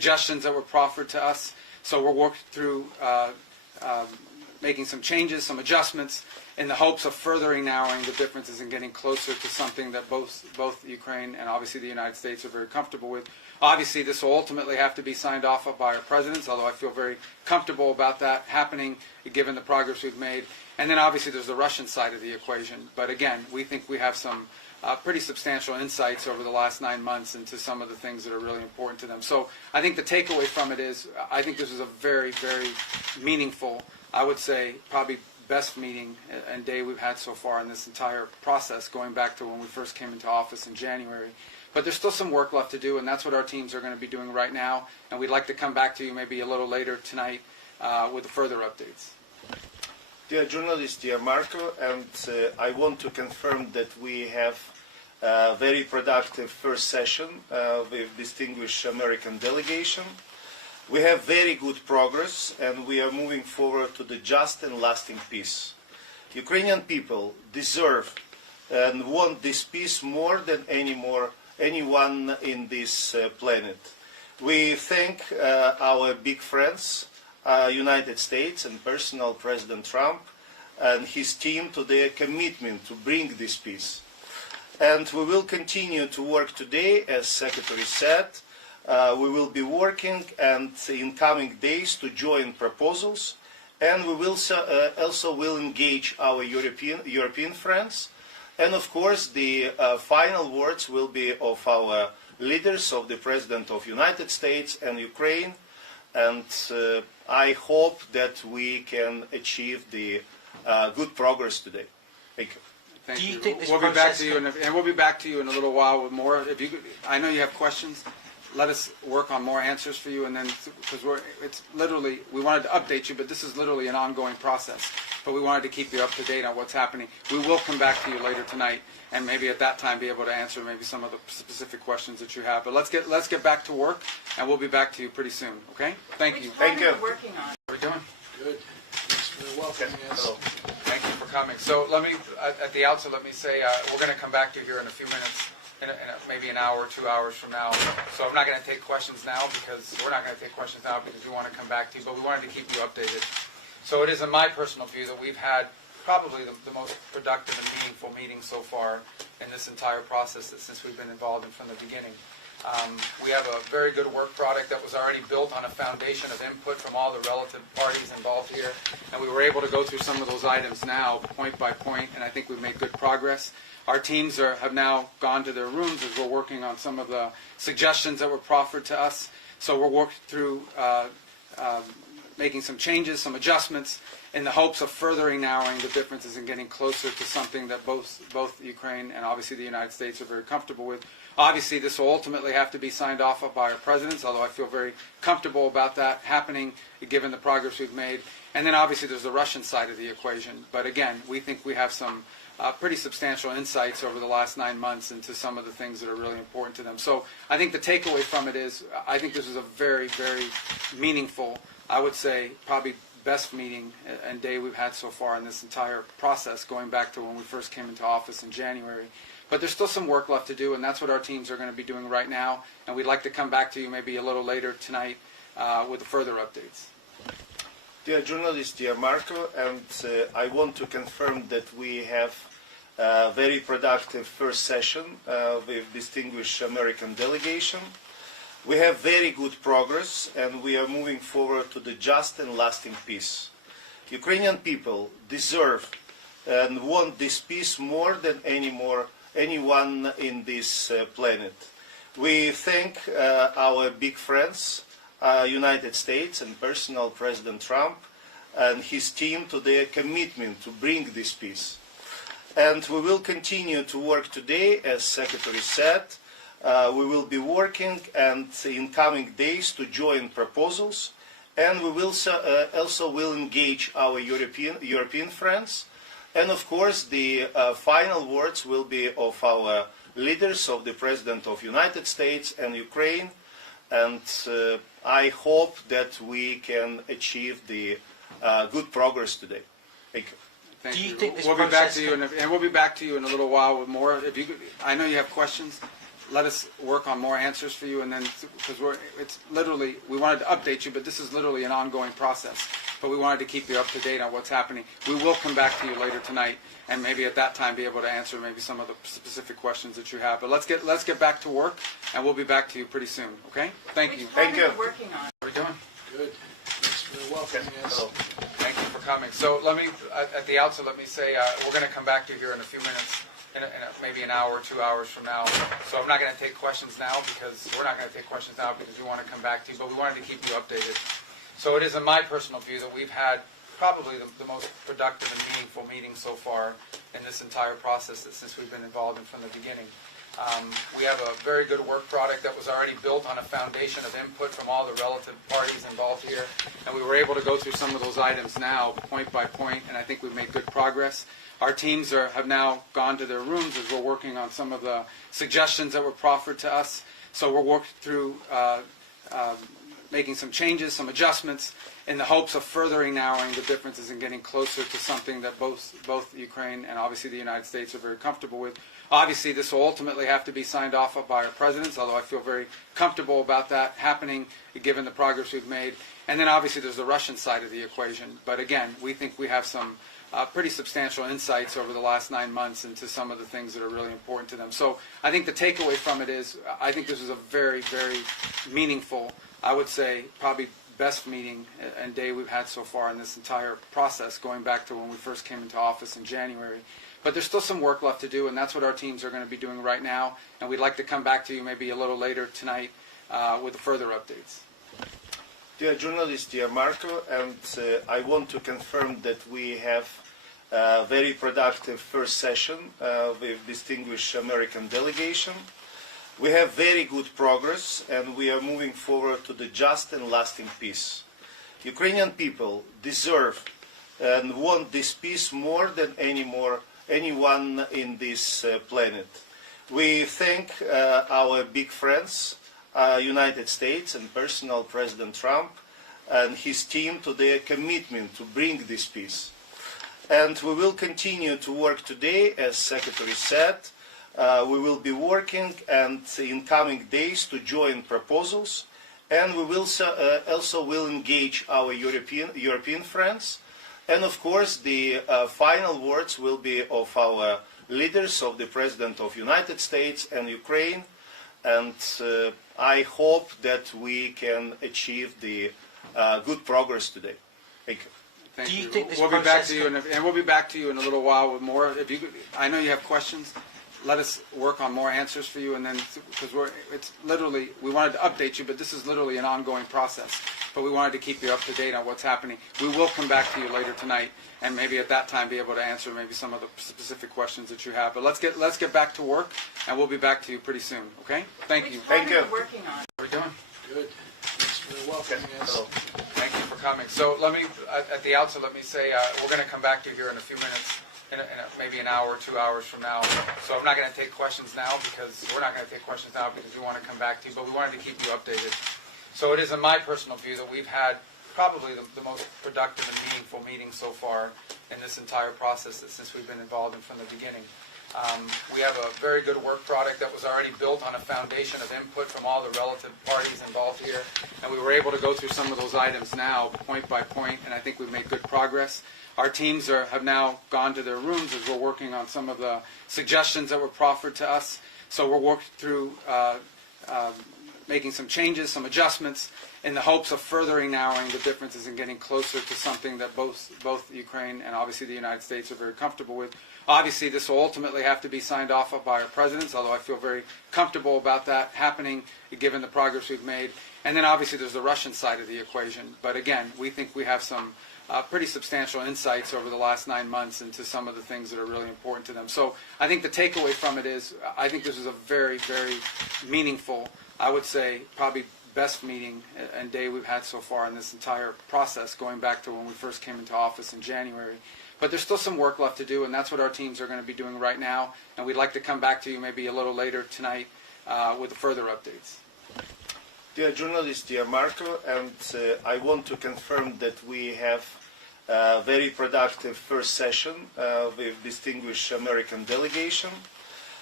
suggestions that were proffered to us. So we're working through making some changes, some adjustments, in the hopes of furthering narrowing the differences and getting closer to something that both Ukraine and obviously the United States are very comfortable with. Obviously, this will ultimately have to be signed off by our presidents, although I feel very comfortable about that happening, given the progress we've made. And then obviously there's the Russian side of the equation. But again, we think we have some pretty substantial insights over the last 9 months into some of the things that are really important to them. So I think the takeaway from it is, I think this is a very, very meaningful, I would say probably best meeting and day we've had so far in this entire process, going back to when we first came into office in January. But there's still some work left to do, and that's what our teams are going to be doing right now. And we'd like to come back to you maybe a little later tonight with further updates. Dear journalist, dear Marco, and I want to confirm that we have a very productive first session with distinguished American delegation. We have very good progress, and we are moving forward to the just and lasting peace. Ukrainian people deserve and want this peace more than anyone in this planet. We thank our big friends, United States and personal President Trump and his team to their commitment to bring this peace. And we will continue to work today, as Secretary said. We will be working and in coming days to join proposals, and we will also will engage our European friends. And of course, the final words will be of our leaders, of the President of the United States and Ukraine. And I hope that we can achieve the good progress today. Thank you. Thank you. We'll be back to you, and we'll be back to you in a little while with more. If you, I know you have questions. Let us work on more answers for you, and then because it's literally, we wanted to update you, but this is literally an ongoing process. But we wanted to keep you up to date on what's happening. We will come back to you later tonight, and maybe at that time be able to answer maybe some of the specific questions that you have. But let's get back to work, and we'll be back to you pretty soon. Okay? Thank you. Thank you. Working on. How are we doing? Good. Thanks for welcoming us. Hello. Thank you for coming. So let me, at the outset, let me say we're going to come back to you here in a few minutes. Maybe an hour or 2 hours from now. So I'm not going to take questions now because we're not going to take questions now because we want to come back to you, but we wanted to keep you updated. So it is in my personal view that we've had probably the most productive and meaningful meeting so far in this entire process since we've been involved in from the beginning. We have a very good work product that was already built on a foundation of input from all the relative parties involved here, and we were able to go through some of those items now, point by point, and I think we've made good progress. Our teams have now gone to their rooms as we're working on some of the suggestions that were proffered to us. So we're working through making some changes, some adjustments, in the hopes of furthering narrowing the differences and getting closer to something that both Ukraine and obviously the United States are very comfortable with. Obviously, this will ultimately have to be signed off by our presidents, although I feel very comfortable about that happening, given the progress we've made. And then obviously there's the Russian side of the equation. But again, we think we have some pretty substantial insights over the last 9 months into some of the things that are really important to them. So I think the takeaway from it is, I think this is a very, very meaningful, I would say probably best meeting and day we've had so far in this entire process, going back to when we first came into office in January. But there's still some work left to do, and that's what our teams are going to be doing right now. And we'd like to come back to you maybe a little later tonight with further updates. Dear journalist, dear Marco, and I want to confirm that we have a very productive first session with distinguished American delegation. We have very good progress, and we are moving forward to the just and lasting peace. Ukrainian people deserve and want this peace more than anyone in this planet. We thank our big friends, United States and personal President Trump and his team to their commitment to bring this peace. And we will continue to work today, as Secretary said. We will be working and in coming days to join proposals, and we will also will engage our European friends. And of course, the final words will be of our leaders, of the President of the United States and Ukraine. And I hope that we can achieve the good progress today. Thank you. Thank Do you you. think this we'll be back process to you, and we'll be back to you in a little while with more. If you, I know you have questions. let us work on more answers for you, and then because we wanted to update you, but this is literally an ongoing process. But we wanted to keep you up to date on what's happening. We will come back to you later tonight, and maybe at that time be able to answer maybe some of the specific questions that you have. But let's get back to work, and we'll be back to you pretty soon. Okay? Thank you. Thank you. Working on. How are we doing? Good. Thanks for welcoming us. Thank you for coming. So let me, at the outset, let me say we're going to come back to you here in a few minutes, maybe an hour, 2 hours from now. So I'm not going to take questions now because we're not going to take questions now because we want to come back to you, but we wanted to keep you updated. So it is in my personal view that we've had probably the most productive and meaningful meeting so far in this entire process since we've been involved in from the beginning. We have a very good work product that was already built on a foundation of input from all the relative parties involved here, and we were able to go through some of those items now, point by point, and I think we've made good progress. Our teams have now gone to their rooms as we're working on some of the suggestions that were proffered to us. So we're working through making some changes, some adjustments, in the hopes of furthering narrowing the differences and getting closer to something that both Ukraine and obviously the United States are very comfortable with. Obviously, this will ultimately have to be signed off by our presidents, although I feel very comfortable about that happening, given the progress we've made. And then obviously there's the Russian side of the equation. But again, we think we have some pretty substantial insights over the last 9 months into some of the things that are really important to them. So I think the takeaway from it is I think this is a very, very meaningful, I would say probably best meeting and day we've had so far in this entire process, going back to when we first came into office in January. But there's still some work left to do, and that's what our teams are going to be doing right now. And we'd like to come back to you maybe a little later tonight with further updates. Dear journalists, dear Marco, and I want to confirm that we have a very productive first session with distinguished American delegation. We have very good progress, and we are moving forward to the just and lasting peace. Ukrainian people deserve and want this peace more than anyone in this planet. We thank our big friends, United States and personal President Trump and his team to their commitment to bring this peace. And we will continue to work today, as Secretary said. We will be working and in coming days to join proposals, and we will also will engage our European friends. And of course, the final words will be of our leaders, of the President of the United States and Ukraine. And I hope that we can achieve the good progress today. Thank you. Thank Do you you. think this we'll be back to you, process and we'll be back to you in a little while with more. I know you have questions. Let us work on more answers for you, and then because we wanted to update you, but this is literally an ongoing process. But we wanted to keep you up to date on what's happening. We will come back to you later tonight, and maybe at that time be able to answer maybe some of the specific questions that you have. But let's get back to work, and we'll be back to you pretty soon. Okay? Thank you. Thank you. Working on. How are we doing? Good. Thanks for welcoming us. Thank you for coming. So let me, at the outset, let me say we're going to come back to you here in a few minutes, maybe an hour, 2 hours from now. So I'm not going to take questions now because we're not going to take questions now because we want to come back to you, but we wanted to keep you updated. So it is in my personal view that we've had probably the most productive and meaningful meeting so far in this entire process since we've been involved in from the beginning. We have a very good work product that was already built on a foundation of input from all the relative parties involved here, and we were able to go through some of those items now, point by point, and I think we've made good progress. Our teams have now gone to their rooms as we're working on some of the suggestions that were proffered to us. So we're working through making some changes, some adjustments, in the hopes of furthering narrowing the differences and getting closer to something that both Ukraine and obviously the United States are very comfortable with. Obviously, this will ultimately have to be signed off by our presidents, although I feel very comfortable about that happening, given the progress we've made. And then obviously there's the Russian side of the equation. But again, we think we have some pretty substantial insights over the last 9 months into some of the things that are really important to them. So I think the takeaway from it is I think this is a very, very meaningful, I would say probably best meeting and day we've had so far in this entire process, going back to when we first came into office in January. But there's still some work left to do, and that's what our teams are going to be doing right now. And we'd like to come back to you maybe a little later tonight with further updates. Dear journalists, dear Marco, and I want to confirm that we have a very productive first session with distinguished American delegation.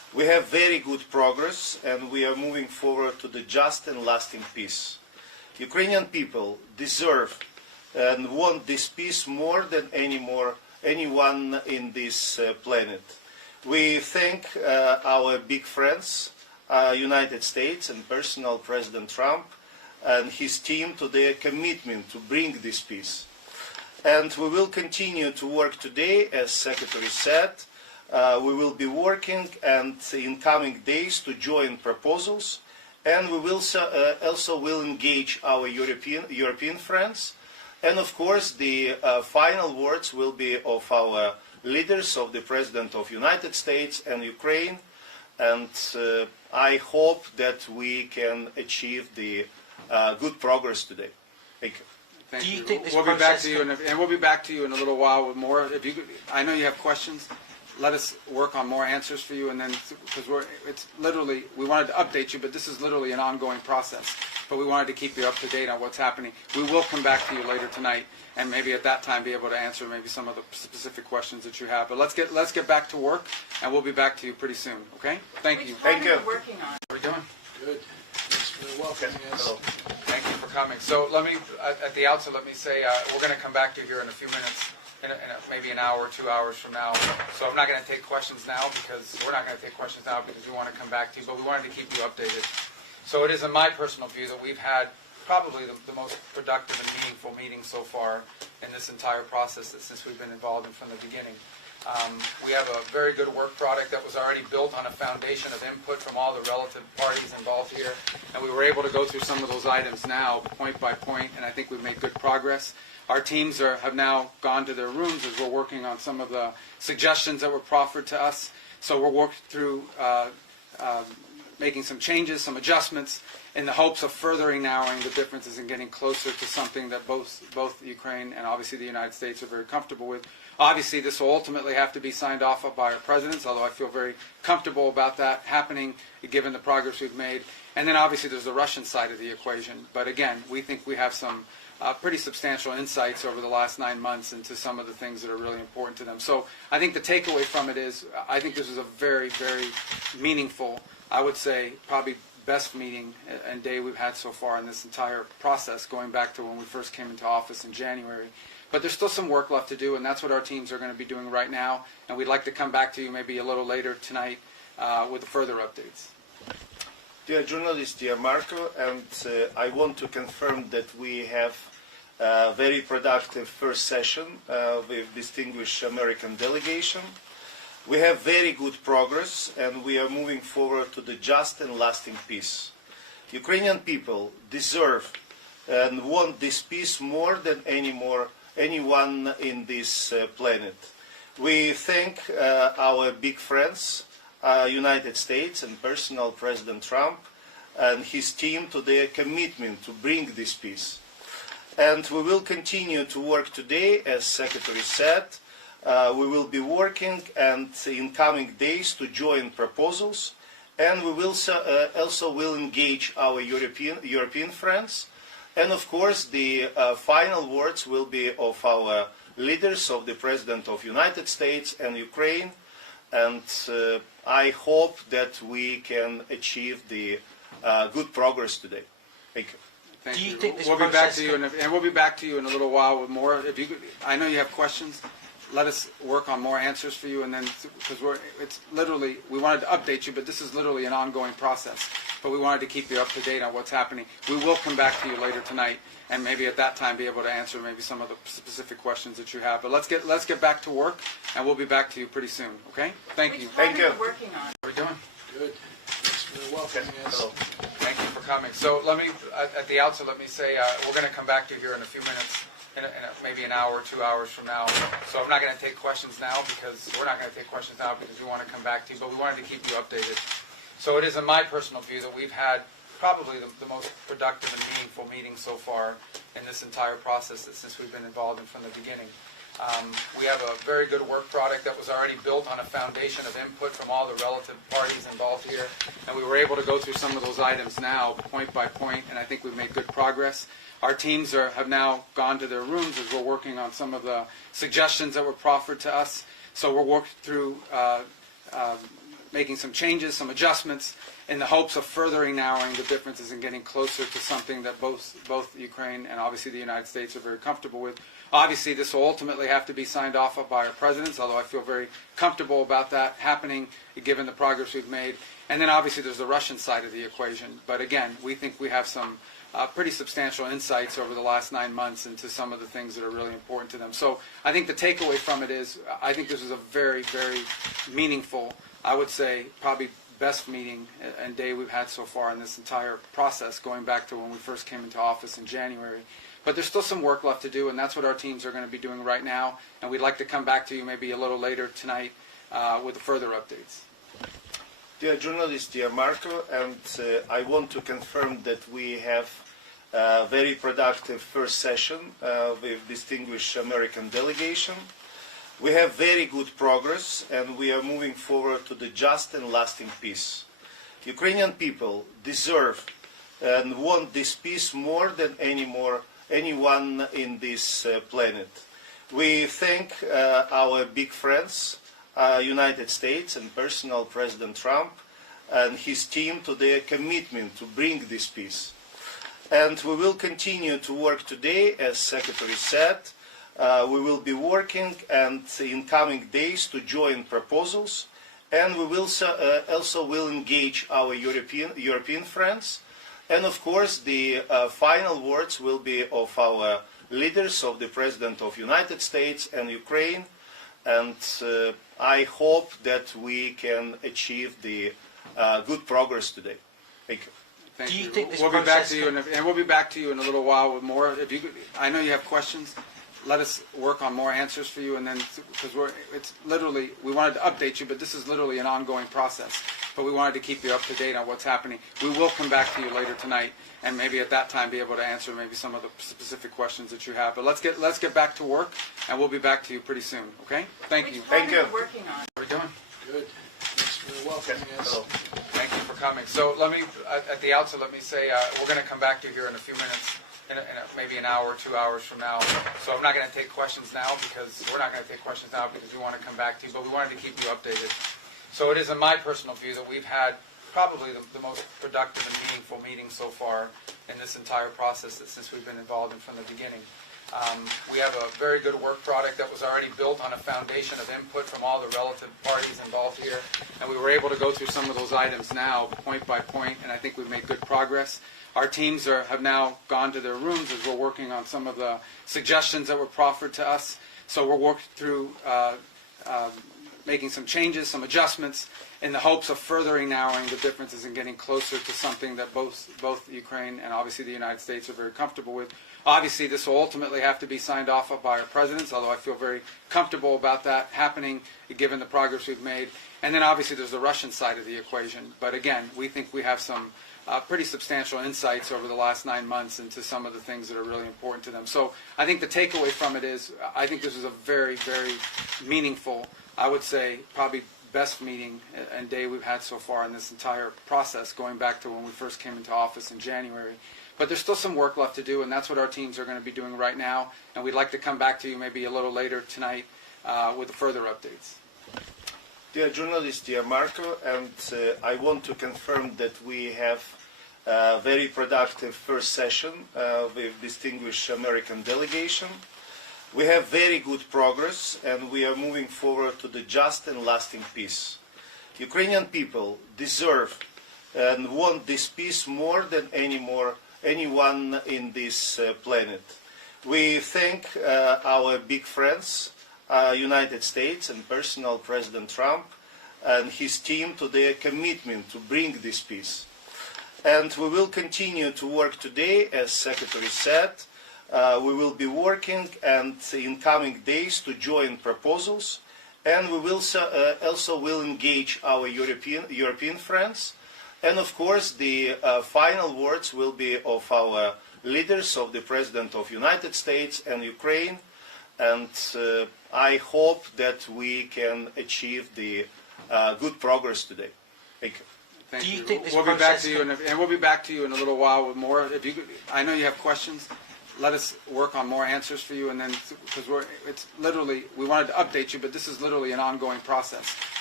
We have very good progress, and we are moving forward to the just and lasting peace. Ukrainian people deserve and want this peace more than anyone in this planet. We thank our big friends, United States and personal President Trump and his team to their commitment to bring this peace. And we will continue to work today, as Secretary said. We will be working and in coming days to join proposals, and we will also will engage our European friends. And of course, the final words will be of our leaders, of the President of the United States and Ukraine. And I hope that we can achieve the good progress today. Thank you. Thank Do you you. think this We'll be back process to you, and we'll be back to you in a little while with more. If you, I know you have questions. Let us work on more answers for you, and then because it's literally we wanted to update you, but this is literally an ongoing process. But we wanted to keep you up to date on what's happening. We will come back to you later tonight, and maybe at that time be able to answer maybe some of the specific questions that you have. But let's get back to work, and we'll be back to you pretty soon. Okay? Thank you. Thank you. Working on. How are we doing? Good. Thanks for welcoming us. Thank you for coming. So let me, at the outset, let me say we're going to come back to you here in a few minutes, in maybe an hour, 2 hours from now. So I'm not going to take questions now because we're not going to take questions now because we want to come back to you, but we wanted to keep you updated. So it is in my personal view that we've had probably the most productive and meaningful meeting so far in this entire process since we've been involved in from the beginning. We have a very good work product that was already built on a foundation of input from all the relative parties involved here, and we were able to go through some of those items now, point by point, and I think we've made good progress. Our teams have now gone to their rooms as we're working on some of the suggestions that were proffered to us. So we're working through making some changes, some adjustments, in the hopes of furthering narrowing the differences and getting closer to something that both Ukraine and obviously the United States are very comfortable with. Obviously, this will ultimately have to be signed off by our presidents, although I feel very comfortable about that happening, given the progress we've made. And then obviously there's the Russian side of the equation. But again, we think we have some pretty substantial insights over the last 9 months into some of the things that are really important to them. So I think the takeaway from it is I think this is a very, very meaningful, I would say probably best meeting and day we've had so far in this entire process, going back to when we first came into office in January. But there's still some work left to do, and that's what our teams are going to be doing right now. And we'd like to come back to you maybe a little later tonight with further updates. Dear journalists, dear Marco, and I want to confirm that we have a very productive first session with distinguished American delegation. We have very good progress, and we are moving forward to the just and lasting peace. Ukrainian people deserve and want this peace more than anyone in this planet. We thank our big friends, United States and personal President Trump and his team to their commitment to bring this peace. And we will continue to work today, as Secretary said. We will be working and in coming days to join proposals, and we will also will engage our European friends. And of course, the final words will be of our leaders, of the President of the United States and Ukraine. And I hope that we can achieve the good progress today. Thank you. Thank Do you you. think this We'll be back process to you, and we'll be back to you in a little while with more. If you, I know you have questions. Let us work on more answers for you, and then because it's literally we wanted to update you, but this is literally an ongoing process. But we wanted to keep you up to date on what's happening. We will come back to you later tonight, and maybe at that time be able to answer maybe some of the specific questions that you have. But let's get back to work, and we'll be back to you pretty soon. Okay? Thank you. Thank you. Working on. How are we doing? Good. Thanks for welcoming us. Thank you for coming. So let me, at the outset, let me say we're going to come back to you here in a few minutes, in maybe an hour, 2 hours from now. So I'm not going to take questions now because we're not going to take questions now because we want to come back to you, but we wanted to keep you updated. So it is in my personal view that we've had probably the most productive and meaningful meeting so far in this entire process since we've been involved in from the beginning. We have a very good work product that was already built on a foundation of input from all the relative parties involved here, and we were able to go through some of those items now, point by point, and I think we've made good progress. Our teams have now gone to their rooms as we're working on some of the suggestions that were proffered to us. So we're working through making some changes, some adjustments, in the hopes of furthering narrowing the differences and getting closer to something that both Ukraine and obviously the United States are very comfortable with. Obviously, this will ultimately have to be signed off by our presidents, although I feel very comfortable about that happening, given the progress we've made. And then obviously there's the Russian side of the equation. But again, we think we have some pretty substantial insights over the last 9 months into some of the things that are really important to them. So I think the takeaway from it is, I think this is a very, very meaningful, I would say probably best meeting and day we've had so far in this entire process, going back to when we first came into office in January. But there's still some work left to do, and that's what our teams are going to be doing right now. And we'd like to come back to you maybe a little later tonight with further updates. Dear journalist, dear Marco, and I want to confirm that we have a very productive first session with distinguished American delegation. We have very good progress, and we are moving forward to the just and lasting peace. Ukrainian people deserve and want this peace more than anyone in this planet. We thank our big friends, United States and personal President Trump and his team to their commitment to bring this peace. And we will continue to work today, as Secretary said. We will be working and in coming days to join proposals, and we will also will engage our European friends. And of course, the final words will be of our leaders, of the President of United States and Ukraine. And I hope that we can achieve the good progress today. Thank you. Thank Do you you. think this We'll be back process to you, and we'll be back to you in a little while with more. If you, I know you have questions. Let us work on more answers for you, and then because it's literally, we wanted to update you, but this is literally an ongoing process. But we wanted to keep you up to date on what's happening. We will come back to you later tonight, and maybe at that time be able to answer maybe some of the specific questions that you have. But let's get back to work, and we'll be back to you pretty soon. Okay? Thank you. Thank you. Working on. How are we doing? Good. Thanks for welcoming us. Hello. Thank you for coming. So let me, at the outset, let me say we're going to come back to you here in a few minutes, maybe an hour, 2 hours from now. So I'm not going to take questions now because we're not going to take questions now because we want to come back to you, but we wanted to keep you updated. So it is in my personal view that we've had probably the most productive and meaningful meeting so far in this entire process since we've been involved in from the beginning. We have a very good work product that was already built on a foundation of input from all the relative parties involved here, and we were able to go through some of those items now, point by point, and I think we've made good progress. Our teams have now gone to their rooms as we're working on some of the suggestions that were proffered to us. So we're working through making some changes, some adjustments, in the hopes of furthering narrowing the differences and getting closer to something that both Ukraine and obviously the United States are very comfortable with. Obviously, this will ultimately have to be signed off by our presidents, although I feel very comfortable about that happening, given the progress we've made. And then obviously there's the Russian side of the equation. But again, we think we have some pretty substantial insights over the last 9 months into some of the things that are really important to them. So I think the takeaway from it is, I think this is a very, very meaningful, I would say probably best meeting and day we've had so far in this entire process, going back to when we first came into office in January. But there's still some work left to do, and that's what our teams are going to be doing right now. And we'd like to come back to you maybe a little later tonight with further updates. Dear journalist, dear Marco, and I want to confirm that we have a very productive first session with distinguished American delegation. We have very good progress, and we are moving forward to the just and lasting peace. Ukrainian people deserve and want this peace more than anyone in this planet. We thank our big friends, United States and personal President Trump and his team to their commitment to bring this peace. And we will continue to work today, as Secretary said. We will be working and in coming days to join proposals, and we will also will engage our European friends. And of course, the final words will be of our leaders, of the President of United States and Ukraine. And I hope that we can achieve the good progress today. Thank you. Thank Do you you. think this we'll be back process to you, and we'll be back to you in a little while with more. If you, I know you have questions. Let us work on more answers for you, and then because it's literally, we wanted to update you, but this is literally an ongoing process.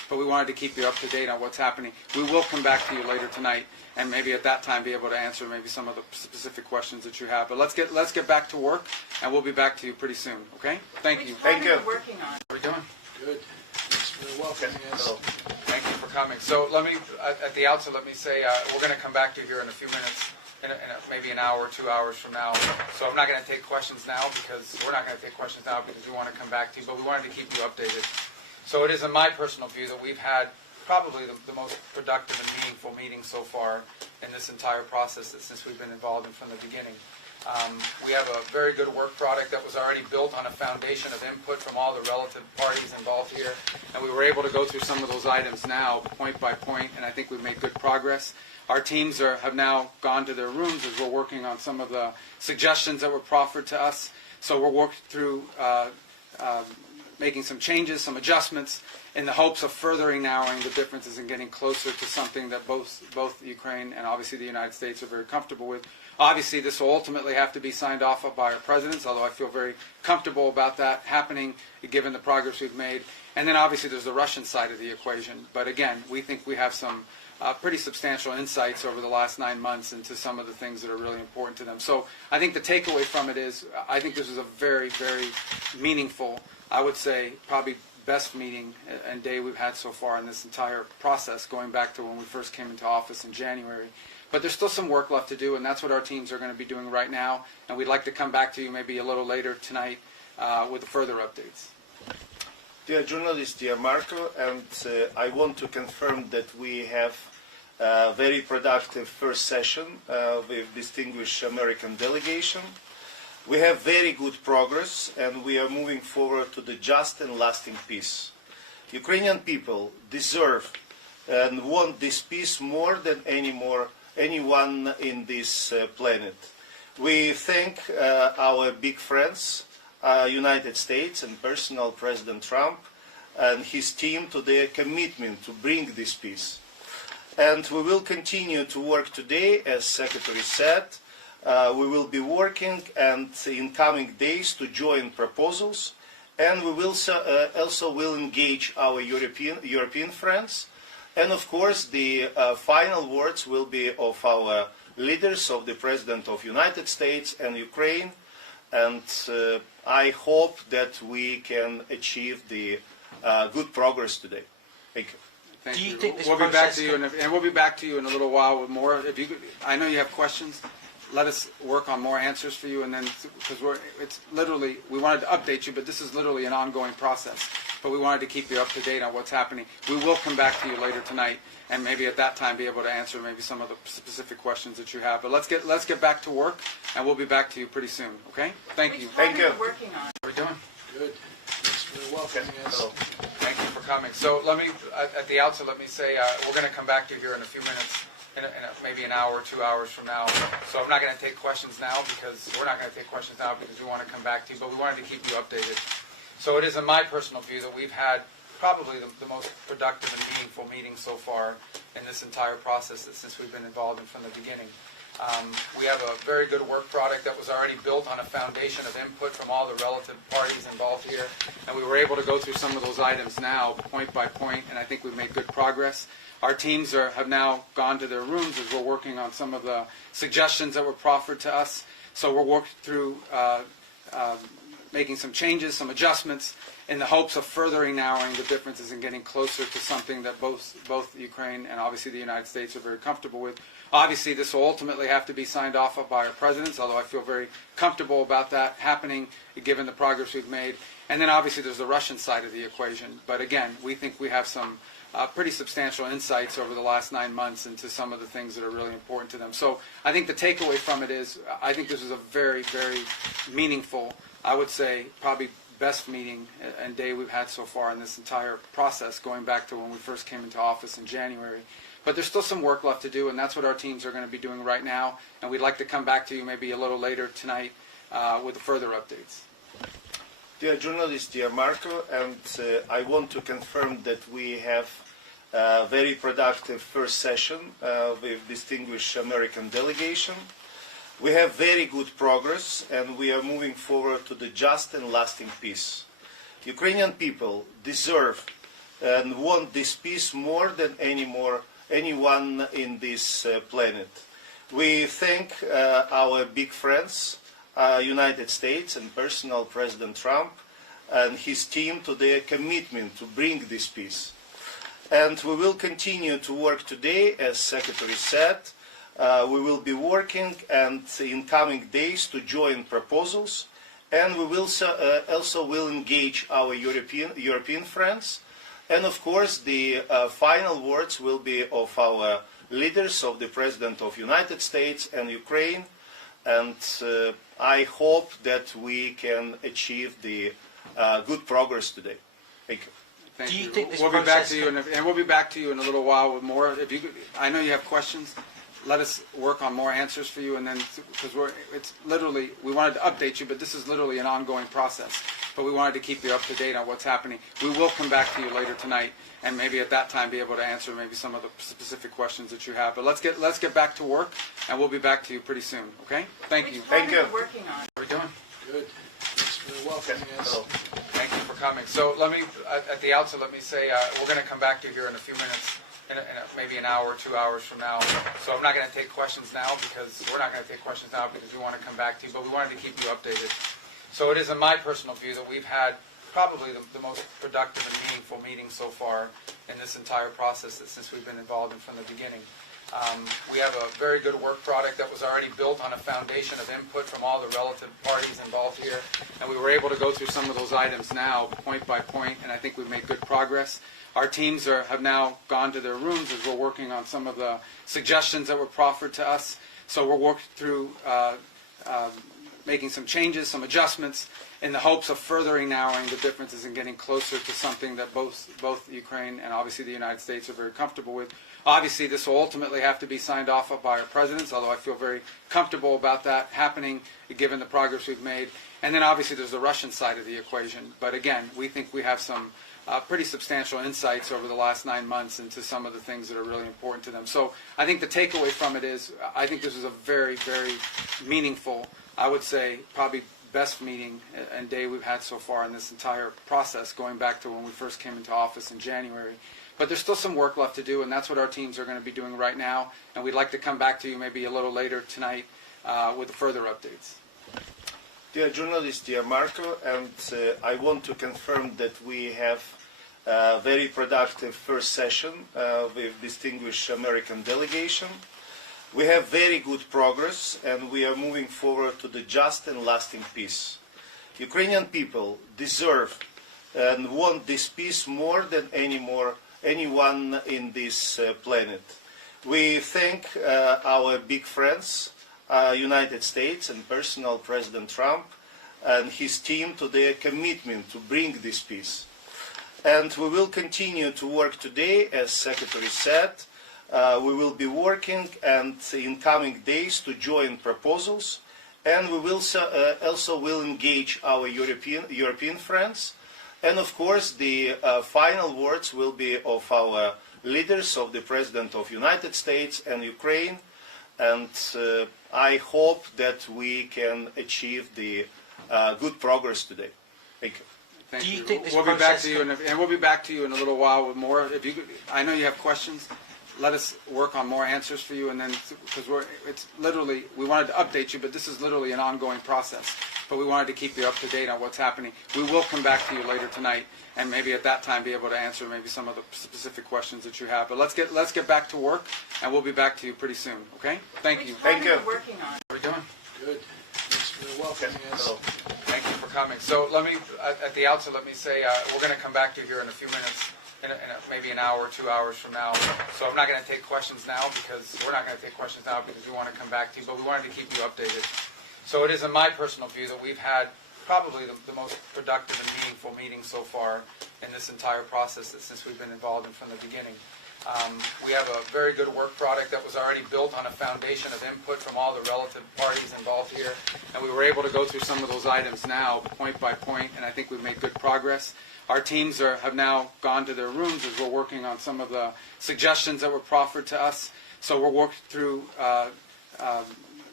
but we wanted to keep you up to date on what's happening. We will come back to you later tonight, and maybe at that time be able to answer maybe some of the specific questions that you have. But let's get back to work, and we'll be back to you pretty soon. Okay? Thank you. Thank you. Working on. How are we doing? Good. Thanks for welcoming us. Thank you for coming. So let me, at the outset, let me say we're going to come back to you here in a few minutes, in maybe an hour, 2 hours from now. So I'm not going to take questions now because we're not going to take questions now because we want to come back to you, but we wanted to keep you updated. So it is in my personal view that we've had probably the most productive and meaningful meeting so far in this entire process since we've been involved in from the beginning. We have a very good work product that was already built on a foundation of input from all the relative parties involved here, and we were able to go through some of those items now, point by point, and I think we've made good progress. Our teams have now gone to their rooms as we're working on some of the suggestions that were proffered to us. So we're working through making some changes, some adjustments, in the hopes of furthering narrowing the differences and getting closer to something that both Ukraine and obviously the United States are very comfortable with. Obviously, this will ultimately have to be signed off by our presidents, although I feel very comfortable about that happening, given the progress we've made. And then obviously there's the Russian side of the equation. But again, we think we have some pretty substantial insights over the last 9 months into some of the things that are really important to them. So I think the takeaway from it is I think this is a very, very meaningful, I would say probably best meeting and day we've had so far in this entire process, going back to when we first came into office in January. But there's still some work left to do, and that's what our teams are going to be doing right now. And we'd like to come back to you maybe a little later tonight with further updates. Dear journalists, dear Marco, and I want to confirm that we have a very productive first session with distinguished American delegation. We have very good progress, and we are moving forward to the just and lasting peace. Ukrainian people deserve and want this peace more than anyone in this planet. We thank our big friends, United States and personal President Trump and his team to their commitment to bring this peace. And we will continue to work today, as Secretary said. We will be working and in coming days to join proposals, and we will also will engage our European friends. And of course, the final words will be of our leaders, of the President of United States and Ukraine. And I hope that we can achieve the good progress today. Thank you. Thank Do you you. think this we'll be back process to you, and we'll be back to you in a little while with more. If you, I know you have questions. Let us work on more answers for you, and then because it's literally we wanted to update you, but this is literally an ongoing process. But we wanted to keep you up to date on what's happening. We will come back to you later tonight, and maybe at that time be able to answer maybe some of the specific questions that you have. But let's get back to work, and we'll be back to you pretty soon. Okay? Thank you. Thank you. Working on. How are we doing? Good. Thanks for welcoming us. Thank you for coming. So let me, at the outset, let me say we're going to come back to you here in a few minutes, in maybe an hour, 2 hours from now. So I'm not going to take questions now because we're not going to take questions now because we want to come back to you, but we wanted to keep you updated. So it is in my personal view that we've had probably the most productive and meaningful meeting so far in this entire process since we've been involved in from the beginning. We have a very good work product that was already built on a foundation of input from all the relative parties involved here, and we were able to go through some of those items now, point by point, and I think we've made good progress. Our teams have now gone to their rooms as we're working on some of the suggestions that were proffered to us. So we're working through making some changes, some adjustments, in the hopes of furthering narrowing the differences and getting closer to something that both Ukraine and obviously the United States are very comfortable with. Obviously, this will ultimately have to be signed off by our presidents, although I feel very comfortable about that happening, given the progress we've made. And then obviously there's the Russian side of the equation. But again, we think we have some pretty substantial insights over the last 9 months into some of the things that are really important to them. So I think the takeaway from it is I think this is a very, very meaningful, I would say probably best meeting and day we've had so far in this entire process, going back to when we first came into office in January. But there's still some work left to do, and that's what our teams are going to be doing right now. And we'd like to come back to you maybe a little later tonight with further updates. Dear journalists, dear Marco, and I want to confirm that we have a very productive first session with distinguished American delegation. We have very good progress, and we are moving forward to the just and lasting peace. Ukrainian people deserve and want this peace more than anyone in this planet. We thank our big friends, United States and personal President Trump and his team to their commitment to bring this peace. And we will continue to work today, as Secretary said. We will be working and in coming days to join proposals, and we will also will engage our European friends. And of course, the final words will be of our leaders, of the President of the United States and Ukraine. And I hope that we can achieve the good progress today. Thank you. Thank Do you you. think this We'll be back process to you, and we'll be back to you in a little while with more. If you, I know you have questions. Let us work on more answers for you, and then because it's literally we wanted to update you, but this is literally an ongoing process. But we wanted to keep you up to date on what's happening. We will come back to you later tonight, and maybe at that time be able to answer maybe some of the specific questions that you have. But let's get back to work, and we'll be back to you pretty soon. Okay? Thank you. Thank you. Working on. How are we doing? Good. Thanks for welcoming us. Thank you for coming. So let me, at the outset, let me say we're going to come back to you here in a few minutes, maybe an hour, 2 hours from now. So I'm not going to take questions now because we're not going to take questions now because we want to come back to you, but we wanted to keep you updated. So it is in my personal view that we've had probably the most productive and meaningful meeting so far in this entire process since we've been involved in from the beginning. We have a very good work product that was already built on a foundation of input from all the relative parties involved here, and we were able to go through some of those items now, point by point, and I think we've made good progress. Our teams have now gone to their rooms as we're working on some of the suggestions that were proffered to us. So we're working through making some changes, some adjustments, in the hopes of furthering narrowing the differences and getting closer to something that both Ukraine and obviously the United States are very comfortable with. Obviously, this will ultimately have to be signed off by our presidents, although I feel very comfortable about that happening given the progress we've made. And then obviously there's the Russian side of the equation. But again, we think we have some pretty substantial insights over the last 9 months into some of the things that are really important to them. So I think the takeaway from it is I think this is a very, very meaningful, I would say probably best meeting and day we've had so far in this entire process, going back to when we first came into office in January. But there's still some work left to do, and that's what our teams are going to be doing right now. And we'd like to come back to you maybe a little later tonight with further updates. Dear journalist, dear Marco, and I want to confirm that we have a very productive first session with distinguished American delegation. We have very good progress, and we are moving forward to the just and lasting peace. Ukrainian people deserve and want this peace more than anyone in this planet. We thank our big friends, United States and personal President Trump and his team to their commitment to bring this peace. And we will continue to work today, as Secretary said. We will be working and in coming days to join proposals, and we will also will engage our European friends. And of course, the final words will be of our leaders, of the President of the United States and Ukraine. And I hope that we can achieve the good progress today. Thank you. Thank Do you you. think this We'll be back process to you, and we'll be back to you in a little while with more. If you, I know you have questions. Let us work on more answers for you, and then because it's literally we wanted to update you, but this is literally an ongoing process. But we wanted to keep you up to date on what's happening. We will come back to you later tonight, and maybe at that time be able to answer maybe some of the specific questions that you have. But let's get back to work, and we'll be back to you pretty soon. Okay? Thank you. Thank you. Working on. How are we doing? Good. Thanks for welcoming us. Thank you for coming. So let me, at the outset, let me say we're going to come back to you here in a few minutes, maybe an hour, 2 hours from now. So I'm not going to take questions now because we're not going to take questions now because we want to come back to you, but we wanted to keep you updated. So it is in my personal view that we've had probably the most productive and meaningful meeting so far in this entire process since we've been involved in from the beginning. We have a very good work product that was already built on a foundation of input from all the relative parties involved here, and we were able to go through some of those items now, point by point, and I think we've made good progress. Our teams have now gone to their rooms as we're working on some of the suggestions that were proffered to us. So we're working through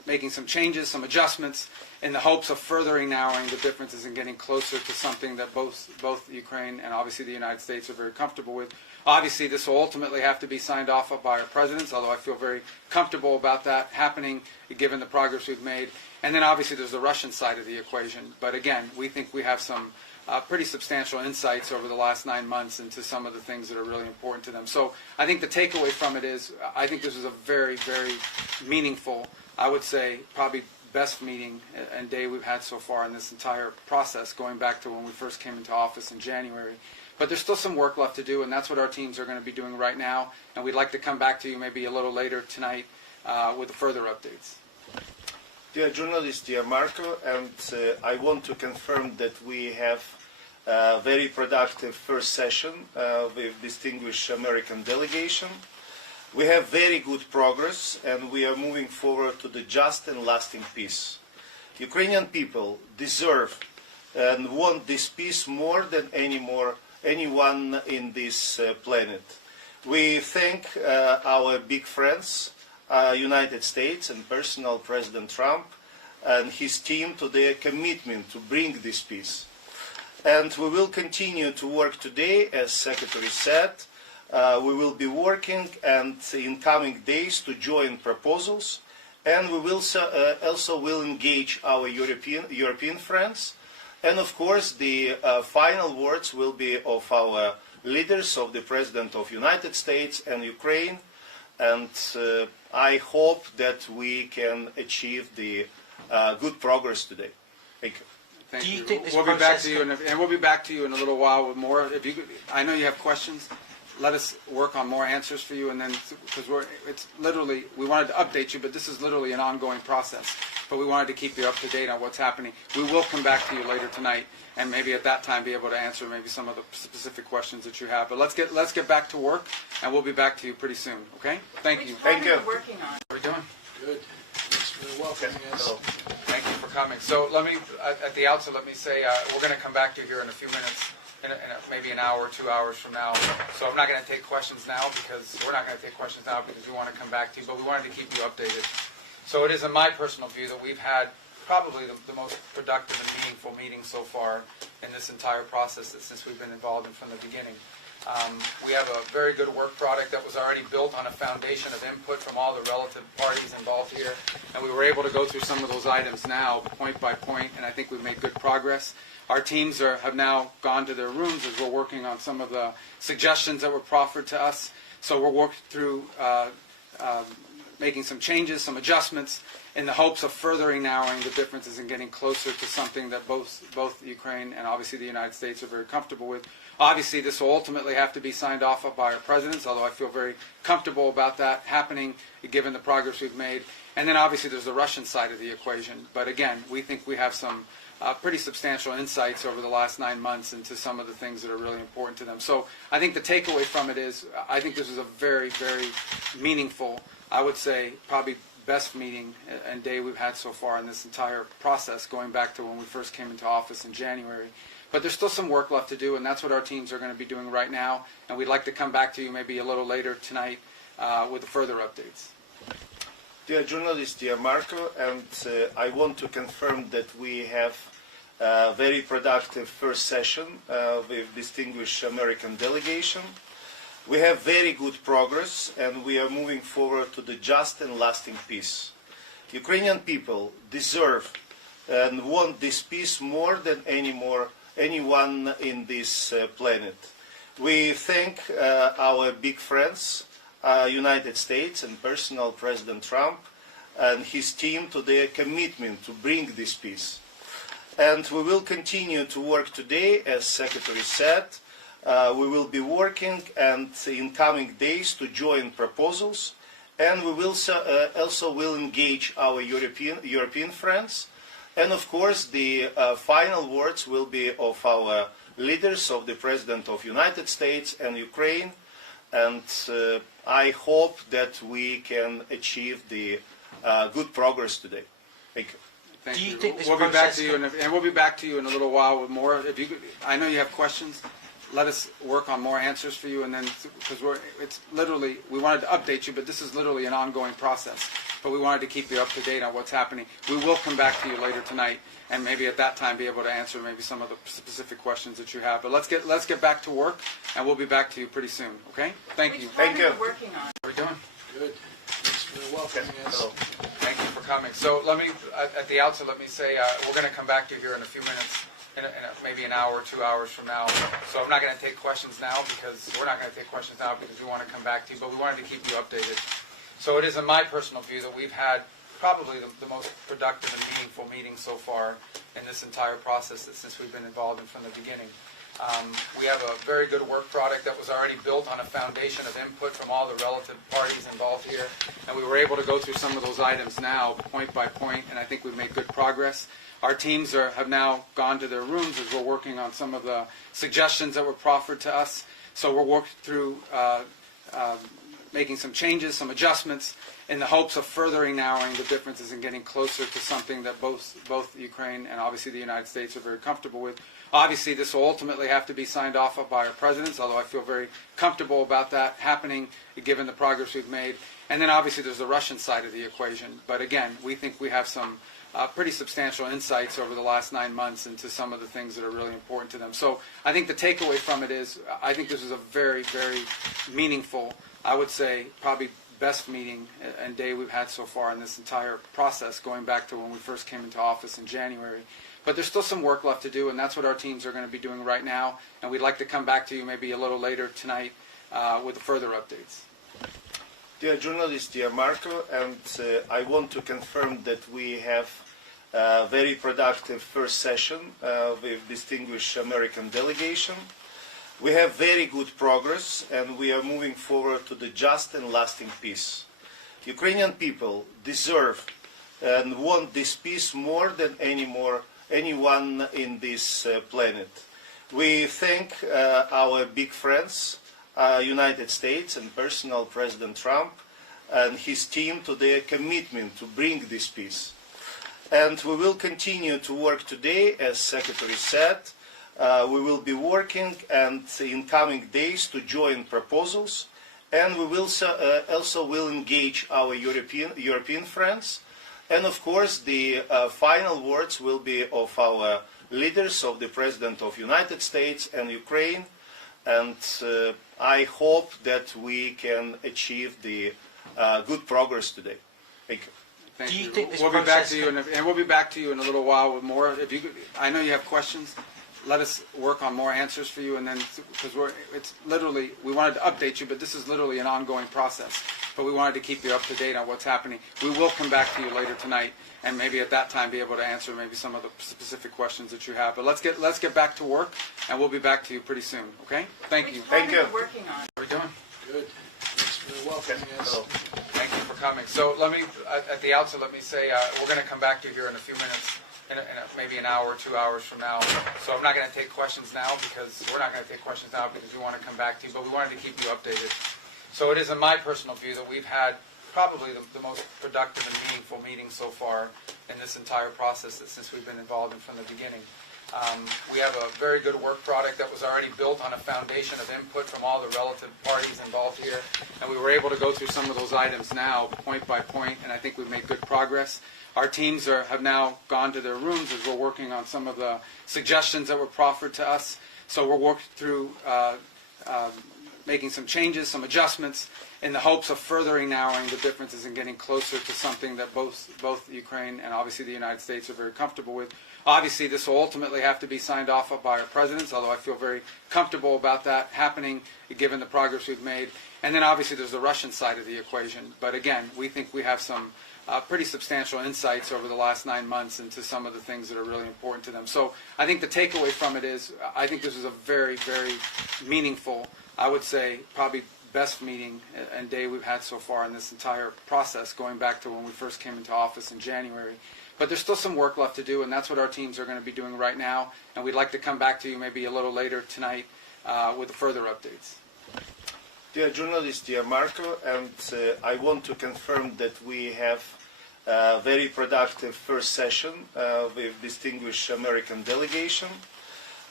making some changes, some adjustments, in the hopes of furthering narrowing the differences and getting closer to something that both Ukraine and obviously the United States are very comfortable with. Obviously, this will ultimately have to be signed off by our presidents, although I feel very comfortable about that happening, given the progress we've made. And then obviously there's the Russian side of the equation. But again, we think we have some pretty substantial insights over the last 9 months into some of the things that are really important to them. So I think the takeaway from it is, I think this is a very, very meaningful, I would say, probably best meeting and day we've had so far in this entire process, going back to when we first came into office in January. But there's still some work left to do, and that's what our teams are going to be doing right now. And we'd like to come back to you maybe a little later tonight with further updates. Dear journalists, dear Marco, and I want to confirm that we have a very productive first session with distinguished American delegation. We have very good progress, and we are moving forward to the just and lasting peace. Ukrainian people deserve and want this peace more than anyone in this planet. We thank our big friends, United States and personal President Trump and his team to their commitment to bring this peace. And we will continue to work today, as Secretary said. We will be working and in coming days to join proposals, and we will also will engage our European friends. And of course, the final words will be of our leaders, of the President of United States and Ukraine. And I hope that we can achieve the good progress today. Thank you. Thank Do you you. think this We'll be back process to you, and we'll be back to you in a little while with more. If you, I know you have questions. Let us work on more answers for you, and then because it's literally, we wanted to update you, but this is literally an ongoing process. But we wanted to keep you up to date on what's happening. We will come back to you later tonight, and maybe at that time be able to answer maybe some of the specific questions that you have. But let's get back to work, and we'll be back to you pretty soon. Okay? Thank you. Thank you. Working on. How are we doing? Good. Thanks for welcoming us. Thank you for coming. So let me, at the outset, let me say we're going to come back to you here in a few minutes, maybe an hour, 2 hours from now. So I'm not going to take questions now because we're not going to take questions now because we want to come back to you, but we wanted to keep you updated. So it is in my personal view that we've had probably the most productive and meaningful meeting so far in this entire process since we've been involved in from the beginning. We have a very good work product that was already built on a foundation of input from all the relative parties involved here, and we were able to go through some of those items now, point by point, and I think we've made good progress. Our teams have now gone to their rooms as we're working on some of the suggestions that were proffered to us. So we're working through making some changes, some adjustments, in the hopes of furthering narrowing the differences and getting closer to something that both Ukraine and obviously the United States are very comfortable with. Obviously, this will ultimately have to be signed off by our presidents, although I feel very comfortable about that happening, given the progress we've made. And then obviously there's the Russian side of the equation. But again, we think we have some pretty substantial insights over the last 9 months into some of the things that are really important to them. So I think the takeaway from it is, I think this is a very, very meaningful, I would say, probably best meeting and day we've had so far in this entire process, going back to when we first came into office in January. But there's still some work left to do, and that's what our teams are going to be doing right now. And we'd like to come back to you maybe a little later tonight with further updates. Dear journalists, dear Marco, and I want to confirm that we have a very productive first session with distinguished American delegation. We have very good progress, and we are moving forward to the just and lasting peace. Ukrainian people deserve and want this peace more than anyone in this planet. We thank our big friends, United States and personal President Trump and his team to their commitment to bring this peace. And we will continue to work today, as Secretary said. We will be working and in coming days to join proposals, and we will also will engage our European friends. And of course, the final words will be of our leaders, of the President of United States and Ukraine. And I hope that we can achieve the good progress today. Thank you. Thank Do you you. think this We'll be back process to you, and we'll be back to you in a little while with more. If you, I know you have questions. let us work on more answers for you, and then because it's literally, we wanted to update you, but this is literally an ongoing process. But we wanted to keep you up to date on what's happening. We will come back to you later tonight, and maybe at that time be able to answer maybe some of the specific questions that you have. But let's get back to work, and we'll be back to you pretty soon. Okay? Thank you. Thank you. Working on. How are we doing? Good. Thanks for welcoming us. Hello. Thank you for coming. So let me, at the outset, let me say we're going to come back to you here in a few minutes, maybe an hour, 2 hours from now. So I'm not going to take questions now because we're not going to take questions now because we want to come back to you, but we wanted to keep you updated. So it is in my personal view that we've had probably the most productive and meaningful meeting so far in this entire process since we've been involved in from the beginning. We have a very good work product that was already built on a foundation of input from all the relative parties involved here, and we were able to go through some of those items now, point by point, and I think we've made good progress. Our teams have now gone to their rooms as we're working on some of the suggestions that were proffered to us. So we're working through making some changes, some adjustments, in the hopes of furthering narrowing the differences and getting closer to something that both Ukraine and obviously the United States are very comfortable with. Obviously, this will ultimately have to be signed off by our presidents, although I feel very comfortable about that happening given the progress we've made. And then obviously there's the Russian side of the equation. But again, we think we have some pretty substantial insights over the last 9 months into some of the things that are really important to them. So I think the takeaway from it is I think this is a very, very meaningful, I would say probably best meeting and day we've had so far in this entire process, going back to when we first came into office in January. But there's still some work left to do, and that's what our teams are going to be doing right now. And we'd like to come back to you maybe a little later tonight with further updates. Dear journalist, dear Marco, and I want to confirm that we have a very productive first session with distinguished American delegation. We have very good progress, and we are moving forward to the just and lasting peace. Ukrainian people deserve and want this peace more than anyone in this planet. We thank our big friends, United States and personal President Trump and his team to their commitment to bring this peace. And we will continue to work today, as Secretary said. We will be working and in coming days to join proposals, and we will also will engage our European friends. And of course, the final words will be of our leaders, of the President of the United States and Ukraine. And I hope that we can achieve the good progress today. Thank you. Thank Do you you. think this We'll be back process to you, and we'll be back to you in a little while with more. If you, I know you have questions. Let us work on more answers for you, and then because it's literally, we wanted to update you, but this is literally an ongoing process. But we wanted to keep you up to date on what's happening. We will come back to you later tonight, and maybe at that time be able to answer maybe some of the specific questions that you have. But let's get back to work, and we'll be back to you pretty soon. Okay? Thank you. Thank you. Working on. How are we doing? Good. Thanks for welcoming us. Hello. Thank you for coming. So let me, at the outset, let me say we're going to come back to you here in a few minutes, maybe an hour, 2 hours from now. So I'm not going to take questions now because we're not going to take questions now because we want to come back to you, but we wanted to keep you updated. So it is in my personal view that we've had probably the most productive and meaningful meeting so far in this entire process since we've been involved in from the beginning. We have a very good work product that was already built on a foundation of input from all the relative parties involved here, and we were able to go through some of those items now, point by point, and I think we've made good progress. Our teams have now gone to their rooms as we're working on some of the suggestions that were proffered to us. So we're working through making some changes, some adjustments, in the hopes of furthering narrowing the differences and getting closer to something that both Ukraine and obviously the United States are very comfortable with. Obviously, this will ultimately have to be signed off by our presidents, although I feel very comfortable about that happening given the progress we've made. And then obviously there's the Russian side of the equation. But again, we think we have some pretty substantial insights over the last 9 months into some of the things that are really important to them. So I think the takeaway from it is I think this is a very, very meaningful, I would say probably best meeting and day we've had so far in this entire process, going back to when we first came into office in January. But there's still some work left to do, and that's what our teams are going to be doing right now. And we'd like to come back to you maybe a little later tonight with further updates. Dear journalist, dear Marco, and I want to confirm that we have a very productive first session with distinguished American delegation.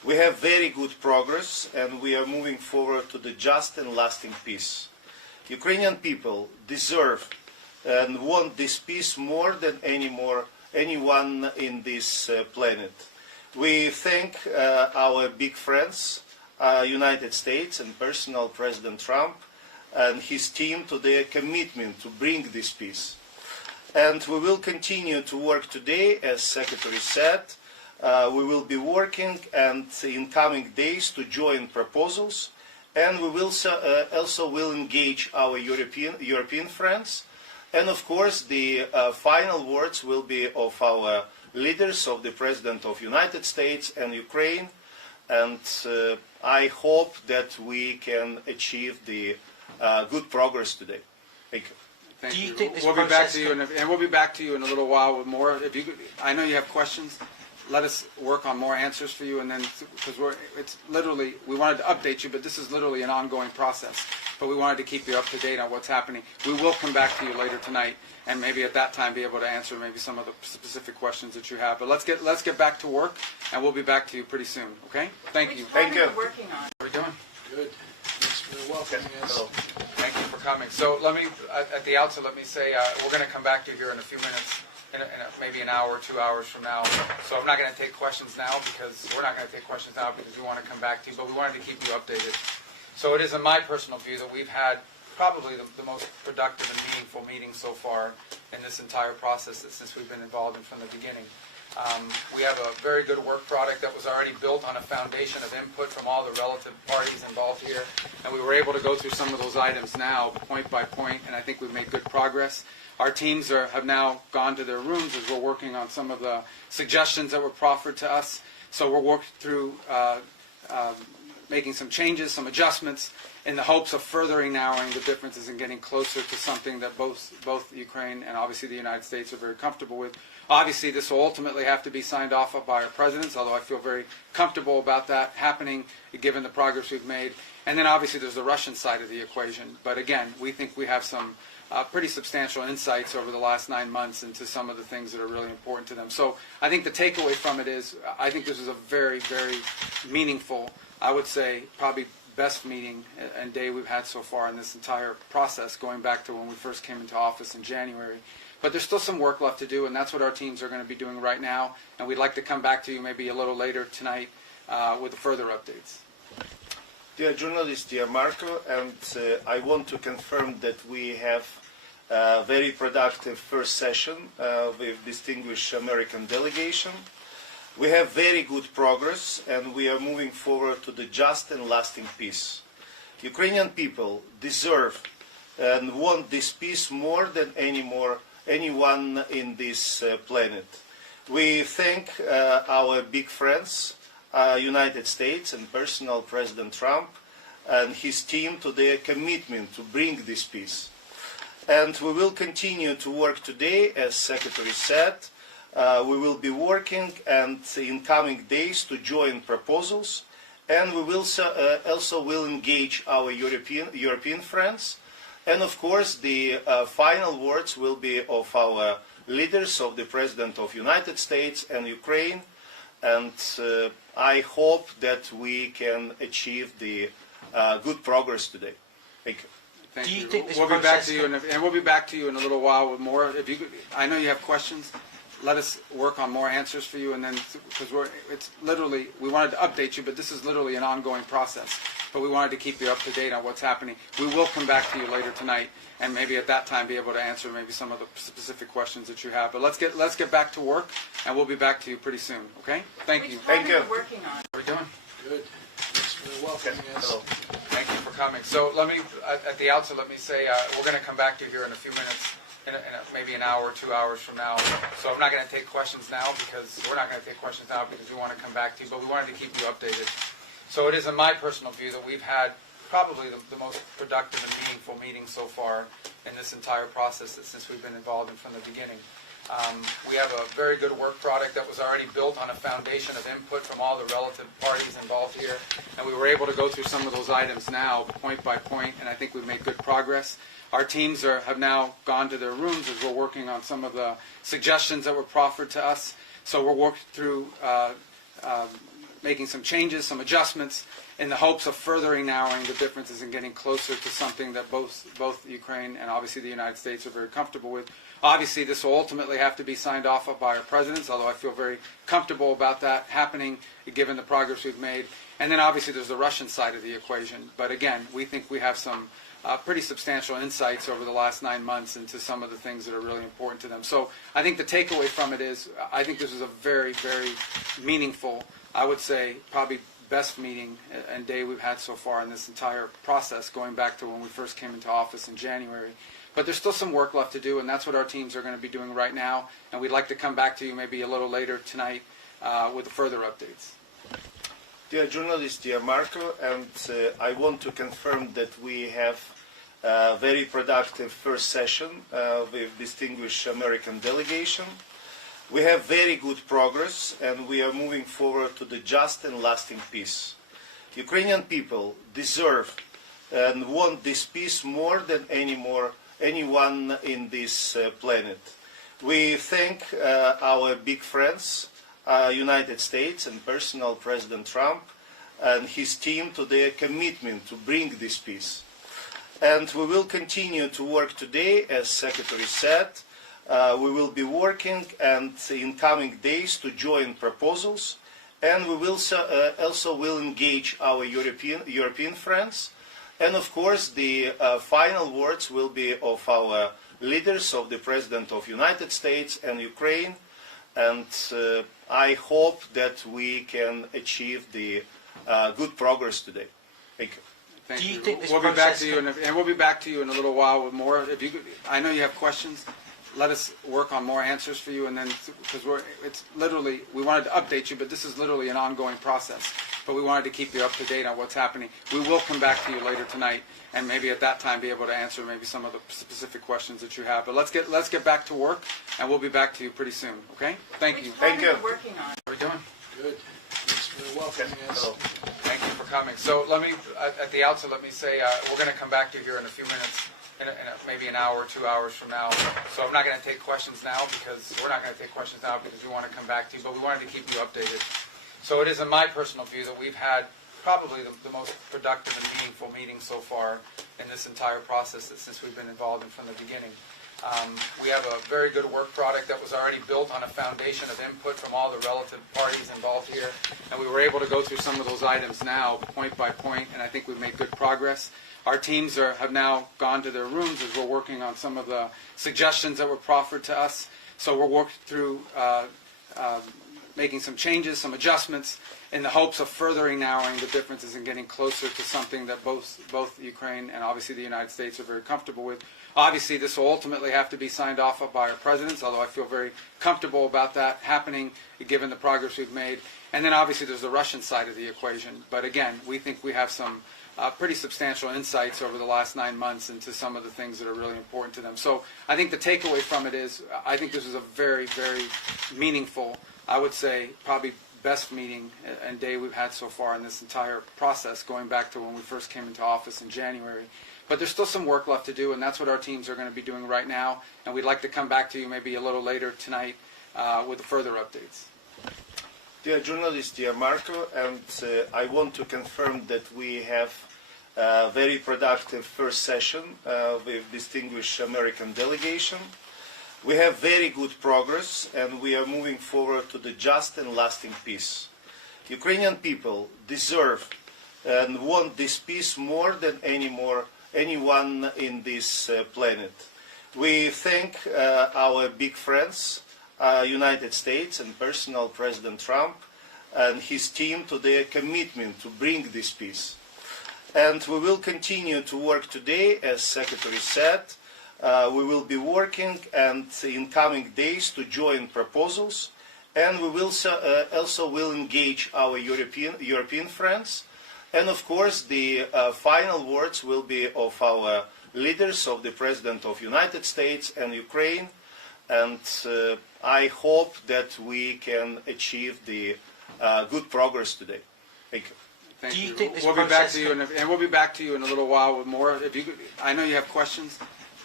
We have very good progress, and we are moving forward to the just and lasting peace. Ukrainian people deserve and want this peace more than anyone in this planet. We thank our big friends, United States and personal President Trump and his team to their commitment to bring this peace. And we will continue to work today, as Secretary said. We will be working and in coming days to join proposals, and we will also will engage our European friends. And of course, the final words will be of our leaders, of the President of United States and Ukraine. And I hope that we can achieve the good progress today. Thank you. Thank Do you you. think this We'll be back process to you, and we'll be back to you in a little while with more. If you, I know you have questions. Let us work on more answers for you, and then because it's literally we wanted to update you, but this is literally an ongoing process. But we wanted to keep you up to date on what's happening. We will come back to you later tonight, and maybe at that time be able to answer maybe some of the specific questions that you have. But let's get back to work, and we'll be back to you pretty soon. Okay? Thank you. Thank you. Working on. How are we doing? Good. Thanks for welcoming us. Hello. Thank you for coming. So let me, at the outset, let me say we're going to come back to you here in a few minutes, maybe an hour, 2 hours from now. So I'm not going to take questions now because we're not going to take questions now because we want to come back to you, but we wanted to keep you updated. So it is in my personal view that we've had probably the most productive and meaningful meeting so far in this entire process since we've been involved in from the beginning. We have a very good work product that was already built on a foundation of input from all the relative parties involved here, and we were able to go through some of those items now, point by point, and I think we've made good progress. Our teams have now gone to their rooms as we're working on some of the suggestions that were proffered to us. So we're working through making some changes, some adjustments, in the hopes of furthering narrowing the differences and getting closer to something that both Ukraine and obviously the United States are very comfortable with. Obviously, this will ultimately have to be signed off by our presidents, although I feel very comfortable about that happening, given the progress we've made. And then obviously there's the Russian side of the equation. But again, we think we have some pretty substantial insights over the last 9 months into some of the things that are really important to them. So I think the takeaway from it is I think this is a very, very meaningful, I would say probably best meeting and day we've had so far in this entire process, going back to when we first came into office in January. But there's still some work left to do, and that's what our teams are going to be doing right now. And we'd like to come back to you maybe a little later tonight with further updates. Dear journalist, dear Marco, and I want to confirm that we have a very productive first session with distinguished American delegation. We have very good progress, and we are moving forward to the just and lasting peace. Ukrainian people deserve and want this peace more than anyone in this planet. We thank our big friends, United States and personal President Trump and his team to their commitment to bring this peace. And we will continue to work today, as Secretary said. We will be working and in coming days to join proposals, and we will also will engage our European friends. And of course, the final words will be of our leaders, of the President of United States and Ukraine. And I hope that we can achieve the good progress today. Thank you. Thank Do you you. think this We'll be back process to you, and we'll be back to you in a little while with more. If you, I know you have questions. Let us work on more answers for you, and then because it's literally we wanted to update you, but this is literally an ongoing process. But we wanted to keep you up to date on what's happening. We will come back to you later tonight, and maybe at that time be able to answer maybe some of the specific questions that you have. But let's get back to work, and we'll be back to you pretty soon. Okay? Thank you. Thank you. Working on. How are we doing? Good. Thanks for welcoming us. Hello. Thank you for coming. So let me, at the outset, let me say we're going to come back to you here in a few minutes, maybe an hour, 2 hours from now. So I'm not going to take questions now because we're not going to take questions now because we want to come back to you, but we wanted to keep you updated. So it is in my personal view that we've had probably the most productive and meaningful meeting so far in this entire process since we've been involved in from the beginning. We have a very good work product that was already built on a foundation of input from all the relative parties involved here, and we were able to go through some of those items now, point by point, and I think we've made good progress. Our teams have now gone to their rooms as we're working on some of the suggestions that were proffered to us. So we're working through making some changes, some adjustments, in the hopes of furthering narrowing the differences and getting closer to something that both Ukraine and obviously the United States are very comfortable with. Obviously, this will ultimately have to be signed off by our presidents, although I feel very comfortable about that happening, given the progress we've made. And then obviously there's the Russian side of the equation. But again, we think we have some pretty substantial insights over the last 9 months into some of the things that are really important to them. So I think the takeaway from it is, I think this is a very, very meaningful, I would say probably best meeting and day we've had so far in this entire process, going back to when we first came into office in January. But there's still some work left to do, and that's what our teams are going to be doing right now. And we'd like to come back to you maybe a little later tonight with further updates. Dear journalist, dear Marco, and I want to confirm that we have a very productive first session with distinguished American delegation. We have very good progress, and we are moving forward to the just and lasting peace. Ukrainian people deserve and want this peace more than anyone in this planet. We thank our big friends, United States and personal President Trump and his team to their commitment to bring this peace. And we will continue to work today, as Secretary said. We will be working and in coming days to join proposals, and we will also will engage our European friends. And of course, the final words will be of our leaders, of the President of the United States and Ukraine. And I hope that we can achieve the good progress today. Thank you. Thank Do you you. think this We'll be back process to you, and we'll be back to you in a little while with more. If you, I know you have questions. Let us work on more answers for you, and then because it's literally, we wanted to update you, but this is literally an ongoing process. But we wanted to keep you up to date on what's happening. We will come back to you later tonight, and maybe at that time be able to answer maybe some of the specific questions that you have. But let's get back to work, and we'll be back to you pretty soon. Okay? Thank you. Thank you. Working on. How are we doing? Good. Thanks for welcoming us. Thank you for coming. So let me, at the outset, let me say we're going to come back to you here in a few minutes, in maybe an hour, 2 hours from now. So I'm not going to take questions now because we're not going to take questions now because we want to come back to you, but we wanted to keep you updated. So it is in my personal view that we've had probably the most productive and meaningful meeting so far in this entire process since we've been involved in from the beginning. We have a very good work product that was already built on a foundation of input from all the relative parties involved here, and we were able to go through some of those items now, point by point, and I think we've made good progress. Our teams have now gone to their rooms as we're working on some of the suggestions that were proffered to us. So we're working through making some changes, some adjustments, in the hopes of furthering narrowing the differences and getting closer to something that both Ukraine and obviously the United States are very comfortable with. Obviously, this will ultimately have to be signed off by our presidents, although I feel very comfortable about that happening, given the progress we've made. And then obviously there's the Russian side of the equation. But again, we think we have some pretty substantial insights over the last 9 months into some of the things that are really important to them. So I think the takeaway from it is, I think this is a very, very meaningful, I would say probably best meeting and day we've had so far in this entire process, going back to when we first came into office in January. But there's still some work left to do, and that's what our teams are going to be doing right now. And we'd like to come back to you maybe a little later tonight with further updates. Dear journalist, dear Marco, and I want to confirm that we have a very productive first session with distinguished American delegation. We have very good progress, and we are moving forward to the just and lasting peace. Ukrainian people deserve and want this peace more than anyone in this planet. We thank our big friends, United States and personal President Trump and his team to their commitment to bring this peace. And we will continue to work today, as Secretary said. We will be working and in coming days to join proposals, and we will also will engage our European friends. And of course, the final words will be of our leaders, of the President of the United States and Ukraine. And I hope that we can achieve the good progress today. Thank you. Thank Do you you. think this We'll be back process to you, and we'll be back to you in a little while with more. If you, I know you have questions.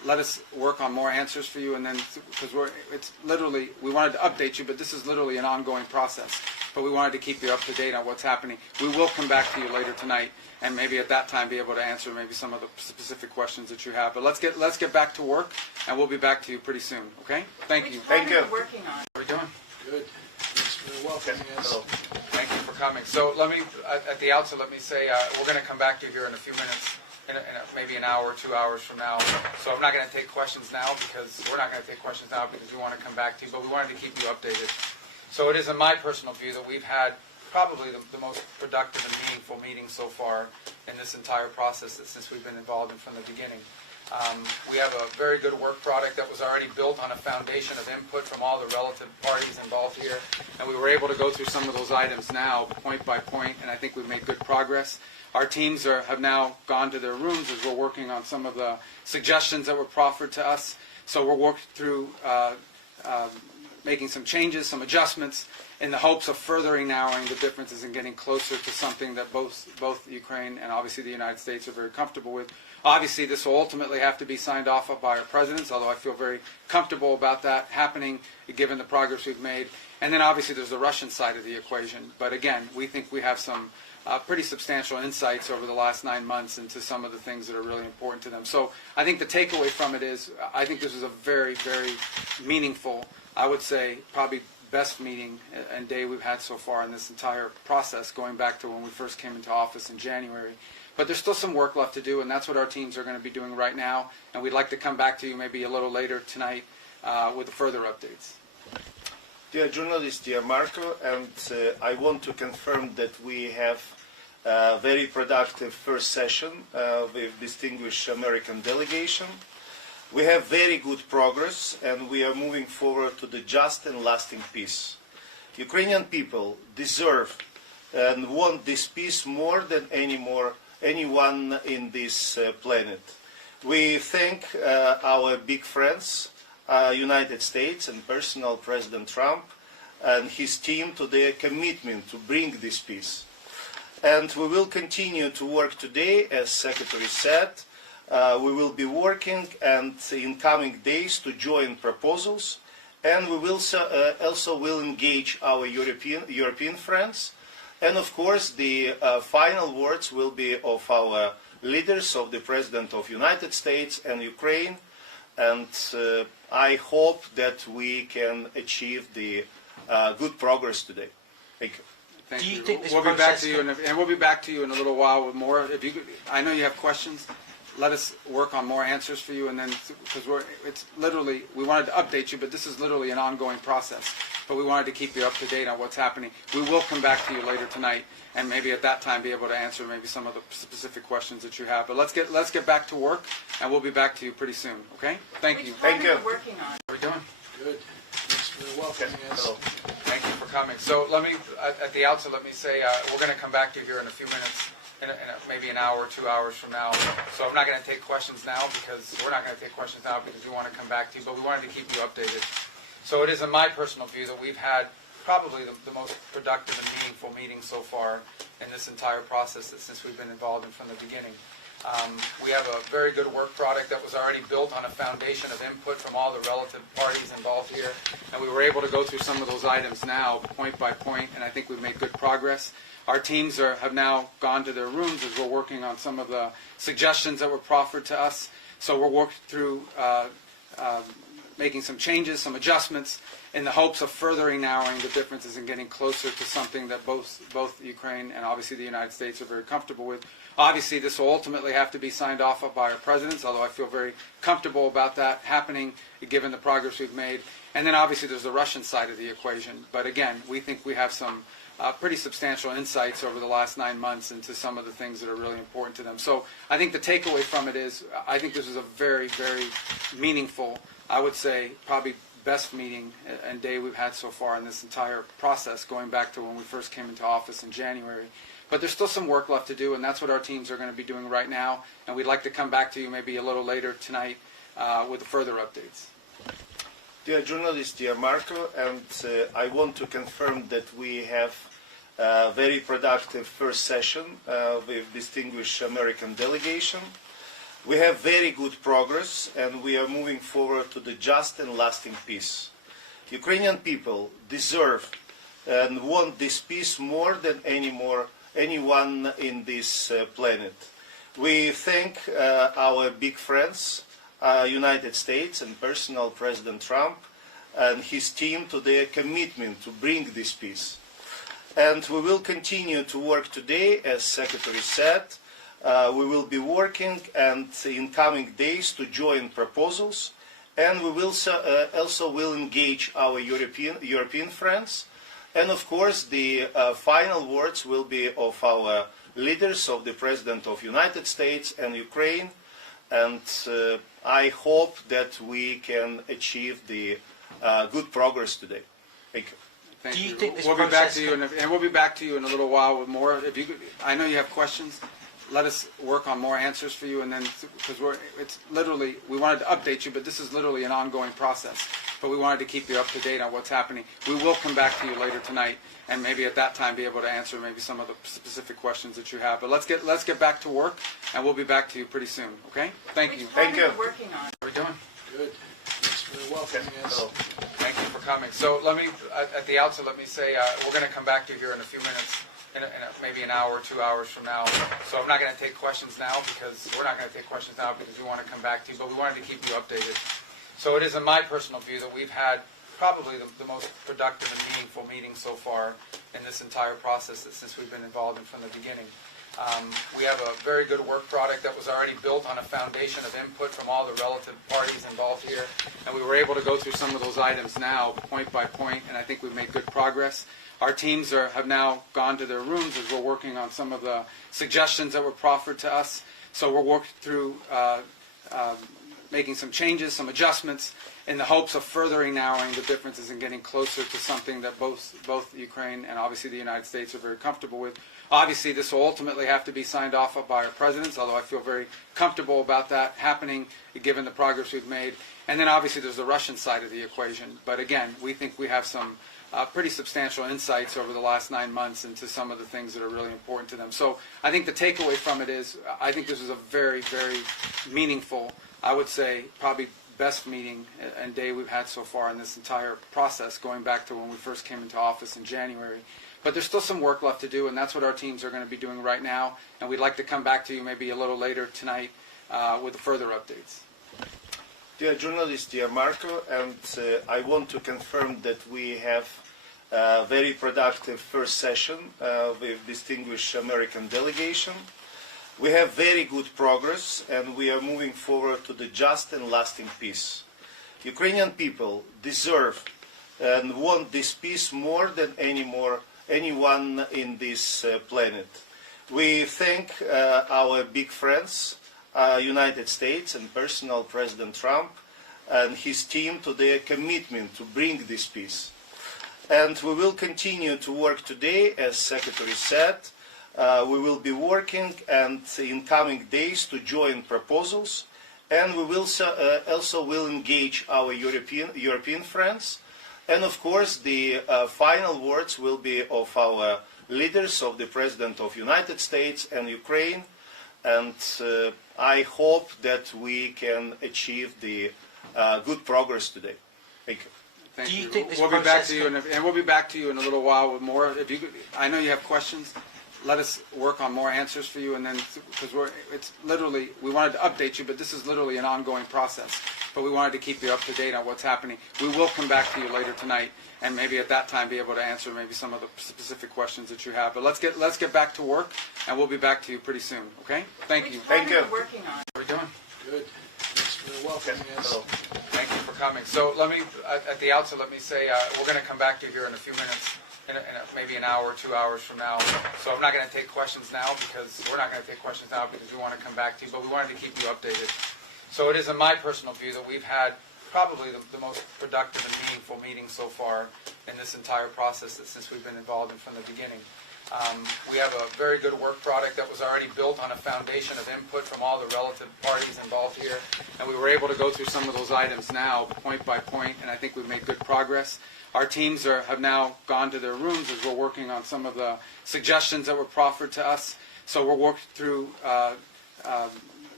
let us work on more answers for you, and then because it's literally, we wanted to update you, but this is literally an ongoing process. But we wanted to keep you up to date on what's happening. We will come back to you later tonight, and maybe at that time be able to answer maybe some of the specific questions that you have. But let's get back to work, and we'll be back to you pretty soon. Okay? Thank you. Thank you. Working on. How are we doing? Good. Thanks for welcoming us. Hello. Thank you for coming. So let me, at the outset, let me say we're going to come back to you here in a few minutes, maybe an hour, 2 hours from now. So I'm not going to take questions now because we're not going to take questions now because we want to come back to you, but we wanted to keep you updated. So it is in my personal view that we've had probably the most productive and meaningful meeting so far in this entire process since we've been involved in from the beginning. We have a very good work product that was already built on a foundation of input from all the relative parties involved here, and we were able to go through some of those items now, point by point, and I think we've made good progress. Our teams have now gone to their rooms as we're working on some of the suggestions that were proffered to us. So we're working through making some changes, some adjustments, in the hopes of furthering narrowing the differences and getting closer to something that both Ukraine and obviously the United States are very comfortable with. Obviously, this will ultimately have to be signed off by our presidents, although I feel very comfortable about that happening, given the progress we've made. And then obviously there's the Russian side of the equation. But again, we think we have some pretty substantial insights over the last 9 months into some of the things that are really important to them. So I think the takeaway from it is I think this is a very, very meaningful, I would say probably best meeting and day we've had so far in this entire process, going back to when we first came into office in January. But there's still some work left to do, and that's what our teams are going to be doing right now. And we'd like to come back to you maybe a little later tonight with further updates. Dear journalist, dear Marco, and I want to confirm that we have a very productive first session with distinguished American delegation. We have very good progress, and we are moving forward to the just and lasting peace. Ukrainian people deserve and want this peace more than anyone in this planet. We thank our big friends, United States and personal President Trump and his team to their commitment to bring this peace. And we will continue to work today, as Secretary said. We will be working and in coming days to join proposals, and we will also will engage our European friends. And of course, the final words will be of our leaders, of the President of the United States and Ukraine. And I hope that we can achieve the good progress today. Thank you. Thank Do you you. think this We'll be back process to you, and we'll be back to you in a little while with more. If you, I know you have questions. Let us work on more answers for you, and then because it's literally, we wanted to update you, but this is literally an ongoing process. But we wanted to keep you up to date on what's happening. We will come back to you later tonight, and maybe at that time be able to answer maybe some of the specific questions that you have. But let's get back to work, and we'll be back to you pretty soon. Okay? Thank you. Thank you. Working on. How are we doing? Good. Thanks for welcoming us. Hello. Thank you for coming. So let me, at the outset, let me say we're going to come back to you here in a few minutes, maybe an hour, 2 hours from now. So I'm not going to take questions now because we're not going to take questions now because we want to come back to you, but we wanted to keep you updated. So it is in my personal view that we've had probably the most productive and meaningful meeting so far in this entire process since we've been involved in from the beginning. We have a very good work product that was already built on a foundation of input from all the relative parties involved here, and we were able to go through some of those items now, point by point, and I think we've made good progress. Our teams have now gone to their rooms as we're working on some of the suggestions that were proffered to us. So we're working through making some changes, some adjustments, in the hopes of furthering narrowing the differences and getting closer to something that both Ukraine and obviously the United States are very comfortable with. Obviously, this will ultimately have to be signed off by our presidents, although I feel very comfortable about that happening, given the progress we've made. And then obviously there's the Russian side of the equation. But again, we think we have some pretty substantial insights over the last 9 months into some of the things that are really important to them. So I think the takeaway from it is I think this is a very, very meaningful, I would say probably best meeting and day we've had so far in this entire process, going back to when we first came into office in January. But there's still some work left to do, and that's what our teams are going to be doing right now. And we'd like to come back to you maybe a little later tonight with further updates. Dear journalist, dear Marco, and I want to confirm that we have a very productive first session with distinguished American delegation. We have very good progress, and we are moving forward to the just and lasting peace. Ukrainian people deserve and want this peace more than anyone in this planet. We thank our big friends, United States and personal President Trump and his team to their commitment to bring this peace. And we will continue to work today, as Secretary said. We will be working and in coming days to join proposals, and we will also will engage our European friends. And of course, the final words will be of our leaders, of the President of the United States and Ukraine. And I hope that we can achieve the good progress today. Thank you. Thank Do you you. think this We'll be back process to you, and we'll be back to you in a little while with more. If you, I know you have questions. Let us work on more answers for you, and then because it's literally we wanted to update you, but this is literally an ongoing process. But we wanted to keep you up to date on what's happening. We will come back to you later tonight, and maybe at that time be able to answer maybe some of the specific questions that you have. But let's get back to work, and we'll be back to you pretty soon. Okay? Thank you. Thank you. Working on. How are we doing? Good. Thanks for welcoming us. Thank you for coming. So let me, at the outset, let me say we're going to come back to you here in a few minutes, maybe an hour, 2 hours from now. So I'm not going to take questions now because we're not going to take questions now because we want to come back to you, but we wanted to keep you updated. So it is in my personal view that we've had probably the most productive and meaningful meeting so far in this entire process since we've been involved in from the beginning. We have a very good work product that was already built on a foundation of input from all the relative parties involved here, and we were able to go through some of those items now, point by point, and I think we've made good progress. Our teams have now gone to their rooms as we're working on some of the suggestions that were proffered to us. So we're working through making some changes, some adjustments, in the hopes of furthering narrowing the differences and getting closer to something that both Ukraine and obviously the United States are very comfortable with. Obviously, this will ultimately have to be signed off by our presidents, although I feel very comfortable about that happening, given the progress we've made. And then obviously there's the Russian side of the equation. But again, we think we have some pretty substantial insights over the last 9 months into some of the things that are really important to them. So I think the takeaway from it is I think this is a very, very meaningful, I would say probably best meeting and day we've had so far in this entire process, going back to when we first came into office in January. But there's still some work left to do, and that's what our teams are going to be doing right now. And we'd like to come back to you maybe a little later tonight with further updates. Dear journalists, dear Marco, and I want to confirm that we have a very productive first session with distinguished American delegation. We have very good progress, and we are moving forward to the just and lasting peace. Ukrainian people deserve and want this peace more than anyone in this planet. We thank our big friends, United States and personal President Trump and his team to their commitment to bring this peace. And we will continue to work today, as Secretary said. We will be working and in coming days to join proposals, and we will also will engage our European friends. And of course, the final words will be of our leaders, of the President of the United States and Ukraine. And I hope that we can achieve the good progress today. Thank you. Thank Do you you. think this We'll be back process to you, and we'll be back to you in a little while with more. If you, I know you have questions. Let us work on more answers for you, and then because it's literally we wanted to update you, but this is literally an ongoing process. But we wanted to keep you up to date on what's happening. We will come back to you later tonight, and maybe at that time be able to answer maybe some of the specific questions that you have. But let's get back to work, and we'll be back to you pretty soon. Okay? Thank you. Thank you. Working on. How are we doing? Good. Thanks for welcoming us. Thank you for coming. So let me, at the outset, let me say we're going to come back to you here in a few minutes, maybe an hour, 2 hours from now. So I'm not going to take questions now because we're not going to take questions now because we want to come back to you, but we wanted to keep you updated. So it is in my personal view that we've had probably the most productive and meaningful meeting so far in this entire process since we've been involved in from the beginning. We have a very good work product that was already built on a foundation of input from all the relative parties involved here, and we were able to go through some of those items now, point by point, and I think we've made good progress. Our teams have now gone to their rooms as we're working on some of the suggestions that were proffered to us. So we're working through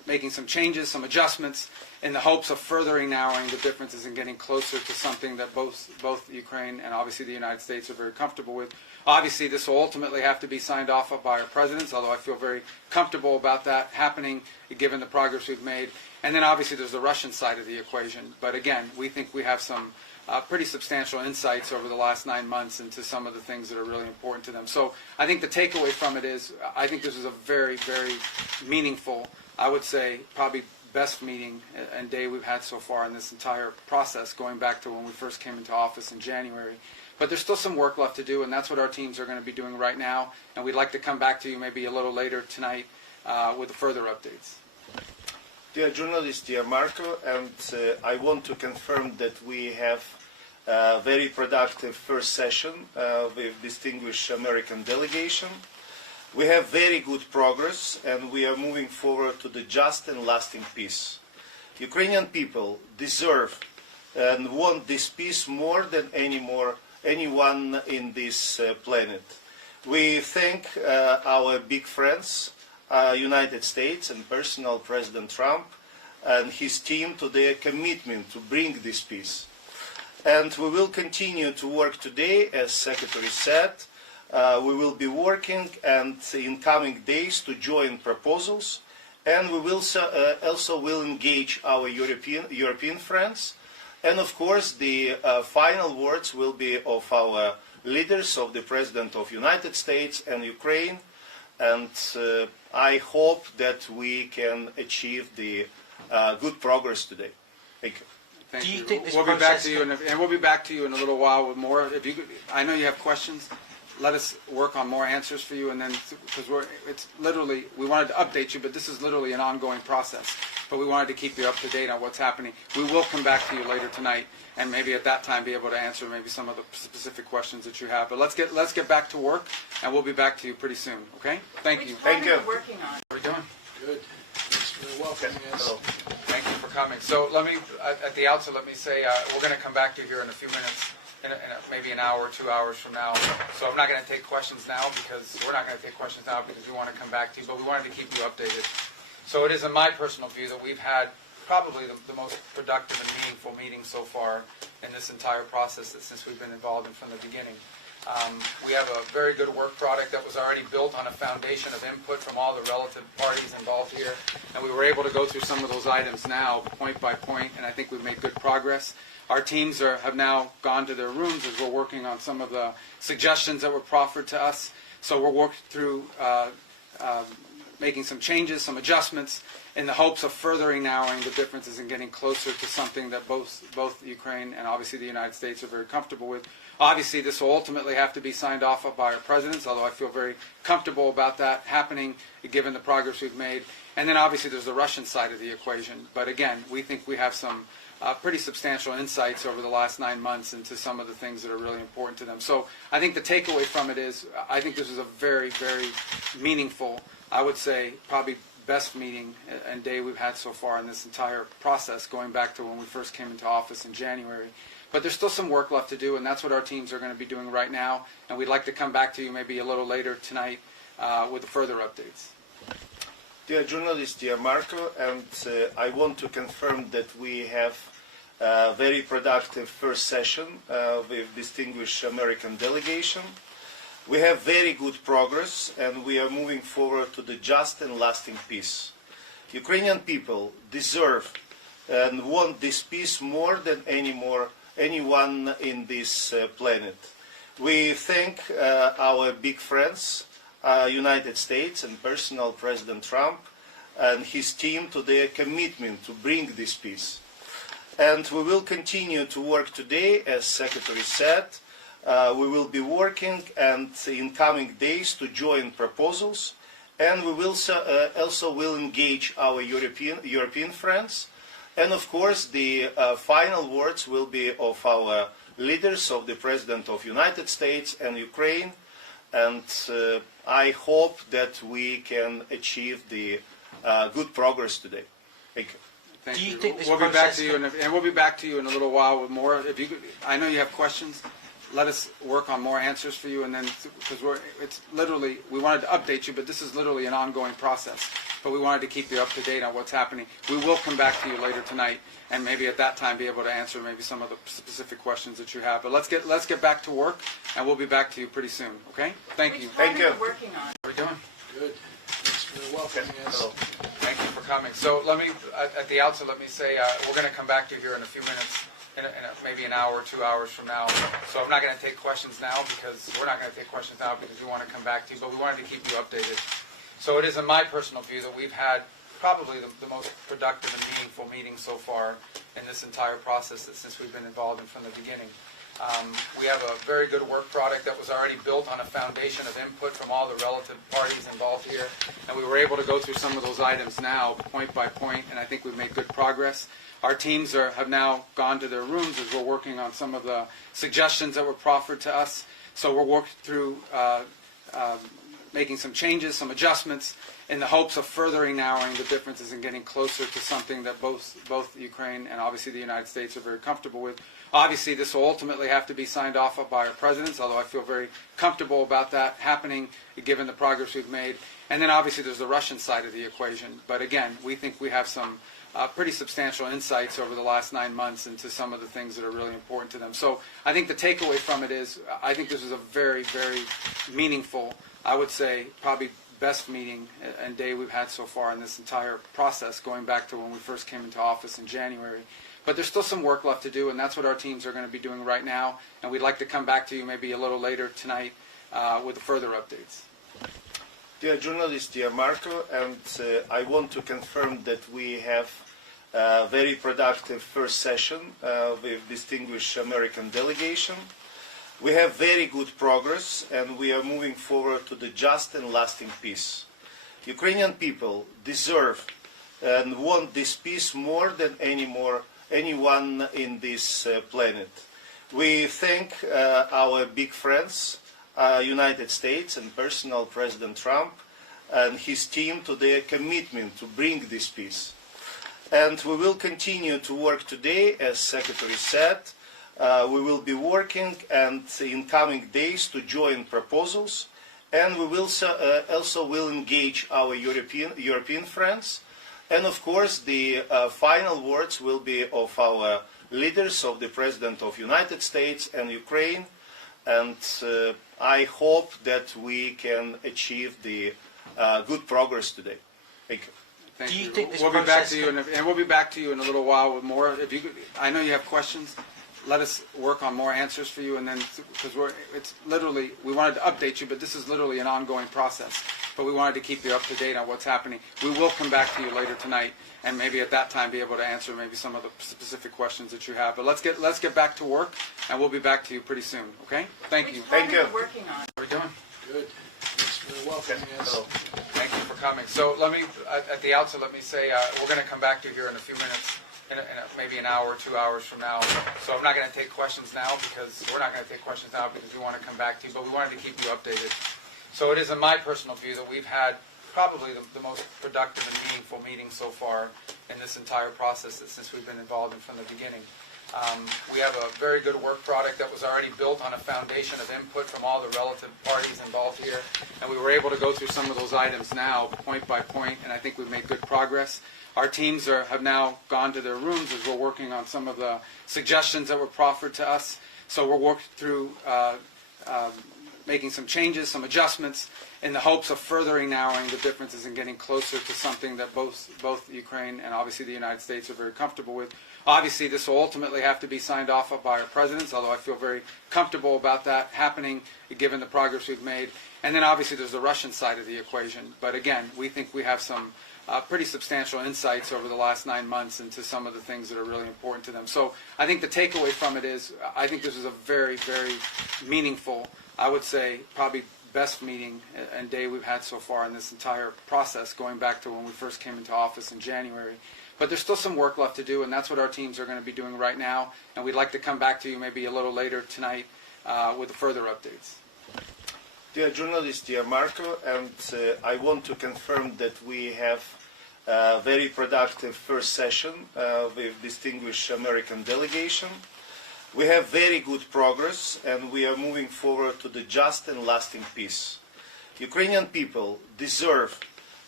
making some changes, some adjustments, in the hopes of furthering narrowing the differences and getting closer to something that both Ukraine and obviously the United States are very comfortable with. Obviously, this will ultimately have to be signed off by our presidents, although I feel very comfortable about that happening, given the progress we've made. And then obviously there's the Russian side of the equation. But again, we think we have some pretty substantial insights over the last 9 months into some of the things that are really important to them. So I think the takeaway from it is, I think this is a very, very meaningful, I would say probably best meeting and day we've had so far in this entire process, going back to when we first came into office in January. But there's still some work left to do, and that's what our teams are going to be doing right now. And we'd like to come back to you maybe a little later tonight with further updates. Dear journalist, dear Marco, and I want to confirm that we have a very productive first session with distinguished American delegation. We have very good progress, and we are moving forward to the just and lasting peace. Ukrainian people deserve and want this peace more than anyone in this planet. We thank our big friends, United States and personal President Trump and his team to their commitment to bring this peace. And we will continue to work today, as Secretary said. We will be working and in coming days to join proposals, and we will also will engage our European friends. And of course, the final words will be of our leaders, of the President of United States and Ukraine. And I hope that we can achieve the good progress today. Thank you. Thank Do you you. think this We'll be back process to you, and we'll be back to you in a little while with more. If you, I know you have questions. Let us work on more answers for you, and then because it's literally, we wanted to update you, but this is literally an ongoing process. But we wanted to keep you up to date on what's happening. We will come back to you later tonight, and maybe at that time be able to answer maybe some of the specific questions that you have. But let's get back to work, and we'll be back to you pretty soon. Okay? Thank you. Thank you. Working on. How are we doing? Good. Thanks for welcoming us. Hello. Thank you for coming. So let me, at the outset, let me say we're going to come back to you here in a few minutes, maybe an hour, 2 hours from now. So I'm not going to take questions now because we're not going to take questions now because we want to come back to you, but we wanted to keep you updated. So it is in my personal view that we've had probably the most productive and meaningful meeting so far in this entire process since we've been involved in from the beginning. We have a very good work product that was already built on a foundation of input from all the relative parties involved here, and we were able to go through some of those items now, point by point, and I think we've made good progress. Our teams have now gone to their rooms as we're working on some of the suggestions that were proffered to us. So we're working through making some changes, some adjustments, in the hopes of furthering narrowing the differences and getting closer to something that both Ukraine and obviously the United States are very comfortable with. Obviously, this will ultimately have to be signed off by our presidents, although I feel very comfortable about that happening, given the progress we've made. And then obviously there's the Russian side of the equation. But again, we think we have some pretty substantial insights over the last 9 months into some of the things that are really important to them. So I think the takeaway from it is, I think this is a very, very meaningful, I would say probably best meeting and day we've had so far in this entire process, going back to when we first came into office in January. But there's still some work left to do, and that's what our teams are going to be doing right now. And we'd like to come back to you maybe a little later tonight with further updates. Dear journalist, dear Marco, and I want to confirm that we have a very productive first session with distinguished American delegation. We have very good progress, and we are moving forward to the just and lasting peace. Ukrainian people deserve and want this peace more than anyone in this planet. We thank our big friends, United States and personal President Trump and his team to their commitment to bring this peace. And we will continue to work today, as Secretary said. We will be working and in coming days to join proposals, and we will also will engage our European friends. And of course, the final words will be of our leaders, of the President of United States and Ukraine. And I hope that we can achieve the good progress today. Thank you. Thank Do you you. think this we'll be back process to you, and we'll be back to you in a little while with more. If you, I know you have questions. Let us work on more answers for you, and then because it's literally, we wanted to update you, but this is literally an ongoing process. but we wanted to keep you up to date on what's happening. We will come back to you later tonight, and maybe at that time be able to answer maybe some of the specific questions that you have. But let's get back to work, and we'll be back to you pretty soon. Okay? Thank you. Thank you. Working on. How are we doing? Good. Thanks for welcoming us. Thank you for coming. So let me, at the outset, let me say we're going to come back to you here in a few minutes, in maybe an hour, 2 hours from now. So I'm not going to take questions now because we're not going to take questions now because we want to come back to you, but we wanted to keep you updated. So it is in my personal view that we've had probably the most productive and meaningful meeting so far in this entire process since we've been involved in from the beginning. We have a very good work product that was already built on a foundation of input from all the relative parties involved here, and we were able to go through some of those items now, point by point, and I think we've made good progress. Our teams have now gone to their rooms as we're working on some of the suggestions that were proffered to us. So we're working through making some changes, some adjustments, in the hopes of furthering narrowing the differences and getting closer to something that both Ukraine and obviously the United States are very comfortable with. Obviously, this will ultimately have to be signed off by our presidents, although I feel very comfortable about that happening, given the progress we've made. And then obviously there's the Russian side of the equation. But again, we think we have some pretty substantial insights over the last 9 months into some of the things that are really important to them. So I think the takeaway from it is I think this is a very, very meaningful, I would say probably best meeting and day we've had so far in this entire process, going back to when we first came into office in January. But there's still some work left to do, and that's what our teams are going to be doing right now. And we'd like to come back to you maybe a little later tonight with further updates. Dear journalist, dear Marco, and I want to confirm that we have a very productive first session with distinguished American delegation. We have very good progress, and we are moving forward to the just and lasting peace. Ukrainian people deserve and want this peace more than anyone in this planet. We thank our big friends, United States and personal President Trump and his team to their commitment to bring this peace. And we will continue to work today, as Secretary said. We will be working and in coming days to join proposals, and we will also will engage our European friends. And of course, the final words will be of our leaders, of the President of United States and Ukraine. And I hope that we can achieve the good progress today. Thank you. Thank Do you you. think this we'll be back process to you, and we'll be back to you in a little while with more. If you, I know you have questions. Let us work on more answers for you, and then because it's literally we wanted to update you, but this is literally an ongoing process. But we wanted to keep you up to date on what's happening. We will come back to you later tonight, and maybe at that time be able to answer maybe some of the specific questions that you have. But let's get back to work, and we'll be back to you pretty soon. Okay? Thank you. Thank you. Working on. How are we doing? Good. Thanks for welcoming us. Thank you for coming. So let me, at the outset, let me say we're going to come back to you here in a few minutes, in maybe an hour, 2 hours from now. So I'm not going to take questions now because we're not going to take questions now because we want to come back to you, but we wanted to keep you updated. So it is in my personal view that we've had probably the most productive and meaningful meeting so far in this entire process since we've been involved in from the beginning. We have a very good work product that was already built on a foundation of input from all the relative parties involved here, and we were able to go through some of those items now, point by point, and I think we've made good progress. Our teams have now gone to their rooms as we're working on some of the suggestions that were proffered to us. So we're working through making some changes, some adjustments, in the hopes of furthering narrowing the differences and getting closer to something that both Ukraine and obviously the United States are very comfortable with. Obviously, this will ultimately have to be signed off by our presidents, although I feel very comfortable about that happening, given the progress we've made. And then obviously there's the Russian side of the equation. But again, we think we have some pretty substantial insights over the last 9 months into some of the things that are really important to them. So I think the takeaway from it is I think this is a very, very meaningful, I would say probably best meeting and day we've had so far in this entire process, going back to when we first came into office in January. But there's still some work left to do, and that's what our teams are going to be doing right now. And we'd like to come back to you maybe a little later tonight with further updates. Dear journalist, dear Marco, and I want to confirm that we have a very productive first session with distinguished American delegation. We have very good progress, and we are moving forward to the just and lasting peace. Ukrainian people deserve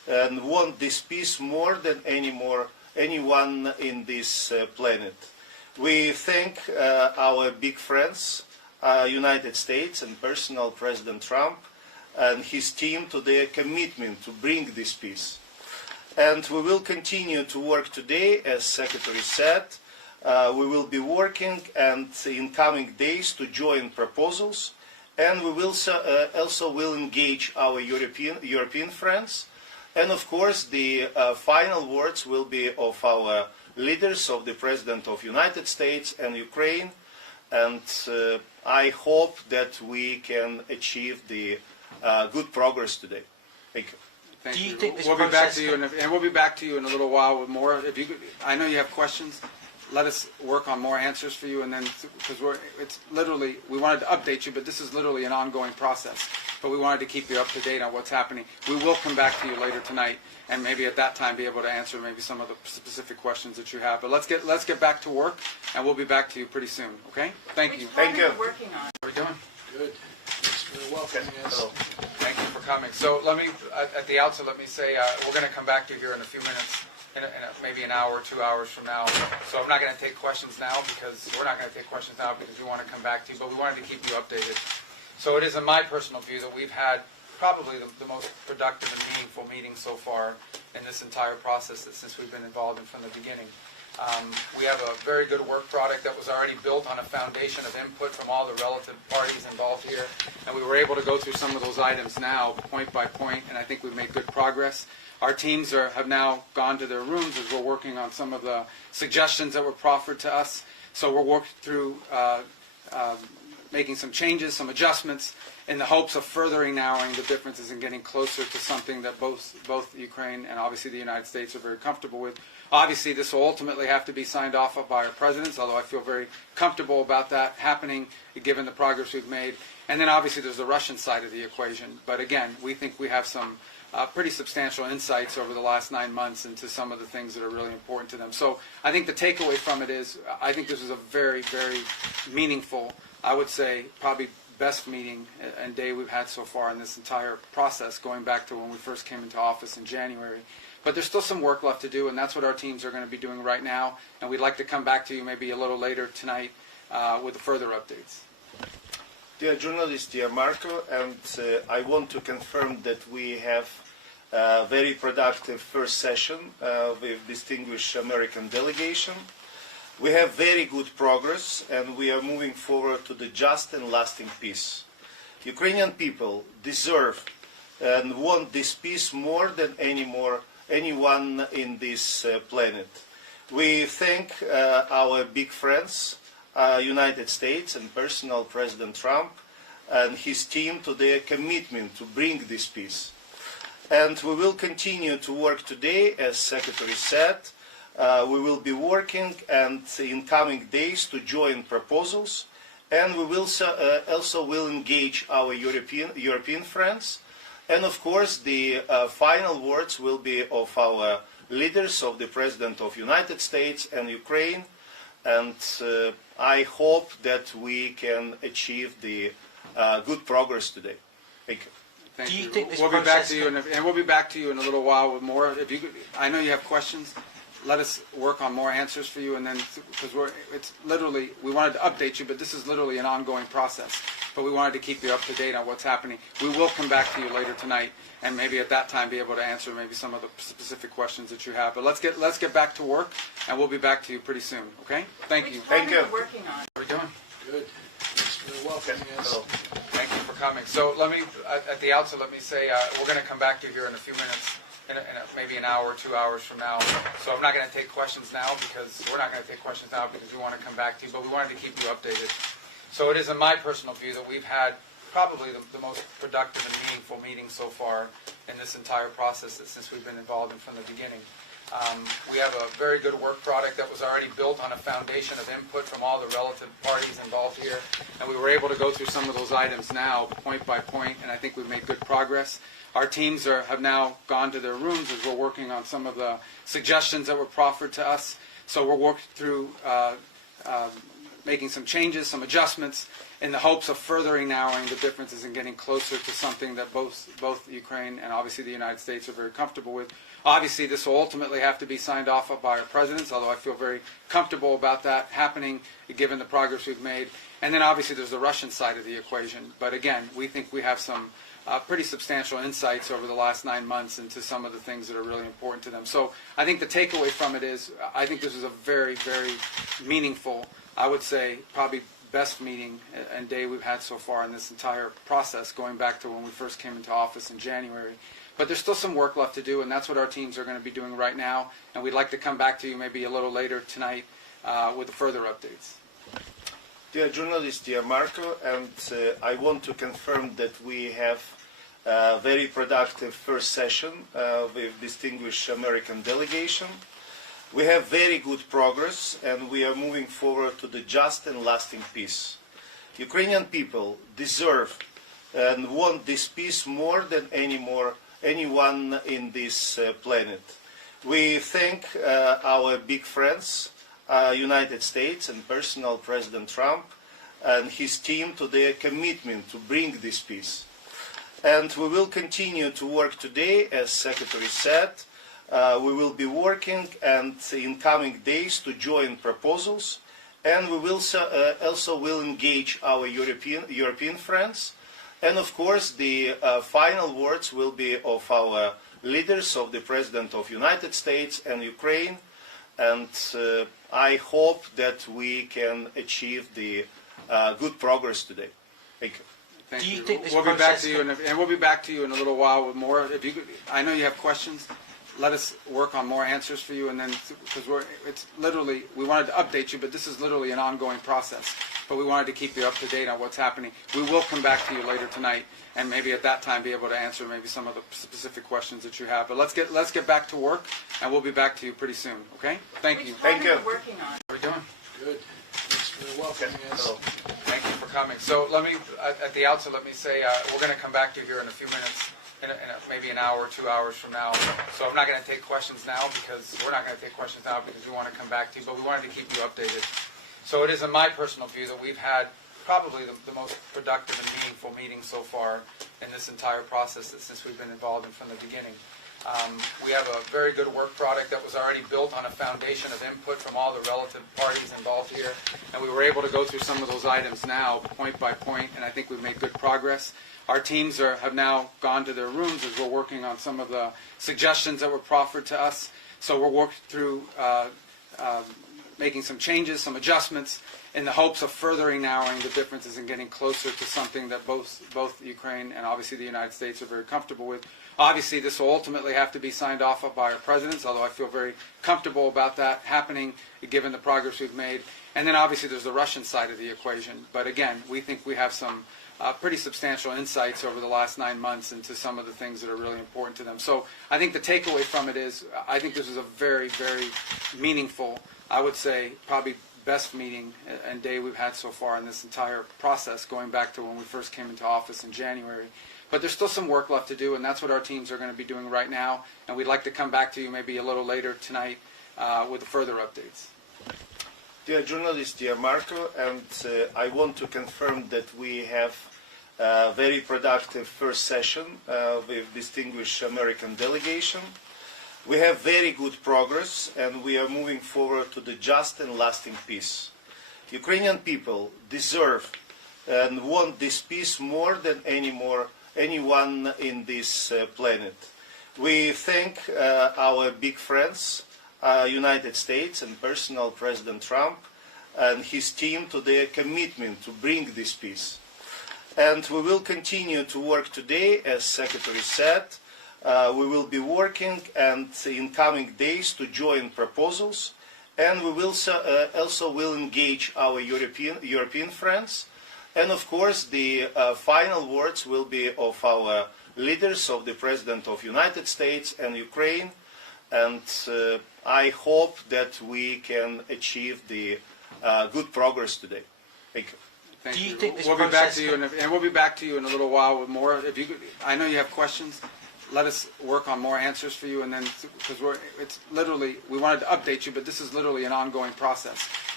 and want this peace more than anyone in this planet. We thank our big friends, United States and personal President Trump and his team to their commitment to bring this peace. And we will continue to work today, as Secretary said. We will be working and in coming days to join proposals, and we will also will engage our European friends. And of course, the final words will be of our leaders, of the President of United States and Ukraine. And I hope that we can achieve the good progress today. Thank you. Thank Do you you. think this We'll be back process to you, and we'll be back to you in a little while with more. If you, I know you have questions. Let us work on more answers for you, and then because it's literally we wanted to update you, but this is literally an ongoing process. But we wanted to keep you up to date on what's happening. We will come back to you later tonight, and maybe at that time be able to answer maybe some of the specific questions that you have. But let's get back to work, and we'll be back to you pretty soon. Okay? Thank you. Thank you. Working on. How are we doing? Good. Thanks for welcoming us. Thank you for coming. So let me, at the outset, let me say we're going to come back to you here in a few minutes, maybe an hour, 2 hours from now. So I'm not going to take questions now because we're not going to take questions now because we want to come back to you, but we wanted to keep you updated. So it is in my personal view that we've had probably the most productive and meaningful meeting so far in this entire process since we've been involved in from the beginning. We have a very good work product that was already built on a foundation of input from all the relative parties involved here, and we were able to go through some of those items now, point by point, and I think we've made good progress. Our teams have now gone to their rooms as we're working on some of the suggestions that were proffered to us. So we're working through making some changes, some adjustments, in the hopes of furthering narrowing the differences and getting closer to something that both Ukraine and obviously the United States are very comfortable with. Obviously, this will ultimately have to be signed off by our presidents, although I feel very comfortable about that happening given the progress we've made. And then obviously there's the Russian side of the equation. But again, we think we have some pretty substantial insights over the last 9 months into some of the things that are really important to them. So I think the takeaway from it is I think this is a very, very meaningful, I would say probably best meeting and day we've had so far in this entire process, going back to when we first came into office in January. But there's still some work left to do, and that's what our teams are going to be doing right now. And we'd like to come back to you maybe a little later tonight with further updates. Dear journalist, dear Marco, and I want to confirm that we have a very productive first session with distinguished American delegation. We have very good progress, and we are moving forward to the just and lasting peace. Ukrainian people deserve and want this peace more than anyone in this planet. We thank our big friends, United States and personal President Trump and his team to their commitment to bring this peace. And we will continue to work today, as Secretary said. We will be working and in coming days to join proposals, and we will also will engage our European friends. And of course, the final words will be of our leaders, of the President of United States and Ukraine. And I hope that we can achieve the good progress today. Thank you. Thank Do you you. think this We'll be back process to you, and we'll be back to you in a little while with more. If you, I know you have questions. Let us work on more answers for you, and then because it's literally we wanted to update you, but this is literally an ongoing process. But we wanted to keep you up to date on what's happening. We will come back to you later tonight, and maybe at that time be able to answer maybe some of the specific questions that you have. But let's get back to work, and we'll be back to you pretty soon. Okay? Thank you. Thank you. Working on. How are we doing? Good. Thanks for welcoming us. Thank you for coming. So let me, at the outset, let me say we're going to come back to you here in a few minutes, maybe an hour, 2 hours from now. So I'm not going to take questions now because we're not going to take questions now because we want to come back to you, but we wanted to keep you updated. So it is in my personal view that we've had probably the most productive and meaningful meeting so far in this entire process since we've been involved in from the beginning. We have a very good work product that was already built on a foundation of input from all the relative parties involved here, and we were able to go through some of those items now, point by point, and I think we've made good progress. Our teams have now gone to their rooms as we're working on some of the suggestions that were proffered to us. So we're working through making some changes, some adjustments, in the hopes of furthering narrowing the differences and getting closer to something that both Ukraine and obviously the United States are very comfortable with. Obviously, this will ultimately have to be signed off by our presidents, although I feel very comfortable about that happening, given the progress we've made. And then obviously there's the Russian side of the equation. But again, we think we have some pretty substantial insights over the last 9 months into some of the things that are really important to them. So I think the takeaway from it is, I think this is a very, very meaningful, I would say, probably best meeting and day we've had so far in this entire process, going back to when we first came into office in January. But there's still some work left to do, and that's what our teams are going to be doing right now. And we'd like to come back to you maybe a little later tonight with further updates. Dear journalists, dear Marco, and I want to confirm that we have a very productive first session with distinguished American delegation. We have very good progress, and we are moving forward to the just and lasting peace. Ukrainian people deserve and want this peace more than anyone in this planet. We thank our big friends, United States and personal President Trump and his team to their commitment to bring this peace. And we will continue to work today, as Secretary said. We will be working and in coming days to join proposals, and we will also will engage our European friends. And of course, the final words will be of our leaders, of the President of United States and Ukraine. And I hope that we can achieve the good progress today. Thank you. Thank Do you you. think this We'll be back process to you, and we'll be back to you in a little while with more. If you, I know you have questions. Let us work on more answers for you, and then because it's literally, we wanted to update you, but this is literally an ongoing process. But we wanted to keep you up to date on what's happening. We will come back to you later tonight, and maybe at that time be able to answer maybe some of the specific questions that you have. But let's get back to work, and we'll be back to you pretty soon. Okay? Thank you. Thank you. Working on. How are we doing? Good. Thanks for welcoming us. Thank you for coming. So let me, at the outset, let me say we're going to come back to you here in a few minutes, maybe an hour, 2 hours from now. So I'm not going to take questions now because we're not going to take questions now because we want to come back to you, but we wanted to keep you updated. So it is in my personal view that we've had probably the most productive and meaningful meeting so far in this entire process since we've been involved in from the beginning. We have a very good work product that was already built on a foundation of input from all the relative parties involved here, and we were able to go through some of those items now, point by point, and I think we've made good progress. Our teams have now gone to their rooms as we're working on some of the suggestions that were proffered to us. So we're working through making some changes, some adjustments, in the hopes of furthering narrowing the differences and getting closer to something that both Ukraine and obviously the United States are very comfortable with. Obviously, this will ultimately have to be signed off by our presidents, although I feel very comfortable about that happening, given the progress we've made. And then obviously there's the Russian side of the equation. But again, we think we have some pretty substantial insights over the last 9 months into some of the things that are really important to them. So I think the takeaway from it is, I think this is a very, very meaningful, I would say, probably best meeting and day we've had so far in this entire process, going back to when we first came into office in January. But there's still some work left to do, and that's what our teams are going to be doing right now. And we'd like to come back to you maybe a little later tonight with further updates. Dear journalists, dear Marco, and I want to confirm that we have a very productive first session with distinguished American delegation. We have very good progress, and we are moving forward to the just and lasting peace. Ukrainian people deserve and want this peace more than anyone in this planet. We thank our big friends, United States and personal President Trump and his team to their commitment to bring this peace. And we will continue to work today, as Secretary said. We will be working and in coming days to join proposals, and we will also will engage our European friends. And of course, the final words will be of our leaders, of the President of United States and Ukraine. And I hope that we can achieve the good progress today. Thank you. Thank Do you you. think this we'll be back process to you, and we'll be back to you in a little while with more. If you, I know you have questions. Let us work on more answers for you, and then because it's literally, we wanted to update you, but this is literally an ongoing process.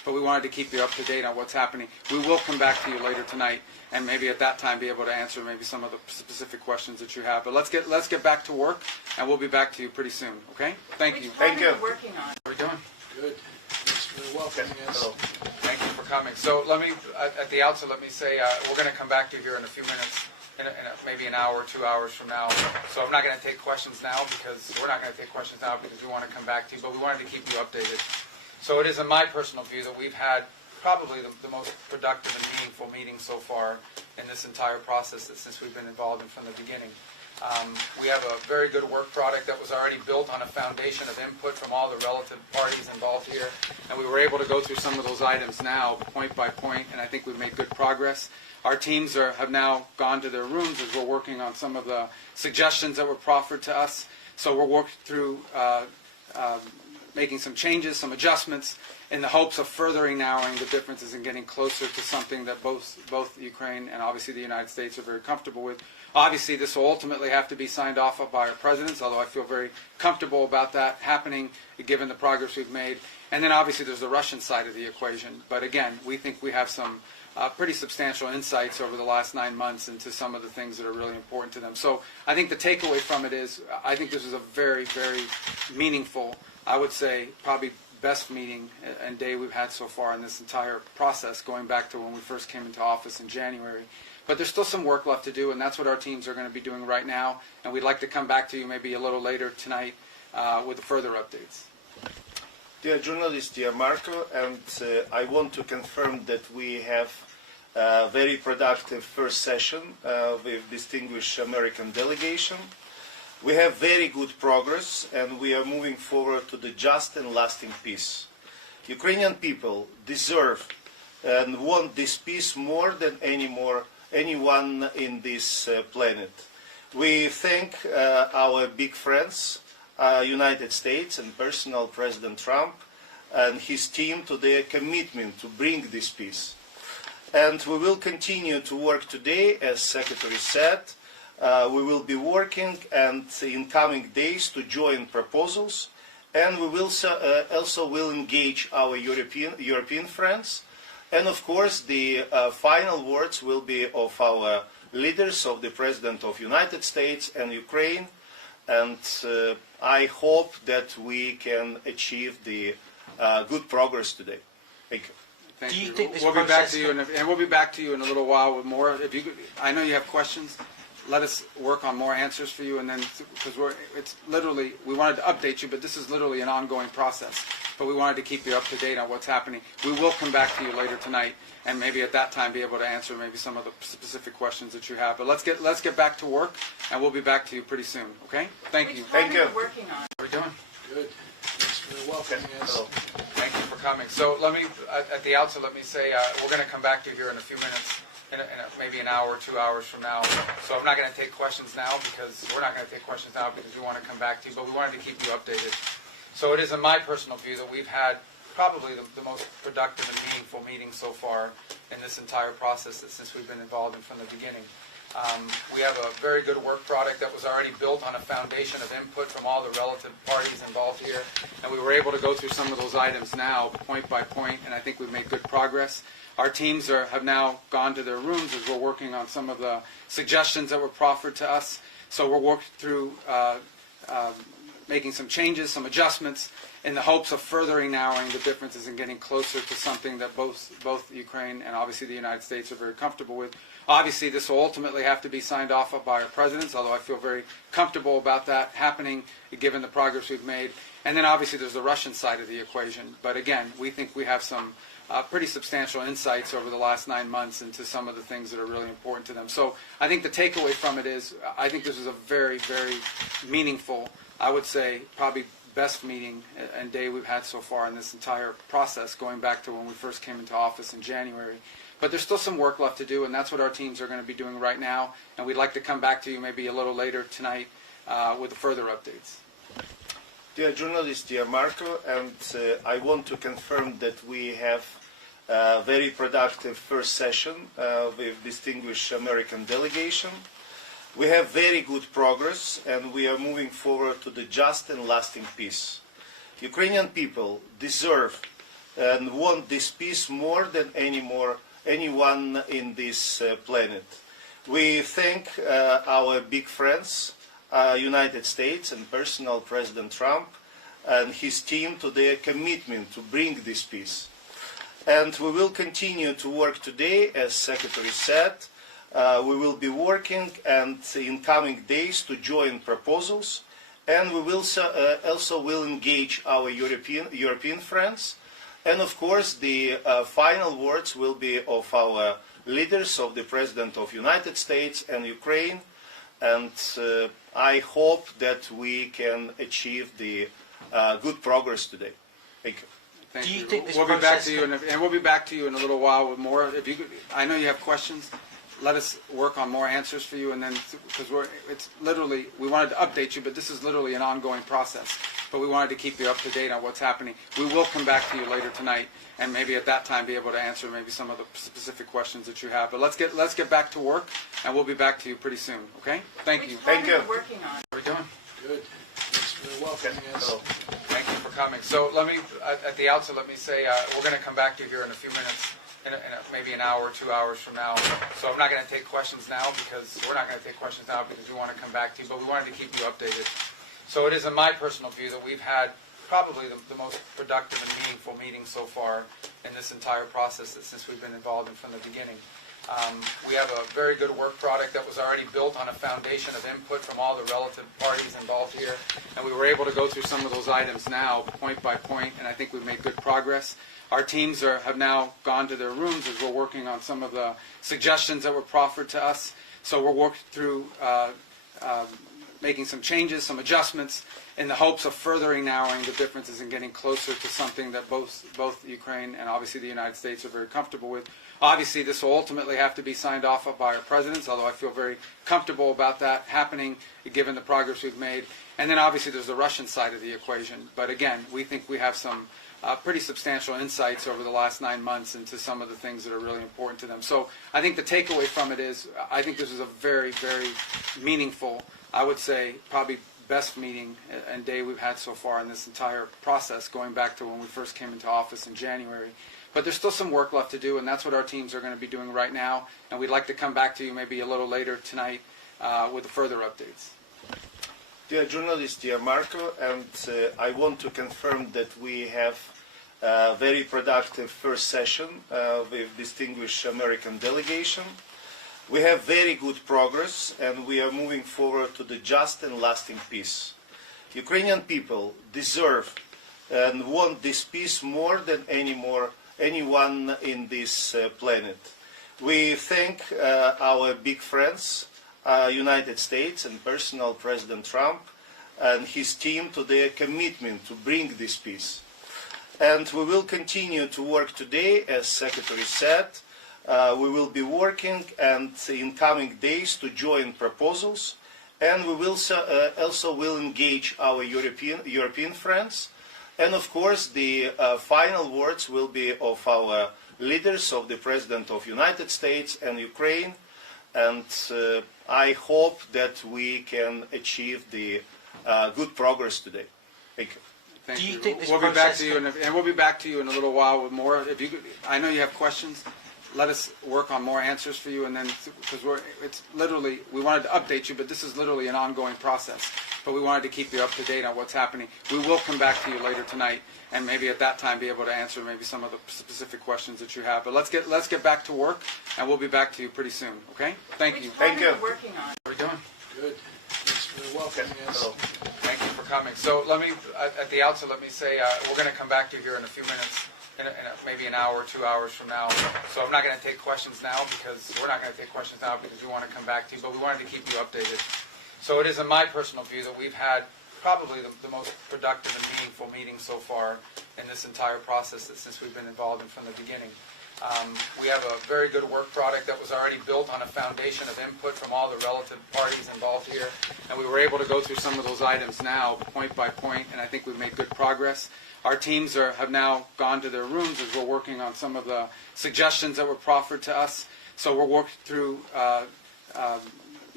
but we wanted to keep you up to date on what's happening. We will come back to you later tonight, and maybe at that time be able to answer maybe some of the specific questions that you have. But let's get back to work, and we'll be back to you pretty soon. Okay? Thank you. Thank you. Working on. How are we doing? Good. Thanks for welcoming us. Hello. Thank you for coming. So let me, at the outset, let me say we're going to come back to you here in a few minutes, maybe an hour, 2 hours from now. So I'm not going to take questions now because we're not going to take questions now because we want to come back to you, but we wanted to keep you updated. So it is in my personal view that we've had probably the most productive and meaningful meeting so far in this entire process since we've been involved in from the beginning. We have a very good work product that was already built on a foundation of input from all the relative parties involved here, and we were able to go through some of those items now, point by point, and I think we've made good progress. Our teams have now gone to their rooms as we're working on some of the suggestions that were proffered to us. So we're working through making some changes, some adjustments, in the hopes of furthering narrowing the differences and getting closer to something that both Ukraine and obviously the United States are very comfortable with. Obviously, this will ultimately have to be signed off by our presidents, although I feel very comfortable about that happening given the progress we've made. And then obviously there's the Russian side of the equation. But again, we think we have some pretty substantial insights over the last 9 months into some of the things that are really important to them. So I think the takeaway from it is I think this is a very, very meaningful, I would say probably best meeting and day we've had so far in this entire process, going back to when we first came into office in January. But there's still some work left to do, and that's what our teams are going to be doing right now. And we'd like to come back to you maybe a little later tonight with further updates. Dear journalist, dear Marco, and I want to confirm that we have a very productive first session with distinguished American delegation. We have very good progress, and we are moving forward to the just and lasting peace. Ukrainian people deserve and want this peace more than anyone in this planet. We thank our big friends, United States and personal President Trump and his team to their commitment to bring this peace. And we will continue to work today, as Secretary said. We will be working and in coming days to join proposals, and we will also will engage our European friends. And of course, the final words will be of our leaders, of the President of the United States and Ukraine. And I hope that we can achieve the good progress today. Thank you. Thank Do you you. think this We'll be back process to you, and we'll be back to you in a little while with more. If you, I know you have questions. Let us work on more answers for you, and then because it's literally we wanted to update you, but this is literally an ongoing process. But we wanted to keep you up to date on what's happening. We will come back to you later tonight, and maybe at that time be able to answer maybe some of the specific questions that you have. But let's get back to work, and we'll be back to you pretty soon. Okay? Thank you. Thank you. Working on. How are we doing? Good. Thanks for welcoming us. Hello. Thank you for coming. So let me, at the outset, let me say we're going to come back to you here in a few minutes, maybe an hour, 2 hours from now. So I'm not going to take questions now because we're not going to take questions now because we want to come back to you, but we wanted to keep you updated. So it is in my personal view that we've had probably the most productive and meaningful meeting so far in this entire process since we've been involved in from the beginning. We have a very good work product that was already built on a foundation of input from all the relative parties involved here, and we were able to go through some of those items now, point by point, and I think we've made good progress. Our teams have now gone to their rooms as we're working on some of the suggestions that were proffered to us. So we're working through making some changes, some adjustments, in the hopes of furthering narrowing the differences and getting closer to something that both Ukraine and obviously the United States are very comfortable with. Obviously, this will ultimately have to be signed off by our presidents, although I feel very comfortable about that happening given the progress we've made. And then obviously there's the Russian side of the equation. But again, we think we have some pretty substantial insights over the last 9 months into some of the things that are really important to them. So I think the takeaway from it is I think this is a very, very meaningful, I would say probably best meeting and day we've had so far in this entire process, going back to when we first came into office in January. But there's still some work left to do, and that's what our teams are going to be doing right now. And we'd like to come back to you maybe a little later tonight with further updates. Dear journalist, dear Marco, and I want to confirm that we have a very productive first session with distinguished American delegation. We have very good progress, and we are moving forward to the just and lasting peace. Ukrainian people deserve and want this peace more than anyone in this planet. We thank our big friends, United States and personal President Trump and his team to their commitment to bring this peace. And we will continue to work today, as Secretary said. We will be working and in coming days to join proposals, and we will also will engage our European friends. And of course, the final words will be of our leaders, of the President of the United States and Ukraine. And I hope that we can achieve the good progress today. Thank you. Thank Do you you. think this We'll be back process to you, and we'll be back to you in a little while with more. If you, I know you have questions. Let us work on more answers for you, and then because it's literally we wanted to update you, but this is literally an ongoing process. But we wanted to keep you up to date on what's happening. We will come back to you later tonight, and maybe at that time be able to answer maybe some of the specific questions that you have. But let's get back to work, and we'll be back to you pretty soon. Okay? Thank you. Thank you. Working on. How are we doing? Good. Thanks for welcoming us. Hello. Thank you for coming. So let me, at the outset, let me say we're going to come back to you here in a few minutes, maybe an hour, 2 hours from now. So I'm not going to take questions now because we're not going to take questions now because we want to come back to you, but we wanted to keep you updated. So it is in my personal view that we've had probably the most productive and meaningful meeting so far in this entire process since we've been involved in from the beginning. We have a very good work product that was already built on a foundation of input from all the relative parties involved here, and we were able to go through some of those items now, point by point, and I think we've made good progress. Our teams have now gone to their rooms as we're working on some of the suggestions that were proffered to us. So we're working through making some changes, some adjustments, in the hopes of furthering narrowing the differences and getting closer to something that both Ukraine and obviously the United States are very comfortable with. Obviously, this will ultimately have to be signed off by our presidents, although I feel very comfortable about that happening, given the progress we've made. And then obviously there's the Russian side of the equation. But again, we think we have some pretty substantial insights over the last 9 months into some of the things that are really important to them. So I think the takeaway from it is I think this is a very, very meaningful, I would say probably best meeting and day we've had so far in this entire process, going back to when we first came into office in January. But there's still some work left to do, and that's what our teams are going to be doing right now. And we'd like to come back to you maybe a little later tonight with further updates. Dear journalist, dear Marco, and I want to confirm that we have a very productive first session with distinguished American delegation. We have very good progress, and we are moving forward to the just and lasting peace. Ukrainian people deserve and want this peace more than anyone in this planet. We thank our big friends, United States and personal President Trump and his team to their commitment to bring this peace. And we will continue to work today, as Secretary said. We will be working and in coming days to join proposals, and we will also will engage our European friends. And of course, the final words will be of our leaders, of the President of the United States and Ukraine. And I hope that we can achieve the good progress today. Thank you. Thank Do you you. think this We'll be back process to you, and we'll be back to you in a little while with more. If you, I know you have questions. Let us work on more answers for you, and then because it's literally we wanted to update you, but this is literally an ongoing process. But we wanted to keep you up to date on what's happening. We will come back to you later tonight, and maybe at that time be able to answer maybe some of the specific questions that you have. But let's get back to work, and we'll be back to you pretty soon. Okay? Thank you. Thank you. Working on. How are we doing? Good. Thanks for welcoming us. Hello. Thank you for coming. So let me, at the outset, let me say we're going to come back to you here in a few minutes, maybe an hour, 2 hours from now. So I'm not going to take questions now because we're not going to take questions now because we want to come back to you, but we wanted to keep you updated. So it is in my personal view that we've had probably the most productive and meaningful meeting so far in this entire process since we've been involved in from the beginning. We have a very good work product that was already built on a foundation of input from all the relative parties involved here, and we were able to go through some of those items now, point by point, and I think we've made good progress. Our teams have now gone to their rooms as we're working on some of the suggestions that were proffered to us. So we're working through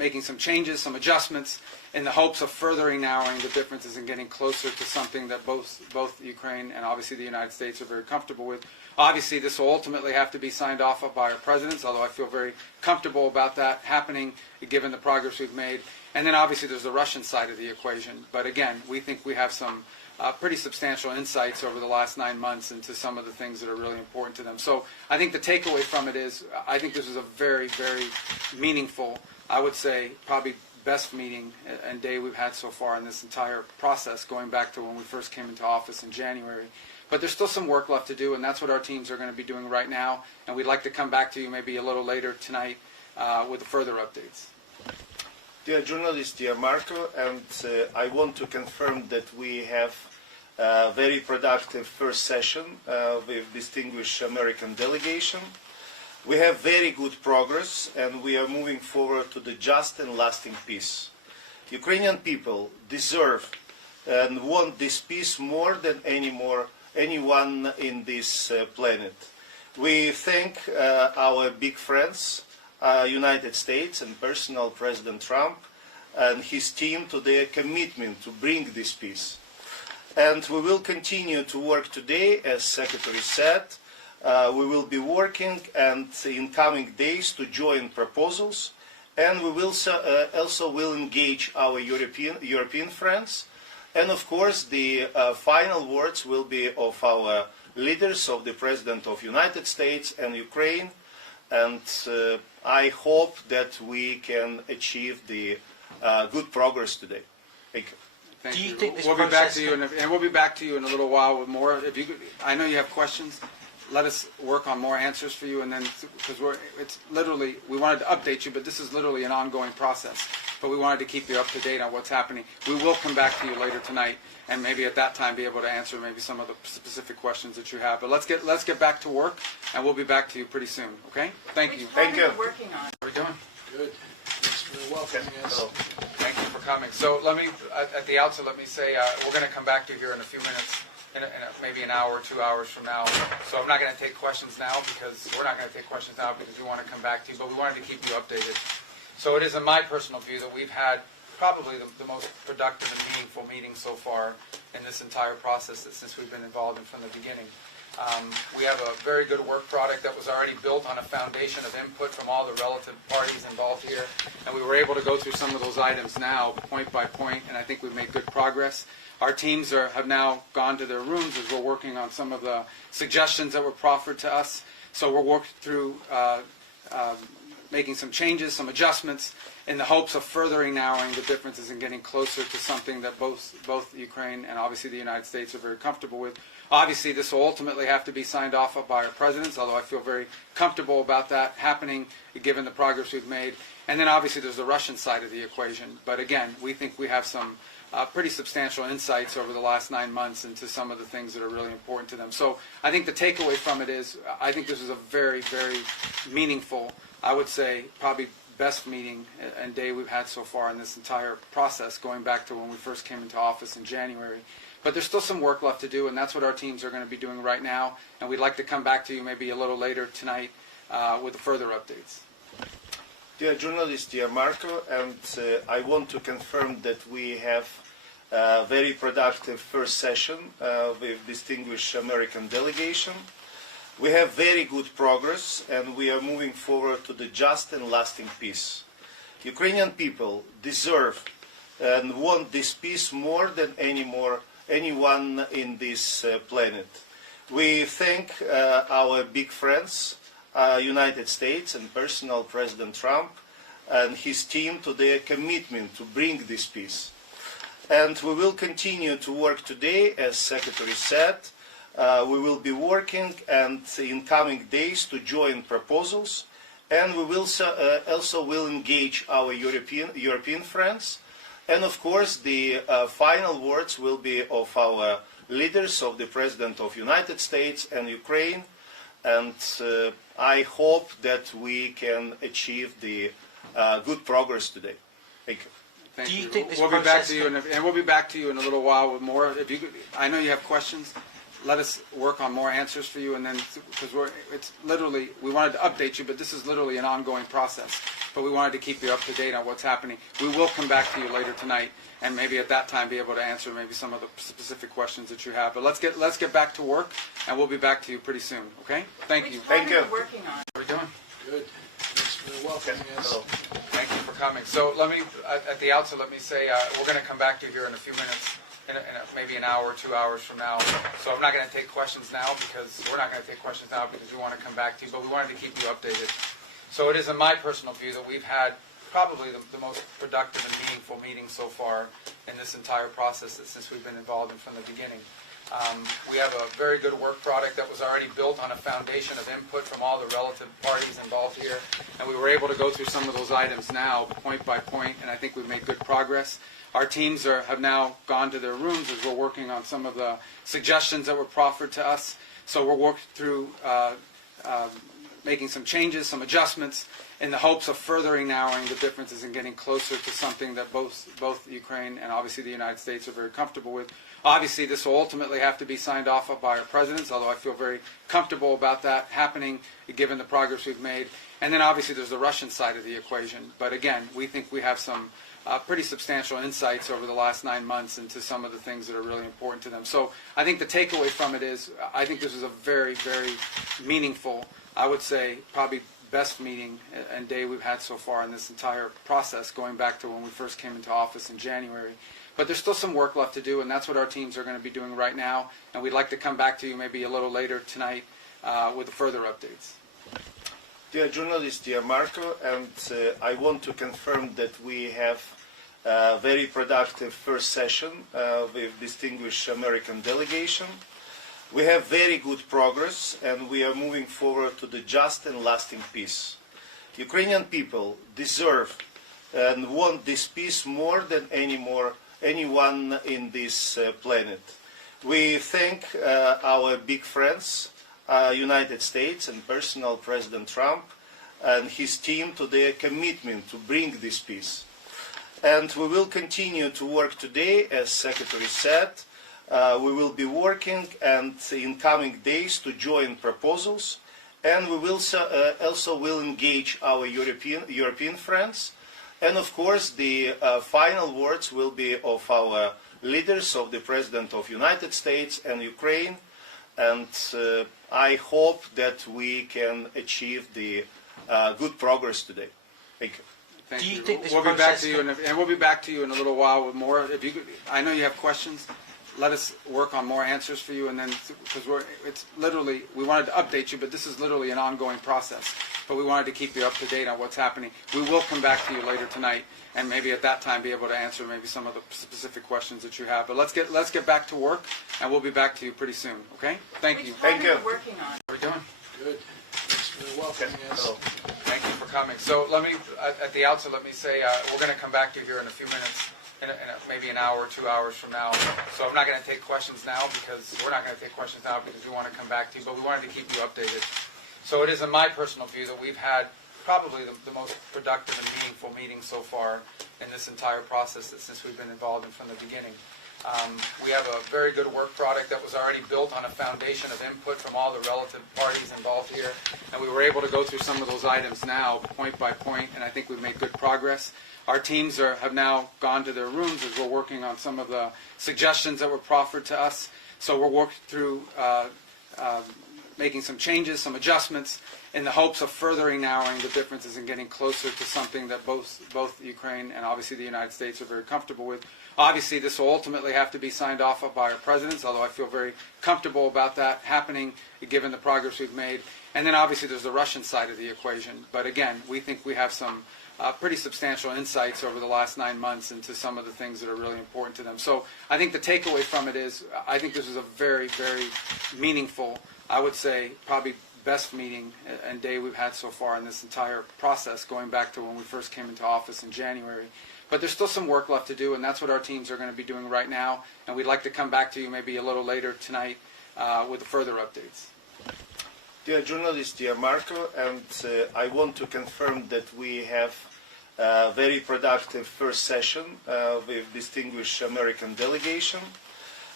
making some changes, some adjustments, in the hopes of furthering narrowing the differences and getting closer to something that both Ukraine and obviously the United States are very comfortable with. Obviously, this will ultimately have to be signed off by our presidents, although I feel very comfortable about that happening, given the progress we've made. And then obviously there's the Russian side of the equation. But again, we think we have some pretty substantial insights over the last 9 months into some of the things that are really important to them. So I think the takeaway from it is, I think this is a very, very meaningful, I would say probably best meeting and day we've had so far in this entire process, going back to when we first came into office in January. But there's still some work left to do, and that's what our teams are going to be doing right now. And we'd like to come back to you maybe a little later tonight with further updates. Dear journalist, dear Marco, and I want to confirm that we have a very productive first session with distinguished American delegation. We have very good progress, and we are moving forward to the just and lasting peace. Ukrainian people deserve and want this peace more than anyone in this planet. We thank our big friends, United States and personal President Trump and his team to their commitment to bring this peace. And we will continue to work today, as Secretary said. We will be working and in coming days to join proposals, and we will also will engage our European friends. And of course, the final words will be of our leaders, of the President of the United States and Ukraine. And I hope that we can achieve the good progress today. Thank you. Thank Do you you. think this we'll be back process to you, and we'll be back to you in a little while with more. If you, I know you have questions. Let us work on more answers for you, and then because it's literally, we wanted to update you, but this is literally an ongoing process. But we wanted to keep you up to date on what's happening. We will come back to you later tonight, and maybe at that time be able to answer maybe some of the specific questions that you have. But let's get back to work, and we'll be back to you pretty soon. Okay? Thank you. Thank you. Working on. How are we doing? Good. Thanks for welcoming us. Thank you for coming. So let me, at the outset, let me say we're going to come back to you here in a few minutes, in maybe an hour, 2 hours from now. So I'm not going to take questions now because we're not going to take questions now because we want to come back to you, but we wanted to keep you updated. So it is in my personal view that we've had probably the most productive and meaningful meeting so far in this entire process since we've been involved in from the beginning. We have a very good work product that was already built on a foundation of input from all the relative parties involved here, and we were able to go through some of those items now, point by point, and I think we've made good progress. Our teams have now gone to their rooms as we're working on some of the suggestions that were proffered to us. So we're working through making some changes, some adjustments, in the hopes of furthering narrowing the differences and getting closer to something that both Ukraine and obviously the United States are very comfortable with. Obviously, this will ultimately have to be signed off by our presidents, although I feel very comfortable about that happening, given the progress we've made. And then obviously there's the Russian side of the equation. But again, we think we have some pretty substantial insights over the last 9 months into some of the things that are really important to them. So I think the takeaway from it is, I think this is a very, very meaningful, I would say probably best meeting and day we've had so far in this entire process, going back to when we first came into office in January. But there's still some work left to do, and that's what our teams are going to be doing right now. And we'd like to come back to you maybe a little later tonight with further updates. Dear journalist, dear Marco, and I want to confirm that we have a very productive first session with distinguished American delegation. We have very good progress, and we are moving forward to the just and lasting peace. Ukrainian people deserve and want this peace more than anyone in this planet. We thank our big friends, United States and personal President Trump and his team to their commitment to bring this peace. And we will continue to work today, as Secretary said. We will be working and in coming days to join proposals, and we will also will engage our European friends. And of course, the final words will be of our leaders, of the President of the United States and Ukraine. And I hope that we can achieve the good progress today. Thank you. Thank Do you you. think this we'll be back process to you, and we'll be back to you in a little while with more. If you, I know you have questions. let us work on more answers for you, and then because it's literally, we wanted to update you, but this is literally an ongoing process. But we wanted to keep you up to date on what's happening. We will come back to you later tonight, and maybe at that time be able to answer maybe some of the specific questions that you have. But let's get back to work, and we'll be back to you pretty soon. Okay? Thank you. Thank you. Working on. How are we doing? Good. Thanks for welcoming us. Hello. Thank you for coming. So let me, at the outset, let me say we're going to come back to you here in a few minutes, maybe an hour, 2 hours from now. So I'm not going to take questions now because we're not going to take questions now because we want to come back to you, but we wanted to keep you updated. So it is in my personal view that we've had probably the most productive and meaningful meeting so far in this entire process since we've been involved in from the beginning. We have a very good work product that was already built on a foundation of input from all the relative parties involved here, and we were able to go through some of those items now, point by point, and I think we've made good progress. Our teams have now gone to their rooms as we're working on some of the suggestions that were proffered to us. So we're working through making some changes, some adjustments, in the hopes of furthering narrowing the differences and getting closer to something that both Ukraine and obviously the United States are very comfortable with. Obviously, this will ultimately have to be signed off by our presidents, although I feel very comfortable about that happening, given the progress we've made. And then obviously there's the Russian side of the equation. But again, we think we have some pretty substantial insights over the last 9 months into some of the things that are really important to them. So I think the takeaway from it is I think this is a very, very meaningful, I would say probably best meeting and day we've had so far in this entire process, going back to when we first came into office in January. But there's still some work left to do, and that's what our teams are going to be doing right now. And we'd like to come back to you maybe a little later tonight with further updates. Dear journalist, dear Marco, and I want to confirm that we have a very productive first session with distinguished American delegation. We have very good progress, and we are moving forward to the just and lasting peace. Ukrainian people deserve and want this peace more than anyone in this planet. We thank our big friends, United States and personal President Trump and his team to their commitment to bring this peace. And we will continue to work today, as Secretary said. We will be working and in coming days to join proposals, and we will also will engage our European friends. And of course, the final words will be of our leaders, of the President of United States and Ukraine. And I hope that we can achieve the good progress today. Thank you. Thank Do you you. think this We'll be back process to you, and we'll be back to you in a little while with more. If you, I know you have questions. Let us work on more answers for you, and then because it's literally, we wanted to update you, but this is literally an ongoing process. But we wanted to keep you up to date on what's happening. We will come back to you later tonight, and maybe at that time be able to answer maybe some of the specific questions that you have. But let's get back to work, and we'll be back to you pretty soon. Okay? Thank you. Thank you. Working on. How are we doing? Good. Thanks for welcoming us. Hello. Thank you for coming. So let me, at the outset, let me say we're going to come back to you here in a few minutes, maybe an hour, 2 hours from now. So I'm not going to take questions now because we're not going to take questions now because we want to come back to you, but we wanted to keep you updated. So it is in my personal view that we've had probably the most productive and meaningful meeting so far in this entire process since we've been involved in from the beginning. We have a very good work product that was already built on a foundation of input from all the relative parties involved here, and we were able to go through some of those items now, point by point, and I think we've made good progress. Our teams have now gone to their rooms as we're working on some of the suggestions that were proffered to us. So we're working through making some changes, some adjustments, in the hopes of furthering narrowing the differences and getting closer to something that both Ukraine and obviously the United States are very comfortable with. Obviously, this will ultimately have to be signed off by our presidents, although I feel very comfortable about that happening, given the progress we've made. And then obviously there's the Russian side of the equation. But again, we think we have some pretty substantial insights over the last 9 months into some of the things that are really important to them. So I think the takeaway from it is I think this is a very, very meaningful, I would say probably best meeting and day we've had so far in this entire process, going back to when we first came into office in January. But there's still some work left to do, and that's what our teams are going to be doing right now. And we'd like to come back to you maybe a little later tonight with further updates. Dear journalist, dear Marco, and I want to confirm that we have a very productive first session with distinguished American delegation.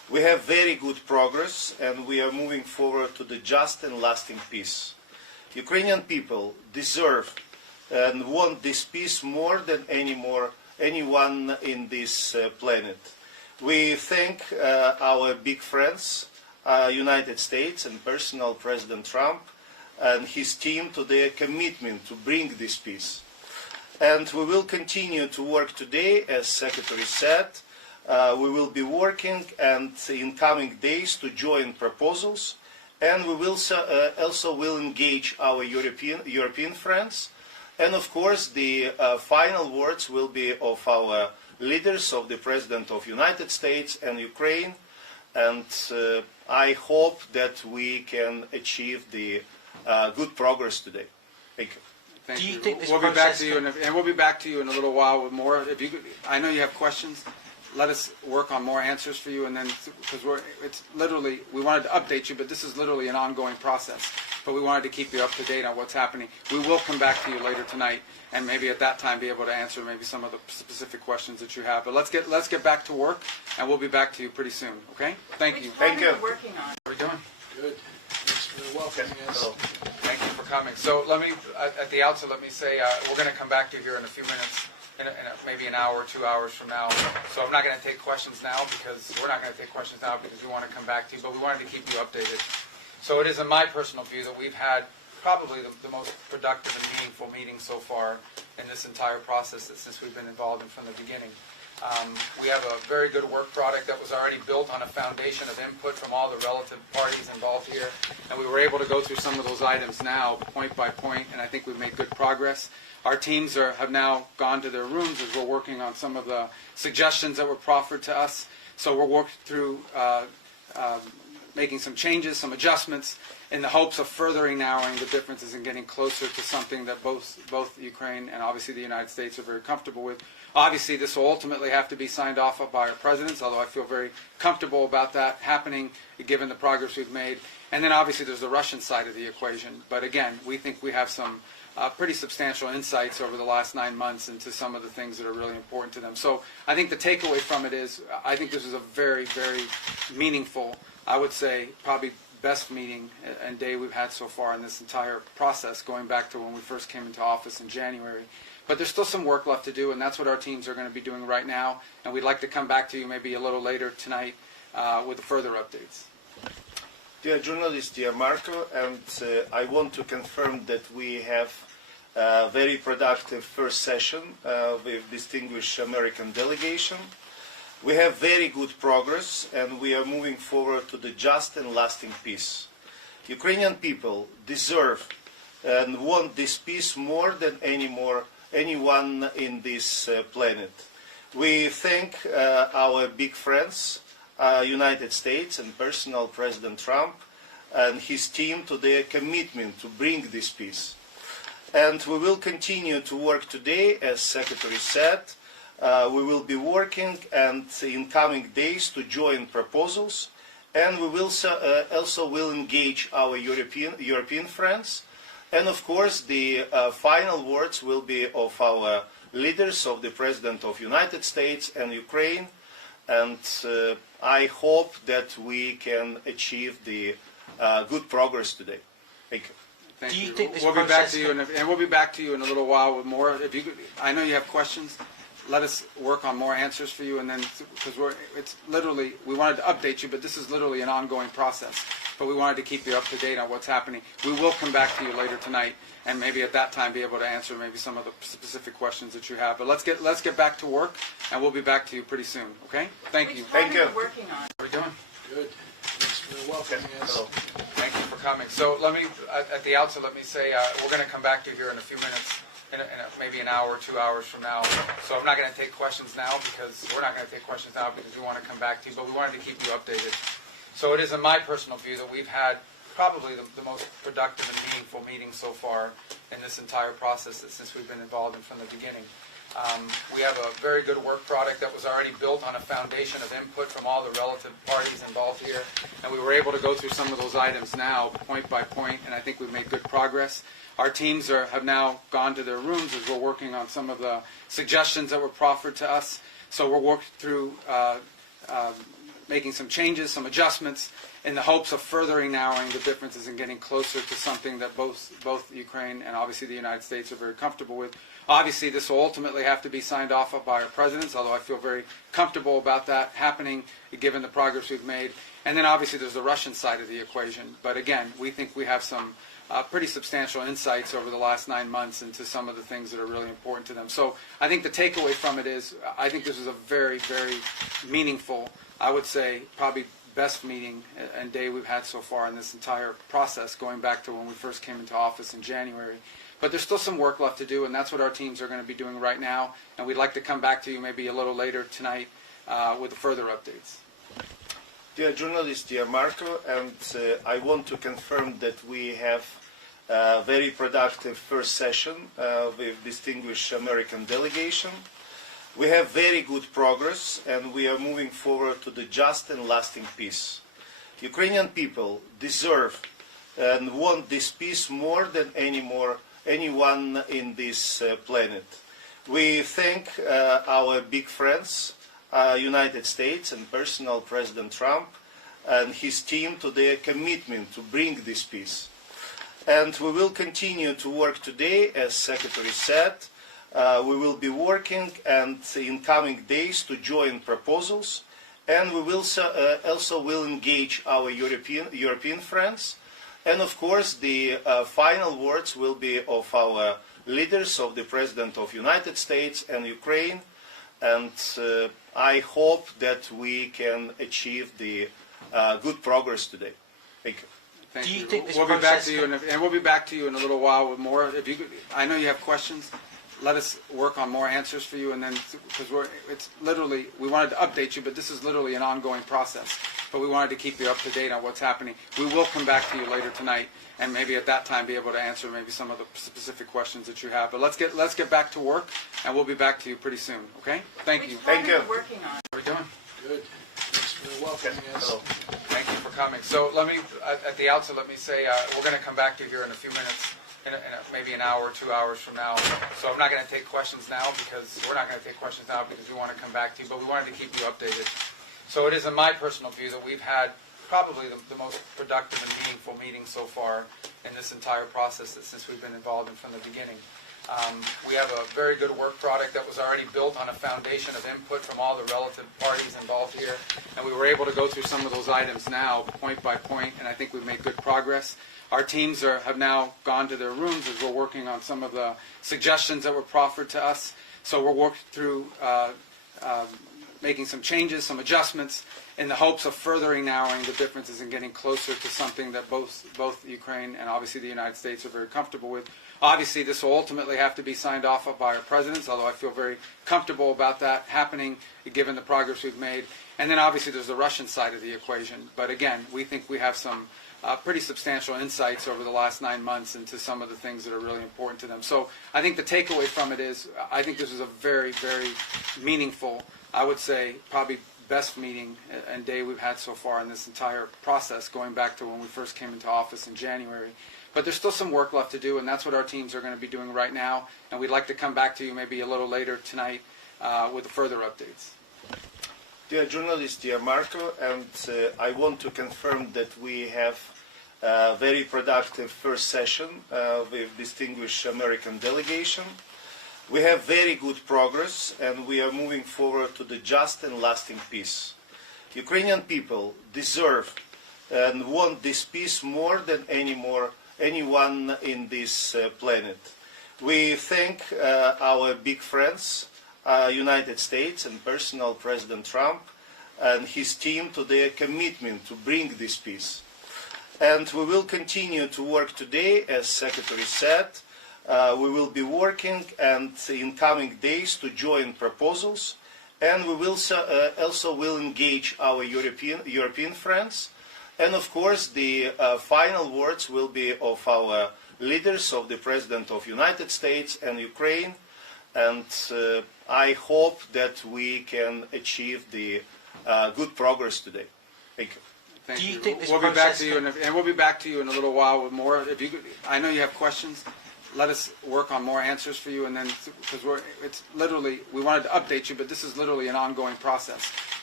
We have very good progress, and we are moving forward to the just and lasting peace. Ukrainian people deserve and want this peace more than anyone in this planet. We thank our big friends, United States and personal President Trump and his team to their commitment to bring this peace. And we will continue to work today, as Secretary said. We will be working and in coming days to join proposals, and we will also will engage our European friends. And of course, the final words will be of our leaders, of the President of the United States and Ukraine. And I hope that we can achieve the good progress today. Thank you. Thank Do you you. think this We'll be back process to you, and we'll be back to you in a little while with more. If you, I know you have questions. Let us work on more answers for you, and then because it's literally we wanted to update you, but this is literally an ongoing process. But we wanted to keep you up to date on what's happening. We will come back to you later tonight, and maybe at that time be able to answer maybe some of the specific questions that you have. But let's get back to work, and we'll be back to you pretty soon. Okay? Thank you. Thank you. Working on. How are we doing? Good. Thanks for welcoming us. Thank you for coming. So let me, at the outset, let me say we're going to come back to you here in a few minutes, in maybe an hour, 2 hours from now. So I'm not going to take questions now because we're not going to take questions now because we want to come back to you, but we wanted to keep you updated. So it is in my personal view that we've had probably the most productive and meaningful meeting so far in this entire process since we've been involved in from the beginning. We have a very good work product that was already built on a foundation of input from all the relative parties involved here, and we were able to go through some of those items now, point by point, and I think we've made good progress. Our teams have now gone to their rooms as we're working on some of the suggestions that were proffered to us. So we're working through making some changes, some adjustments, in the hopes of furthering narrowing the differences and getting closer to something that both Ukraine and obviously the United States are very comfortable with. Obviously, this will ultimately have to be signed off by our presidents, although I feel very comfortable about that happening, given the progress we've made. And then obviously there's the Russian side of the equation. But again, we think we have some pretty substantial insights over the last 9 months into some of the things that are really important to them. So I think the takeaway from it is I think this is a very, very meaningful, I would say probably best meeting and day we've had so far in this entire process, going back to when we first came into office in January. But there's still some work left to do, and that's what our teams are going to be doing right now. And we'd like to come back to you maybe a little later tonight with further updates. Dear journalists, dear Marco, and I want to confirm that we have a very productive first session with distinguished American delegation. We have very good progress, and we are moving forward to the just and lasting peace. Ukrainian people deserve and want this peace more than anyone in this planet. We thank our big friends, United States and personal President Trump and his team to their commitment to bring this peace. And we will continue to work today, as Secretary said. We will be working and in coming days to join proposals, and we will also will engage our European friends. And of course, the final words will be of our leaders, of the President of the United States and Ukraine. And I hope that we can achieve the good progress today. Thank you. Thank Do you you. think this We'll be back process to you, and we'll be back to you in a little while with more. If you, I know you have questions. Let us work on more answers for you, and then because it's literally we wanted to update you, but this is literally an ongoing process. But we wanted to keep you up to date on what's happening. We will come back to you later tonight, and maybe at that time be able to answer maybe some of the specific questions that you have. But let's get back to work, and we'll be back to you pretty soon. Okay? Thank you. Thank you. Working on. How are we doing? Good. Thanks for welcoming us. Thank you for coming. So let me, at the outset, let me say we're going to come back to you here in a few minutes, in maybe an hour, 2 hours from now. So I'm not going to take questions now because we're not going to take questions now because we want to come back to you, but we wanted to keep you updated. So it is in my personal view that we've had probably the most productive and meaningful meeting so far in this entire process since we've been involved in from the beginning. We have a very good work product that was already built on a foundation of input from all the relative parties involved here, and we were able to go through some of those items now, point by point, and I think we've made good progress. Our teams have now gone to their rooms as we're working on some of the suggestions that were proffered to us. So we're working through making some changes, some adjustments, in the hopes of furthering narrowing the differences and getting closer to something that both Ukraine and obviously the United States are very comfortable with. Obviously, this will ultimately have to be signed off by our presidents, although I feel very comfortable about that happening, given the progress we've made. And then obviously there's the Russian side of the equation. But again, we think we have some pretty substantial insights over the last 9 months into some of the things that are really important to them. So I think the takeaway from it is, I think this is a very, very meaningful, I would say, probably best meeting and day we've had so far in this entire process, going back to when we first came into office in January. But there's still some work left to do, and that's what our teams are going to be doing right now. And we'd like to come back to you maybe a little later tonight with further updates. Dear journalist, dear Marco, and I want to confirm that we have a very productive first session with distinguished American delegation. We have very good progress, and we are moving forward to the just and lasting peace. Ukrainian people deserve and want this peace more than anyone in this planet. We thank our big friends, United States and personal President Trump and his team to their commitment to bring this peace. And we will continue to work today, as Secretary said. We will be working and in coming days to join proposals, and we will also will engage our European friends. And of course, the final words will be of our leaders, of the President of United States and Ukraine. And I hope that we can achieve the good progress today. Thank you. Thank Do you you. think this We'll be back process to you, and we'll be back to you in a little while with more. If you, I know you have questions. Let us work on more answers for you, and then because it's literally, we wanted to update you, but this is literally an ongoing process. But we wanted to keep you up to date on what's happening. We will come back to you later tonight, and maybe at that time be able to answer maybe some of the specific questions that you have. But let's get back to work, and we'll be back to you pretty soon. Okay? Thank you. Thank you. Working on. How are we doing? Good. Thanks for welcoming us. Hello. Thank you for coming. So let me, at the outset, let me say we're going to come back to you here in a few minutes, maybe an hour, 2 hours from now. So I'm not going to take questions now because we're not going to take questions now because we want to come back to you, but we wanted to keep you updated. So it is in my personal view that we've had probably the most productive and meaningful meeting so far in this entire process since we've been involved in from the beginning. We have a very good work product that was already built on a foundation of input from all the relative parties involved here, and we were able to go through some of those items now, point by point, and I think we've made good progress. Our teams have now gone to their rooms as we're working on some of the suggestions that were proffered to us. So we're working through making some changes, some adjustments, in the hopes of furthering narrowing the differences and getting closer to something that both Ukraine and obviously the United States are very comfortable with. Obviously, this will ultimately have to be signed off by our presidents, although I feel very comfortable about that happening, given the progress we've made. And then obviously there's the Russian side of the equation. But again, we think we have some pretty substantial insights over the last 9 months into some of the things that are really important to them. So I think the takeaway from it is, I think this is a very, very meaningful, I would say, probably best meeting and day we've had so far in this entire process, going back to when we first came into office in January. But there's still some work left to do, and that's what our teams are going to be doing right now. And we'd like to come back to you maybe a little later tonight with further updates. Dear journalist, dear Marco, and I want to confirm that we have a very productive first session with distinguished American delegation. We have very good progress, and we are moving forward to the just and lasting peace. Ukrainian people deserve and want this peace more than anyone in this planet. We thank our big friends, United States and personal President Trump and his team to their commitment to bring this peace. And we will continue to work today, as Secretary said. We will be working and in coming days to join proposals, and we will also will engage our European friends. And of course, the final words will be of our leaders, of the President of United States and Ukraine. And I hope that we can achieve the good progress today. Thank you. Thank Do you you. think this we'll be back process to you, and we'll be back to you in a little while with more. If you, I know you have questions. Let us work on more answers for you, and then because it's literally, we wanted to update you, but this is literally an ongoing process.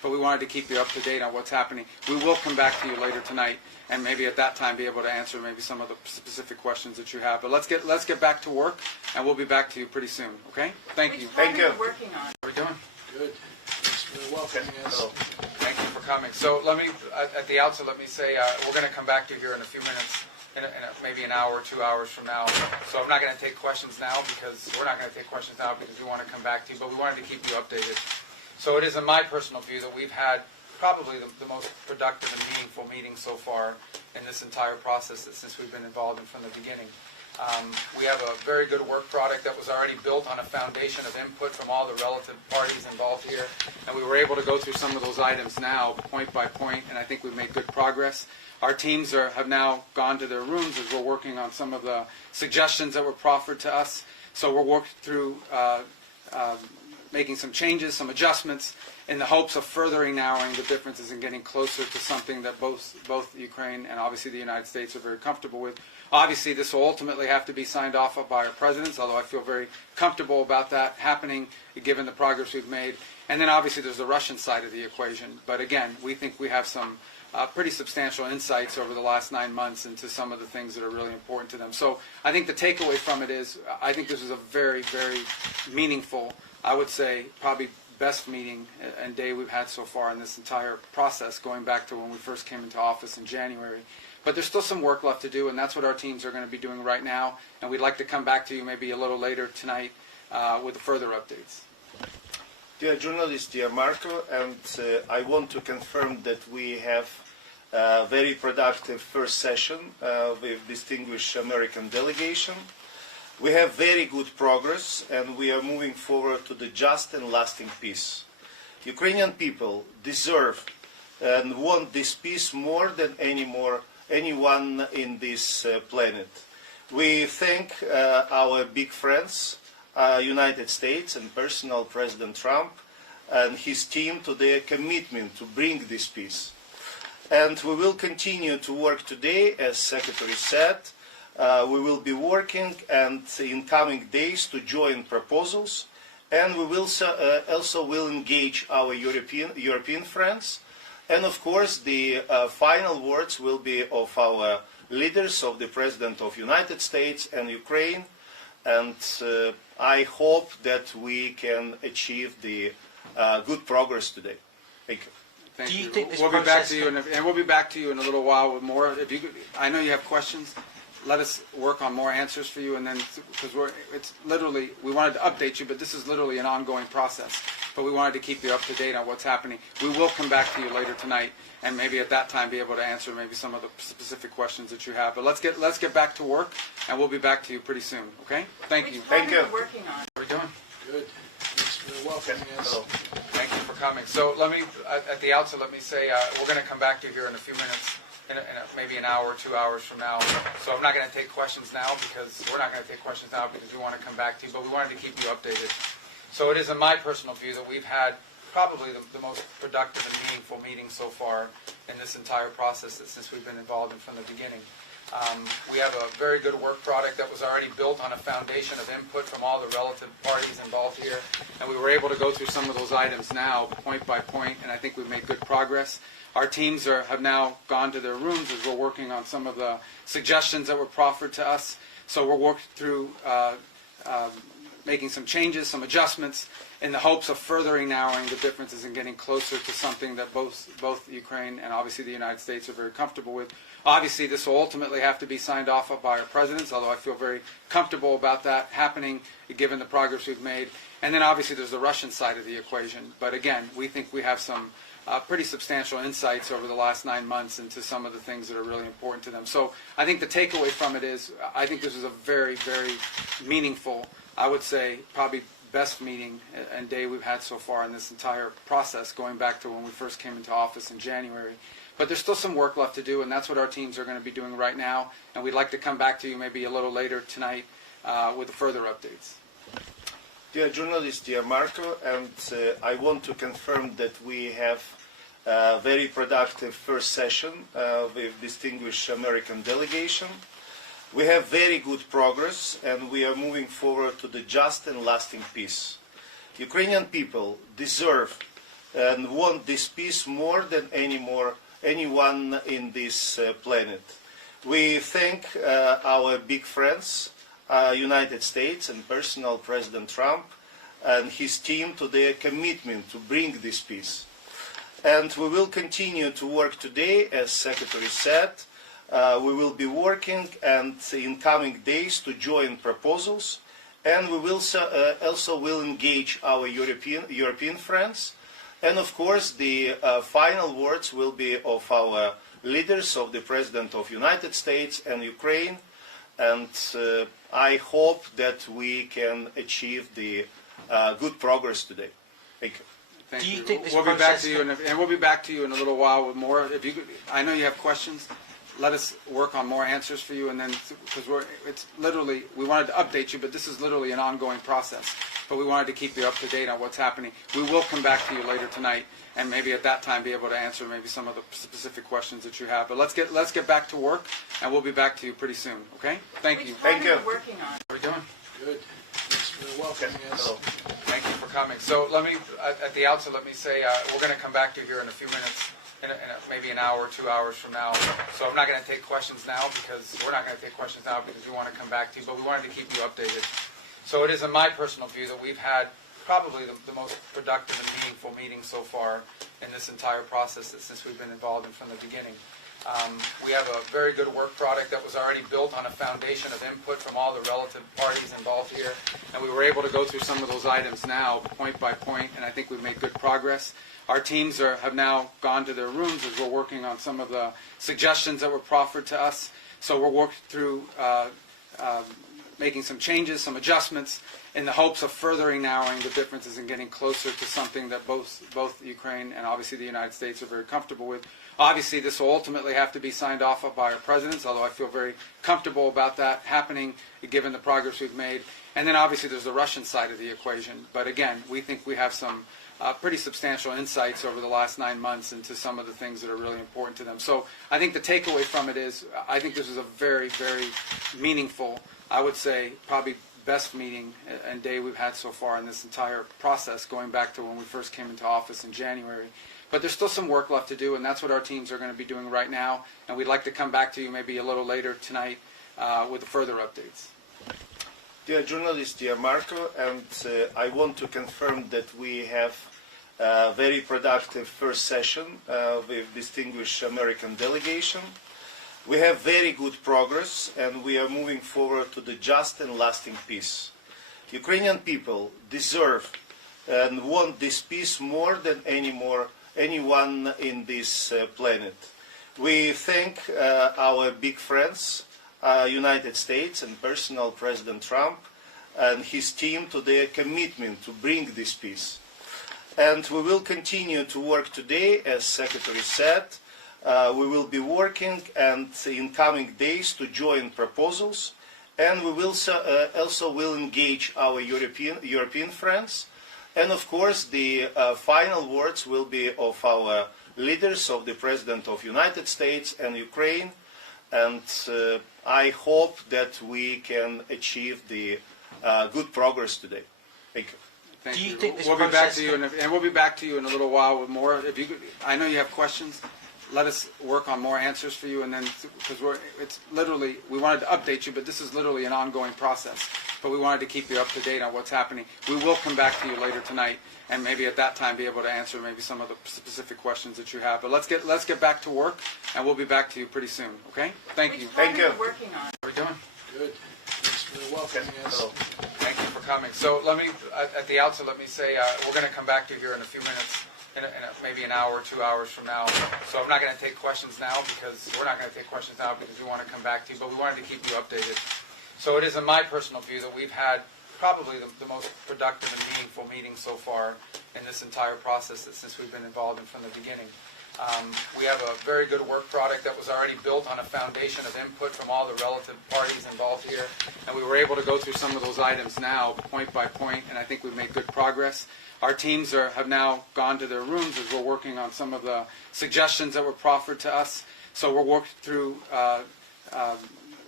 but we wanted to keep you up to date on what's happening. We will come back to you later tonight, and maybe at that time be able to answer maybe some of the specific questions that you have. But let's get back to work, and we'll be back to you pretty soon. Okay? Thank you. Thank you. Working on. How are we doing? Good. Thanks for welcoming us. Thank you for coming. So let me, at the outset, let me say we're going to come back to you here in a few minutes, in maybe an hour, 2 hours from now. So I'm not going to take questions now because we're not going to take questions now because we want to come back to you, but we wanted to keep you updated. So it is in my personal view that we've had probably the most productive and meaningful meeting so far in this entire process since we've been involved in from the beginning. We have a very good work product that was already built on a foundation of input from all the relative parties involved here, and we were able to go through some of those items now, point by point, and I think we've made good progress. Our teams have now gone to their rooms as we're working on some of the suggestions that were proffered to us. So we're working through making some changes, some adjustments, in the hopes of furthering narrowing the differences and getting closer to something that both Ukraine and obviously the United States are very comfortable with. Obviously, this will ultimately have to be signed off by our presidents, although I feel very comfortable about that happening, given the progress we've made. And then obviously there's the Russian side of the equation. But again, we think we have some pretty substantial insights over the last 9 months into some of the things that are really important to them. So I think the takeaway from it is I think this is a very, very meaningful, I would say probably best meeting and day we've had so far in this entire process, going back to when we first came into office in January. But there's still some work left to do, and that's what our teams are going to be doing right now. And we'd like to come back to you maybe a little later tonight with further updates. Dear journalists, dear Marco, and I want to confirm that we have a very productive first session with distinguished American delegation. We have very good progress, and we are moving forward to the just and lasting peace. Ukrainian people deserve and want this peace more than anyone in this planet. We thank our big friends, United States and personal President Trump and his team to their commitment to bring this peace. And we will continue to work today, as Secretary said. We will be working and in coming days to join proposals, and we will also will engage our European friends. And of course, the final words will be of our leaders, of the President of United States and Ukraine. And I hope that we can achieve the good progress today. Thank you. Thank Do you you. think this We'll be back process to you, and we'll be back to you in a little while with more. If you, I know you have questions. Let us work on more answers for you, and then because it's literally we wanted to update you, but this is literally an ongoing process. But we wanted to keep you up to date on what's happening. We will come back to you later tonight, and maybe at that time be able to answer maybe some of the specific questions that you have. But let's get back to work, and we'll be back to you pretty soon. Okay? Thank you. Thank you. Working on. How are we doing? Good. Thanks for welcoming us. Thank you for coming. So let me, at the outset, let me say we're going to come back to you here in a few minutes, in maybe an hour, 2 hours from now. So I'm not going to take questions now because we're not going to take questions now because we want to come back to you, but we wanted to keep you updated. So it is in my personal view that we've had probably the most productive and meaningful meeting so far in this entire process since we've been involved in from the beginning. We have a very good work product that was already built on a foundation of input from all the relative parties involved here, and we were able to go through some of those items now, point by point, and I think we've made good progress. Our teams have now gone to their rooms as we're working on some of the suggestions that were proffered to us. So we're working through making some changes, some adjustments, in the hopes of furthering narrowing the differences and getting closer to something that both Ukraine and obviously the United States are very comfortable with. Obviously, this will ultimately have to be signed off by our presidents, although I feel very comfortable about that happening, given the progress we've made. And then obviously there's the Russian side of the equation. But again, we think we have some pretty substantial insights over the last 9 months into some of the things that are really important to them. So I think the takeaway from it is I think this is a very, very meaningful, I would say probably best meeting and day we've had so far in this entire process, going back to when we first came into office in January. But there's still some work left to do, and that's what our teams are going to be doing right now. And we'd like to come back to you maybe a little later tonight with further updates. Dear journalists, dear Marco, and I want to confirm that we have a very productive first session with distinguished American delegation. We have very good progress, and we are moving forward to the just and lasting peace. Ukrainian people deserve and want this peace more than anyone in this planet. We thank our big friends, United States and personal President Trump and his team to their commitment to bring this peace. And we will continue to work today, as Secretary said. We will be working and in coming days to join proposals, and we will also will engage our European friends. And of course, the final words will be of our leaders, of the President of the United States and Ukraine. And I hope that we can achieve the good progress today. Thank you. Thank Do you you. think this We'll be back process to you, and we'll be back to you in a little while with more. If you, I know you have questions. Let us work on more answers for you, and then because it's literally we wanted to update you, but this is literally an ongoing process. But we wanted to keep you up to date on what's happening. We will come back to you later tonight, and maybe at that time be able to answer maybe some of the specific questions that you have. But let's get back to work, and we'll be back to you pretty soon. Okay? Thank you. Thank you. Working on. How are we doing? Good. Thanks for welcoming us. Thank you for coming. So let me, at the outset, let me say we're going to come back to you here in a few minutes, maybe an hour, 2 hours from now. So I'm not going to take questions now because we're not going to take questions now because we want to come back to you, but we wanted to keep you updated. So it is in my personal view that we've had probably the most productive and meaningful meeting so far in this entire process since we've been involved in from the beginning. We have a very good work product that was already built on a foundation of input from all the relative parties involved here, and we were able to go through some of those items now, point by point, and I think we've made good progress. Our teams have now gone to their rooms as we're working on some of the suggestions that were proffered to us. So we're working through making some changes, some adjustments, in the hopes of furthering narrowing the differences and getting closer to something that both Ukraine and obviously the United States are very comfortable with. Obviously, this will ultimately have to be signed off by our presidents, although I feel very comfortable about that happening given the progress we've made. And then obviously there's the Russian side of the equation. But again, we think we have some pretty substantial insights over the last 9 months into some of the things that are really important to them. So I think the takeaway from it is I think this is a very, very meaningful, I would say probably best meeting and day we've had so far in this entire process, going back to when we first came into office in January. But there's still some work left to do, and that's what our teams are going to be doing right now. And we'd like to come back to you maybe a little later tonight with further updates. Dear journalist, dear Marco, and I want to confirm that we have a very productive first session with distinguished American delegation. We have very good progress, and we are moving forward to the just and lasting peace. Ukrainian people deserve and want this peace more than anyone in this planet. We thank our big friends, United States and personal President Trump and his team to their commitment to bring this peace. And we will continue to work today, as Secretary said. We will be working and in coming days to join proposals, and we will also will engage our European friends. And of course, the final words will be of our leaders, of the President of the United States and Ukraine. And I hope that we can achieve the good progress today. Thank you. Thank Do you you. think this We'll be back process to you, and we'll be back to you in a little while with more. If you, I know you have questions. Let us work on more answers for you, and then because it's literally we wanted to update you, but this is literally an ongoing process. But we wanted to keep you up to date on what's happening. We will come back to you later tonight, and maybe at that time be able to answer maybe some of the specific questions that you have. But let's get back to work, and we'll be back to you pretty soon. Okay? Thank you. Thank you. Working on. How are we doing? Good. Thanks for welcoming us. Thank you for coming. So let me, at the outset, let me say we're going to come back to you here in a few minutes, maybe an hour, 2 hours from now. So I'm not going to take questions now because we're not going to take questions now because we want to come back to you, but we wanted to keep you updated. So it is in my personal view that we've had probably the most productive and meaningful meeting so far in this entire process since we've been involved in from the beginning. We have a very good work product that was already built on a foundation of input from all the relative parties involved here, and we were able to go through some of those items now, point by point, and I think we've made good progress. Our teams have now gone to their rooms as we're working on some of the suggestions that were proffered to us. So we're working through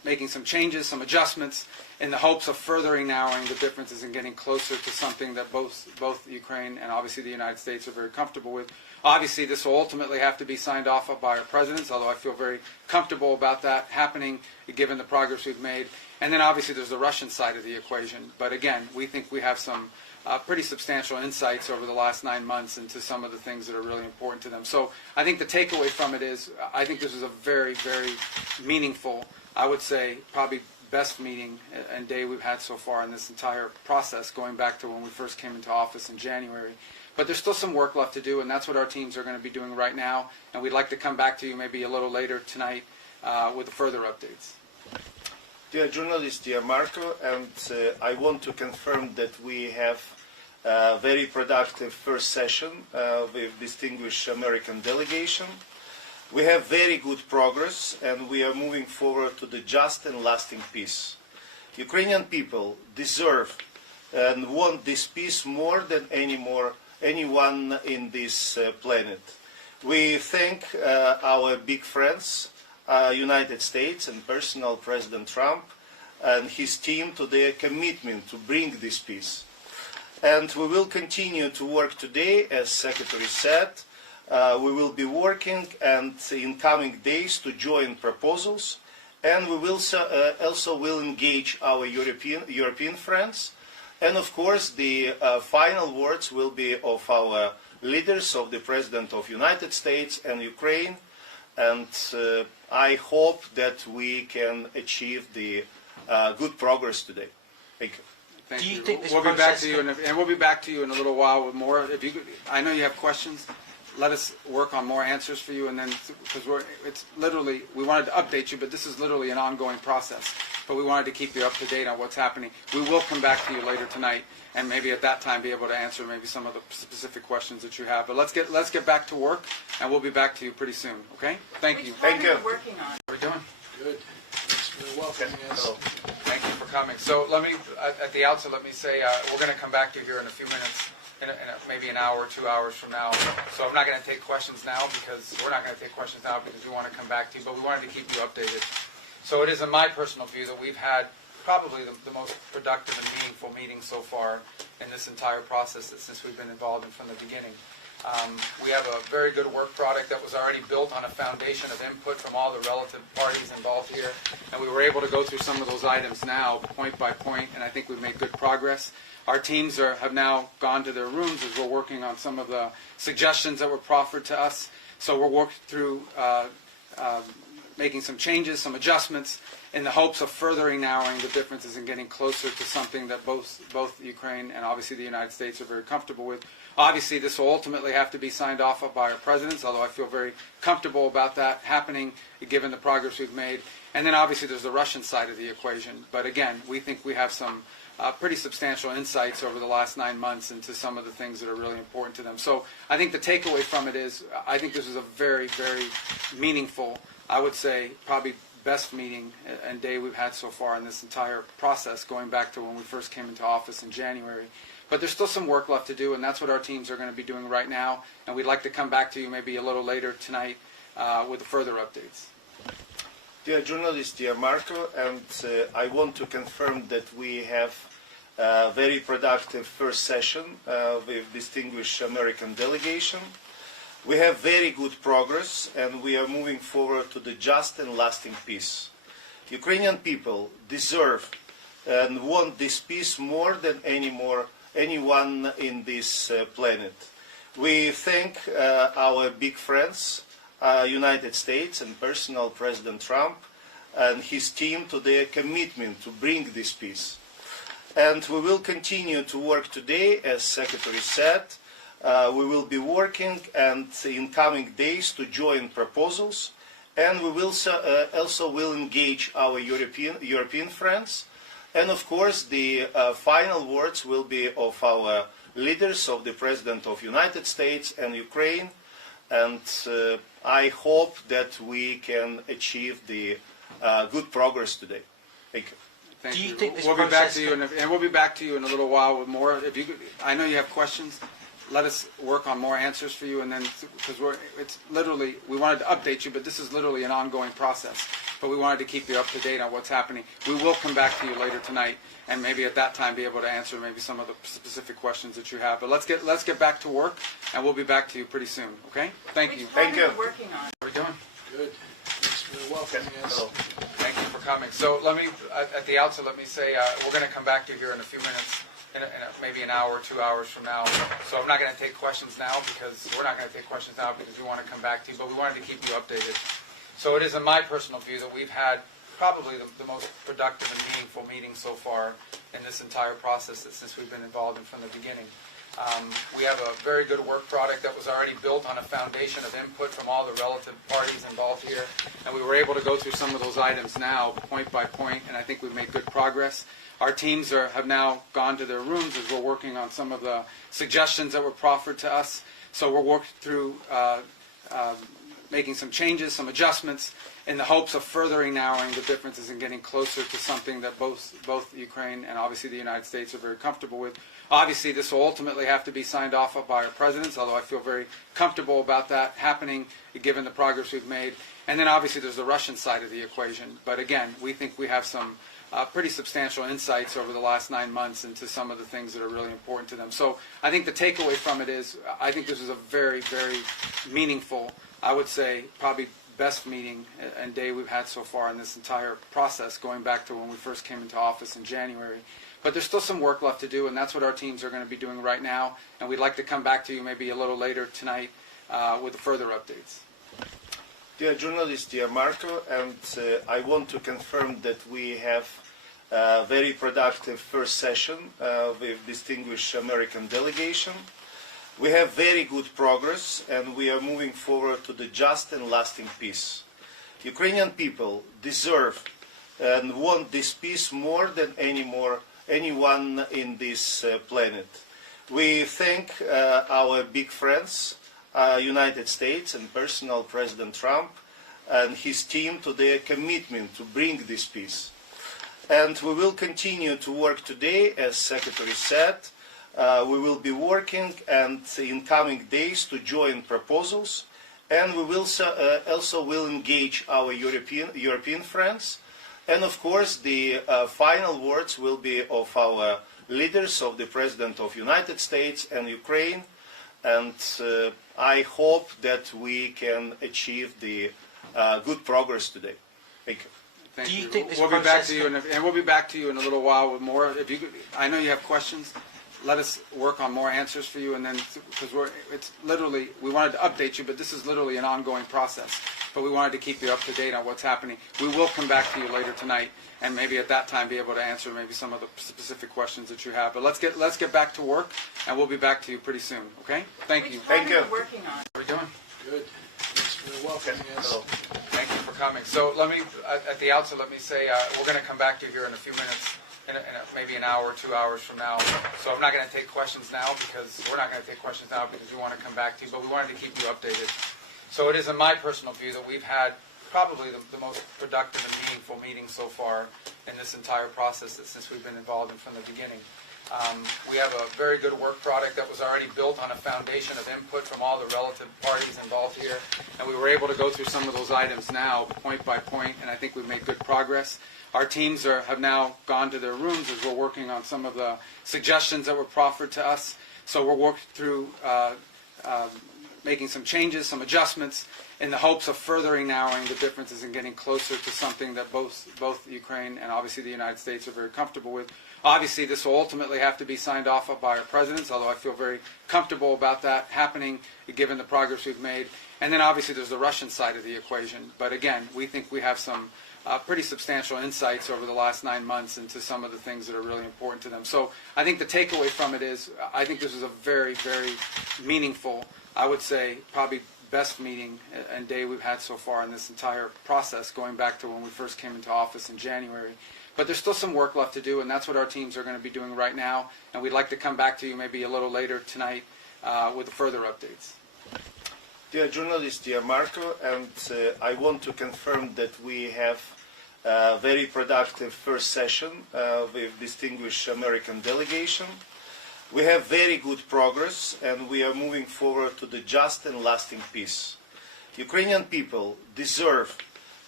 making some changes, some adjustments, in the hopes of furthering narrowing the differences and getting closer to something that both Ukraine and obviously the United States are very comfortable with. Obviously, this will ultimately have to be signed off by our presidents, although I feel very comfortable about that happening, given the progress we've made. And then obviously there's the Russian side of the equation. But again, we think we have some pretty substantial insights over the last 9 months into some of the things that are really important to them. So I think the takeaway from it is, I think this is a very, very meaningful, I would say, probably best meeting and day we've had so far in this entire process, going back to when we first came into office in January. But there's still some work left to do, and that's what our teams are going to be doing right now. And we'd like to come back to you maybe a little later tonight with further updates. Dear journalists, dear Marco, and I want to confirm that we have a very productive first session with distinguished American delegation. We have very good progress, and we are moving forward to the just and lasting peace. Ukrainian people deserve and want this peace more than anyone in this planet. We thank our big friends, United States and personal President Trump and his team to their commitment to bring this peace. And we will continue to work today, as Secretary said. We will be working and in coming days to join proposals, and we will also will engage our European friends. And of course, the final words will be of our leaders, of the President of United States and Ukraine. And I hope that we can achieve the good progress today. Thank you. Thank Do you you. think this We'll be back process to you, and we'll be back to you in a little while with more. If you, I know you have questions. Let us work on more answers for you, and then because it's literally, we wanted to update you, but this is literally an ongoing process. But we wanted to keep you up to date on what's happening. We will come back to you later tonight, and maybe at that time be able to answer maybe some of the specific questions that you have. But let's get back to work, and we'll be back to you pretty soon. Okay? Thank you. Thank you. Working on. How are we doing? Good. Thanks for welcoming us. Thank you for coming. So let me, at the outset, let me say we're going to come back to you here in a few minutes, maybe an hour, 2 hours from now. So I'm not going to take questions now because we're not going to take questions now because we want to come back to you, but we wanted to keep you updated. So it is in my personal view that we've had probably the most productive and meaningful meeting so far in this entire process since we've been involved in from the beginning. We have a very good work product that was already built on a foundation of input from all the relative parties involved here, and we were able to go through some of those items now, point by point, and I think we've made good progress. Our teams have now gone to their rooms as we're working on some of the suggestions that were proffered to us. So we're working through making some changes, some adjustments, in the hopes of furthering narrowing the differences and getting closer to something that both Ukraine and obviously the United States are very comfortable with. Obviously, this will ultimately have to be signed off by our presidents, although I feel very comfortable about that happening, given the progress we've made. And then obviously there's the Russian side of the equation. But again, we think we have some pretty substantial insights over the last 9 months into some of the things that are really important to them. So I think the takeaway from it is, I think this is a very, very meaningful, I would say, probably best meeting and day we've had so far in this entire process, going back to when we first came into office in January. But there's still some work left to do, and that's what our teams are going to be doing right now. And we'd like to come back to you maybe a little later tonight with further updates. Dear journalists, dear Marco, and I want to confirm that we have a very productive first session with distinguished American delegation. We have very good progress, and we are moving forward to the just and lasting peace. Ukrainian people deserve and want this peace more than anyone in this planet. We thank our big friends, United States and personal President Trump and his team to their commitment to bring this peace. And we will continue to work today, as Secretary said. We will be working and in coming days to join proposals, and we will also will engage our European friends. And of course, the final words will be of our leaders, of the President of United States and Ukraine. And I hope that we can achieve the good progress today. Thank you. Thank Do you you. think this We'll be back process to you, and we'll be back to you in a little while with more. If you, I know you have questions. Let us work on more answers for you, and then because it's literally, we wanted to update you, but this is literally an ongoing process. but we wanted to keep you up to date on what's happening. We will come back to you later tonight, and maybe at that time be able to answer maybe some of the specific questions that you have. But let's get back to work, and we'll be back to you pretty soon. Okay? Thank you. Thank you. Working on. How are we doing? Good. Thanks for welcoming us. Thank you for coming. So let me, at the outset, let me say we're going to come back to you here in a few minutes, maybe an hour, 2 hours from now. So I'm not going to take questions now because we're not going to take questions now because we want to come back to you, but we wanted to keep you updated. So it is in my personal view that we've had probably the most productive and meaningful meeting so far in this entire process since we've been involved in from the beginning. We have a very good work product that was already built on a foundation of input from all the relative parties involved here, and we were able to go through some of those items now, point by point, and I think we've made good progress. Our teams have now gone to their rooms as we're working on some of the suggestions that were proffered to us. So we're working through making some changes, some adjustments, in the hopes of furthering narrowing the differences and getting closer to something that both Ukraine and obviously the United States are very comfortable with. Obviously, this will ultimately have to be signed off by our presidents, although I feel very comfortable about that happening given the progress we've made. And then obviously there's the Russian side of the equation. But again, we think we have some pretty substantial insights over the last 9 months into some of the things that are really important to them. So I think the takeaway from it is I think this is a very, very meaningful, I would say probably best meeting and day we've had so far in this entire process, going back to when we first came into office in January. But there's still some work left to do, and that's what our teams are going to be doing right now. And we'd like to come back to you maybe a little later tonight with further updates. Dear journalist, dear Marco, and I want to confirm that we have a very productive first session with distinguished American delegation. We have very good progress, and we are moving forward to the just and lasting peace. Ukrainian people deserve and want this peace more than anyone in this planet. We thank our big friends, United States and personal President Trump and his team to their commitment to bring this peace. And we will continue to work today, as Secretary said. We will be working and in coming days to join proposals, and we will also will engage our European friends. And of course, the final words will be of our leaders, of the President of the United States and Ukraine. And I hope that we can achieve the good progress today. Thank you. Thank Do you you. think this We'll be back process to you, and we'll be back to you in a little while with more. If you, I know you have questions. Let us work on more answers for you, and then because it's literally we wanted to update you, but this is literally an ongoing process. But we wanted to keep you up to date on what's happening. We will come back to you later tonight, and maybe at that time be able to answer maybe some of the specific questions that you have. But let's get back to work, and we'll be back to you pretty soon. Okay? Thank you. Thank you. Working on. How are we doing? Good. Thanks for welcoming us. Thank you for coming. So let me, at the outset, let me say we're going to come back to you here in a few minutes, maybe an hour, 2 hours from now. So I'm not going to take questions now because we're not going to take questions now because we want to come back to you, but we wanted to keep you updated. So it is in my personal view that we've had probably the most productive and meaningful meeting so far in this entire process since we've been involved in from the beginning. We have a very good work product that was already built on a foundation of input from all the relative parties involved here, and we were able to go through some of those items now, point by point, and I think we've made good progress. Our teams have now gone to their rooms as we're working on some of the suggestions that were proffered to us. So we're working through making some changes, some adjustments, in the hopes of furthering narrowing the differences and getting closer to something that both Ukraine and obviously the United States are very comfortable with. Obviously, this will ultimately have to be signed off by our presidents, although I feel very comfortable about that happening given the progress we've made. And then obviously there's the Russian side of the equation. But again, we think we have some pretty substantial insights over the last 9 months into some of the things that are really important to them. So I think the takeaway from it is I think this is a very, very meaningful, I would say probably best meeting and day we've had so far in this entire process, going back to when we first came into office in January. But there's still some work left to do, and that's what our teams are going to be doing right now. And we'd like to come back to you maybe a little later tonight with further updates. Dear journalist, dear Marco, and I want to confirm that we have a very productive first session with distinguished American delegation. We have very good progress, and we are moving forward to the just and lasting peace. Ukrainian people deserve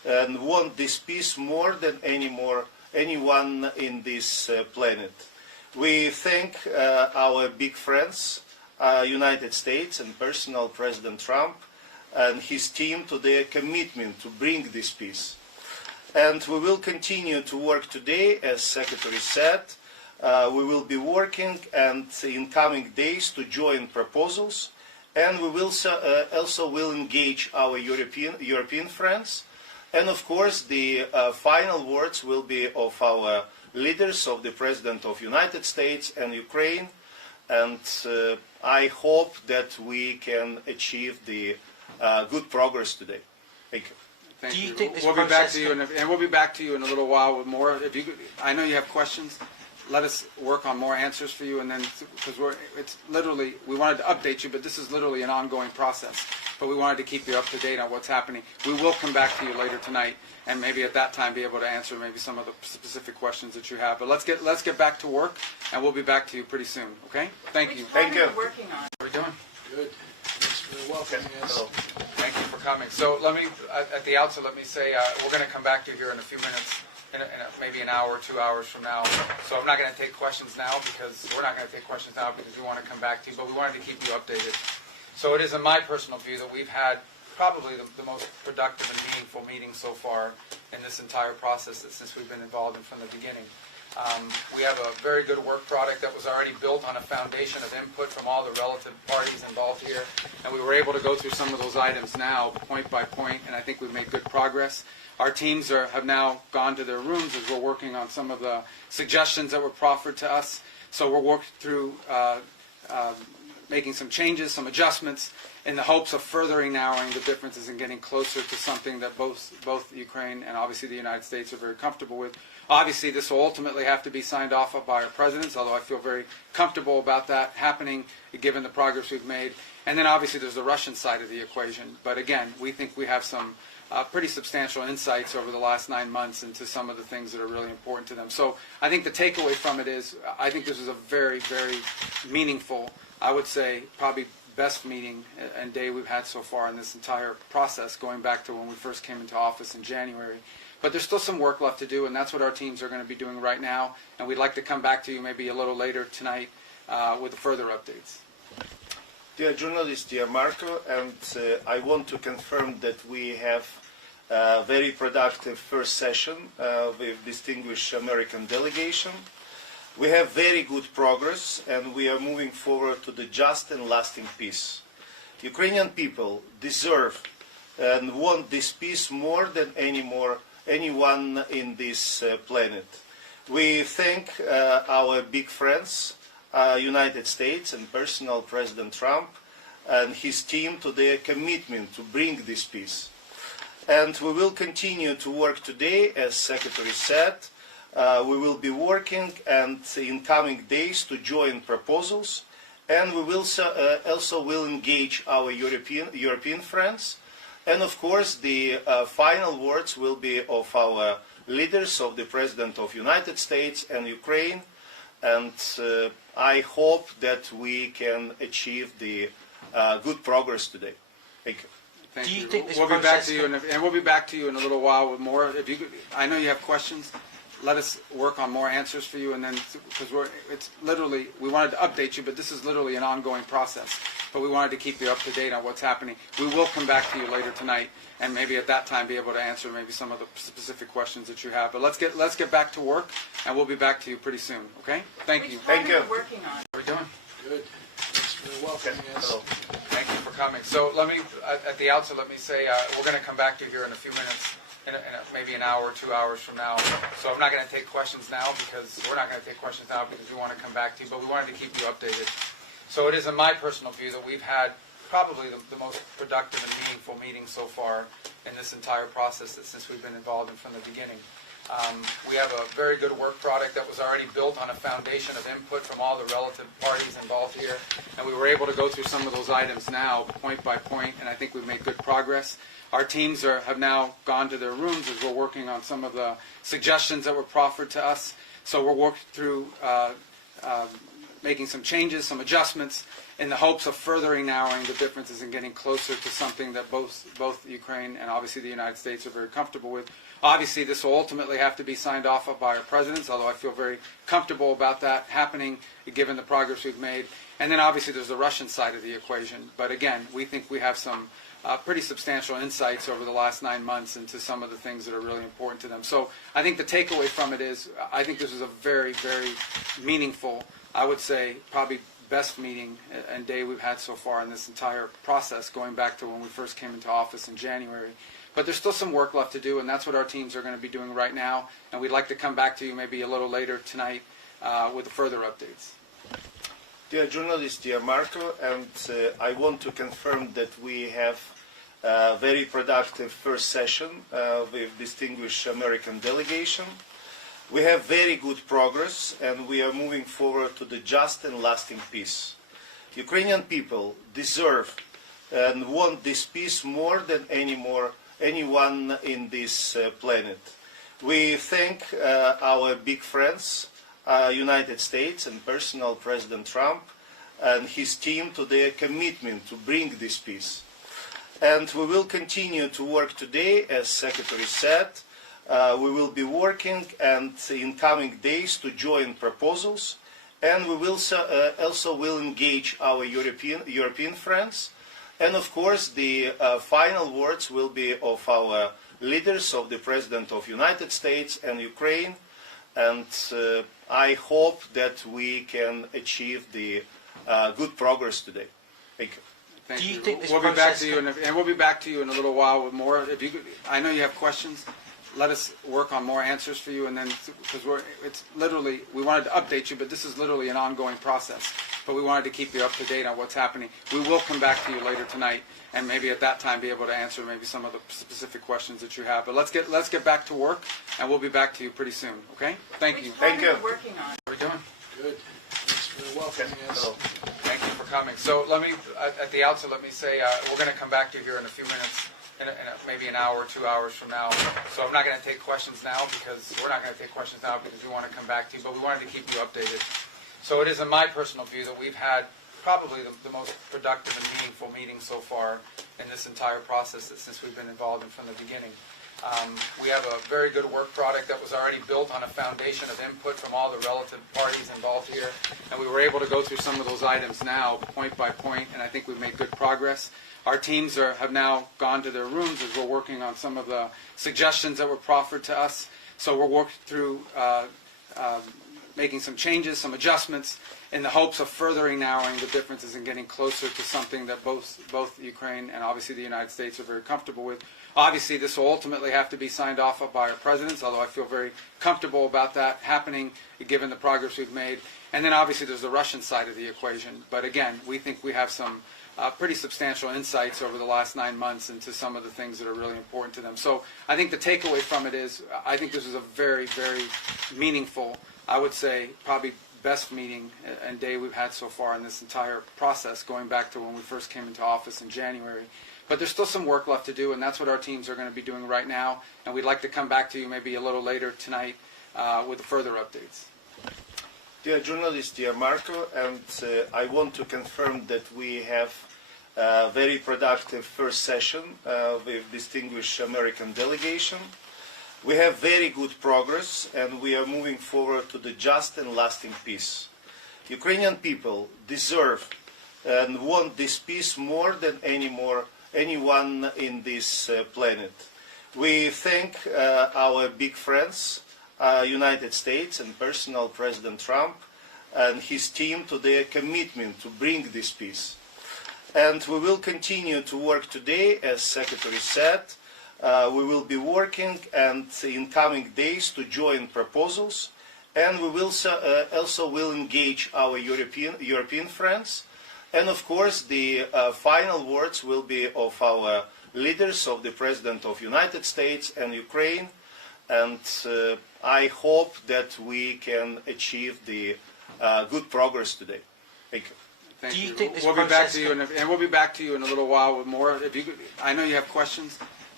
and want this peace more than anyone in this planet. We thank our big friends, United States and personal President Trump and his team to their commitment to bring this peace. And we will continue to work today, as Secretary said. We will be working and in coming days to join proposals, and we will also will engage our European friends. And of course, the final words will be of our leaders, of the President of United States and Ukraine. And I hope that we can achieve the good progress today. Thank you. Thank Do you you. think this We'll be back process to you, and we'll be back to you in a little while with more. If you, I know you have questions. Let us work on more answers for you, and then because it's literally we wanted to update you, but this is literally an ongoing process. But we wanted to keep you up to date on what's happening. We will come back to you later tonight, and maybe at that time be able to answer maybe some of the specific questions that you have. But let's get back to work, and we'll be back to you pretty soon. Okay? Thank you. Thank you. Working on. How are we doing? Good. Thanks for welcoming us. Thank you for coming. So let me, at the outset, let me say we're going to come back to you here in a few minutes, maybe an hour, 2 hours from now. So I'm not going to take questions now because we're not going to take questions now because we want to come back to you, but we wanted to keep you updated. So it is in my personal view that we've had probably the most productive and meaningful meeting so far in this entire process since we've been involved in from the beginning. We have a very good work product that was already built on a foundation of input from all the relative parties involved here, and we were able to go through some of those items now, point by point, and I think we've made good progress. Our teams have now gone to their rooms as we're working on some of the suggestions that were proffered to us. So we're working through making some changes, some adjustments, in the hopes of furthering narrowing the differences and getting closer to something that both Ukraine and obviously the United States are very comfortable with. Obviously, this will ultimately have to be signed off by our presidents, although I feel very comfortable about that happening, given the progress we've made. And then obviously there's the Russian side of the equation. But again, we think we have some pretty substantial insights over the last 9 months into some of the things that are really important to them. So I think the takeaway from it is I think this is a very, very meaningful, I would say probably best meeting and day we've had so far in this entire process, going back to when we first came into office in January. But there's still some work left to do, and that's what our teams are going to be doing right now. And we'd like to come back to you maybe a little later tonight with further updates. Dear journalist, dear Marco, and I want to confirm that we have a very productive first session with distinguished American delegation. We have very good progress, and we are moving forward to the just and lasting peace. Ukrainian people deserve and want this peace more than anyone in this planet. We thank our big friends, United States and personal President Trump and his team to their commitment to bring this peace. And we will continue to work today, as Secretary said. We will be working and in coming days to join proposals, and we will also will engage our European friends. And of course, the final words will be of our leaders, of the President of United States and Ukraine. And I hope that we can achieve the good progress today. Thank you. Thank Do you you. think this We'll be back process to you, and we'll be back to you in a little while with more. If you, I know you have questions. Let us work on more answers for you, and then because it's literally we wanted to update you, but this is literally an ongoing process. But we wanted to keep you up to date on what's happening. We will come back to you later tonight, and maybe at that time be able to answer maybe some of the specific questions that you have. But let's get back to work, and we'll be back to you pretty soon. Okay? Thank you. Thank you. Working on. How are we doing? Good. Thanks for welcoming us. Thank you for coming. So let me, at the outset, let me say we're going to come back to you here in a few minutes, maybe an hour, 2 hours from now. So I'm not going to take questions now because we're not going to take questions now because we want to come back to you, but we wanted to keep you updated. So it is in my personal view that we've had probably the most productive and meaningful meeting so far in this entire process since we've been involved in from the beginning. We have a very good work product that was already built on a foundation of input from all the relative parties involved here, and we were able to go through some of those items now, point by point, and I think we've made good progress. Our teams have now gone to their rooms as we're working on some of the suggestions that were proffered to us. So we're working through making some changes, some adjustments, in the hopes of furthering narrowing the differences and getting closer to something that both Ukraine and obviously the United States are very comfortable with. Obviously, this will ultimately have to be signed off by our presidents, although I feel very comfortable about that happening, given the progress we've made. And then obviously there's the Russian side of the equation. But again, we think we have some pretty substantial insights over the last 9 months into some of the things that are really important to them. So I think the takeaway from it is, I think this is a very, very meaningful, I would say probably best meeting and day we've had so far in this entire process, going back to when we first came into office in January. But there's still some work left to do, and that's what our teams are going to be doing right now. And we'd like to come back to you maybe a little later tonight with further updates. Dear journalist, dear Marco, and I want to confirm that we have a very productive first session with distinguished American delegation. We have very good progress, and we are moving forward to the just and lasting peace. Ukrainian people deserve and want this peace more than anyone in this planet. We thank our big friends, United States and personal President Trump and his team to their commitment to bring this peace. And we will continue to work today, as Secretary said. We will be working and in coming days to join proposals, and we will also will engage our European friends. And of course, the final words will be of our leaders, of the President of the United States and Ukraine. And I hope that we can achieve the good progress today. Thank you. Thank Do you you. think this We'll be back process to you, and we'll be back to you in a little while with more. If you, I know you have questions. Let us work on more answers for you, and then because it's literally, we wanted to update you, but this is literally an ongoing process. But we wanted to keep you up to date on what's happening. We will come back to you later tonight, and maybe at that time be able to answer maybe some of the specific questions that you have. But let's get back to work, and we'll be back to you pretty soon. Okay? Thank you. Thank you. Working on. How are we doing? Good. Thanks for welcoming us. Thank you for coming. So let me, at the outset, let me say we're going to come back to you here in a few minutes, in maybe an hour, 2 hours from now. So I'm not going to take questions now because we're not going to take questions now because we want to come back to you, but we wanted to keep you updated. So it is in my personal view that we've had probably the most productive and meaningful meeting so far in this entire process since we've been involved in from the beginning. We have a very good work product that was already built on a foundation of input from all the relative parties involved here, and we were able to go through some of those items now, point by point, and I think we've made good progress. Our teams have now gone to their rooms as we're working on some of the suggestions that were proffered to us. So we're working through making some changes, some adjustments, in the hopes of furthering narrowing the differences and getting closer to something that both Ukraine and obviously the United States are very comfortable with. Obviously, this will ultimately have to be signed off by our presidents, although I feel very comfortable about that happening, given the progress we've made. And then obviously there's the Russian side of the equation. But again, we think we have some pretty substantial insights over the last 9 months into some of the things that are really important to them. So I think the takeaway from it is, I think this is a very, very meaningful, I would say probably best meeting and day we've had so far in this entire process, going back to when we first came into office in January. But there's still some work left to do, and that's what our teams are going to be doing right now. And we'd like to come back to you maybe a little later tonight with further updates. Dear journalist, dear Marco, and I want to confirm that we have a very productive first session with distinguished American delegation. We have very good progress, and we are moving forward to the just and lasting peace. Ukrainian people deserve and want this peace more than anyone in this planet. We thank our big friends, United States and personal President Trump and his team to their commitment to bring this peace. And we will continue to work today, as Secretary said. We will be working and in coming days to join proposals, and we will also will engage our European friends. And of course, the final words will be of our leaders, of the President of the United States and Ukraine. And I hope that we can achieve the good progress today. Thank you. Thank Do you you. think this We'll be back process to you, and we'll be back to you in a little while with more. If you, I know you have questions.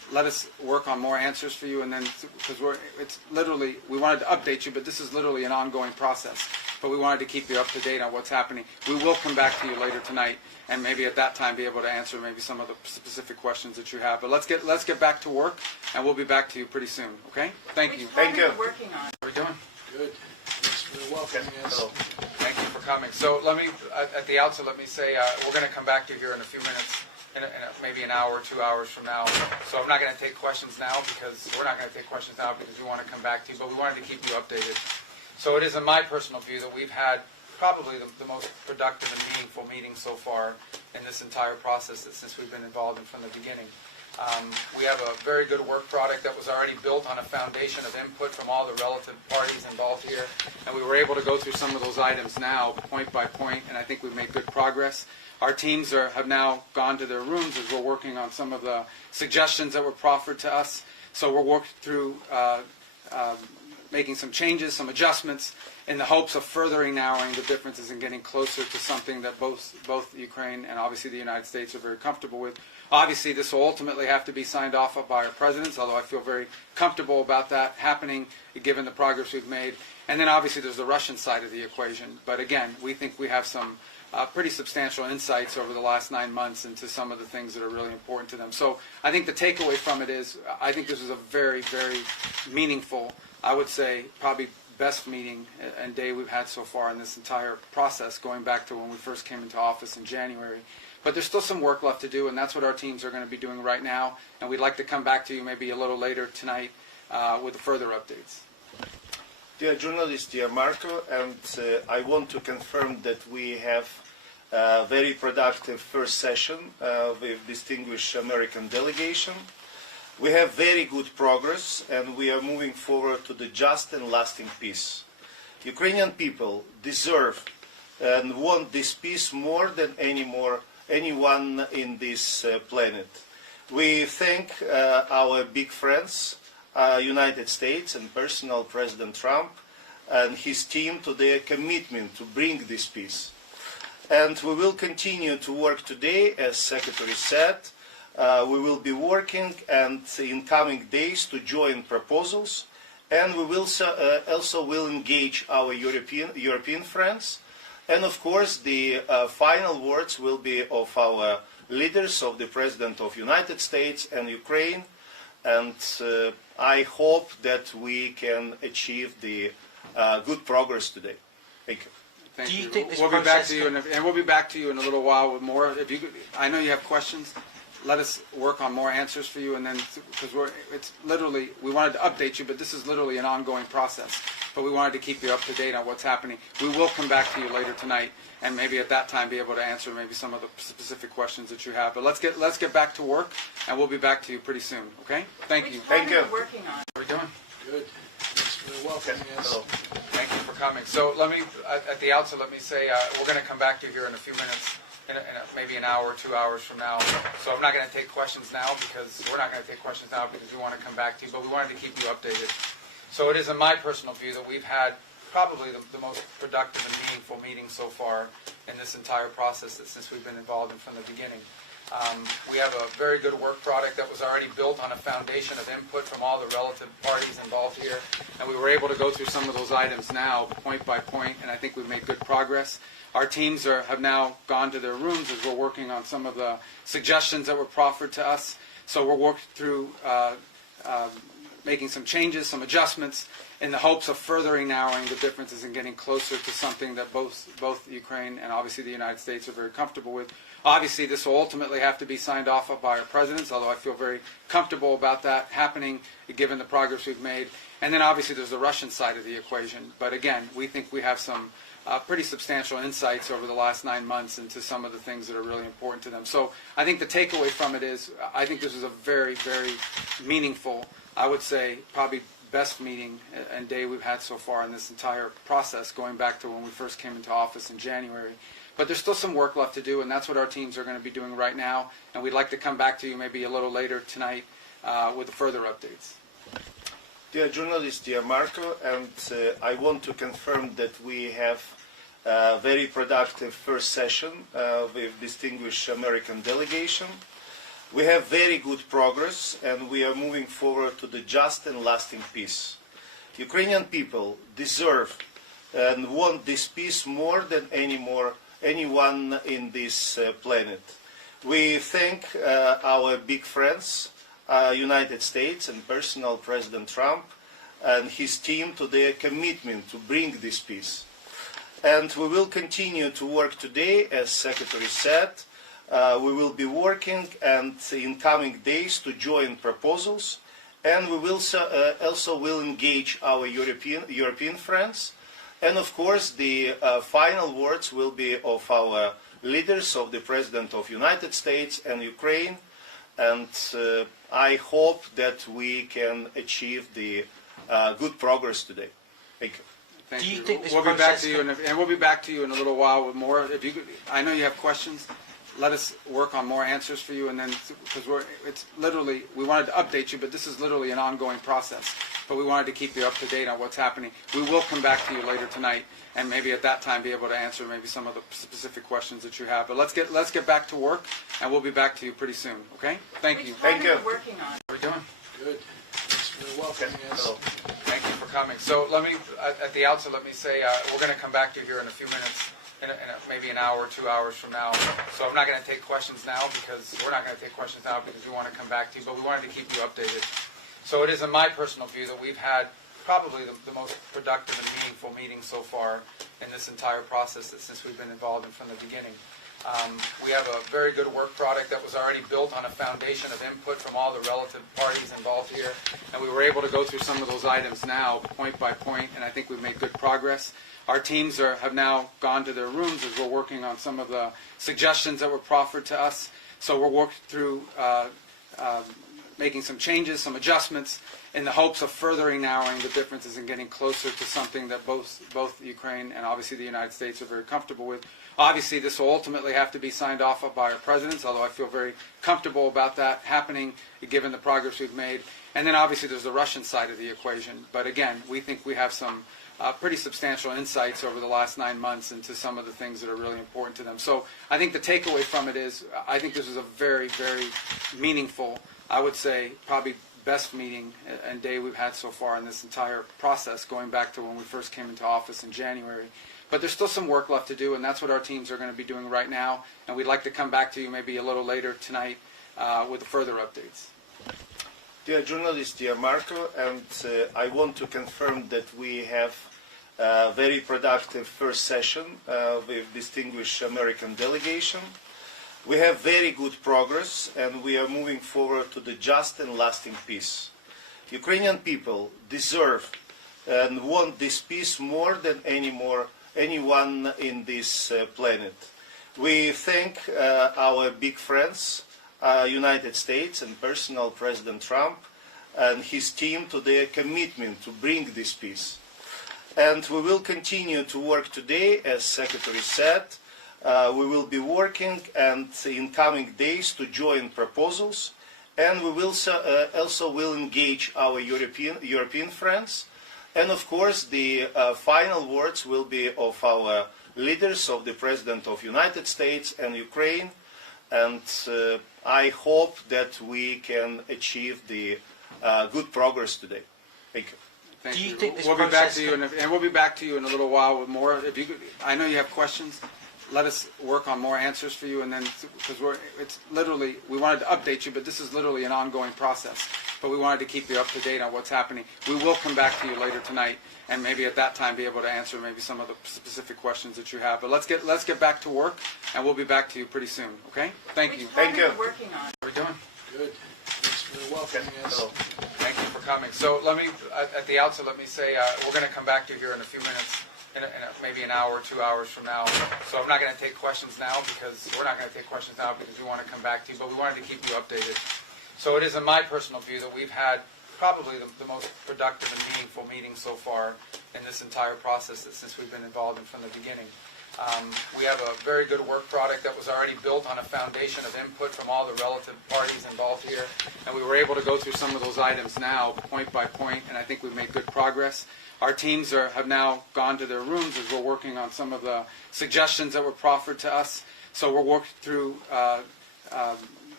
let us work on more answers for you, and then because it's literally we wanted to update you, but this is literally an ongoing process. But we wanted to keep you up to date on what's happening. We will come back to you later tonight, and maybe at that time be able to answer maybe some of the specific questions that you have. But let's get back to work, and we'll be back to you pretty soon. Okay? Thank you. Thank you. Working on. How are we doing? Good. Thanks for welcoming us. Thank you for coming. So let me, at the outset, let me say we're going to come back to you here in a few minutes, maybe an hour, 2 hours from now. So I'm not going to take questions now because we're not going to take questions now because we want to come back to you, but we wanted to keep you updated. So it is in my personal view that we've had probably the most productive and meaningful meeting so far in this entire process since we've been involved in from the beginning. We have a very good work product that was already built on a foundation of input from all the relative parties involved here, and we were able to go through some of those items now, point by point, and I think we've made good progress. Our teams have now gone to their rooms as we're working on some of the suggestions that were proffered to us. So we're working through making some changes, some adjustments, in the hopes of furthering narrowing the differences and getting closer to something that both Ukraine and obviously the United States are very comfortable with. Obviously, this will ultimately have to be signed off by our presidents, although I feel very comfortable about that happening, given the progress we've made. And then obviously there's the Russian side of the equation. But again, we think we have some pretty substantial insights over the last 9 months into some of the things that are really important to them. So I think the takeaway from it is I think this is a very, very meaningful, I would say probably best meeting and day we've had so far in this entire process, going back to when we first came into office in January. But there's still some work left to do, and that's what our teams are going to be doing right now. And we'd like to come back to you maybe a little later tonight with further updates. Dear journalist, dear Marco, and I want to confirm that we have a very productive first session with distinguished American delegation. We have very good progress, and we are moving forward to the just and lasting peace. Ukrainian people deserve and want this peace more than anyone in this planet. We thank our big friends, United States and personal President Trump and his team to their commitment to bring this peace. And we will continue to work today, as Secretary said. We will be working and in coming days to join proposals, and we will also will engage our European friends. And of course, the final words will be of our leaders, of the President of United States and Ukraine. And I hope that we can achieve the good progress today. Thank you. Thank Do you you. think this We'll be back process to you, and we'll be back to you in a little while with more. If you, I know you have questions. Let us work on more answers for you, and then because it's literally we wanted to update you, but this is literally an ongoing process. But we wanted to keep you up to date on what's happening. We will come back to you later tonight, and maybe at that time be able to answer maybe some of the specific questions that you have. But let's get back to work, and we'll be back to you pretty soon. Okay? Thank you. Thank you. Working on. How are we doing? Good. Thanks for welcoming us. Thank you for coming. So let me, at the outset, let me say we're going to come back to you here in a few minutes, maybe an hour, 2 hours from now. So I'm not going to take questions now because we're not going to take questions now because we want to come back to you, but we wanted to keep you updated. So it is in my personal view that we've had probably the most productive and meaningful meeting so far in this entire process since we've been involved in from the beginning. We have a very good work product that was already built on a foundation of input from all the relative parties involved here, and we were able to go through some of those items now, point by point, and I think we've made good progress. Our teams have now gone to their rooms as we're working on some of the suggestions that were proffered to us. So we're working through making some changes, some adjustments, in the hopes of furthering narrowing the differences and getting closer to something that both Ukraine and obviously the United States are very comfortable with. Obviously, this will ultimately have to be signed off by our presidents, although I feel very comfortable about that happening, given the progress we've made. And then obviously there's the Russian side of the equation. But again, we think we have some pretty substantial insights over the last 9 months into some of the things that are really important to them. So I think the takeaway from it is I think this is a very, very meaningful, I would say probably best meeting and day we've had so far in this entire process, going back to when we first came into office in January. But there's still some work left to do, and that's what our teams are going to be doing right now. And we'd like to come back to you maybe a little later tonight with further updates. Dear journalist, dear Marco, and I want to confirm that we have a very productive first session with distinguished American delegation. We have very good progress, and we are moving forward to the just and lasting peace. Ukrainian people deserve and want this peace more than anyone in this planet. We thank our big friends, United States and personal President Trump and his team to their commitment to bring this peace. And we will continue to work today, as Secretary said. We will be working and in coming days to join proposals, and we will also will engage our European friends. And of course, the final words will be of our leaders, of the President of the United States and Ukraine. And I hope that we can achieve the good progress today. Thank you. Thank Do you you. think this We'll be back process to you, and we'll be back to you in a little while with more. If you, I know you have questions. Let us work on more answers for you, and then because it's literally we wanted to update you, but this is literally an ongoing process. But we wanted to keep you up to date on what's happening. We will come back to you later tonight, and maybe at that time be able to answer maybe some of the specific questions that you have. But let's get back to work, and we'll be back to you pretty soon. Okay? Thank you. Thank you. Working on. How are we doing? Good. Thanks for welcoming us. Thank you for coming. So let me, at the outset, let me say we're going to come back to you here in a few minutes, maybe an hour, 2 hours from now. So I'm not going to take questions now because we're not going to take questions now because we want to come back to you, but we wanted to keep you updated. So it is in my personal view that we've had probably the most productive and meaningful meeting so far in this entire process since we've been involved in from the beginning. We have a very good work product that was already built on a foundation of input from all the relative parties involved here, and we were able to go through some of those items now, point by point, and I think we've made good progress. Our teams have now gone to their rooms as we're working on some of the suggestions that were proffered to us. So we're working through making some changes, some adjustments, in the hopes of furthering narrowing the differences and getting closer to something that both Ukraine and obviously the United States are very comfortable with. Obviously, this will ultimately have to be signed off by our presidents, although I feel very comfortable about that happening, given the progress we've made. And then obviously there's the Russian side of the equation. But again, we think we have some pretty substantial insights over the last 9 months into some of the things that are really important to them. So I think the takeaway from it is I think this is a very, very meaningful, I would say probably best meeting and day we've had so far in this entire process, going back to when we first came into office in January. But there's still some work left to do, and that's what our teams are going to be doing right now. And we'd like to come back to you maybe a little later tonight with further updates. Dear journalists, dear Marco, and I want to confirm that we have a very productive first session with distinguished American delegation. We have very good progress, and we are moving forward to the just and lasting peace. Ukrainian people deserve and want this peace more than anyone in this planet. We thank our big friends, United States and personal President Trump and his team to their commitment to bring this peace. And we will continue to work today, as Secretary said. We will be working and in coming days to join proposals, and we will also will engage our European friends. And of course, the final words will be of our leaders, of the President of the United States and Ukraine. And I hope that we can achieve the good progress today. Thank you. Thank Do you you. think this We'll be back process to you, and we'll be back to you in a little while with more. If you, I know you have questions. Let us work on more answers for you, and then because it's literally we wanted to update you, but this is literally an ongoing process. But we wanted to keep you up to date on what's happening. We will come back to you later tonight, and maybe at that time be able to answer maybe some of the specific questions that you have. But let's get back to work, and we'll be back to you pretty soon. Okay? Thank you. Thank you. Working on. How are we doing? Good. Thanks for welcoming us. Thank you for coming. So let me, at the outset, let me say we're going to come back to you here in a few minutes, maybe an hour, 2 hours from now. So I'm not going to take questions now because we're not going to take questions now because we want to come back to you, but we wanted to keep you updated. So it is in my personal view that we've had probably the most productive and meaningful meeting so far in this entire process since we've been involved in from the beginning. We have a very good work product that was already built on a foundation of input from all the relative parties involved here, and we were able to go through some of those items now, point by point, and I think we've made good progress. Our teams have now gone to their rooms as we're working on some of the suggestions that were proffered to us. So we're working through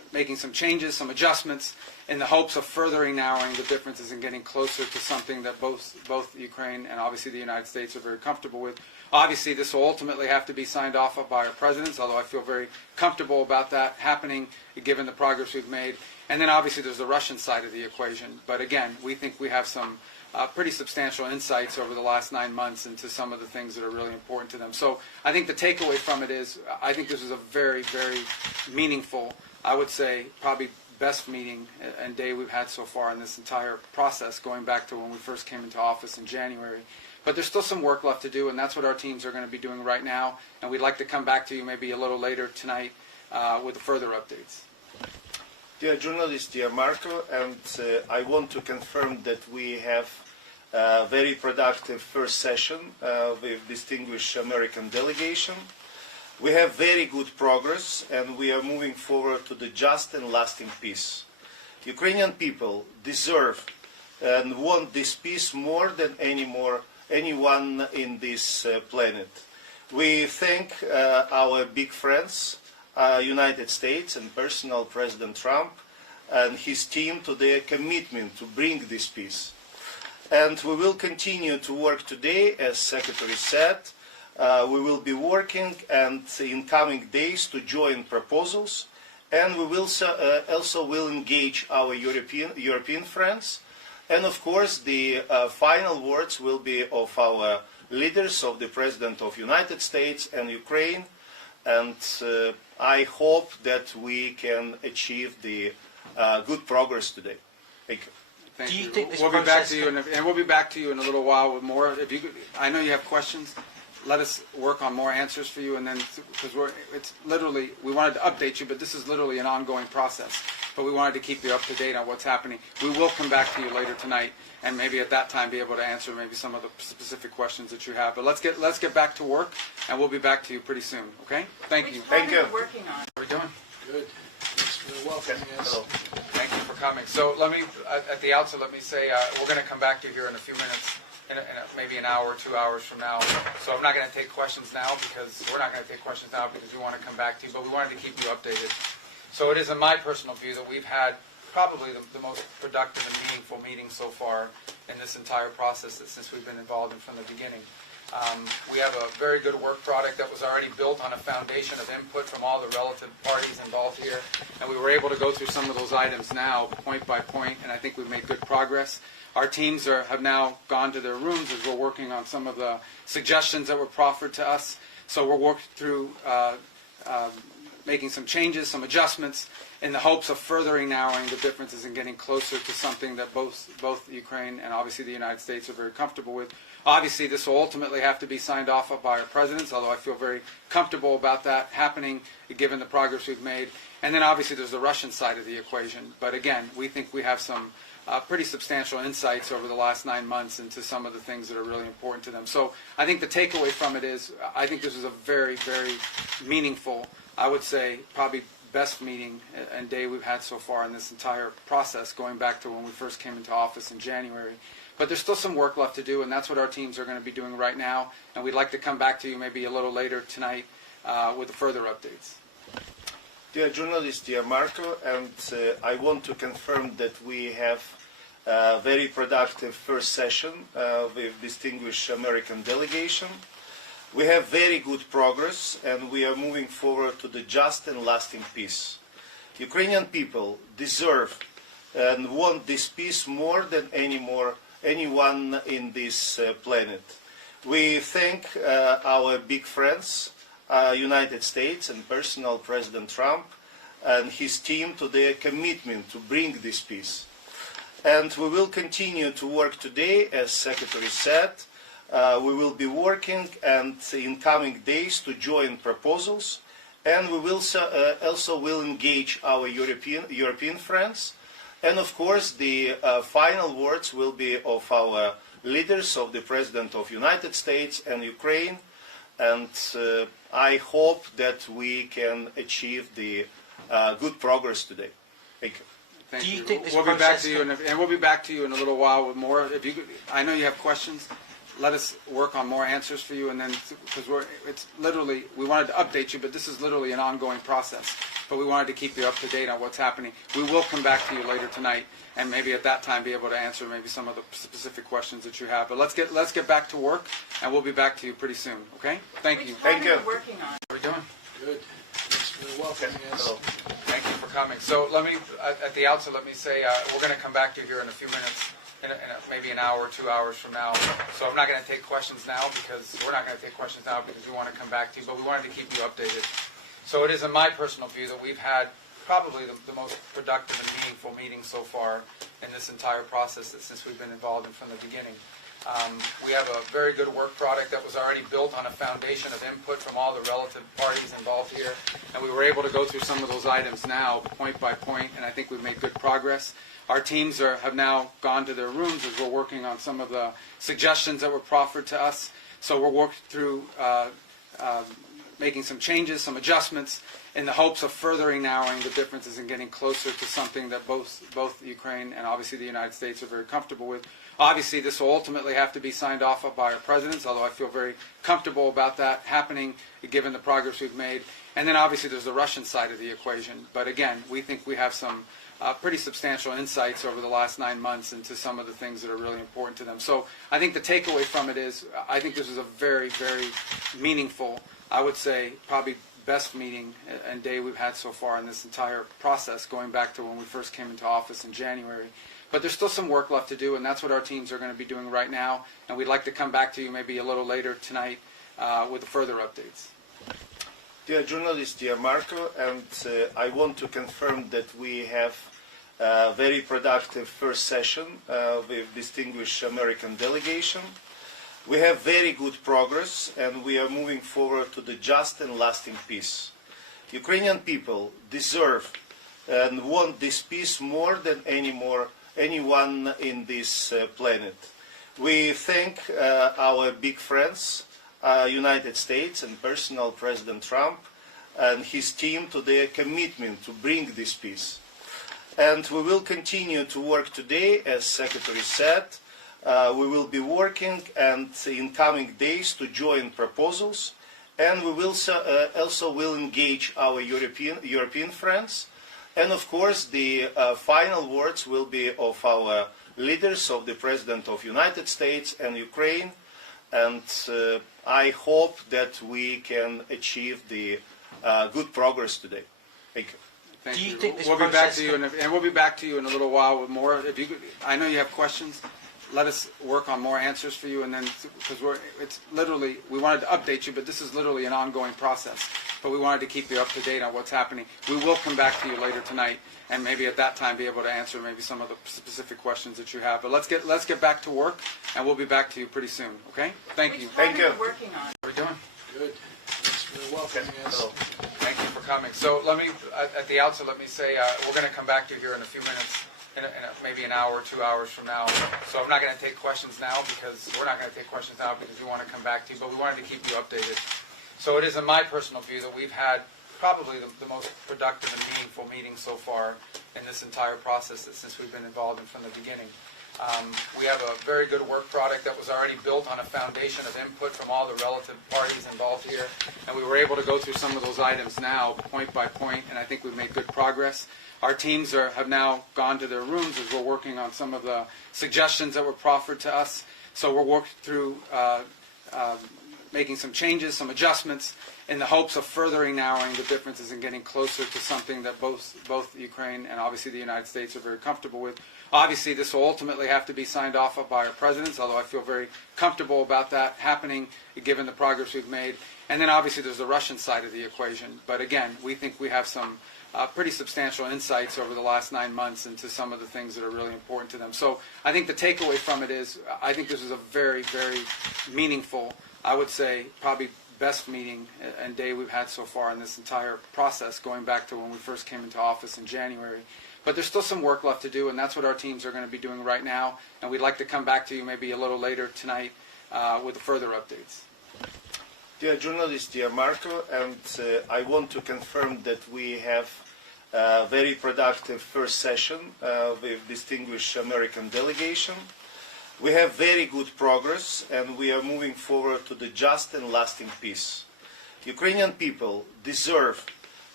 making some changes, some adjustments, in the hopes of furthering narrowing the differences and getting closer to something that both Ukraine and obviously the United States are very comfortable with. Obviously, this will ultimately have to be signed off by our presidents, although I feel very comfortable about that happening, given the progress we've made. And then obviously there's the Russian side of the equation. But again, we think we have some pretty substantial insights over the last 9 months into some of the things that are really important to them. So I think the takeaway from it is, I think this is a very, very meaningful, I would say probably best meeting and day we've had so far in this entire process, going back to when we first came into office in January. But there's still some work left to do, and that's what our teams are going to be doing right now. And we'd like to come back to you maybe a little later tonight with further updates. Dear journalist, dear Marco, and I want to confirm that we have a very productive first session with distinguished American delegation. We have very good progress, and we are moving forward to the just and lasting peace. Ukrainian people deserve and want this peace more than anyone in this planet. We thank our big friends, United States and personal President Trump and his team to their commitment to bring this peace. And we will continue to work today, as Secretary said. We will be working and in coming days to join proposals, and we will also will engage our European friends. And of course, the final words will be of our leaders, of the President of United States and Ukraine. And I hope that we can achieve the good progress today. Thank you. Thank Do you you. think this We'll be back process to you, and we'll be back to you in a little while with more. If you, I know you have questions. Let us work on more answers for you, and then because it's literally, we wanted to update you, but this is literally an ongoing process. But we wanted to keep you up to date on what's happening. We will come back to you later tonight, and maybe at that time be able to answer maybe some of the specific questions that you have. But let's get back to work, and we'll be back to you pretty soon. Okay? Thank you. Thank you. Working on. How are we doing? Good. Thanks for welcoming us. Hello. Thank you for coming. So let me, at the outset, let me say we're going to come back to you here in a few minutes, maybe an hour, 2 hours from now. So I'm not going to take questions now because we're not going to take questions now because we want to come back to you, but we wanted to keep you updated. So it is in my personal view that we've had probably the most productive and meaningful meeting so far in this entire process since we've been involved in from the beginning. We have a very good work product that was already built on a foundation of input from all the relative parties involved here, and we were able to go through some of those items now, point by point, and I think we've made good progress. Our teams have now gone to their rooms as we're working on some of the suggestions that were proffered to us. So we're working through making some changes, some adjustments, in the hopes of furthering narrowing the differences and getting closer to something that both Ukraine and obviously the United States are very comfortable with. Obviously, this will ultimately have to be signed off by our presidents, although I feel very comfortable about that happening, given the progress we've made. And then obviously there's the Russian side of the equation. But again, we think we have some pretty substantial insights over the last 9 months into some of the things that are really important to them. So I think the takeaway from it is, I think this is a very, very meaningful, I would say probably best meeting and day we've had so far in this entire process, going back to when we first came into office in January. But there's still some work left to do, and that's what our teams are going to be doing right now. And we'd like to come back to you maybe a little later tonight with further updates. Dear journalist, dear Marco, and I want to confirm that we have a very productive first session with distinguished American delegation. We have very good progress, and we are moving forward to the just and lasting peace. Ukrainian people deserve and want this peace more than anyone in this planet. We thank our big friends, United States and personal President Trump and his team to their commitment to bring this peace. And we will continue to work today, as Secretary said. We will be working and in coming days to join proposals, and we will also will engage our European friends. And of course, the final words will be of our leaders, of the President of United States and Ukraine. And I hope that we can achieve the good progress today. Thank you. Thank Do you you. think this we'll be back process to you, and we'll be back to you in a little while with more. If you, I know you have questions. Let us work on more answers for you, and then because it's literally, we wanted to update you, but this is literally an ongoing process. but we wanted to keep you up to date on what's happening. We will come back to you later tonight, and maybe at that time be able to answer maybe some of the specific questions that you have. But let's get back to work, and we'll be back to you pretty soon. Okay? Thank you. Thank you. Working on. How are we doing? Good. Thanks for welcoming us. Thank you for coming. So let me, at the outset, let me say we're going to come back to you here in a few minutes, in maybe an hour, 2 hours from now. So I'm not going to take questions now because we're not going to take questions now because we want to come back to you, but we wanted to keep you updated. So it is in my personal view that we've had probably the most productive and meaningful meeting so far in this entire process since we've been involved in from the beginning. We have a very good work product that was already built on a foundation of input from all the relative parties involved here, and we were able to go through some of those items now, point by point, and I think we've made good progress. Our teams have now gone to their rooms as we're working on some of the suggestions that were proffered to us. So we're working through making some changes, some adjustments, in the hopes of furthering narrowing the differences and getting closer to something that both Ukraine and obviously the United States are very comfortable with. Obviously, this will ultimately have to be signed off by our presidents, although I feel very comfortable about that happening, given the progress we've made. And then obviously there's the Russian side of the equation. But again, we think we have some pretty substantial insights over the last 9 months into some of the things that are really important to them. So I think the takeaway from it is I think this is a very, very meaningful, I would say probably best meeting and day we've had so far in this entire process, going back to when we first came into office in January. But there's still some work left to do, and that's what our teams are going to be doing right now. And we'd like to come back to you maybe a little later tonight with further updates. Dear journalists, dear Marco, and I want to confirm that we have a very productive first session with distinguished American delegation. We have very good progress, and we are moving forward to the just and lasting peace. Ukrainian people deserve and want this peace more than anyone in this planet. We thank our big friends, United States and personal President Trump and his team to their commitment to bring this peace. And we will continue to work today, as Secretary said. We will be working and in coming days to join proposals, and we will also will engage our European friends. And of course, the final words will be of our leaders, of the President of United States and Ukraine. And I hope that we can achieve the good progress today. Thank you. Thank Do you you. think this we'll be back process to you, and we'll be back to you in a little while with more. If you, I know you have questions. Let us work on more answers for you, and then because it's literally we wanted to update you, but this is literally an ongoing process. But we wanted to keep you up to date on what's happening. We will come back to you later tonight, and maybe at that time be able to answer maybe some of the specific questions that you have. But let's get back to work, and we'll be back to you pretty soon. Okay? Thank you. Thank you. Working on. How are we doing? Good. Thanks for welcoming us. Thank you for coming. So let me, at the outset, let me say we're going to come back to you here in a few minutes, in maybe an hour, 2 hours from now. So I'm not going to take questions now because we're not going to take questions now because we want to come back to you, but we wanted to keep you updated. So it is in my personal view that we've had probably the most productive and meaningful meeting so far in this entire process since we've been involved in from the beginning. We have a very good work product that was already built on a foundation of input from all the relative parties involved here, and we were able to go through some of those items now, point by point, and I think we've made good progress. Our teams have now gone to their rooms as we're working on some of the suggestions that were proffered to us. So we're working through making some changes, some adjustments, in the hopes of furthering narrowing the differences and getting closer to something that both Ukraine and obviously the United States are very comfortable with. Obviously, this will ultimately have to be signed off by our presidents, although I feel very comfortable about that happening, given the progress we've made. And then obviously there's the Russian side of the equation. But again, we think we have some pretty substantial insights over the last 9 months into some of the things that are really important to them. So I think the takeaway from it is I think this is a very, very meaningful, I would say probably best meeting and day we've had so far in this entire process, going back to when we first came into office in January. But there's still some work left to do, and that's what our teams are going to be doing right now. And we'd like to come back to you maybe a little later tonight with further updates. Dear journalists, dear Marco, and I want to confirm that we have a very productive first session with distinguished American delegation. We have very good progress, and we are moving forward to the just and lasting peace. Ukrainian people deserve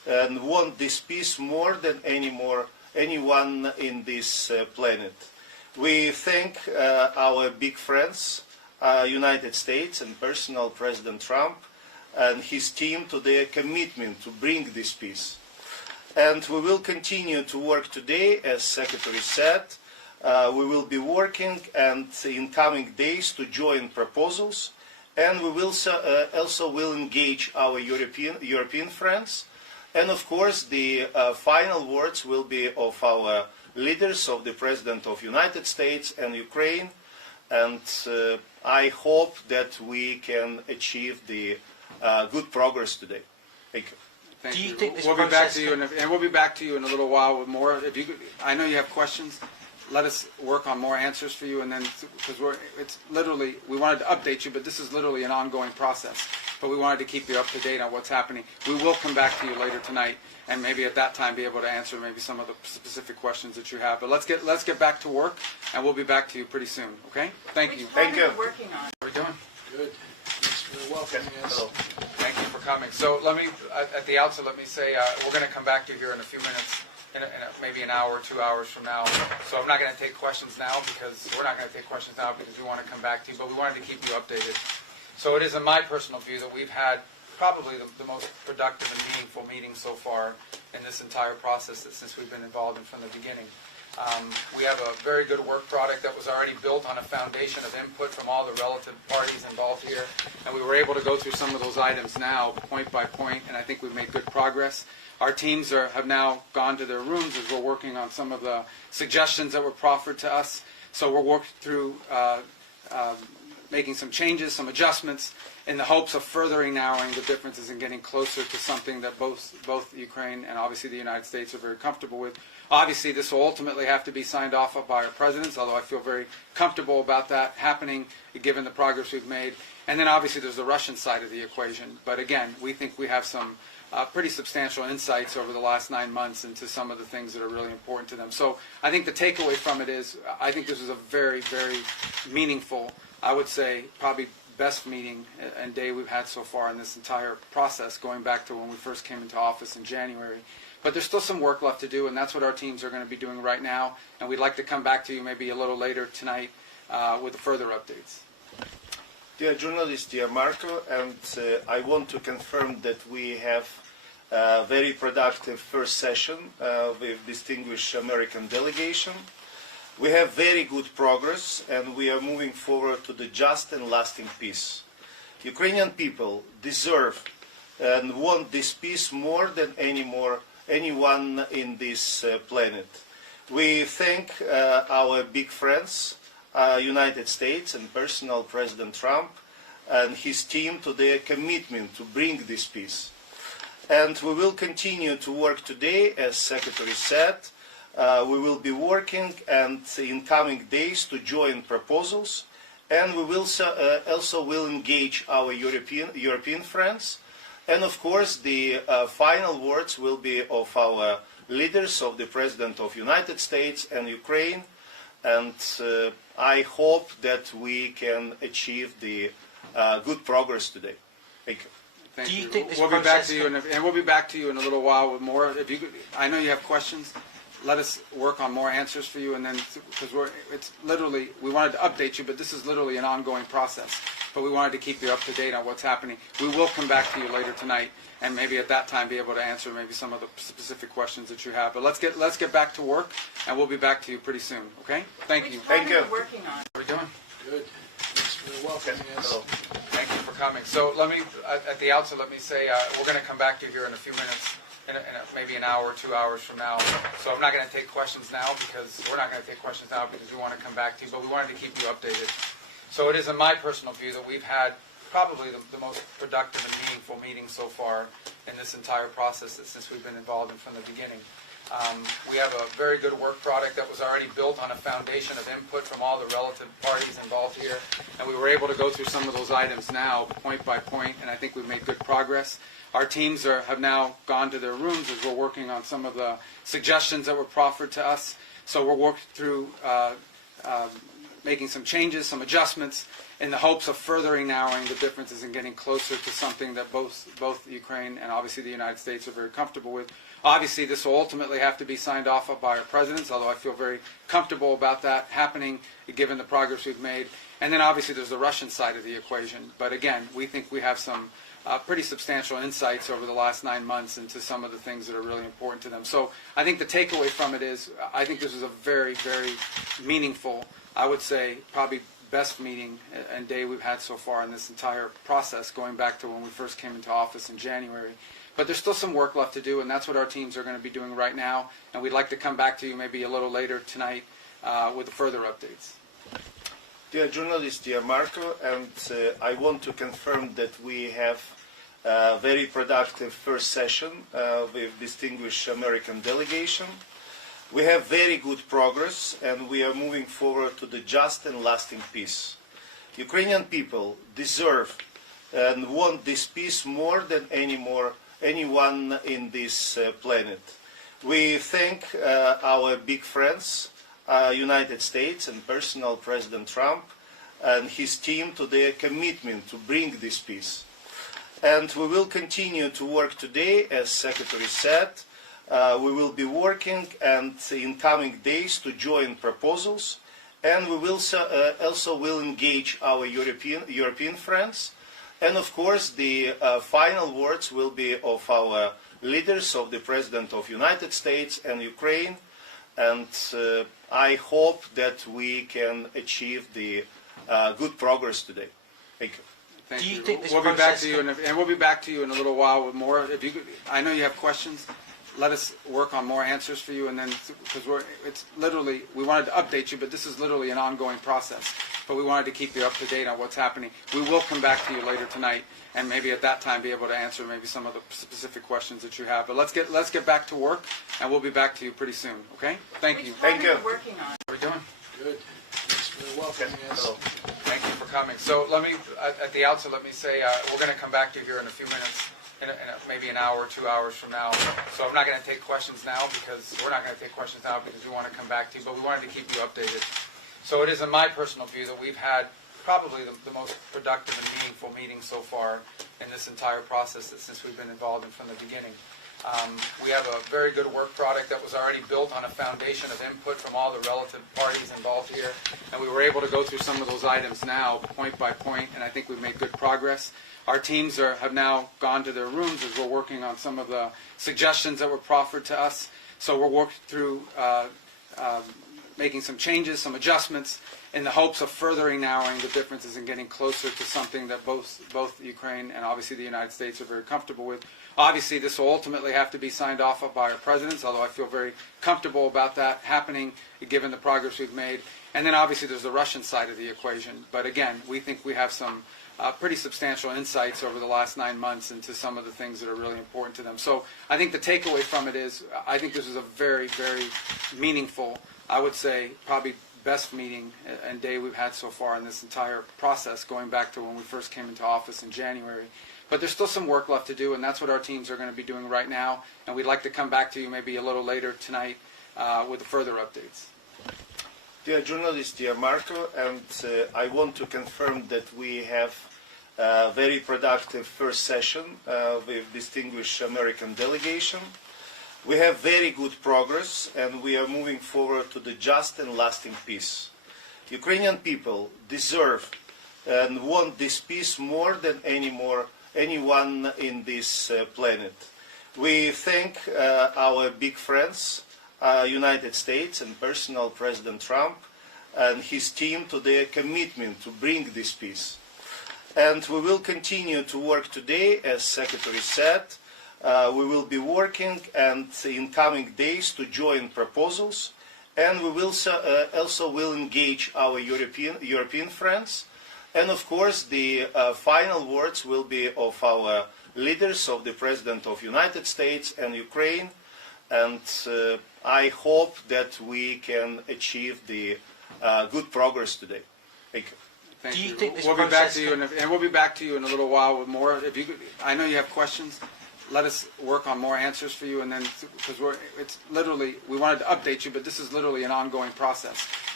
and want this peace more than anyone in this planet. We thank our big friends, United States and personal President Trump and his team to their commitment to bring this peace. And we will continue to work today, as Secretary said. We will be working and in coming days to join proposals, and we will also will engage our European friends. And of course, the final words will be of our leaders, of the President of United States and Ukraine. And I hope that we can achieve the good progress today. Thank you. Thank Do you you. think this We'll be back process to you, and we'll be back to you in a little while with more. If you, I know you have questions. Let us work on more answers for you, and then because it's literally we wanted to update you, but this is literally an ongoing process. But we wanted to keep you up to date on what's happening. We will come back to you later tonight, and maybe at that time be able to answer maybe some of the specific questions that you have. But let's get back to work, and we'll be back to you pretty soon. Okay? Thank you. Thank you. Working on. How are we doing? Good. Thanks for welcoming us. Hello. Thank you for coming. So let me, at the outset, let me say we're going to come back to you here in a few minutes, maybe an hour, 2 hours from now. So I'm not going to take questions now because we're not going to take questions now because we want to come back to you, but we wanted to keep you updated. So it is in my personal view that we've had probably the most productive and meaningful meeting so far in this entire process since we've been involved in from the beginning. We have a very good work product that was already built on a foundation of input from all the relative parties involved here, and we were able to go through some of those items now, point by point, and I think we've made good progress. Our teams have now gone to their rooms as we're working on some of the suggestions that were proffered to us. So we're working through making some changes, some adjustments, in the hopes of furthering narrowing the differences and getting closer to something that both Ukraine and obviously the United States are very comfortable with. Obviously, this will ultimately have to be signed off by our presidents, although I feel very comfortable about that happening given the progress we've made. And then obviously there's the Russian side of the equation. But again, we think we have some pretty substantial insights over the last 9 months into some of the things that are really important to them. So I think the takeaway from it is I think this is a very, very meaningful, I would say probably best meeting and day we've had so far in this entire process, going back to when we first came into office in January. But there's still some work left to do, and that's what our teams are going to be doing right now. And we'd like to come back to you maybe a little later tonight with further updates. Dear journalist, dear Marco, and I want to confirm that we have a very productive first session with distinguished American delegation. We have very good progress, and we are moving forward to the just and lasting peace. Ukrainian people deserve and want this peace more than anyone in this planet. We thank our big friends, United States and personal President Trump and his team to their commitment to bring this peace. And we will continue to work today, as Secretary said. We will be working and in coming days to join proposals, and we will also will engage our European friends. And of course, the final words will be of our leaders, of the President of United States and Ukraine. And I hope that we can achieve the good progress today. Thank you. Thank Do you you. think this We'll be back process to you, and we'll be back to you in a little while with more. If you, I know you have questions. Let us work on more answers for you, and then because it's literally we wanted to update you, but this is literally an ongoing process. But we wanted to keep you up to date on what's happening. We will come back to you later tonight, and maybe at that time be able to answer maybe some of the specific questions that you have. But let's get back to work, and we'll be back to you pretty soon. Okay? Thank you. Thank you. Working on. How are we doing? Good. Thanks for welcoming us. Hello. Thank you for coming. So let me, at the outset, let me say we're going to come back to you here in a few minutes, maybe an hour, 2 hours from now. So I'm not going to take questions now because we're not going to take questions now because we want to come back to you, but we wanted to keep you updated. So it is in my personal view that we've had probably the most productive and meaningful meeting so far in this entire process since we've been involved in from the beginning. We have a very good work product that was already built on a foundation of input from all the relative parties involved here, and we were able to go through some of those items now, point by point, and I think we've made good progress. Our teams have now gone to their rooms as we're working on some of the suggestions that were proffered to us. So we're working through making some changes, some adjustments, in the hopes of furthering narrowing the differences and getting closer to something that both Ukraine and obviously the United States are very comfortable with. Obviously, this will ultimately have to be signed off by our presidents, although I feel very comfortable about that happening, given the progress we've made. And then obviously there's the Russian side of the equation. But again, we think we have some pretty substantial insights over the last 9 months into some of the things that are really important to them. So I think the takeaway from it is, I think this is a very, very meaningful, I would say probably best meeting and day we've had so far in this entire process, going back to when we first came into office in January. But there's still some work left to do, and that's what our teams are going to be doing right now. And we'd like to come back to you maybe a little later tonight with further updates. Dear journalists, dear Marco, and I want to confirm that we have a very productive first session with distinguished American delegation. We have very good progress, and we are moving forward to the just and lasting peace. Ukrainian people deserve and want this peace more than anyone in this planet. We thank our big friends, United States and personal President Trump and his team to their commitment to bring this peace. And we will continue to work today, as Secretary said. We will be working and in coming days to join proposals, and we will also will engage our European friends. And of course, the final words will be of our leaders, of the President of United States and Ukraine. And I hope that we can achieve the good progress today. Thank you. Thank Do you you. think this We'll be back process to you, and we'll be back to you in a little while with more. If you, I know you have questions. Let us work on more answers for you, and then because it's literally, we wanted to update you, but this is literally an ongoing process. But we wanted to keep you up to date on what's happening. We will come back to you later tonight, and maybe at that time be able to answer maybe some of the specific questions that you have. But let's get back to work, and we'll be back to you pretty soon. Okay? Thank you. Thank you. Working on. How are we doing? Good. Thanks for welcoming us. Hello. Thank you for coming. So let me, at the outset, let me say we're going to come back to you here in a few minutes, maybe an hour, 2 hours from now. So I'm not going to take questions now because we're not going to take questions now because we want to come back to you, but we wanted to keep you updated. So it is in my personal view that we've had probably the most productive and meaningful meeting so far in this entire process since we've been involved in from the beginning. We have a very good work product that was already built on a foundation of input from all the relative parties involved here, and we were able to go through some of those items now, point by point, and I think we've made good progress. Our teams have now gone to their rooms as we're working on some of the suggestions that were proffered to us. So we're working through making some changes, some adjustments, in the hopes of furthering narrowing the differences and getting closer to something that both Ukraine and obviously the United States are very comfortable with. Obviously, this will ultimately have to be signed off by our presidents, although I feel very comfortable about that happening, given the progress we've made. And then obviously there's the Russian side of the equation. But again, we think we have some pretty substantial insights over the last 9 months into some of the things that are really important to them. So I think the takeaway from it is, I think this is a very, very meaningful, I would say probably best meeting and day we've had so far in this entire process, going back to when we first came into office in January. But there's still some work left to do, and that's what our teams are going to be doing right now. And we'd like to come back to you maybe a little later tonight with further updates. Dear journalists, dear Marco, and I want to confirm that we have a very productive first session with distinguished American delegation. We have very good progress, and we are moving forward to the just and lasting peace. Ukrainian people deserve and want this peace more than anyone in this planet. We thank our big friends, United States and personal President Trump and his team to their commitment to bring this peace. And we will continue to work today, as Secretary said. We will be working and in coming days to join proposals, and we will also will engage our European friends. And of course, the final words will be of our leaders, of the President of United States and Ukraine. And I hope that we can achieve the good progress today. Thank you. Thank Do you you. think this We'll be back process to you, and we'll be back to you in a little while with more. If you, I know you have questions. Let us work on more answers for you, and then because it's literally, we wanted to update you, but this is literally an ongoing process.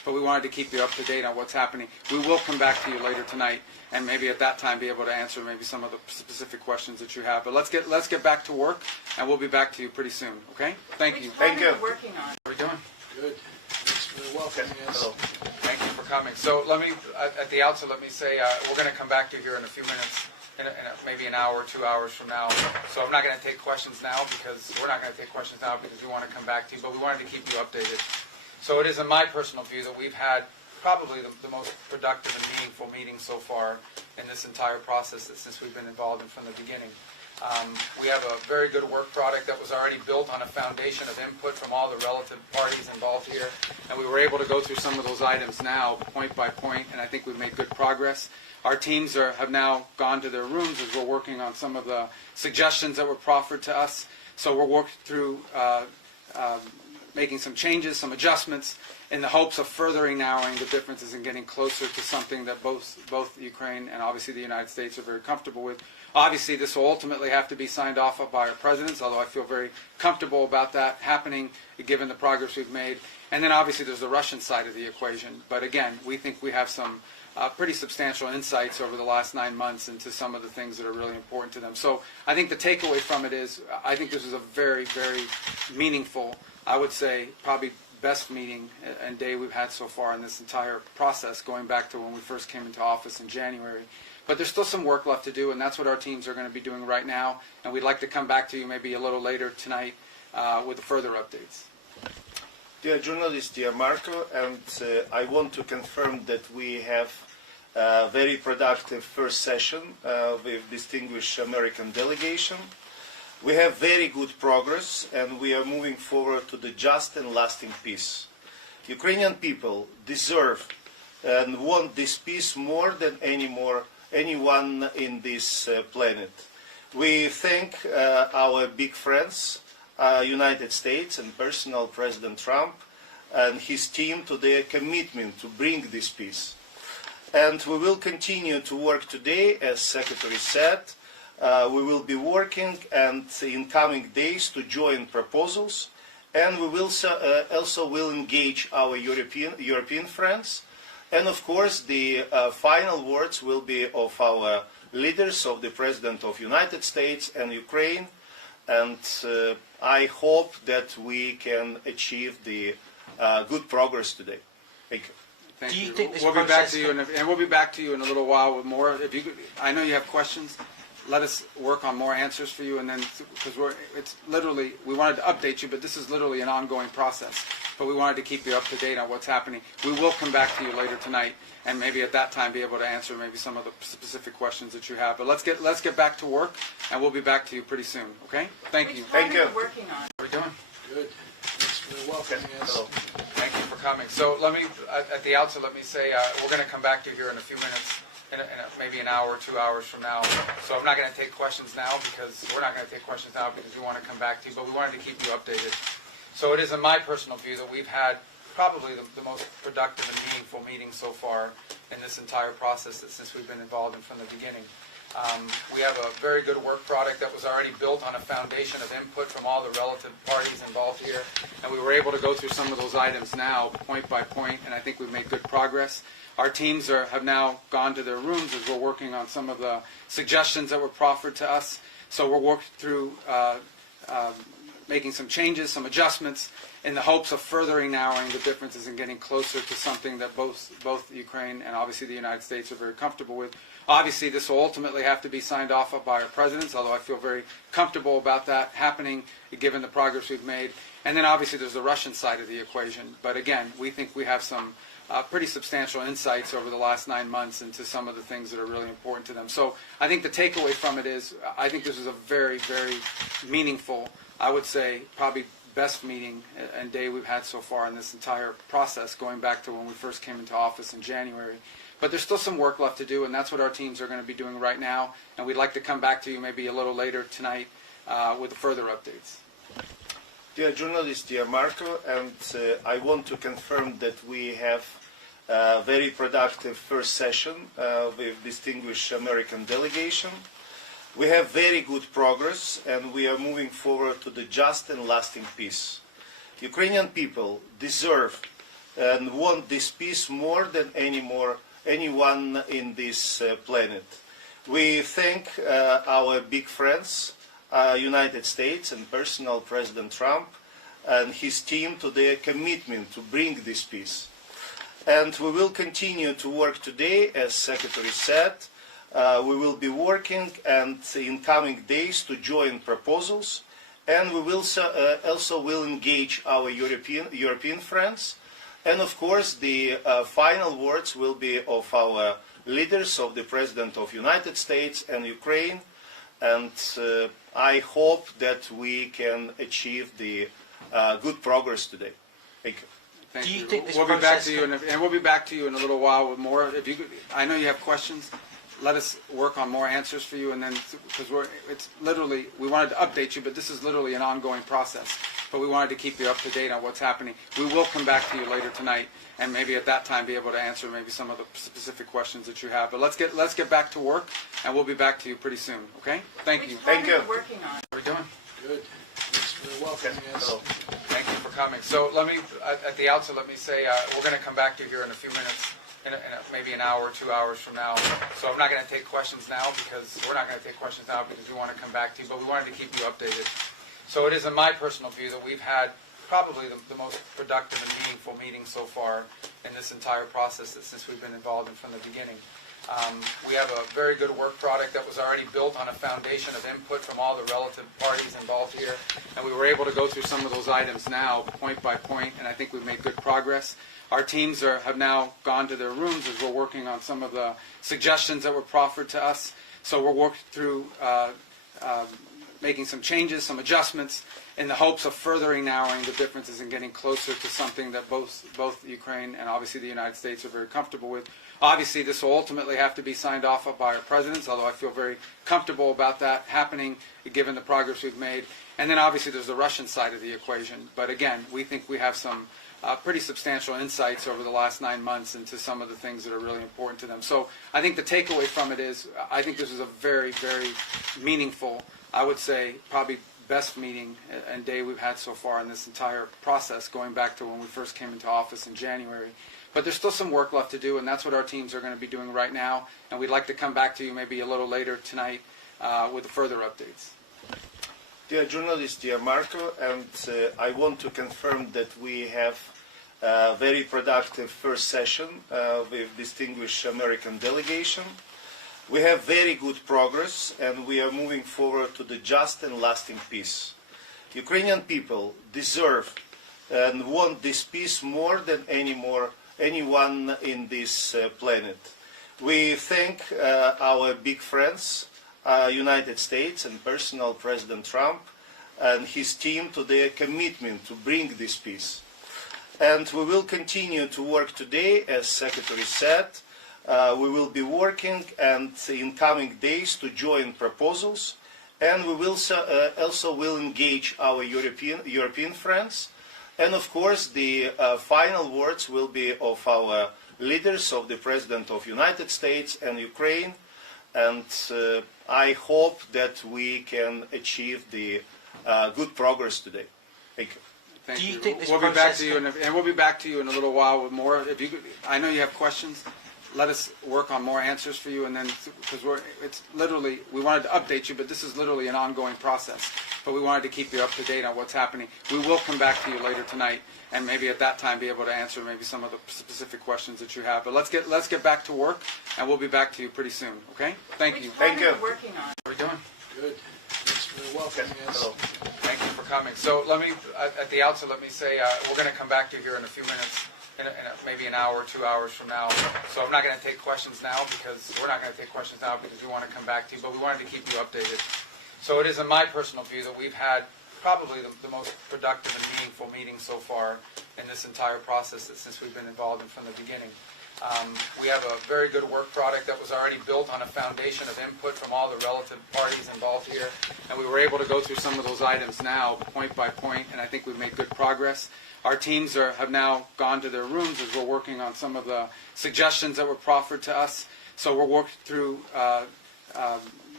but we wanted to keep you up to date on what's happening. We will come back to you later tonight, and maybe at that time be able to answer maybe some of the specific questions that you have. But let's get back to work, and we'll be back to you pretty soon. Okay? Thank you. Thank you. Working on. How are we doing? Good. Thanks for welcoming us. Hello. Thank you for coming. So let me, at the outset, let me say we're going to come back to you here in a few minutes, maybe an hour, 2 hours from now. So I'm not going to take questions now because we're not going to take questions now because we want to come back to you, but we wanted to keep you updated. So it is in my personal view that we've had probably the most productive and meaningful meeting so far in this entire process since we've been involved in from the beginning. We have a very good work product that was already built on a foundation of input from all the relative parties involved here, and we were able to go through some of those items now, point by point, and I think we've made good progress. Our teams have now gone to their rooms as we're working on some of the suggestions that were proffered to us. So we're working through making some changes, some adjustments, in the hopes of furthering narrowing the differences and getting closer to something that both Ukraine and obviously the United States are very comfortable with. Obviously, this will ultimately have to be signed off by our presidents, although I feel very comfortable about that happening given the progress we've made. And then obviously there's the Russian side of the equation. But again, we think we have some pretty substantial insights over the last 9 months into some of the things that are really important to them. So I think the takeaway from it is I think this is a very, very meaningful, I would say probably best meeting and day we've had so far in this entire process, going back to when we first came into office in January. But there's still some work left to do, and that's what our teams are going to be doing right now. And we'd like to come back to you maybe a little later tonight with further updates. Dear journalist, dear Marco, and I want to confirm that we have a very productive first session with distinguished American delegation. We have very good progress, and we are moving forward to the just and lasting peace. Ukrainian people deserve and want this peace more than anyone in this planet. We thank our big friends, United States and personal President Trump and his team to their commitment to bring this peace. And we will continue to work today, as Secretary said. We will be working and in coming days to join proposals, and we will also will engage our European friends. And of course, the final words will be of our leaders, of the President of the United States and Ukraine. And I hope that we can achieve the good progress today. Thank you. Thank Do you you. think this We'll be back process to you, and we'll be back to you in a little while with more. If you, I know you have questions. Let us work on more answers for you, and then because it's literally we wanted to update you, but this is literally an ongoing process. But we wanted to keep you up to date on what's happening. We will come back to you later tonight, and maybe at that time be able to answer maybe some of the specific questions that you have. But let's get back to work, and we'll be back to you pretty soon. Okay? Thank you. Thank you. Working on. How are we doing? Good. Thanks for welcoming us. Hello. Thank you for coming. So let me, at the outset, let me say we're going to come back to you here in a few minutes, maybe an hour, 2 hours from now. So I'm not going to take questions now because we're not going to take questions now because we want to come back to you, but we wanted to keep you updated. So it is in my personal view that we've had probably the most productive and meaningful meeting so far in this entire process since we've been involved in from the beginning. We have a very good work product that was already built on a foundation of input from all the relative parties involved here, and we were able to go through some of those items now, point by point, and I think we've made good progress. Our teams have now gone to their rooms as we're working on some of the suggestions that were proffered to us. So we're working through making some changes, some adjustments, in the hopes of furthering narrowing the differences and getting closer to something that both Ukraine and obviously the United States are very comfortable with. Obviously, this will ultimately have to be signed off by our presidents, although I feel very comfortable about that happening given the progress we've made. And then obviously there's the Russian side of the equation. But again, we think we have some pretty substantial insights over the last 9 months into some of the things that are really important to them. So I think the takeaway from it is I think this is a very, very meaningful, I would say probably best meeting and day we've had so far in this entire process, going back to when we first came into office in January. But there's still some work left to do, and that's what our teams are going to be doing right now. And we'd like to come back to you maybe a little later tonight with further updates. Dear journalist, dear Marco, and I want to confirm that we have a very productive first session with distinguished American delegation. We have very good progress, and we are moving forward to the just and lasting peace. Ukrainian people deserve and want this peace more than anyone in this planet. We thank our big friends, United States and personal President Trump and his team to their commitment to bring this peace. And we will continue to work today, as Secretary said. We will be working and in coming days to join proposals, and we will also will engage our European friends. And of course, the final words will be of our leaders, of the President of the United States and Ukraine. And I hope that we can achieve the good progress today. Thank you. Thank Do you you. think this We'll be back process to you, and we'll be back to you in a little while with more. If you, I know you have questions. Let us work on more answers for you, and then because it's literally we wanted to update you, but this is literally an ongoing process. But we wanted to keep you up to date on what's happening. We will come back to you later tonight, and maybe at that time be able to answer maybe some of the specific questions that you have. But let's get back to work, and we'll be back to you pretty soon. Okay? Thank you. Thank you. Working on. How are we doing? Good. Thanks for welcoming us. Hello. Thank you for coming. So let me, at the outset, let me say we're going to come back to you here in a few minutes, maybe an hour, 2 hours from now. So I'm not going to take questions now because we're not going to take questions now because we want to come back to you, but we wanted to keep you updated. So it is in my personal view that we've had probably the most productive and meaningful meeting so far in this entire process since we've been involved in from the beginning. We have a very good work product that was already built on a foundation of input from all the relative parties involved here, and we were able to go through some of those items now, point by point, and I think we've made good progress. Our teams have now gone to their rooms as we're working on some of the suggestions that were proffered to us. So we're working through making some changes, some adjustments, in the hopes of furthering narrowing the differences and getting closer to something that both Ukraine and obviously the United States are very comfortable with. Obviously, this will ultimately have to be signed off by our presidents, although I feel very comfortable about that happening, given the progress we've made. And then obviously there's the Russian side of the equation. But again, we think we have some pretty substantial insights over the last 9 months into some of the things that are really important to them. So I think the takeaway from it is I think this is a very, very meaningful, I would say probably best meeting and day we've had so far in this entire process, going back to when we first came into office in January. But there's still some work left to do, and that's what our teams are going to be doing right now. And we'd like to come back to you maybe a little later tonight with further updates. Dear journalist, dear Marco, and I want to confirm that we have a very productive first session with distinguished American delegation. We have very good progress, and we are moving forward to the just and lasting peace. Ukrainian people deserve and want this peace more than anyone in this planet. We thank our big friends, United States and personal President Trump and his team to their commitment to bring this peace. And we will continue to work today, as Secretary said. We will be working and in coming days to join proposals, and we will also will engage our European friends. And of course, the final words will be of our leaders, of the President of the United States and Ukraine. And I hope that we can achieve the good progress today. Thank you. Thank Do you you. think this we'll be back process to you, and we'll be back to you in a little while with more. If you, I know you have questions. Let us work on more answers for you, and then because it's literally we wanted to update you, but this is literally an ongoing process. But we wanted to keep you up to date on what's happening. We will come back to you later tonight, and maybe at that time be able to answer maybe some of the specific questions that you have. But let's get back to work, and we'll be back to you pretty soon. Okay? Thank you. Thank you. Working on. How are we doing? Good. Thanks for welcoming us. Hello. Thank you for coming. So let me, at the outset, let me say we're going to come back to you here in a few minutes, maybe an hour, 2 hours from now. So I'm not going to take questions now because we're not going to take questions now because we want to come back to you, but we wanted to keep you updated. So it is in my personal view that we've had probably the most productive and meaningful meeting so far in this entire process since we've been involved in from the beginning. We have a very good work product that was already built on a foundation of input from all the relative parties involved here, and we were able to go through some of those items now, point by point, and I think we've made good progress. Our teams have now gone to their rooms as we're working on some of the suggestions that were proffered to us. So we're working through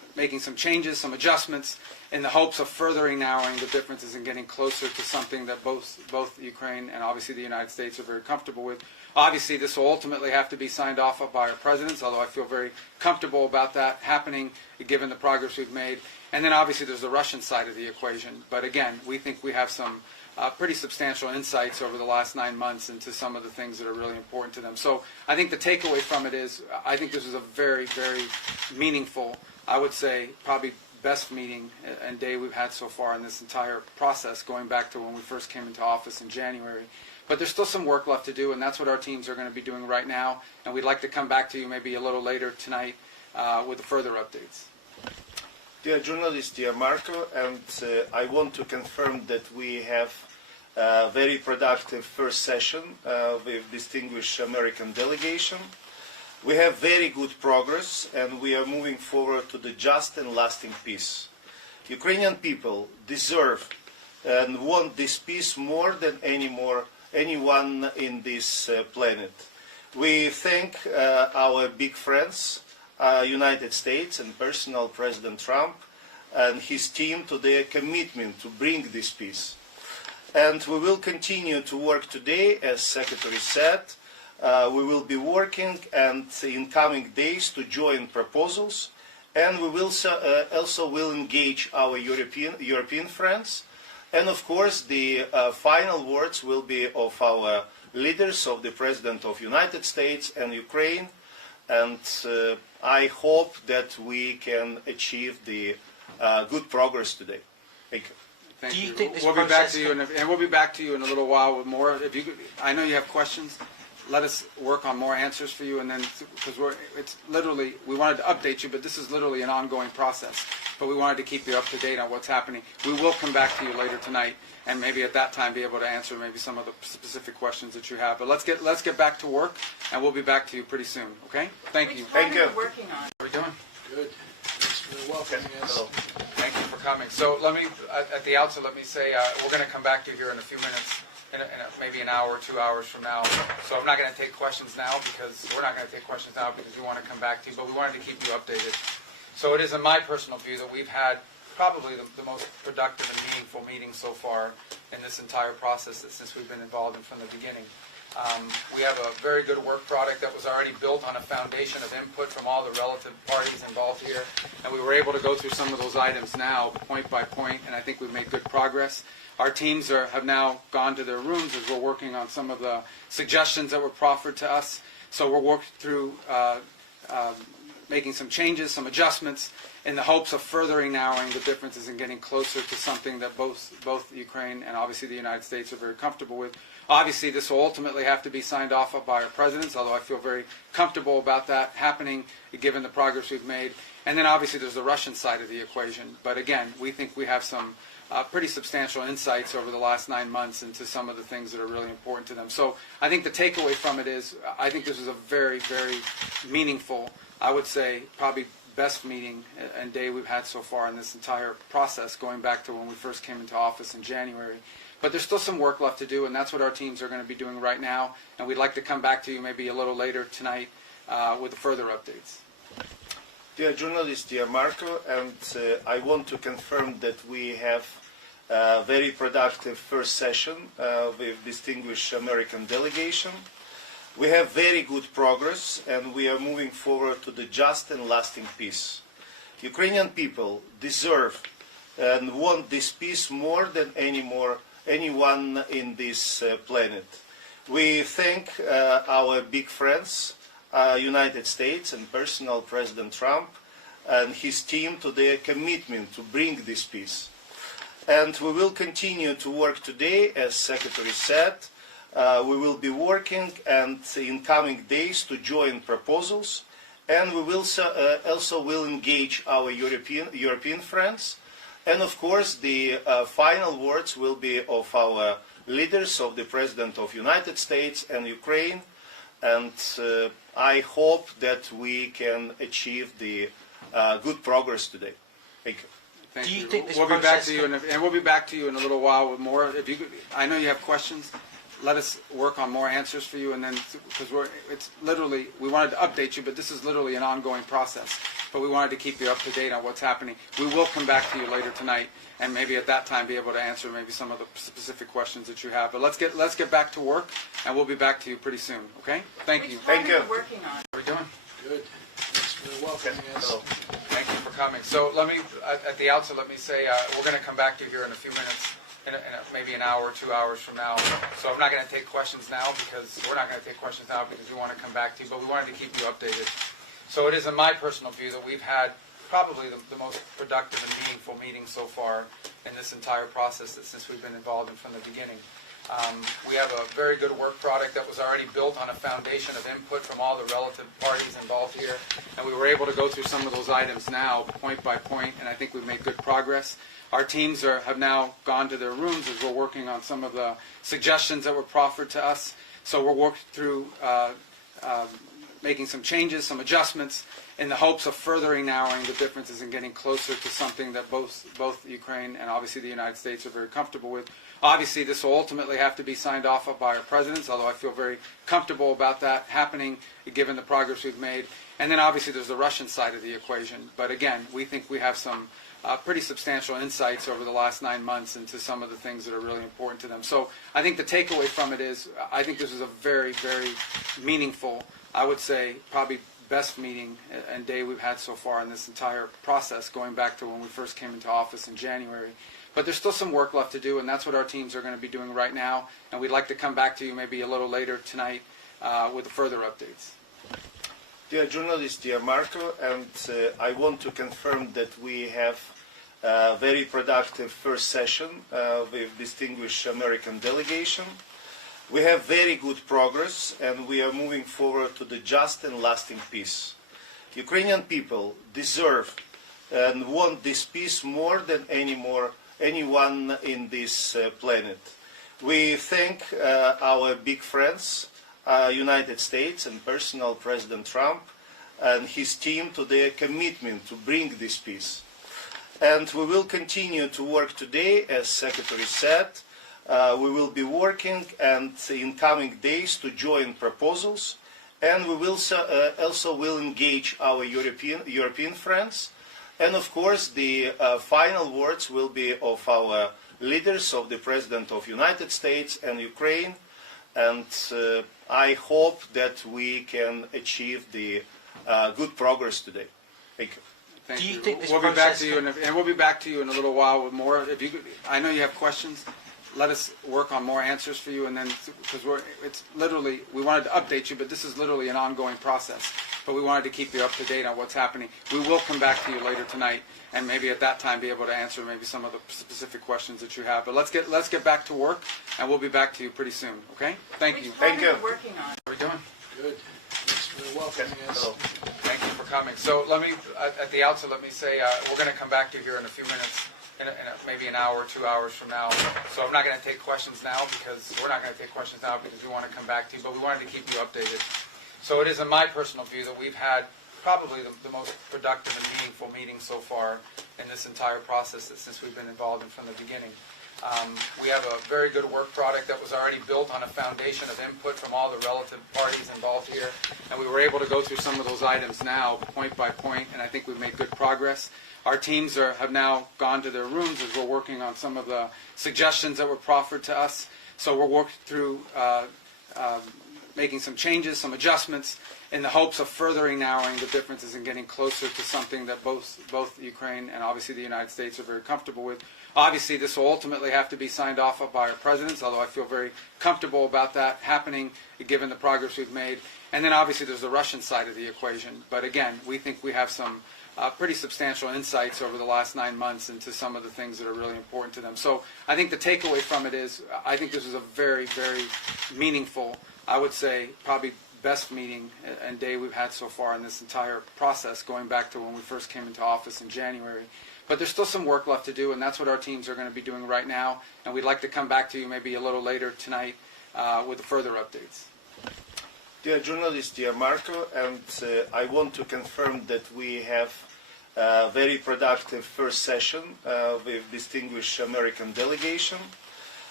making some changes, some adjustments, in the hopes of furthering narrowing the differences and getting closer to something that both Ukraine and obviously the United States are very comfortable with. Obviously, this will ultimately have to be signed off by our presidents, although I feel very comfortable about that happening, given the progress we've made. And then obviously there's the Russian side of the equation. But again, we think we have some pretty substantial insights over the last 9 months into some of the things that are really important to them. So I think the takeaway from it is, I think this is a very, very meaningful, I would say probably best meeting and day we've had so far in this entire process, going back to when we first came into office in January. But there's still some work left to do, and that's what our teams are going to be doing right now. And we'd like to come back to you maybe a little later tonight with further updates. Dear journalist, dear Marco, and I want to confirm that we have a very productive first session with distinguished American delegation. We have very good progress, and we are moving forward to the just and lasting peace. Ukrainian people deserve and want this peace more than anyone in this planet. We thank our big friends, United States and personal President Trump and his team to their commitment to bring this peace. And we will continue to work today, as Secretary said. We will be working and in coming days to join proposals, and we will also will engage our European friends. And of course, the final words will be of our leaders, of the President of the United States and Ukraine. And I hope that we can achieve the good progress today. Thank you. Thank Do you you. think this We'll be back process to you, and we'll be back to you in a little while with more. If you, I know you have questions. Let us work on more answers for you, and then because it's literally, we wanted to update you, but this is literally an ongoing process. But we wanted to keep you up to date on what's happening. We will come back to you later tonight, and maybe at that time be able to answer maybe some of the specific questions that you have. But let's get back to work, and we'll be back to you pretty soon. Okay? Thank you. Thank you. Working on. How are we doing? Good. Thanks for welcoming us. Thank you for coming. So let me, at the outset, let me say we're going to come back to you here in a few minutes, in maybe an hour, 2 hours from now. So I'm not going to take questions now because we're not going to take questions now because we want to come back to you, but we wanted to keep you updated. So it is in my personal view that we've had probably the most productive and meaningful meeting so far in this entire process since we've been involved in from the beginning. We have a very good work product that was already built on a foundation of input from all the relative parties involved here, and we were able to go through some of those items now, point by point, and I think we've made good progress. Our teams have now gone to their rooms as we're working on some of the suggestions that were proffered to us. So we're working through making some changes, some adjustments, in the hopes of furthering narrowing the differences and getting closer to something that both Ukraine and obviously the United States are very comfortable with. Obviously, this will ultimately have to be signed off by our presidents, although I feel very comfortable about that happening, given the progress we've made. And then obviously there's the Russian side of the equation. But again, we think we have some pretty substantial insights over the last 9 months into some of the things that are really important to them. So I think the takeaway from it is, I think this is a very, very meaningful, I would say probably best meeting and day we've had so far in this entire process, going back to when we first came into office in January. But there's still some work left to do, and that's what our teams are going to be doing right now. And we'd like to come back to you maybe a little later tonight with further updates. Dear journalist, dear Marco, and I want to confirm that we have a very productive first session with distinguished American delegation. We have very good progress, and we are moving forward to the just and lasting peace. Ukrainian people deserve and want this peace more than anyone in this planet. We thank our big friends, United States and personal President Trump and his team to their commitment to bring this peace. And we will continue to work today, as Secretary said. We will be working and in coming days to join proposals, and we will also will engage our European friends. And of course, the final words will be of our leaders, of the President of the United States and Ukraine. And I hope that we can achieve the good progress today. Thank you. Thank Do you you. think this We'll be back process to you, and we'll be back to you in a little while with more. If you, I know you have questions. let us work on more answers for you, and then because it's literally, we wanted to update you, but this is literally an ongoing process. But we wanted to keep you up to date on what's happening. We will come back to you later tonight, and maybe at that time be able to answer maybe some of the specific questions that you have. But let's get back to work, and we'll be back to you pretty soon. Okay? Thank you. Thank you. Working on. How are we doing? Good. Thanks for welcoming us. Hello. Thank you for coming. So let me, at the outset, let me say we're going to come back to you here in a few minutes, maybe an hour, 2 hours from now. So I'm not going to take questions now because we're not going to take questions now because we want to come back to you, but we wanted to keep you updated. So it is in my personal view that we've had probably the most productive and meaningful meeting so far in this entire process since we've been involved in from the beginning. We have a very good work product that was already built on a foundation of input from all the relative parties involved here, and we were able to go through some of those items now, point by point, and I think we've made good progress. Our teams have now gone to their rooms as we're working on some of the suggestions that were proffered to us. So we're working through making some changes, some adjustments, in the hopes of furthering narrowing the differences and getting closer to something that both Ukraine and obviously the United States are very comfortable with. Obviously, this will ultimately have to be signed off by our presidents, although I feel very comfortable about that happening, given the progress we've made. And then obviously there's the Russian side of the equation. But again, we think we have some pretty substantial insights over the last 9 months into some of the things that are really important to them. So I think the takeaway from it is, I think this is a very, very meaningful, I would say, probably best meeting and day we've had so far in this entire process, going back to when we first came into office in January. But there's still some work left to do, and that's what our teams are going to be doing right now. And we'd like to come back to you maybe a little later tonight with further updates. Dear journalist, dear Marco, and I want to confirm that we have a very productive first session with distinguished American delegation. We have very good progress, and we are moving forward to the just and lasting peace. Ukrainian people deserve and want this peace more than anyone in this planet. We thank our big friends, United States and personal President Trump and his team to their commitment to bring this peace. And we will continue to work today, as Secretary said. We will be working and in coming days to join proposals, and we will also will engage our European friends. And of course, the final words will be of our leaders, of the President of United States and Ukraine. And I hope that we can achieve the good progress today. Thank you. Thank Do you you. think this We'll be back process to you, and we'll be back to you in a little while with more. If you, I know you have questions. Let us work on more answers for you, and then because it's literally, we wanted to update you, but this is literally an ongoing process. But we wanted to keep you up to date on what's happening. We will come back to you later tonight, and maybe at that time be able to answer maybe some of the specific questions that you have. But let's get back to work, and we'll be back to you pretty soon. Okay? Thank you. Thank you. Working on. How are we doing? Good. Thanks for welcoming us. Hello. Thank you for coming. So let me, at the outset, let me say we're going to come back to you here in a few minutes, maybe an hour, 2 hours from now. So I'm not going to take questions now because we're not going to take questions now because we want to come back to you, but we wanted to keep you updated. So it is in my personal view that we've had probably the most productive and meaningful meeting so far in this entire process since we've been involved in from the beginning. We have a very good work product that was already built on a foundation of input from all the relative parties involved here, and we were able to go through some of those items now, point by point, and I think we've made good progress. Our teams have now gone to their rooms as we're working on some of the suggestions that were proffered to us. So we're working through making some changes, some adjustments, in the hopes of furthering narrowing the differences and getting closer to something that both Ukraine and obviously the United States are very comfortable with. Obviously, this will ultimately have to be signed off by our presidents, although I feel very comfortable about that happening, given the progress we've made. And then obviously there's the Russian side of the equation. But again, we think we have some pretty substantial insights over the last 9 months into some of the things that are really important to them. So I think the takeaway from it is, I think this is a very, very meaningful, I would say, probably best meeting and day we've had so far in this entire process, going back to when we first came into office in January. But there's still some work left to do, and that's what our teams are going to be doing right now. And we'd like to come back to you maybe a little later tonight with further updates. Dear journalist, dear Marco, and I want to confirm that we have a very productive first session with distinguished American delegation.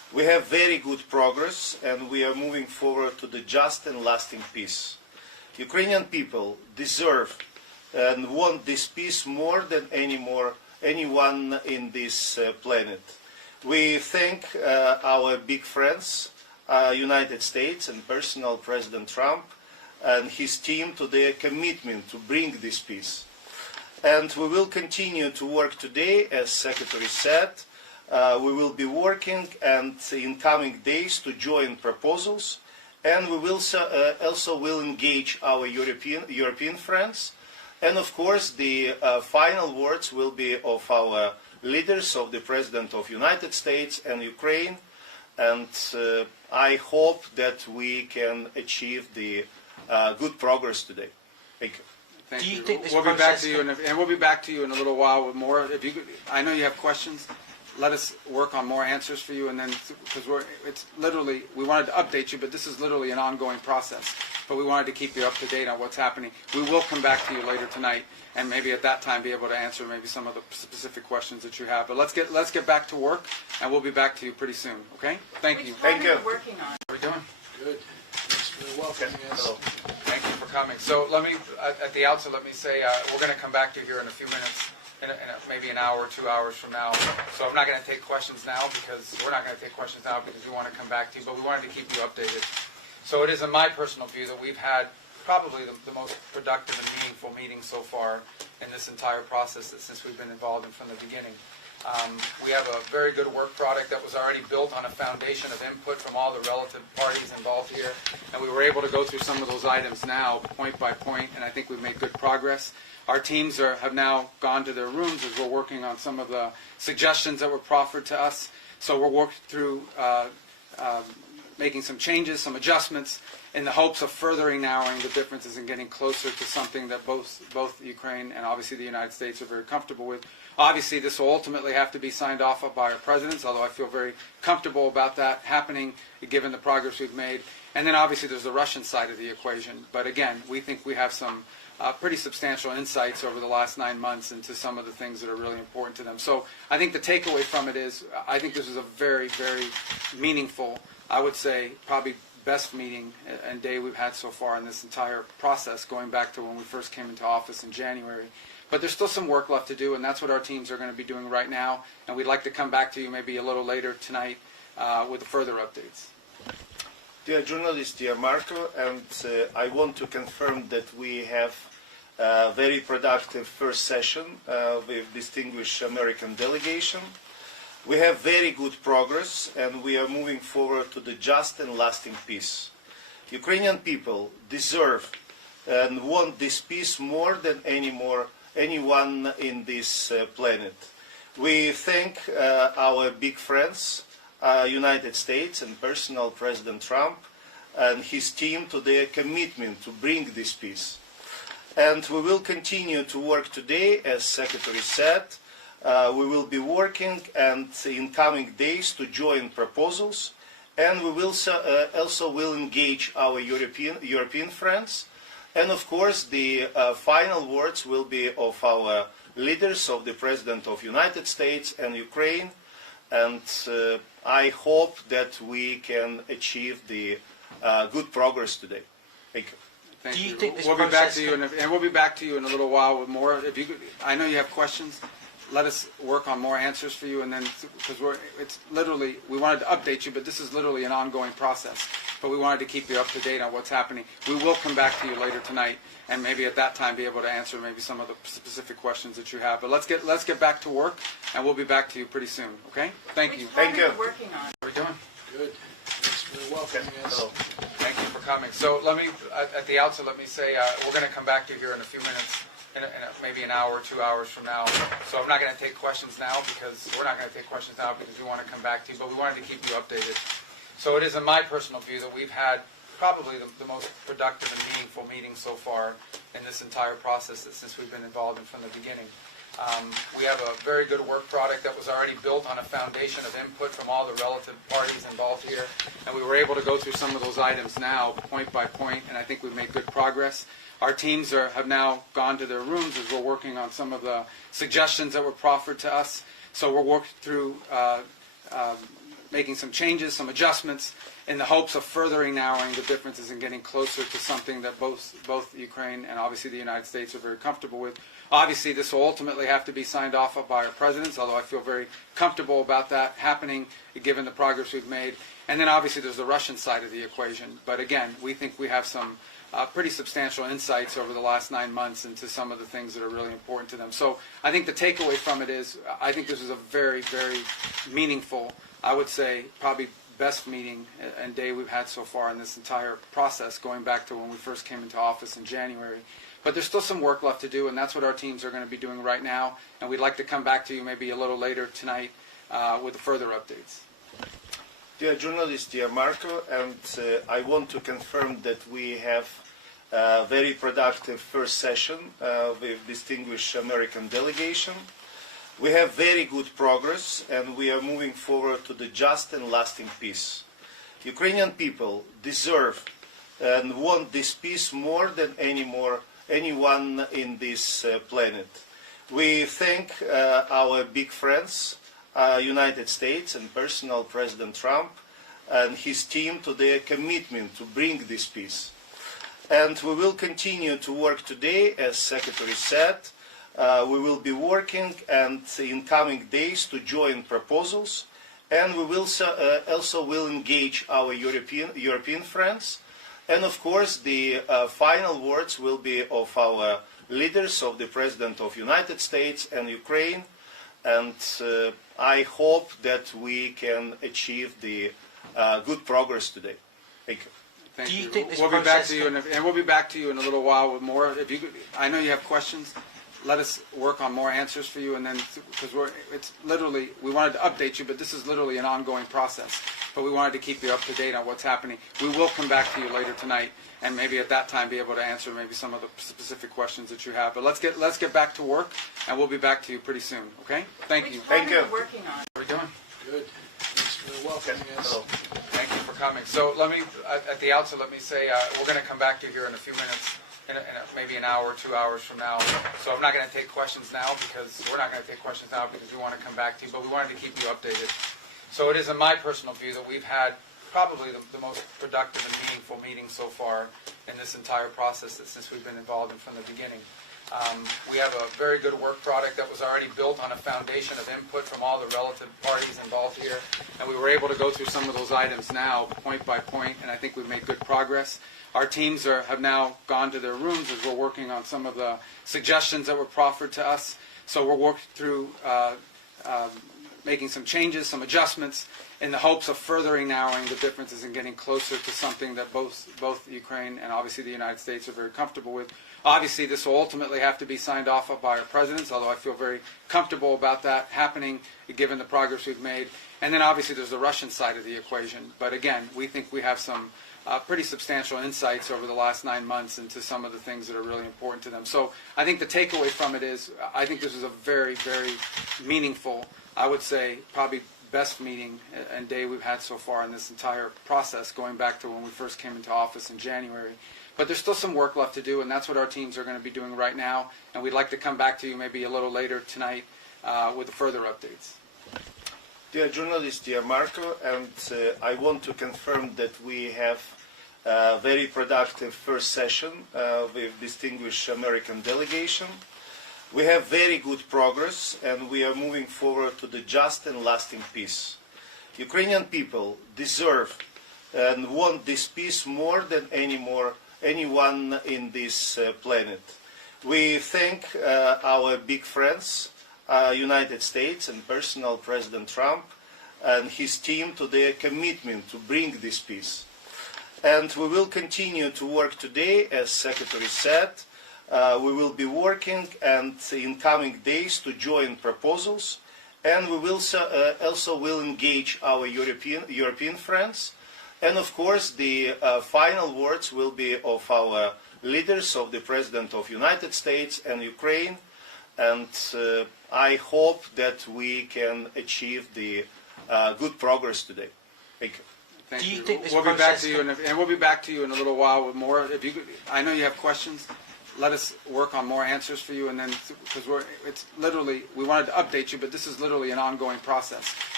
We have very good progress, and we are moving forward to the just and lasting peace. Ukrainian people deserve and want this peace more than anyone in this planet. We thank our big friends, United States and personal President Trump and his team to their commitment to bring this peace. And we will continue to work today, as Secretary said. We will be working and in coming days to join proposals, and we will also will engage our European friends. And of course, the final words will be of our leaders, of the President of the United States and Ukraine. And I hope that we can achieve the good progress today. Thank you. Thank Do you you. think this We'll be back process to you, and we'll be back to you in a little while with more. If you, I know you have questions. Let us work on more answers for you, and then because it's literally we wanted to update you, but this is literally an ongoing process. But we wanted to keep you up to date on what's happening. We will come back to you later tonight, and maybe at that time be able to answer maybe some of the specific questions that you have. But let's get back to work, and we'll be back to you pretty soon. Okay? Thank you. Thank you. Working on. How are we doing? Good. Thanks for welcoming us. Hello. Thank you for coming. So let me, at the outset, let me say we're going to come back to you here in a few minutes, maybe an hour, 2 hours from now. So I'm not going to take questions now because we're not going to take questions now because we want to come back to you, but we wanted to keep you updated. So it is in my personal view that we've had probably the most productive and meaningful meeting so far in this entire process since we've been involved in from the beginning. We have a very good work product that was already built on a foundation of input from all the relative parties involved here, and we were able to go through some of those items now, point by point, and I think we've made good progress. Our teams have now gone to their rooms as we're working on some of the suggestions that were proffered to us. So we're working through making some changes, some adjustments, in the hopes of furthering narrowing the differences and getting closer to something that both Ukraine and obviously the United States are very comfortable with. Obviously, this will ultimately have to be signed off by our presidents, although I feel very comfortable about that happening, given the progress we've made. And then obviously there's the Russian side of the equation. But again, we think we have some pretty substantial insights over the last 9 months into some of the things that are really important to them. So I think the takeaway from it is I think this is a very, very meaningful, I would say probably best meeting and day we've had so far in this entire process, going back to when we first came into office in January. But there's still some work left to do, and that's what our teams are going to be doing right now. And we'd like to come back to you maybe a little later tonight with further updates. Dear journalist, dear Marco, and I want to confirm that we have a very productive first session with distinguished American delegation. We have very good progress, and we are moving forward to the just and lasting peace. Ukrainian people deserve and want this peace more than anyone in this planet. We thank our big friends, United States and personal President Trump and his team to their commitment to bring this peace. And we will continue to work today, as Secretary said. We will be working and in coming days to join proposals, and we will also will engage our European friends. And of course, the final words will be of our leaders, of the President of the United States and Ukraine. And I hope that we can achieve the good progress today. Thank you. Thank Do you you. think this We'll be back process to you, and we'll be back to you in a little while with more. If you, I know you have questions. Let us work on more answers for you, and then because it's literally we wanted to update you, but this is literally an ongoing process. But we wanted to keep you up to date on what's happening. We will come back to you later tonight, and maybe at that time be able to answer maybe some of the specific questions that you have. But let's get back to work, and we'll be back to you pretty soon. Okay? Thank you. Thank you. Working on. How are we doing? Good. Thanks for welcoming us. Hello. Thank you for coming. So let me, at the outset, let me say we're going to come back to you here in a few minutes, maybe an hour, 2 hours from now. So I'm not going to take questions now because we're not going to take questions now because we want to come back to you, but we wanted to keep you updated. So it is in my personal view that we've had probably the most productive and meaningful meeting so far in this entire process since we've been involved in from the beginning. We have a very good work product that was already built on a foundation of input from all the relative parties involved here, and we were able to go through some of those items now, point by point, and I think we've made good progress. Our teams have now gone to their rooms as we're working on some of the suggestions that were proffered to us. So we're working through making some changes, some adjustments, in the hopes of furthering narrowing the differences and getting closer to something that both Ukraine and obviously the United States are very comfortable with. Obviously, this will ultimately have to be signed off by our presidents, although I feel very comfortable about that happening, given the progress we've made. And then obviously there's the Russian side of the equation. But again, we think we have some pretty substantial insights over the last 9 months into some of the things that are really important to them. So I think the takeaway from it is, I think this is a very, very meaningful, I would say probably best meeting and day we've had so far in this entire process, going back to when we first came into office in January. But there's still some work left to do, and that's what our teams are going to be doing right now. And we'd like to come back to you maybe a little later tonight with further updates. Dear journalist, dear Marco, and I want to confirm that we have a very productive first session with distinguished American delegation. We have very good progress, and we are moving forward to the just and lasting peace. Ukrainian people deserve and want this peace more than anyone in this planet. We thank our big friends, United States and personal President Trump and his team to their commitment to bring this peace. And we will continue to work today, as Secretary said. We will be working and in coming days to join proposals, and we will also will engage our European friends. And of course, the final words will be of our leaders, of the President of United States and Ukraine. And I hope that we can achieve the good progress today. Thank you. Thank Do you you. think this We'll be back process to you, and we'll be back to you in a little while with more. If you, I know you have questions. Let us work on more answers for you, and then because it's literally, we wanted to update you, but this is literally an ongoing process. But we wanted to keep you up to date on what's happening. We will come back to you later tonight, and maybe at that time be able to answer maybe some of the specific questions that you have. But let's get back to work, and we'll be back to you pretty soon. Okay? Thank you. Thank you. Working on. How are we doing? Good. Thanks for welcoming us. Hello. Thank you for coming. So let me, at the outset, let me say we're going to come back to you here in a few minutes, maybe an hour, 2 hours from now. So I'm not going to take questions now because we're not going to take questions now because we want to come back to you, but we wanted to keep you updated. So it is in my personal view that we've had probably the most productive and meaningful meeting so far in this entire process since we've been involved in from the beginning. We have a very good work product that was already built on a foundation of input from all the relative parties involved here, and we were able to go through some of those items now, point by point, and I think we've made good progress. Our teams have now gone to their rooms as we're working on some of the suggestions that were proffered to us. So we're working through making some changes, some adjustments, in the hopes of furthering narrowing the differences and getting closer to something that both Ukraine and obviously the United States are very comfortable with. Obviously, this will ultimately have to be signed off by our presidents, although I feel very comfortable about that happening, given the progress we've made. And then obviously there's the Russian side of the equation. But again, we think we have some pretty substantial insights over the last 9 months into some of the things that are really important to them. So I think the takeaway from it is, I think this is a very, very meaningful, I would say probably best meeting and day we've had so far in this entire process, going back to when we first came into office in January. But there's still some work left to do, and that's what our teams are going to be doing right now. And we'd like to come back to you maybe a little later tonight with further updates. Dear journalist, dear Marco, and I want to confirm that we have a very productive first session with distinguished American delegation. We have very good progress, and we are moving forward to the just and lasting peace. Ukrainian people deserve and want this peace more than anyone in this planet. We thank our big friends, United States and personal President Trump and his team to their commitment to bring this peace. And we will continue to work today, as Secretary said. We will be working and in coming days to join proposals, and we will also will engage our European friends. And of course, the final words will be of our leaders, of the President of United States and Ukraine. And I hope that we can achieve the good progress today. Thank you. Thank Do you you. think this we'll be back process to you, and we'll be back to you in a little while with more. If you, I know you have questions. Let us work on more answers for you, and then because it's literally, we wanted to update you, but this is literally an ongoing process.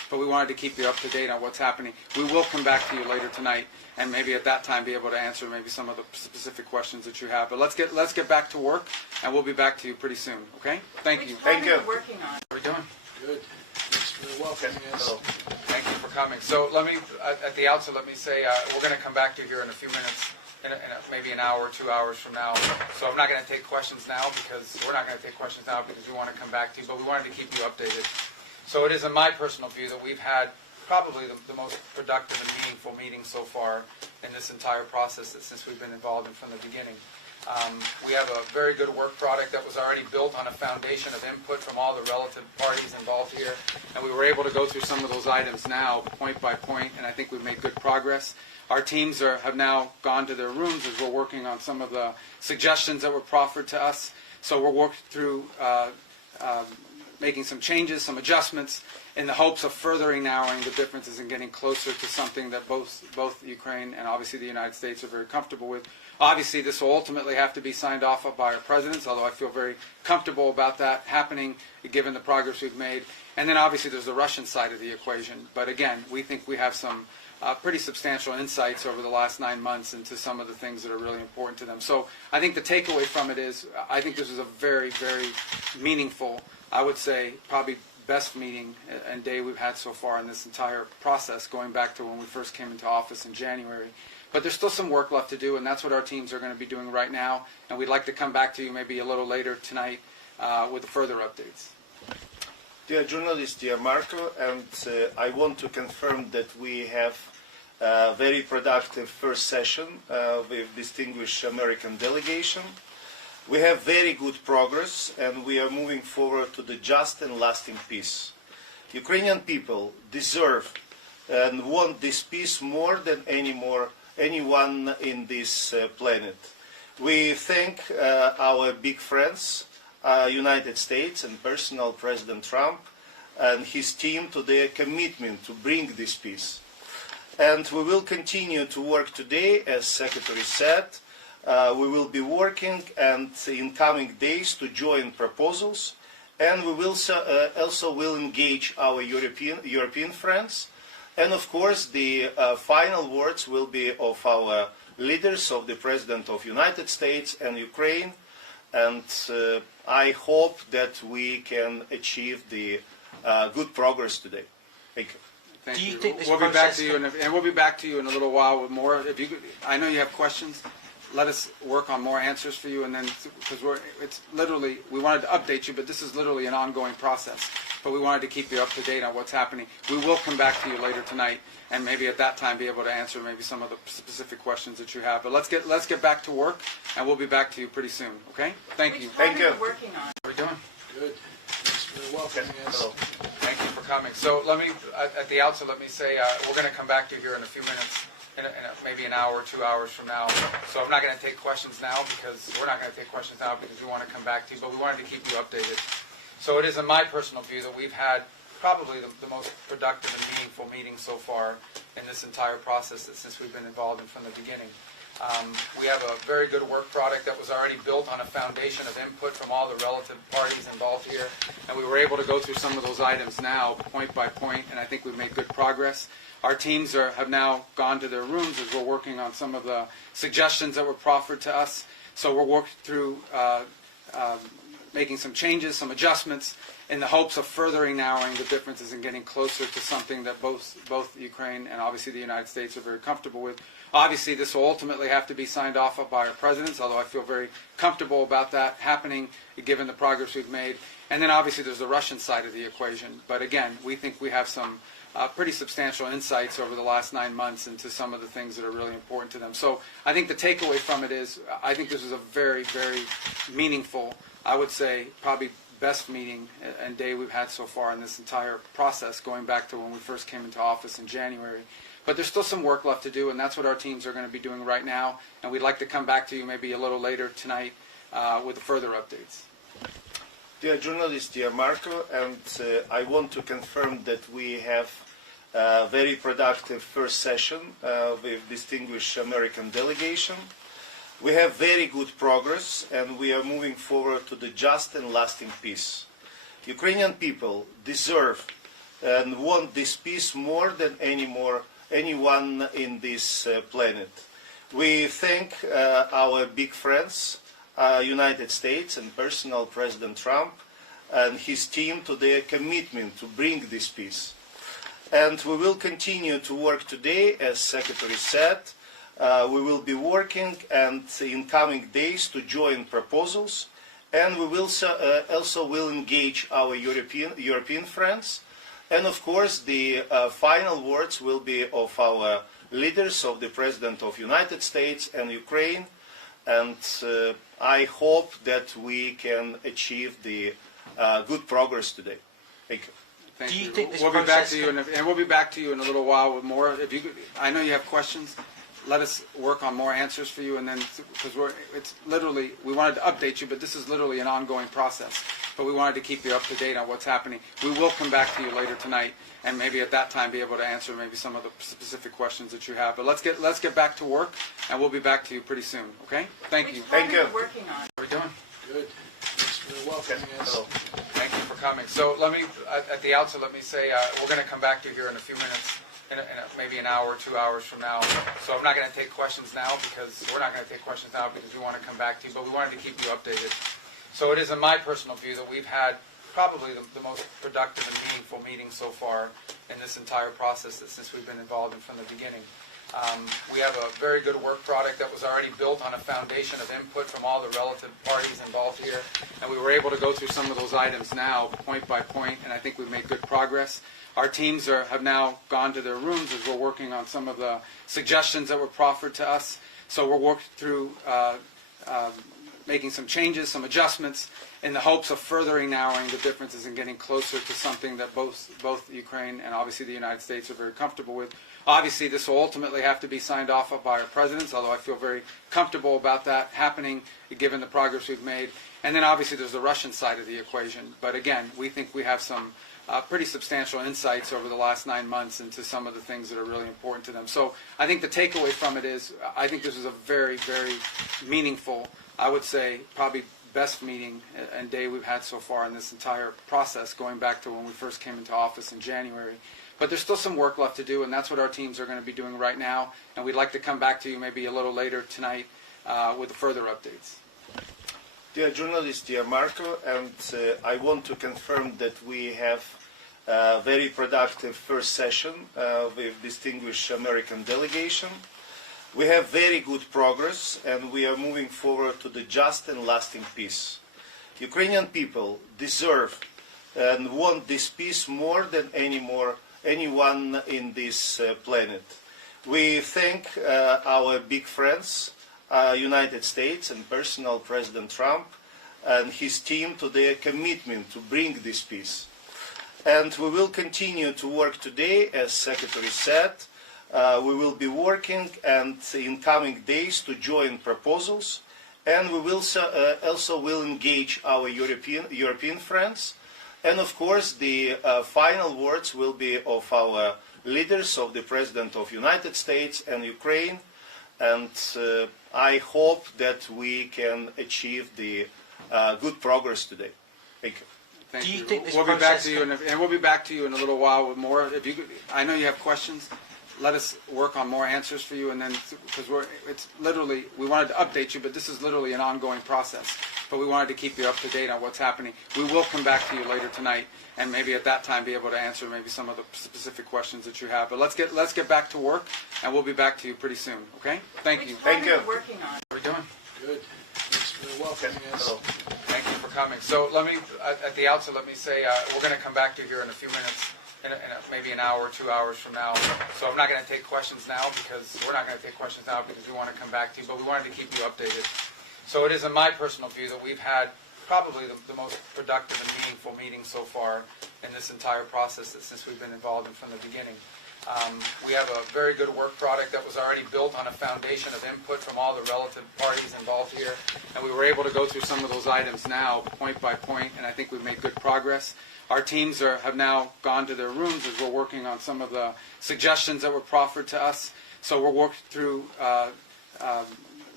but we wanted to keep you up to date on what's happening. We will come back to you later tonight, and maybe at that time be able to answer maybe some of the specific questions that you have. But let's get back to work, and we'll be back to you pretty soon. Okay? Thank you. Thank you. Working on. How are we doing? Good. Thanks for welcoming us. Thank you for coming. So let me, at the outset, let me say we're going to come back to you here in a few minutes, in maybe an hour, 2 hours from now. So I'm not going to take questions now because we're not going to take questions now because we want to come back to you, but we wanted to keep you updated. So it is in my personal view that we've had probably the most productive and meaningful meeting so far in this entire process since we've been involved in from the beginning. We have a very good work product that was already built on a foundation of input from all the relative parties involved here, and we were able to go through some of those items now, point by point, and I think we've made good progress. Our teams have now gone to their rooms as we're working on some of the suggestions that were proffered to us. So we're working through making some changes, some adjustments, in the hopes of furthering narrowing the differences and getting closer to something that both Ukraine and obviously the United States are very comfortable with. Obviously, this will ultimately have to be signed off by our presidents, although I feel very comfortable about that happening given the progress we've made. And then obviously there's the Russian side of the equation. But again, we think we have some pretty substantial insights over the last 9 months into some of the things that are really important to them. So I think the takeaway from it is I think this is a very, very meaningful, I would say probably best meeting and day we've had so far in this entire process, going back to when we first came into office in January. But there's still some work left to do, and that's what our teams are going to be doing right now. And we'd like to come back to you maybe a little later tonight with further updates. Dear journalists, dear Marco, and I want to confirm that we have a very productive first session with distinguished American delegation. We have very good progress, and we are moving forward to the just and lasting peace. Ukrainian people deserve and want this peace more than anyone in this planet. We thank our big friends, United States and personal President Trump and his team to their commitment to bring this peace. And we will continue to work today, as Secretary said. We will be working and in coming days to join proposals, and we will also will engage our European friends. And of course, the final words will be of our leaders, of the President of United States and Ukraine. And I hope that we can achieve the good progress today. Thank you. Thank Do you you. think this We'll be back process to you, and we'll be back to you in a little while with more. If you, I know you have questions. Let us work on more answers for you, and then because it's literally we wanted to update you, but this is literally an ongoing process. But we wanted to keep you up to date on what's happening. We will come back to you later tonight, and maybe at that time be able to answer maybe some of the specific questions that you have. But let's get back to work, and we'll be back to you pretty soon. Okay? Thank you. Thank you. Working on. How are we doing? Good. Thanks for welcoming us. Thank you for coming. So let me, at the outset, let me say we're going to come back to you here in a few minutes, in maybe an hour, 2 hours from now. So I'm not going to take questions now because we're not going to take questions now because we want to come back to you, but we wanted to keep you updated. So it is in my personal view that we've had probably the most productive and meaningful meeting so far in this entire process since we've been involved in from the beginning. We have a very good work product that was already built on a foundation of input from all the relative parties involved here, and we were able to go through some of those items now, point by point, and I think we've made good progress. Our teams have now gone to their rooms as we're working on some of the suggestions that were proffered to us. So we're working through making some changes, some adjustments, in the hopes of furthering narrowing the differences and getting closer to something that both Ukraine and obviously the United States are very comfortable with. Obviously, this will ultimately have to be signed off by our presidents, although I feel very comfortable about that happening given the progress we've made. And then obviously there's the Russian side of the equation. But again, we think we have some pretty substantial insights over the last 9 months into some of the things that are really important to them. So I think the takeaway from it is I think this is a very, very meaningful, I would say probably best meeting and day we've had so far in this entire process, going back to when we first came into office in January. But there's still some work left to do, and that's what our teams are going to be doing right now. And we'd like to come back to you maybe a little later tonight with further updates. Dear journalists, dear Marco, and I want to confirm that we have a very productive first session with distinguished American delegation. We have very good progress, and we are moving forward to the just and lasting peace. Ukrainian people deserve and want this peace more than anyone in this planet. We thank our big friends, United States and personal President Trump and his team to their commitment to bring this peace. And we will continue to work today, as Secretary said. We will be working and in coming days to join proposals, and we will also will engage our European friends. And of course, the final words will be of our leaders, of the President of the United States and Ukraine. And I hope that we can achieve the good progress today. Thank you. Thank Do you you. think this We'll be back process to you, and we'll be back to you in a little while with more. If you, I know you have questions. Let us work on more answers for you, and then because it's literally we wanted to update you, but this is literally an ongoing process. But we wanted to keep you up to date on what's happening. We will come back to you later tonight, and maybe at that time be able to answer maybe some of the specific questions that you have. But let's get back to work, and we'll be back to you pretty soon. Okay? Thank you. Thank you. Working on. How are we doing? Good. Thanks for welcoming us. Thank you for coming. So let me, at the outset, let me say we're going to come back to you here in a few minutes, maybe an hour, 2 hours from now. So I'm not going to take questions now because we're not going to take questions now because we want to come back to you, but we wanted to keep you updated. So it is in my personal view that we've had probably the most productive and meaningful meeting so far in this entire process since we've been involved in from the beginning. We have a very good work product that was already built on a foundation of input from all the relative parties involved here, and we were able to go through some of those items now, point by point, and I think we've made good progress. Our teams have now gone to their rooms as we're working on some of the suggestions that were proffered to us. So we're working through making some changes, some adjustments, in the hopes of furthering narrowing the differences and getting closer to something that both Ukraine and obviously the United States are very comfortable with. Obviously, this will ultimately have to be signed off by our presidents, although I feel very comfortable about that happening, given the progress we've made. And then obviously there's the Russian side of the equation. But again, we think we have some pretty substantial insights over the last 9 months into some of the things that are really important to them. So I think the takeaway from it is I think this is a very, very meaningful, I would say probably best meeting and day we've had so far in this entire process, going back to when we first came into office in January. But there's still some work left to do, and that's what our teams are going to be doing right now. And we'd like to come back to you maybe a little later tonight with further updates. Dear journalist, dear Marco, and I want to confirm that we have a very productive first session with distinguished American delegation. We have very good progress, and we are moving forward to the just and lasting peace. Ukrainian people deserve and want this peace more than anyone in this planet. We thank our big friends, United States and personal President Trump and his team to their commitment to bring this peace. And we will continue to work today, as Secretary said. We will be working and in coming days to join proposals, and we will also will engage our European friends. And of course, the final words will be of our leaders, of the President of the United States and Ukraine. And I hope that we can achieve the good progress today. Thank you. Thank Do you you. think this We'll be back process to you, and we'll be back to you in a little while with more. If you, I know you have questions. Let us work on more answers for you, and then because it's literally we wanted to update you, but this is literally an ongoing process. But we wanted to keep you up to date on what's happening. We will come back to you later tonight, and maybe at that time be able to answer maybe some of the specific questions that you have. But let's get back to work, and we'll be back to you pretty soon. Okay? Thank you. Thank you. Working on. How are we doing? Good. Thanks for welcoming us. Thank you for coming. So let me, at the outset, let me say we're going to come back to you here in a few minutes, maybe an hour, 2 hours from now. So I'm not going to take questions now because we're not going to take questions now because we want to come back to you, but we wanted to keep you updated. So it is in my personal view that we've had probably the most productive and meaningful meeting so far in this entire process since we've been involved in from the beginning. We have a very good work product that was already built on a foundation of input from all the relative parties involved here, and we were able to go through some of those items now, point by point, and I think we've made good progress. Our teams have now gone to their rooms as we're working on some of the suggestions that were proffered to us. So we're working through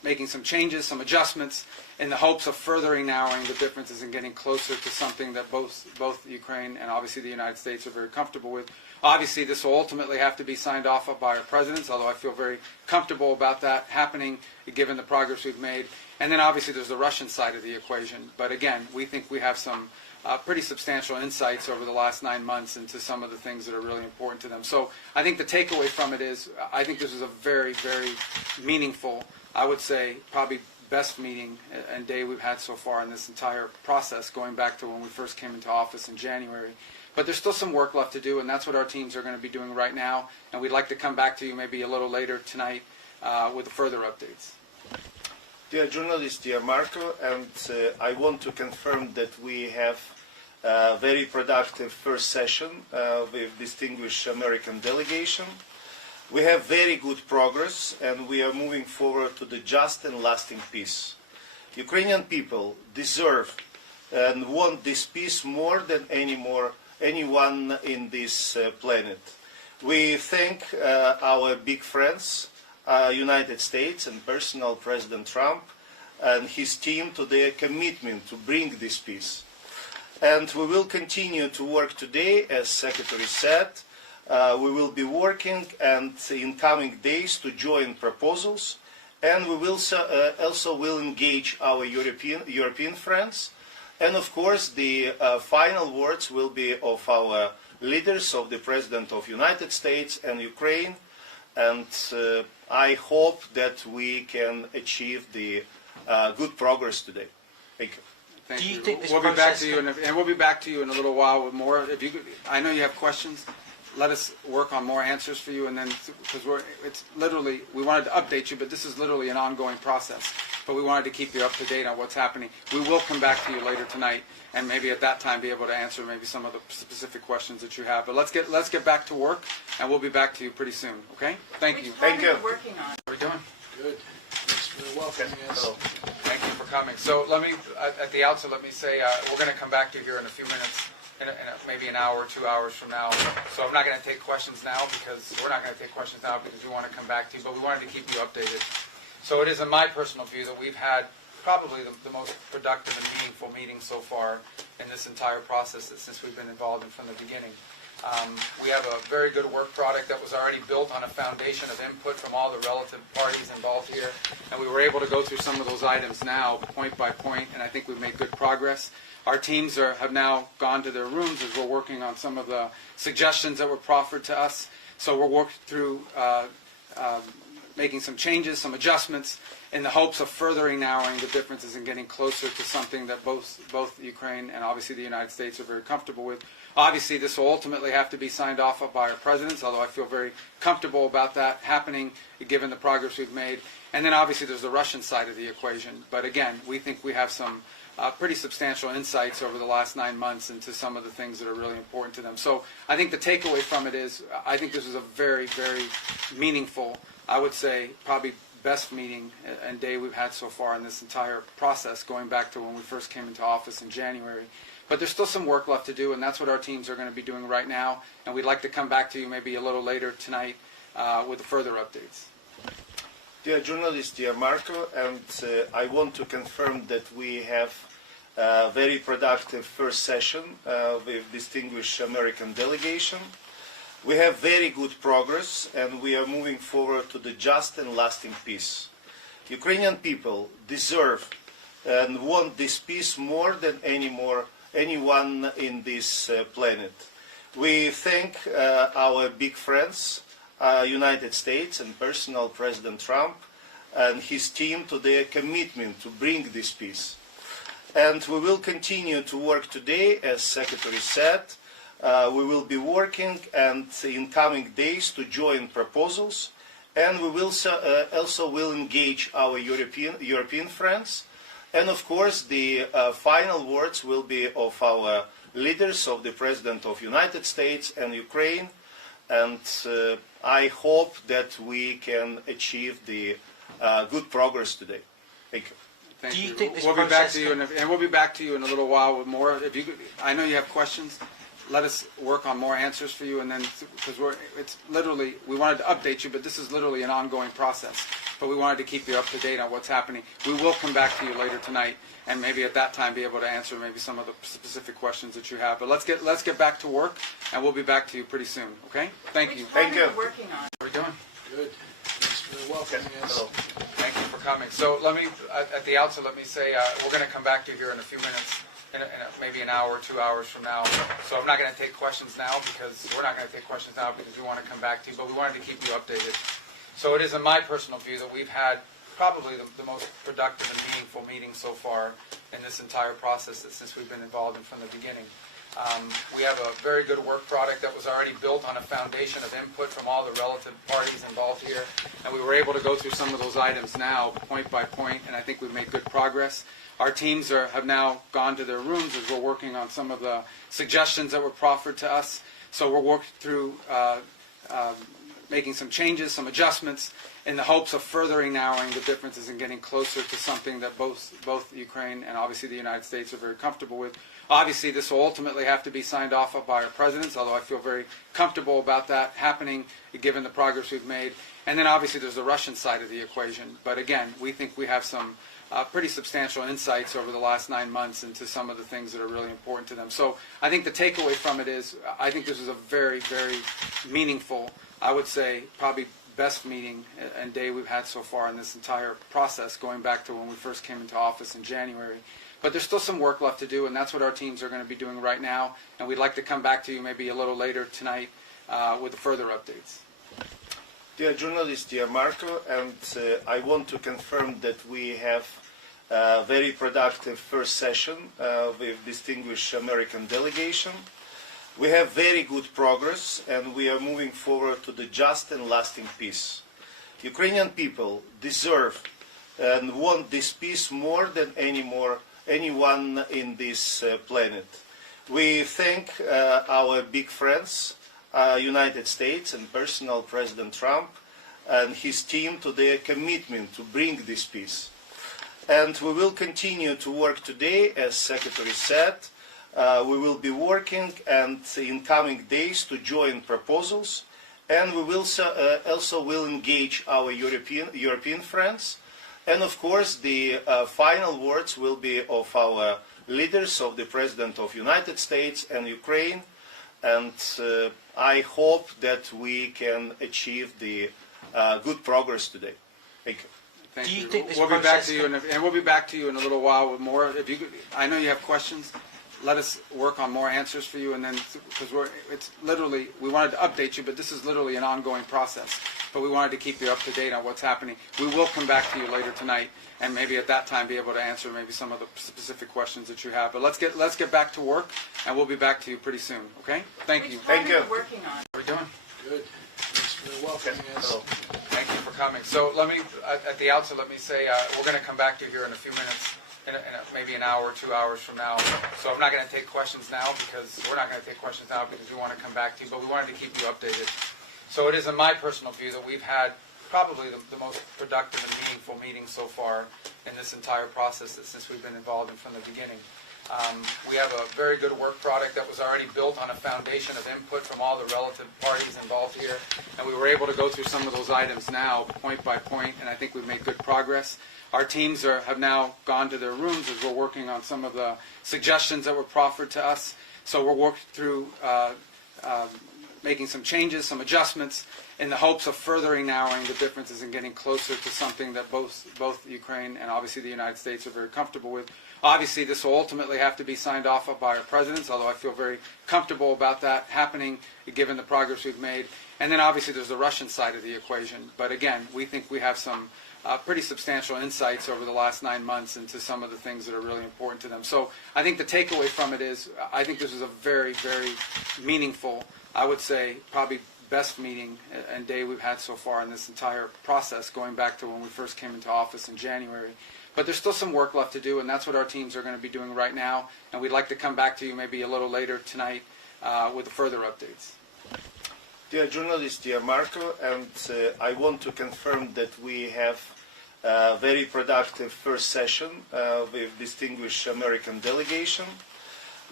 making some changes, some adjustments, in the hopes of furthering narrowing the differences and getting closer to something that both Ukraine and obviously the United States are very comfortable with. Obviously, this will ultimately have to be signed off by our presidents, although I feel very comfortable about that happening, given the progress we've made. And then obviously there's the Russian side of the equation. But again, we think we have some pretty substantial insights over the last 9 months into some of the things that are really important to them. So I think the takeaway from it is, I think this is a very, very meaningful, I would say, probably best meeting and day we've had so far in this entire process, going back to when we first came into office in January. But there's still some work left to do, and that's what our teams are going to be doing right now. And we'd like to come back to you maybe a little later tonight with further updates. Dear journalists, dear Marco, and I want to confirm that we have a very productive first session with distinguished American delegation. We have very good progress, and we are moving forward to the just and lasting peace. Ukrainian people deserve and want this peace more than anyone in this planet. We thank our big friends, United States and personal President Trump and his team to their commitment to bring this peace. And we will continue to work today, as Secretary said. We will be working and in coming days to join proposals, and we will also will engage our European friends. And of course, the final words will be of our leaders, of the President of the United States and Ukraine. And I hope that we can achieve the good progress today. Thank you. Thank Do you you. think this We'll be back process to you, and we'll be back to you in a little while with more. If you, I know you have questions. Let us work on more answers for you, and then because it's literally, we wanted to update you, but this is literally an ongoing process. But we wanted to keep you up to date on what's happening. We will come back to you later tonight, and maybe at that time be able to answer maybe some of the specific questions that you have. But let's get back to work, and we'll be back to you pretty soon. Okay? Thank you. Thank you. Working on. How are we doing? Good. Thanks for welcoming us. Thank you for coming. So let me, at the outset, let me say we're going to come back to you here in a few minutes, maybe an hour, 2 hours from now. So I'm not going to take questions now because we're not going to take questions now because we want to come back to you, but we wanted to keep you updated. So it is in my personal view that we've had probably the most productive and meaningful meeting so far in this entire process since we've been involved in from the beginning. We have a very good work product that was already built on a foundation of input from all the relative parties involved here, and we were able to go through some of those items now, point by point, and I think we've made good progress. Our teams have now gone to their rooms as we're working on some of the suggestions that were proffered to us. So we're working through making some changes, some adjustments, in the hopes of furthering narrowing the differences and getting closer to something that both Ukraine and obviously the United States are very comfortable with. Obviously, this will ultimately have to be signed off by our presidents, although I feel very comfortable about that happening, given the progress we've made. And then obviously there's the Russian side of the equation. But again, we think we have some pretty substantial insights over the last 9 months into some of the things that are really important to them. So I think the takeaway from it is, I think this is a very, very meaningful, I would say, probably best meeting and day we've had so far in this entire process, going back to when we first came into office in January. But there's still some work left to do, and that's what our teams are going to be doing right now. And we'd like to come back to you maybe a little later tonight with further updates. Dear journalists, dear Marco, and I want to confirm that we have a very productive first session with distinguished American delegation. We have very good progress, and we are moving forward to the just and lasting peace. Ukrainian people deserve and want this peace more than anyone in this planet. We thank our big friends, United States and personal President Trump and his team to their commitment to bring this peace. And we will continue to work today, as Secretary said. We will be working and in coming days to join proposals, and we will also will engage our European friends. And of course, the final words will be of our leaders, of the President of the United States and Ukraine. And I hope that we can achieve the good progress today. Thank you. Thank Do you you. think this We'll be back process to you, and we'll be back to you in a little while with more. If you, I know you have questions. let us work on more answers for you, and then because it's literally, we wanted to update you, but this is literally an ongoing process. But we wanted to keep you up to date on what's happening. We will come back to you later tonight, and maybe at that time be able to answer maybe some of the specific questions that you have. But let's get back to work, and we'll be back to you pretty soon. Okay? Thank you. Thank you. Working on. How are we doing? Good. Thanks for welcoming us. Hello. Thank you for coming. So let me, at the outset, let me say we're going to come back to you here in a few minutes, maybe an hour, 2 hours from now. So I'm not going to take questions now because we're not going to take questions now because we want to come back to you, but we wanted to keep you updated. So it is in my personal view that we've had probably the most productive and meaningful meeting so far in this entire process since we've been involved in from the beginning. We have a very good work product that was already built on a foundation of input from all the relative parties involved here, and we were able to go through some of those items now, point by point, and I think we've made good progress. Our teams have now gone to their rooms as we're working on some of the suggestions that were proffered to us. So we're working through making some changes, some adjustments, in the hopes of furthering narrowing the differences and getting closer to something that both Ukraine and obviously the United States are very comfortable with. Obviously, this will ultimately have to be signed off by our presidents, although I feel very comfortable about that happening given the progress we've made. And then obviously there's the Russian side of the equation. But again, we think we have some pretty substantial insights over the last 9 months into some of the things that are really important to them. So I think the takeaway from it is I think this is a very, very meaningful, I would say probably best meeting and day we've had so far in this entire process, going back to when we first came into office in January. But there's still some work left to do, and that's what our teams are going to be doing right now. And we'd like to come back to you maybe a little later tonight with further updates. Dear journalist, dear Marco, and I want to confirm that we have a very productive first session with distinguished American delegation. We have very good progress, and we are moving forward to the just and lasting peace. Ukrainian people deserve and want this peace more than anyone in this planet. We thank our big friends, United States and personal President Trump and his team to their commitment to bring this peace. And we will continue to work today, as Secretary said. We will be working and in coming days to join proposals, and we will also will engage our European friends. And of course, the final words will be of our leaders, of the President of the United States and Ukraine. And I hope that we can achieve the good progress today. Thank you. Thank Do you you. think this We'll be back process to you, and we'll be back to you in a little while with more. If you, I know you have questions. Let us work on more answers for you, and then because it's literally, we wanted to update you, but this is literally an ongoing process. But we wanted to keep you up to date on what's happening. We will come back to you later tonight, and maybe at that time be able to answer maybe some of the specific questions that you have. But let's get back to work, and we'll be back to you pretty soon. Okay? Thank you. Thank you. Working on. How are we doing? Good. Thanks for welcoming us. Hello. Thank you for coming. So let me, at the outset, let me say we're going to come back to you here in a few minutes, maybe an hour, 2 hours from now. So I'm not going to take questions now because we're not going to take questions now because we want to come back to you, but we wanted to keep you updated. So it is in my personal view that we've had probably the most productive and meaningful meeting so far in this entire process since we've been involved in from the beginning. We have a very good work product that was already built on a foundation of input from all the relative parties involved here, and we were able to go through some of those items now, point by point, and I think we've made good progress. Our teams have now gone to their rooms as we're working on some of the suggestions that were proffered to us. So we're working through making some changes, some adjustments, in the hopes of furthering narrowing the differences and getting closer to something that both Ukraine and obviously the United States are very comfortable with. Obviously, this will ultimately have to be signed off by our presidents, although I feel very comfortable about that happening given the progress we've made. And then obviously there's the Russian side of the equation. But again, we think we have some pretty substantial insights over the last 9 months into some of the things that are really important to them. So I think the takeaway from it is I think this is a very, very meaningful, I would say probably best meeting and day we've had so far in this entire process, going back to when we first came into office in January. But there's still some work left to do, and that's what our teams are going to be doing right now. And we'd like to come back to you maybe a little later tonight with further updates. Dear journalist, dear Marco, and I want to confirm that we have a very productive first session with distinguished American delegation.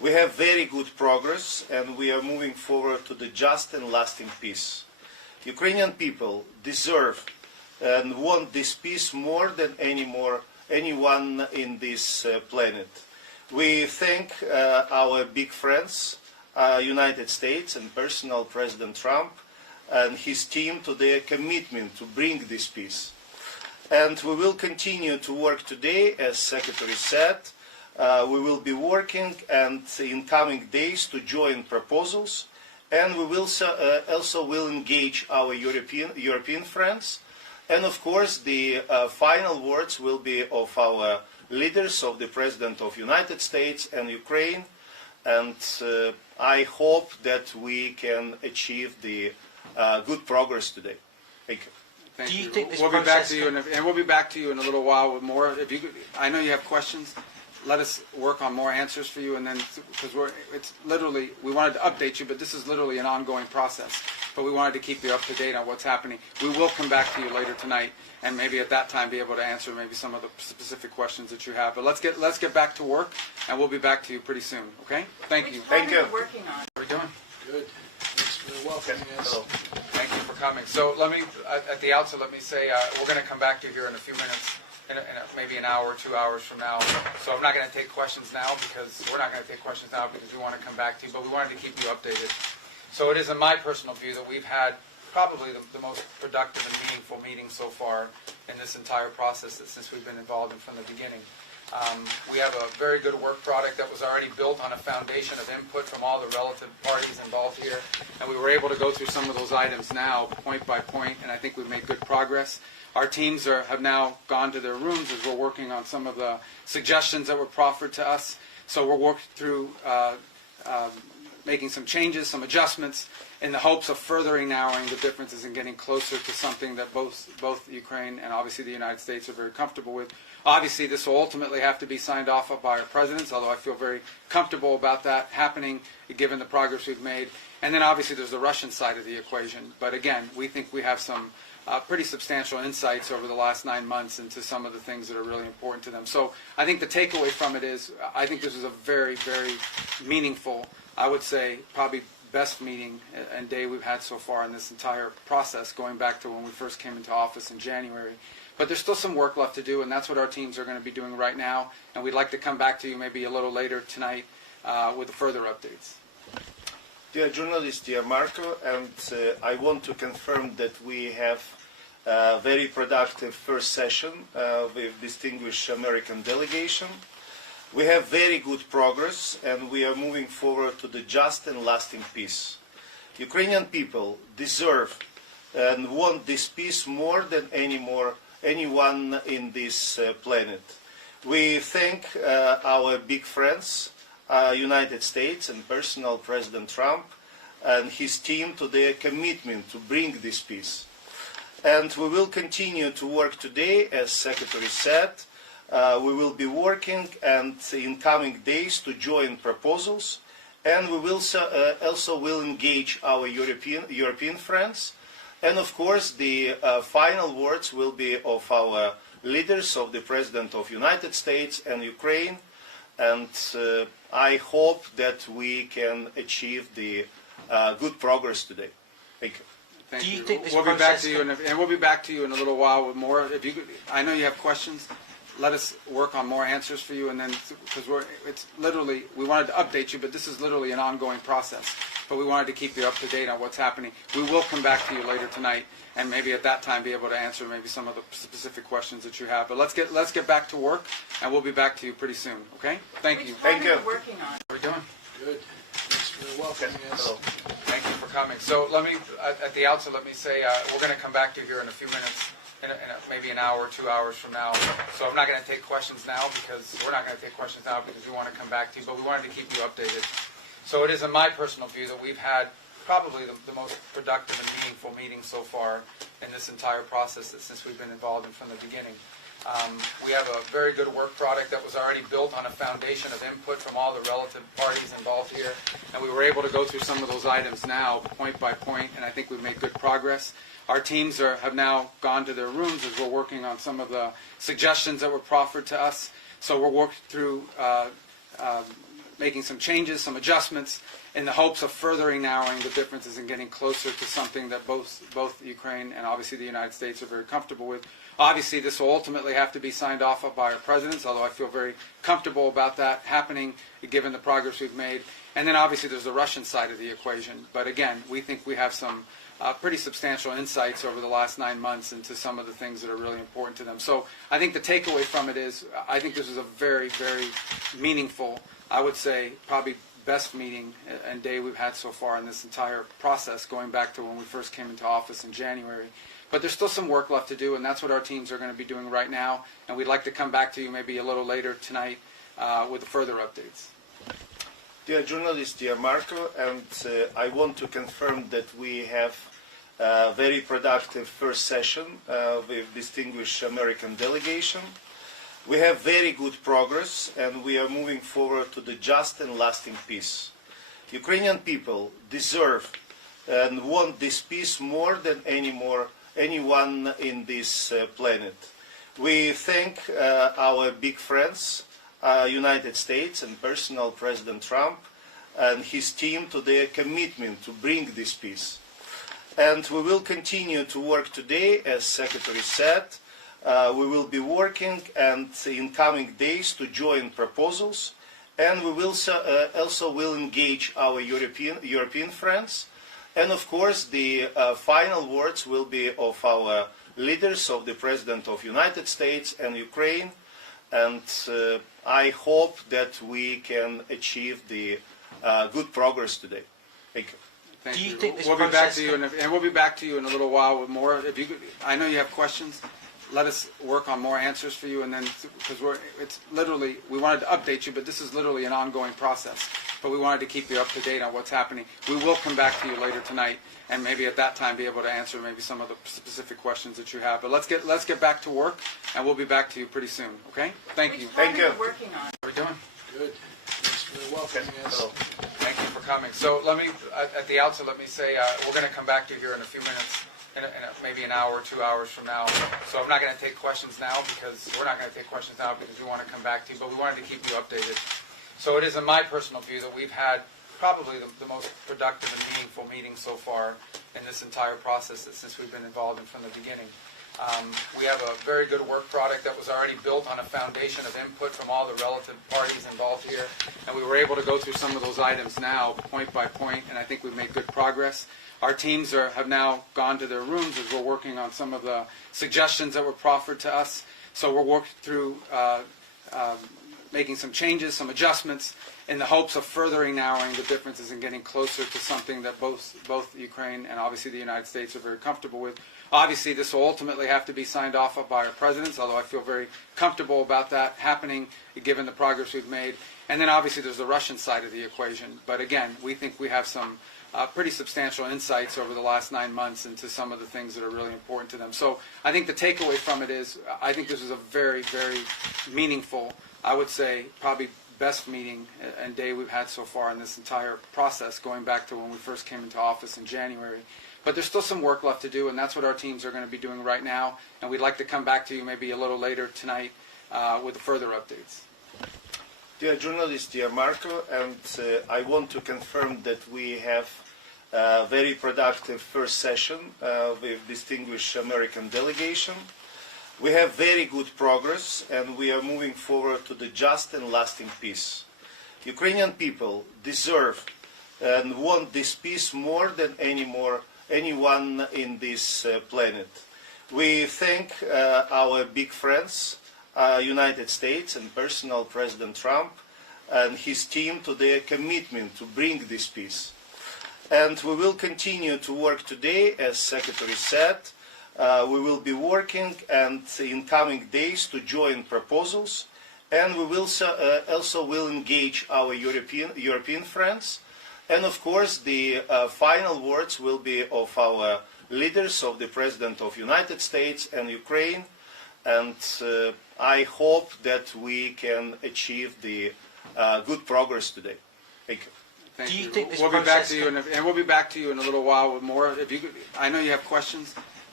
We have very good progress, and we are moving forward to the just and lasting peace. Ukrainian people deserve and want this peace more than anyone in this planet. We thank our big friends, United States and personal President Trump and his team to their commitment to bring this peace. And we will continue to work today, as Secretary said. We will be working and in coming days to join proposals, and we will also will engage our European friends. And of course, the final words will be of our leaders, of the President of the United States and Ukraine. And I hope that we can achieve the good progress today. Thank you. Thank Do you you. think this we'll be back process to you, and we'll be back to you in a little while with more. If you, I know you have questions. Let us work on more answers for you, and then because it's literally we wanted to update you, but this is literally an ongoing process. But we wanted to keep you up to date on what's happening. We will come back to you later tonight, and maybe at that time be able to answer maybe some of the specific questions that you have. But let's get back to work, and we'll be back to you pretty soon. Okay? Thank you. Thank you. Working on. How are we doing? Good. Thanks for welcoming us. Hello. Thank you for coming. So let me, at the outset, let me say we're going to come back to you here in a few minutes, maybe an hour, 2 hours from now. So I'm not going to take questions now because we're not going to take questions now because we want to come back to you, but we wanted to keep you updated. So it is in my personal view that we've had probably the most productive and meaningful meeting so far in this entire process since we've been involved in from the beginning. We have a very good work product that was already built on a foundation of input from all the relative parties involved here, and we were able to go through some of those items now, point by point, and I think we've made good progress. Our teams have now gone to their rooms as we're working on some of the suggestions that were proffered to us. So we're working through making some changes, some adjustments, in the hopes of furthering narrowing the differences and getting closer to something that both Ukraine and obviously the United States are very comfortable with. Obviously, this will ultimately have to be signed off by our presidents, although I feel very comfortable about that happening, given the progress we've made. And then obviously there's the Russian side of the equation. But again, we think we have some pretty substantial insights over the last 9 months into some of the things that are really important to them. So I think the takeaway from it is I think this is a very, very meaningful, I would say probably best meeting and day we've had so far in this entire process, going back to when we first came into office in January. But there's still some work left to do, and that's what our teams are going to be doing right now. And we'd like to come back to you maybe a little later tonight with further updates. Dear journalist, dear Marco, and I want to confirm that we have a very productive first session with distinguished American delegation. We have very good progress, and we are moving forward to the just and lasting peace. Ukrainian people deserve and want this peace more than anyone in this planet. We thank our big friends, United States and personal President Trump and his team to their commitment to bring this peace. And we will continue to work today, as Secretary said. We will be working and in coming days to join proposals, and we will also will engage our European friends. And of course, the final words will be of our leaders, of the President of the United States and Ukraine. And I hope that we can achieve the good progress today. Thank you. Thank Do you you. think this we'll be back process to you, and we'll be back to you in a little while with more. If you, I know you have questions. Let us work on more answers for you, and then because it's literally we wanted to update you, but this is literally an ongoing process. But we wanted to keep you up to date on what's happening. We will come back to you later tonight, and maybe at that time be able to answer maybe some of the specific questions that you have. But let's get back to work, and we'll be back to you pretty soon. Okay? Thank you. Thank you. Working on. How are we doing? Good. Thanks for welcoming us. Hello. Thank you for coming. So let me, at the outset, let me say we're going to come back to you here in a few minutes, maybe an hour, 2 hours from now. So I'm not going to take questions now because we're not going to take questions now because we want to come back to you, but we wanted to keep you updated. So it is in my personal view that we've had probably the most productive and meaningful meeting so far in this entire process since we've been involved in from the beginning. We have a very good work product that was already built on a foundation of input from all the relative parties involved here, and we were able to go through some of those items now, point by point, and I think we've made good progress. Our teams have now gone to their rooms as we're working on some of the suggestions that were proffered to us. So we're working through making some changes, some adjustments, in the hopes of furthering narrowing the differences and getting closer to something that both Ukraine and obviously the United States are very comfortable with. Obviously, this will ultimately have to be signed off by our presidents, although I feel very comfortable about that happening, given the progress we've made. And then obviously there's the Russian side of the equation. But again, we think we have some pretty substantial insights over the last 9 months into some of the things that are really important to them. So I think the takeaway from it is, I think this is a very, very meaningful, I would say probably best meeting and day we've had so far in this entire process, going back to when we first came into office in January. But there's still some work left to do, and that's what our teams are going to be doing right now. And we'd like to come back to you maybe a little later tonight with further updates. Dear journalist, dear Marco, and I want to confirm that we have a very productive first session with distinguished American delegation. We have very good progress, and we are moving forward to the just and lasting peace. Ukrainian people deserve and want this peace more than anyone in this planet. We thank our big friends, United States and personal President Trump and his team to their commitment to bring this peace. And we will continue to work today, as Secretary said. We will be working and in coming days to join proposals, and we will also will engage our European friends. And of course, the final words will be of our leaders, of the President of the United States and Ukraine. And I hope that we can achieve the good progress today. Thank you. Thank Do you you. think this we'll be back process to you, and we'll be back to you in a little while with more. If you, I know you have questions. Let us work on more answers for you, and then because it's literally, we wanted to update you, but this is literally an ongoing process. But we wanted to keep you up to date on what's happening. We will come back to you later tonight, and maybe at that time be able to answer maybe some of the specific questions that you have. But let's get back to work, and we'll be back to you pretty soon. Okay? Thank you. Thank you. Working on. How are we doing? Good. Thanks for welcoming us. Thank you for coming. So let me, at the outset, let me say we're going to come back to you here in a few minutes, in maybe an hour, 2 hours from now. So I'm not going to take questions now because we're not going to take questions now because we want to come back to you, but we wanted to keep you updated. So it is in my personal view that we've had probably the most productive and meaningful meeting so far in this entire process since we've been involved in from the beginning. We have a very good work product that was already built on a foundation of input from all the relative parties involved here, and we were able to go through some of those items now, point by point, and I think we've made good progress. Our teams have now gone to their rooms as we're working on some of the suggestions that were proffered to us. So we're working through making some changes, some adjustments, in the hopes of furthering narrowing the differences and getting closer to something that both Ukraine and obviously the United States are very comfortable with. Obviously, this will ultimately have to be signed off by our presidents, although I feel very comfortable about that happening, given the progress we've made. And then obviously there's the Russian side of the equation. But again, we think we have some pretty substantial insights over the last 9 months into some of the things that are really important to them. So I think the takeaway from it is, I think this is a very, very meaningful, I would say probably best meeting and day we've had so far in this entire process, going back to when we first came into office in January. But there's still some work left to do, and that's what our teams are going to be doing right now. And we'd like to come back to you maybe a little later tonight with further updates. Dear journalist, dear Marco, and I want to confirm that we have a very productive first session with distinguished American delegation. We have very good progress, and we are moving forward to the just and lasting peace. Ukrainian people deserve and want this peace more than anyone in this planet. We thank our big friends, United States and personal President Trump and his team to their commitment to bring this peace. And we will continue to work today, as Secretary said. We will be working and in coming days to join proposals, and we will also will engage our European friends. And of course, the final words will be of our leaders, of the President of the United States and Ukraine. And I hope that we can achieve the good progress today. Thank you. Thank Do you you. think this we'll be back process to you, and we'll be back to you in a little while with more. If you, I know you have questions.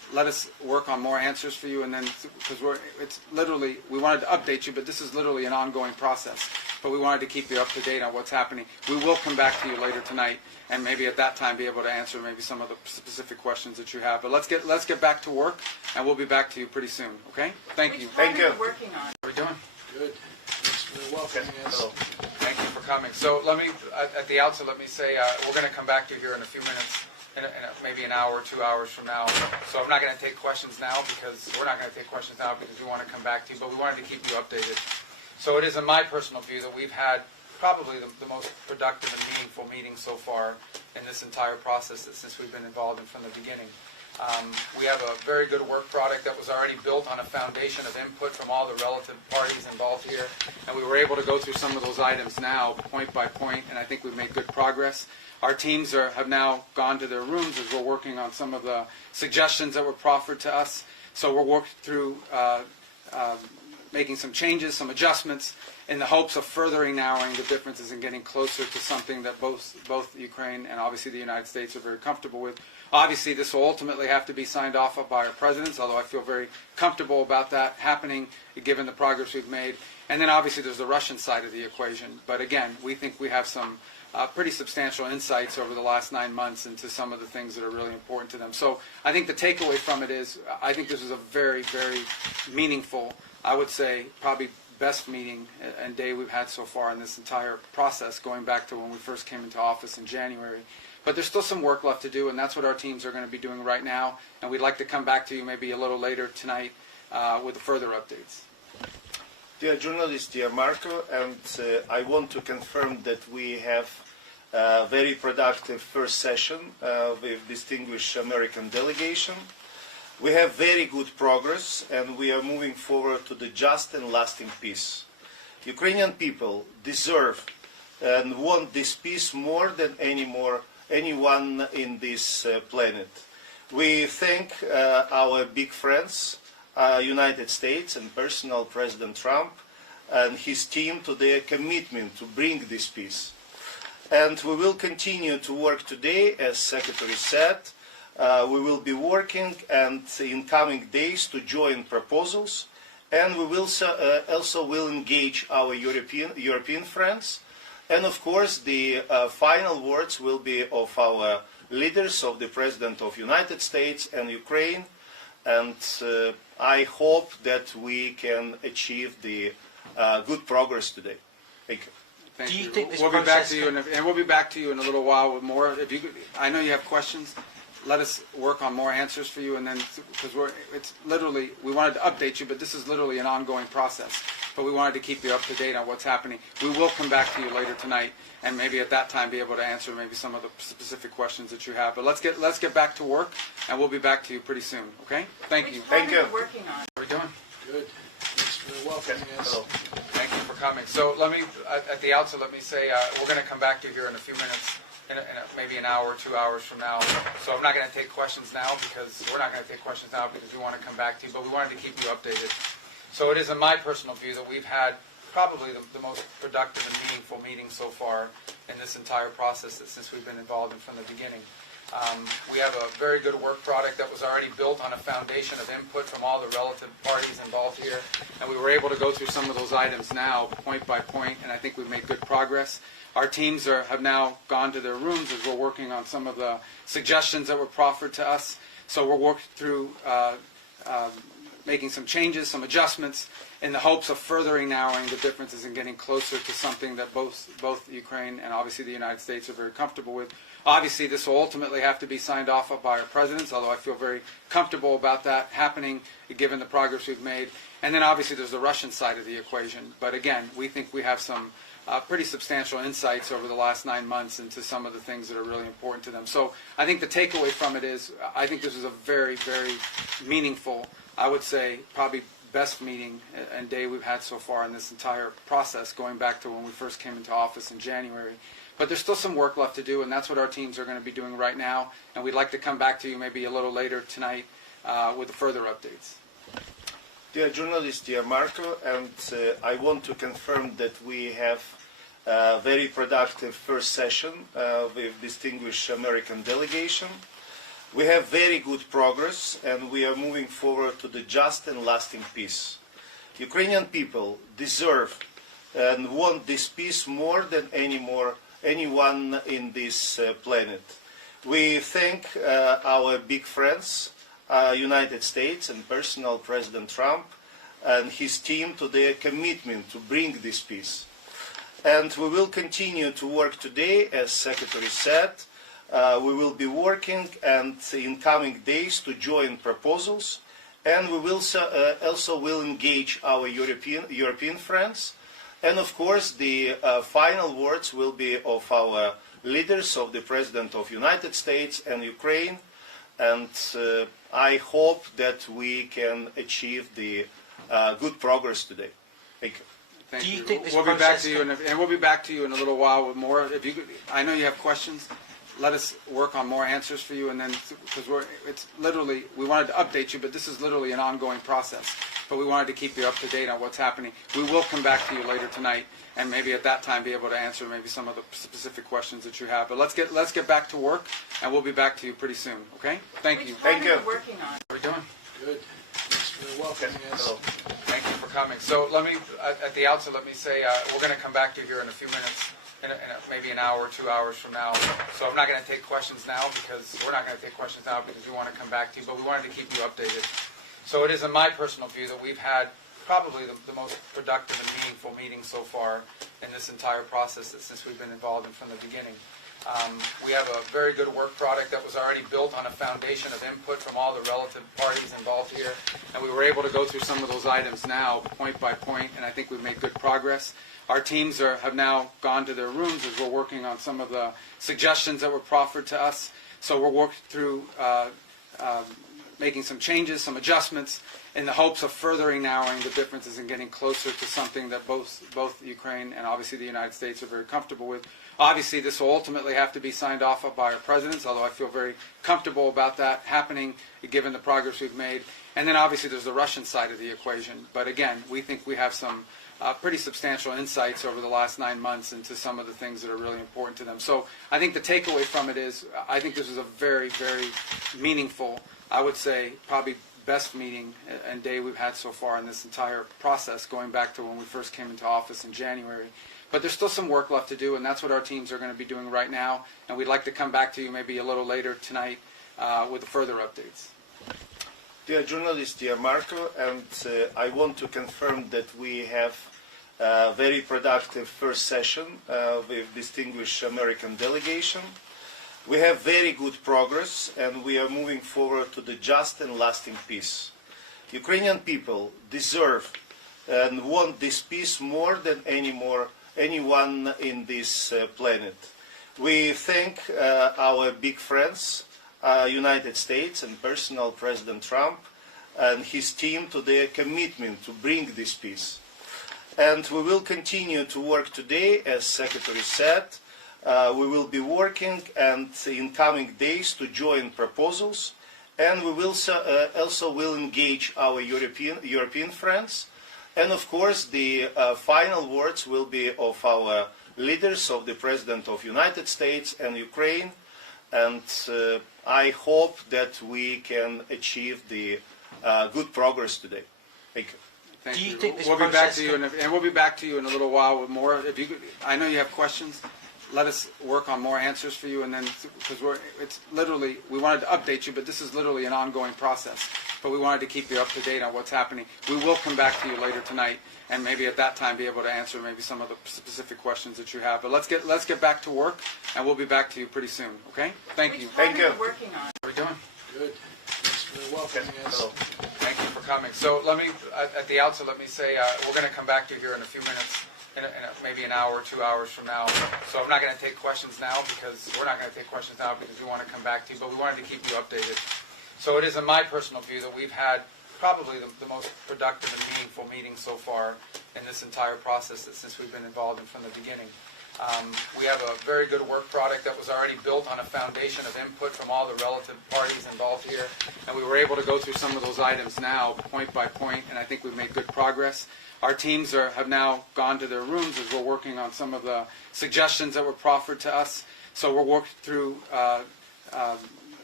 let us work on more answers for you, and then because it's literally, we wanted to update you, but this is literally an ongoing process. But we wanted to keep you up to date on what's happening. We will come back to you later tonight, and maybe at that time be able to answer maybe some of the specific questions that you have. But let's get back to work, and we'll be back to you pretty soon. Okay? Thank you. Thank you. Working on. How are we doing? Good. Thanks for welcoming us. Hello. Thank you for coming. So let me, at the outset, let me say we're going to come back to you here in a few minutes, maybe an hour, 2 hours from now. So I'm not going to take questions now because we're not going to take questions now because we want to come back to you, but we wanted to keep you updated. So it is in my personal view that we've had probably the most productive and meaningful meeting so far in this entire process since we've been involved in from the beginning. We have a very good work product that was already built on a foundation of input from all the relative parties involved here, and we were able to go through some of those items now, point by point, and I think we've made good progress. Our teams have now gone to their rooms as we're working on some of the suggestions that were proffered to us. So we're working through making some changes, some adjustments, in the hopes of furthering narrowing the differences and getting closer to something that both Ukraine and obviously the United States are very comfortable with. Obviously, this will ultimately have to be signed off by our presidents, although I feel very comfortable about that happening, given the progress we've made. And then obviously there's the Russian side of the equation. But again, we think we have some pretty substantial insights over the last 9 months into some of the things that are really important to them. So I think the takeaway from it is I think this is a very, very meaningful, I would say probably best meeting and day we've had so far in this entire process, going back to when we first came into office in January. But there's still some work left to do, and that's what our teams are going to be doing right now. And we'd like to come back to you maybe a little later tonight with further updates. Dear journalist, dear Marco, and I want to confirm that we have a very productive first session with distinguished American delegation. We have very good progress, and we are moving forward to the just and lasting peace. Ukrainian people deserve and want this peace more than anyone in this planet. We thank our big friends, United States and personal President Trump and his team to their commitment to bring this peace. And we will continue to work today, as Secretary said. We will be working and in coming days to join proposals, and we will also will engage our European friends. And of course, the final words will be of our leaders, of the President of United States and Ukraine. And I hope that we can achieve the good progress today. Thank you. Thank Do you you. think this We'll be back process to you, and we'll be back to you in a little while with more. If you, I know you have questions. Let us work on more answers for you, and then because it's literally, we wanted to update you, but this is literally an ongoing process. But we wanted to keep you up to date on what's happening. We will come back to you later tonight, and maybe at that time be able to answer maybe some of the specific questions that you have. But let's get back to work, and we'll be back to you pretty soon. Okay? Thank you. Thank you. Working on. How are we doing? Good. Thanks for welcoming us. Hello. Thank you for coming. So let me, at the outset, let me say we're going to come back to you here in a few minutes, maybe an hour, 2 hours from now. So I'm not going to take questions now because we're not going to take questions now because we want to come back to you, but we wanted to keep you updated. So it is in my personal view that we've had probably the most productive and meaningful meeting so far in this entire process since we've been involved in from the beginning. We have a very good work product that was already built on a foundation of input from all the relative parties involved here, and we were able to go through some of those items now, point by point, and I think we've made good progress. Our teams have now gone to their rooms as we're working on some of the suggestions that were proffered to us. So we're working through making some changes, some adjustments, in the hopes of furthering narrowing the differences and getting closer to something that both Ukraine and obviously the United States are very comfortable with. Obviously, this will ultimately have to be signed off by our presidents, although I feel very comfortable about that happening, given the progress we've made. And then obviously there's the Russian side of the equation. But again, we think we have some pretty substantial insights over the last 9 months into some of the things that are really important to them. So I think the takeaway from it is I think this is a very, very meaningful, I would say probably best meeting and day we've had so far in this entire process, going back to when we first came into office in January. But there's still some work left to do, and that's what our teams are going to be doing right now. And we'd like to come back to you maybe a little later tonight with further updates. Dear journalist, dear Marco, and I want to confirm that we have a very productive first session with distinguished American delegation. We have very good progress, and we are moving forward to the just and lasting peace. Ukrainian people deserve and want this peace more than anyone in this planet. We thank our big friends, United States and personal President Trump and his team to their commitment to bring this peace. And we will continue to work today, as Secretary said. We will be working and in coming days to join proposals, and we will also will engage our European friends. And of course, the final words will be of our leaders, of the President of the United States and Ukraine. And I hope that we can achieve the good progress today. Thank you. Thank Do you you. think this We'll be back process to you, and we'll be back to you in a little while with more. If you, I know you have questions. Let us work on more answers for you, and then because it's literally we wanted to update you, but this is literally an ongoing process. But we wanted to keep you up to date on what's happening. We will come back to you later tonight, and maybe at that time be able to answer maybe some of the specific questions that you have. But let's get back to work, and we'll be back to you pretty soon. Okay? Thank you. Thank you. Working on. How are we doing? Good. Thanks for welcoming us. Thank you for coming. So let me, at the outset, let me say we're going to come back to you here in a few minutes, maybe an hour, 2 hours from now. So I'm not going to take questions now because we're not going to take questions now because we want to come back to you, but we wanted to keep you updated. So it is in my personal view that we've had probably the most productive and meaningful meeting so far in this entire process since we've been involved in from the beginning. We have a very good work product that was already built on a foundation of input from all the relative parties involved here, and we were able to go through some of those items now, point by point, and I think we've made good progress. Our teams have now gone to their rooms as we're working on some of the suggestions that were proffered to us. So we're working through making some changes, some adjustments, in the hopes of furthering narrowing the differences and getting closer to something that both Ukraine and obviously the United States are very comfortable with. Obviously, this will ultimately have to be signed off by our presidents, although I feel very comfortable about that happening, given the progress we've made. And then obviously there's the Russian side of the equation. But again, we think we have some pretty substantial insights over the last 9 months into some of the things that are really important to them. So I think the takeaway from it is I think this is a very, very meaningful, I would say probably best meeting and day we've had so far in this entire process, going back to when we first came into office in January. But there's still some work left to do, and that's what our teams are going to be doing right now. And we'd like to come back to you maybe a little later tonight with further updates. Dear journalists, dear Marco, and I want to confirm that we have a very productive first session with distinguished American delegation. We have very good progress, and we are moving forward to the just and lasting peace. Ukrainian people deserve and want this peace more than anyone in this planet. We thank our big friends, United States and personal President Trump and his team to their commitment to bring this peace. And we will continue to work today, as Secretary said. We will be working and in coming days to join proposals, and we will also will engage our European friends. And of course, the final words will be of our leaders, of the President of the United States and Ukraine. And I hope that we can achieve the good progress today. Thank you. Thank Do you you. think this We'll be back process to you, and we'll be back to you in a little while with more. If you, I know you have questions. Let us work on more answers for you, and then because it's literally we wanted to update you, but this is literally an ongoing process. But we wanted to keep you up to date on what's happening. We will come back to you later tonight, and maybe at that time be able to answer maybe some of the specific questions that you have. But let's get back to work, and we'll be back to you pretty soon. Okay? Thank you. Thank you. Working on. How are we doing? Good. Thanks for welcoming us. Thank you for coming. So let me, at the outset, let me say we're going to come back to you here in a few minutes, maybe an hour, 2 hours from now. So I'm not going to take questions now because we're not going to take questions now because we want to come back to you, but we wanted to keep you updated. So it is in my personal view that we've had probably the most productive and meaningful meeting so far in this entire process since we've been involved in from the beginning. We have a very good work product that was already built on a foundation of input from all the relative parties involved here, and we were able to go through some of those items now, point by point, and I think we've made good progress. Our teams have now gone to their rooms as we're working on some of the suggestions that were proffered to us. So we're working through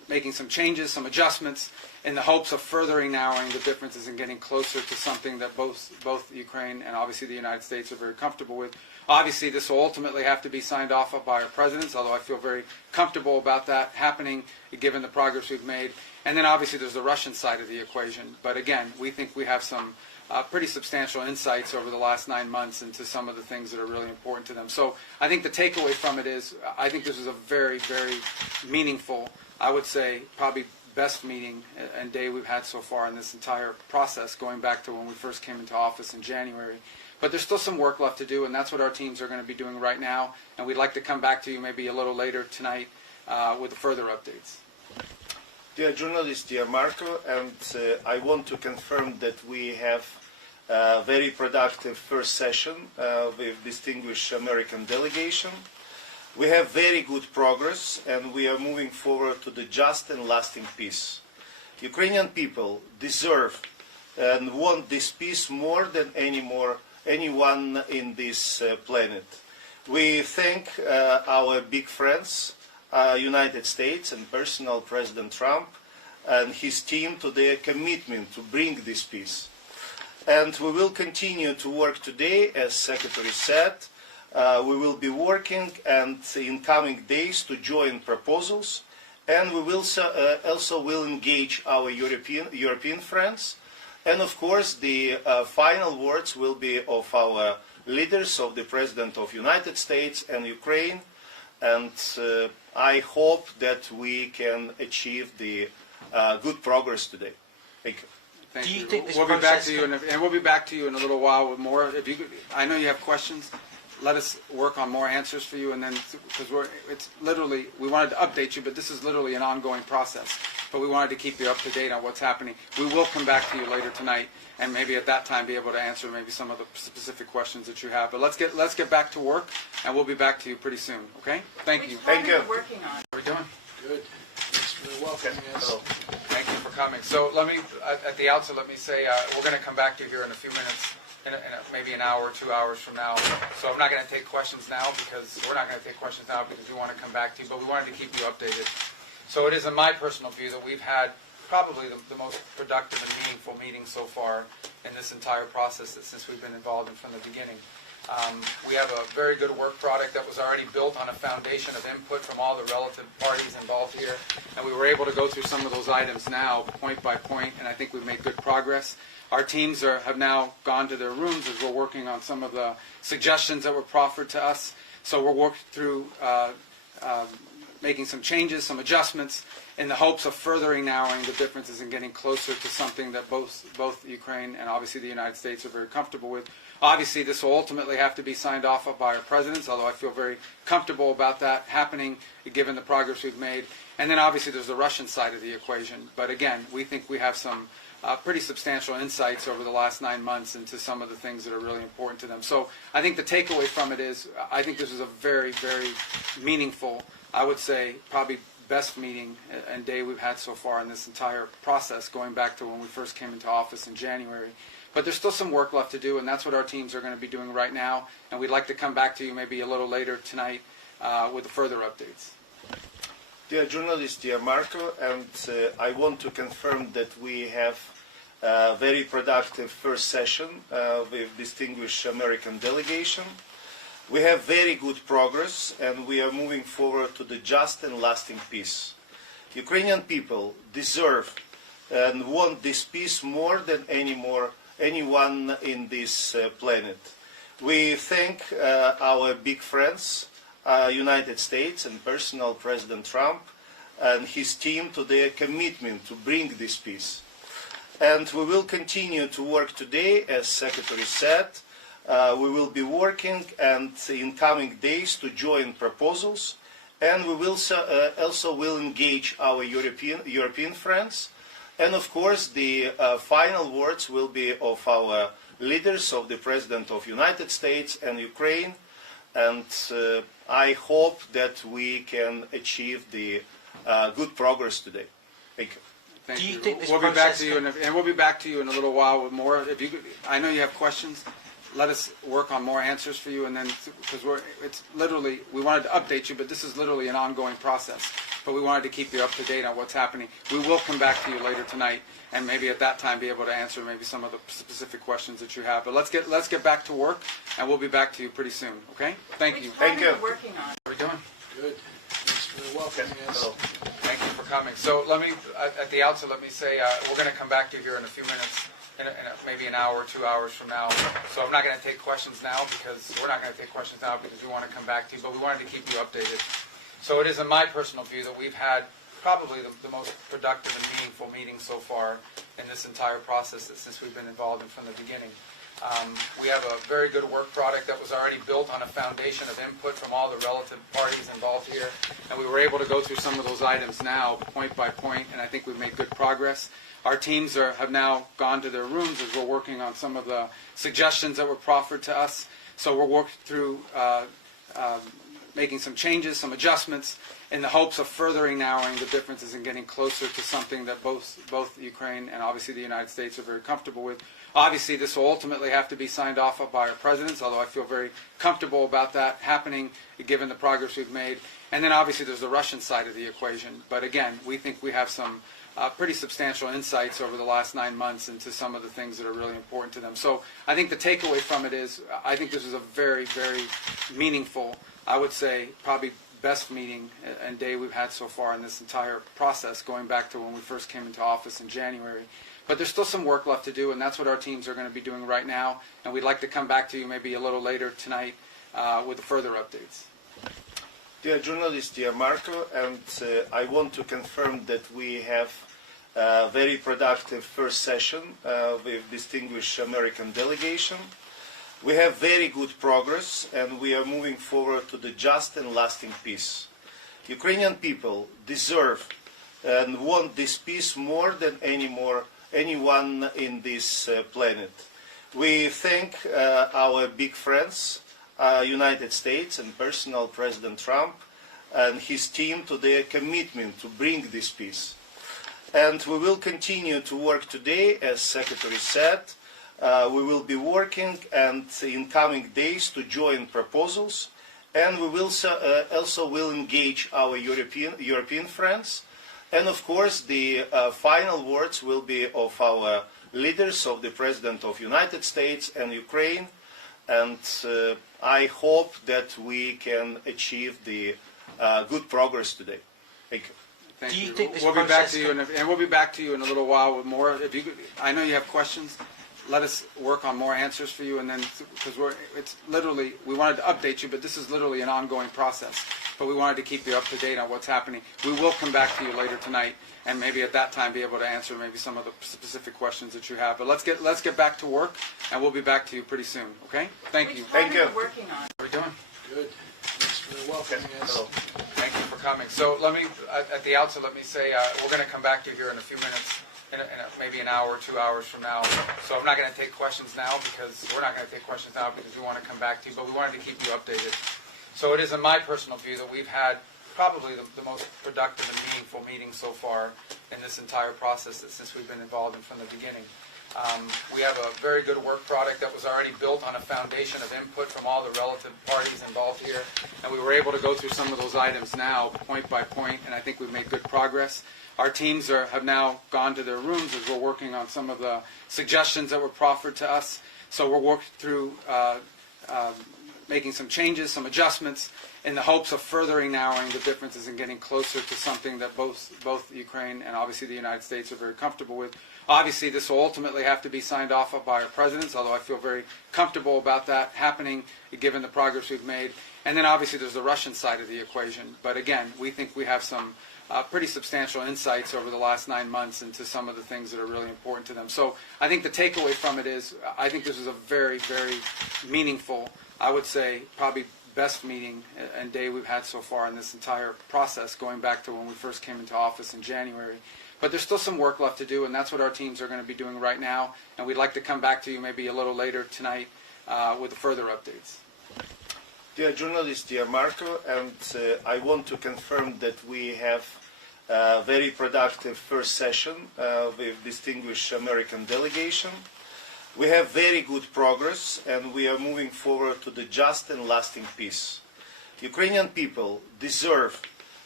making some changes, some adjustments, in the hopes of furthering narrowing the differences and getting closer to something that both Ukraine and obviously the United States are very comfortable with. Obviously, this will ultimately have to be signed off by our presidents, although I feel very comfortable about that happening, given the progress we've made. And then obviously there's the Russian side of the equation. But again, we think we have some pretty substantial insights over the last 9 months into some of the things that are really important to them. So I think the takeaway from it is, I think this is a very, very meaningful, I would say probably best meeting and day we've had so far in this entire process, going back to when we first came into office in January. But there's still some work left to do, and that's what our teams are going to be doing right now. And we'd like to come back to you maybe a little later tonight with further updates. Dear journalist, dear Marco, and I want to confirm that we have a very productive first session with distinguished American delegation. We have very good progress, and we are moving forward to the just and lasting peace. Ukrainian people deserve and want this peace more than anyone in this planet. We thank our big friends, United States and personal President Trump and his team to their commitment to bring this peace. And we will continue to work today, as Secretary said. We will be working and in coming days to join proposals, and we will also will engage our European friends. And of course, the final words will be of our leaders, of the President of United States and Ukraine. And I hope that we can achieve the good progress today. Thank you. Thank Do you you. think this We'll be back process to you, and we'll be back to you in a little while with more. If you, I know you have questions. Let us work on more answers for you, and then because it's literally, we wanted to update you, but this is literally an ongoing process. But we wanted to keep you up to date on what's happening. We will come back to you later tonight, and maybe at that time be able to answer maybe some of the specific questions that you have. But let's get back to work, and we'll be back to you pretty soon. Okay? Thank you. Thank you. Working on. How are we doing? Good. Thanks for welcoming us. Thank you for coming. So let me, at the outset, let me say we're going to come back to you here in a few minutes, maybe an hour, 2 hours from now. So I'm not going to take questions now because we're not going to take questions now because we want to come back to you, but we wanted to keep you updated. So it is in my personal view that we've had probably the most productive and meaningful meeting so far in this entire process since we've been involved in from the beginning. We have a very good work product that was already built on a foundation of input from all the relative parties involved here, and we were able to go through some of those items now, point by point, and I think we've made good progress. Our teams have now gone to their rooms as we're working on some of the suggestions that were proffered to us. So we're working through making some changes, some adjustments, in the hopes of furthering narrowing the differences and getting closer to something that both Ukraine and obviously the United States are very comfortable with. Obviously, this will ultimately have to be signed off by our presidents, although I feel very comfortable about that happening, given the progress we've made. And then obviously there's the Russian side of the equation. But again, we think we have some pretty substantial insights over the last 9 months into some of the things that are really important to them. So I think the takeaway from it is, I think this is a very, very meaningful, I would say probably best meeting and day we've had so far in this entire process, going back to when we first came into office in January. But there's still some work left to do, and that's what our teams are going to be doing right now. And we'd like to come back to you maybe a little later tonight with further updates. Dear journalist, dear Marco, and I want to confirm that we have a very productive first session with distinguished American delegation. We have very good progress, and we are moving forward to the just and lasting peace. Ukrainian people deserve and want this peace more than anyone in this planet. We thank our big friends, United States and personal President Trump and his team to their commitment to bring this peace. And we will continue to work today, as Secretary said. We will be working and in coming days to join proposals, and we will also will engage our European friends. And of course, the final words will be of our leaders, of the President of United States and Ukraine. And I hope that we can achieve the good progress today. Thank you. Thank Do you you. think this we'll be back process to you, and we'll be back to you in a little while with more. If you, I know you have questions. Let us work on more answers for you, and then because it's literally, we wanted to update you, but this is literally an ongoing process. but we wanted to keep you up to date on what's happening. We will come back to you later tonight, and maybe at that time be able to answer maybe some of the specific questions that you have. But let's get back to work, and we'll be back to you pretty soon. Okay? Thank you. Thank you. Working on. How are we doing? Good. Thanks for welcoming us. Thank you for coming. So let me, at the outset, let me say we're going to come back to you here in a few minutes, in maybe an hour, 2 hours from now. So I'm not going to take questions now because we're not going to take questions now because we want to come back to you, but we wanted to keep you updated. So it is in my personal view that we've had probably the most productive and meaningful meeting so far in this entire process since we've been involved in from the beginning. We have a very good work product that was already built on a foundation of input from all the relative parties involved here, and we were able to go through some of those items now, point by point, and I think we've made good progress. Our teams have now gone to their rooms as we're working on some of the suggestions that were proffered to us. So we're working through making some changes, some adjustments, in the hopes of furthering narrowing the differences and getting closer to something that both Ukraine and obviously the United States are very comfortable with. Obviously, this will ultimately have to be signed off by our presidents, although I feel very comfortable about that happening given the progress we've made. And then obviously there's the Russian side of the equation. But again, we think we have some pretty substantial insights over the last 9 months into some of the things that are really important to them. So I think the takeaway from it is I think this is a very, very meaningful, I would say probably best meeting and day we've had so far in this entire process, going back to when we first came into office in January. But there's still some work left to do, and that's what our teams are going to be doing right now. And we'd like to come back to you maybe a little later tonight with further updates. Dear journalists, dear Marco, and I want to confirm that we have a very productive first session with distinguished American delegation. We have very good progress, and we are moving forward to the just and lasting peace. Ukrainian people deserve and want this peace more than anyone in this planet. We thank our big friends, United States and personal President Trump and his team to their commitment to bring this peace. And we will continue to work today, as Secretary said. We will be working and in coming days to join proposals, and we will also will engage our European friends. And of course, the final words will be of our leaders, of the President of the United States and Ukraine. And I hope that we can achieve the good progress today. Thank you. Thank Do you you. think this we'll be back process to you, and we'll be back to you in a little while with more. If you, I know you have questions. Let us work on more answers for you, and then because it's literally we wanted to update you, but this is literally an ongoing process. But we wanted to keep you up to date on what's happening. We will come back to you later tonight, and maybe at that time be able to answer maybe some of the specific questions that you have. But let's get back to work, and we'll be back to you pretty soon. Okay? Thank you. Thank you. Working on. How are we doing? Good. Thanks for welcoming us. Thank you for coming. So let me, at the outset, let me say we're going to come back to you here in a few minutes, in maybe an hour, 2 hours from now. So I'm not going to take questions now because we're not going to take questions now because we want to come back to you, but we wanted to keep you updated. So it is in my personal view that we've had probably the most productive and meaningful meeting so far in this entire process since we've been involved in from the beginning. We have a very good work product that was already built on a foundation of input from all the relative parties involved here, and we were able to go through some of those items now, point by point, and I think we've made good progress. Our teams have now gone to their rooms as we're working on some of the suggestions that were proffered to us. So we're working through making some changes, some adjustments, in the hopes of furthering narrowing the differences and getting closer to something that both Ukraine and obviously the United States are very comfortable with. Obviously, this will ultimately have to be signed off by our presidents, although I feel very comfortable about that happening given the progress we've made. And then obviously there's the Russian side of the equation. But again, we think we have some pretty substantial insights over the last 9 months into some of the things that are really important to them. So I think the takeaway from it is I think this is a very, very meaningful, I would say probably best meeting and day we've had so far in this entire process, going back to when we first came into office in January. But there's still some work left to do, and that's what our teams are going to be doing right now. And we'd like to come back to you maybe a little later tonight with further updates. Dear journalists, dear Marco, and I want to confirm that we have a very productive first session with distinguished American delegation. We have very good progress, and we are moving forward to the just and lasting peace. Ukrainian people deserve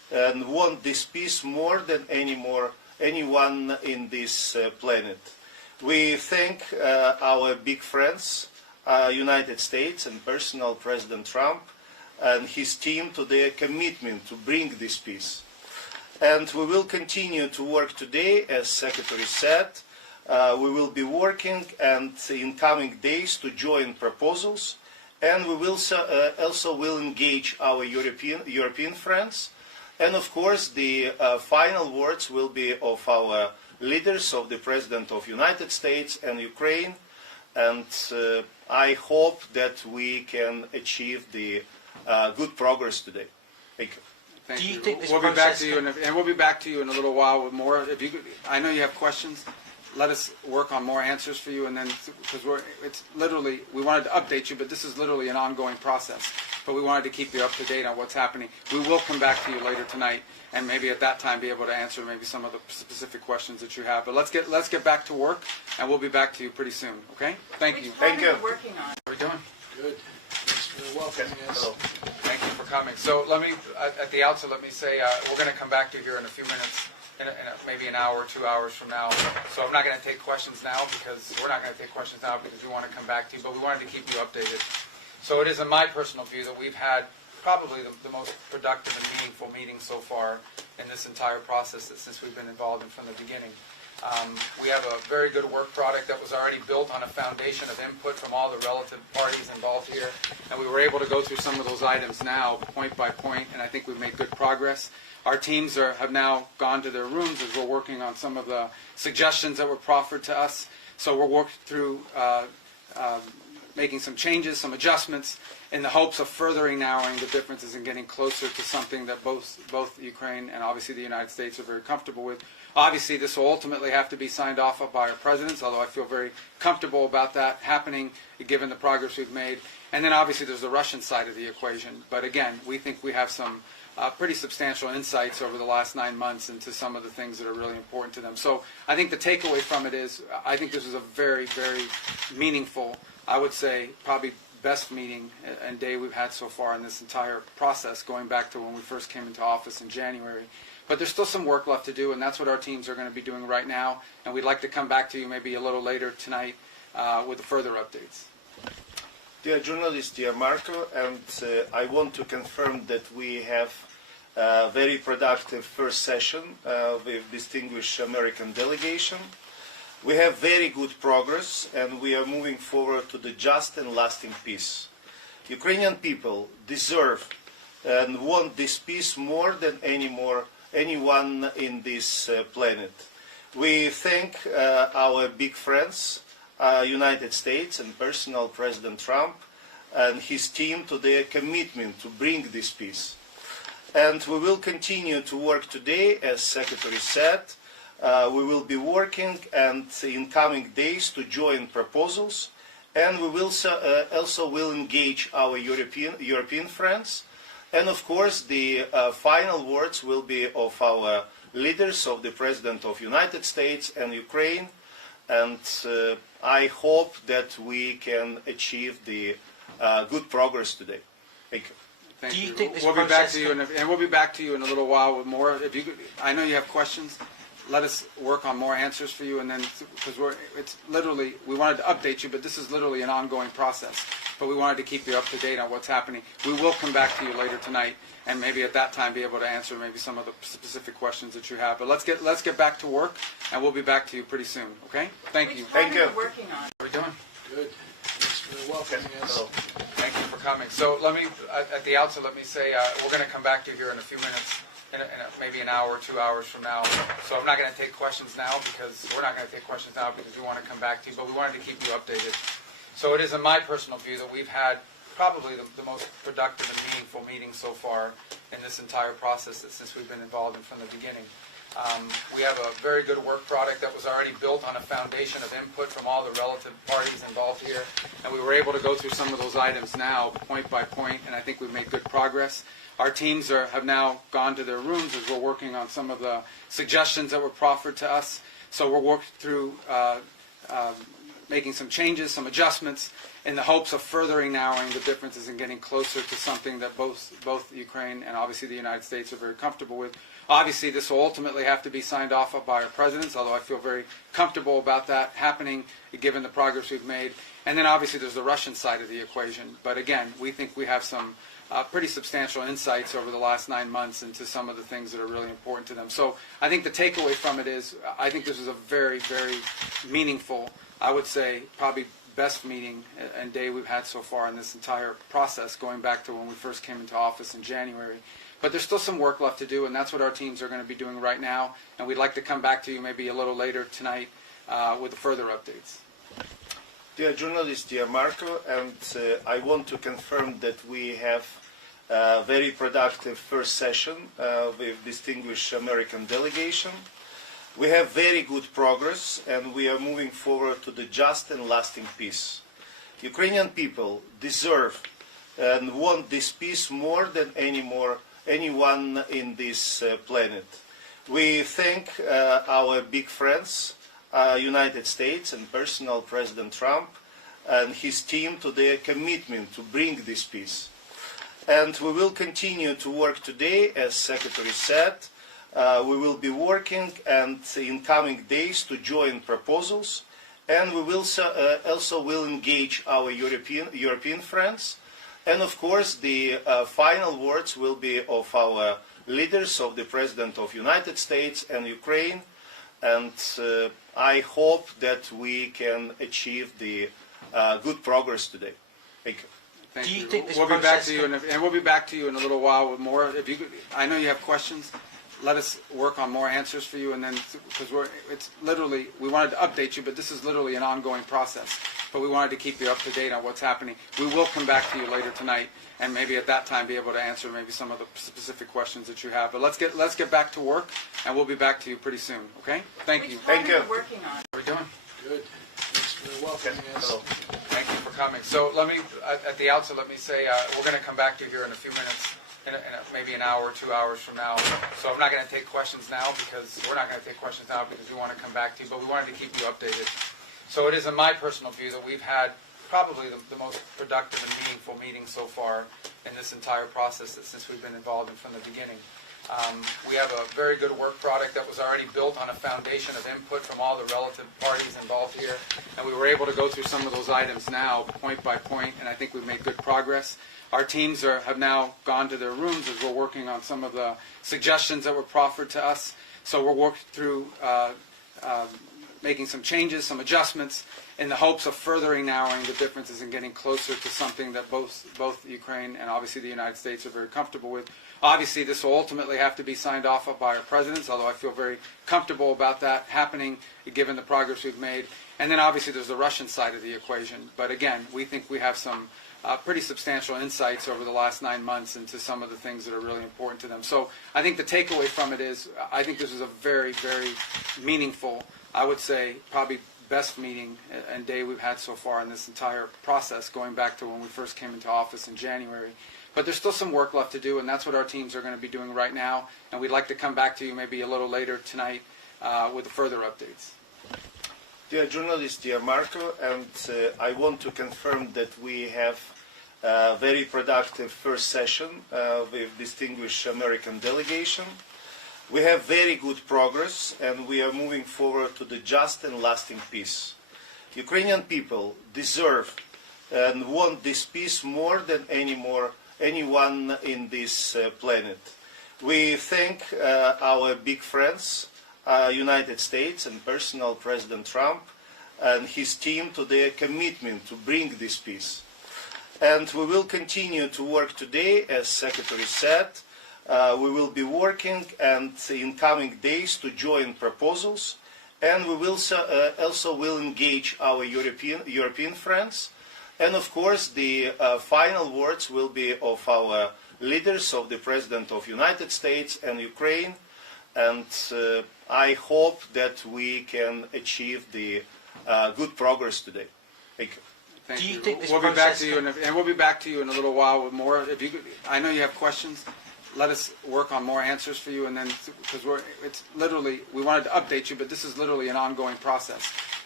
and want this peace more than anyone in this planet. We thank our big friends, United States and personal President Trump and his team to their commitment to bring this peace. And we will continue to work today, as Secretary said. We will be working and in coming days to join proposals, and we will also will engage our European friends. And of course, the final words will be of our leaders, of the President of the United States and Ukraine. And I hope that we can achieve the good progress today. Thank you. Thank Do you you. think this We'll be back process to you, and we'll be back to you in a little while with more. If you, I know you have questions. Let us work on more answers for you, and then because it's literally we wanted to update you, but this is literally an ongoing process. But we wanted to keep you up to date on what's happening. We will come back to you later tonight, and maybe at that time be able to answer maybe some of the specific questions that you have. But let's get back to work, and we'll be back to you pretty soon. Okay? Thank you. Thank you. Working on. How are we doing? Good. Thanks for welcoming us. Thank you for coming. So let me, at the outset, let me say we're going to come back to you here in a few minutes, maybe an hour, 2 hours from now. So I'm not going to take questions now because we're not going to take questions now because we want to come back to you, but we wanted to keep you updated. So it is in my personal view that we've had probably the most productive and meaningful meeting so far in this entire process since we've been involved in from the beginning. We have a very good work product that was already built on a foundation of input from all the relative parties involved here, and we were able to go through some of those items now, point by point, and I think we've made good progress. Our teams have now gone to their rooms as we're working on some of the suggestions that were proffered to us. So we're working through making some changes, some adjustments, in the hopes of furthering narrowing the differences and getting closer to something that both Ukraine and obviously the United States are very comfortable with. Obviously, this will ultimately have to be signed off by our presidents, although I feel very comfortable about that happening given the progress we've made. And then obviously there's the Russian side of the equation. But again, we think we have some pretty substantial insights over the last 9 months into some of the things that are really important to them. So I think the takeaway from it is I think this is a very, very meaningful, I would say probably best meeting and day we've had so far in this entire process, going back to when we first came into office in January. But there's still some work left to do, and that's what our teams are going to be doing right now. And we'd like to come back to you maybe a little later tonight with further updates. Dear journalist, dear Marco, and I want to confirm that we have a very productive first session with distinguished American delegation. We have very good progress, and we are moving forward to the just and lasting peace. Ukrainian people deserve and want this peace more than anyone in this planet. We thank our big friends, United States and personal President Trump and his team to their commitment to bring this peace. And we will continue to work today, as Secretary said. We will be working and in coming days to join proposals, and we will also will engage our European friends. And of course, the final words will be of our leaders, of the President of the United States and Ukraine. And I hope that we can achieve the good progress today. Thank you. Thank Do you you. think this we'll be back process to you, and we'll be back to you in a little while with more. If you, I know you have questions. Let us work on more answers for you, and then because it's literally we wanted to update you, but this is literally an ongoing process. But we wanted to keep you up to date on what's happening. We will come back to you later tonight, and maybe at that time be able to answer maybe some of the specific questions that you have. But let's get back to work, and we'll be back to you pretty soon. Okay? Thank you. Thank you. Working on. How are we doing? Good. Thanks for welcoming us. Thank you for coming. So let me, at the outset, let me say we're going to come back to you here in a few minutes, maybe an hour, 2 hours from now. So I'm not going to take questions now because we're not going to take questions now because we want to come back to you, but we wanted to keep you updated. So it is in my personal view that we've had probably the most productive and meaningful meeting so far in this entire process since we've been involved in from the beginning. We have a very good work product that was already built on a foundation of input from all the relative parties involved here, and we were able to go through some of those items now, point by point, and I think we've made good progress. Our teams have now gone to their rooms as we're working on some of the suggestions that were proffered to us. So we're working through making some changes, some adjustments, in the hopes of furthering narrowing the differences and getting closer to something that both Ukraine and obviously the United States are very comfortable with. Obviously, this will ultimately have to be signed off by our presidents, although I feel very comfortable about that happening, given the progress we've made. And then obviously there's the Russian side of the equation. But again, we think we have some pretty substantial insights over the last 9 months into some of the things that are really important to them. So I think the takeaway from it is, I think this is a very, very meaningful, I would say, probably best meeting and day we've had so far in this entire process, going back to when we first came into office in January. But there's still some work left to do, and that's what our teams are going to be doing right now. And we'd like to come back to you maybe a little later tonight with further updates. Dear journalists, dear Marco, and I want to confirm that we have a very productive first session with distinguished American delegation. We have very good progress, and we are moving forward to the just and lasting peace. Ukrainian people deserve and want this peace more than anyone in this planet. We thank our big friends, United States and personal President Trump and his team to their commitment to bring this peace. And we will continue to work today, as Secretary said. We will be working and in coming days to join proposals, and we will also will engage our European friends. And of course, the final words will be of our leaders, of the President of United States and Ukraine. And I hope that we can achieve the good progress today. Thank you. Thank Do you you. think this We'll be back process to you, and we'll be back to you in a little while with more. If you, I know you have questions. Let us work on more answers for you, and then because it's literally, we wanted to update you, but this is literally an ongoing process. But we wanted to keep you up to date on what's happening. We will come back to you later tonight, and maybe at that time be able to answer maybe some of the specific questions that you have. But let's get back to work, and we'll be back to you pretty soon. Okay? Thank you. Thank you. Working on. How are we doing? Good. Thanks for welcoming us. Thank you for coming. So let me, at the outset, let me say we're going to come back to you here in a few minutes, maybe an hour, 2 hours from now. So I'm not going to take questions now because we're not going to take questions now because we want to come back to you, but we wanted to keep you updated. So it is in my personal view that we've had probably the most productive and meaningful meeting so far in this entire process since we've been involved in from the beginning. We have a very good work product that was already built on a foundation of input from all the relative parties involved here, and we were able to go through some of those items now, point by point, and I think we've made good progress. Our teams have now gone to their rooms as we're working on some of the suggestions that were proffered to us. So we're working through making some changes, some adjustments, in the hopes of furthering narrowing the differences and getting closer to something that both Ukraine and obviously the United States are very comfortable with. Obviously, this will ultimately have to be signed off by our presidents, although I feel very comfortable about that happening, given the progress we've made. And then obviously there's the Russian side of the equation. But again, we think we have some pretty substantial insights over the last 9 months into some of the things that are really important to them. So I think the takeaway from it is, I think this is a very, very meaningful, I would say, probably best meeting and day we've had so far in this entire process, going back to when we first came into office in January. But there's still some work left to do, and that's what our teams are going to be doing right now. And we'd like to come back to you maybe a little later tonight with further updates. Dear journalists, dear Marco, and I want to confirm that we have a very productive first session with distinguished American delegation. We have very good progress, and we are moving forward to the just and lasting peace. Ukrainian people deserve and want this peace more than anyone in this planet. We thank our big friends, United States and personal President Trump and his team to their commitment to bring this peace. And we will continue to work today, as Secretary said. We will be working and in coming days to join proposals, and we will also will engage our European friends. And of course, the final words will be of our leaders, of the President of United States and Ukraine. And I hope that we can achieve the good progress today. Thank you. Thank Do you you. think this We'll be back process to you, and we'll be back to you in a little while with more. If you, I know you have questions. Let us work on more answers for you, and then because it's literally, we wanted to update you, but this is literally an ongoing process.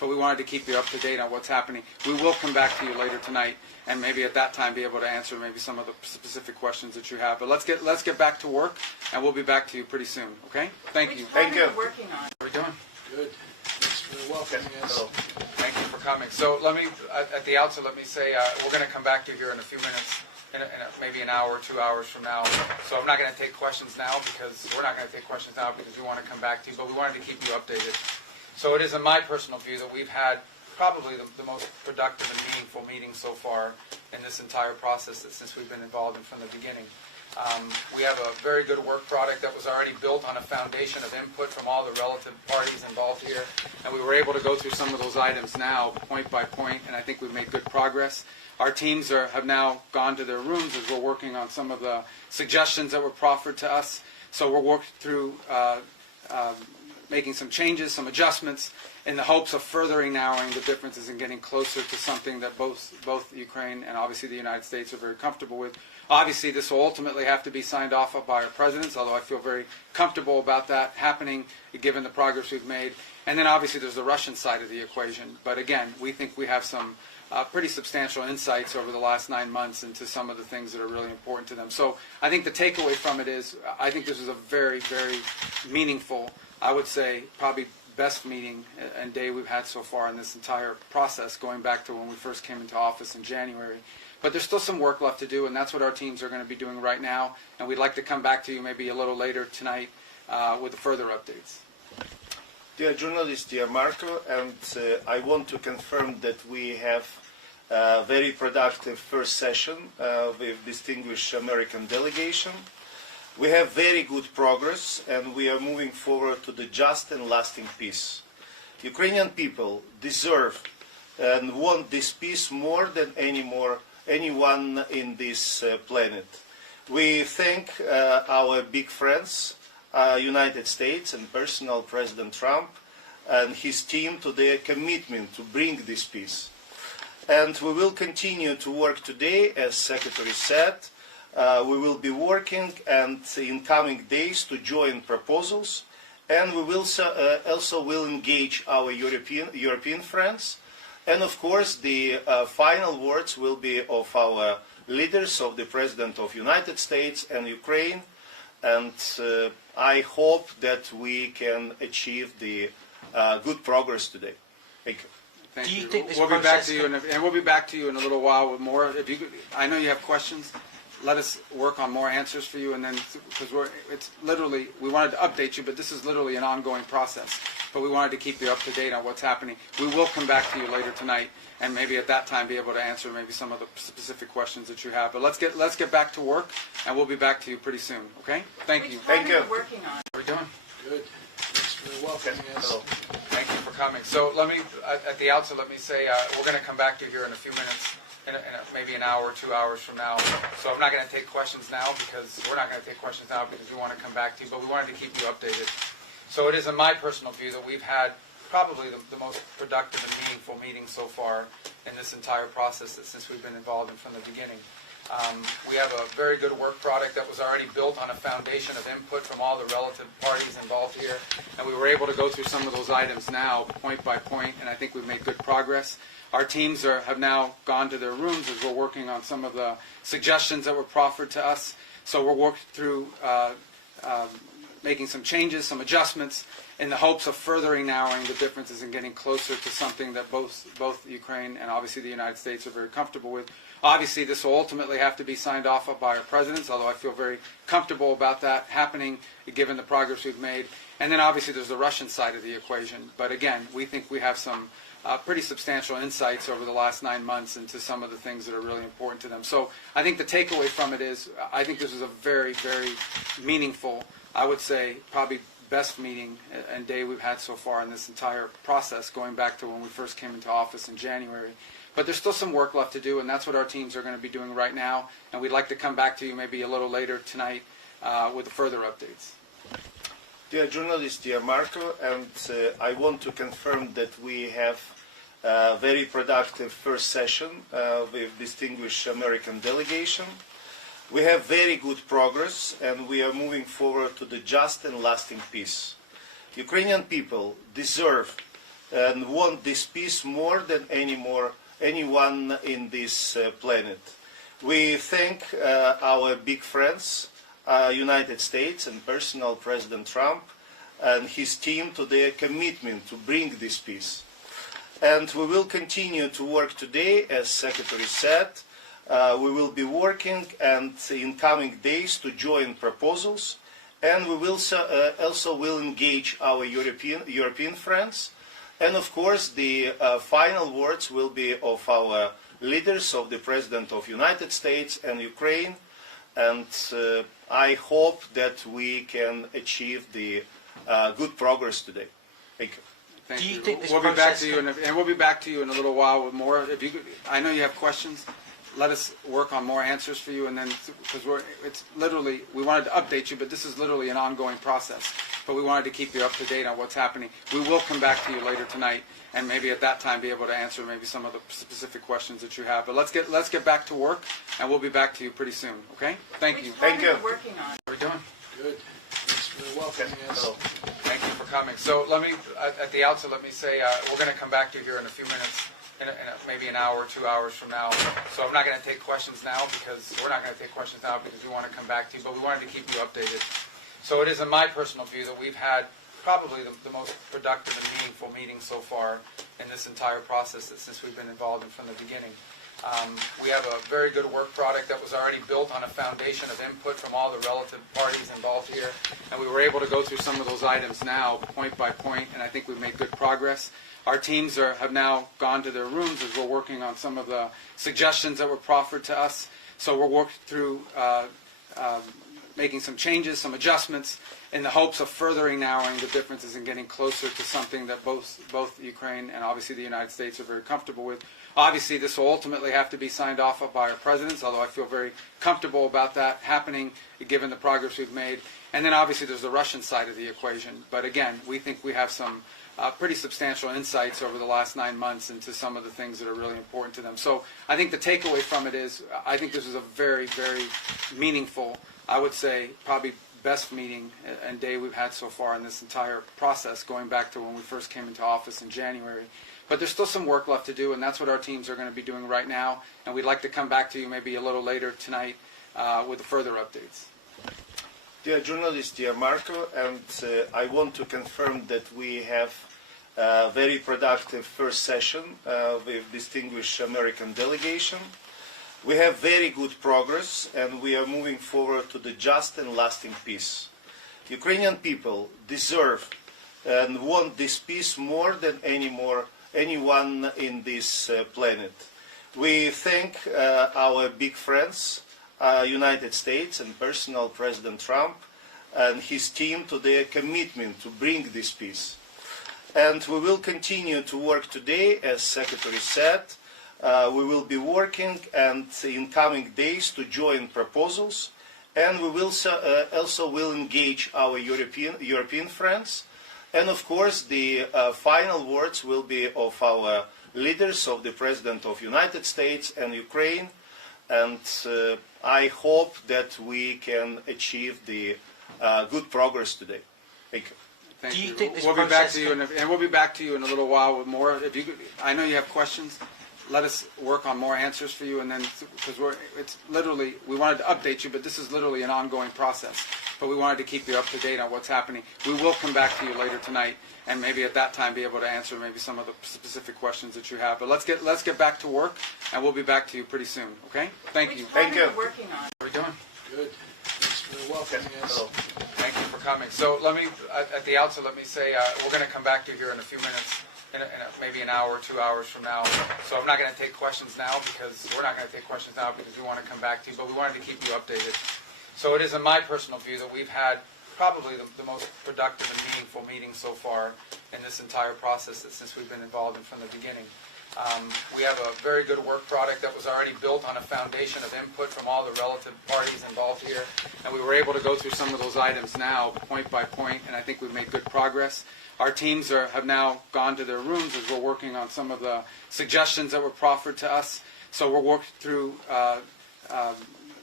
but we wanted to keep you up to date on what's happening. We will come back to you later tonight, and maybe at that time be able to answer maybe some of the specific questions that you have. But let's get back to work, and we'll be back to you pretty soon. Okay? Thank you. Thank you. Working on. How are we doing? Good. Thanks for welcoming us. Hello. Thank you for coming. So let me, at the outset, let me say we're going to come back to you here in a few minutes, maybe an hour, 2 hours from now. So I'm not going to take questions now because we're not going to take questions now because we want to come back to you, but we wanted to keep you updated. So it is in my personal view that we've had probably the most productive and meaningful meeting so far in this entire process since we've been involved in from the beginning. We have a very good work product that was already built on a foundation of input from all the relative parties involved here, and we were able to go through some of those items now, point by point, and I think we've made good progress. Our teams have now gone to their rooms as we're working on some of the suggestions that were proffered to us. So we're working through making some changes, some adjustments, in the hopes of furthering narrowing the differences and getting closer to something that both Ukraine and obviously the United States are very comfortable with. Obviously, this will ultimately have to be signed off by our presidents, although I feel very comfortable about that happening given the progress we've made. And then obviously there's the Russian side of the equation. But again, we think we have some pretty substantial insights over the last 9 months into some of the things that are really important to them. So I think the takeaway from it is I think this is a very, very meaningful, I would say probably best meeting and day we've had so far in this entire process, going back to when we first came into office in January. But there's still some work left to do, and that's what our teams are going to be doing right now. And we'd like to come back to you maybe a little later tonight with further updates. Dear journalist, dear Marco, and I want to confirm that we have a very productive first session with distinguished American delegation. We have very good progress, and we are moving forward to the just and lasting peace. Ukrainian people deserve and want this peace more than anyone in this planet. We thank our big friends, United States and personal President Trump and his team to their commitment to bring this peace. And we will continue to work today, as Secretary said. We will be working and in coming days to join proposals, and we will also will engage our European friends. And of course, the final words will be of our leaders, of the President of the United States and Ukraine. And I hope that we can achieve the good progress today. Thank you. Thank Do you you. think this We'll be back process to you, and we'll be back to you in a little while with more. If you, I know you have questions. Let us work on more answers for you, and then because it's literally we wanted to update you, but this is literally an ongoing process. But we wanted to keep you up to date on what's happening. We will come back to you later tonight, and maybe at that time be able to answer maybe some of the specific questions that you have. But let's get back to work, and we'll be back to you pretty soon. Okay? Thank you. Thank you. Working on. How are we doing? Good. Thanks for welcoming us. Hello. Thank you for coming. So let me, at the outset, let me say we're going to come back to you here in a few minutes, maybe an hour, 2 hours from now. So I'm not going to take questions now because we're not going to take questions now because we want to come back to you, but we wanted to keep you updated. So it is in my personal view that we've had probably the most productive and meaningful meeting so far in this entire process since we've been involved in from the beginning. We have a very good work product that was already built on a foundation of input from all the relative parties involved here, and we were able to go through some of those items now, point by point, and I think we've made good progress. Our teams have now gone to their rooms as we're working on some of the suggestions that were proffered to us. So we're working through making some changes, some adjustments, in the hopes of furthering narrowing the differences and getting closer to something that both Ukraine and obviously the United States are very comfortable with. Obviously, this will ultimately have to be signed off by our presidents, although I feel very comfortable about that happening given the progress we've made. And then obviously there's the Russian side of the equation. But again, we think we have some pretty substantial insights over the last 9 months into some of the things that are really important to them. So I think the takeaway from it is I think this is a very, very meaningful, I would say probably best meeting and day we've had so far in this entire process, going back to when we first came into office in January. But there's still some work left to do, and that's what our teams are going to be doing right now. And we'd like to come back to you maybe a little later tonight with further updates. Dear journalist, dear Marco, and I want to confirm that we have a very productive first session with distinguished American delegation. We have very good progress, and we are moving forward to the just and lasting peace. Ukrainian people deserve and want this peace more than anyone in this planet. We thank our big friends, United States and personal President Trump and his team to their commitment to bring this peace. And we will continue to work today, as Secretary said. We will be working and in coming days to join proposals, and we will also will engage our European friends. And of course, the final words will be of our leaders, of the President of United States and Ukraine. And I hope that we can achieve the good progress today. Thank you. Thank Do you you. think this We'll be back process to you, and we'll be back to you in a little while with more. If you, I know you have questions. Let us work on more answers for you, and then because it's literally we wanted to update you, but this is literally an ongoing process. But we wanted to keep you up to date on what's happening. We will come back to you later tonight, and maybe at that time be able to answer maybe some of the specific questions that you have. But let's get back to work, and we'll be back to you pretty soon. Okay? Thank you. Thank you. Working on. How are we doing? Good. Thanks for welcoming us. Thank you for coming. So let me, at the outset, let me say we're going to come back to you here in a few minutes, maybe an hour, 2 hours from now. So I'm not going to take questions now because we're not going to take questions now because we want to come back to you, but we wanted to keep you updated. So it is in my personal view that we've had probably the most productive and meaningful meeting so far in this entire process since we've been involved in from the beginning. We have a very good work product that was already built on a foundation of input from all the relative parties involved here, and we were able to go through some of those items now, point by point, and I think we've made good progress. Our teams have now gone to their rooms as we're working on some of the suggestions that were proffered to us. So we're working through making some changes, some adjustments, in the hopes of furthering narrowing the differences and getting closer to something that both Ukraine and obviously the United States are very comfortable with. Obviously, this will ultimately have to be signed off by our presidents, although I feel very comfortable about that happening, given the progress we've made. And then obviously there's the Russian side of the equation. But again, we think we have some pretty substantial insights over the last 9 months into some of the things that are really important to them. So I think the takeaway from it is I think this is a very, very meaningful, I would say probably best meeting and day we've had so far in this entire process, going back to when we first came into office in January. But there's still some work left to do, and that's what our teams are going to be doing right now. And we'd like to come back to you maybe a little later tonight with further updates. Dear journalist, dear Marco, and I want to confirm that we have a very productive first session with distinguished American delegation. We have very good progress, and we are moving forward to the just and lasting peace. Ukrainian people deserve and want this peace more than anyone in this planet. We thank our big friends, United States and personal President Trump and his team to their commitment to bring this peace. And we will continue to work today, as Secretary said. We will be working and in coming days to join proposals, and we will also will engage our European friends. And of course, the final words will be of our leaders, of the President of United States and Ukraine. And I hope that we can achieve the good progress today. Thank you. Thank Do you you. think this We'll be back process to you, and we'll be back to you in a little while with more. If you, I know you have questions. Let us work on more answers for you, and then because it's literally we wanted to update you, but this is literally an ongoing process. But we wanted to keep you up to date on what's happening. We will come back to you later tonight, and maybe at that time be able to answer maybe some of the specific questions that you have. But let's get back to work, and we'll be back to you pretty soon. Okay? Thank you. Thank you. Working on. How are we doing? Good. Thanks for welcoming us. Thank you for coming. So let me, at the outset, let me say we're going to come back to you here in a few minutes, maybe an hour, 2 hours from now. So I'm not going to take questions now because we're not going to take questions now because we want to come back to you, but we wanted to keep you updated. So it is in my personal view that we've had probably the most productive and meaningful meeting so far in this entire process since we've been involved in from the beginning. We have a very good work product that was already built on a foundation of input from all the relative parties involved here, and we were able to go through some of those items now, point by point, and I think we've made good progress. Our teams have now gone to their rooms as we're working on some of the suggestions that were proffered to us. So we're working through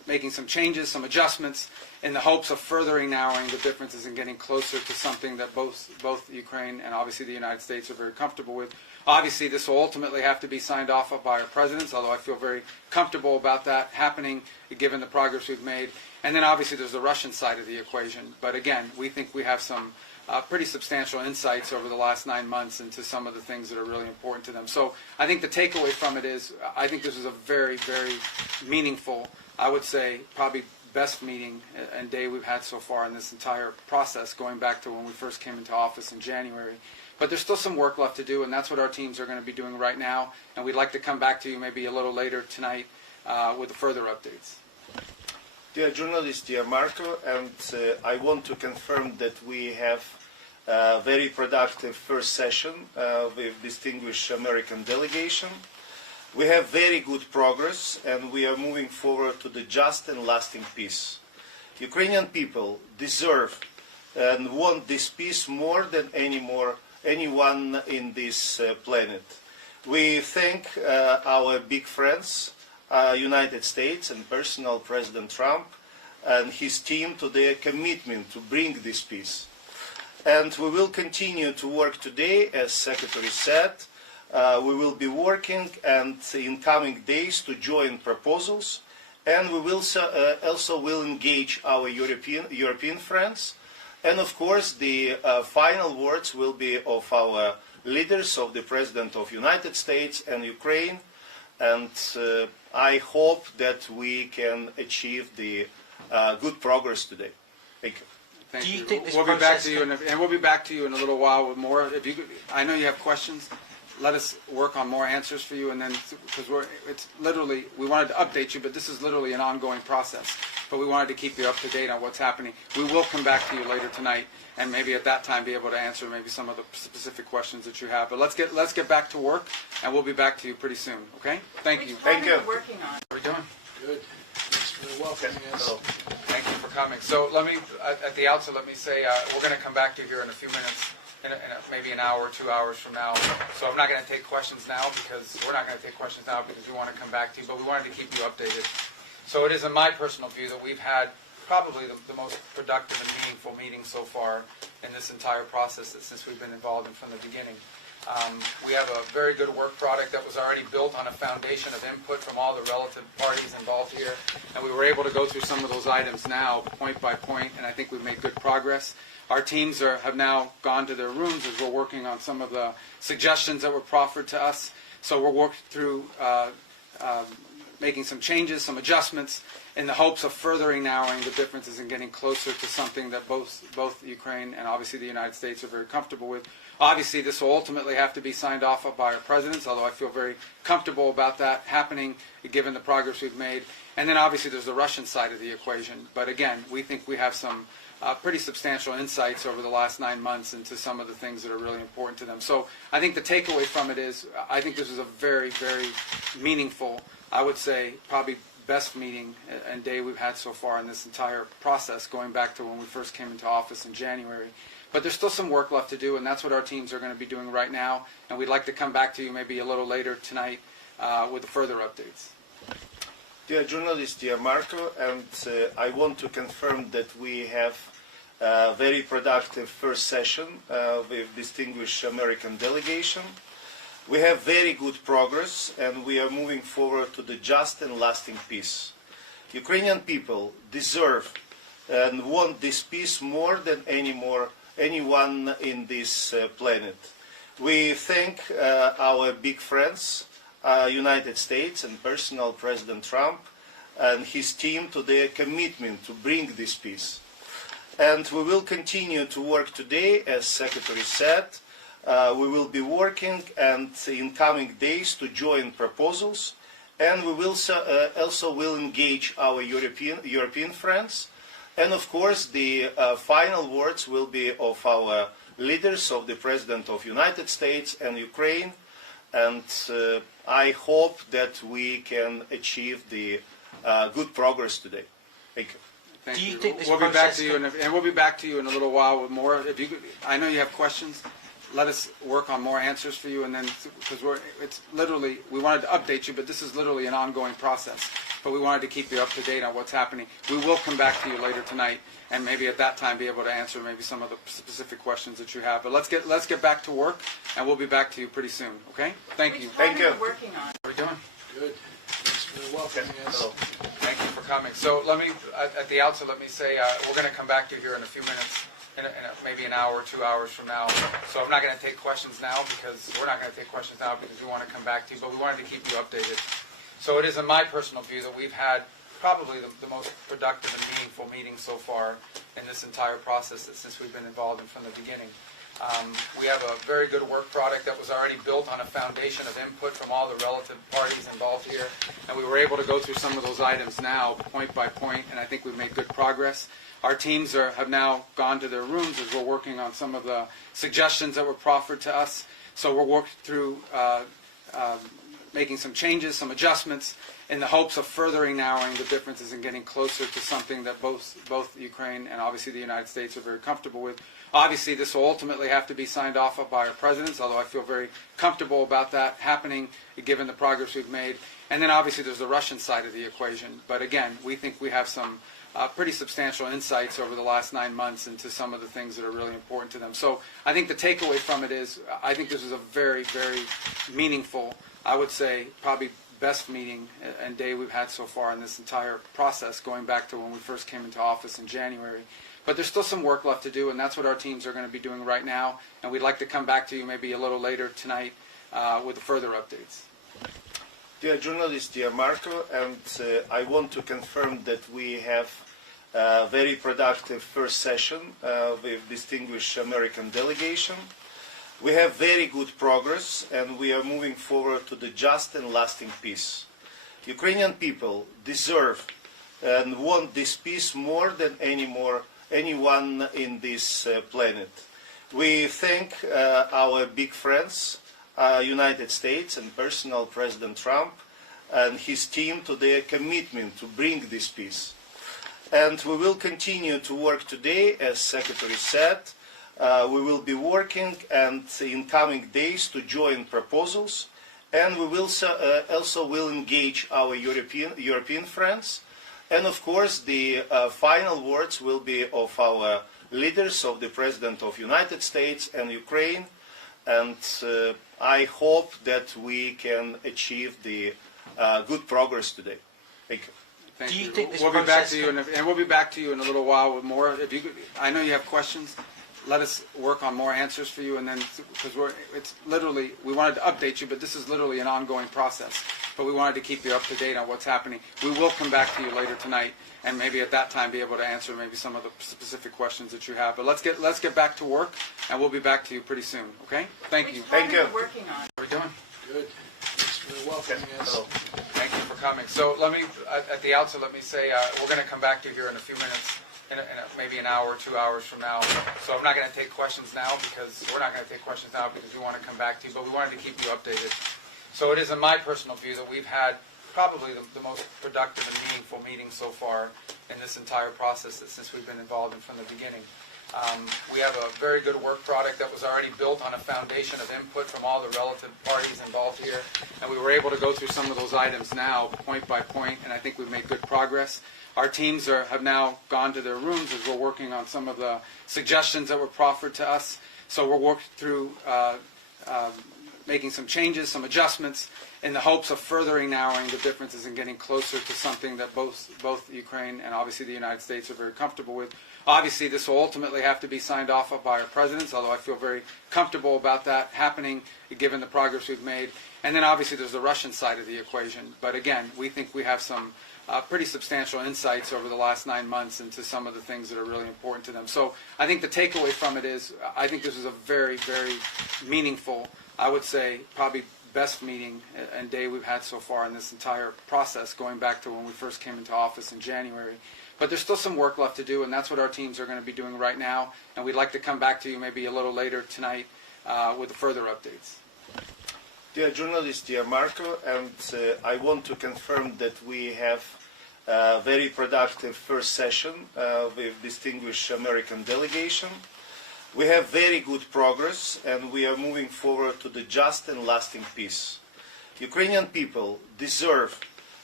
making some changes, some adjustments, in the hopes of furthering narrowing the differences and getting closer to something that both Ukraine and obviously the United States are very comfortable with. Obviously, this will ultimately have to be signed off by our presidents, although I feel very comfortable about that happening, given the progress we've made. And then obviously there's the Russian side of the equation. But again, we think we have some pretty substantial insights over the last 9 months into some of the things that are really important to them. So I think the takeaway from it is, I think this is a very, very meaningful, I would say, probably best meeting and day we've had so far in this entire process, going back to when we first came into office in January. But there's still some work left to do, and that's what our teams are going to be doing right now. And we'd like to come back to you maybe a little later tonight with further updates. Dear journalist, dear Marco, and I want to confirm that we have a very productive first session with distinguished American delegation. We have very good progress, and we are moving forward to the just and lasting peace. Ukrainian people deserve and want this peace more than anyone in this planet. We thank our big friends, United States and personal President Trump and his team to their commitment to bring this peace. And we will continue to work today, as Secretary said. We will be working and in coming days to join proposals, and we will also will engage our European friends. And of course, the final words will be of our leaders, of the President of the United States and Ukraine. And I hope that we can achieve the good progress today. Thank you. Thank Do you you. think this We'll be back process to you, and we'll be back to you in a little while with more. If you, I know you have questions. Let us work on more answers for you, and then because it's literally, we wanted to update you, but this is literally an ongoing process. But we wanted to keep you up to date on what's happening. We will come back to you later tonight, and maybe at that time be able to answer maybe some of the specific questions that you have. But let's get back to work, and we'll be back to you pretty soon. Okay? Thank you. Thank you. Working on. How are we doing? Good. Thanks for welcoming us. Thank you for coming. So let me, at the outset, let me say we're going to come back to you here in a few minutes, in maybe an hour, 2 hours from now. So I'm not going to take questions now because we're not going to take questions now because we want to come back to you, but we wanted to keep you updated. So it is in my personal view that we've had probably the most productive and meaningful meeting so far in this entire process since we've been involved in from the beginning. We have a very good work product that was already built on a foundation of input from all the relative parties involved here, and we were able to go through some of those items now, point by point, and I think we've made good progress. Our teams have now gone to their rooms as we're working on some of the suggestions that were proffered to us. So we're working through making some changes, some adjustments, in the hopes of furthering narrowing the differences and getting closer to something that both Ukraine and obviously the United States are very comfortable with. Obviously, this will ultimately have to be signed off by our presidents, although I feel very comfortable about that happening, given the progress we've made. And then obviously there's the Russian side of the equation. But again, we think we have some pretty substantial insights over the last 9 months into some of the things that are really important to them. So I think the takeaway from it is, I think this is a very, very meaningful, I would say, probably best meeting and day we've had so far in this entire process, going back to when we first came into office in January. But there's still some work left to do, and that's what our teams are going to be doing right now. And we'd like to come back to you maybe a little later tonight with further updates. Dear journalist, dear Marco, and I want to confirm that we have a very productive first session with distinguished American delegation. We have very good progress, and we are moving forward to the just and lasting peace. Ukrainian people deserve and want this peace more than anyone in this planet. We thank our big friends, United States and personal President Trump and his team to their commitment to bring this peace. And we will continue to work today, as Secretary said. We will be working and in coming days to join proposals, and we will also will engage our European friends. And of course, the final words will be of our leaders, of the President of the United States and Ukraine. And I hope that we can achieve the good progress today. Thank you. Thank Do you you. think this We'll be back process to you, and we'll be back to you in a little while with more. If you, I know you have questions. Let us work on more answers for you, and then because it's literally, we wanted to update you, but this is literally an ongoing process. but we wanted to keep you up to date on what's happening. We will come back to you later tonight, and maybe at that time be able to answer maybe some of the specific questions that you have. But let's get back to work, and we'll be back to you pretty soon. Okay? Thank you. Thank you. Working on. How are we doing? Good. Thanks for welcoming us. Thank you for coming. So let me, at the outset, let me say we're going to come back to you here in a few minutes, maybe an hour, 2 hours from now. So I'm not going to take questions now because we're not going to take questions now because we want to come back to you, but we wanted to keep you updated. So it is in my personal view that we've had probably the most productive and meaningful meeting so far in this entire process since we've been involved in from the beginning. We have a very good work product that was already built on a foundation of input from all the relative parties involved here, and we were able to go through some of those items now, point by point, and I think we've made good progress. Our teams have now gone to their rooms as we're working on some of the suggestions that were proffered to us. So we're working through making some changes, some adjustments, in the hopes of furthering narrowing the differences and getting closer to something that both Ukraine and obviously the United States are very comfortable with. Obviously, this will ultimately have to be signed off by our presidents, although I feel very comfortable about that happening, given the progress we've made. And then obviously there's the Russian side of the equation. But again, we think we have some pretty substantial insights over the last 9 months into some of the things that are really important to them. So I think the takeaway from it is I think this is a very, very meaningful, I would say probably best meeting and day we've had so far in this entire process, going back to when we first came into office in January. But there's still some work left to do, and that's what our teams are going to be doing right now. And we'd like to come back to you maybe a little later tonight with further updates. Dear journalist, dear Marco, and I want to confirm that we have a very productive first session with distinguished American delegation. We have very good progress, and we are moving forward to the just and lasting peace. Ukrainian people deserve and want this peace more than anyone in this planet. We thank our big friends, United States and personal President Trump and his team to their commitment to bring this peace. And we will continue to work today, as Secretary said. We will be working and in coming days to join proposals, and we will also will engage our European friends. And of course, the final words will be of our leaders, of the President of United States and Ukraine. And I hope that we can achieve the good progress today. Thank you. Thank Do you you. think this We'll be back process to you, and we'll be back to you in a little while with more. If you, I know you have questions. Let us work on more answers for you, and then because it's literally we wanted to update you, but this is literally an ongoing process. But we wanted to keep you up to date on what's happening. We will come back to you later tonight, and maybe at that time be able to answer maybe some of the specific questions that you have. But let's get back to work, and we'll be back to you pretty soon. Okay? Thank you. Thank you. Working on. How are we doing? Good. Thanks for welcoming us. Thank you for coming. So let me, at the outset, let me say we're going to come back to you here in a few minutes, maybe an hour, 2 hours from now. So I'm not going to take questions now because we're not going to take questions now because we want to come back to you, but we wanted to keep you updated. So it is in my personal view that we've had probably the most productive and meaningful meeting so far in this entire process since we've been involved in from the beginning. We have a very good work product that was already built on a foundation of input from all the relative parties involved here, and we were able to go through some of those items now, point by point, and I think we've made good progress. Our teams have now gone to their rooms as we're working on some of the suggestions that were proffered to us. So we're working through making some changes, some adjustments, in the hopes of furthering narrowing the differences and getting closer to something that both Ukraine and obviously the United States are very comfortable with. Obviously, this will ultimately have to be signed off by our presidents, although I feel very comfortable about that happening, given the progress we've made. And then obviously there's the Russian side of the equation. But again, we think we have some pretty substantial insights over the last 9 months into some of the things that are really important to them. So I think the takeaway from it is I think this is a very, very meaningful, I would say probably best meeting and day we've had so far in this entire process, going back to when we first came into office in January. But there's still some work left to do, and that's what our teams are going to be doing right now. And we'd like to come back to you maybe a little later tonight with further updates. Dear journalist, dear Marco, and I want to confirm that we have a very productive first session with distinguished American delegation. We have very good progress, and we are moving forward to the just and lasting peace. Ukrainian people deserve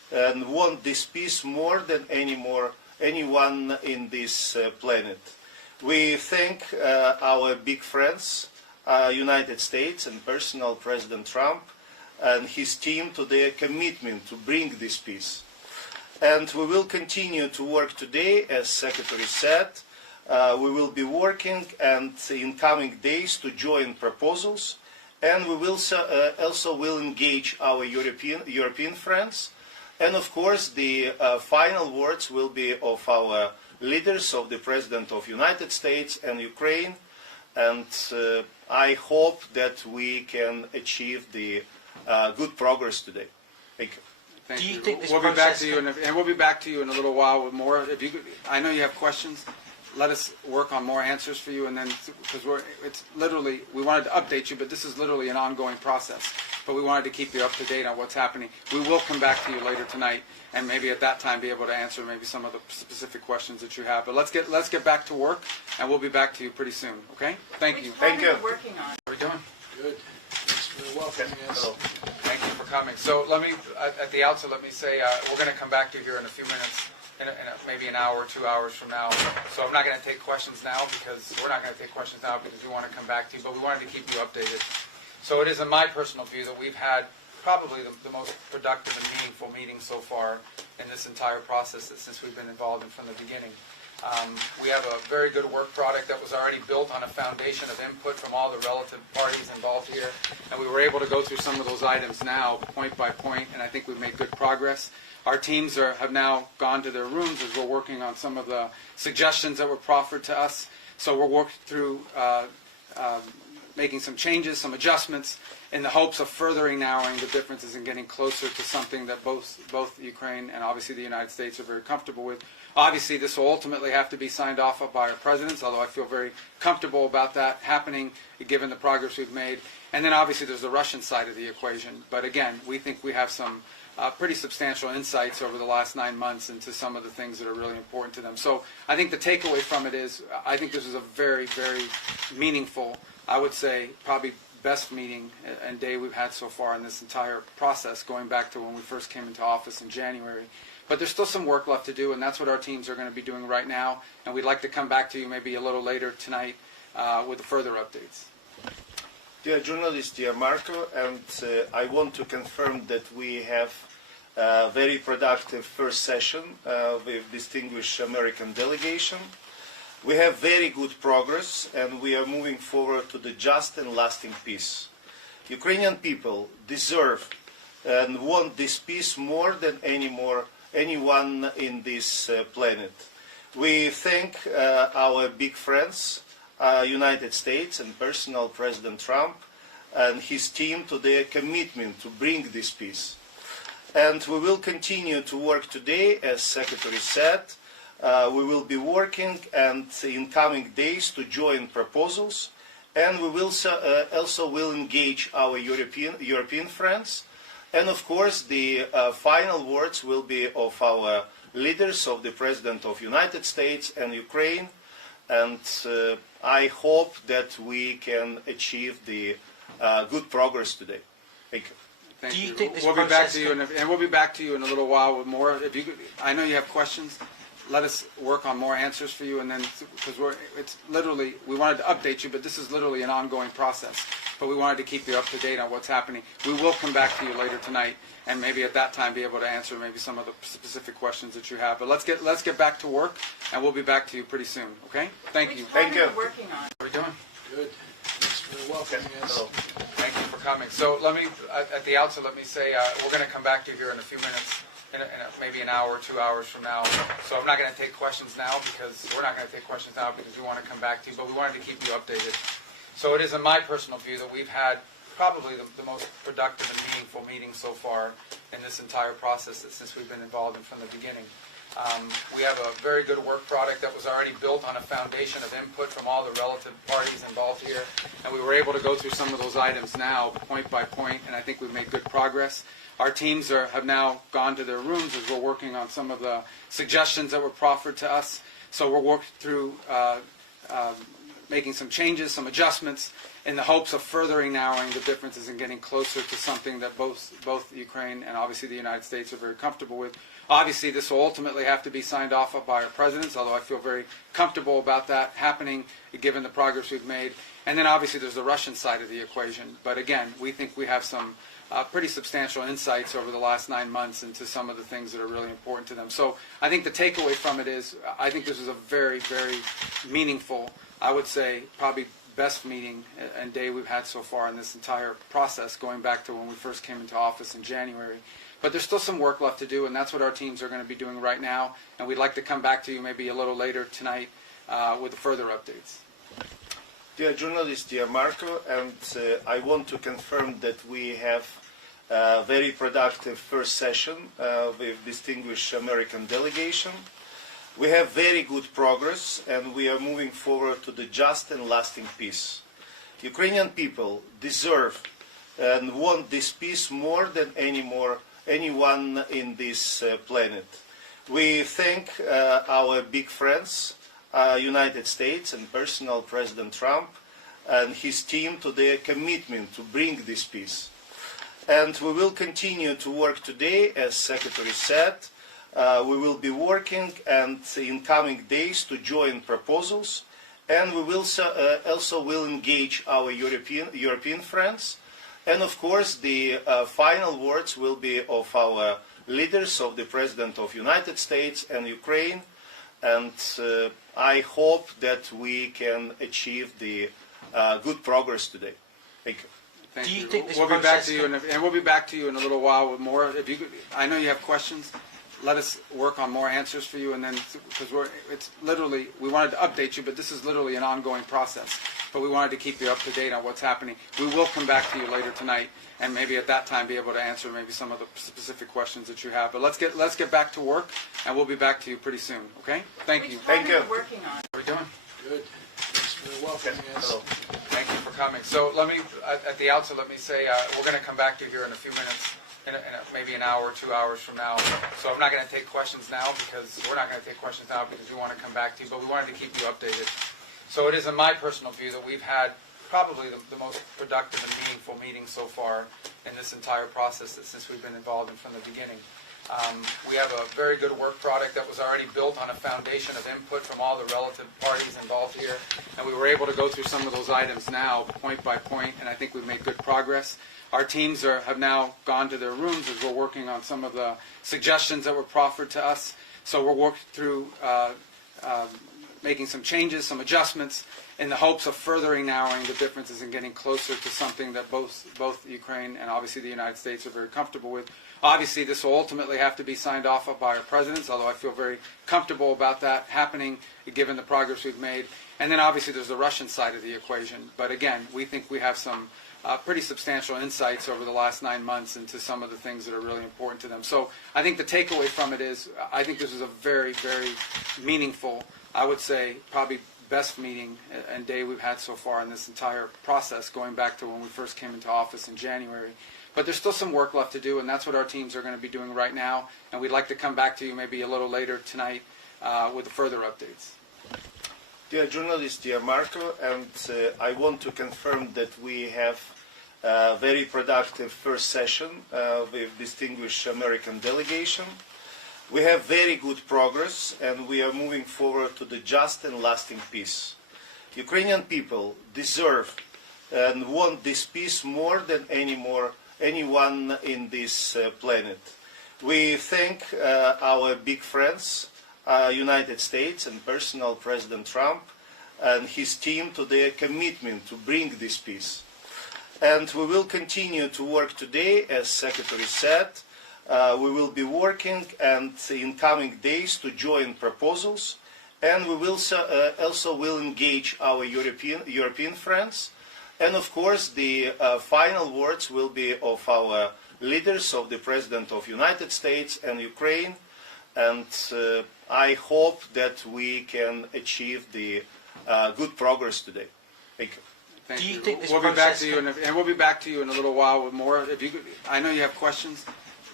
and want this peace more than anyone in this planet. We thank our big friends, United States and personal President Trump and his team to their commitment to bring this peace. And we will continue to work today, as Secretary said. We will be working and in coming days to join proposals, and we will also will engage our European friends. And of course, the final words will be of our leaders, of the President of the United States and Ukraine. And I hope that we can achieve the good progress today. Thank you. Thank Do you you. think this We'll be back process to you, and we'll be back to you in a little while with more. If you, I know you have questions. Let us work on more answers for you, and then because it's literally we wanted to update you, but this is literally an ongoing process. But we wanted to keep you up to date on what's happening. We will come back to you later tonight, and maybe at that time be able to answer maybe some of the specific questions that you have. But let's get back to work, and we'll be back to you pretty soon. Okay? Thank you. Thank you. Working on. How are we doing? Good. Thanks for welcoming us. Thank you for coming. So let me, at the outset, let me say we're going to come back to you here in a few minutes, in maybe an hour, 2 hours from now. So I'm not going to take questions now because we're not going to take questions now because we want to come back to you, but we wanted to keep you updated. So it is in my personal view that we've had probably the most productive and meaningful meeting so far in this entire process since we've been involved in from the beginning. We have a very good work product that was already built on a foundation of input from all the relative parties involved here, and we were able to go through some of those items now, point by point, and I think we've made good progress. Our teams have now gone to their rooms as we're working on some of the suggestions that were proffered to us. So we're working through making some changes, some adjustments, in the hopes of furthering narrowing the differences and getting closer to something that both Ukraine and obviously the United States are very comfortable with. Obviously, this will ultimately have to be signed off by our presidents, although I feel very comfortable about that happening, given the progress we've made. And then obviously there's the Russian side of the equation. But again, we think we have some pretty substantial insights over the last 9 months into some of the things that are really important to them. So I think the takeaway from it is I think this is a very, very meaningful, I would say probably best meeting and day we've had so far in this entire process, going back to when we first came into office in January. But there's still some work left to do, and that's what our teams are going to be doing right now. And we'd like to come back to you maybe a little later tonight with further updates. Dear journalists, dear Marco, and I want to confirm that we have a very productive first session with distinguished American delegation. We have very good progress, and we are moving forward to the just and lasting peace. Ukrainian people deserve and want this peace more than anyone in this planet. We thank our big friends, United States and personal President Trump and his team to their commitment to bring this peace. And we will continue to work today, as Secretary said. We will be working and in coming days to join proposals, and we will also will engage our European friends. And of course, the final words will be of our leaders, of the President of the United States and Ukraine. And I hope that we can achieve the good progress today. Thank you. Thank Do you you. think this We'll be back process to you, and we'll be back to you in a little while with more. If you, I know you have questions. Let us work on more answers for you, and then because it's literally we wanted to update you, but this is literally an ongoing process. But we wanted to keep you up to date on what's happening. We will come back to you later tonight, and maybe at that time be able to answer maybe some of the specific questions that you have. But let's get back to work, and we'll be back to you pretty soon. Okay? Thank you. Thank you. Working on. How are we doing? Good. Thanks for welcoming us. Thank you for coming. So let me, at the outset, let me say we're going to come back to you here in a few minutes, in maybe an hour, 2 hours from now. So I'm not going to take questions now because we're not going to take questions now because we want to come back to you, but we wanted to keep you updated. So it is in my personal view that we've had probably the most productive and meaningful meeting so far in this entire process since we've been involved in from the beginning. We have a very good work product that was already built on a foundation of input from all the relative parties involved here, and we were able to go through some of those items now, point by point, and I think we've made good progress. Our teams have now gone to their rooms as we're working on some of the suggestions that were proffered to us. So we're working through making some changes, some adjustments, in the hopes of furthering narrowing the differences and getting closer to something that both Ukraine and obviously the United States are very comfortable with. Obviously, this will ultimately have to be signed off by our presidents, although I feel very comfortable about that happening, given the progress we've made. And then obviously there's the Russian side of the equation. But again, we think we have some pretty substantial insights over the last 9 months into some of the things that are really important to them. So I think the takeaway from it is, I think this is a very, very meaningful, I would say, probably best meeting and day we've had so far in this entire process, going back to when we first came into office in January. But there's still some work left to do, and that's what our teams are going to be doing right now. And we'd like to come back to you maybe a little later tonight with further updates. Dear journalist, dear Marco, and I want to confirm that we have a very productive first session with distinguished American delegation. We have very good progress, and we are moving forward to the just and lasting peace. Ukrainian people deserve and want this peace more than anyone in this planet. We thank our big friends, United States and personal President Trump and his team to their commitment to bring this peace. And we will continue to work today, as Secretary said. We will be working and in coming days to join proposals, and we will also will engage our European friends. And of course, the final words will be of our leaders, of the President of United States and Ukraine. And I hope that we can achieve the good progress today. Thank you. Thank Do you you. think this we'll be back process to you, and we'll be back to you in a little while with more. If you, I know you have questions. Let us work on more answers for you, and then because it's literally, we wanted to update you, but this is literally an ongoing process. But we wanted to keep you up to date on what's happening. We will come back to you later tonight, and maybe at that time be able to answer maybe some of the specific questions that you have. But let's get back to work, and we'll be back to you pretty soon. Okay? Thank you. Thank you. Working on. How are we doing? Good. Thanks for welcoming us. Hello. Thank you for coming. So let me, at the outset, let me say we're going to come back to you here in a few minutes, maybe an hour, 2 hours from now. So I'm not going to take questions now because we're not going to take questions now because we want to come back to you, but we wanted to keep you updated. So it is in my personal view that we've had probably the most productive and meaningful meeting so far in this entire process since we've been involved in from the beginning. We have a very good work product that was already built on a foundation of input from all the relative parties involved here, and we were able to go through some of those items now, point by point, and I think we've made good progress. Our teams have now gone to their rooms as we're working on some of the suggestions that were proffered to us. So we're working through making some changes, some adjustments, in the hopes of furthering narrowing the differences and getting closer to something that both Ukraine and obviously the United States are very comfortable with. Obviously, this will ultimately have to be signed off by our presidents, although I feel very comfortable about that happening, given the progress we've made. And then obviously there's the Russian side of the equation. But again, we think we have some pretty substantial insights over the last 9 months into some of the things that are really important to them. So I think the takeaway from it is, I think this is a very, very meaningful, I would say, probably best meeting and day we've had so far in this entire process, going back to when we first came into office in January. But there's still some work left to do, and that's what our teams are going to be doing right now. And we'd like to come back to you maybe a little later tonight with further updates. Dear journalist, dear Marco, and I want to confirm that we have a very productive first session with distinguished American delegation. We have very good progress, and we are moving forward to the just and lasting peace. Ukrainian people deserve and want this peace more than anyone in this planet. We thank our big friends, United States and personal President Trump and his team to their commitment to bring this peace. And we will continue to work today, as Secretary said. We will be working and in coming days to join proposals, and we will also will engage our European friends. And of course, the final words will be of our leaders, of the President of United States and Ukraine. And I hope that we can achieve the good progress today. Thank you. Thank Do you you. think this we'll be back process to you, and we'll be back to you in a little while with more. If you, I know you have questions.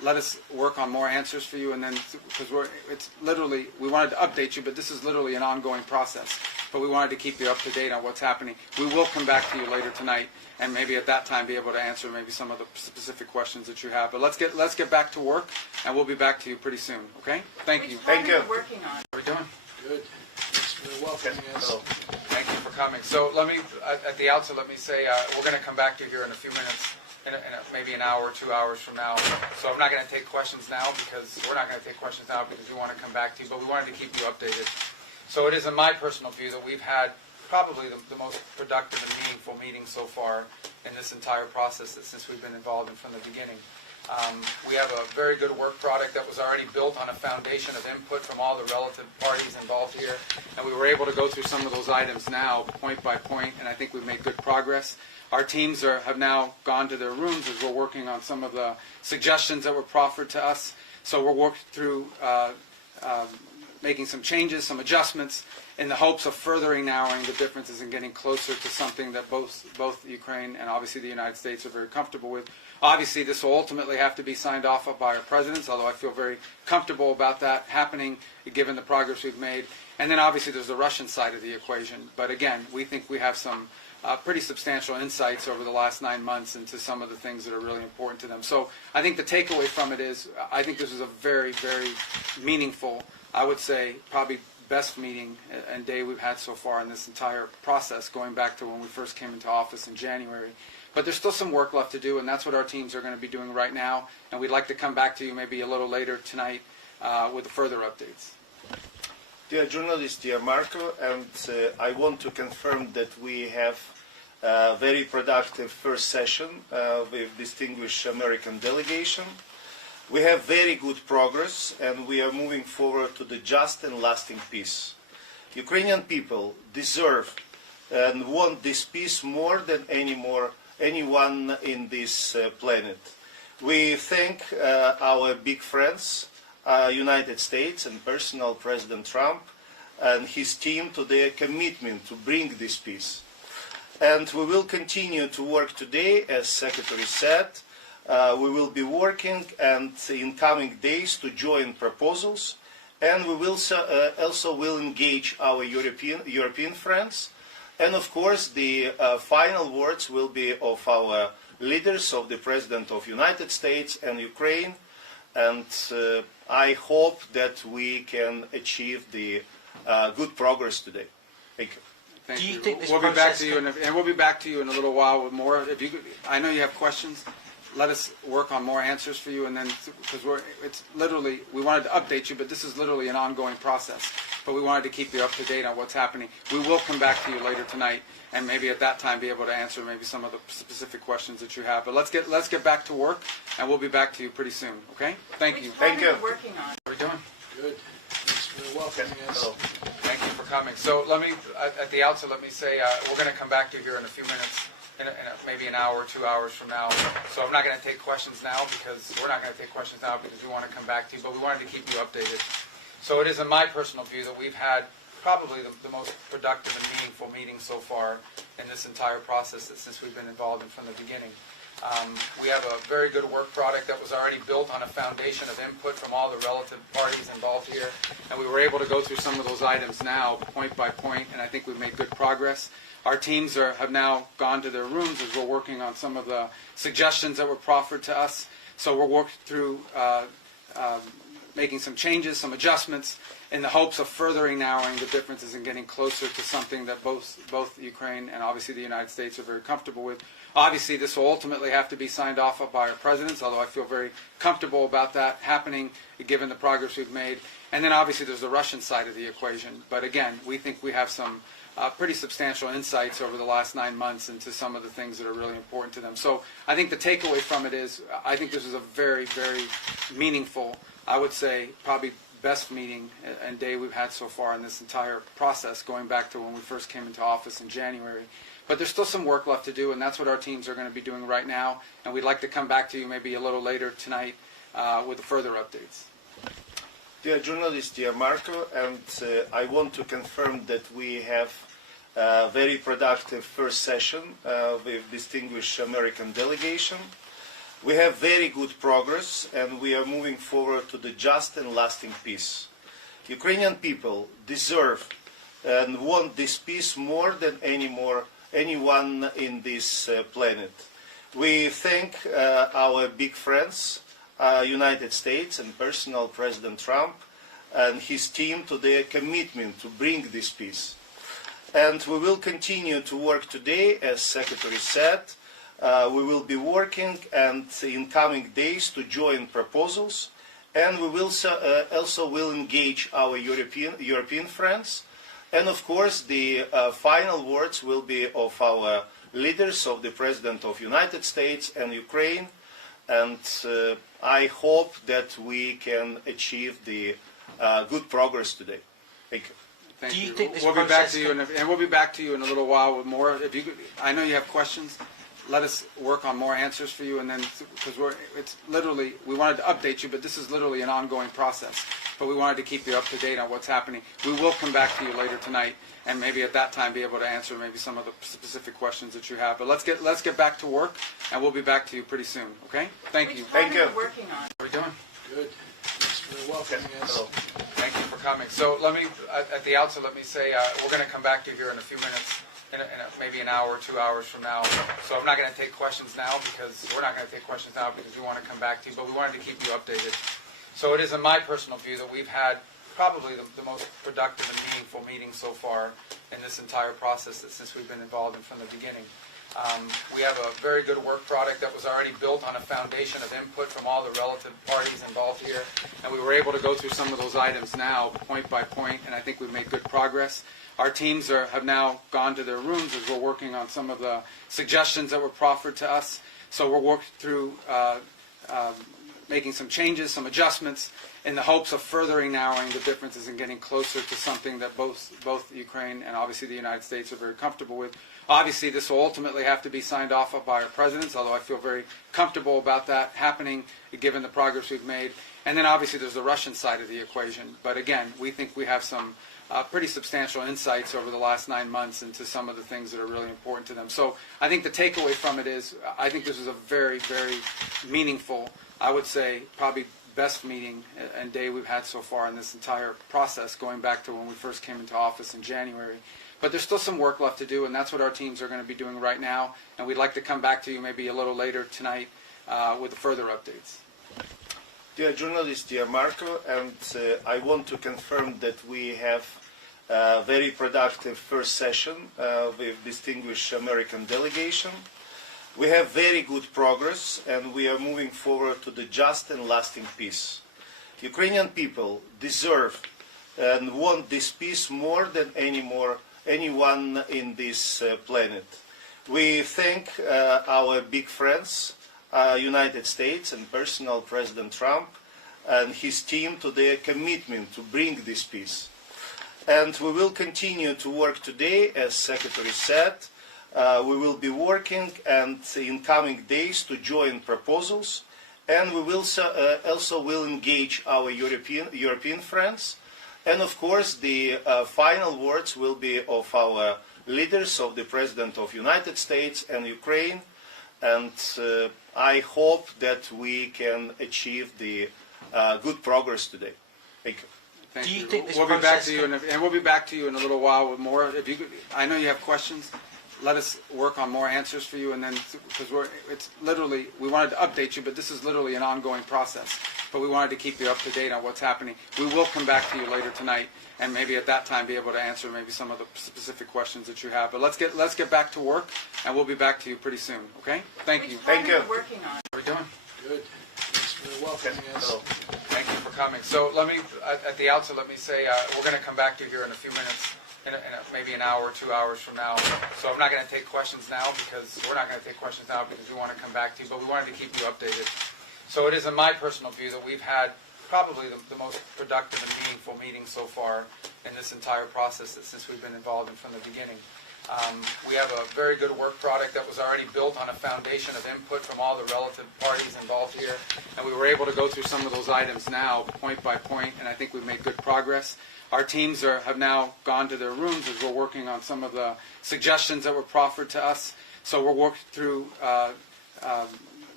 let us work on more answers for you, and then because we wanted to update you, but this is literally an ongoing process. But we wanted to keep you up to date on what's happening. We will come back to you later tonight, and maybe at that time be able to answer maybe some of the specific questions that you have. But let's get back to work, and we'll be back to you pretty soon. Okay? Thank you. Thank you. Working on. How are we doing? Good. Thanks for welcoming us. Thank you for coming. So let me, at the outset, let me say we're going to come back to you here in a few minutes, in maybe an hour, 2 hours from now. So I'm not going to take questions now because we're not going to take questions now because we want to come back to you, but we wanted to keep you updated. So it is in my personal view that we've had probably the most productive and meaningful meeting so far in this entire process since we've been involved in from the beginning. We have a very good work product that was already built on a foundation of input from all the relative parties involved here, and we were able to go through some of those items now, point by point, and I think we've made good progress. Our teams have now gone to their rooms as we're working on some of the suggestions that were proffered to us. So we're working through making some changes, some adjustments, in the hopes of furthering narrowing the differences and getting closer to something that both Ukraine and obviously the United States are very comfortable with. Obviously, this will ultimately have to be signed off by our presidents, although I feel very comfortable about that happening, given the progress we've made. And then obviously there's the Russian side of the equation. But again, we think we have some pretty substantial insights over the last 9 months into some of the things that are really important to them. So I think the takeaway from it is I think this is a very, very meaningful, I would say probably best meeting and day we've had so far in this entire process, going back to when we first came into office in January. But there's still some work left to do, and that's what our teams are going to be doing right now. And we'd like to come back to you maybe a little later tonight with further updates. Dear journalists, dear Marco, and I want to confirm that we have a very productive first session with distinguished American delegation. We have very good progress, and we are moving forward to the just and lasting peace. Ukrainian people deserve and want this peace more than anyone in this planet. We thank our big friends, United States and personal President Trump and his team to their commitment to bring this peace. And we will continue to work today, as Secretary said. We will be working and in coming days to join proposals, and we will also will engage our European friends. And of course, the final words will be of our leaders, of the President of United States and Ukraine. And I hope that we can achieve the good progress today. Thank you. Thank Do you you. think this We'll be back process to you, and we'll be back to you in a little while with more. If you, I know you have questions. Let us work on more answers for you, and then because we wanted to update you, but this is literally an ongoing process. But we wanted to keep you up to date on what's happening. We will come back to you later tonight, and maybe at that time be able to answer maybe some of the specific questions that you have. But let's get back to work, and we'll be back to you pretty soon. Okay? Thank you. Thank you. Working on. How are we doing? Good. Thanks for welcoming us. Thank you for coming. So let me, at the outset, let me say we're going to come back to you here in a few minutes, in maybe an hour, 2 hours from now. So I'm not going to take questions now because we're not going to take questions now because we want to come back to you, but we wanted to keep you updated. So it is in my personal view that we've had probably the most productive and meaningful meeting so far in this entire process since we've been involved in from the beginning. We have a very good work product that was already built on a foundation of input from all the relative parties involved here, and we were able to go through some of those items now, point by point, and I think we've made good progress. Our teams have now gone to their rooms as we're working on some of the suggestions that were proffered to us. So we're working through making some changes, some adjustments, in the hopes of furthering narrowing the differences and getting closer to something that both Ukraine and obviously the United States are very comfortable with. Obviously, this will ultimately have to be signed off by our presidents, although I feel very comfortable about that happening, given the progress we've made. And then obviously there's the Russian side of the equation. But again, we think we have some pretty substantial insights over the last 9 months into some of the things that are really important to them. So I think the takeaway from it is I think this is a very, very meaningful, I would say probably best meeting and day we've had so far in this entire process, going back to when we first came into office in January. But there's still some work left to do, and that's what our teams are going to be doing right now. And we'd like to come back to you maybe a little later tonight with further updates. Dear journalists, dear Marco, and I want to confirm that we have a very productive first session with distinguished American delegation. We have very good progress, and we are moving forward to the just and lasting peace. Ukrainian people deserve and want this peace more than anyone in this planet. We thank our big friends, United States and personal President Trump and his team to their commitment to bring this peace. And we will continue to work today, as Secretary said. We will be working and in coming days to join proposals, and we will also will engage our European friends. And of course, the final words will be of our leaders, of the President of the United States and Ukraine. And I hope that we can achieve the good progress today. Thank you. Thank Do you you. think this We'll be back process to you, and we'll be back to you in a little while with more. If you, I know you have questions. Let us work on more answers for you, and then because it's literally we wanted to update you, but this is literally an ongoing process. But we wanted to keep you up to date on what's happening. We will come back to you later tonight, and maybe at that time be able to answer maybe some of the specific questions that you have. But let's get back to work, and we'll be back to you pretty soon. Okay? Thank you. Thank you. Working on. How are we doing? Good. Thanks for welcoming us. Thank you for coming. So let me, at the outset, let me say we're going to come back to you here in a few minutes, maybe an hour, 2 hours from now. So I'm not going to take questions now because we're not going to take questions now because we want to come back to you, but we wanted to keep you updated. So it is in my personal view that we've had probably the most productive and meaningful meeting so far in this entire process since we've been involved in from the beginning. We have a very good work product that was already built on a foundation of input from all the relative parties involved here, and we were able to go through some of those items now, point by point, and I think we've made good progress. Our teams have now gone to their rooms as we're working on some of the suggestions that were proffered to us. So we're working through making some changes, some adjustments, in the hopes of furthering narrowing the differences and getting closer to something that both Ukraine and obviously the United States are very comfortable with. Obviously, this will ultimately have to be signed off by our presidents, although I feel very comfortable about that happening given the progress we've made. And then obviously there's the Russian side of the equation. But again, we think we have some pretty substantial insights over the last 9 months into some of the things that are really important to them. So I think the takeaway from it is I think this is a very, very meaningful, I would say probably best meeting and day we've had so far in this entire process, going back to when we first came into office in January. But there's still some work left to do, and that's what our teams are going to be doing right now. And we'd like to come back to you maybe a little later tonight with further updates. Dear journalist, dear Marco, and I want to confirm that we have a very productive first session with distinguished American delegation. We have very good progress, and we are moving forward to the just and lasting peace. Ukrainian people deserve and want this peace more than anyone in this planet. We thank our big friends, United States and personal President Trump and his team to their commitment to bring this peace. And we will continue to work today, as Secretary said. We will be working and in coming days to join proposals, and we will also will engage our European friends. And of course, the final words will be of our leaders, of the President of the United States and Ukraine. And I hope that we can achieve the good progress today. Thank you. Thank Do you you. think this We'll be back process to you, and we'll be back to you in a little while with more. If you, I know you have questions. Let us work on more answers for you, and then because it's literally we wanted to update you, but this is literally an ongoing process. But we wanted to keep you up to date on what's happening. We will come back to you later tonight, and maybe at that time be able to answer maybe some of the specific questions that you have. But let's get back to work, and we'll be back to you pretty soon. Okay? Thank you. Thank you. Working on. How are we doing? Good. Thanks for welcoming us. Thank you for coming. So let me, at the outset, let me say we're going to come back to you here in a few minutes, maybe an hour, 2 hours from now. So I'm not going to take questions now because we're not going to take questions now because we want to come back to you, but we wanted to keep you updated. So it is in my personal view that we've had probably the most productive and meaningful meeting so far in this entire process since we've been involved in from the beginning. We have a very good work product that was already built on a foundation of input from all the relative parties involved here, and we were able to go through some of those items now, point by point, and I think we've made good progress. Our teams have now gone to their rooms as we're working on some of the suggestions that were proffered to us. So we're working through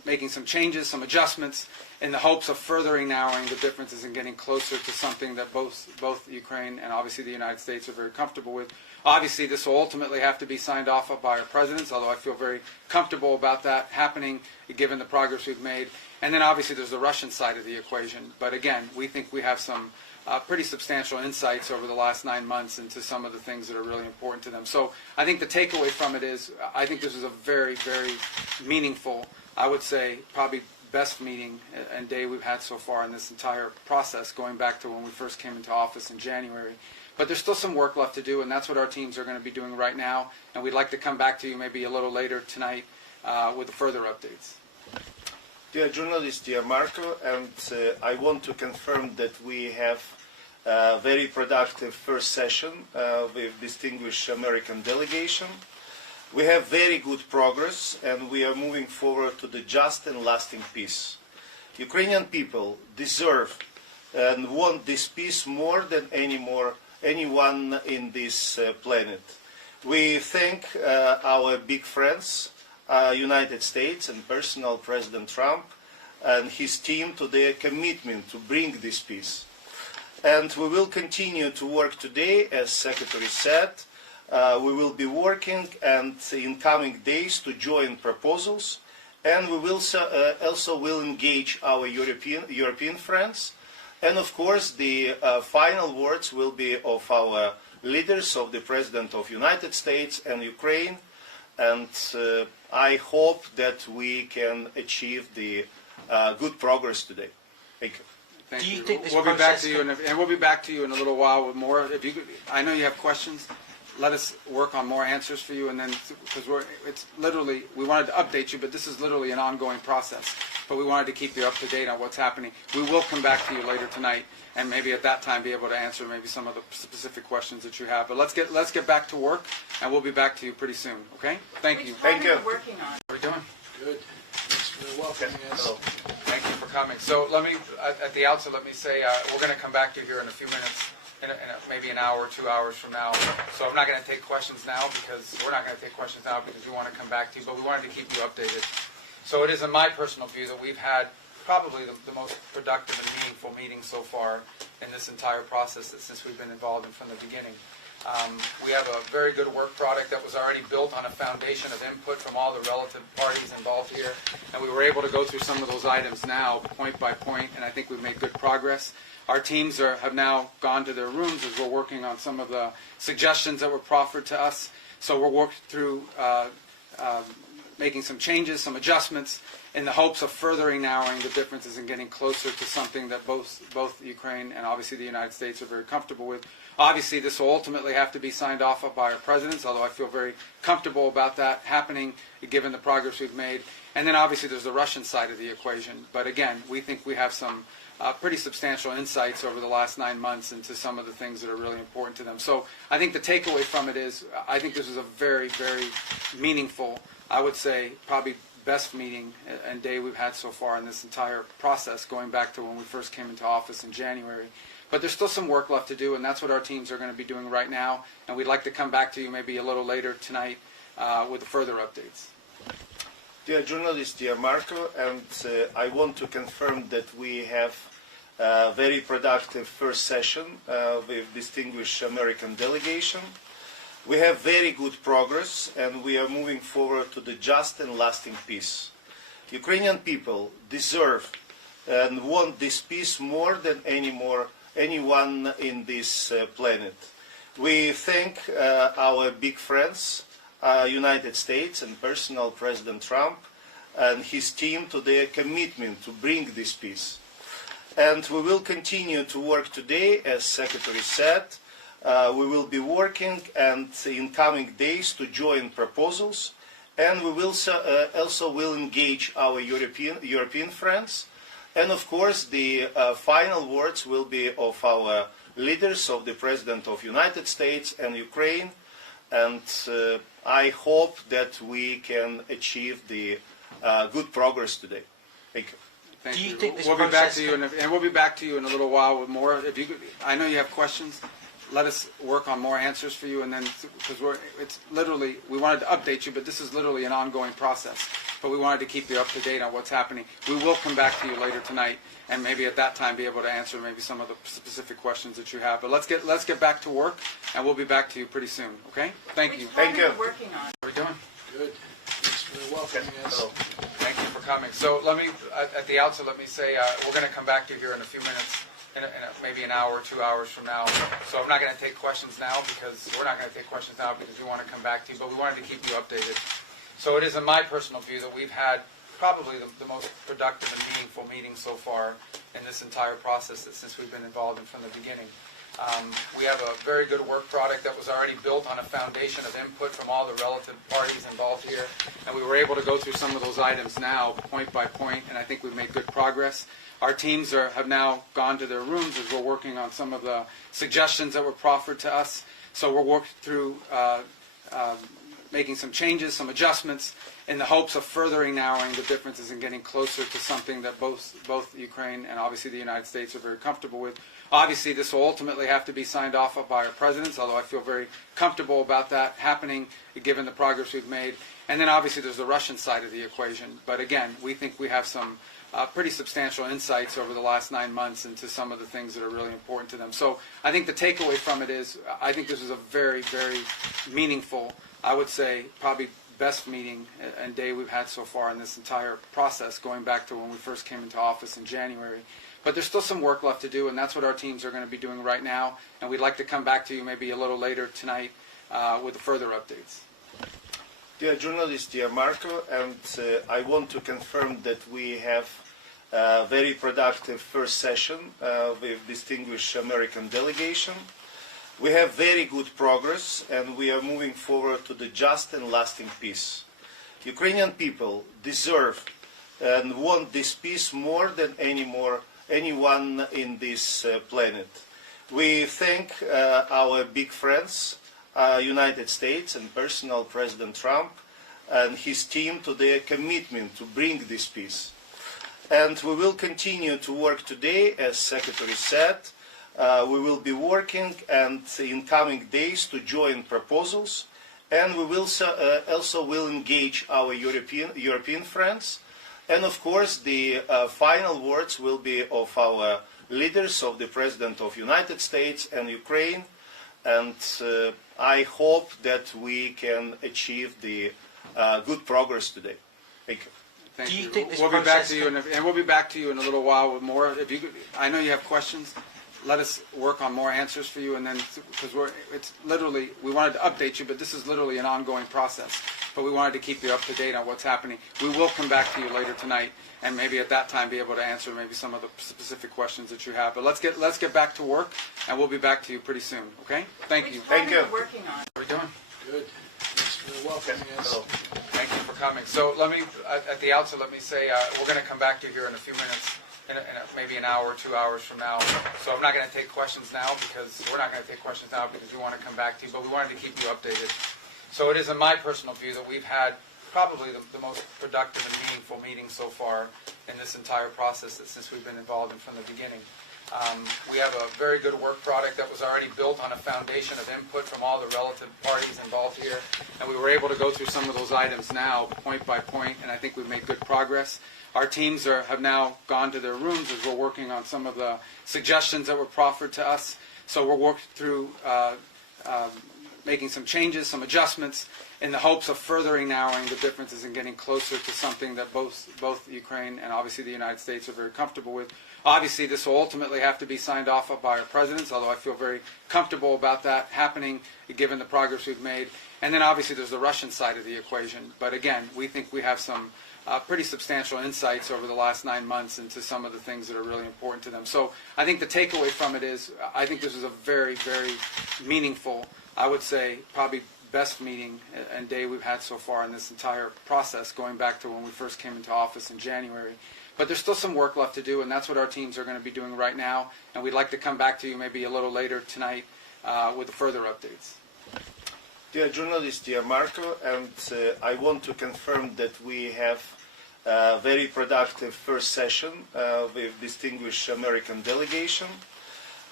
making some changes, some adjustments, in the hopes of furthering narrowing the differences and getting closer to something that both Ukraine and obviously the United States are very comfortable with. Obviously, this will ultimately have to be signed off by our presidents, although I feel very comfortable about that happening, given the progress we've made. And then obviously there's the Russian side of the equation. But again, we think we have some pretty substantial insights over the last 9 months into some of the things that are really important to them. So I think the takeaway from it is, I think this is a very, very meaningful, I would say, probably best meeting and day we've had so far in this entire process, going back to when we first came into office in January. But there's still some work left to do, and that's what our teams are going to be doing right now. And we'd like to come back to you maybe a little later tonight with further updates. Dear journalists, dear Marco, and I want to confirm that we have a very productive first session with distinguished American delegation. We have very good progress, and we are moving forward to the just and lasting peace. Ukrainian people deserve and want this peace more than anyone in this planet. We thank our big friends, United States and personal President Trump and his team to their commitment to bring this peace. And we will continue to work today, as Secretary said. We will be working and in coming days to join proposals, and we will also will engage our European friends. And of course, the final words will be of our leaders, of the President of United States and Ukraine. And I hope that we can achieve the good progress today. Thank you. Thank Do you you. think this we'll be back process to you, and we'll be back to you in a little while with more. If you, I know you have questions. Let us work on more answers for you, and then because it's literally, we wanted to update you, but this is literally an ongoing process. But we wanted to keep you up to date on what's happening. We will come back to you later tonight, and maybe at that time be able to answer maybe some of the specific questions that you have. But let's get back to work, and we'll be back to you pretty soon. Okay? Thank you. Thank you. Working on. How are we doing? Good. Thanks for welcoming us. Hello. Thank you for coming. So let me, at the outset, let me say we're going to come back to you here in a few minutes, maybe an hour, 2 hours from now. So I'm not going to take questions now because we're not going to take questions now because we want to come back to you, but we wanted to keep you updated. So it is in my personal view that we've had probably the most productive and meaningful meeting so far in this entire process since we've been involved in from the beginning. We have a very good work product that was already built on a foundation of input from all the relative parties involved here, and we were able to go through some of those items now, point by point, and I think we've made good progress. Our teams have now gone to their rooms as we're working on some of the suggestions that were proffered to us. So we're working through making some changes, some adjustments, in the hopes of furthering narrowing the differences and getting closer to something that both Ukraine and obviously the United States are very comfortable with. Obviously, this will ultimately have to be signed off by our presidents, although I feel very comfortable about that happening, given the progress we've made. And then obviously there's the Russian side of the equation. But again, we think we have some pretty substantial insights over the last 9 months into some of the things that are really important to them. So I think the takeaway from it is, I think this is a very, very meaningful, I would say, probably best meeting and day we've had so far in this entire process, going back to when we first came into office in January. But there's still some work left to do, and that's what our teams are going to be doing right now. And we'd like to come back to you maybe a little later tonight with further updates. Dear journalists, dear Marco, and I want to confirm that we have a very productive first session with distinguished American delegation. We have very good progress, and we are moving forward to the just and lasting peace. Ukrainian people deserve and want this peace more than anyone in this planet. We thank our big friends, United States and personal President Trump and his team to their commitment to bring this peace. And we will continue to work today, as Secretary said. We will be working and in coming days to join proposals, and we will also will engage our European friends. And of course, the final words will be of our leaders, of the President of United States and Ukraine. And I hope that we can achieve the good progress today. Thank you. Thank Do you you. think this we'll be back process to you, and we'll be back to you in a little while with more. If you, I know you have questions. let us work on more answers for you, and then because we wanted to update you, but this is literally an ongoing process. But we wanted to keep you up to date on what's happening. We will come back to you later tonight, and maybe at that time be able to answer maybe some of the specific questions that you have. But let's get back to work, and we'll be back to you pretty soon. Okay? Thank you. Thank you. Working on. How are we doing? Good. Thanks for welcoming us. Hello. Thank you for coming. So at the outset, let me say we're going to come back to you here in a few minutes, maybe an hour, 2 hours from now. So I'm not going to take questions now because we're not going to take questions now because we want to come back to you, but we wanted to keep you updated. So it is in my personal view that we've had probably the most productive and meaningful meeting so far in this entire process since we've been involved in from the beginning. We have a very good work product that was already built on a foundation of input from all the relative parties involved here, and we were able to go through some of those items now, point by point, and I think we've made good progress. Our teams have now gone to their rooms as we're working on some of the suggestions that were proffered to us. So we're working through making some changes, some adjustments, in the hopes of furthering narrowing the differences and getting closer to something that both Ukraine and obviously the United States are very comfortable with. Obviously, this will ultimately have to be signed off by our presidents, although I feel very comfortable about that happening given the progress we've made. And then obviously there's the Russian side of the equation. But again, we think we have some pretty substantial insights over the last 9 months into some of the things that are really important to them. So I think the takeaway from it is I think this is a very, very meaningful, I would say probably best meeting and day we've had so far in this entire process, going back to when we first came into office in January. But there's still some work left to do, and that's what our teams are going to be doing right now. And we'd like to come back to you maybe a little later tonight with further updates. Dear journalist, dear Marco, and I want to confirm that we have a very productive first session with distinguished American delegation. We have very good progress, and we are moving forward to the just and lasting peace. Ukrainian people deserve and want this peace more than anyone in this planet. We thank our big friends, United States and personal President Trump and his team to their commitment to bring this peace. And we will continue to work today, as Secretary said. We will be working and in coming days to join proposals, and we will also will engage our European friends. And of course, the final words will be of our leaders, of the President of the United States and Ukraine. And I hope that we can achieve the good progress today. Thank you. Thank Do you you. think this We'll be back process to you, and we'll be back to you in a little while with more. If you, I know you have questions. Let us work on more answers for you, and then because we wanted to update you, but this is literally an ongoing process. But we wanted to keep you up to date on what's happening. We will come back to you later tonight, and maybe at that time be able to answer maybe some of the specific questions that you have. But let's get back to work, and we'll be back to you pretty soon. Okay? Thank you. Thank you. Working on. How are we doing? Good. Thanks for welcoming us. Hello. Thank you for coming. So at the outset, let me say we're going to come back to you here in a few minutes, maybe an hour, 2 hours from now. So I'm not going to take questions now because we're not going to take questions now because we want to come back to you, but we wanted to keep you updated. So it is in my personal view that we've had probably the most productive and meaningful meeting so far in this entire process since we've been involved in from the beginning. We have a very good work product that was already built on a foundation of input from all the relative parties involved here, and we were able to go through some of those items now, point by point, and I think we've made good progress. Our teams have now gone to their rooms as we're working on some of the suggestions that were proffered to us. So we're working through making some changes, some adjustments, in the hopes of furthering narrowing the differences and getting closer to something that both Ukraine and obviously the United States are very comfortable with. Obviously, this will ultimately have to be signed off by our presidents, although I feel very comfortable about that happening given the progress we've made. And then obviously there's the Russian side of the equation. But again, we think we have some pretty substantial insights over the last 9 months into some of the things that are really important to them. So I think the takeaway from it is I think this is a very, very meaningful, I would say probably best meeting and day we've had so far in this entire process, going back to when we first came into office in January. But there's still some work left to do, and that's what our teams are going to be doing right now. And we'd like to come back to you maybe a little later tonight with further updates. Dear journalist, dear Marco, and I want to confirm that we have a very productive first session with distinguished American delegation.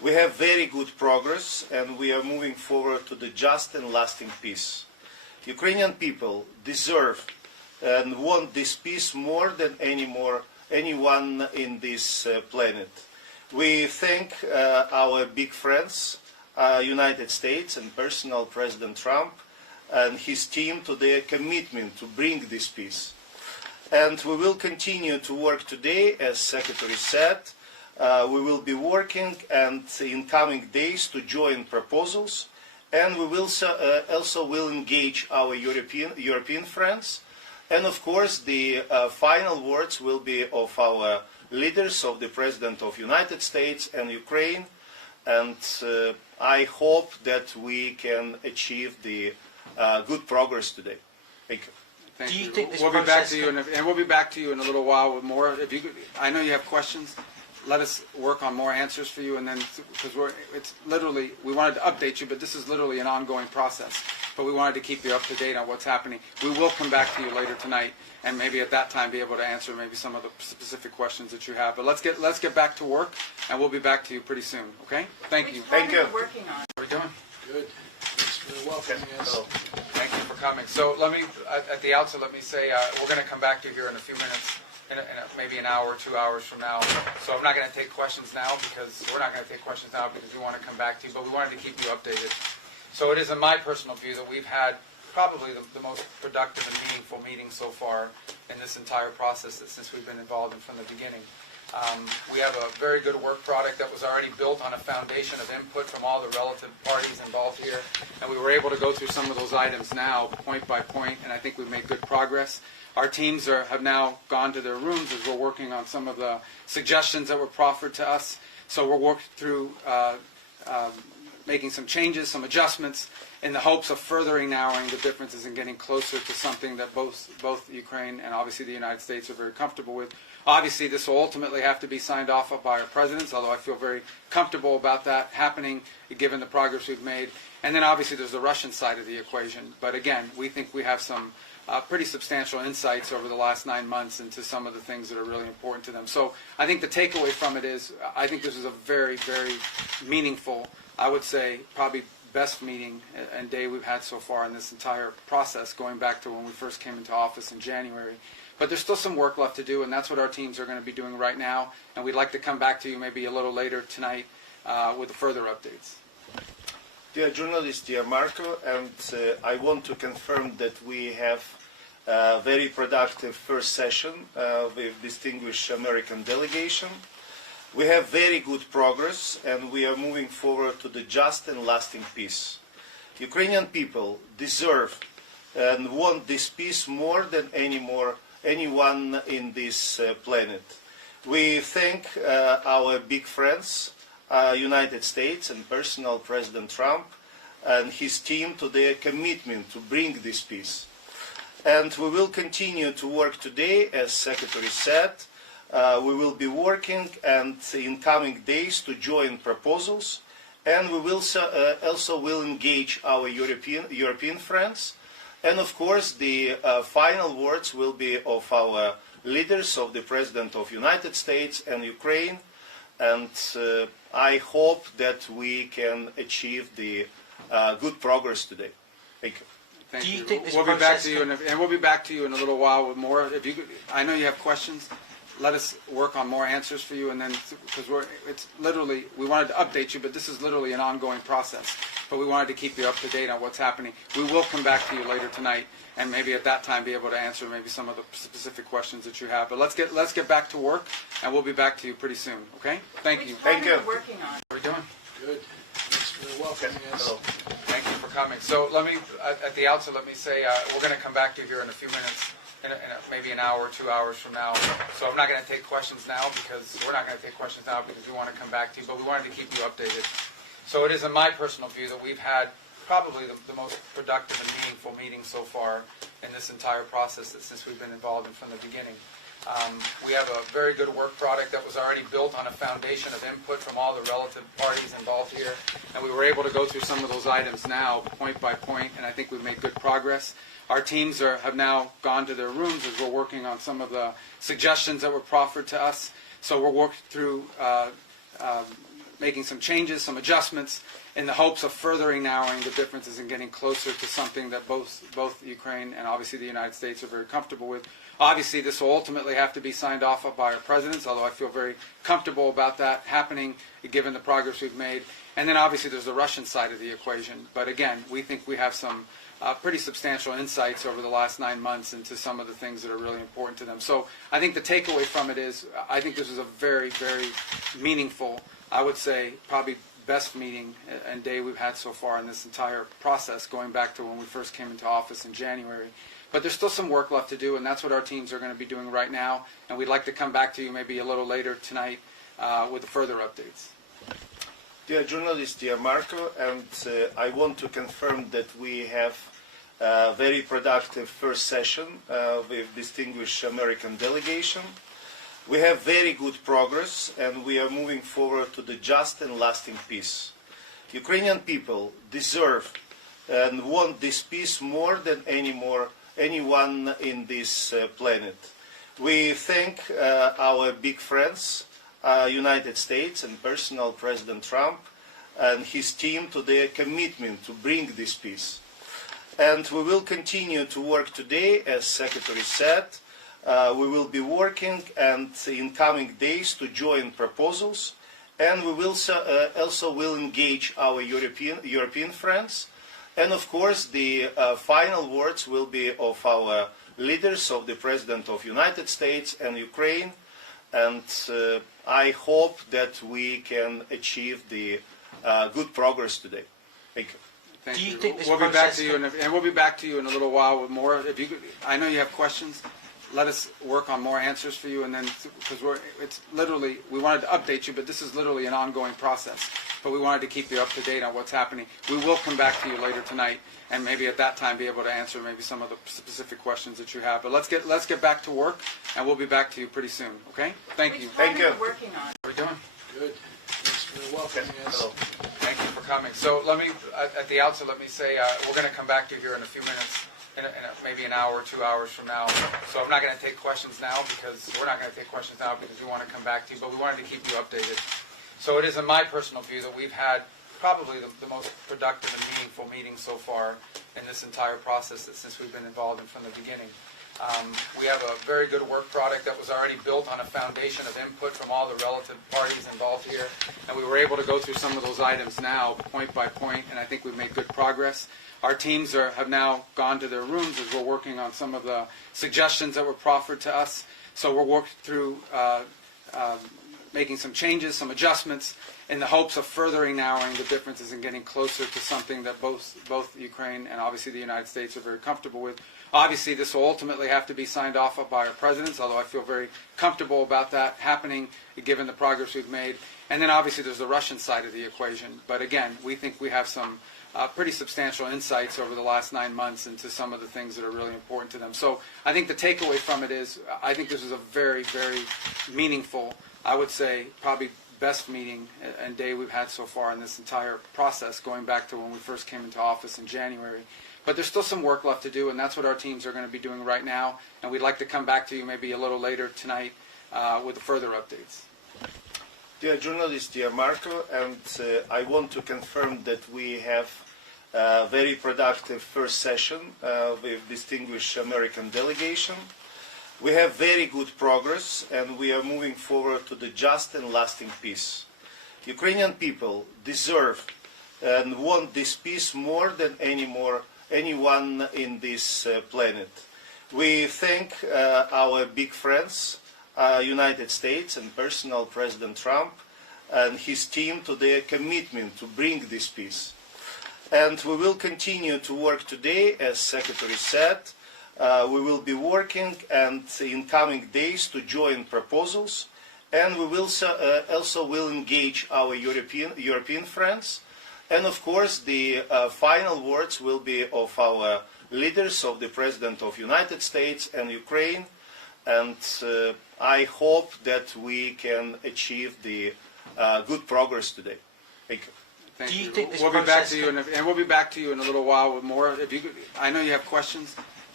We have very good progress, and we are moving forward to the just and lasting peace. Ukrainian people deserve and want this peace more than anyone in this planet. We thank our big friends, United States and personal President Trump and his team to their commitment to bring this peace. And we will continue to work today, as Secretary said. We will be working and in coming days to join proposals, and we will also will engage our European friends. And of course, the final words will be of our leaders, of the President of the United States and Ukraine. And I hope that we can achieve the good progress today. Thank you. Thank Do you you. think this We'll be back process to you, and we'll be back to you in a little while with more. If you, I know you have questions. Let us work on more answers for you, and then because it's literally we wanted to update you, but this is literally an ongoing process. But we wanted to keep you up to date on what's happening. We will come back to you later tonight, and maybe at that time be able to answer maybe some of the specific questions that you have. But let's get back to work, and we'll be back to you pretty soon. Okay? Thank you. Thank you. Working on. How are we doing? Good. Thanks for welcoming us. Thank you for coming. So let me, at the outset, let me say we're going to come back to you here in a few minutes, maybe an hour, 2 hours from now. So I'm not going to take questions now because we're not going to take questions now because we want to come back to you, but we wanted to keep you updated. So it is in my personal view that we've had probably the most productive and meaningful meeting so far in this entire process since we've been involved in from the beginning. We have a very good work product that was already built on a foundation of input from all the relative parties involved here, and we were able to go through some of those items now, point by point, and I think we've made good progress. Our teams have now gone to their rooms as we're working on some of the suggestions that were proffered to us. So we're working through making some changes, some adjustments, in the hopes of furthering narrowing the differences and getting closer to something that both Ukraine and obviously the United States are very comfortable with. Obviously, this will ultimately have to be signed off by our presidents, although I feel very comfortable about that happening, given the progress we've made. And then obviously there's the Russian side of the equation. But again, we think we have some pretty substantial insights over the last 9 months into some of the things that are really important to them. So I think the takeaway from it is I think this is a very, very meaningful, I would say probably best meeting and day we've had so far in this entire process, going back to when we first came into office in January. But there's still some work left to do, and that's what our teams are going to be doing right now. And we'd like to come back to you maybe a little later tonight with further updates. Dear journalist, dear Marco, and I want to confirm that we have a very productive first session with distinguished American delegation. We have very good progress, and we are moving forward to the just and lasting peace. Ukrainian people deserve and want this peace more than anyone in this planet. We thank our big friends, United States and personal President Trump and his team to their commitment to bring this peace. And we will continue to work today, as Secretary said. We will be working and in coming days to join proposals, and we will also will engage our European friends. And of course, the final words will be of our leaders, of the President of the United States and Ukraine. And I hope that we can achieve the good progress today. Thank you. Thank Do you you. think this We'll be back process to you, and we'll be back to you in a little while with more. If you, I know you have questions. Let us work on more answers for you, and then because it's literally we wanted to update you, but this is literally an ongoing process. But we wanted to keep you up to date on what's happening. We will come back to you later tonight, and maybe at that time be able to answer maybe some of the specific questions that you have. But let's get back to work, and we'll be back to you pretty soon. Okay? Thank you. Thank you. Working on. How are we doing? Good. Thanks for welcoming us. Thank you for coming. So let me, at the outset, let me say we're going to come back to you here in a few minutes, maybe an hour, 2 hours from now. So I'm not going to take questions now because we're not going to take questions now because we want to come back to you, but we wanted to keep you updated. So it is in my personal view that we've had probably the most productive and meaningful meeting so far in this entire process since we've been involved in from the beginning. We have a very good work product that was already built on a foundation of input from all the relative parties involved here, and we were able to go through some of those items now, point by point, and I think we've made good progress. Our teams have now gone to their rooms as we're working on some of the suggestions that were proffered to us. So we're working through making some changes, some adjustments, in the hopes of furthering narrowing the differences and getting closer to something that both Ukraine and obviously the United States are very comfortable with. Obviously, this will ultimately have to be signed off by our presidents, although I feel very comfortable about that happening, given the progress we've made. And then obviously there's the Russian side of the equation. But again, we think we have some pretty substantial insights over the last 9 months into some of the things that are really important to them. So I think the takeaway from it is, I think this is a very, very meaningful, I would say probably best meeting and day we've had so far in this entire process, going back to when we first came into office in January. But there's still some work left to do, and that's what our teams are going to be doing right now. And we'd like to come back to you maybe a little later tonight with further updates. Dear journalist, dear Marco, and I want to confirm that we have a very productive first session with distinguished American delegation. We have very good progress, and we are moving forward to the just and lasting peace. Ukrainian people deserve and want this peace more than anyone in this planet. We thank our big friends, United States and personal President Trump and his team to their commitment to bring this peace. And we will continue to work today, as Secretary said. We will be working and in coming days to join proposals, and we will also will engage our European friends. And of course, the final words will be of our leaders, of the President of the United States and Ukraine. And I hope that we can achieve the good progress today. Thank you. Thank Do you you. think this We'll be back process to you, and we'll be back to you in a little while with more. If you, I know you have questions. Let us work on more answers for you, and then because it's literally, we wanted to update you, but this is literally an ongoing process. But we wanted to keep you up to date on what's happening. We will come back to you later tonight, and maybe at that time be able to answer maybe some of the specific questions that you have. But let's get back to work, and we'll be back to you pretty soon. Okay? Thank you. Thank you. Working on. How are we doing? Good. Thanks for welcoming us. Thank you for coming. So let me, at the outset, let me say we're going to come back to you here in a few minutes, in maybe an hour, 2 hours from now. So I'm not going to take questions now because we're not going to take questions now because we want to come back to you, but we wanted to keep you updated. So it is in my personal view that we've had probably the most productive and meaningful meeting so far in this entire process since we've been involved in from the beginning. We have a very good work product that was already built on a foundation of input from all the relative parties involved here, and we were able to go through some of those items now, point by point, and I think we've made good progress. Our teams have now gone to their rooms as we're working on some of the suggestions that were proffered to us. So we're working through making some changes, some adjustments, in the hopes of furthering narrowing the differences and getting closer to something that both Ukraine and obviously the United States are very comfortable with. Obviously, this will ultimately have to be signed off by our presidents, although I feel very comfortable about that happening, given the progress we've made. And then obviously there's the Russian side of the equation. But again, we think we have some pretty substantial insights over the last 9 months into some of the things that are really important to them. So I think the takeaway from it is, I think this is a very, very meaningful, I would say probably best meeting and day we've had so far in this entire process, going back to when we first came into office in January. But there's still some work left to do, and that's what our teams are going to be doing right now. And we'd like to come back to you maybe a little later tonight with further updates. Dear journalist, dear Marco, and I want to confirm that we have a very productive first session with distinguished American delegation. We have very good progress, and we are moving forward to the just and lasting peace. Ukrainian people deserve and want this peace more than anyone in this planet. We thank our big friends, United States and personal President Trump and his team to their commitment to bring this peace. And we will continue to work today, as Secretary said. We will be working and in coming days to join proposals, and we will also will engage our European friends. And of course, the final words will be of our leaders, of the President of the United States and Ukraine. And I hope that we can achieve the good progress today. Thank you. Thank Do you you. think this We'll be back process to you, and we'll be back to you in a little while with more. If you, I know you have questions.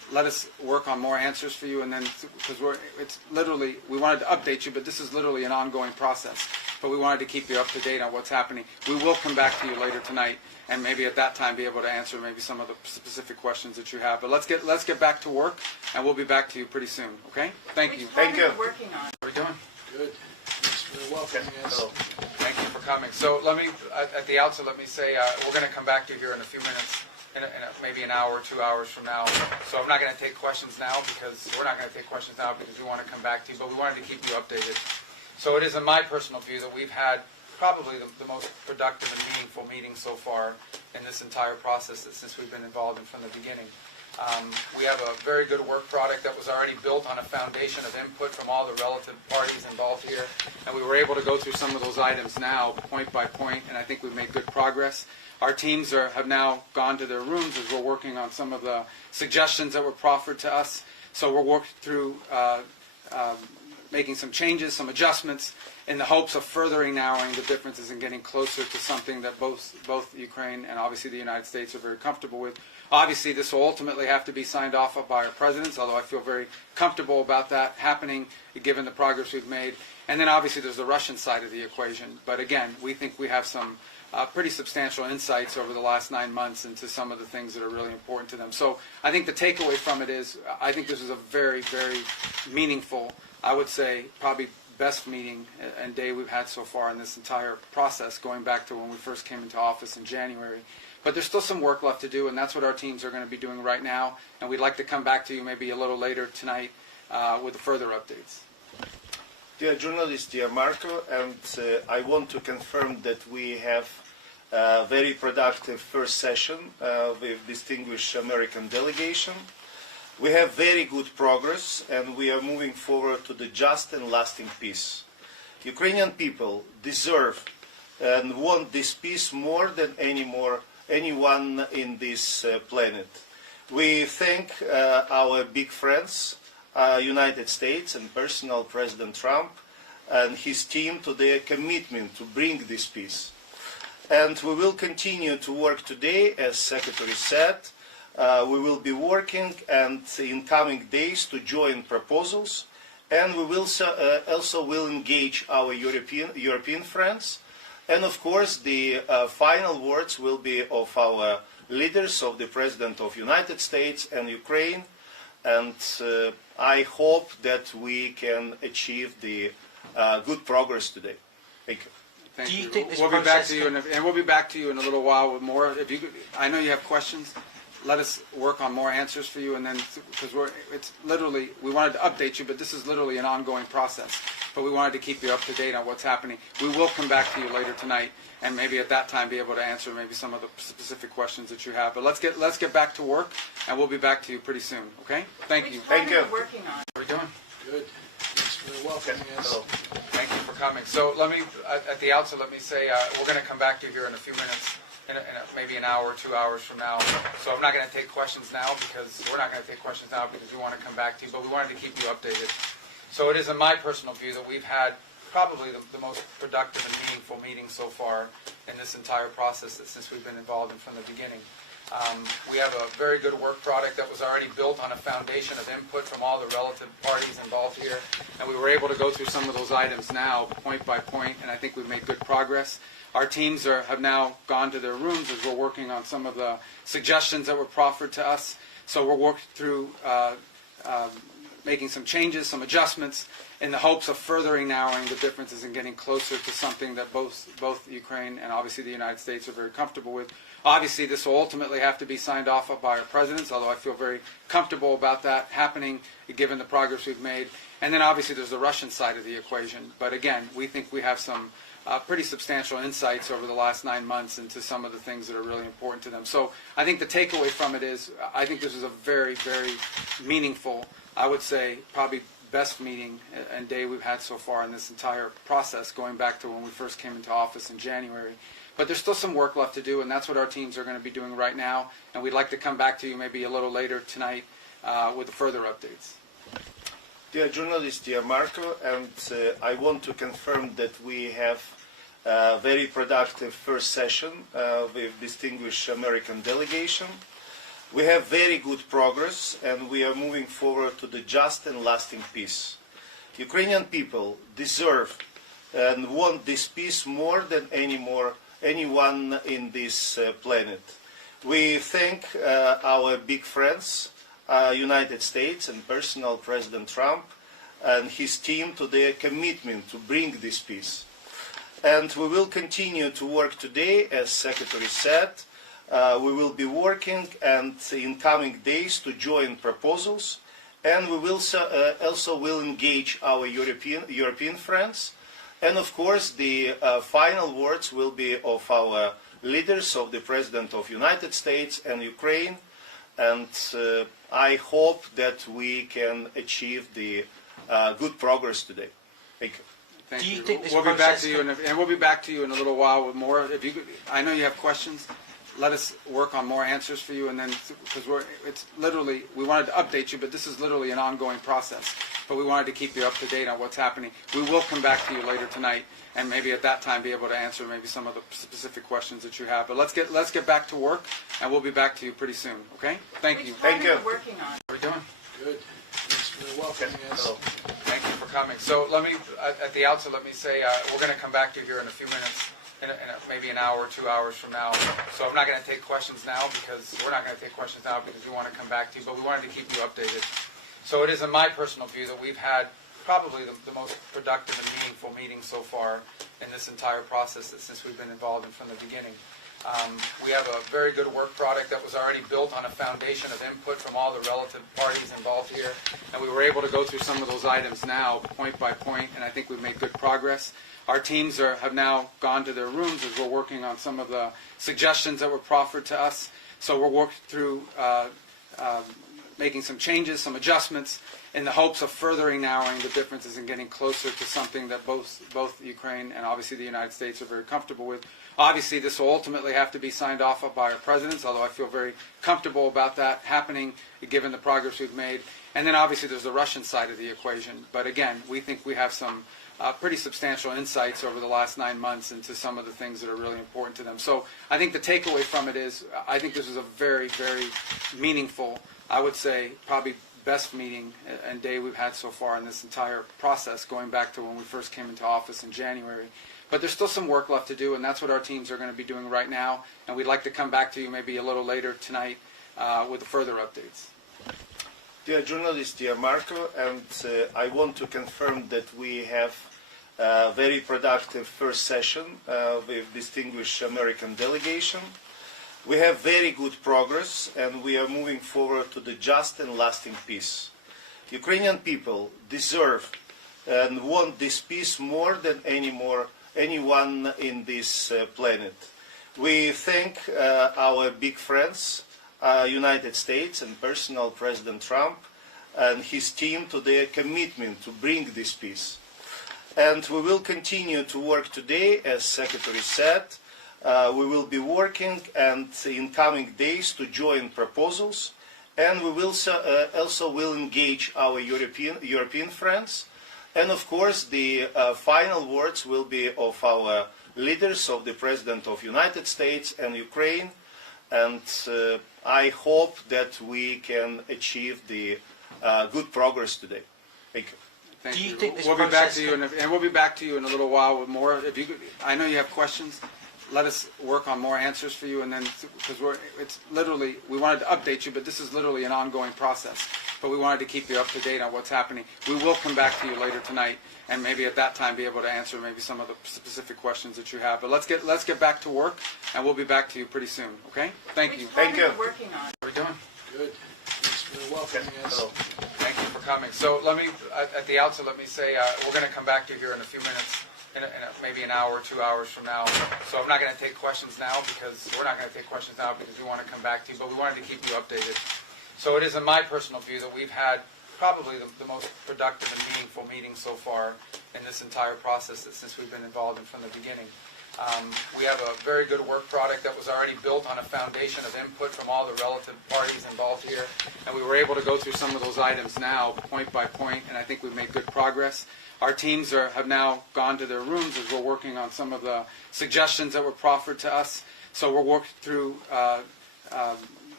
let us work on more answers for you, and then because it's literally we wanted to update you, but this is literally an ongoing process. But we wanted to keep you up to date on what's happening. We will come back to you later tonight, and maybe at that time be able to answer maybe some of the specific questions that you have. But let's get back to work, and we'll be back to you pretty soon. Okay? Thank you. Thank you. Working on. How are we doing? Good. Thanks for welcoming us. Hello. Thank you for coming. So let me, at the outset, let me say we're going to come back to you here in a few minutes, maybe an hour, 2 hours from now. So I'm not going to take questions now because we're not going to take questions now because we want to come back to you, but we wanted to keep you updated. So it is in my personal view that we've had probably the most productive and meaningful meeting so far in this entire process since we've been involved in from the beginning. We have a very good work product that was already built on a foundation of input from all the relative parties involved here, and we were able to go through some of those items now, point by point, and I think we've made good progress. Our teams have now gone to their rooms as we're working on some of the suggestions that were proffered to us. So we're working through making some changes, some adjustments, in the hopes of furthering narrowing the differences and getting closer to something that both Ukraine and obviously the United States are very comfortable with. Obviously, this will ultimately have to be signed off by our presidents, although I feel very comfortable about that happening, given the progress we've made. And then obviously there's the Russian side of the equation. But again, we think we have some pretty substantial insights over the last 9 months into some of the things that are really important to them. So I think the takeaway from it is I think this is a very, very meaningful, I would say probably best meeting and day we've had so far in this entire process, going back to when we first came into office in January. But there's still some work left to do, and that's what our teams are going to be doing right now. And we'd like to come back to you maybe a little later tonight with further updates. Dear journalist, dear Marco, and I want to confirm that we have a very productive first session with distinguished American delegation. We have very good progress, and we are moving forward to the just and lasting peace. Ukrainian people deserve and want this peace more than anyone in this planet. We thank our big friends, United States and personal President Trump and his team to their commitment to bring this peace. And we will continue to work today, as Secretary said. We will be working and in coming days to join proposals, and we will also will engage our European friends. And of course, the final words will be of our leaders, of the President of United States and Ukraine. And I hope that we can achieve the good progress today. Thank you. Thank Do you you. think this we'll be back process to you, and we'll be back to you in a little while with more. If you, I know you have questions. Let us work on more answers for you, and then because it's literally we wanted to update you, but this is literally an ongoing process. But we wanted to keep you up to date on what's happening. We will come back to you later tonight, and maybe at that time be able to answer maybe some of the specific questions that you have. But let's get back to work, and we'll be back to you pretty soon. Okay? Thank you. Thank you. Working on. How are we doing? Good. Thanks for welcoming us. Hello. Thank you for coming. So let me, at the outset, let me say we're going to come back to you here in a few minutes, maybe an hour, 2 hours from now. So I'm not going to take questions now because we're not going to take questions now because we want to come back to you, but we wanted to keep you updated. So it is in my personal view that we've had probably the most productive and meaningful meeting so far in this entire process since we've been involved in from the beginning. We have a very good work product that was already built on a foundation of input from all the relative parties involved here, and we were able to go through some of those items now, point by point, and I think we've made good progress. Our teams have now gone to their rooms as we're working on some of the suggestions that were proffered to us. So we're working through making some changes, some adjustments, in the hopes of furthering narrowing the differences and getting closer to something that both Ukraine and obviously the United States are very comfortable with. Obviously, this will ultimately have to be signed off by our presidents, although I feel very comfortable about that happening, given the progress we've made. And then obviously there's the Russian side of the equation. But again, we think we have some pretty substantial insights over the last 9 months into some of the things that are really important to them. So I think the takeaway from it is I think this is a very, very meaningful, I would say probably best meeting and day we've had so far in this entire process, going back to when we first came into office in January. But there's still some work left to do, and that's what our teams are going to be doing right now. And we'd like to come back to you maybe a little later tonight with further updates. Dear journalist, dear Marco, and I want to confirm that we have a very productive first session with distinguished American delegation. We have very good progress, and we are moving forward to the just and lasting peace. Ukrainian people deserve and want this peace more than anyone in this planet. We thank our big friends, United States and personal President Trump and his team to their commitment to bring this peace. And we will continue to work today, as Secretary said. We will be working and in coming days to join proposals, and we will also will engage our European friends. And of course, the final words will be of our leaders, of the President of the United States and Ukraine. And I hope that we can achieve the good progress today. Thank you. Thank Do you you. think this We'll be back process to you, and we'll be back to you in a little while with more. If you, I know you have questions. Let us work on more answers for you, and then because it's literally we wanted to update you, but this is literally an ongoing process. But we wanted to keep you up to date on what's happening. We will come back to you later tonight, and maybe at that time be able to answer maybe some of the specific questions that you have. But let's get back to work, and we'll be back to you pretty soon. Okay? Thank you. Thank you. Working on. How are we doing? Good. Thanks for welcoming us. Thank you for coming. So let me, at the outset, let me say we're going to come back to you here in a few minutes, in maybe an hour, 2 hours from now. So I'm not going to take questions now because we're not going to take questions now because we want to come back to you, but we wanted to keep you updated. So it is in my personal view that we've had probably the most productive and meaningful meeting so far in this entire process since we've been involved in from the beginning. We have a very good work product that was already built on a foundation of input from all the relative parties involved here, and we were able to go through some of those items now, point by point, and I think we've made good progress. Our teams have now gone to their rooms as we're working on some of the suggestions that were proffered to us. So we're working through making some changes, some adjustments, in the hopes of furthering narrowing the differences and getting closer to something that both Ukraine and obviously the United States are very comfortable with. Obviously, this will ultimately have to be signed off by our presidents, although I feel very comfortable about that happening, given the progress we've made. And then obviously there's the Russian side of the equation. But again, we think we have some pretty substantial insights over the last 9 months into some of the things that are really important to them. So I think the takeaway from it is I think this is a very, very meaningful, I would say probably best meeting and day we've had so far in this entire process, going back to when we first came into office in January. But there's still some work left to do, and that's what our teams are going to be doing right now. And we'd like to come back to you maybe a little later tonight with further updates. Dear journalists, dear Marco, and I want to confirm that we have a very productive first session with distinguished American delegation. We have very good progress, and we are moving forward to the just and lasting peace. Ukrainian people deserve and want this peace more than anyone in this planet. We thank our big friends, United States and personal President Trump and his team to their commitment to bring this peace. And we will continue to work today, as Secretary said. We will be working and in coming days to join proposals, and we will also will engage our European friends. And of course, the final words will be of our leaders, of the President of the United States and Ukraine. And I hope that we can achieve the good progress today. Thank you. Thank Do you you. think this We'll be back process to you, and we'll be back to you in a little while with more. If you, I know you have questions. Let us work on more answers for you, and then because it's literally we wanted to update you, but this is literally an ongoing process. But we wanted to keep you up to date on what's happening. We will come back to you later tonight, and maybe at that time be able to answer maybe some of the specific questions that you have. But let's get back to work, and we'll be back to you pretty soon. Okay? Thank you. Thank you. Working on. How are we doing? Good. Thanks for welcoming us. Thank you for coming. So let me, at the outset, let me say we're going to come back to you here in a few minutes, in maybe an hour, 2 hours from now. So I'm not going to take questions now because we're not going to take questions now because we want to come back to you, but we wanted to keep you updated. So it is in my personal view that we've had probably the most productive and meaningful meeting so far in this entire process since we've been involved in from the beginning. We have a very good work product that was already built on a foundation of input from all the relative parties involved here, and we were able to go through some of those items now, point by point, and I think we've made good progress. Our teams have now gone to their rooms as we're working on some of the suggestions that were proffered to us. So we're working through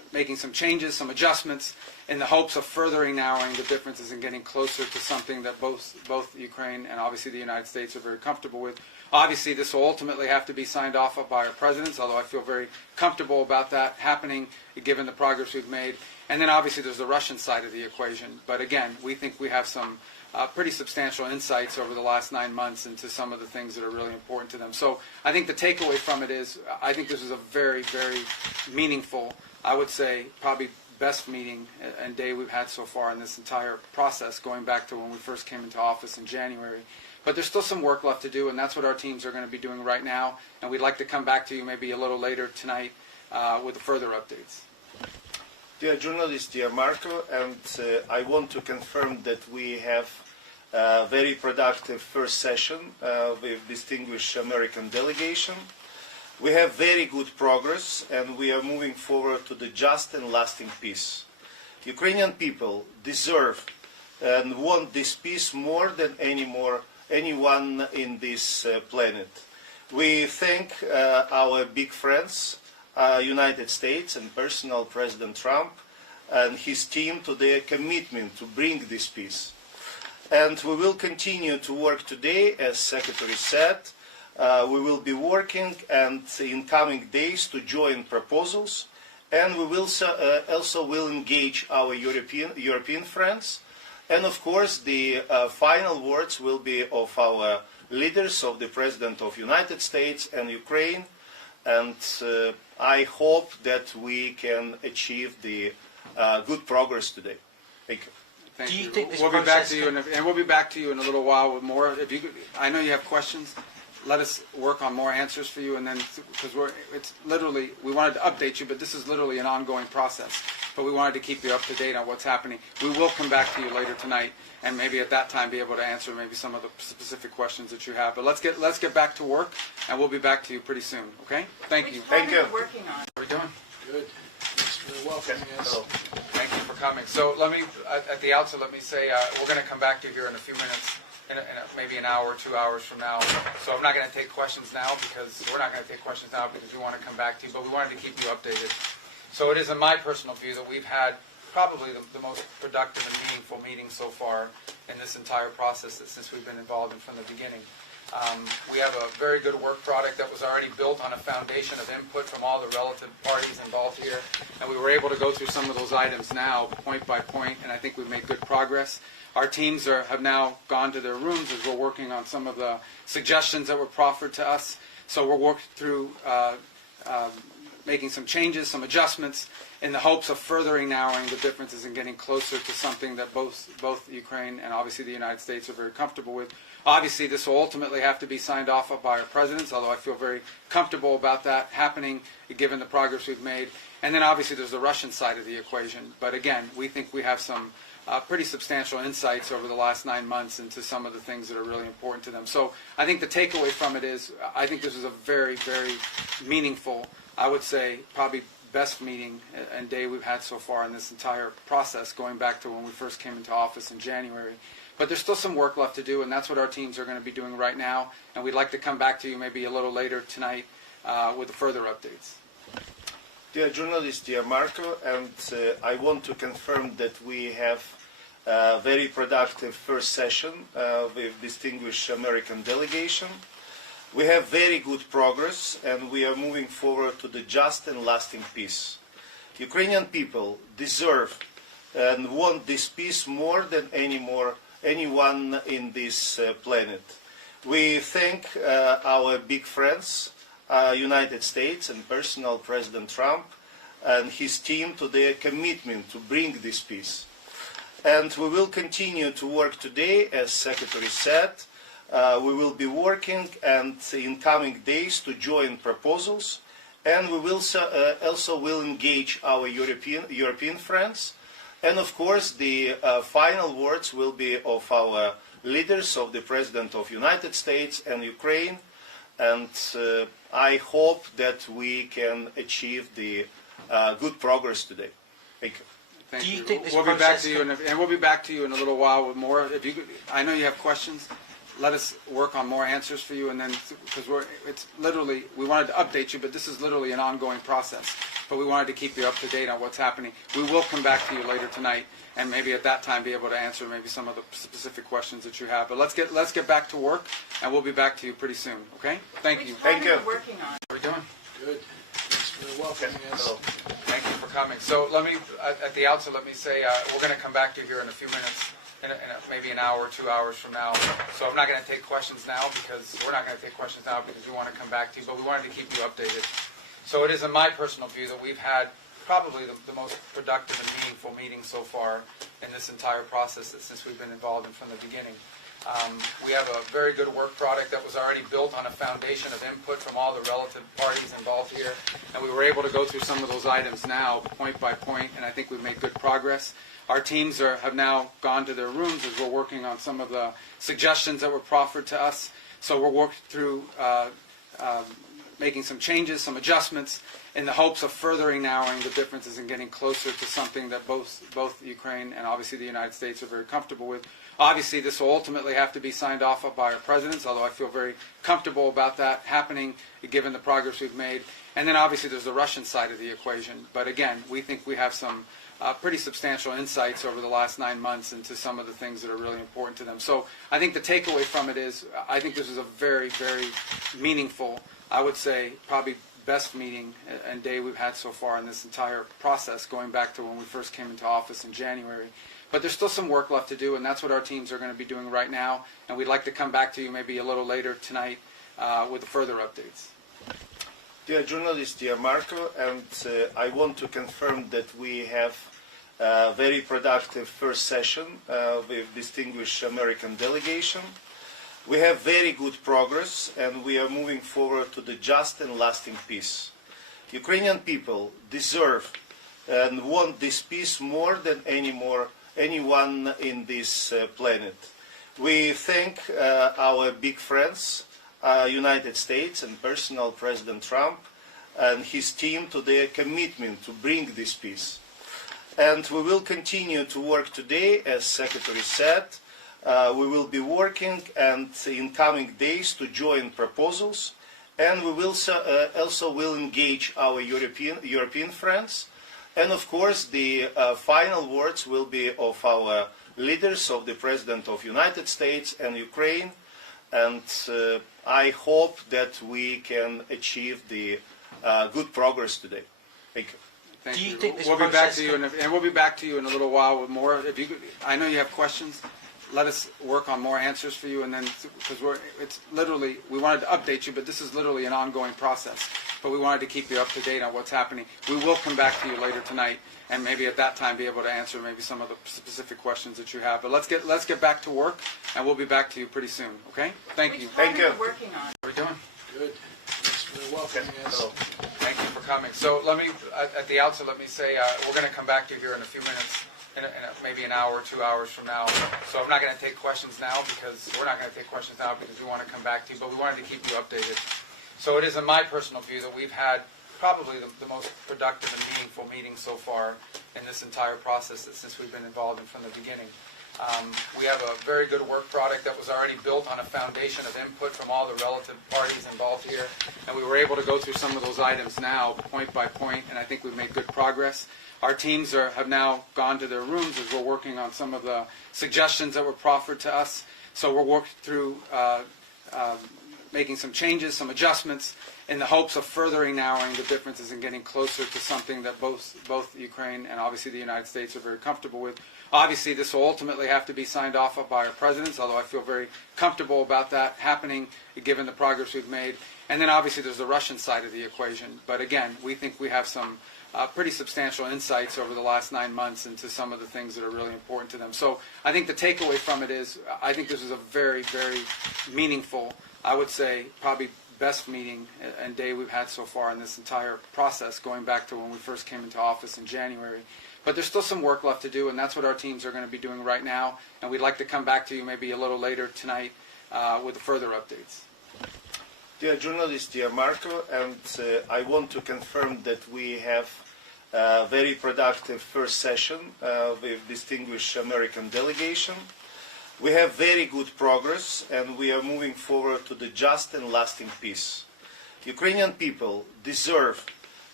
making some changes, some adjustments, in the hopes of furthering narrowing the differences and getting closer to something that both Ukraine and obviously the United States are very comfortable with. Obviously, this will ultimately have to be signed off by our presidents, although I feel very comfortable about that happening, given the progress we've made. And then obviously there's the Russian side of the equation. But again, we think we have some pretty substantial insights over the last 9 months into some of the things that are really important to them. So I think the takeaway from it is, I think this is a very, very meaningful, I would say probably best meeting and day we've had so far in this entire process, going back to when we first came into office in January. But there's still some work left to do, and that's what our teams are going to be doing right now. And we'd like to come back to you maybe a little later tonight with further updates. Dear journalist, dear Marco, and I want to confirm that we have a very productive first session with distinguished American delegation. We have very good progress, and we are moving forward to the just and lasting peace. Ukrainian people deserve and want this peace more than anyone in this planet. We thank our big friends, United States and personal President Trump and his team to their commitment to bring this peace. And we will continue to work today, as Secretary said. We will be working and in coming days to join proposals, and we will also will engage our European friends. And of course, the final words will be of our leaders, of the President of United States and Ukraine. And I hope that we can achieve the good progress today. Thank you. Thank Do you you. think this We'll be back process to you, and we'll be back to you in a little while with more. If you, I know you have questions. Let us work on more answers for you, and then because it's literally, we wanted to update you, but this is literally an ongoing process. But we wanted to keep you up to date on what's happening. We will come back to you later tonight, and maybe at that time be able to answer maybe some of the specific questions that you have. But let's get back to work, and we'll be back to you pretty soon. Okay? Thank you. Thank you. Working on. How are we doing? Good. Thanks for welcoming us. Hello. Thank you for coming. So let me, at the outset, let me say we're going to come back to you here in a few minutes, maybe an hour, 2 hours from now. So I'm not going to take questions now because we're not going to take questions now because we want to come back to you, but we wanted to keep you updated. So it is in my personal view that we've had probably the most productive and meaningful meeting so far in this entire process since we've been involved in from the beginning. We have a very good work product that was already built on a foundation of input from all the relative parties involved here, and we were able to go through some of those items now, point by point, and I think we've made good progress. Our teams have now gone to their rooms as we're working on some of the suggestions that were proffered to us. So we're working through making some changes, some adjustments, in the hopes of furthering narrowing the differences and getting closer to something that both Ukraine and obviously the United States are very comfortable with. Obviously, this will ultimately have to be signed off by our presidents, although I feel very comfortable about that happening, given the progress we've made. And then obviously there's the Russian side of the equation. But again, we think we have some pretty substantial insights over the last 9 months into some of the things that are really important to them. So I think the takeaway from it is, I think this is a very, very meaningful, I would say probably best meeting and day we've had so far in this entire process, going back to when we first came into office in January. But there's still some work left to do, and that's what our teams are going to be doing right now. And we'd like to come back to you maybe a little later tonight with further updates. Dear journalist, dear Marco, and I want to confirm that we have a very productive first session with distinguished American delegation. We have very good progress, and we are moving forward to the just and lasting peace. Ukrainian people deserve and want this peace more than anyone in this planet. We thank our big friends, United States and personal President Trump and his team to their commitment to bring this peace. And we will continue to work today, as Secretary said. We will be working and in coming days to join proposals, and we will also will engage our European friends. And of course, the final words will be of our leaders, of the President of United States and Ukraine. And I hope that we can achieve the good progress today. Thank you. Thank Do you you. think this we'll be back process to you, and we'll be back to you in a little while with more. If you, I know you have questions. Let us work on more answers for you, and then because it's literally, we wanted to update you, but this is literally an ongoing process. but we wanted to keep you up to date on what's happening. We will come back to you later tonight, and maybe at that time be able to answer maybe some of the specific questions that you have. But let's get back to work, and we'll be back to you pretty soon. Okay? Thank you. Thank you. Working on. How are we doing? Good. Thanks for welcoming us. Thank you for coming. So let me, at the outset, let me say we're going to come back to you here in a few minutes, in maybe an hour, 2 hours from now. So I'm not going to take questions now because we're not going to take questions now because we want to come back to you, but we wanted to keep you updated. So it is in my personal view that we've had probably the most productive and meaningful meeting so far in this entire process since we've been involved in from the beginning. We have a very good work product that was already built on a foundation of input from all the relative parties involved here, and we were able to go through some of those items now, point by point, and I think we've made good progress. Our teams have now gone to their rooms as we're working on some of the suggestions that were proffered to us. So we're working through making some changes, some adjustments, in the hopes of furthering narrowing the differences and getting closer to something that both Ukraine and obviously the United States are very comfortable with. Obviously, this will ultimately have to be signed off by our presidents, although I feel very comfortable about that happening, given the progress we've made. And then obviously there's the Russian side of the equation. But again, we think we have some pretty substantial insights over the last 9 months into some of the things that are really important to them. So I think the takeaway from it is I think this is a very, very meaningful, I would say probably best meeting and day we've had so far in this entire process, going back to when we first came into office in January. But there's still some work left to do, and that's what our teams are going to be doing right now. And we'd like to come back to you maybe a little later tonight with further updates. Dear journalists, dear Marco, and I want to confirm that we have a very productive first session with distinguished American delegation. We have very good progress, and we are moving forward to the just and lasting peace. Ukrainian people deserve and want this peace more than anyone in this planet. We thank our big friends, United States and personal President Trump and his team to their commitment to bring this peace. And we will continue to work today, as Secretary said. We will be working and in coming days to join proposals, and we will also will engage our European friends. And of course, the final words will be of our leaders, of the President of United States and Ukraine. And I hope that we can achieve the good progress today. Thank you. Thank Do you you. think this we'll be back process to you, and we'll be back to you in a little while with more. If you, I know you have questions. Let us work on more answers for you, and then because it's literally we wanted to update you, but this is literally an ongoing process. But we wanted to keep you up to date on what's happening. We will come back to you later tonight, and maybe at that time be able to answer maybe some of the specific questions that you have. But let's get back to work, and we'll be back to you pretty soon. Okay? Thank you. Thank you. Working on. How are we doing? Good. Thanks for welcoming us. Thank you for coming. So let me, at the outset, let me say we're going to come back to you here in a few minutes, in maybe an hour, 2 hours from now. So I'm not going to take questions now because we're not going to take questions now because we want to come back to you, but we wanted to keep you updated. So it is in my personal view that we've had probably the most productive and meaningful meeting so far in this entire process since we've been involved in from the beginning. We have a very good work product that was already built on a foundation of input from all the relative parties involved here, and we were able to go through some of those items now, point by point, and I think we've made good progress. Our teams have now gone to their rooms as we're working on some of the suggestions that were proffered to us. So we're working through making some changes, some adjustments, in the hopes of furthering narrowing the differences and getting closer to something that both Ukraine and obviously the United States are very comfortable with. Obviously, this will ultimately have to be signed off by our presidents, although I feel very comfortable about that happening, given the progress we've made. And then obviously there's the Russian side of the equation. But again, we think we have some pretty substantial insights over the last 9 months into some of the things that are really important to them. So I think the takeaway from it is I think this is a very, very meaningful, I would say probably best meeting and day we've had so far in this entire process, going back to when we first came into office in January. But there's still some work left to do, and that's what our teams are going to be doing right now. And we'd like to come back to you maybe a little later tonight with further updates. Dear journalists, dear Marco, and I want to confirm that we have a very productive first session with distinguished American delegation. We have very good progress, and we are moving forward to the just and lasting peace. Ukrainian people deserve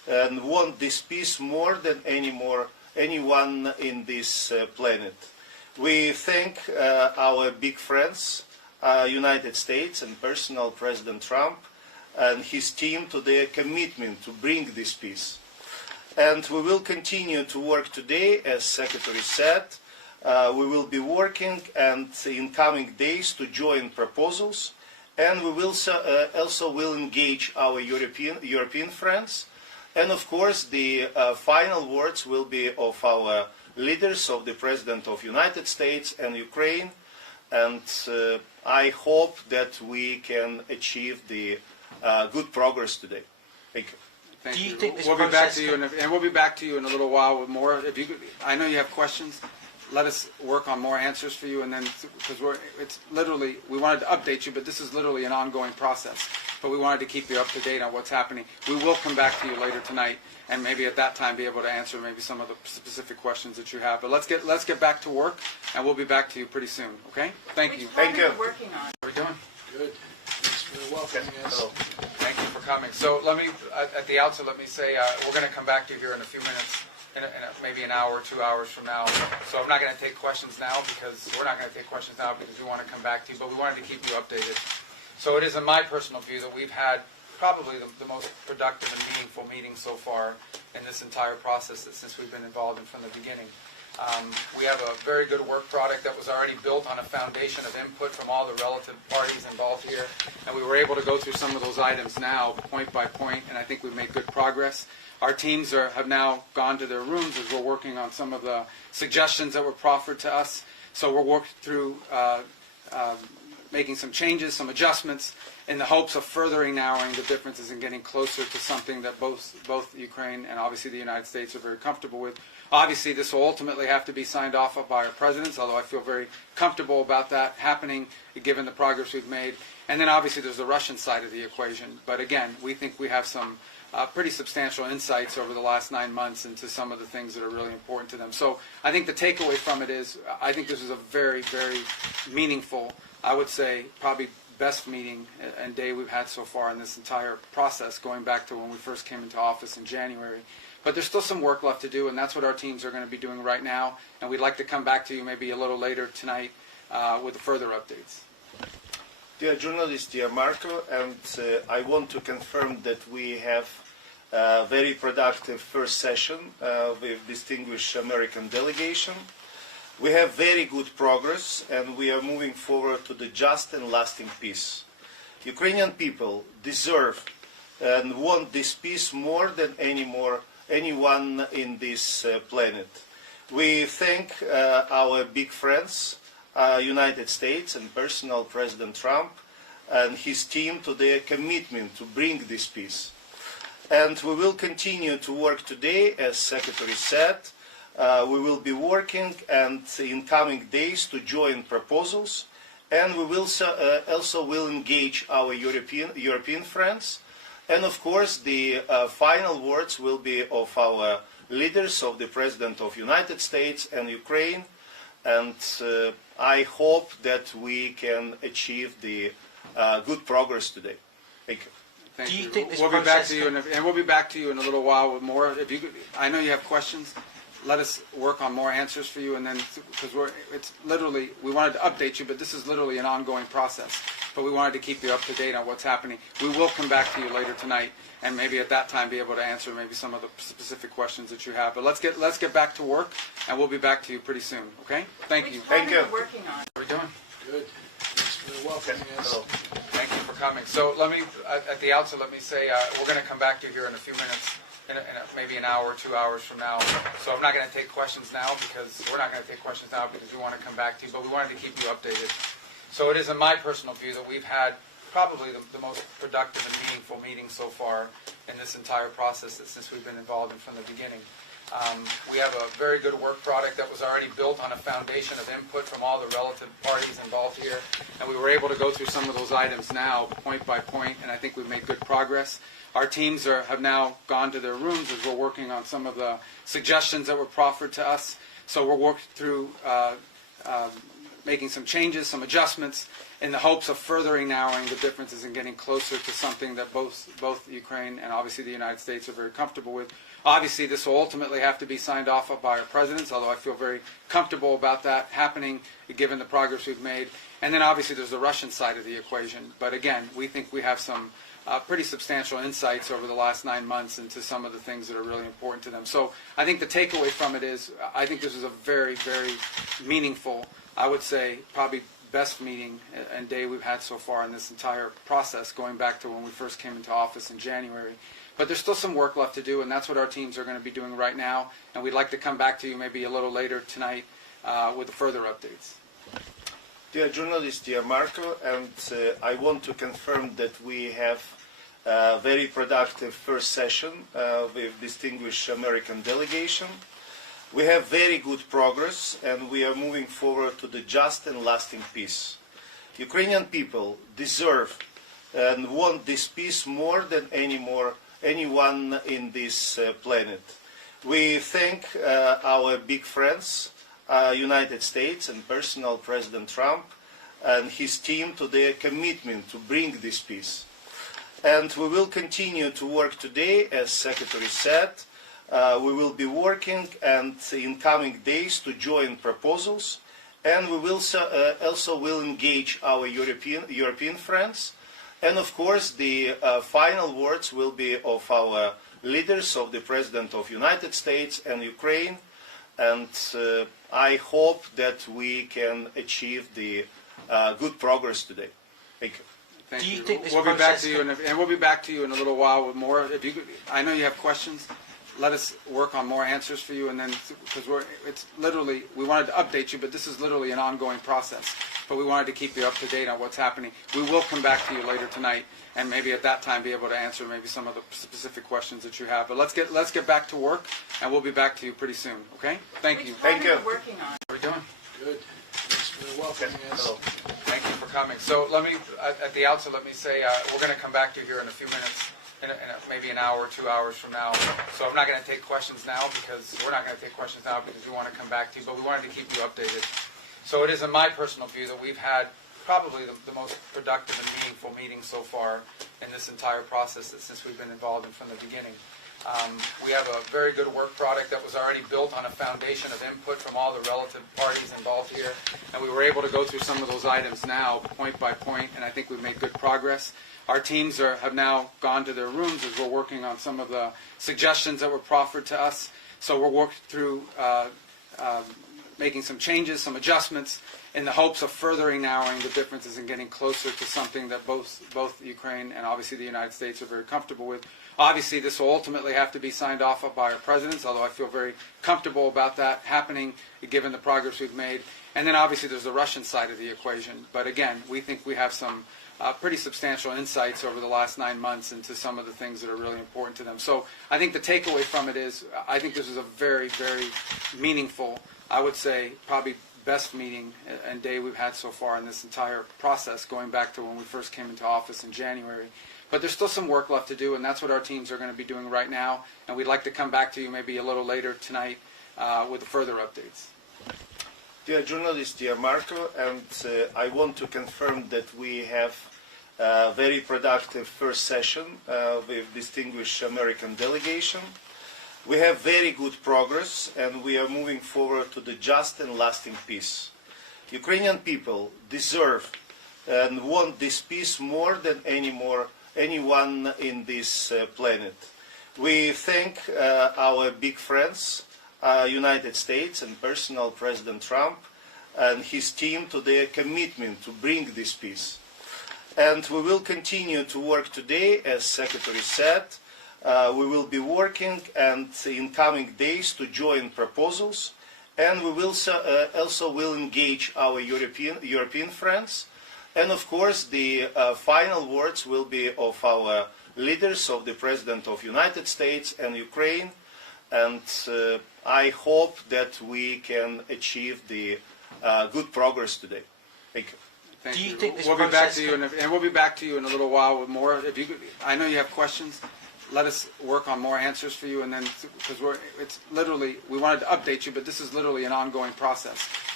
and want this peace more than anyone in this planet. We thank our big friends, United States and personal President Trump and his team to their commitment to bring this peace. And we will continue to work today, as Secretary said. We will be working and in coming days to join proposals, and we will also will engage our European friends. And of course, the final words will be of our leaders, of the President of the United States and Ukraine. And I hope that we can achieve the good progress today. Thank you. Thank Do you you. think this We'll be back process to you, and we'll be back to you in a little while with more. If you, I know you have questions. Let us work on more answers for you, and then because it's literally we wanted to update you, but this is literally an ongoing process. But we wanted to keep you up to date on what's happening. We will come back to you later tonight, and maybe at that time be able to answer maybe some of the specific questions that you have. But let's get back to work, and we'll be back to you pretty soon. Okay? Thank you. Thank you. Working on. How are we doing? Good. Thanks for welcoming us. Thank you for coming. So let me, at the outset, let me say we're going to come back to you here in a few minutes, maybe an hour, 2 hours from now. So I'm not going to take questions now because we're not going to take questions now because we want to come back to you, but we wanted to keep you updated. So it is in my personal view that we've had probably the most productive and meaningful meeting so far in this entire process since we've been involved in from the beginning. We have a very good work product that was already built on a foundation of input from all the relative parties involved here, and we were able to go through some of those items now, point by point, and I think we've made good progress. Our teams have now gone to their rooms as we're working on some of the suggestions that were proffered to us. So we're working through making some changes, some adjustments, in the hopes of furthering narrowing the differences and getting closer to something that both Ukraine and obviously the United States are very comfortable with. Obviously, this will ultimately have to be signed off by our presidents, although I feel very comfortable about that happening given the progress we've made. And then obviously there's the Russian side of the equation. But again, we think we have some pretty substantial insights over the last 9 months into some of the things that are really important to them. So I think the takeaway from it is I think this is a very, very meaningful, I would say probably best meeting and day we've had so far in this entire process, going back to when we first came into office in January. But there's still some work left to do, and that's what our teams are going to be doing right now. And we'd like to come back to you maybe a little later tonight with further updates. Dear journalist, dear Marco, and I want to confirm that we have a very productive first session with distinguished American delegation. We have very good progress, and we are moving forward to the just and lasting peace. Ukrainian people deserve and want this peace more than anyone in this planet. We thank our big friends, United States and personal President Trump and his team to their commitment to bring this peace. And we will continue to work today, as Secretary said. We will be working and in coming days to join proposals, and we will also will engage our European friends. And of course, the final words will be of our leaders, of the President of the United States and Ukraine. And I hope that we can achieve the good progress today. Thank you. Thank Do you you. think this We'll be back process to you, and we'll be back to you in a little while with more. If you, I know you have questions. Let us work on more answers for you, and then because it's literally we wanted to update you, but this is literally an ongoing process. But we wanted to keep you up to date on what's happening. We will come back to you later tonight, and maybe at that time be able to answer maybe some of the specific questions that you have. But let's get back to work, and we'll be back to you pretty soon. Okay? Thank you. Thank you. Working on. How are we doing? Good. Thanks for welcoming us. Thank you for coming. So let me, at the outset, let me say we're going to come back to you here in a few minutes, maybe an hour, 2 hours from now. So I'm not going to take questions now because we're not going to take questions now because we want to come back to you, but we wanted to keep you updated. So it is in my personal view that we've had probably the most productive and meaningful meeting so far in this entire process since we've been involved in from the beginning. We have a very good work product that was already built on a foundation of input from all the relative parties involved here, and we were able to go through some of those items now, point by point, and I think we've made good progress. Our teams have now gone to their rooms as we're working on some of the suggestions that were proffered to us. So we're working through making some changes, some adjustments, in the hopes of furthering narrowing the differences and getting closer to something that both Ukraine and obviously the United States are very comfortable with. Obviously, this will ultimately have to be signed off by our presidents, although I feel very comfortable about that happening, given the progress we've made. And then obviously there's the Russian side of the equation. But again, we think we have some pretty substantial insights over the last 9 months into some of the things that are really important to them. So I think the takeaway from it is, I think this is a very, very meaningful, I would say, probably best meeting and day we've had so far in this entire process, going back to when we first came into office in January. But there's still some work left to do, and that's what our teams are going to be doing right now. And we'd like to come back to you maybe a little later tonight with further updates. Dear journalists, dear Marco, and I want to confirm that we have a very productive first session with distinguished American delegation. We have very good progress, and we are moving forward to the just and lasting peace. Ukrainian people deserve and want this peace more than anyone in this planet. We thank our big friends, United States and personal President Trump and his team to their commitment to bring this peace. And we will continue to work today, as Secretary said. We will be working and in coming days to join proposals, and we will also will engage our European friends. And of course, the final words will be of our leaders, of the President of United States and Ukraine. And I hope that we can achieve the good progress today. Thank you. Thank Do you you. think this we'll be back process to you, and we'll be back to you in a little while with more. If you, I know you have questions. Let us work on more answers for you, and then because it's literally, we wanted to update you, but this is literally an ongoing process. But we wanted to keep you up to date on what's happening. We will come back to you later tonight, and maybe at that time be able to answer maybe some of the specific questions that you have. But let's get back to work, and we'll be back to you pretty soon. Okay? Thank you. Thank you. Working on. How are we doing? Good. Thanks for welcoming us. Hello. Thank you for coming. So let me, at the outset, let me say we're going to come back to you here in a few minutes, maybe an hour, 2 hours from now. So I'm not going to take questions now because we're not going to take questions now because we want to come back to you, but we wanted to keep you updated. So it is in my personal view that we've had probably the most productive and meaningful meeting so far in this entire process since we've been involved in from the beginning. We have a very good work product that was already built on a foundation of input from all the relative parties involved here, and we were able to go through some of those items now, point by point, and I think we've made good progress. Our teams have now gone to their rooms as we're working on some of the suggestions that were proffered to us. So we're working through making some changes, some adjustments, in the hopes of furthering narrowing the differences and getting closer to something that both Ukraine and obviously the United States are very comfortable with. Obviously, this will ultimately have to be signed off by our presidents, although I feel very comfortable about that happening, given the progress we've made. And then obviously there's the Russian side of the equation. But again, we think we have some pretty substantial insights over the last 9 months into some of the things that are really important to them. So I think the takeaway from it is, I think this is a very, very meaningful, I would say, probably best meeting and day we've had so far in this entire process, going back to when we first came into office in January. But there's still some work left to do, and that's what our teams are going to be doing right now. And we'd like to come back to you maybe a little later tonight with further updates. Dear journalists, dear Marco, and I want to confirm that we have a very productive first session with distinguished American delegation. We have very good progress, and we are moving forward to the just and lasting peace. Ukrainian people deserve and want this peace more than anyone in this planet. We thank our big friends, United States and personal President Trump and his team to their commitment to bring this peace. And we will continue to work today, as Secretary said. We will be working and in coming days to join proposals, and we will also will engage our European friends. And of course, the final words will be of our leaders, of the President of United States and Ukraine. And I hope that we can achieve the good progress today. Thank you. Thank Do you you. think this we'll be back process to you, and we'll be back to you in a little while with more. If you, I know you have questions. Let us work on more answers for you, and then because it's literally, we wanted to update you, but this is literally an ongoing process.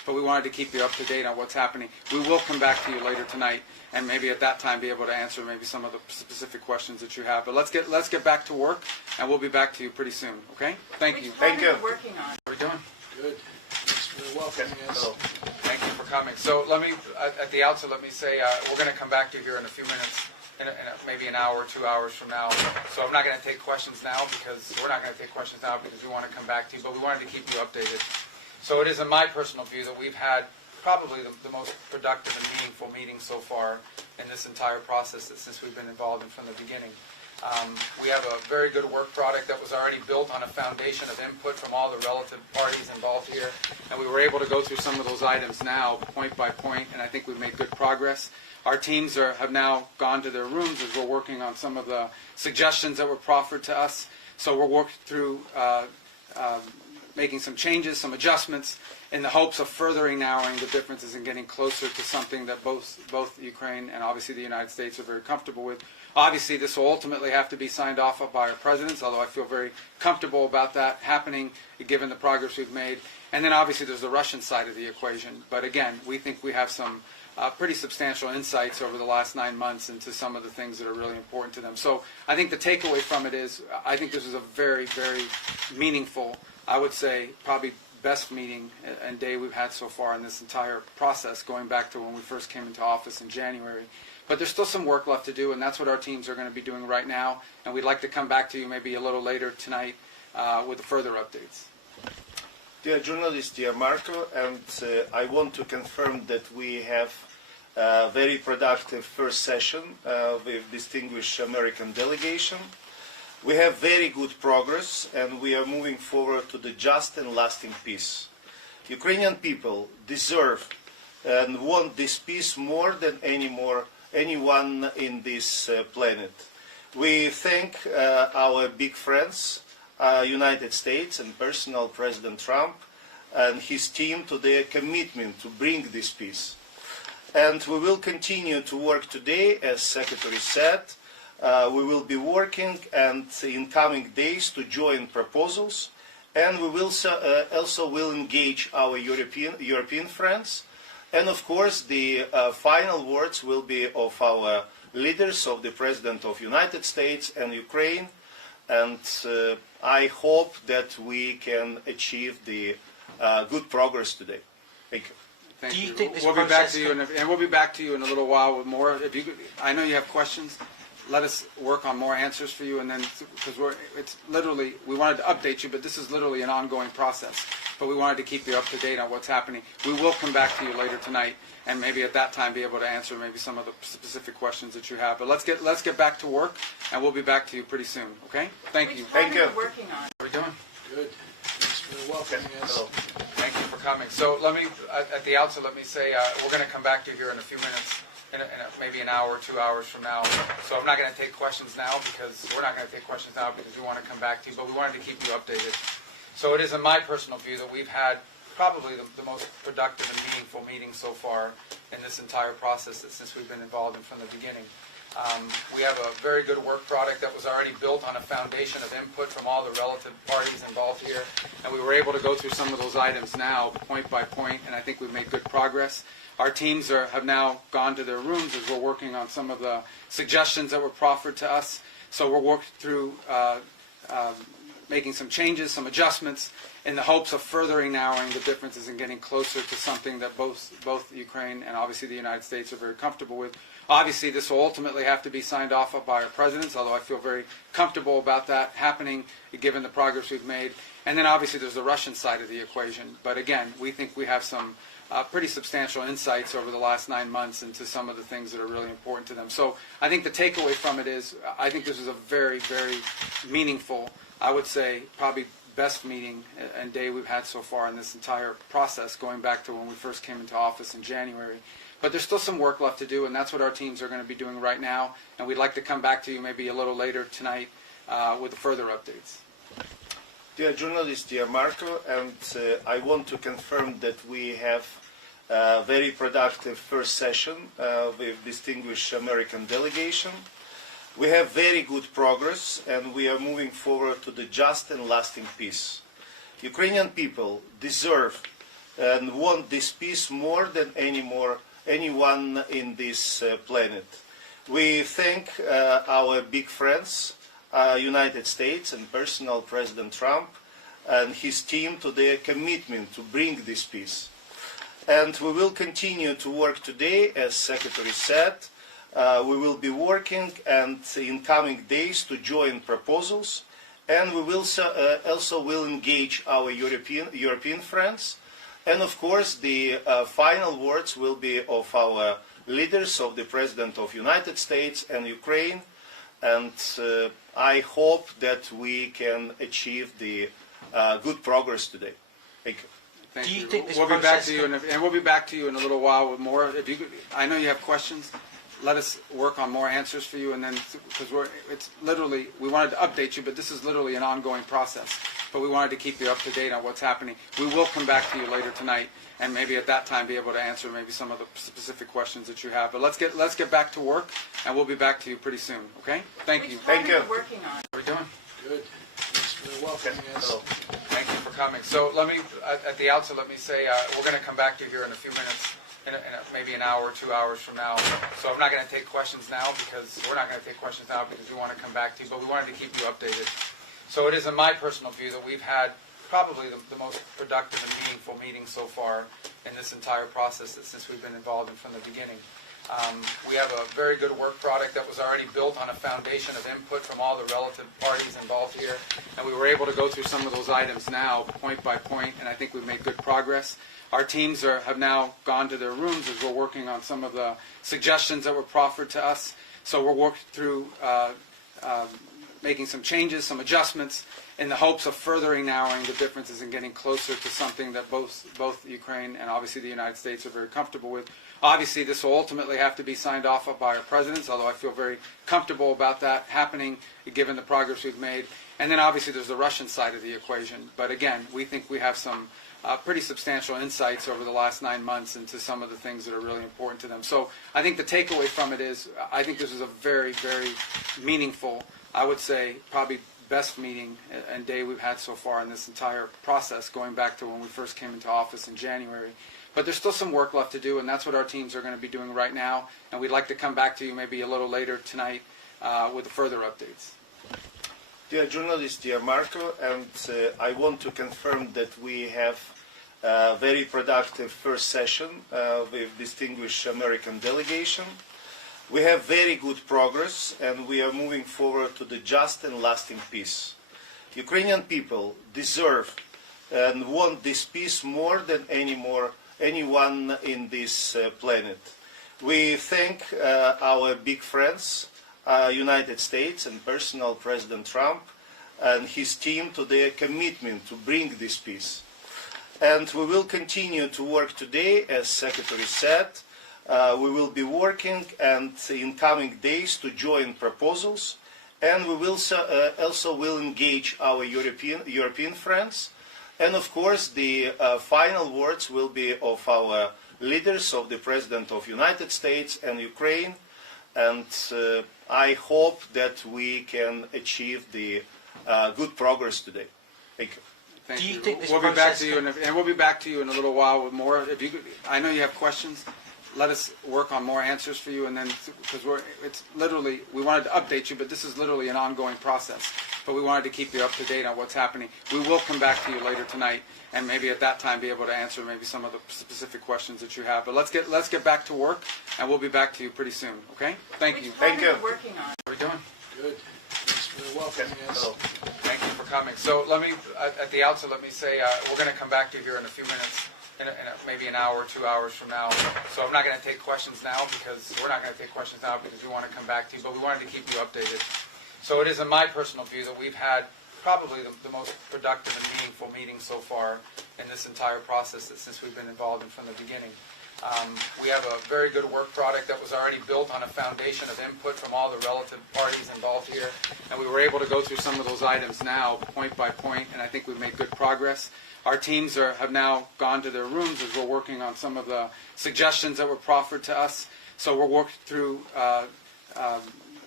but we wanted to keep you up to date on what's happening. We will come back to you later tonight, and maybe at that time be able to answer maybe some of the specific questions that you have. But let's get back to work, and we'll be back to you pretty soon. Okay? Thank you. Thank you. Working on. How are we doing? Good. Thanks for welcoming us. Hello. Thank you for coming. So let me, at the outset, let me say we're going to come back to you here in a few minutes, maybe an hour, 2 hours from now. So I'm not going to take questions now because we're not going to take questions now because we want to come back to you, but we wanted to keep you updated. So it is in my personal view that we've had probably the most productive and meaningful meeting so far in this entire process since we've been involved in from the beginning. We have a very good work product that was already built on a foundation of input from all the relative parties involved here, and we were able to go through some of those items now, point by point, and I think we've made good progress. Our teams have now gone to their rooms as we're working on some of the suggestions that were proffered to us. So we're working through making some changes, some adjustments, in the hopes of furthering narrowing the differences and getting closer to something that both Ukraine and obviously the United States are very comfortable with. Obviously, this will ultimately have to be signed off by our presidents, although I feel very comfortable about that happening given the progress we've made. And then obviously there's the Russian side of the equation. But again, we think we have some pretty substantial insights over the last 9 months into some of the things that are really important to them. So I think the takeaway from it is I think this is a very, very meaningful, I would say probably best meeting and day we've had so far in this entire process, going back to when we first came into office in January. But there's still some work left to do, and that's what our teams are going to be doing right now. And we'd like to come back to you maybe a little later tonight with further updates. Dear journalist, dear Marco, and I want to confirm that we have a very productive first session with distinguished American delegation. We have very good progress, and we are moving forward to the just and lasting peace. Ukrainian people deserve and want this peace more than anyone in this planet. We thank our big friends, United States and personal President Trump and his team to their commitment to bring this peace. And we will continue to work today, as Secretary said. We will be working and in coming days to join proposals, and we will also will engage our European friends. And of course, the final words will be of our leaders, of the President of the United States and Ukraine. And I hope that we can achieve the good progress today. Thank you. Thank Do you you. think this We'll be back process to you, and we'll be back to you in a little while with more. If you, I know you have questions. Let us work on more answers for you, and then because it's literally we wanted to update you, but this is literally an ongoing process. But we wanted to keep you up to date on what's happening. We will come back to you later tonight, and maybe at that time be able to answer maybe some of the specific questions that you have. But let's get back to work, and we'll be back to you pretty soon. Okay? Thank you. Thank you. Working on. How are we doing? Good. Thanks for welcoming us. Hello. Thank you for coming. So let me, at the outset, let me say we're going to come back to you here in a few minutes, maybe an hour, 2 hours from now. So I'm not going to take questions now because we're not going to take questions now because we want to come back to you, but we wanted to keep you updated. So it is in my personal view that we've had probably the most productive and meaningful meeting so far in this entire process since we've been involved in from the beginning. We have a very good work product that was already built on a foundation of input from all the relative parties involved here, and we were able to go through some of those items now, point by point, and I think we've made good progress. Our teams have now gone to their rooms as we're working on some of the suggestions that were proffered to us. So we're working through making some changes, some adjustments, in the hopes of furthering narrowing the differences and getting closer to something that both Ukraine and obviously the United States are very comfortable with. Obviously, this will ultimately have to be signed off by our presidents, although I feel very comfortable about that happening given the progress we've made. And then obviously there's the Russian side of the equation. But again, we think we have some pretty substantial insights over the last 9 months into some of the things that are really important to them. So I think the takeaway from it is I think this is a very, very meaningful, I would say probably best meeting and day we've had so far in this entire process, going back to when we first came into office in January. But there's still some work left to do, and that's what our teams are going to be doing right now. And we'd like to come back to you maybe a little later tonight with further updates. Dear journalist, dear Marco, and I want to confirm that we have a very productive first session with distinguished American delegation. We have very good progress, and we are moving forward to the just and lasting peace. Ukrainian people deserve and want this peace more than anyone in this planet. We thank our big friends, United States and personal President Trump and his team to their commitment to bring this peace. And we will continue to work today, as Secretary said. We will be working and in coming days to join proposals, and we will also will engage our European friends. And of course, the final words will be of our leaders, of the President of United States and Ukraine. And I hope that we can achieve the good progress today. Thank you. Thank Do you you. think this We'll be back process to you, and we'll be back to you in a little while with more. If you, I know you have questions. Let us work on more answers for you, and then because it's literally we wanted to update you, but this is literally an ongoing process. But we wanted to keep you up to date on what's happening. We will come back to you later tonight, and maybe at that time be able to answer maybe some of the specific questions that you have. But let's get back to work, and we'll be back to you pretty soon. Okay? Thank you. Thank you. Working on. How are we doing? Good. Thanks for welcoming us. Thank you for coming. So let me, at the outset, let me say we're going to come back to you here in a few minutes, maybe an hour, 2 hours from now. So I'm not going to take questions now because we're not going to take questions now because we want to come back to you, but we wanted to keep you updated. So it is in my personal view that we've had probably the most productive and meaningful meeting so far in this entire process since we've been involved in from the beginning. We have a very good work product that was already built on a foundation of input from all the relative parties involved here, and we were able to go through some of those items now, point by point, and I think we've made good progress. Our teams have now gone to their rooms as we're working on some of the suggestions that were proffered to us. So we're working through making some changes, some adjustments, in the hopes of furthering narrowing the differences and getting closer to something that both Ukraine and obviously the United States are very comfortable with. Obviously, this will ultimately have to be signed off by our presidents, although I feel very comfortable about that happening, given the progress we've made. And then obviously there's the Russian side of the equation. But again, we think we have some pretty substantial insights over the last 9 months into some of the things that are really important to them. So I think the takeaway from it is I think this is a very, very meaningful, I would say probably best meeting and day we've had so far in this entire process, going back to when we first came into office in January. But there's still some work left to do, and that's what our teams are going to be doing right now. And we'd like to come back to you maybe a little later tonight with further updates. Dear journalist, dear Marco, and I want to confirm that we have a very productive first session with distinguished American delegation. We have very good progress, and we are moving forward to the just and lasting peace. Ukrainian people deserve and want this peace more than anyone in this planet. We thank our big friends, United States and personal President Trump and his team to their commitment to bring this peace. And we will continue to work today, as Secretary said. We will be working and in coming days to join proposals, and we will also will engage our European friends. And of course, the final words will be of our leaders, of the President of United States and Ukraine. And I hope that we can achieve the good progress today. Thank you. Thank Do you you. think this We'll be back process to you, and we'll be back to you in a little while with more. If you, I know you have questions. Let us work on more answers for you, and then because it's literally we wanted to update you, but this is literally an ongoing process. But we wanted to keep you up to date on what's happening. We will come back to you later tonight, and maybe at that time be able to answer maybe some of the specific questions that you have. But let's get back to work, and we'll be back to you pretty soon. Okay? Thank you. Thank you. Working on. How are we doing? Good. Thanks for welcoming us. Thank you for coming. So let me, at the outset, let me say we're going to come back to you here in a few minutes, maybe an hour, 2 hours from now. So I'm not going to take questions now because we're not going to take questions now because we want to come back to you, but we wanted to keep you updated. So it is in my personal view that we've had probably the most productive and meaningful meeting so far in this entire process since we've been involved in from the beginning. We have a very good work product that was already built on a foundation of input from all the relative parties involved here, and we were able to go through some of those items now, point by point, and I think we've made good progress. Our teams have now gone to their rooms as we're working on some of the suggestions that were proffered to us. So we're working through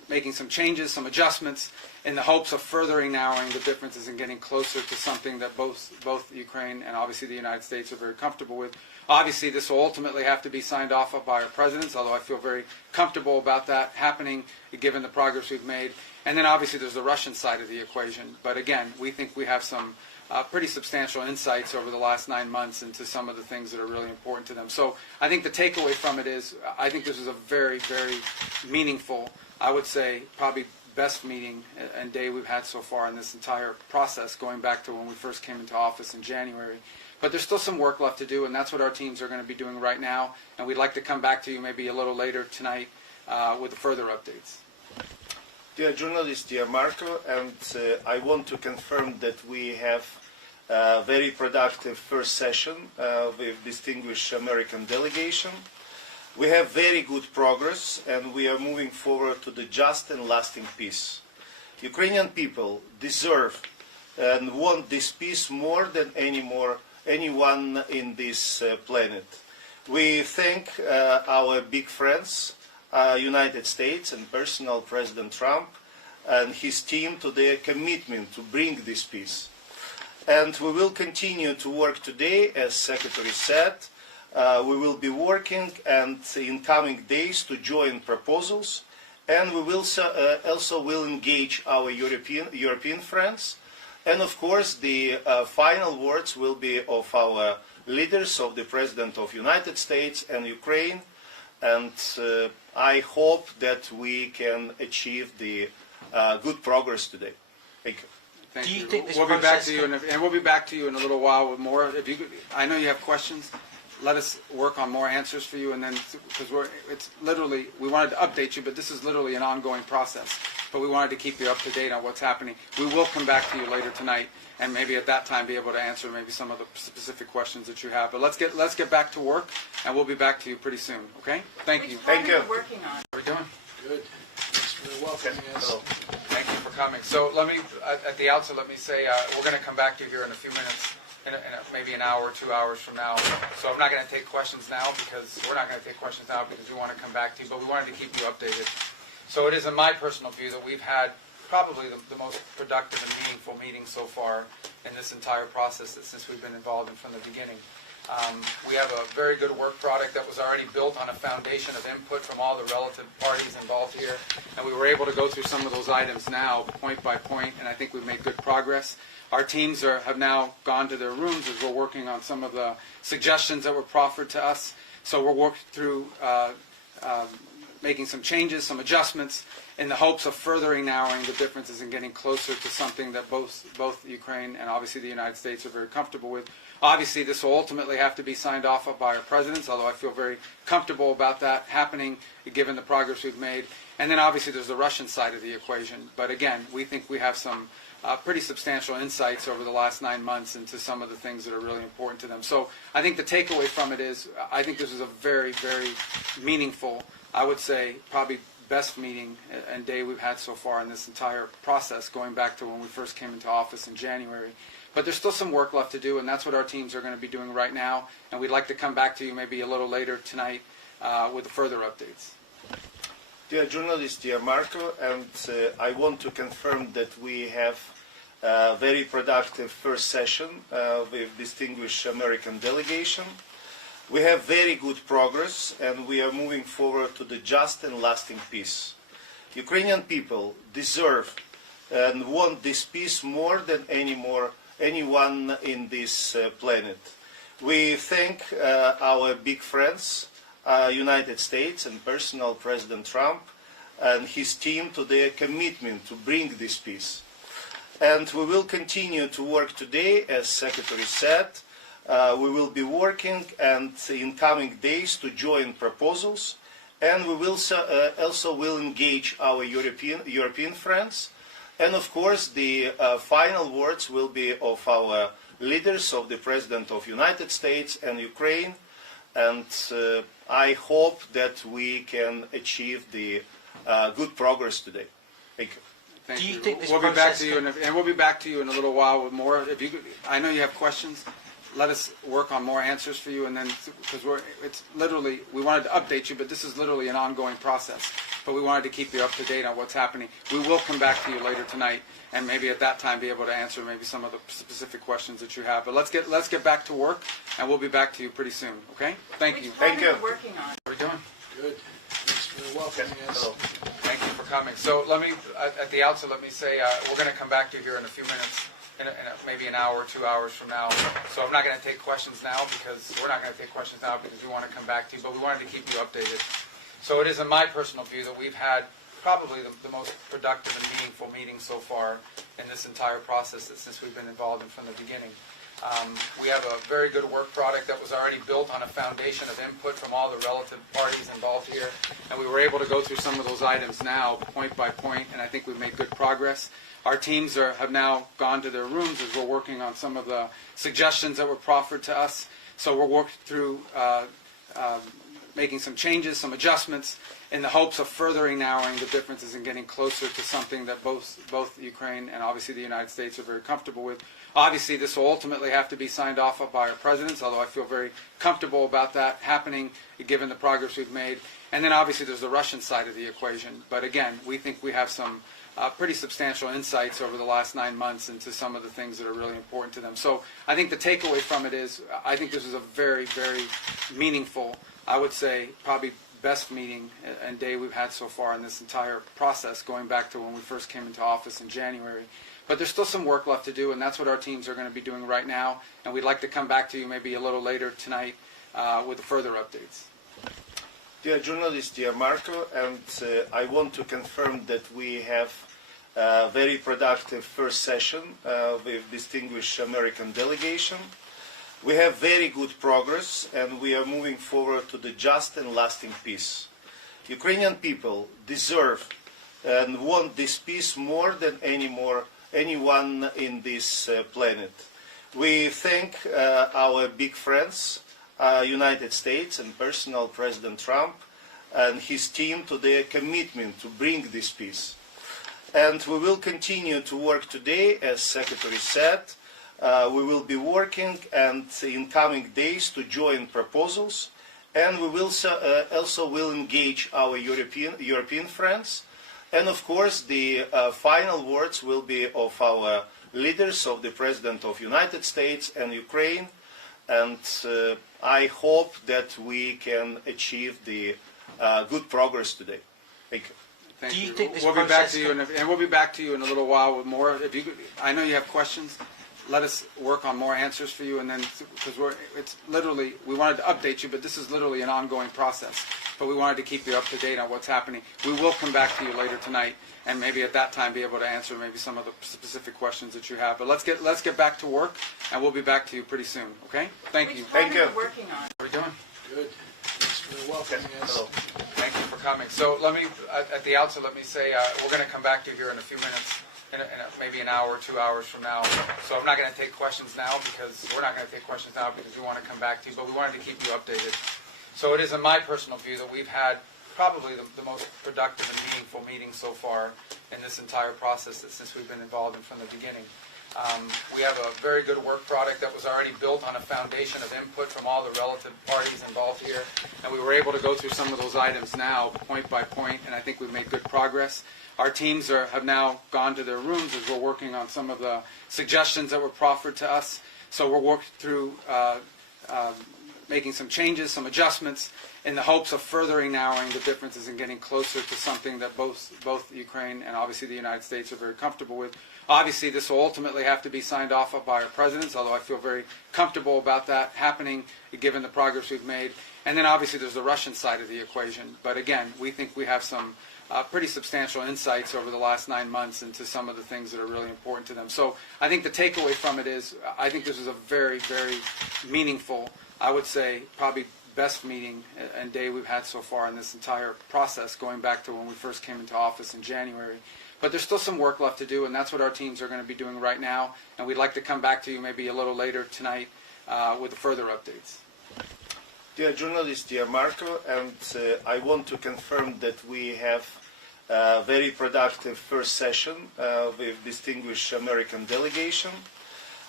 making some changes, some adjustments, in the hopes of furthering narrowing the differences and getting closer to something that both Ukraine and obviously the United States are very comfortable with. Obviously, this will ultimately have to be signed off by our presidents, although I feel very comfortable about that happening, given the progress we've made. And then obviously there's the Russian side of the equation. But again, we think we have some pretty substantial insights over the last 9 months into some of the things that are really important to them. So I think the takeaway from it is, I think this is a very, very meaningful, I would say probably best meeting and day we've had so far in this entire process, going back to when we first came into office in January. But there's still some work left to do, and that's what our teams are going to be doing right now. And we'd like to come back to you maybe a little later tonight with further updates. Dear journalist, dear Marco, and I want to confirm that we have a very productive first session with distinguished American delegation. We have very good progress, and we are moving forward to the just and lasting peace. Ukrainian people deserve and want this peace more than anyone in this planet. We thank our big friends, United States and personal President Trump and his team to their commitment to bring this peace. And we will continue to work today, as Secretary said. We will be working and in coming days to join proposals, and we will also will engage our European friends. And of course, the final words will be of our leaders, of the President of the United States and Ukraine. And I hope that we can achieve the good progress today. Thank you. Thank Do you you. think this We'll be back process to you, and we'll be back to you in a little while with more. If you, I know you have questions. Let us work on more answers for you, and then because it's literally, we wanted to update you, but this is literally an ongoing process. But we wanted to keep you up to date on what's happening. We will come back to you later tonight, and maybe at that time be able to answer maybe some of the specific questions that you have. But let's get back to work, and we'll be back to you pretty soon. Okay? Thank you. Thank you. Working on. How are we doing? Good. Thanks for welcoming us. Thank you for coming. So let me, at the outset, let me say we're going to come back to you here in a few minutes, in maybe an hour, 2 hours from now. So I'm not going to take questions now because we're not going to take questions now because we want to come back to you, but we wanted to keep you updated. So it is in my personal view that we've had probably the most productive and meaningful meeting so far in this entire process since we've been involved in from the beginning. We have a very good work product that was already built on a foundation of input from all the relative parties involved here, and we were able to go through some of those items now, point by point, and I think we've made good progress. Our teams have now gone to their rooms as we're working on some of the suggestions that were proffered to us. So we're working through making some changes, some adjustments, in the hopes of furthering narrowing the differences and getting closer to something that both Ukraine and obviously the United States are very comfortable with. Obviously, this will ultimately have to be signed off by our presidents, although I feel very comfortable about that happening, given the progress we've made. And then obviously there's the Russian side of the equation. But again, we think we have some pretty substantial insights over the last 9 months into some of the things that are really important to them. So I think the takeaway from it is, I think this is a very, very meaningful, I would say probably best meeting and day we've had so far in this entire process, going back to when we first came into office in January. But there's still some work left to do, and that's what our teams are going to be doing right now. And we'd like to come back to you maybe a little later tonight with further updates. Dear journalist, dear Marco, and I want to confirm that we have a very productive first session with distinguished American delegation. We have very good progress, and we are moving forward to the just and lasting peace. Ukrainian people deserve and want this peace more than anyone in this planet. We thank our big friends, United States and personal President Trump and his team to their commitment to bring this peace. And we will continue to work today, as Secretary said. We will be working and in coming days to join proposals, and we will also will engage our European friends. And of course, the final words will be of our leaders, of the President of the United States and Ukraine. And I hope that we can achieve the good progress today. Thank you. Thank Do you you. think this We'll be back process to you, and we'll be back to you in a little while with more. If you, I know you have questions. let us work on more answers for you, and then because it's literally, we wanted to update you, but this is literally an ongoing process. But we wanted to keep you up to date on what's happening. We will come back to you later tonight, and maybe at that time be able to answer maybe some of the specific questions that you have. But let's get back to work, and we'll be back to you pretty soon. Okay? Thank you. Thank you. Working on. How are we doing? Good. Thanks for welcoming us. Hello. Thank you for coming. So let me, at the outset, let me say we're going to come back to you here in a few minutes, maybe an hour, 2 hours from now. So I'm not going to take questions now because we're not going to take questions now because we want to come back to you, but we wanted to keep you updated. So it is in my personal view that we've had probably the most productive and meaningful meeting so far in this entire process since we've been involved in from the beginning. We have a very good work product that was already built on a foundation of input from all the relative parties involved here, and we were able to go through some of those items now, point by point, and I think we've made good progress. Our teams have now gone to their rooms as we're working on some of the suggestions that were proffered to us. So we're working through making some changes, some adjustments, in the hopes of furthering narrowing the differences and getting closer to something that both Ukraine and obviously the United States are very comfortable with. Obviously, this will ultimately have to be signed off by our presidents, although I feel very comfortable about that happening, given the progress we've made. And then obviously there's the Russian side of the equation. But again, we think we have some pretty substantial insights over the last 9 months into some of the things that are really important to them. So I think the takeaway from it is I think this is a very, very meaningful, I would say probably best meeting and day we've had so far in this entire process, going back to when we first came into office in January. But there's still some work left to do, and that's what our teams are going to be doing right now. And we'd like to come back to you maybe a little later tonight with further updates. Dear journalist, dear Marco, and I want to confirm that we have a very productive first session with distinguished American delegation. We have very good progress, and we are moving forward to the just and lasting peace. Ukrainian people deserve and want this peace more than anyone in this planet. We thank our big friends, United States and personal President Trump and his team to their commitment to bring this peace. And we will continue to work today, as Secretary said. We will be working and in coming days to join proposals, and we will also will engage our European friends. And of course, the final words will be of our leaders, of the President of United States and Ukraine. And I hope that we can achieve the good progress today. Thank you. Thank Do you you. think this We'll be back process to you, and we'll be back to you in a little while with more. If you, I know you have questions. Let us work on more answers for you, and then because it's literally, we wanted to update you, but this is literally an ongoing process. But we wanted to keep you up to date on what's happening. We will come back to you later tonight, and maybe at that time be able to answer maybe some of the specific questions that you have. But let's get back to work, and we'll be back to you pretty soon. Okay? Thank you. Thank you. Working on. How are we doing? Good. Thanks for welcoming us. Hello. Thank you for coming. So let me, at the outset, let me say we're going to come back to you here in a few minutes, maybe an hour, 2 hours from now. So I'm not going to take questions now because we're not going to take questions now because we want to come back to you, but we wanted to keep you updated. So it is in my personal view that we've had probably the most productive and meaningful meeting so far in this entire process since we've been involved in from the beginning. We have a very good work product that was already built on a foundation of input from all the relative parties involved here, and we were able to go through some of those items now, point by point, and I think we've made good progress. Our teams have now gone to their rooms as we're working on some of the suggestions that were proffered to us. So we're working through making some changes, some adjustments, in the hopes of furthering narrowing the differences and getting closer to something that both Ukraine and obviously the United States are very comfortable with. Obviously, this will ultimately have to be signed off by our presidents, although I feel very comfortable about that happening, given the progress we've made. And then obviously there's the Russian side of the equation. But again, we think we have some pretty substantial insights over the last 9 months into some of the things that are really important to them. So I think the takeaway from it is I think this is a very, very meaningful, I would say probably best meeting and day we've had so far in this entire process, going back to when we first came into office in January. But there's still some work left to do, and that's what our teams are going to be doing right now. And we'd like to come back to you maybe a little later tonight with further updates. Dear journalist, dear Marco, and I want to confirm that we have a very productive first session with distinguished American delegation.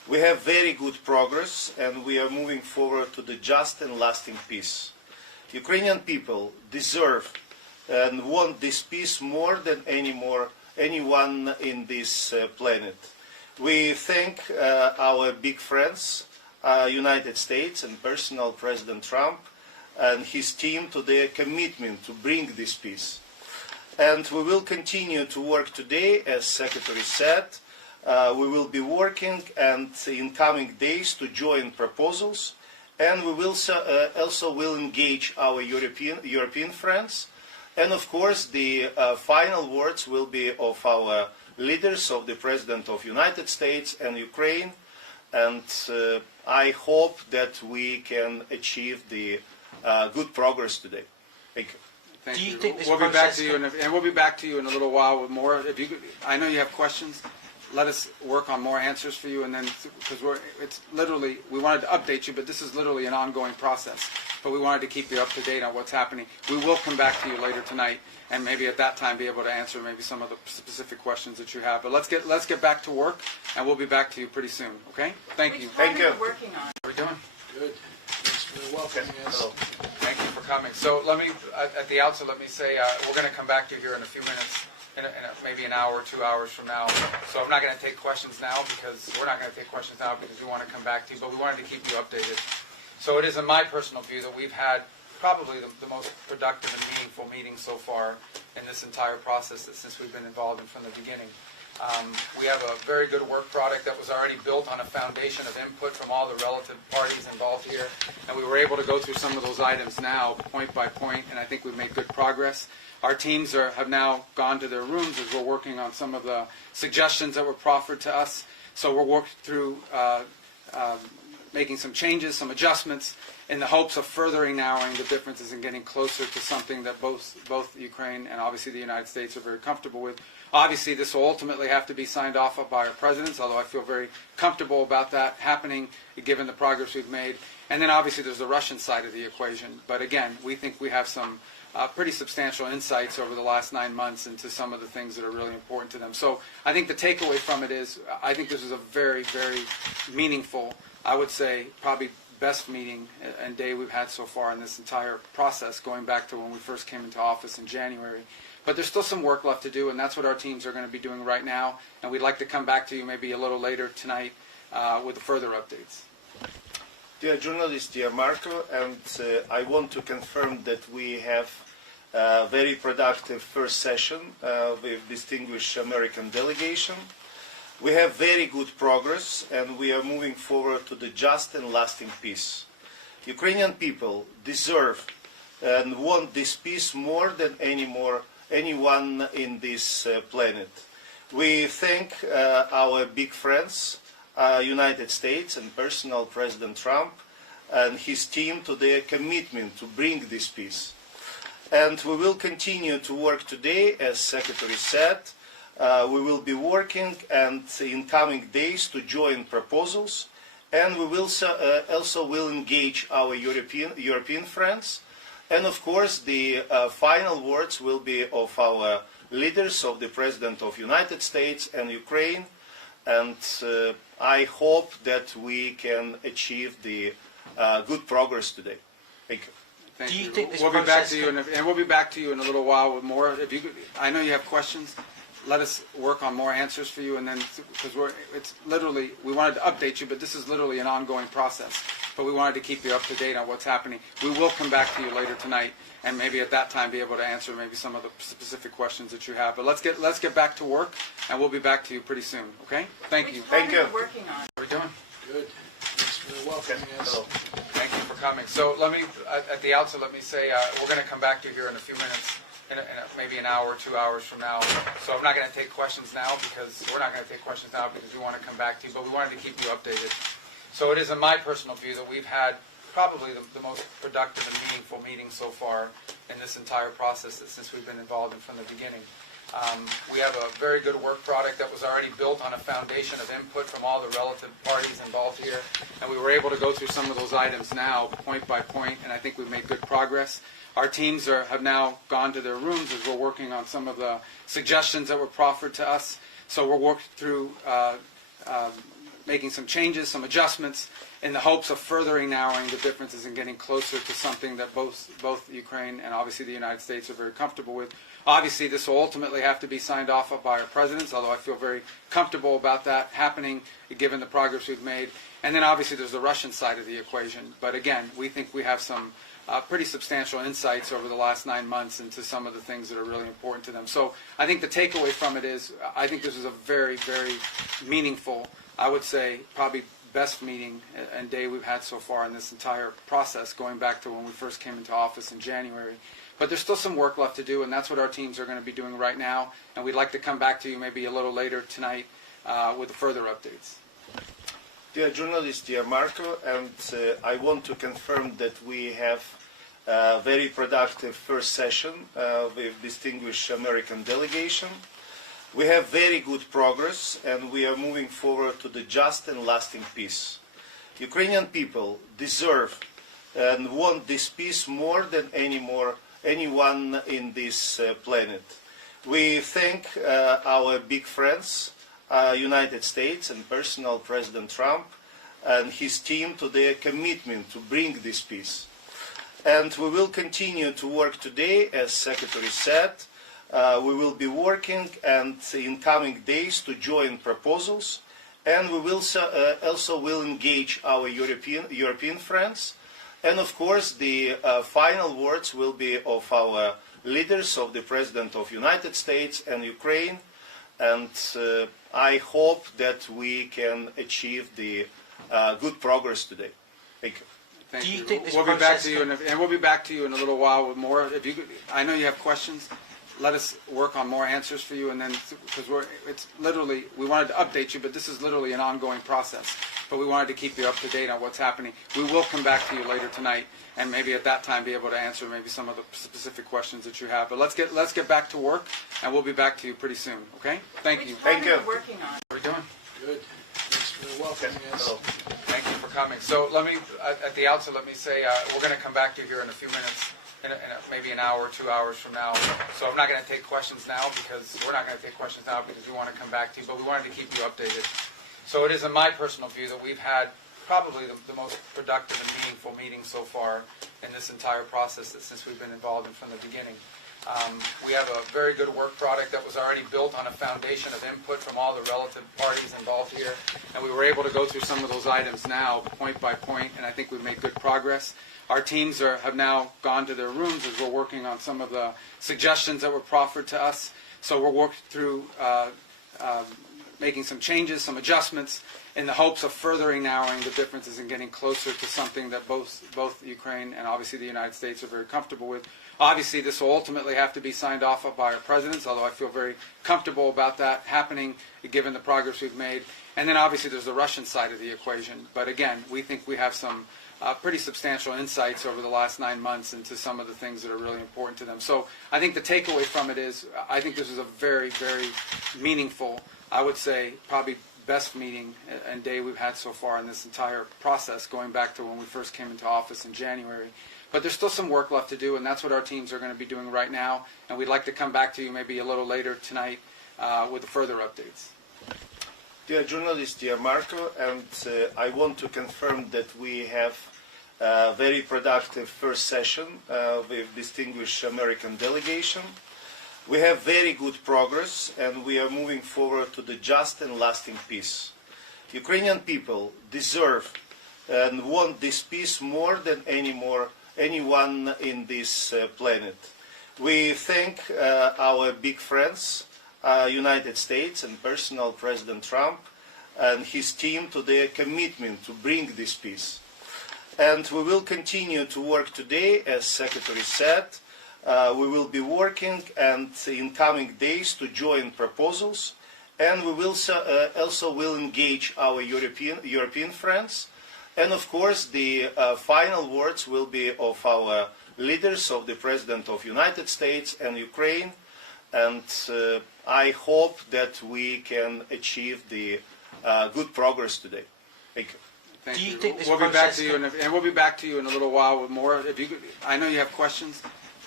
We have very good progress, and we are moving forward to the just and lasting peace. Ukrainian people deserve and want this peace more than anyone in this planet. We thank our big friends, United States and personal President Trump and his team to their commitment to bring this peace. And we will continue to work today, as Secretary said. We will be working and in coming days to join proposals, and we will also will engage our European friends. And of course, the final words will be of our leaders, of the President of the United States and Ukraine. And I hope that we can achieve the good progress today. Thank you. Thank Do you you. think this we'll be back process to you, and we'll be back to you in a little while with more. If you, I know you have questions. Let us work on more answers for you, and then because it's literally we wanted to update you, but this is literally an ongoing process. But we wanted to keep you up to date on what's happening. We will come back to you later tonight, and maybe at that time be able to answer maybe some of the specific questions that you have. But let's get back to work, and we'll be back to you pretty soon. Okay? Thank you. Thank you. Working on. How are we doing? Good. Thanks for welcoming us. Thank you for coming. So let me, at the outset, let me say we're going to come back to you here in a few minutes, in maybe an hour, 2 hours from now. So I'm not going to take questions now because we're not going to take questions now because we want to come back to you, but we wanted to keep you updated. So it is in my personal view that we've had probably the most productive and meaningful meeting so far in this entire process since we've been involved in from the beginning. We have a very good work product that was already built on a foundation of input from all the relative parties involved here, and we were able to go through some of those items now, point by point, and I think we've made good progress. Our teams have now gone to their rooms as we're working on some of the suggestions that were proffered to us. So we're working through making some changes, some adjustments, in the hopes of furthering narrowing the differences and getting closer to something that both Ukraine and obviously the United States are very comfortable with. Obviously, this will ultimately have to be signed off by our presidents, although I feel very comfortable about that happening, given the progress we've made. And then obviously there's the Russian side of the equation. But again, we think we have some pretty substantial insights over the last 9 months into some of the things that are really important to them. So I think the takeaway from it is I think this is a very, very meaningful, I would say probably best meeting and day we've had so far in this entire process, going back to when we first came into office in January. But there's still some work left to do, and that's what our teams are going to be doing right now. And we'd like to come back to you maybe a little later tonight with further updates. Dear journalist, dear Marco, and I want to confirm that we have a very productive first session with distinguished American delegation. We have very good progress, and we are moving forward to the just and lasting peace. Ukrainian people deserve and want this peace more than anyone in this planet. We thank our big friends, United States and personal President Trump and his team to their commitment to bring this peace. And we will continue to work today, as Secretary said. We will be working and in coming days to join proposals, and we will also will engage our European friends. And of course, the final words will be of our leaders, of the President of the United States and Ukraine. And I hope that we can achieve the good progress today. Thank you. Thank Do you you. think this we'll be back process to you, and we'll be back to you in a little while with more. If you, I know you have questions. Let us work on more answers for you, and then because it's literally we wanted to update you, but this is literally an ongoing process. But we wanted to keep you up to date on what's happening. We will come back to you later tonight, and maybe at that time be able to answer maybe some of the specific questions that you have. But let's get back to work, and we'll be back to you pretty soon. Okay? Thank you. Thank you. Working on. How are we doing? Good. Thanks for welcoming us. Thank you for coming. So let me, at the outset, let me say we're going to come back to you here in a few minutes, in maybe an hour, 2 hours from now. So I'm not going to take questions now because we're not going to take questions now because we want to come back to you, but we wanted to keep you updated. So it is in my personal view that we've had probably the most productive and meaningful meeting so far in this entire process since we've been involved in from the beginning. We have a very good work product that was already built on a foundation of input from all the relative parties involved here, and we were able to go through some of those items now, point by point, and I think we've made good progress. Our teams have now gone to their rooms as we're working on some of the suggestions that were proffered to us. So we're working through making some changes, some adjustments, in the hopes of furthering narrowing the differences and getting closer to something that both Ukraine and obviously the United States are very comfortable with. Obviously, this will ultimately have to be signed off by our presidents, although I feel very comfortable about that happening, given the progress we've made. And then obviously there's the Russian side of the equation. But again, we think we have some pretty substantial insights over the last 9 months into some of the things that are really important to them. So I think the takeaway from it is, I think this is a very, very meaningful, I would say probably best meeting and day we've had so far in this entire process, going back to when we first came into office in January. But there's still some work left to do, and that's what our teams are going to be doing right now. And we'd like to come back to you maybe a little later tonight with further updates. Dear journalist, dear Marco, and I want to confirm that we have a very productive first session with distinguished American delegation. We have very good progress, and we are moving forward to the just and lasting peace. Ukrainian people deserve and want this peace more than anyone in this planet. We thank our big friends, United States and personal President Trump and his team to their commitment to bring this peace. And we will continue to work today, as Secretary said. We will be working and in coming days to join proposals, and we will also will engage our European friends. And of course, the final words will be of our leaders, of the President of United States and Ukraine. And I hope that we can achieve the good progress today. Thank you. Thank Do you you. think this We'll be back process to you, and we'll be back to you in a little while with more. If you, I know you have questions. Let us work on more answers for you, and then because it's literally, we wanted to update you, but this is literally an ongoing process. But we wanted to keep you up to date on what's happening. We will come back to you later tonight, and maybe at that time be able to answer maybe some of the specific questions that you have. But let's get back to work, and we'll be back to you pretty soon. Okay? Thank you. Thank you. Working on. How are we doing? Good. Thanks for welcoming us. Hello. Thank you for coming. So let me, at the outset, let me say we're going to come back to you here in a few minutes, maybe an hour, 2 hours from now. So I'm not going to take questions now because we're not going to take questions now because we want to come back to you, but we wanted to keep you updated. So it is in my personal view that we've had probably the most productive and meaningful meeting so far in this entire process since we've been involved in from the beginning. We have a very good work product that was already built on a foundation of input from all the relative parties involved here, and we were able to go through some of those items now, point by point, and I think we've made good progress. Our teams have now gone to their rooms as we're working on some of the suggestions that were proffered to us. So we're working through making some changes, some adjustments, in the hopes of furthering narrowing the differences and getting closer to something that both Ukraine and obviously the United States are very comfortable with. Obviously, this will ultimately have to be signed off by our presidents, although I feel very comfortable about that happening, given the progress we've made. And then obviously there's the Russian side of the equation. But again, we think we have some pretty substantial insights over the last 9 months into some of the things that are really important to them. So I think the takeaway from it is, I think this is a very, very meaningful, I would say probably best meeting and day we've had so far in this entire process, going back to when we first came into office in January. But there's still some work left to do, and that's what our teams are going to be doing right now. And we'd like to come back to you maybe a little later tonight with further updates. Dear journalist, dear Marco, and I want to confirm that we have a very productive first session with distinguished American delegation. We have very good progress, and we are moving forward to the just and lasting peace. Ukrainian people deserve and want this peace more than anyone in this planet. We thank our big friends, United States and personal President Trump and his team to their commitment to bring this peace. And we will continue to work today, as Secretary said. We will be working and in coming days to join proposals, and we will also will engage our European friends. And of course, the final words will be of our leaders, of the President of United States and Ukraine. And I hope that we can achieve the good progress today. Thank you. Thank Do you you. think this We'll be back process to you, and we'll be back to you in a little while with more. If you, I know you have questions.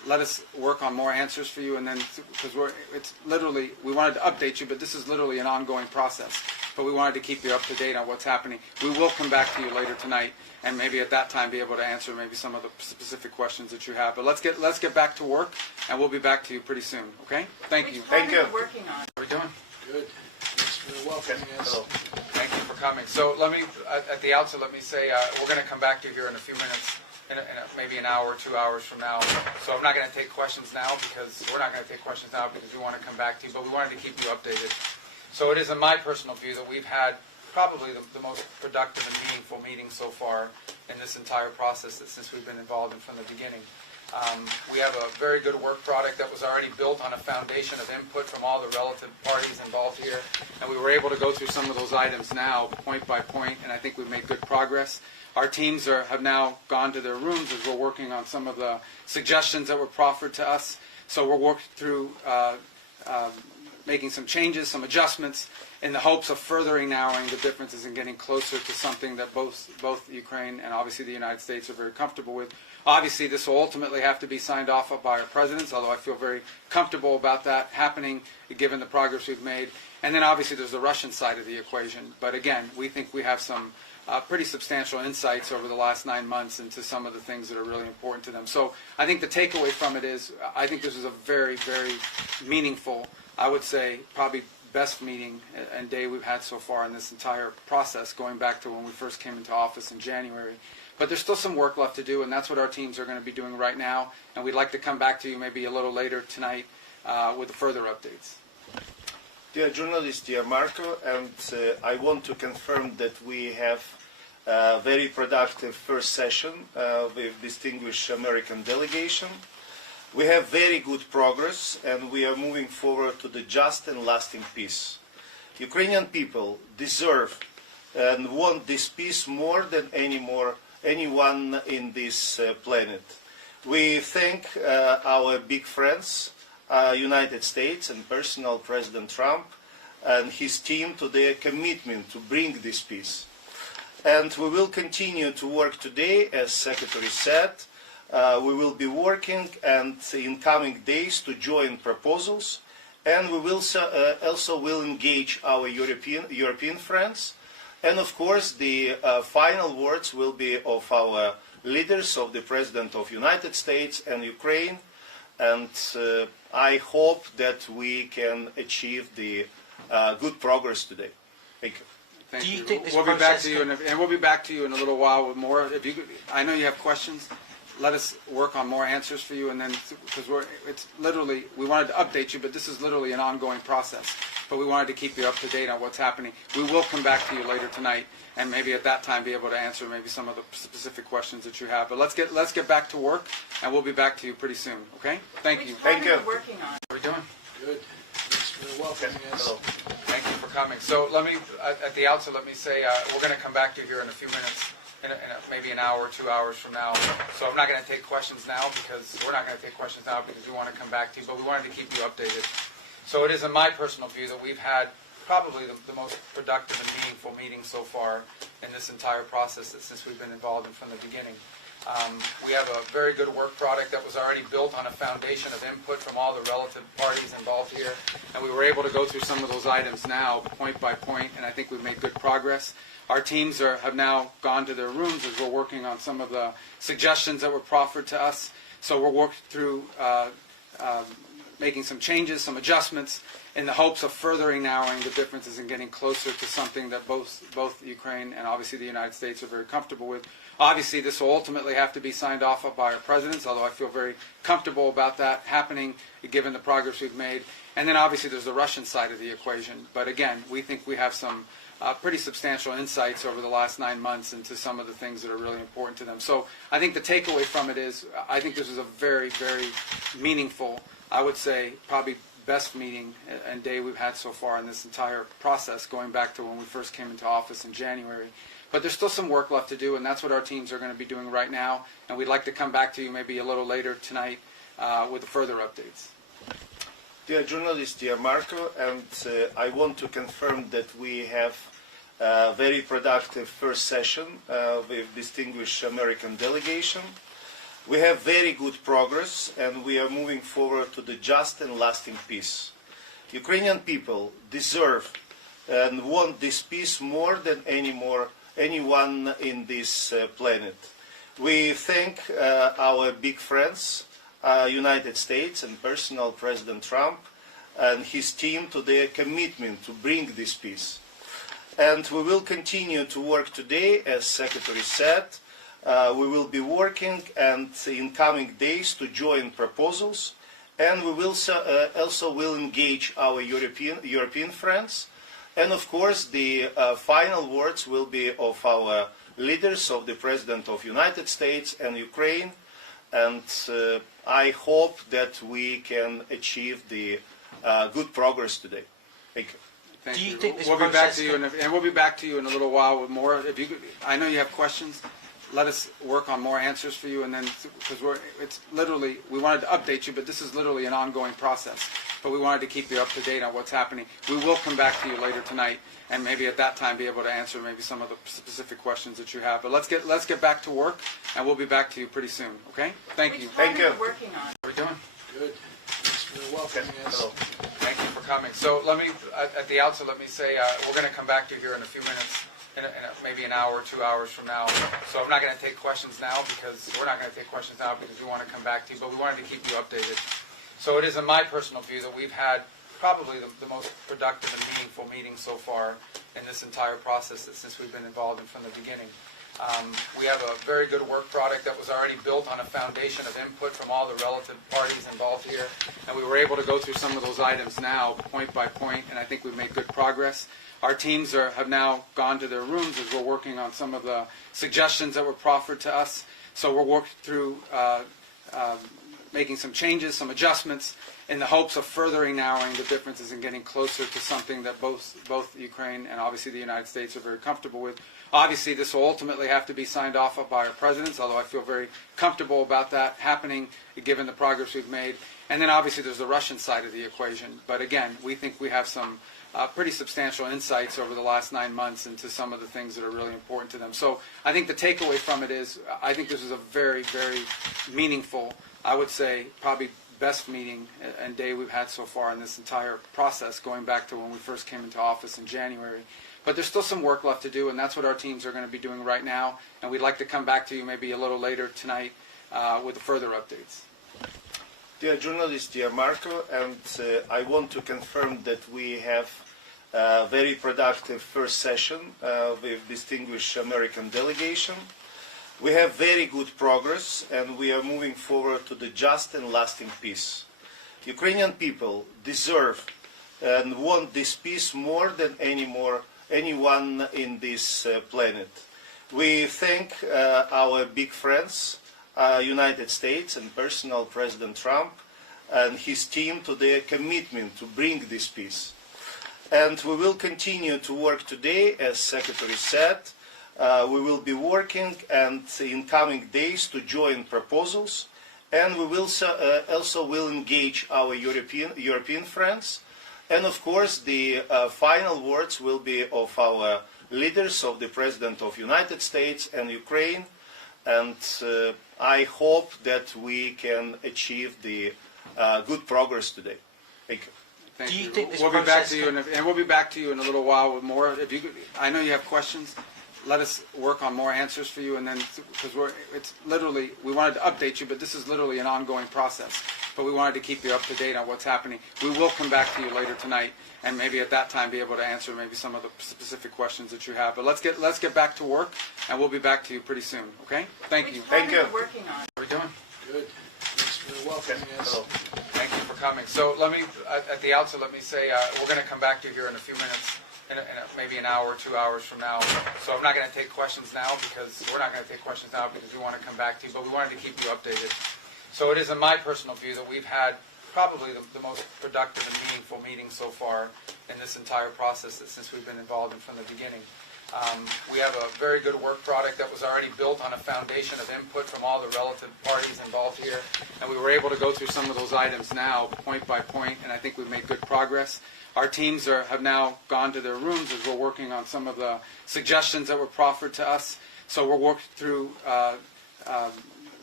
let us work on more answers for you, and then because we wanted to update you, but this is literally an ongoing process. But we wanted to keep you up to date on what's happening. We will come back to you later tonight, and maybe at that time be able to answer maybe some of the specific questions that you have. But let's get back to work, and we'll be back to you pretty soon. Okay? Thank you. Thank you. Working on. How are we doing? Good. Thanks for welcoming us. Thank you for coming. So let me, at the outset, let me say we're going to come back to you here in a few minutes, maybe an hour, 2 hours from now. So I'm not going to take questions now because we're not going to take questions now because we want to come back to you, but we wanted to keep you updated. So it is in my personal view that we've had probably the most productive and meaningful meeting so far in this entire process since we've been involved in from the beginning. We have a very good work product that was already built on a foundation of input from all the relative parties involved here, and we were able to go through some of those items now, point by point, and I think we've made good progress. Our teams have now gone to their rooms as we're working on some of the suggestions that were proffered to us. So we're working through making some changes, some adjustments, in the hopes of furthering narrowing the differences and getting closer to something that both Ukraine and obviously the United States are very comfortable with. Obviously, this will ultimately have to be signed off by our presidents, although I feel very comfortable about that happening, given the progress we've made. And then obviously there's the Russian side of the equation. But again, we think we have some pretty substantial insights over the last 9 months into some of the things that are really important to them. So I think the takeaway from it is I think this is a very, very meaningful, I would say probably best meeting and day we've had so far in this entire process, going back to when we first came into office in January. But there's still some work left to do, and that's what our teams are going to be doing right now. And we'd like to come back to you maybe a little later tonight with further updates. Dear journalist, dear Marco, and I want to confirm that we have a very productive first session with distinguished American delegation. We have very good progress, and we are moving forward to the just and lasting peace. Ukrainian people deserve and want this peace more than anyone in this planet. We thank our big friends, United States and personal President Trump and his team to their commitment to bring this peace. And we will continue to work today, as Secretary said. We will be working and in coming days to join proposals, and we will also will engage our European friends. And of course, the final words will be of our leaders, of the President of United States and Ukraine. And I hope that we can achieve the good progress today. Thank you. Thank you. think this We'll be back process to you, and we'll be back to you in a little while with more. If you, I know you have questions. Let us work on more answers for you, and then because it's literally we wanted to update you, but this is literally an ongoing process. But we wanted to keep you up to date on what's happening. We will come back to you later tonight, and maybe at that time be able to answer maybe some of the specific questions that you have. But let's get back to work, and we'll be back to you pretty soon. Okay? Thank you. Thank you. Working on. How are we doing? Good. Thanks for welcoming us. Thank you for coming. So let me, at the outset, let me say we're going to come back to you here in a few minutes, maybe an hour, 2 hours from now. So I'm not going to take questions now because we're not going to take questions now because we want to come back to you, but we wanted to keep you updated. So it is in my personal view that we've had probably the most productive and meaningful meeting so far in this entire process since we've been involved in from the beginning. We have a very good work product that was already built on a foundation of input from all the relative parties involved here, and we were able to go through some of those items now, point by point, and I think we've made good progress. Our teams have now gone to their rooms as we're working on some of the suggestions that were proffered to us. So we're working through making some changes, some adjustments, in the hopes of furthering narrowing the differences and getting closer to something that both Ukraine and obviously the United States are very comfortable with. Obviously, this will ultimately have to be signed off by our presidents, although I feel very comfortable about that happening, given the progress we've made. And then obviously there's the Russian side of the equation. But again, we think we have some pretty substantial insights over the last 9 months into some of the things that are really important to them. So I think the takeaway from it is I think this is a very, very meaningful, I would say probably best meeting and day we've had so far in this entire process, going back to when we first came into office in January. But there's still some work left to do, and that's what our teams are going to be doing right now. And we'd like to come back to you maybe a little later tonight with further updates. Dear journalist, dear Marco, and I want to confirm that we have a very productive first session with distinguished American delegation. We have very good progress, and we are moving forward to the just and lasting peace. Ukrainian people deserve and want this peace more than anyone in this planet. We thank our big friends, United States and personal President Trump and his team to their commitment to bring this peace. And we will continue to work today, as Secretary said. We will be working and in coming days to join proposals, and we will also will engage our European friends. And of course, the final words will be of our leaders, of the President of United States and Ukraine. And I hope that we can achieve the good progress today. Thank you. Thank Do you you. think this We'll be back process to you, and we'll be back to you in a little while with more. If you, I know you have questions. Let us work on more answers for you, and then because it's literally we wanted to update you, but this is literally an ongoing process. But we wanted to keep you up to date on what's happening. We will come back to you later tonight, and maybe at that time be able to answer maybe some of the specific questions that you have. But let's get back to work, and we'll be back to you pretty soon. Okay? Thank you. Thank you. Working on. How are we doing? Good. Thanks for welcoming us. Hello. Thank you for coming. So let me, at the outset, let me say we're going to come back to you here in a few minutes, maybe an hour, 2 hours from now. So I'm not going to take questions now because we're not going to take questions now because we want to come back to you, but we wanted to keep you updated. So it is in my personal view that we've had probably the most productive and meaningful meeting so far in this entire process since we've been involved in from the beginning. We have a very good work product that was already built on a foundation of input from all the relative parties involved here, and we were able to go through some of those items now, point by point, and I think we've made good progress. Our teams have now gone to their rooms as we're working on some of the suggestions that were proffered to us. So we're working through making some changes, some adjustments, in the hopes of furthering narrowing the differences and getting closer to something that both Ukraine and obviously the United States are very comfortable with. Obviously, this will ultimately have to be signed off by our presidents, although I feel very comfortable about that happening given the progress we've made. And then obviously there's the Russian side of the equation. But again, we think we have some pretty substantial insights over the last 9 months into some of the things that are really important to them. So I think the takeaway from it is I think this is a very, very meaningful, I would say probably best meeting and day we've had so far in this entire process, going back to when we first came into office in January. But there's still some work left to do, and that's what our teams are going to be doing right now. And we'd like to come back to you maybe a little later tonight with further updates. Dear journalist, dear Marco, and I want to confirm that we have a very productive first session with distinguished American delegation. We have very good progress, and we are moving forward to the just and lasting peace. Ukrainian people deserve and want this peace more than anyone in this planet. We thank our big friends, United States and personal President Trump and his team to their commitment to bring this peace. And we will continue to work today, as Secretary said. We will be working and in coming days to join proposals, and we will also will engage our European friends. And of course, the final words will be of our leaders, of the President of United States and Ukraine. And I hope that we can achieve the good progress today. Thank you. Thank Do you you. think this we'll be back process to you, and we'll be back to you in a little while with more. If you, I know you have questions. Let us work on more answers for you, and then because it's literally we wanted to update you, but this is literally an ongoing process. But we wanted to keep you up to date on what's happening. We will come back to you later tonight, and maybe at that time be able to answer maybe some of the specific questions that you have. But let's get back to work, and we'll be back to you pretty soon. Okay? Thank you. Thank you. Working on. How are we doing? Good. Thanks for welcoming us. Hello. Thank you for coming. So let me, at the outset, let me say we're going to come back to you here in a few minutes, maybe an hour, 2 hours from now. So I'm not going to take questions now because we're not going to take questions now because we want to come back to you, but we wanted to keep you updated. So it is in my personal view that we've had probably the most productive and meaningful meeting so far in this entire process since we've been involved in from the beginning. We have a very good work product that was already built on a foundation of input from all the relative parties involved here, and we were able to go through some of those items now, point by point, and I think we've made good progress. Our teams have now gone to their rooms as we're working on some of the suggestions that were proffered to us. So we're working through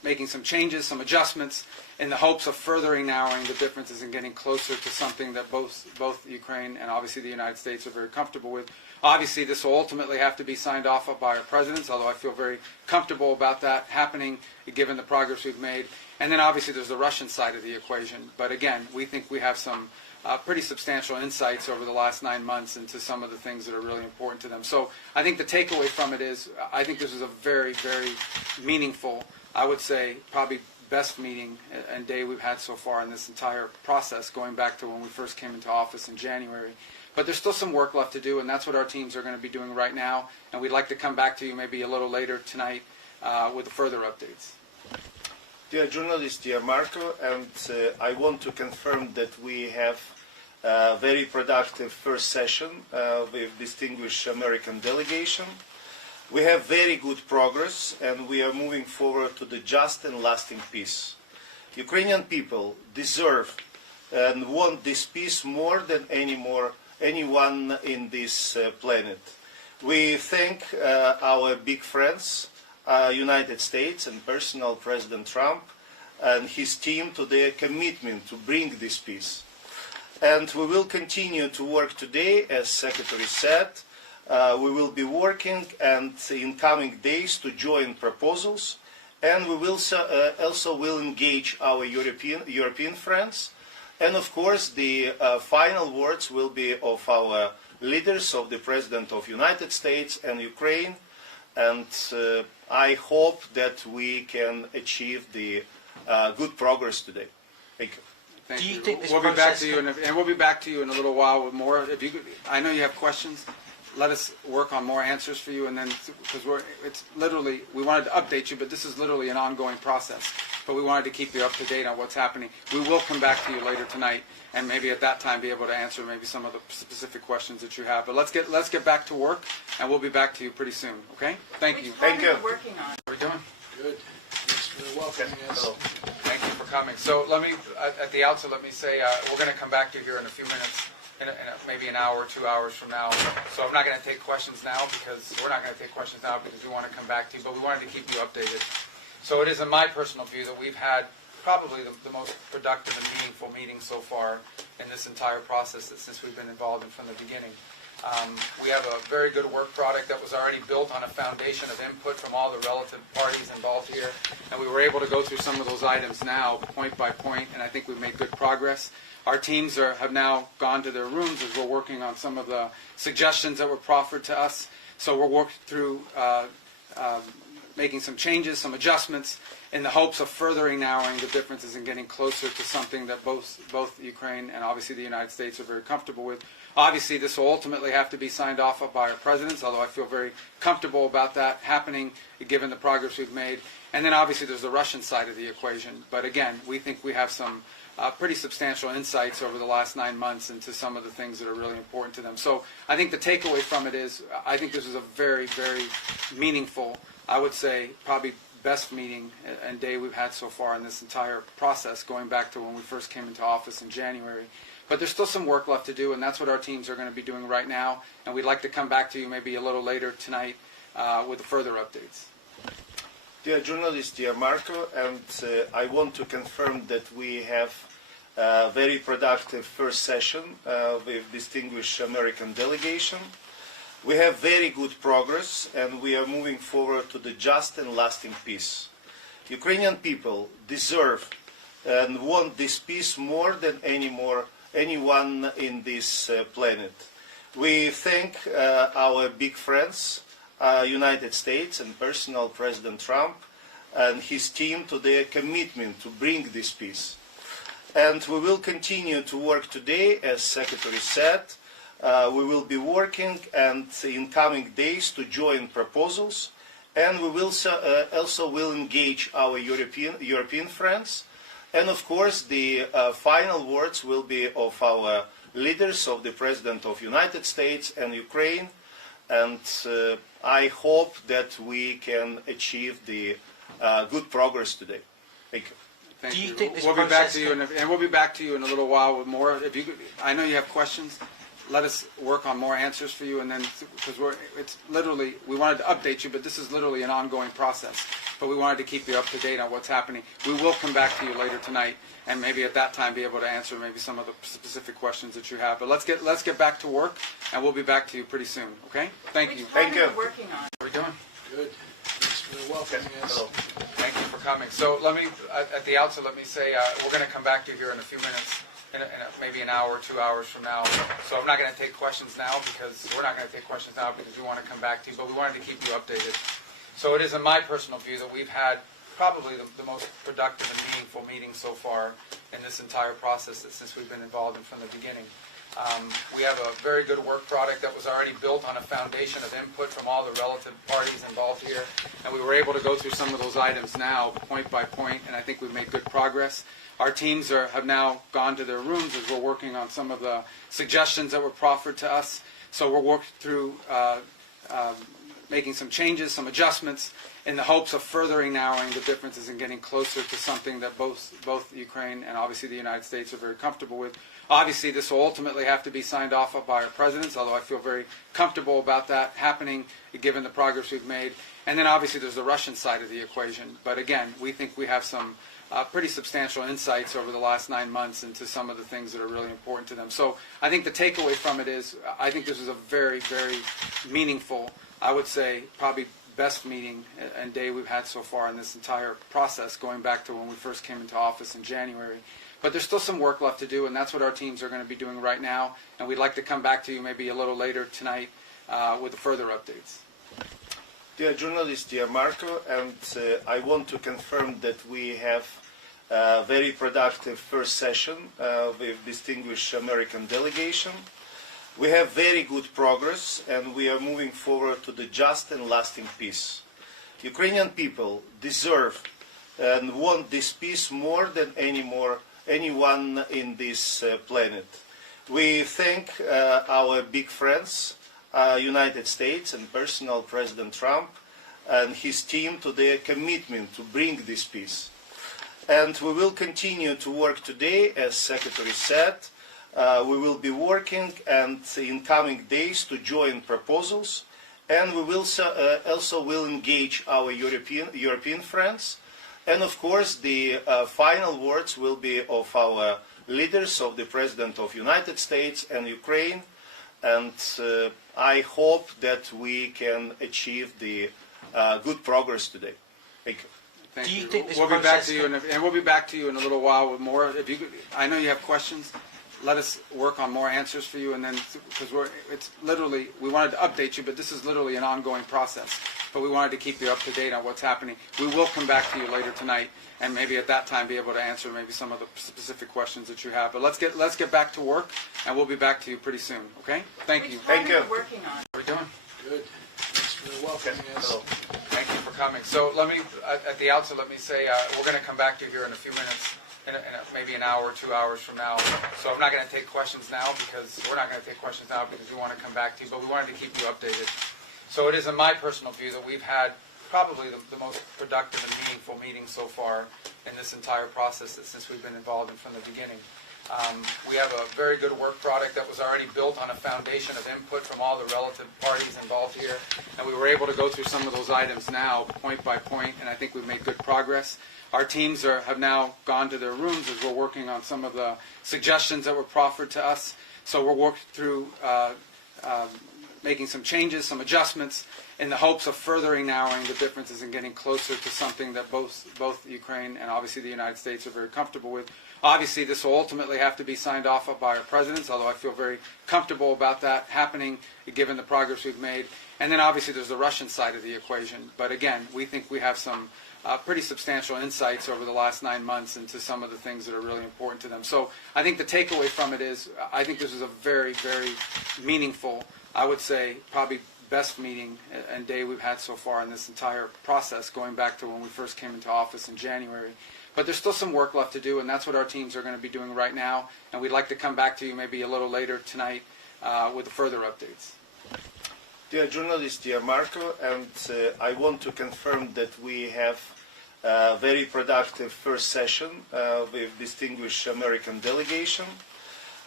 making some changes, some adjustments, in the hopes of furthering narrowing the differences and getting closer to something that both Ukraine and obviously the United States are very comfortable with. Obviously, this will ultimately have to be signed off by our presidents, although I feel very comfortable about that happening, given the progress we've made. And then obviously there's the Russian side of the equation. But again, we think we have some pretty substantial insights over the last 9 months into some of the things that are really important to them. So I think the takeaway from it is, I think this is a very, very meaningful, I would say probably best meeting and day we've had so far in this entire process, going back to when we first came into office in January. But there's still some work left to do, and that's what our teams are going to be doing right now. And we'd like to come back to you maybe a little later tonight with further updates. Dear journalists, dear Marco, and I want to confirm that we have a very productive first session with distinguished American delegation. We have very good progress, and we are moving forward to the just and lasting peace. Ukrainian people deserve and want this peace more than anyone in this planet. We thank our big friends, United States and personal President Trump and his team to their commitment to bring this peace. And we will continue to work today, as Secretary said. We will be working and in coming days to join proposals, and we will also will engage our European friends. And of course, the final words will be of our leaders, of the President of United States and Ukraine. And I hope that we can achieve the good progress today. Thank you. Thank Do you you. think this We'll be back process to you, and we'll be back to you in a little while with more. If you, I know you have questions. Let us work on more answers for you, and then because it's literally, we wanted to update you, but this is literally an ongoing process. But we wanted to keep you up to date on what's happening. We will come back to you later tonight, and maybe at that time be able to answer maybe some of the specific questions that you have. But let's get back to work, and we'll be back to you pretty soon. Okay? Thank you. Thank you. Working on. How are we doing? Good. Thanks for welcoming us. Hello. Thank you for coming. So let me, at the outset, let me say we're going to come back to you here in a few minutes, maybe an hour, 2 hours from now. So I'm not going to take questions now because we're not going to take questions now because we want to come back to you, but we wanted to keep you updated. So it is in my personal view that we've had probably the most productive and meaningful meeting so far in this entire process since we've been involved in from the beginning. We have a very good work product that was already built on a foundation of input from all the relative parties involved here, and we were able to go through some of those items now, point by point, and I think we've made good progress. Our teams have now gone to their rooms as we're working on some of the suggestions that were proffered to us. So we're working through making some changes, some adjustments, in the hopes of furthering narrowing the differences and getting closer to something that both Ukraine and obviously the United States are very comfortable with. Obviously, this will ultimately have to be signed off by our presidents, although I feel very comfortable about that happening, given the progress we've made. And then obviously there's the Russian side of the equation. But again, we think we have some pretty substantial insights over the last 9 months into some of the things that are really important to them. So I think the takeaway from it is, I think this is a very, very meaningful, I would say probably best meeting and day we've had so far in this entire process, going back to when we first came into office in January. But there's still some work left to do, and that's what our teams are going to be doing right now. And we'd like to come back to you maybe a little later tonight with further updates. Dear journalists, dear Marco, and I want to confirm that we have a very productive first session with distinguished American delegation. We have very good progress, and we are moving forward to the just and lasting peace. Ukrainian people deserve and want this peace more than anyone in this planet. We thank our big friends, United States and personal President Trump and his team to their commitment to bring this peace. And we will continue to work today, as Secretary said. We will be working and in coming days to join proposals, and we will also will engage our European friends. And of course, the final words will be of our leaders, of the President of United States and Ukraine. And I hope that we can achieve the good progress today. Thank you. Thank Do you you. think this We'll be back process to you, and we'll be back to you in a little while with more. If you, I know you have questions. let us work on more answers for you, and then because we wanted to update you, but this is literally an ongoing process. But we wanted to keep you up to date on what's happening. We will come back to you later tonight, and maybe at that time be able to answer maybe some of the specific questions that you have. But let's get back to work, and we'll be back to you pretty soon. Okay? Thank you. Thank you. Working on. How are we doing? Good. Thanks for welcoming us. Hello. Thank you for coming. So at the outset, let me say we're going to come back to you here in a few minutes, maybe an hour, 2 hours from now. So I'm not going to take questions now because we're not going to take questions now because we want to come back to you, but we wanted to keep you updated. So it is in my personal view that we've had probably the most productive and meaningful meeting so far in this entire process since we've been involved in from the beginning. We have a very good work product that was already built on a foundation of input from all the relative parties involved here, and we were able to go through some of those items now, point by point, and I think we've made good progress. Our teams have now gone to their rooms as we're working on some of the suggestions that were proffered to us. So we're working through making some changes, some adjustments, in the hopes of furthering narrowing the differences and getting closer to something that both Ukraine and obviously the United States are very comfortable with. Obviously, this will ultimately have to be signed off by our presidents, although I feel very comfortable about that happening given the progress we've made. And then obviously there's the Russian side of the equation. But again, we think we have some pretty substantial insights over the last 9 months into some of the things that are really important to them. So I think the takeaway from it is I think this is a very, very meaningful, I would say probably best meeting and day we've had so far in this entire process, going back to when we first came into office in January. But there's still some work left to do, and that's what our teams are going to be doing right now. And we'd like to come back to you maybe a little later tonight with further updates. Dear journalist, dear Marco, and I want to confirm that we have a very productive first session with distinguished American delegation. We have very good progress, and we are moving forward to the just and lasting peace. Ukrainian people deserve and want this peace more than anyone in this planet. We thank our big friends, United States and personal President Trump and his team to their commitment to bring this peace. And we will continue to work today, as Secretary said. We will be working and in coming days to join proposals, and we will also will engage our European friends. And of course, the final words will be of our leaders, of the President of the United States and Ukraine. And I hope that we can achieve the good progress today. Thank you. Thank Do you you. think this We'll be back process to you, and we'll be back to you in a little while with more. If you, I know you have questions. Let us work on more answers for you, and then because we wanted to update you, but this is literally an ongoing process. But we wanted to keep you up to date on what's happening. We will come back to you later tonight, and maybe at that time be able to answer maybe some of the specific questions that you have. But let's get back to work, and we'll be back to you pretty soon. Okay? Thank you. Thank you. Working on. How are we doing? Good. Thanks for welcoming us. Hello. Thank you for coming. So at the outset, let me say we're going to come back to you here in a few minutes, maybe an hour, 2 hours from now. So I'm not going to take questions now because we're not going to take questions now because we want to come back to you, but we wanted to keep you updated. So it is in my personal view that we've had probably the most productive and meaningful meeting so far in this entire process since we've been involved in from the beginning. We have a very good work product that was already built on a foundation of input from all the relative parties involved here, and we were able to go through some of those items now, point by point, and I think we've made good progress. Our teams have now gone to their rooms as we're working on some of the suggestions that were proffered to us. So we're working through making some changes, some adjustments, in the hopes of furthering narrowing the differences and getting closer to something that both Ukraine and obviously the United States are very comfortable with. Obviously, this will ultimately have to be signed off by our presidents, although I feel very comfortable about that happening given the progress we've made. And then obviously there's the Russian side of the equation. But again, we think we have some pretty substantial insights over the last 9 months into some of the things that are really important to them. So I think the takeaway from it is I think this is a very, very meaningful, I would say probably best meeting and day we've had so far in this entire process, going back to when we first came into office in January. But there's still some work left to do, and that's what our teams are going to be doing right now. And we'd like to come back to you maybe a little later tonight with further updates. Dear journalist, dear Marco, and I want to confirm that we have a very productive first session with distinguished American delegation.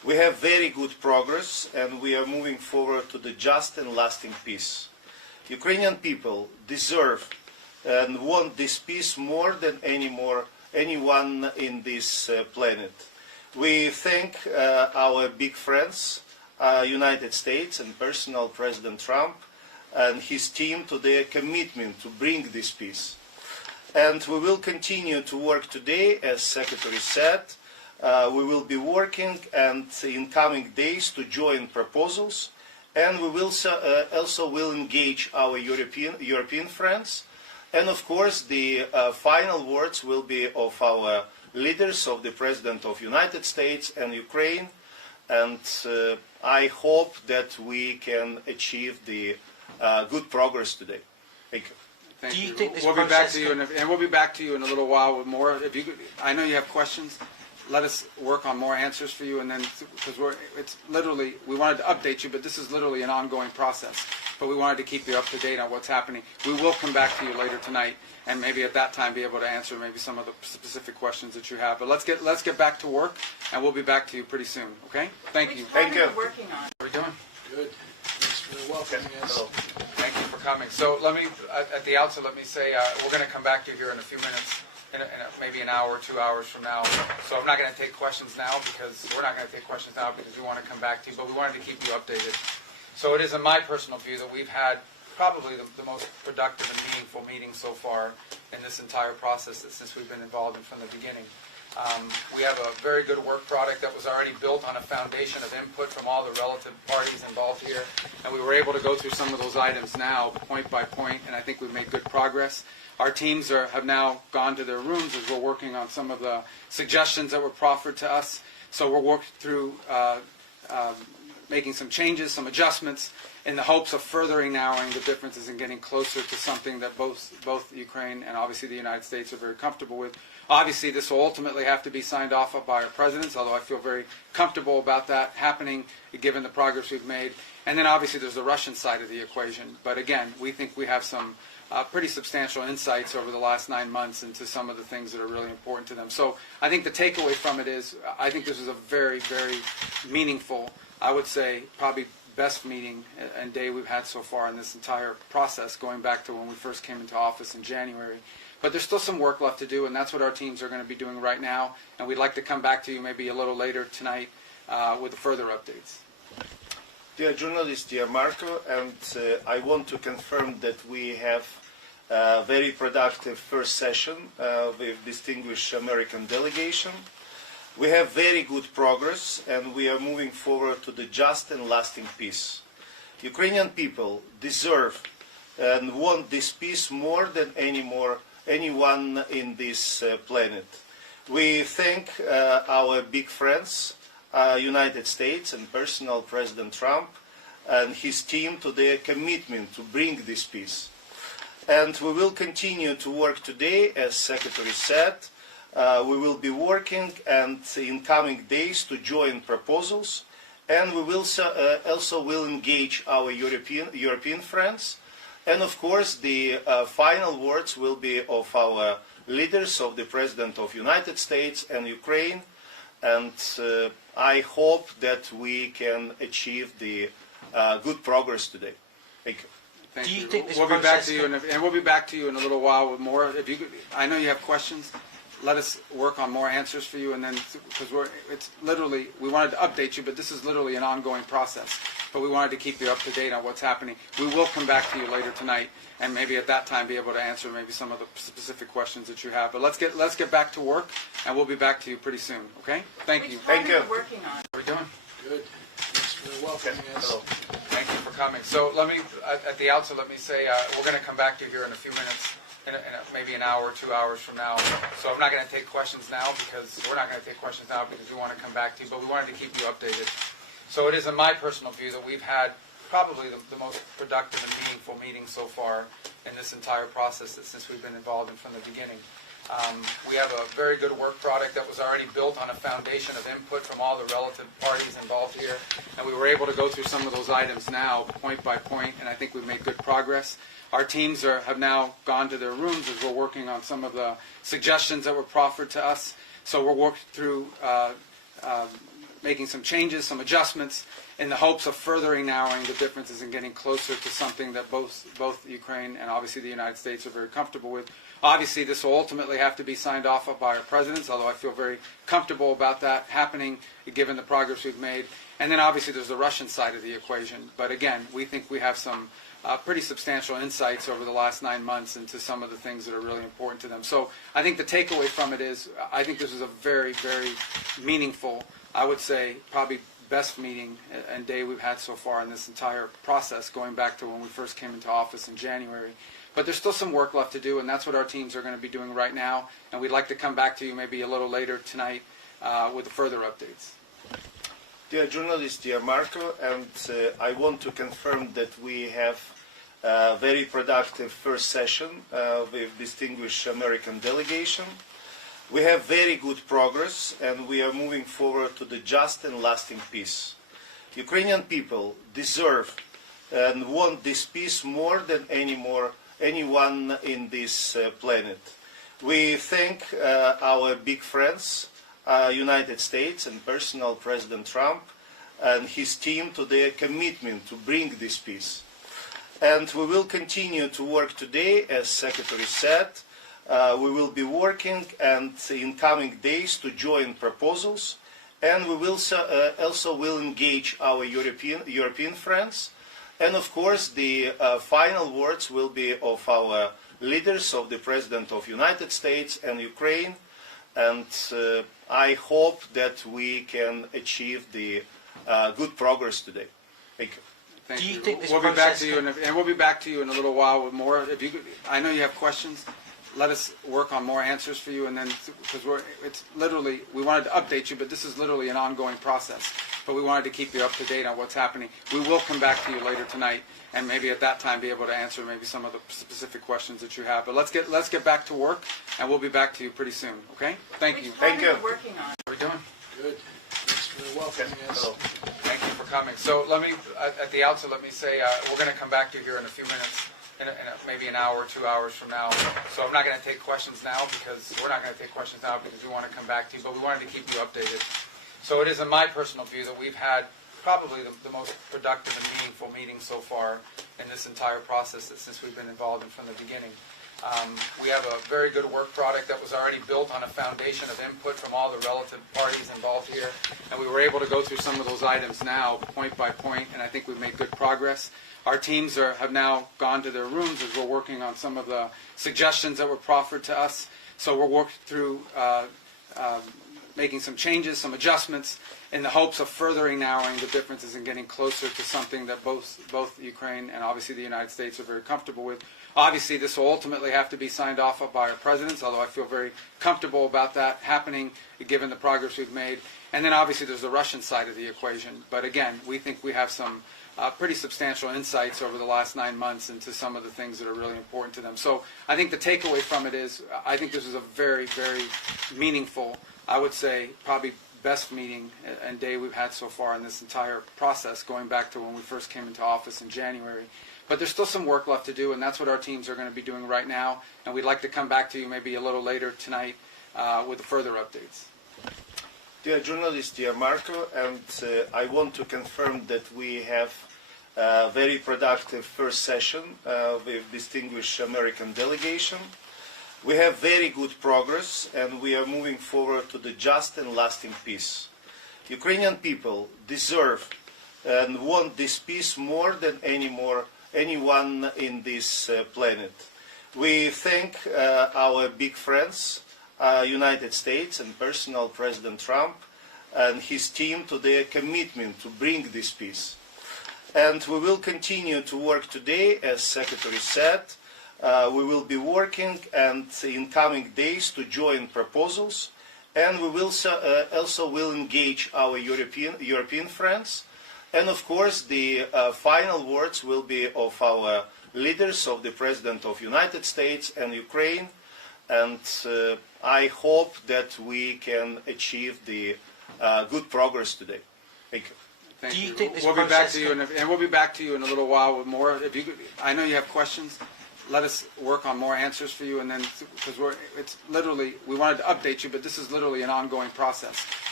We have very good progress, and we are moving forward to the just and lasting peace. Ukrainian people deserve and want this peace more than anyone in this planet. We thank our big friends, United States and personal President Trump and his team to their commitment to bring this peace. And we will continue to work today, as Secretary said. We will be working and in coming days to join proposals, and we will also will engage our European friends. And of course, the final words will be of our leaders, of the President of the United States and Ukraine. And I hope that we can achieve the good progress today. Thank you. Thank Do you you. think this We'll be back process to you, and we'll be back to you in a little while with more. If you, I know you have questions. Let us work on more answers for you, and then because it's literally we wanted to update you, but this is literally an ongoing process. But we wanted to keep you up to date on what's happening. We will come back to you later tonight, and maybe at that time be able to answer maybe some of the specific questions that you have. But let's get back to work, and we'll be back to you pretty soon. Okay? Thank you. Thank you. Working on. How are we doing? Good. Thanks for welcoming us. Thank you for coming. So let me, at the outset, let me say we're going to come back to you here in a few minutes, maybe an hour, 2 hours from now. So I'm not going to take questions now because we're not going to take questions now because we want to come back to you, but we wanted to keep you updated. So it is in my personal view that we've had probably the most productive and meaningful meeting so far in this entire process since we've been involved in from the beginning. We have a very good work product that was already built on a foundation of input from all the relative parties involved here, and we were able to go through some of those items now, point by point, and I think we've made good progress. Our teams have now gone to their rooms as we're working on some of the suggestions that were proffered to us. So we're working through making some changes, some adjustments, in the hopes of furthering narrowing the differences and getting closer to something that both Ukraine and obviously the United States are very comfortable with. Obviously, this will ultimately have to be signed off by our presidents, although I feel very comfortable about that happening, given the progress we've made. And then obviously there's the Russian side of the equation. But again, we think we have some pretty substantial insights over the last 9 months into some of the things that are really important to them. So I think the takeaway from it is I think this is a very, very meaningful, I would say probably best meeting and day we've had so far in this entire process, going back to when we first came into office in January. But there's still some work left to do, and that's what our teams are going to be doing right now. And we'd like to come back to you maybe a little later tonight with further updates. Dear journalist, dear Marco, and I want to confirm that we have a very productive first session with distinguished American delegation. We have very good progress, and we are moving forward to the just and lasting peace. Ukrainian people deserve and want this peace more than anyone in this planet. We thank our big friends, United States and personal President Trump and his team to their commitment to bring this peace. And we will continue to work today, as Secretary said. We will be working and in coming days to join proposals, and we will also will engage our European friends. And of course, the final words will be of our leaders, of the President of the United States and Ukraine. And I hope that we can achieve the good progress today. Thank you. Thank Do you you. think this We'll be back process to you, and we'll be back to you in a little while with more. If you, I know you have questions. Let us work on more answers for you, and then because it's literally we wanted to update you, but this is literally an ongoing process. But we wanted to keep you up to date on what's happening. We will come back to you later tonight, and maybe at that time be able to answer maybe some of the specific questions that you have. But let's get back to work, and we'll be back to you pretty soon. Okay? Thank you. Thank you. Working on. How are we doing? Good. Thanks for welcoming us. Thank you for coming. So let me, at the outset, let me say we're going to come back to you here in a few minutes, maybe an hour, 2 hours from now. So I'm not going to take questions now because we're not going to take questions now because we want to come back to you, but we wanted to keep you updated. So it is in my personal view that we've had probably the most productive and meaningful meeting so far in this entire process since we've been involved in from the beginning. We have a very good work product that was already built on a foundation of input from all the relative parties involved here, and we were able to go through some of those items now, point by point, and I think we've made good progress. Our teams have now gone to their rooms as we're working on some of the suggestions that were proffered to us. So we're working through making some changes, some adjustments, in the hopes of furthering narrowing the differences and getting closer to something that both Ukraine and obviously the United States are very comfortable with. Obviously, this will ultimately have to be signed off by our presidents, although I feel very comfortable about that happening, given the progress we've made. And then obviously there's the Russian side of the equation. But again, we think we have some pretty substantial insights over the last 9 months into some of the things that are really important to them. So I think the takeaway from it is, I think this is a very, very meaningful, I would say probably best meeting and day we've had so far in this entire process, going back to when we first came into office in January. But there's still some work left to do, and that's what our teams are going to be doing right now. And we'd like to come back to you maybe a little later tonight with further updates. Dear journalist, dear Marco, and I want to confirm that we have a very productive first session with distinguished American delegation. We have very good progress, and we are moving forward to the just and lasting peace. Ukrainian people deserve and want this peace more than anyone in this planet. We thank our big friends, United States and personal President Trump and his team to their commitment to bring this peace. And we will continue to work today, as Secretary said. We will be working and in coming days to join proposals, and we will also will engage our European friends. And of course, the final words will be of our leaders, of the President of the United States and Ukraine. And I hope that we can achieve the good progress today. Thank you. Thank Do you you. think this we'll be back process to you, and we'll be back to you in a little while with more. If you, I know you have questions. Let us work on more answers for you, and then because it's literally, we wanted to update you, but this is literally an ongoing process. But we wanted to keep you up to date on what's happening. We will come back to you later tonight, and maybe at that time be able to answer maybe some of the specific questions that you have. But let's get back to work, and we'll be back to you pretty soon. Okay? Thank you. Thank you. Working on. How are we doing? Good. Thanks for welcoming us. Hello. Thank you for coming. So let me, at the outset, let me say we're going to come back to you here in a few minutes, in maybe an hour, 2 hours from now. So I'm not going to take questions now because we're not going to take questions now because we want to come back to you, but we wanted to keep you updated. So it is in my personal view that we've had probably the most productive and meaningful meeting so far in this entire process since we've been involved in from the beginning. We have a very good work product that was already built on a foundation of input from all the relative parties involved here, and we were able to go through some of those items now, point by point, and I think we've made good progress. Our teams have now gone to their rooms as we're working on some of the suggestions that were proffered to us. So we're working through making some changes, some adjustments, in the hopes of furthering narrowing the differences and getting closer to something that both Ukraine and obviously the United States are very comfortable with. Obviously, this will ultimately have to be signed off by our presidents, although I feel very comfortable about that happening, given the progress we've made. And then obviously there's the Russian side of the equation. But again, we think we have some pretty substantial insights over the last 9 months into some of the things that are really important to them. So I think the takeaway from it is, I think this is a very, very meaningful, I would say probably best meeting and day we've had so far in this entire process, going back to when we first came into office in January. But there's still some work left to do, and that's what our teams are going to be doing right now. And we'd like to come back to you maybe a little later tonight with further updates. Dear journalist, dear Marco, and I want to confirm that we have a very productive first session with distinguished American delegation. We have very good progress, and we are moving forward to the just and lasting peace. Ukrainian people deserve and want this peace more than anyone in this planet. We thank our big friends, United States and personal President Trump and his team to their commitment to bring this peace. And we will continue to work today, as Secretary said. We will be working and in coming days to join proposals, and we will also will engage our European friends. And of course, the final words will be of our leaders, of the President of the United States and Ukraine. And I hope that we can achieve the good progress today. Thank you. Thank Do you you. think this we'll be back process to you, and we'll be back to you in a little while with more. If you, I know you have questions. Let us work on more answers for you, and then because it's literally, we wanted to update you, but this is literally an ongoing process.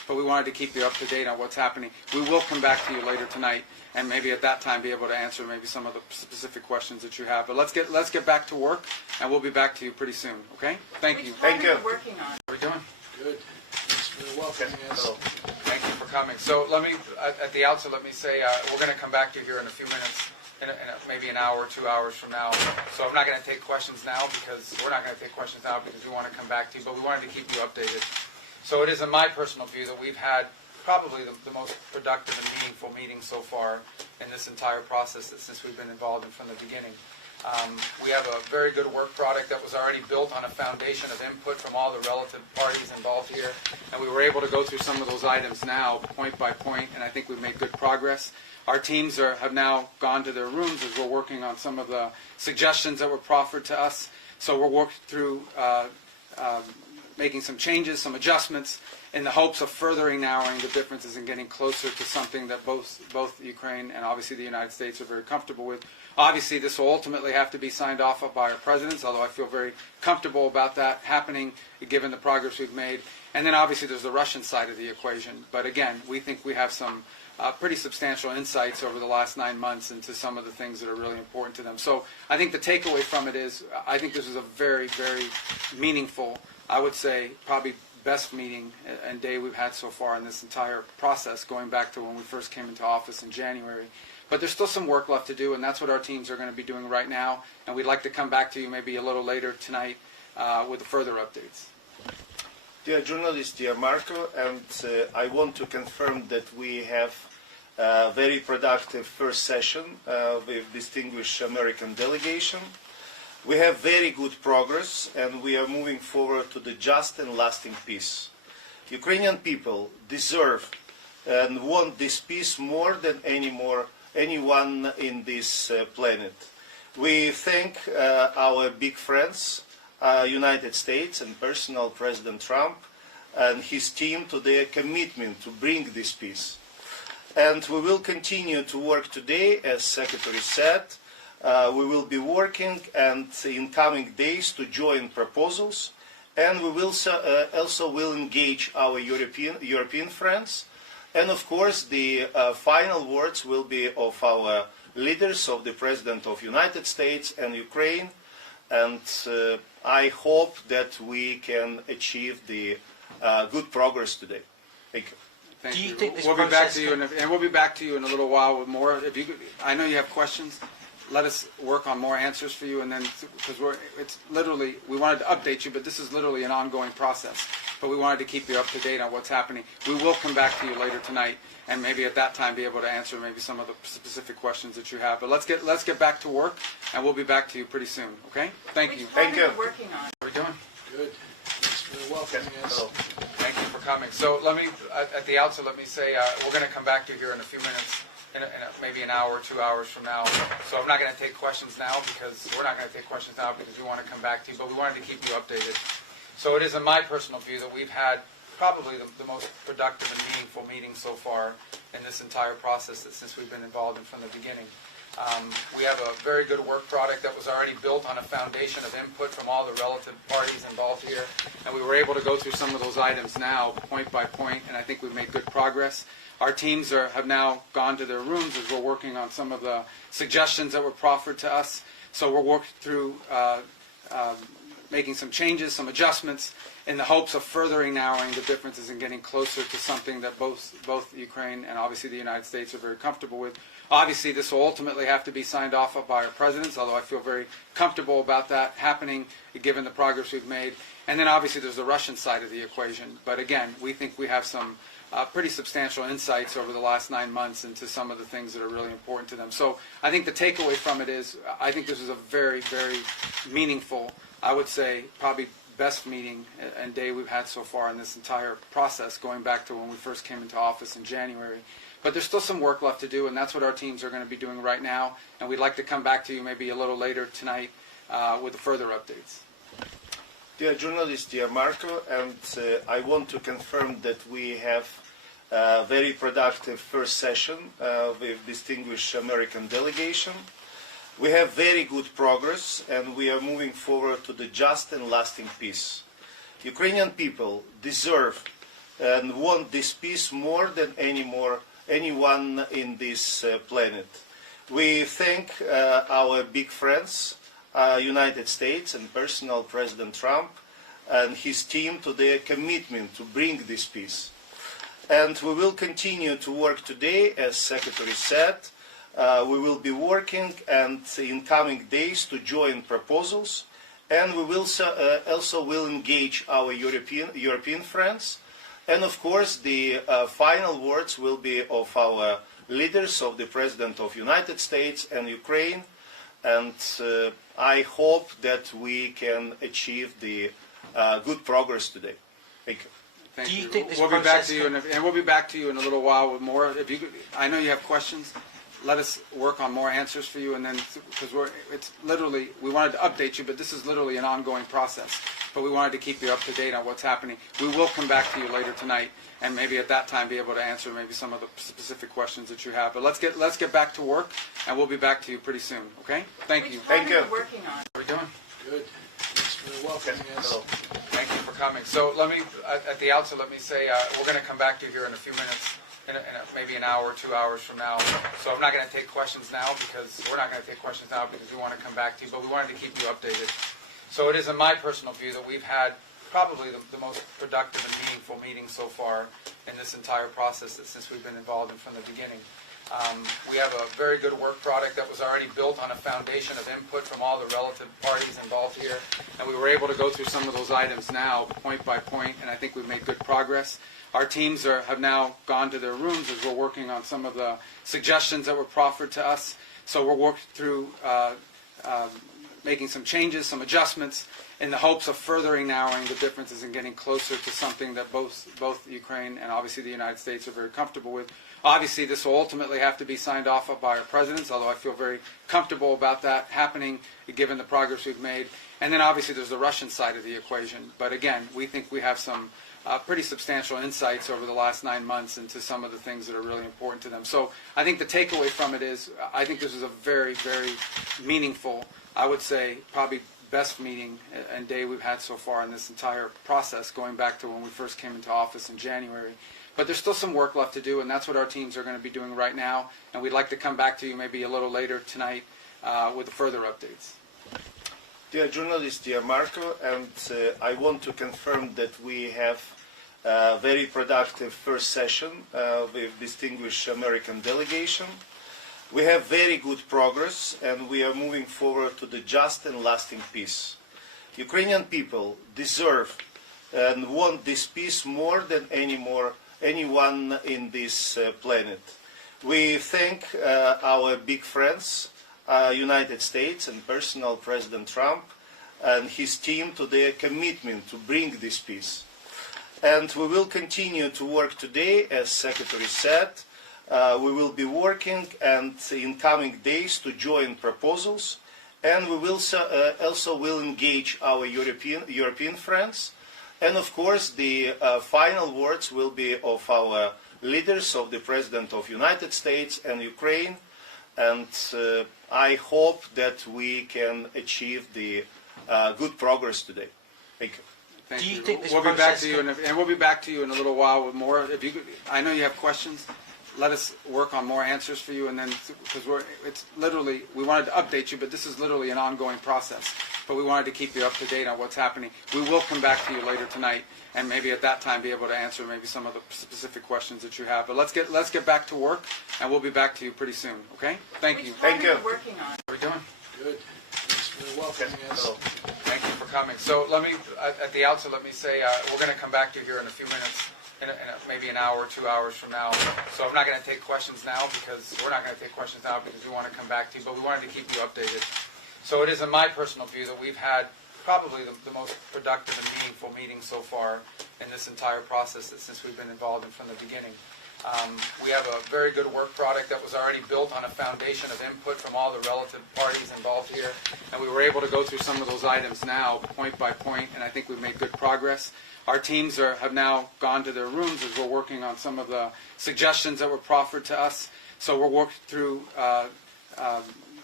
but we wanted to keep you up to date on what's happening. We will come back to you later tonight, and maybe at that time be able to answer maybe some of the specific questions that you have. But let's get back to work, and we'll be back to you pretty soon. Okay? Thank you. Thank you. Working on. How are we doing? Good. Thanks for welcoming us. Thank you for coming. So let me, at the outset, let me say we're going to come back to you here in a few minutes, maybe an hour, 2 hours from now. So I'm not going to take questions now because we're not going to take questions now because we want to come back to you, but we wanted to keep you updated. So it is in my personal view that we've had probably the most productive and meaningful meeting so far in this entire process since we've been involved in from the beginning. We have a very good work product that was already built on a foundation of input from all the relative parties involved here, and we were able to go through some of those items now, point by point, and I think we've made good progress. Our teams have now gone to their rooms as we're working on some of the suggestions that were proffered to us. So we're working through making some changes, some adjustments, in the hopes of furthering narrowing the differences and getting closer to something that both Ukraine and obviously the United States are very comfortable with. Obviously, this will ultimately have to be signed off by our presidents, although I feel very comfortable about that happening, given the progress we've made. And then obviously there's the Russian side of the equation. But again, we think we have some pretty substantial insights over the last 9 months into some of the things that are really important to them. So I think the takeaway from it is I think this is a very, very meaningful, I would say probably best meeting and day we've had so far in this entire process, going back to when we first came into office in January. But there's still some work left to do, and that's what our teams are going to be doing right now. And we'd like to come back to you maybe a little later tonight with further updates. Dear journalist, dear Marco, and I want to confirm that we have a very productive first session with distinguished American delegation. We have very good progress, and we are moving forward to the just and lasting peace. Ukrainian people deserve and want this peace more than anyone in this planet. We thank our big friends, United States and personal President Trump and his team to their commitment to bring this peace. And we will continue to work today, as Secretary said. We will be working and in coming days to join proposals, and we will also will engage our European friends. And of course, the final words will be of our leaders, of the President of United States and Ukraine. And I hope that we can achieve the good progress today. Thank you. Thank Do you you. think this We'll be back process to you, and we'll be back to you in a little while with more. If you, I know you have questions. Let us work on more answers for you, and then because it's literally we wanted to update you, but this is literally an ongoing process. But we wanted to keep you up to date on what's happening. We will come back to you later tonight, and maybe at that time be able to answer maybe some of the specific questions that you have. But let's get back to work, and we'll be back to you pretty soon. Okay? Thank you. Thank you. Working on. How are we doing? Good. Thanks for welcoming us. Thank you for coming. So let me, at the outset, let me say we're going to come back to you here in a few minutes, maybe an hour, 2 hours from now. So I'm not going to take questions now because we're not going to take questions now because we want to come back to you, but we wanted to keep you updated. So it is in my personal view that we've had probably the most productive and meaningful meeting so far in this entire process since we've been involved in from the beginning. We have a very good work product that was already built on a foundation of input from all the relative parties involved here, and we were able to go through some of those items now, point by point, and I think we've made good progress. Our teams have now gone to their rooms as we're working on some of the suggestions that were proffered to us. So we're working through making some changes, some adjustments, in the hopes of furthering narrowing the differences and getting closer to something that both Ukraine and obviously the United States are very comfortable with. Obviously, this will ultimately have to be signed off by our presidents, although I feel very comfortable about that happening, given the progress we've made. And then obviously there's the Russian side of the equation. But again, we think we have some pretty substantial insights over the last 9 months into some of the things that are really important to them. So I think the takeaway from it is I think this is a very, very meaningful, I would say probably best meeting and day we've had so far in this entire process, going back to when we first came into office in January. But there's still some work left to do, and that's what our teams are going to be doing right now. And we'd like to come back to you maybe a little later tonight with further updates. Dear journalist, dear Marco, and I want to confirm that we have a very productive first session with distinguished American delegation. We have very good progress, and we are moving forward to the just and lasting peace. Ukrainian people deserve and want this peace more than anyone in this planet. We thank our big friends, United States and personal President Trump and his team to their commitment to bring this peace. And we will continue to work today, as Secretary said. We will be working and in coming days to join proposals, and we will also will engage our European friends. And of course, the final words will be of our leaders, of the President of the United States and Ukraine. And I hope that we can achieve the good progress today. Thank you. Thank Do you you. think this We'll be back process to you, and we'll be back to you in a little while with more. If you, I know you have questions. Let us work on more answers for you, and then because it's literally we wanted to update you, but this is literally an ongoing process. But we wanted to keep you up to date on what's happening. We will come back to you later tonight, and maybe at that time be able to answer maybe some of the specific questions that you have. But let's get back to work, and we'll be back to you pretty soon. Okay? Thank you. Thank you. Working on. How are we doing? Good. Thanks for welcoming us. Thank you for coming. So let me, at the outset, let me say we're going to come back to you here in a few minutes, in maybe an hour, 2 hours from now. So I'm not going to take questions now because we're not going to take questions now because we want to come back to you, but we wanted to keep you updated. So it is in my personal view that we've had probably the most productive and meaningful meeting so far in this entire process since we've been involved in from the beginning. We have a very good work product that was already built on a foundation of input from all the relative parties involved here, and we were able to go through some of those items now, point by point, and I think we've made good progress. Our teams have now gone to their rooms as we're working on some of the suggestions that were proffered to us. So we're working through making some changes, some adjustments, in the hopes of furthering narrowing the differences and getting closer to something that both Ukraine and obviously the United States are very comfortable with. Obviously, this will ultimately have to be signed off by our presidents, although I feel very comfortable about that happening, given the progress we've made. And then obviously there's the Russian side of the equation. But again, we think we have some pretty substantial insights over the last 9 months into some of the things that are really important to them. So I think the takeaway from it is I think this is a very, very meaningful, I would say probably best meeting and day we've had so far in this entire process, going back to when we first came into office in January. But there's still some work left to do, and that's what our teams are going to be doing right now. And we'd like to come back to you maybe a little later tonight with further updates. Dear journalists, dear Marco, and I want to confirm that we have a very productive first session with distinguished American delegation. We have very good progress, and we are moving forward to the just and lasting peace. Ukrainian people deserve and want this peace more than anyone in this planet. We thank our big friends, United States and personal President Trump and his team to their commitment to bring this peace. And we will continue to work today, as Secretary said. We will be working and in coming days to join proposals, and we will also will engage our European friends. And of course, the final words will be of our leaders, of the President of the United States and Ukraine. And I hope that we can achieve the good progress today. Thank you. Thank Do you you. think this we'll be back process to you, and we'll be back to you in a little while with more. If you, I know you have questions. Let us work on more answers for you, and then because it's literally we wanted to update you, but this is literally an ongoing process. But we wanted to keep you up to date on what's happening. We will come back to you later tonight, and maybe at that time be able to answer maybe some of the specific questions that you have. But let's get back to work, and we'll be back to you pretty soon. Okay? Thank you. Thank you. Working on. How are we doing? Good. Thanks for welcoming us. Thank you for coming. So let me, at the outset, let me say we're going to come back to you here in a few minutes, in maybe an hour, 2 hours from now. So I'm not going to take questions now because we're not going to take questions now because we want to come back to you, but we wanted to keep you updated. So it is in my personal view that we've had probably the most productive and meaningful meeting so far in this entire process since we've been involved in from the beginning. We have a very good work product that was already built on a foundation of input from all the relative parties involved here, and we were able to go through some of those items now, point by point, and I think we've made good progress. Our teams have now gone to their rooms as we're working on some of the suggestions that were proffered to us. So we're working through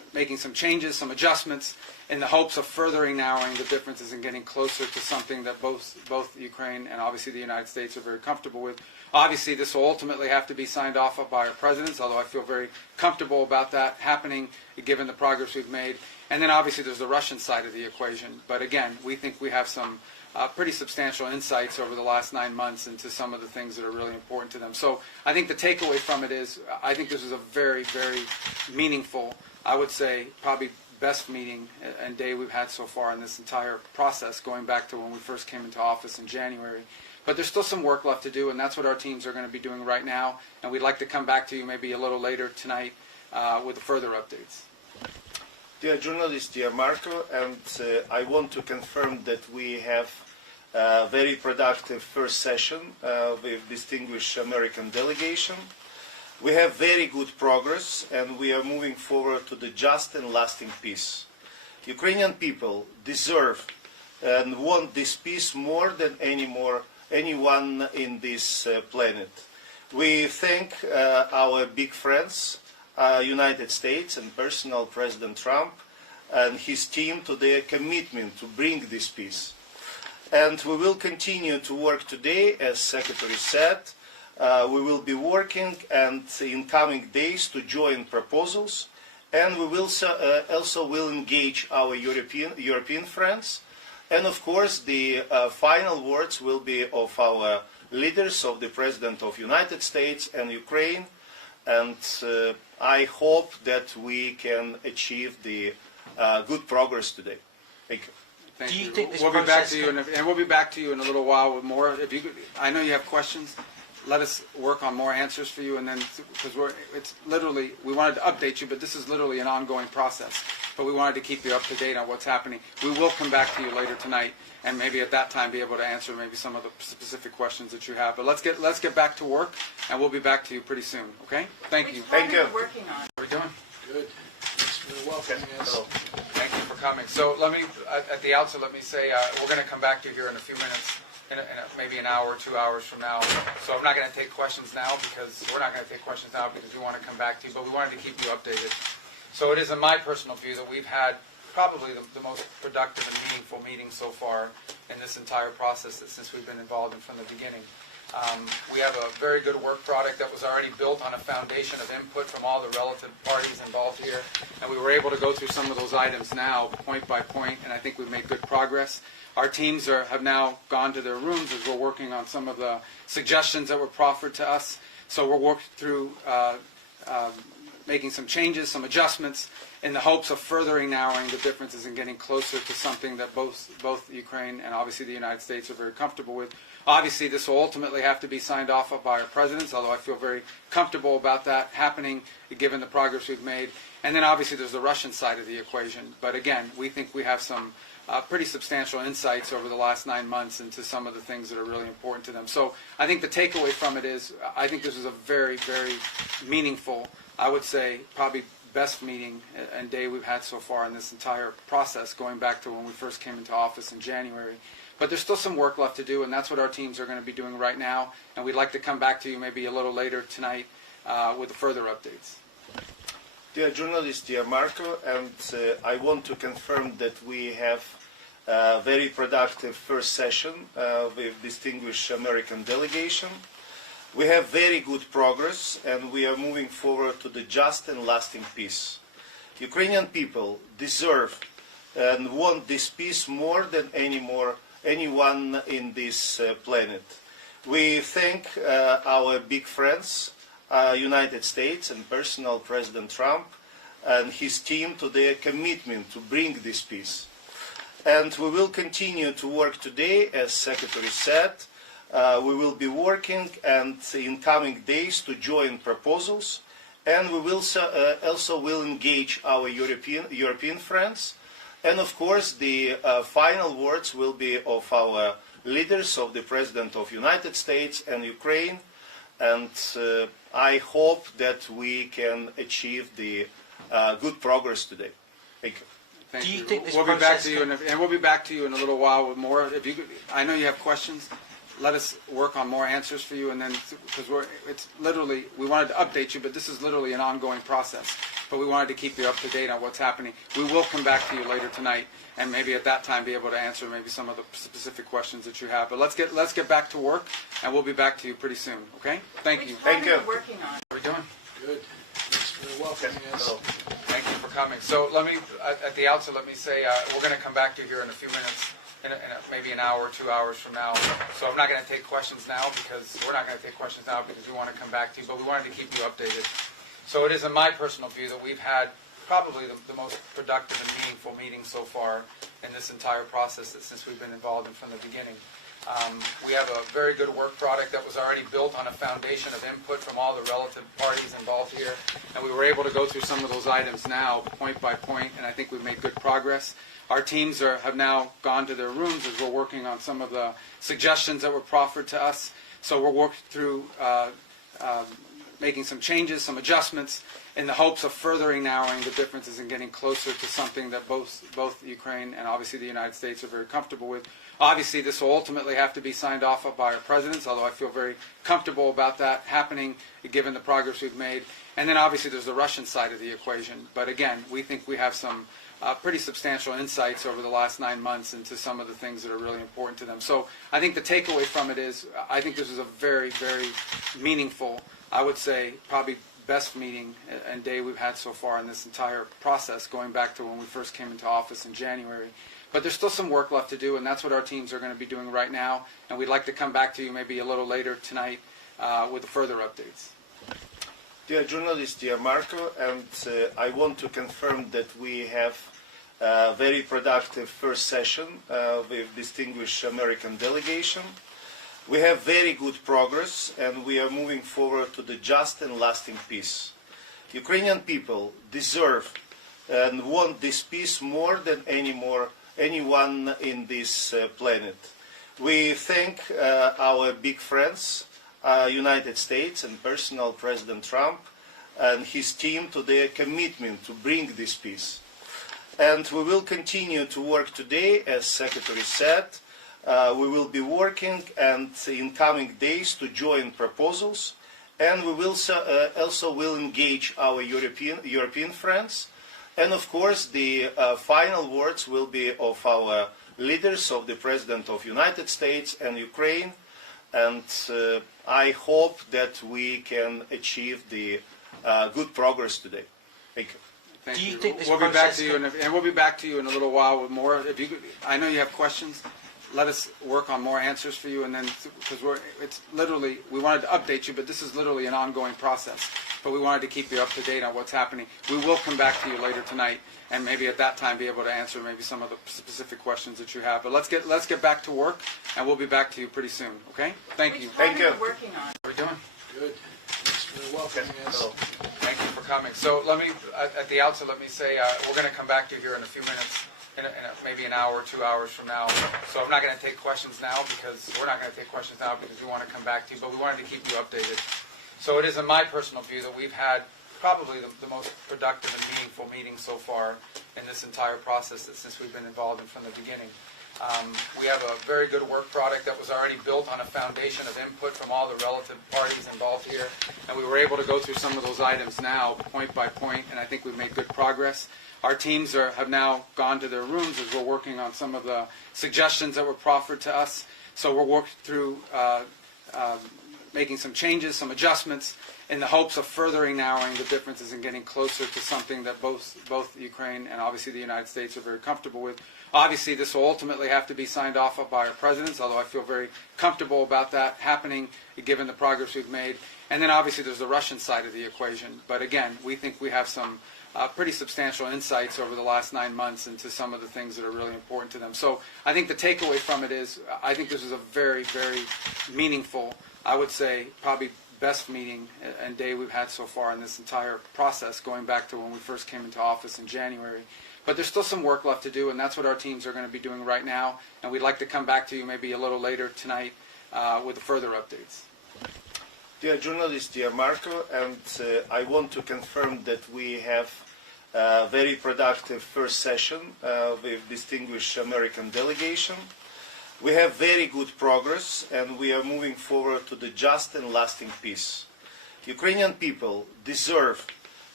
making some changes, some adjustments, in the hopes of furthering narrowing the differences and getting closer to something that both Ukraine and obviously the United States are very comfortable with. Obviously, this will ultimately have to be signed off by our presidents, although I feel very comfortable about that happening, given the progress we've made. And then obviously there's the Russian side of the equation. But again, we think we have some pretty substantial insights over the last 9 months into some of the things that are really important to them. So I think the takeaway from it is, I think this is a very, very meaningful, I would say probably best meeting and day we've had so far in this entire process, going back to when we first came into office in January. But there's still some work left to do, and that's what our teams are going to be doing right now. And we'd like to come back to you maybe a little later tonight with further updates. Dear journalist, dear Marco, and I want to confirm that we have a very productive first session with distinguished American delegation. We have very good progress, and we are moving forward to the just and lasting peace. Ukrainian people deserve and want this peace more than anyone in this planet. We thank our big friends, United States and personal President Trump and his team to their commitment to bring this peace. And we will continue to work today, as Secretary said. We will be working and in coming days to join proposals, and we will also will engage our European friends. And of course, the final words will be of our leaders, of the President of United States and Ukraine. And I hope that we can achieve the good progress today. Thank you. Thank Do you you. think this we'll be back process to you, and we'll be back to you in a little while with more. If you, I know you have questions. Let us work on more answers for you, and then because it's literally, we wanted to update you, but this is literally an ongoing process. But we wanted to keep you up to date on what's happening. We will come back to you later tonight, and maybe at that time be able to answer maybe some of the specific questions that you have. But let's get back to work, and we'll be back to you pretty soon. Okay? Thank you. Thank you. Working on. How are we doing? Good. Thanks for welcoming us. Hello. Thank you for coming. So let me, at the outset, let me say we're going to come back to you here in a few minutes, maybe an hour, 2 hours from now. So I'm not going to take questions now because we're not going to take questions now because we want to come back to you, but we wanted to keep you updated. So it is in my personal view that we've had probably the most productive and meaningful meeting so far in this entire process since we've been involved in from the beginning. We have a very good work product that was already built on a foundation of input from all the relative parties involved here, and we were able to go through some of those items now, point by point, and I think we've made good progress. Our teams have now gone to their rooms as we're working on some of the suggestions that were proffered to us. So we're working through making some changes, some adjustments, in the hopes of furthering narrowing the differences and getting closer to something that both Ukraine and obviously the United States are very comfortable with. Obviously, this will ultimately have to be signed off by our presidents, although I feel very comfortable about that happening, given the progress we've made. And then obviously there's the Russian side of the equation. But again, we think we have some pretty substantial insights over the last 9 months into some of the things that are really important to them. So I think the takeaway from it is, I think this is a very, very meaningful, I would say probably best meeting and day we've had so far in this entire process, going back to when we first came into office in January. But there's still some work left to do, and that's what our teams are going to be doing right now. And we'd like to come back to you maybe a little later tonight with further updates. Dear journalist, dear Marco, and I want to confirm that we have a very productive first session with distinguished American delegation. We have very good progress, and we are moving forward to the just and lasting peace. Ukrainian people deserve and want this peace more than anyone in this planet. We thank our big friends, United States and personal President Trump and his team to their commitment to bring this peace. And we will continue to work today, as Secretary said. We will be working and in coming days to join proposals, and we will also will engage our European friends. And of course, the final words will be of our leaders, of the President of United States and Ukraine. And I hope that we can achieve the good progress today. Thank you. Thank Do you you. think this we'll be back process to you, and we'll be back to you in a little while with more. If you, I know you have questions. Let us work on more answers for you, and then because it's literally, we wanted to update you, but this is literally an ongoing process. but we wanted to keep you up to date on what's happening. We will come back to you later tonight, and maybe at that time be able to answer maybe some of the specific questions that you have. But let's get back to work, and we'll be back to you pretty soon. Okay? Thank you. Thank you. Working on. How are we doing? Good. Thanks for welcoming us. Thank you for coming. So let me, at the outset, let me say we're going to come back to you here in a few minutes, in maybe an hour, 2 hours from now. So I'm not going to take questions now because we're not going to take questions now because we want to come back to you, but we wanted to keep you updated. So it is in my personal view that we've had probably the most productive and meaningful meeting so far in this entire process since we've been involved in from the beginning. We have a very good work product that was already built on a foundation of input from all the relative parties involved here, and we were able to go through some of those items now, point by point, and I think we've made good progress. Our teams have now gone to their rooms as we're working on some of the suggestions that were proffered to us. So we're working through making some changes, some adjustments, in the hopes of furthering narrowing the differences and getting closer to something that both Ukraine and obviously the United States are very comfortable with. Obviously, this will ultimately have to be signed off by our presidents, although I feel very comfortable about that happening, given the progress we've made. And then obviously there's the Russian side of the equation. But again, we think we have some pretty substantial insights over the last 9 months into some of the things that are really important to them. So I think the takeaway from it is I think this is a very, very meaningful, I would say probably best meeting and day we've had so far in this entire process, going back to when we first came into office in January. But there's still some work left to do, and that's what our teams are going to be doing right now. And we'd like to come back to you maybe a little later tonight with further updates. Dear journalists, dear Marco, and I want to confirm that we have a very productive first session with distinguished American delegation. We have very good progress, and we are moving forward to the just and lasting peace. Ukrainian people deserve and want this peace more than anyone in this planet. We thank our big friends, United States and personal President Trump and his team to their commitment to bring this peace. And we will continue to work today, as Secretary said. We will be working and in coming days to join proposals, and we will also will engage our European friends. And of course, the final words will be of our leaders, of the President of the United States and Ukraine. And I hope that we can achieve the good progress today. Thank you. Thank Do you you. think this we'll be back process to you, and we'll be back to you in a little while with more. If you, I know you have questions. Let us work on more answers for you, and then because it's literally we wanted to update you, but this is literally an ongoing process. But we wanted to keep you up to date on what's happening. We will come back to you later tonight, and maybe at that time be able to answer maybe some of the specific questions that you have. But let's get back to work, and we'll be back to you pretty soon. Okay? Thank you. Thank you. Working on. How are we doing? Good. Thanks for welcoming us. Thank you for coming. So let me, at the outset, let me say we're going to come back to you here in a few minutes, in maybe an hour, 2 hours from now. So I'm not going to take questions now because we're not going to take questions now because we want to come back to you, but we wanted to keep you updated. So it is in my personal view that we've had probably the most productive and meaningful meeting so far in this entire process since we've been involved in from the beginning. We have a very good work product that was already built on a foundation of input from all the relative parties involved here, and we were able to go through some of those items now, point by point, and I think we've made good progress. Our teams have now gone to their rooms as we're working on some of the suggestions that were proffered to us. So we're working through making some changes, some adjustments, in the hopes of furthering narrowing the differences and getting closer to something that both Ukraine and obviously the United States are very comfortable with. Obviously, this will ultimately have to be signed off by our presidents, although I feel very comfortable about that happening, given the progress we've made. And then obviously there's the Russian side of the equation. But again, we think we have some pretty substantial insights over the last 9 months into some of the things that are really important to them. So I think the takeaway from it is I think this is a very, very meaningful, I would say probably best meeting and day we've had so far in this entire process, going back to when we first came into office in January. But there's still some work left to do, and that's what our teams are going to be doing right now. And we'd like to come back to you maybe a little later tonight with further updates. Dear journalists, dear Marco, and I want to confirm that we have a very productive first session with distinguished American delegation. We have very good progress, and we are moving forward to the just and lasting peace. Ukrainian people deserve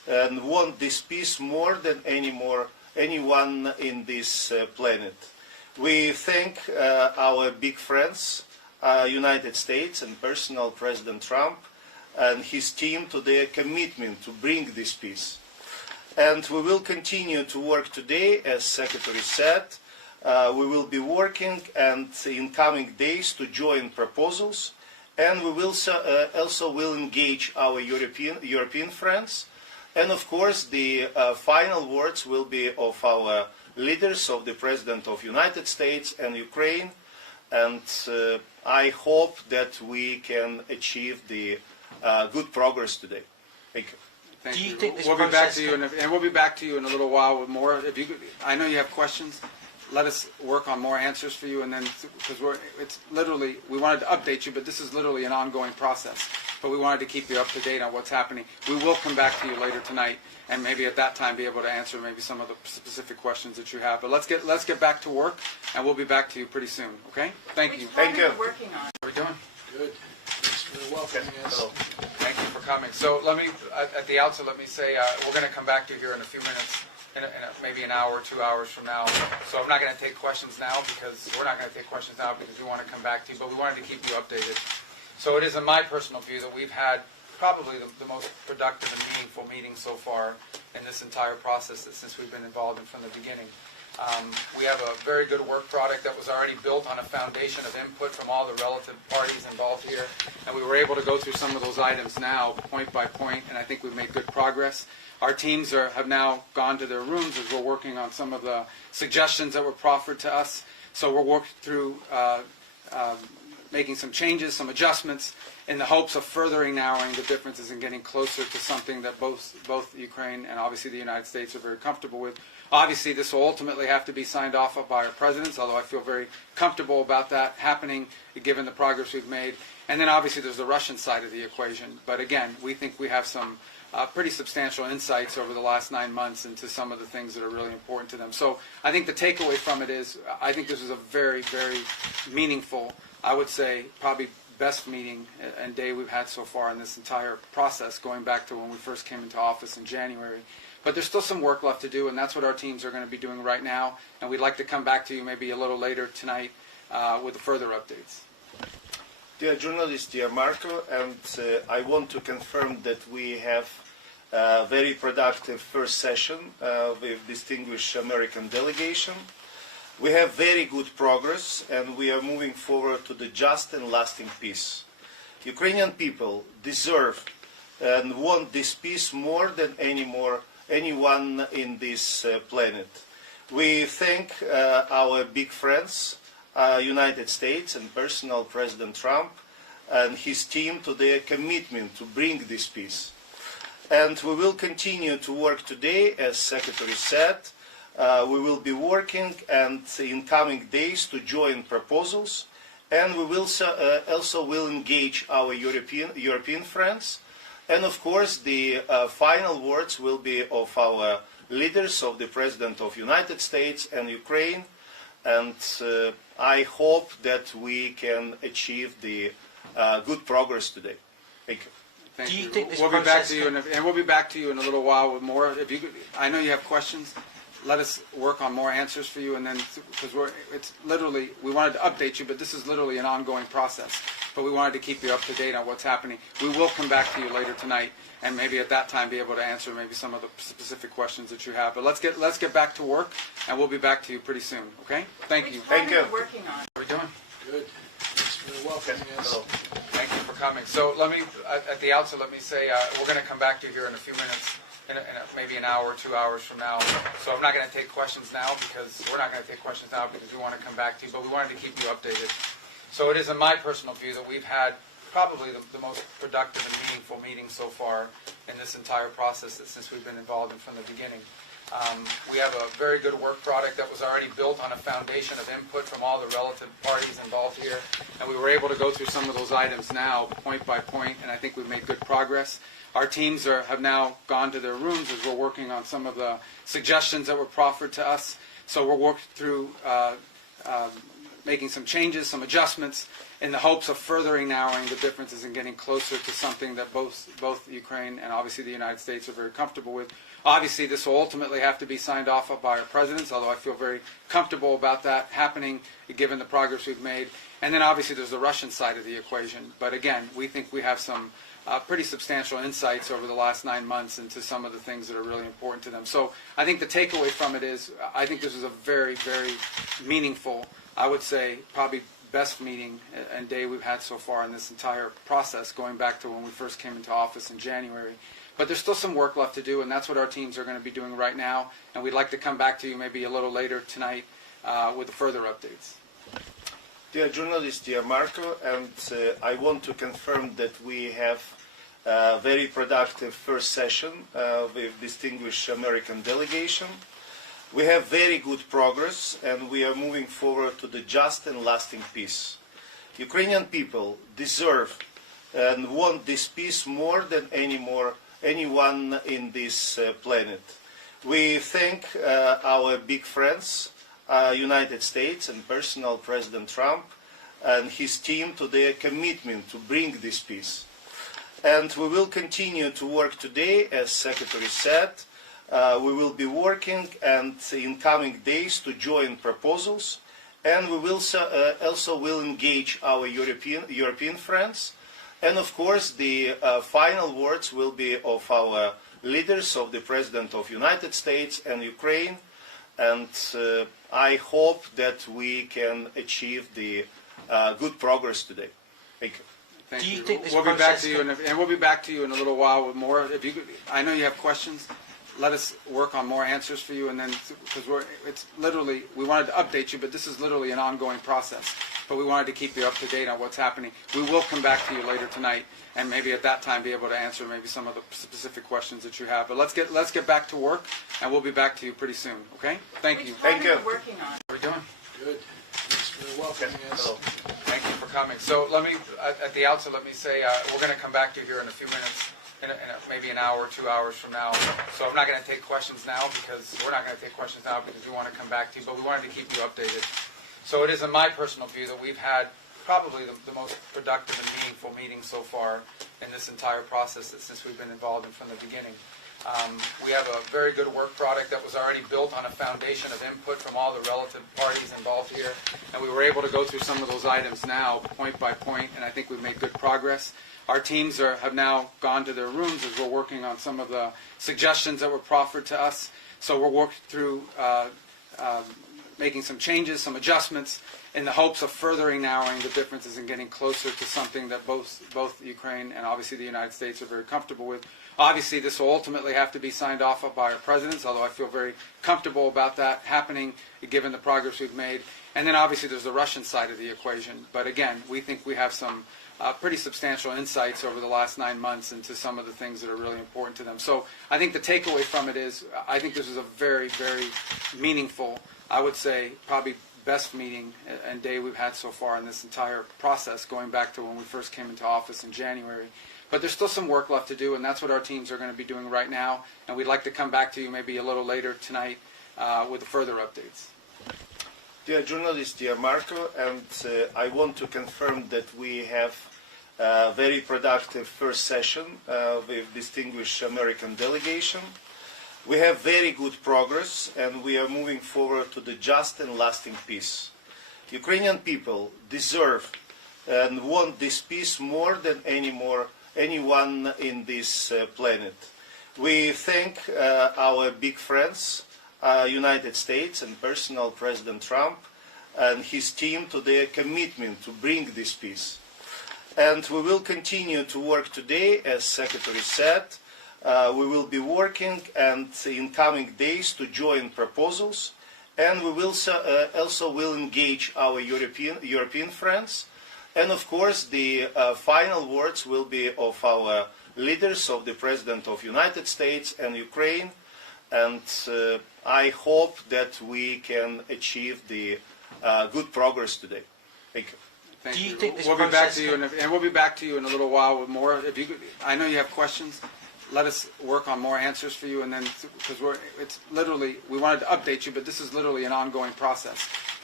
and want this peace more than anyone in this planet. We thank our big friends, United States and personal President Trump and his team to their commitment to bring this peace. And we will continue to work today, as Secretary said. We will be working and in coming days to join proposals, and we will also will engage our European friends. And of course, the final words will be of our leaders, of the President of United States and Ukraine. And I hope that we can achieve the good progress today. Thank you. Thank Do you you. think this We'll be back process to you, and we'll be back to you in a little while with more. If you, I know you have questions. Let us work on more answers for you, and then because it's literally we wanted to update you, but this is literally an ongoing process. But we wanted to keep you up to date on what's happening. We will come back to you later tonight, and maybe at that time be able to answer maybe some of the specific questions that you have. But let's get back to work, and we'll be back to you pretty soon. Okay? Thank you. Thank you. Working on. How are we doing? Good. Thanks for welcoming us. Thank you for coming. So let me, at the outset, let me say we're going to come back to you here in a few minutes, maybe an hour, 2 hours from now. So I'm not going to take questions now because we're not going to take questions now because we want to come back to you, but we wanted to keep you updated. So it is in my personal view that we've had probably the most productive and meaningful meeting so far in this entire process since we've been involved in from the beginning. We have a very good work product that was already built on a foundation of input from all the relative parties involved here, and we were able to go through some of those items now, point by point, and I think we've made good progress. Our teams have now gone to their rooms as we're working on some of the suggestions that were proffered to us. So we're working through making some changes, some adjustments, in the hopes of furthering narrowing the differences and getting closer to something that both Ukraine and obviously the United States are very comfortable with. Obviously, this will ultimately have to be signed off by our presidents, although I feel very comfortable about that happening given the progress we've made. And then obviously there's the Russian side of the equation. But again, we think we have some pretty substantial insights over the last 9 months into some of the things that are really important to them. So I think the takeaway from it is I think this is a very, very meaningful, I would say probably best meeting and day we've had so far in this entire process, going back to when we first came into office in January. But there's still some work left to do, and that's what our teams are going to be doing right now. And we'd like to come back to you maybe a little later tonight with further updates. Dear journalist, dear Marco, and I want to confirm that we have a very productive first session with distinguished American delegation. We have very good progress, and we are moving forward to the just and lasting peace. Ukrainian people deserve and want this peace more than anyone in this planet. We thank our big friends, United States and personal President Trump and his team to their commitment to bring this peace. And we will continue to work today, as Secretary said. We will be working and in coming days to join proposals, and we will also will engage our European friends. And of course, the final words will be of our leaders, of the President of United States and Ukraine. And I hope that we can achieve the good progress today. Thank you. Thank Do you you. think this We'll be back process to you, and we'll be back to you in a little while with more. If you, I know you have questions. Let us work on more answers for you, and then because it's literally we wanted to update you, but this is literally an ongoing process. But we wanted to keep you up to date on what's happening. We will come back to you later tonight, and maybe at that time be able to answer maybe some of the specific questions that you have. But let's get back to work, and we'll be back to you pretty soon. Okay? Thank you. Thank you. Working on. How are we doing? Good. Thanks for welcoming us. Thank you for coming. So let me, at the outset, let me say we're going to come back to you here in a few minutes, maybe an hour, 2 hours from now. So I'm not going to take questions now because we're not going to take questions now because we want to come back to you, but we wanted to keep you updated. So it is in my personal view that we've had probably the most productive and meaningful meeting so far in this entire process since we've been involved in from the beginning. We have a very good work product that was already built on a foundation of input from all the relative parties involved here, and we were able to go through some of those items now, point by point, and I think we've made good progress. Our teams have now gone to their rooms as we're working on some of the suggestions that were proffered to us. So we're working through making some changes, some adjustments, in the hopes of furthering narrowing the differences and getting closer to something that both Ukraine and obviously the United States are very comfortable with. Obviously, this will ultimately have to be signed off by our presidents, although I feel very comfortable about that happening, given the progress we've made. And then obviously there's the Russian side of the equation. But again, we think we have some pretty substantial insights over the last 9 months into some of the things that are really important to them. So I think the takeaway from it is, I think this is a very, very meaningful, I would say, probably best meeting and day we've had so far in this entire process, going back to when we first came into office in January. But there's still some work left to do, and that's what our teams are going to be doing right now. And we'd like to come back to you maybe a little later tonight with further updates. Dear journalists, dear Marco, and I want to confirm that we have a very productive first session with distinguished American delegation. We have very good progress, and we are moving forward to the just and lasting peace. Ukrainian people deserve and want this peace more than anyone in this planet. We thank our big friends, United States and personal President Trump and his team to their commitment to bring this peace. And we will continue to work today, as Secretary said. We will be working and in coming days to join proposals, and we will also will engage our European friends. And of course, the final words will be of our leaders, of the President of the United States and Ukraine. And I hope that we can achieve the good progress today. Thank you. Thank Do you you. think this We'll be back process to you, and we'll be back to you in a little while with more. If you, I know you have questions. Let us work on more answers for you, and then because it's literally, we wanted to update you, but this is literally an ongoing process. But we wanted to keep you up to date on what's happening. We will come back to you later tonight, and maybe at that time be able to answer maybe some of the specific questions that you have. But let's get back to work, and we'll be back to you pretty soon. Okay? Thank you. Thank you. Working on. How are we doing? Good. Thanks for welcoming us. Hello. Thank you for coming. So let me, at the outset, let me say we're going to come back to you here in a few minutes, maybe an hour, 2 hours from now. So I'm not going to take questions now because we're not going to take questions now because we want to come back to you, but we wanted to keep you updated. So it is in my personal view that we've had probably the most productive and meaningful meeting so far in this entire process since we've been involved in from the beginning. We have a very good work product that was already built on a foundation of input from all the relative parties involved here, and we were able to go through some of those items now, point by point, and I think we've made good progress. Our teams have now gone to their rooms as we're working on some of the suggestions that were proffered to us. So we're working through making some changes, some adjustments, in the hopes of furthering narrowing the differences and getting closer to something that both Ukraine and obviously the United States are very comfortable with. Obviously, this will ultimately have to be signed off by our presidents, although I feel very comfortable about that happening, given the progress we've made. And then obviously there's the Russian side of the equation. But again, we think we have some pretty substantial insights over the last 9 months into some of the things that are really important to them. So I think the takeaway from it is, I think this is a very, very meaningful, I would say, probably best meeting and day we've had so far in this entire process, going back to when we first came into office in January. But there's still some work left to do, and that's what our teams are going to be doing right now. And we'd like to come back to you maybe a little later tonight with further updates. Dear journalists, dear Marco, and I want to confirm that we have a very productive first session with distinguished American delegation. We have very good progress, and we are moving forward to the just and lasting peace. Ukrainian people deserve and want this peace more than anyone in this planet. We thank our big friends, United States and personal President Trump and his team to their commitment to bring this peace. And we will continue to work today, as Secretary said. We will be working and in coming days to join proposals, and we will also will engage our European friends. And of course, the final words will be of our leaders, of the President of the United States and Ukraine. And I hope that we can achieve the good progress today. Thank you. Thank Do you you. think this We'll be back process to you, and we'll be back to you in a little while with more. If you, I know you have questions. Let us work on more answers for you, and then because it's literally, we wanted to update you, but this is literally an ongoing process.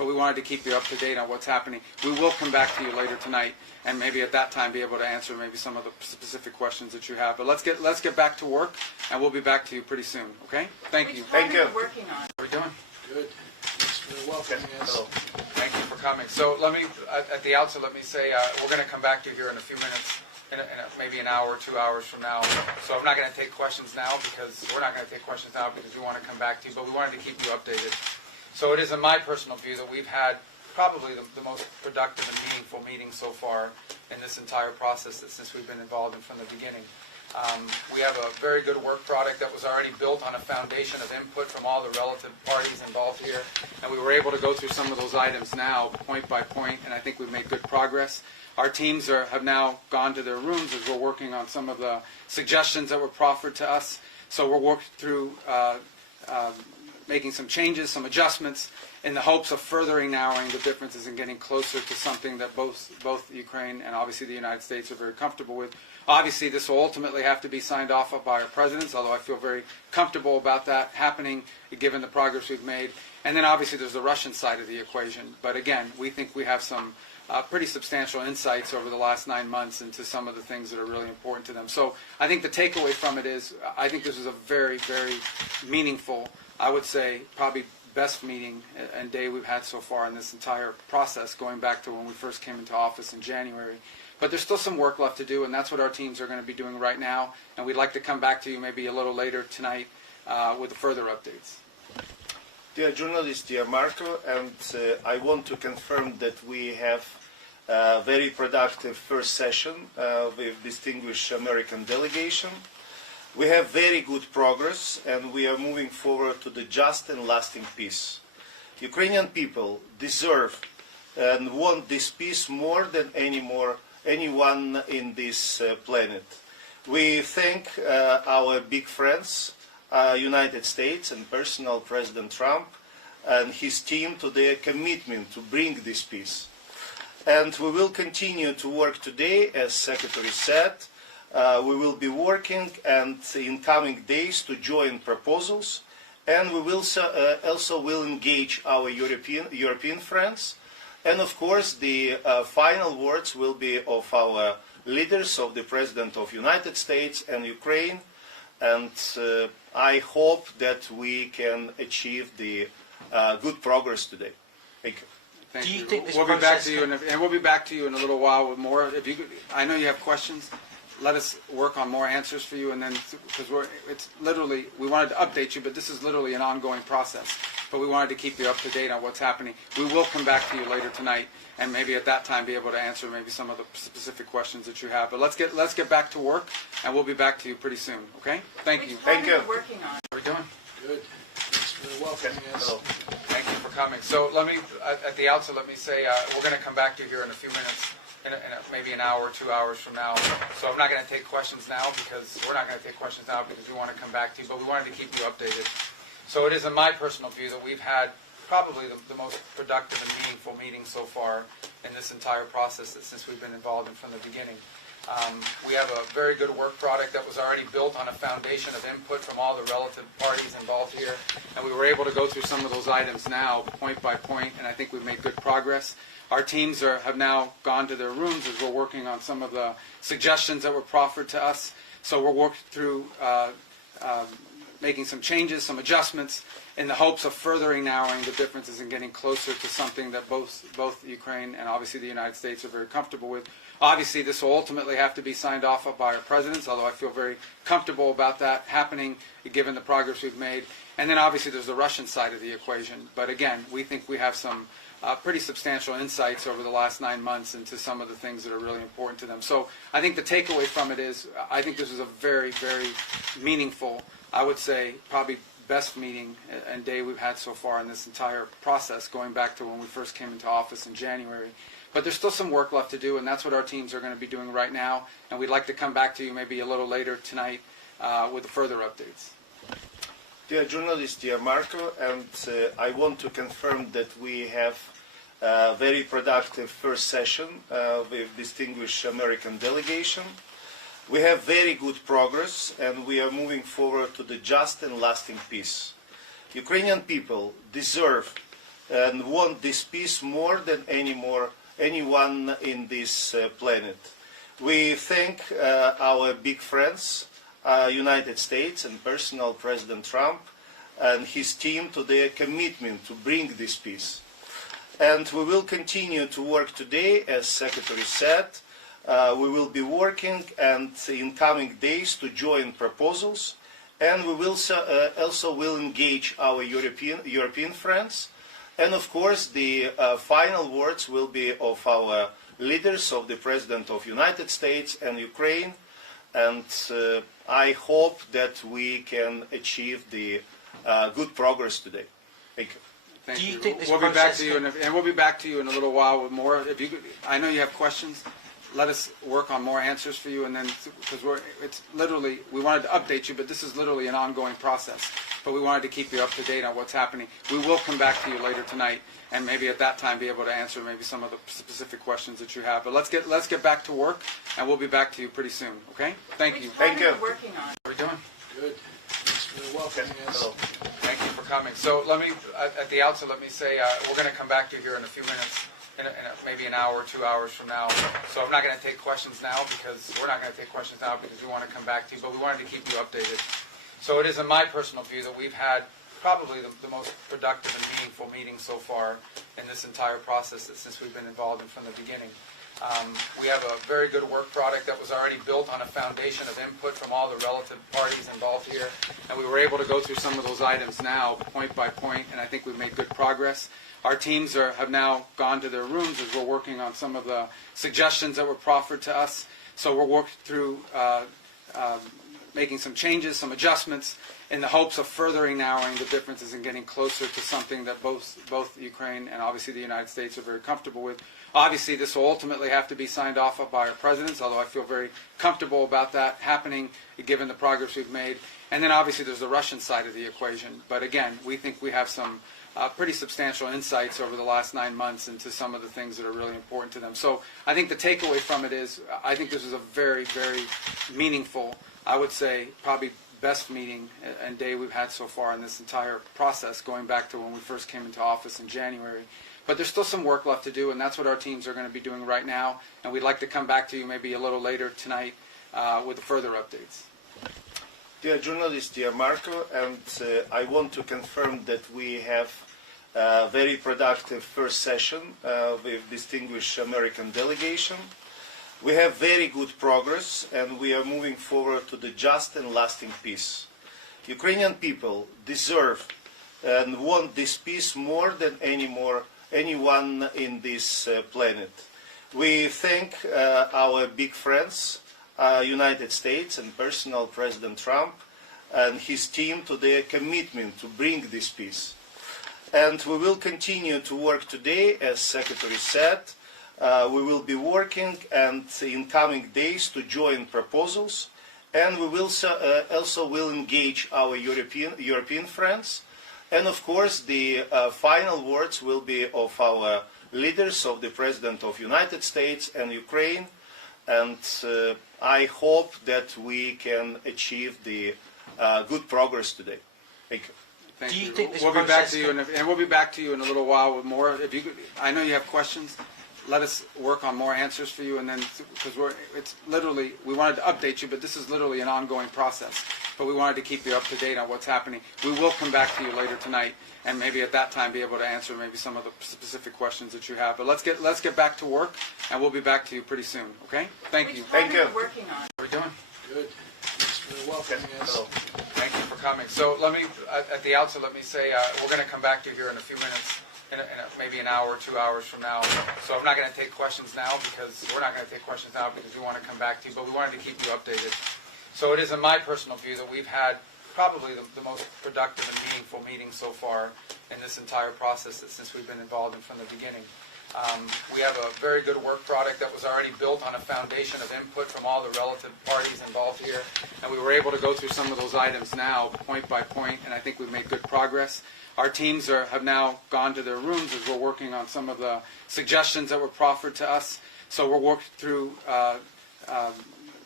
but we wanted to keep you up to date on what's happening. We will come back to you later tonight, and maybe at that time be able to answer maybe some of the specific questions that you have. But let's get back to work, and we'll be back to you pretty soon. Okay? Thank you. Thank you. Working on. How are we doing? Good. Thanks for welcoming us. Hello. Thank you for coming. So let me, at the outset, let me say we're going to come back to you here in a few minutes, maybe an hour, 2 hours from now. So I'm not going to take questions now because we're not going to take questions now because we want to come back to you, but we wanted to keep you updated. So it is in my personal view that we've had probably the most productive and meaningful meeting so far in this entire process since we've been involved in from the beginning. We have a very good work product that was already built on a foundation of input from all the relative parties involved here, and we were able to go through some of those items now, point by point, and I think we've made good progress. Our teams have now gone to their rooms as we're working on some of the suggestions that were proffered to us. So we're working through making some changes, some adjustments, in the hopes of furthering narrowing the differences and getting closer to something that both Ukraine and obviously the United States are very comfortable with. Obviously, this will ultimately have to be signed off by our presidents, although I feel very comfortable about that happening given the progress we've made. And then obviously there's the Russian side of the equation. But again, we think we have some pretty substantial insights over the last 9 months into some of the things that are really important to them. So I think the takeaway from it is I think this is a very, very meaningful, I would say probably best meeting and day we've had so far in this entire process, going back to when we first came into office in January. But there's still some work left to do, and that's what our teams are going to be doing right now. And we'd like to come back to you maybe a little later tonight with further updates. Dear journalist, dear Marco, and I want to confirm that we have a very productive first session with distinguished American delegation. We have very good progress, and we are moving forward to the just and lasting peace. Ukrainian people deserve and want this peace more than anyone in this planet. We thank our big friends, United States and personal President Trump and his team to their commitment to bring this peace. And we will continue to work today, as Secretary said. We will be working and in coming days to join proposals, and we will also will engage our European friends. And of course, the final words will be of our leaders, of the President of the United States and Ukraine. And I hope that we can achieve the good progress today. Thank you. Thank Do you you. think this We'll be back process to you, and we'll be back to you in a little while with more. If you, I know you have questions. Let us work on more answers for you, and then because it's literally we wanted to update you, but this is literally an ongoing process. But we wanted to keep you up to date on what's happening. We will come back to you later tonight, and maybe at that time be able to answer maybe some of the specific questions that you have. But let's get back to work, and we'll be back to you pretty soon. Okay? Thank you. Thank you. Working on. How are we doing? Good. Thanks for welcoming us. Hello. Thank you for coming. So let me, at the outset, let me say we're going to come back to you here in a few minutes, maybe an hour, 2 hours from now. So I'm not going to take questions now because we're not going to take questions now because we want to come back to you, but we wanted to keep you updated. So it is in my personal view that we've had probably the most productive and meaningful meeting so far in this entire process since we've been involved in from the beginning. We have a very good work product that was already built on a foundation of input from all the relative parties involved here, and we were able to go through some of those items now, point by point, and I think we've made good progress. Our teams have now gone to their rooms as we're working on some of the suggestions that were proffered to us. So we're working through making some changes, some adjustments, in the hopes of furthering narrowing the differences and getting closer to something that both Ukraine and obviously the United States are very comfortable with. Obviously, this will ultimately have to be signed off by our presidents, although I feel very comfortable about that happening given the progress we've made. And then obviously there's the Russian side of the equation. But again, we think we have some pretty substantial insights over the last 9 months into some of the things that are really important to them. So I think the takeaway from it is I think this is a very, very meaningful, I would say probably best meeting and day we've had so far in this entire process, going back to when we first came into office in January. But there's still some work left to do, and that's what our teams are going to be doing right now. And we'd like to come back to you maybe a little later tonight with further updates. Dear journalist, dear Marco, and I want to confirm that we have a very productive first session with distinguished American delegation. We have very good progress, and we are moving forward to the just and lasting peace. Ukrainian people deserve and want this peace more than anyone in this planet. We thank our big friends, United States and personal President Trump and his team to their commitment to bring this peace. And we will continue to work today, as Secretary said. We will be working and in coming days to join proposals, and we will also will engage our European friends. And of course, the final words will be of our leaders, of the President of United States and Ukraine. And I hope that we can achieve the good progress today. Thank you. Thank Do you you. think this We'll be back process to you, and we'll be back to you in a little while with more. If you, I know you have questions. Let us work on more answers for you, and then because it's literally we wanted to update you, but this is literally an ongoing process. But we wanted to keep you up to date on what's happening. We will come back to you later tonight, and maybe at that time be able to answer maybe some of the specific questions that you have. But let's get back to work, and we'll be back to you pretty soon. Okay? Thank you. Thank you. Working on. How are we doing? Good. Thanks for welcoming us. Hello. Thank you for coming. So let me, at the outset, let me say we're going to come back to you here in a few minutes, maybe an hour, 2 hours from now. So I'm not going to take questions now because we're not going to take questions now because we want to come back to you, but we wanted to keep you updated. So it is in my personal view that we've had probably the most productive and meaningful meeting so far in this entire process since we've been involved in from the beginning. We have a very good work product that was already built on a foundation of input from all the relative parties involved here, and we were able to go through some of those items now, point by point, and I think we've made good progress. Our teams have now gone to their rooms as we're working on some of the suggestions that were proffered to us. So we're working through making some changes, some adjustments, in the hopes of furthering narrowing the differences and getting closer to something that both Ukraine and obviously the United States are very comfortable with. Obviously, this will ultimately have to be signed off by our presidents, although I feel very comfortable about that happening, given the progress we've made. And then obviously there's the Russian side of the equation. But again, we think we have some pretty substantial insights over the last 9 months into some of the things that are really important to them. So I think the takeaway from it is I think this is a very, very meaningful, I would say probably best meeting and day we've had so far in this entire process, going back to when we first came into office in January. But there's still some work left to do, and that's what our teams are going to be doing right now. And we'd like to come back to you maybe a little later tonight with further updates. Dear journalist, dear Marco, and I want to confirm that we have a very productive first session with distinguished American delegation. We have very good progress, and we are moving forward to the just and lasting peace. Ukrainian people deserve and want this peace more than anyone in this planet. We thank our big friends, United States and personal President Trump and his team to their commitment to bring this peace. And we will continue to work today, as Secretary said. We will be working and in coming days to join proposals, and we will also will engage our European friends. And of course, the final words will be of our leaders, of the President of United States and Ukraine. And I hope that we can achieve the good progress today. Thank you. Thank Do you you. think this We'll be back process to you, and we'll be back to you in a little while with more. If you, I know you have questions. Let us work on more answers for you, and then because it's literally we wanted to update you, but this is literally an ongoing process. But we wanted to keep you up to date on what's happening. We will come back to you later tonight, and maybe at that time be able to answer maybe some of the specific questions that you have. But let's get back to work, and we'll be back to you pretty soon. Okay? Thank you. Thank you. Working on. How are we doing? Good. Thanks for welcoming us. Hello. Thank you for coming. So let me, at the outset, let me say we're going to come back to you here in a few minutes, maybe an hour, 2 hours from now. So I'm not going to take questions now because we're not going to take questions now because we want to come back to you, but we wanted to keep you updated. So it is in my personal view that we've had probably the most productive and meaningful meeting so far in this entire process since we've been involved in from the beginning. We have a very good work product that was already built on a foundation of input from all the relative parties involved here, and we were able to go through some of those items now, point by point, and I think we've made good progress. Our teams have now gone to their rooms as we're working on some of the suggestions that were proffered to us. So we're working through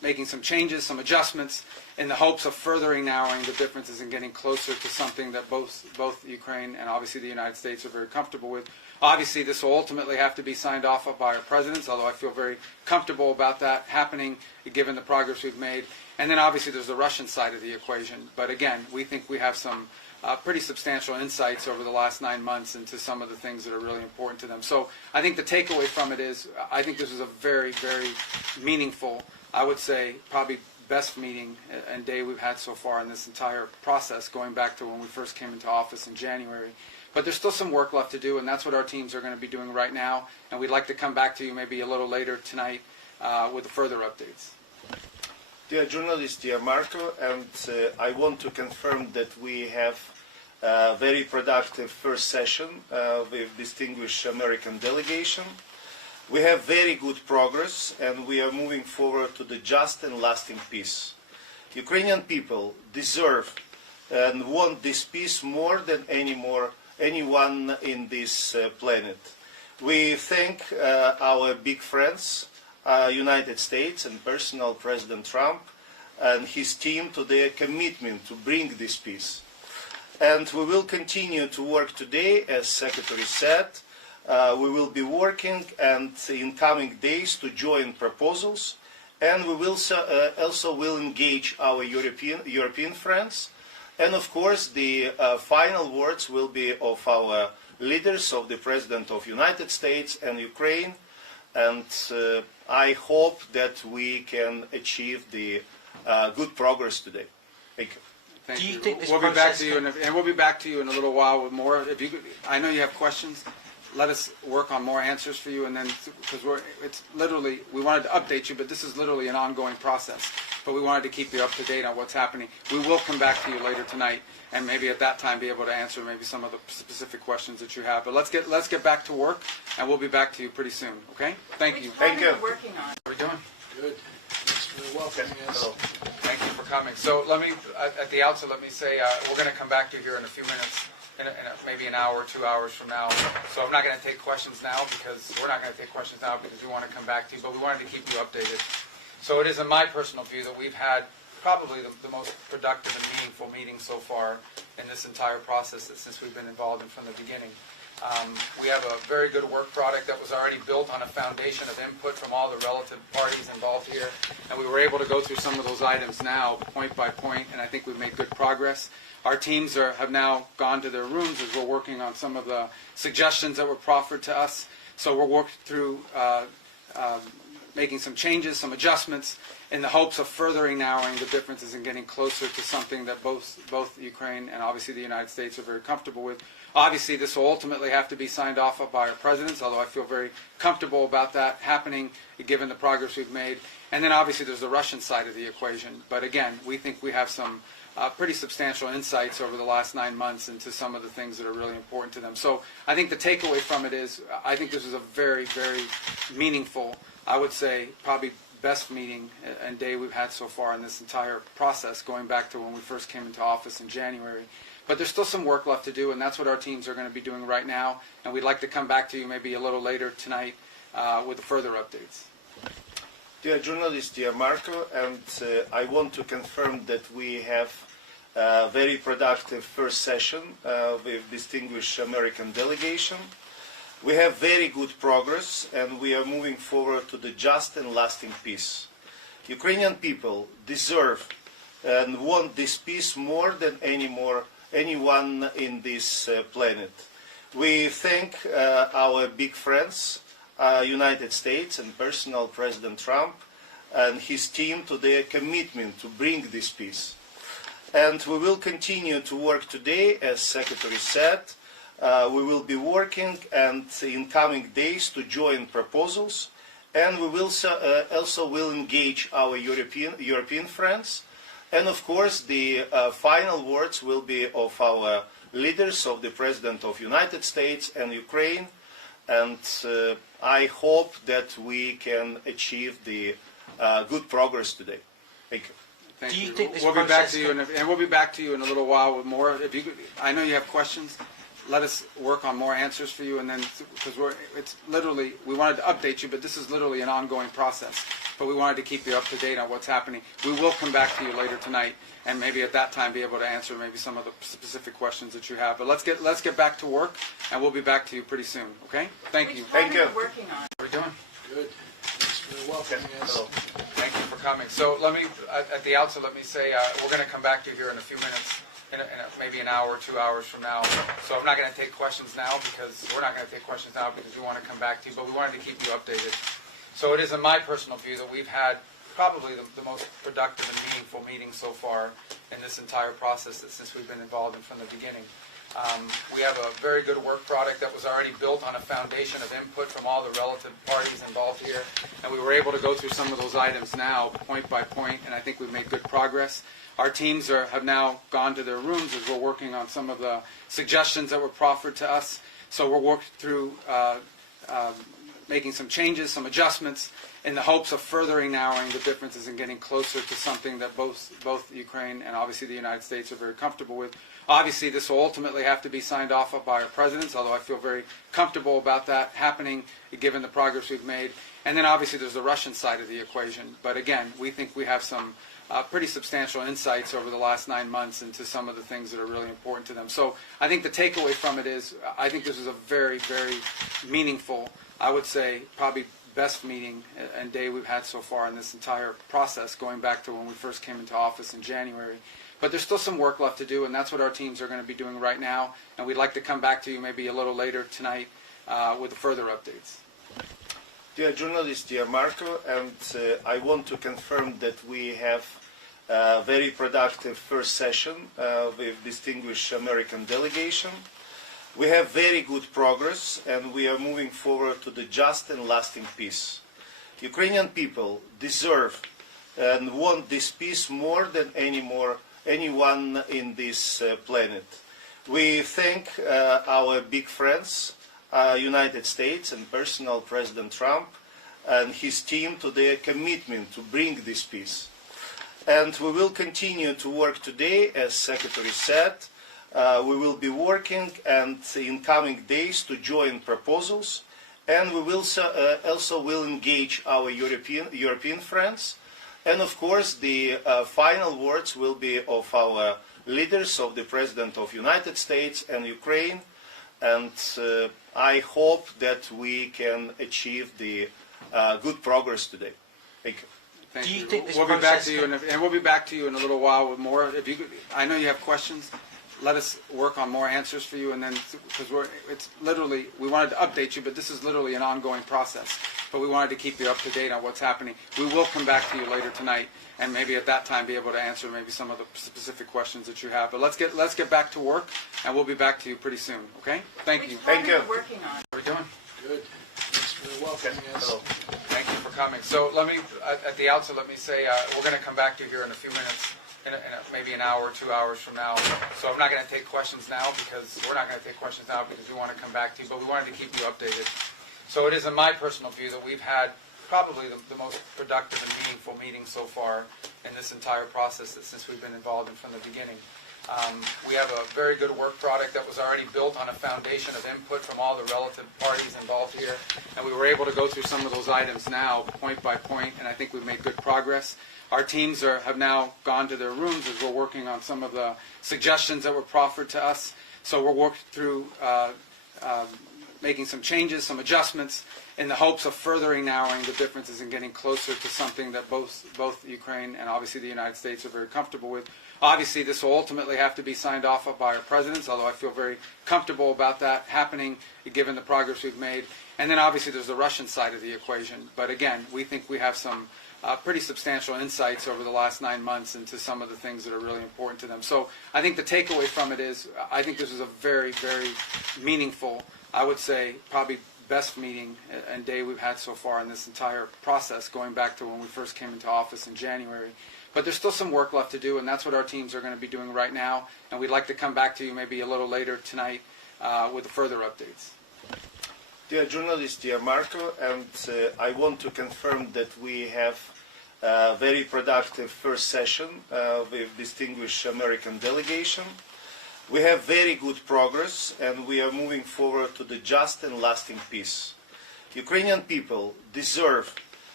making some changes, some adjustments, in the hopes of furthering narrowing the differences and getting closer to something that both Ukraine and obviously the United States are very comfortable with. Obviously, this will ultimately have to be signed off by our presidents, although I feel very comfortable about that happening, given the progress we've made. And then obviously there's the Russian side of the equation. But again, we think we have some pretty substantial insights over the last 9 months into some of the things that are really important to them. So I think the takeaway from it is, I think this is a very, very meaningful, I would say probably best meeting and day we've had so far in this entire process, going back to when we first came into office in January. But there's still some work left to do, and that's what our teams are going to be doing right now. And we'd like to come back to you maybe a little later tonight with further updates. Dear journalist, dear Marco, and I want to confirm that we have a very productive first session with distinguished American delegation. We have very good progress, and we are moving forward to the just and lasting peace. Ukrainian people deserve and want this peace more than anyone in this planet. We thank our big friends, United States and personal President Trump and his team to their commitment to bring this peace. And we will continue to work today, as Secretary said. We will be working and in coming days to join proposals, and we will also will engage our European friends. And of course, the final words will be of our leaders, of the President of the United States and Ukraine. And I hope that we can achieve the good progress today. Thank you. Thank Do you you. think this we'll be back process to you, and we'll be back to you in a little while with more. If you, I know you have questions. Let us work on more answers for you, and then because it's literally, we wanted to update you, but this is literally an ongoing process. But we wanted to keep you up to date on what's happening. We will come back to you later tonight, and maybe at that time be able to answer maybe some of the specific questions that you have. But let's get back to work, and we'll be back to you pretty soon. Okay? Thank you. Thank you. Working on. How are we doing? Good. Thanks for welcoming us. Thank you for coming. So let me, at the outset, let me say we're going to come back to you here in a few minutes, in maybe an hour, 2 hours from now. So I'm not going to take questions now because we're not going to take questions now because we want to come back to you, but we wanted to keep you updated. So it is in my personal view that we've had probably the most productive and meaningful meeting so far in this entire process since we've been involved in from the beginning. We have a very good work product that was already built on a foundation of input from all the relative parties involved here, and we were able to go through some of those items now, point by point, and I think we've made good progress. Our teams have now gone to their rooms as we're working on some of the suggestions that were proffered to us. So we're working through making some changes, some adjustments, in the hopes of furthering narrowing the differences and getting closer to something that both Ukraine and obviously the United States are very comfortable with. Obviously, this will ultimately have to be signed off by our presidents, although I feel very comfortable about that happening, given the progress we've made. And then obviously there's the Russian side of the equation. But again, we think we have some pretty substantial insights over the last 9 months into some of the things that are really important to them. So I think the takeaway from it is, I think this is a very, very meaningful, I would say probably best meeting and day we've had so far in this entire process, going back to when we first came into office in January. But there's still some work left to do, and that's what our teams are going to be doing right now. And we'd like to come back to you maybe a little later tonight with further updates. Dear journalist, dear Marco, and I want to confirm that we have a very productive first session with distinguished American delegation. We have very good progress, and we are moving forward to the just and lasting peace. Ukrainian people deserve and want this peace more than anyone in this planet. We thank our big friends, United States and personal President Trump and his team to their commitment to bring this peace. And we will continue to work today, as Secretary said. We will be working and in coming days to join proposals, and we will also will engage our European friends. And of course, the final words will be of our leaders, of the President of the United States and Ukraine. And I hope that we can achieve the good progress today. Thank you. Thank Do you you. think this we'll be back process to you, and we'll be back to you in a little while with more. If you, I know you have questions. Let us work on more answers for you, and then because it's literally, we wanted to update you, but this is literally an ongoing process. but we wanted to keep you up to date on what's happening. We will come back to you later tonight, and maybe at that time be able to answer maybe some of the specific questions that you have. But let's get back to work, and we'll be back to you pretty soon. Okay? Thank you. Thank you. Working on. How are we doing? Good. Thanks for welcoming us. Thank you for coming. So let me, at the outset, let me say we're going to come back to you here in a few minutes, maybe an hour, 2 hours from now. So I'm not going to take questions now because we're not going to take questions now because we want to come back to you, but we wanted to keep you updated. So it is in my personal view that we've had probably the most productive and meaningful meeting so far in this entire process since we've been involved in from the beginning. We have a very good work product that was already built on a foundation of input from all the relative parties involved here, and we were able to go through some of those items now, point by point, and I think we've made good progress. Our teams have now gone to their rooms as we're working on some of the suggestions that were proffered to us. So we're working through making some changes, some adjustments, in the hopes of furthering narrowing the differences and getting closer to something that both Ukraine and obviously the United States are very comfortable with. Obviously, this will ultimately have to be signed off by our presidents, although I feel very comfortable about that happening, given the progress we've made. And then obviously there's the Russian side of the equation. But again, we think we have some pretty substantial insights over the last 9 months into some of the things that are really important to them. So I think the takeaway from it is I think this is a very, very meaningful, I would say probably best meeting and day we've had so far in this entire process, going back to when we first came into office in January. But there's still some work left to do, and that's what our teams are going to be doing right now. And we'd like to come back to you maybe a little later tonight with further updates. Dear journalist, dear Marco, and I want to confirm that we have a very productive first session with distinguished American delegation. We have very good progress, and we are moving forward to the just and lasting peace. Ukrainian people deserve and want this peace more than anyone in this planet. We thank our big friends, United States and personal President Trump and his team to their commitment to bring this peace. And we will continue to work today, as Secretary said. We will be working and in coming days to join proposals, and we will also will engage our European friends. And of course, the final words will be of our leaders, of the President of United States and Ukraine. And I hope that we can achieve the good progress today. Thank you. Thank Do you you. think this We'll be back process to you, and we'll be back to you in a little while with more. If you, I know you have questions. Let us work on more answers for you, and then because it's literally we wanted to update you, but this is literally an ongoing process. But we wanted to keep you up to date on what's happening. We will come back to you later tonight, and maybe at that time be able to answer maybe some of the specific questions that you have. But let's get back to work, and we'll be back to you pretty soon. Okay? Thank you. Thank you. Working on. How are we doing? Good. Thanks for welcoming us. Thank you for coming. So let me, at the outset, let me say we're going to come back to you here in a few minutes, maybe an hour, 2 hours from now. So I'm not going to take questions now because we're not going to take questions now because we want to come back to you, but we wanted to keep you updated. So it is in my personal view that we've had probably the most productive and meaningful meeting so far in this entire process since we've been involved in from the beginning. We have a very good work product that was already built on a foundation of input from all the relative parties involved here, and we were able to go through some of those items now, point by point, and I think we've made good progress. Our teams have now gone to their rooms as we're working on some of the suggestions that were proffered to us. So we're working through making some changes, some adjustments, in the hopes of furthering narrowing the differences and getting closer to something that both Ukraine and obviously the United States are very comfortable with. Obviously, this will ultimately have to be signed off by our presidents, although I feel very comfortable about that happening, given the progress we've made. And then obviously there's the Russian side of the equation. But again, we think we have some pretty substantial insights over the last 9 months into some of the things that are really important to them. So I think the takeaway from it is I think this is a very, very meaningful, I would say probably best meeting and day we've had so far in this entire process, going back to when we first came into office in January. But there's still some work left to do, and that's what our teams are going to be doing right now. And we'd like to come back to you maybe a little later tonight with further updates. Dear journalist, dear Marco, and I want to confirm that we have a very productive first session with distinguished American delegation. We have very good progress, and we are moving forward to the just and lasting peace. Ukrainian people deserve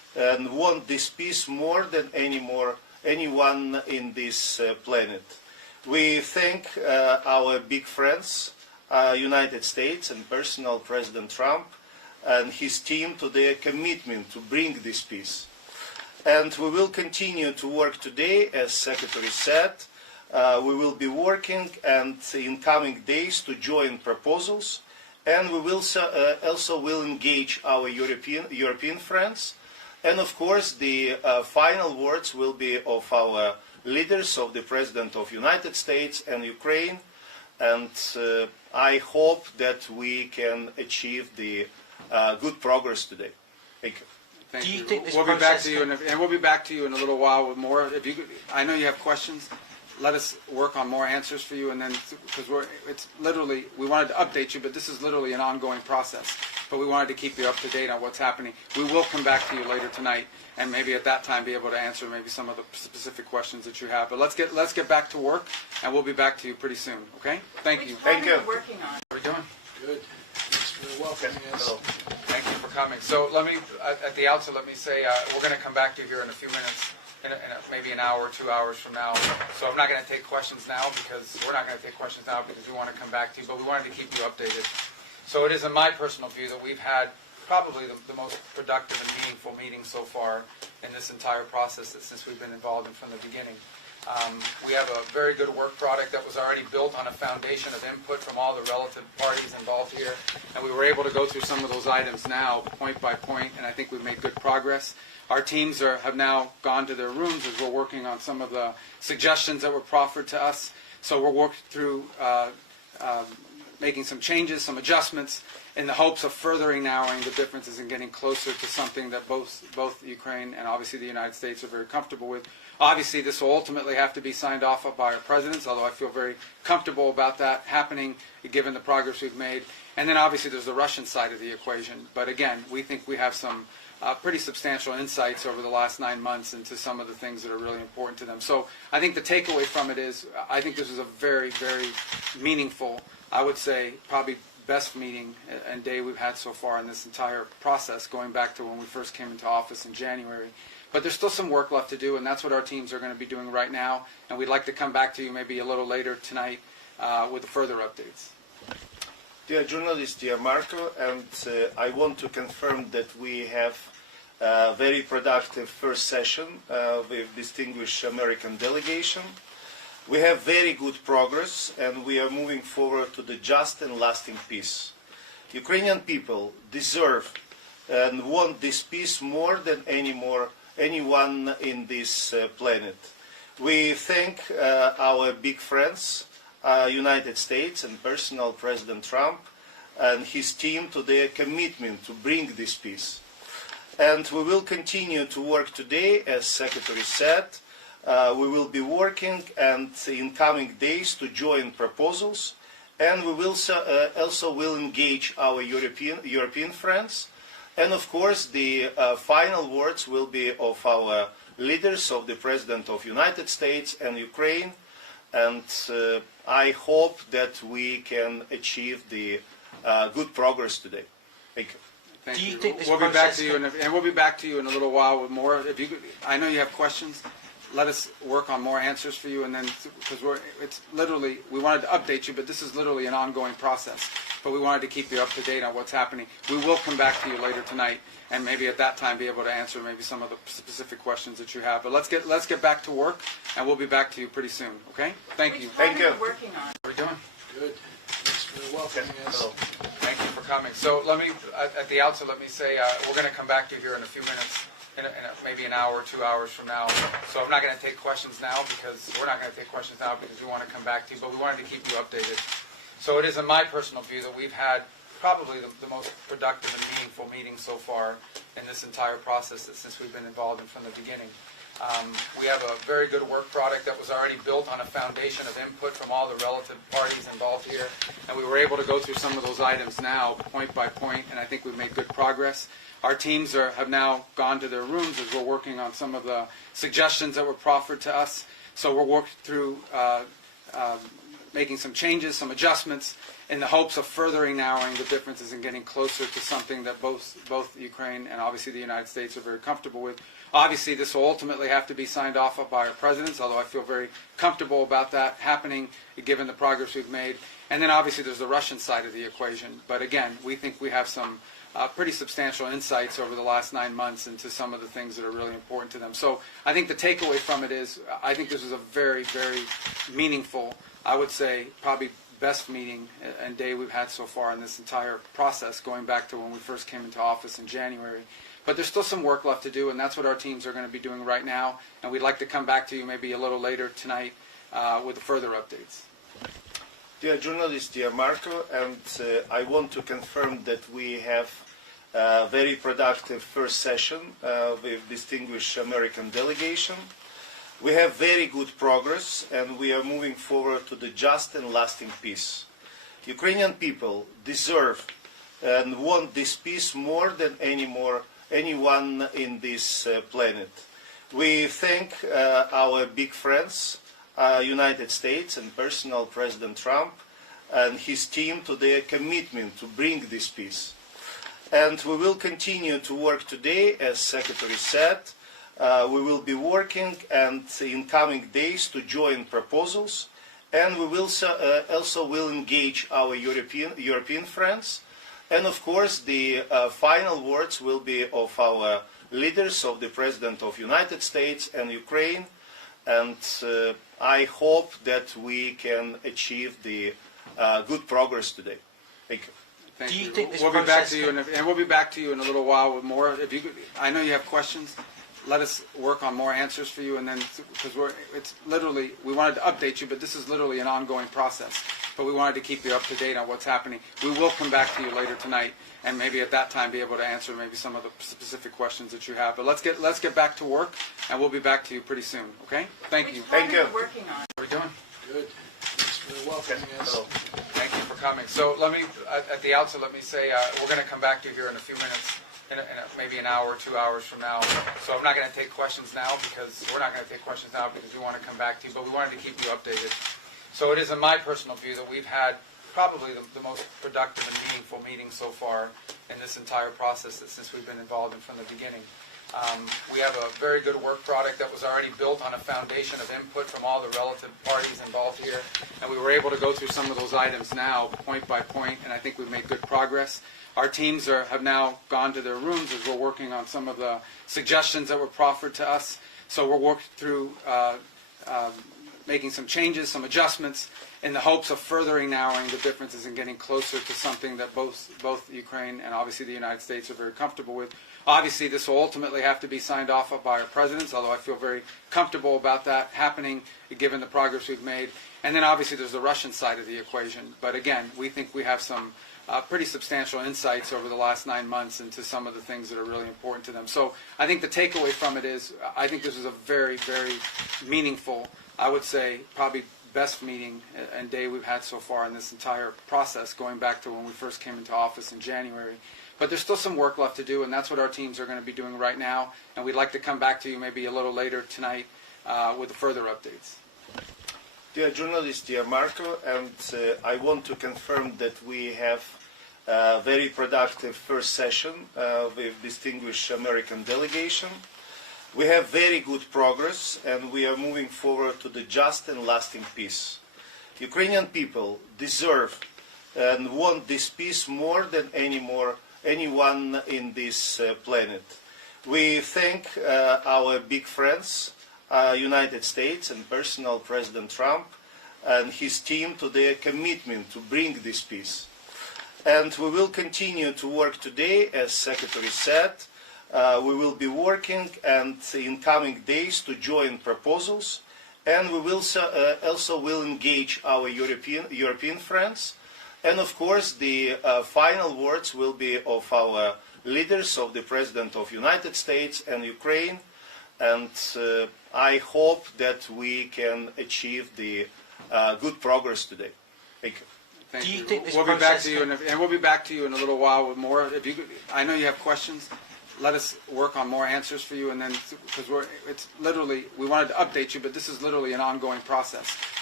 and want this peace more than anyone in this planet. We thank our big friends, United States and personal President Trump and his team to their commitment to bring this peace. And we will continue to work today, as Secretary said. We will be working and in coming days to join proposals, and we will also will engage our European friends. And of course, the final words will be of our leaders, of the President of the United States and Ukraine. And I hope that we can achieve the good progress today. Thank you. Thank Do you you. think this We'll be back process to you, and we'll be back to you in a little while with more. If you, I know you have questions. Let us work on more answers for you, and then because it's literally we wanted to update you, but this is literally an ongoing process. But we wanted to keep you up to date on what's happening. We will come back to you later tonight, and maybe at that time be able to answer maybe some of the specific questions that you have. But let's get back to work, and we'll be back to you pretty soon. Okay? Thank you. Thank you. Working on. How are we doing? Good. Thanks for welcoming us. Thank you for coming. So let me, at the outset, let me say we're going to come back to you here in a few minutes, in maybe an hour, 2 hours from now. So I'm not going to take questions now because we're not going to take questions now because we want to come back to you, but we wanted to keep you updated. So it is in my personal view that we've had probably the most productive and meaningful meeting so far in this entire process since we've been involved in from the beginning. We have a very good work product that was already built on a foundation of input from all the relative parties involved here, and we were able to go through some of those items now, point by point, and I think we've made good progress. Our teams have now gone to their rooms as we're working on some of the suggestions that were proffered to us. So we're working through making some changes, some adjustments, in the hopes of furthering narrowing the differences and getting closer to something that both Ukraine and obviously the United States are very comfortable with. Obviously, this will ultimately have to be signed off by our presidents, although I feel very comfortable about that happening, given the progress we've made. And then obviously there's the Russian side of the equation. But again, we think we have some pretty substantial insights over the last 9 months into some of the things that are really important to them. So I think the takeaway from it is I think this is a very, very meaningful, I would say probably best meeting and day we've had so far in this entire process, going back to when we first came into office in January. But there's still some work left to do, and that's what our teams are going to be doing right now. And we'd like to come back to you maybe a little later tonight with further updates. Dear journalist, dear Marco, and I want to confirm that we have a very productive first session with distinguished American delegation. We have very good progress, and we are moving forward to the just and lasting peace. Ukrainian people deserve and want this peace more than anyone in this planet. We thank our big friends, United States and personal President Trump and his team to their commitment to bring this peace. And we will continue to work today, as Secretary said. We will be working and in coming days to join proposals, and we will also will engage our European friends. And of course, the final words will be of our leaders, of the President of the United States and Ukraine. And I hope that we can achieve the good progress today. Thank you. Thank Do you you. think this We'll be back process to you, and we'll be back to you in a little while with more. If you, I know you have questions. Let us work on more answers for you, and then because it's literally we wanted to update you, but this is literally an ongoing process. But we wanted to keep you up to date on what's happening. We will come back to you later tonight, and maybe at that time be able to answer maybe some of the specific questions that you have. But let's get back to work, and we'll be back to you pretty soon. Okay? Thank you. Thank you. Working on. How are we doing? Good. Thanks for welcoming us. Thank you for coming. So let me, at the outset, let me say we're going to come back to you here in a few minutes, in maybe an hour, 2 hours from now. So I'm not going to take questions now because we're not going to take questions now because we want to come back to you, but we wanted to keep you updated. So it is in my personal view that we've had probably the most productive and meaningful meeting so far in this entire process since we've been involved in from the beginning. We have a very good work product that was already built on a foundation of input from all the relative parties involved here, and we were able to go through some of those items now, point by point, and I think we've made good progress. Our teams have now gone to their rooms as we're working on some of the suggestions that were proffered to us. So we're working through making some changes, some adjustments, in the hopes of furthering narrowing the differences and getting closer to something that both Ukraine and obviously the United States are very comfortable with. Obviously, this will ultimately have to be signed off by our presidents, although I feel very comfortable about that happening, given the progress we've made. And then obviously there's the Russian side of the equation. But again, we think we have some pretty substantial insights over the last 9 months into some of the things that are really important to them. So I think the takeaway from it is, I think this is a very, very meaningful, I would say probably best meeting and day we've had so far in this entire process, going back to when we first came into office in January. But there's still some work left to do, and that's what our teams are going to be doing right now. And we'd like to come back to you maybe a little later tonight with further updates. Dear journalist, dear Marco, and I want to confirm that we have a very productive first session with distinguished American delegation. We have very good progress, and we are moving forward to the just and lasting peace. Ukrainian people deserve and want this peace more than anyone in this planet. We thank our big friends, United States and personal President Trump and his team to their commitment to bring this peace. And we will continue to work today, as Secretary said. We will be working and in coming days to join proposals, and we will also will engage our European friends. And of course, the final words will be of our leaders, of the President of United States and Ukraine. And I hope that we can achieve the good progress today. Thank you. Thank Do you you. think this we'll be back process to you, and we'll be back to you in a little while with more. If you, I know you have questions. Let us work on more answers for you, and then because it's literally, we wanted to update you, but this is literally an ongoing process. But we wanted to keep you up to date on what's happening. We will come back to you later tonight, and maybe at that time be able to answer maybe some of the specific questions that you have. But let's get back to work, and we'll be back to you pretty soon. Okay? Thank you. Thank you. Working on. How are we doing? Good. Thanks for welcoming us. Hello. Thank you for coming. So let me, at the outset, let me say we're going to come back to you here in a few minutes, maybe an hour, 2 hours from now. So I'm not going to take questions now because we're not going to take questions now because we want to come back to you, but we wanted to keep you updated. So it is in my personal view that we've had probably the most productive and meaningful meeting so far in this entire process since we've been involved in from the beginning. We have a very good work product that was already built on a foundation of input from all the relative parties involved here, and we were able to go through some of those items now, point by point, and I think we've made good progress. Our teams have now gone to their rooms as we're working on some of the suggestions that were proffered to us. So we're working through making some changes, some adjustments, in the hopes of furthering narrowing the differences and getting closer to something that both Ukraine and obviously the United States are very comfortable with. Obviously, this will ultimately have to be signed off by our presidents, although I feel very comfortable about that happening, given the progress we've made. And then obviously there's the Russian side of the equation. But again, we think we have some pretty substantial insights over the last 9 months into some of the things that are really important to them. So I think the takeaway from it is, I think this is a very, very meaningful, I would say probably best meeting and day we've had so far in this entire process, going back to when we first came into office in January. But there's still some work left to do, and that's what our teams are going to be doing right now. And we'd like to come back to you maybe a little later tonight with further updates. Dear journalist, dear Marco, and I want to confirm that we have a very productive first session with distinguished American delegation. We have very good progress, and we are moving forward to the just and lasting peace. Ukrainian people deserve and want this peace more than anyone in this planet. We thank our big friends, United States and personal President Trump and his team to their commitment to bring this peace. And we will continue to work today, as Secretary said. We will be working and in coming days to join proposals, and we will also will engage our European friends. And of course, the final words will be of our leaders, of the President of United States and Ukraine. And I hope that we can achieve the good progress today. Thank you. Thank Do you you. think this we'll be back process to you, and we'll be back to you in a little while with more. If you, I know you have questions. Let us work on more answers for you, and then because it's literally, we wanted to update you, but this is literally an ongoing process.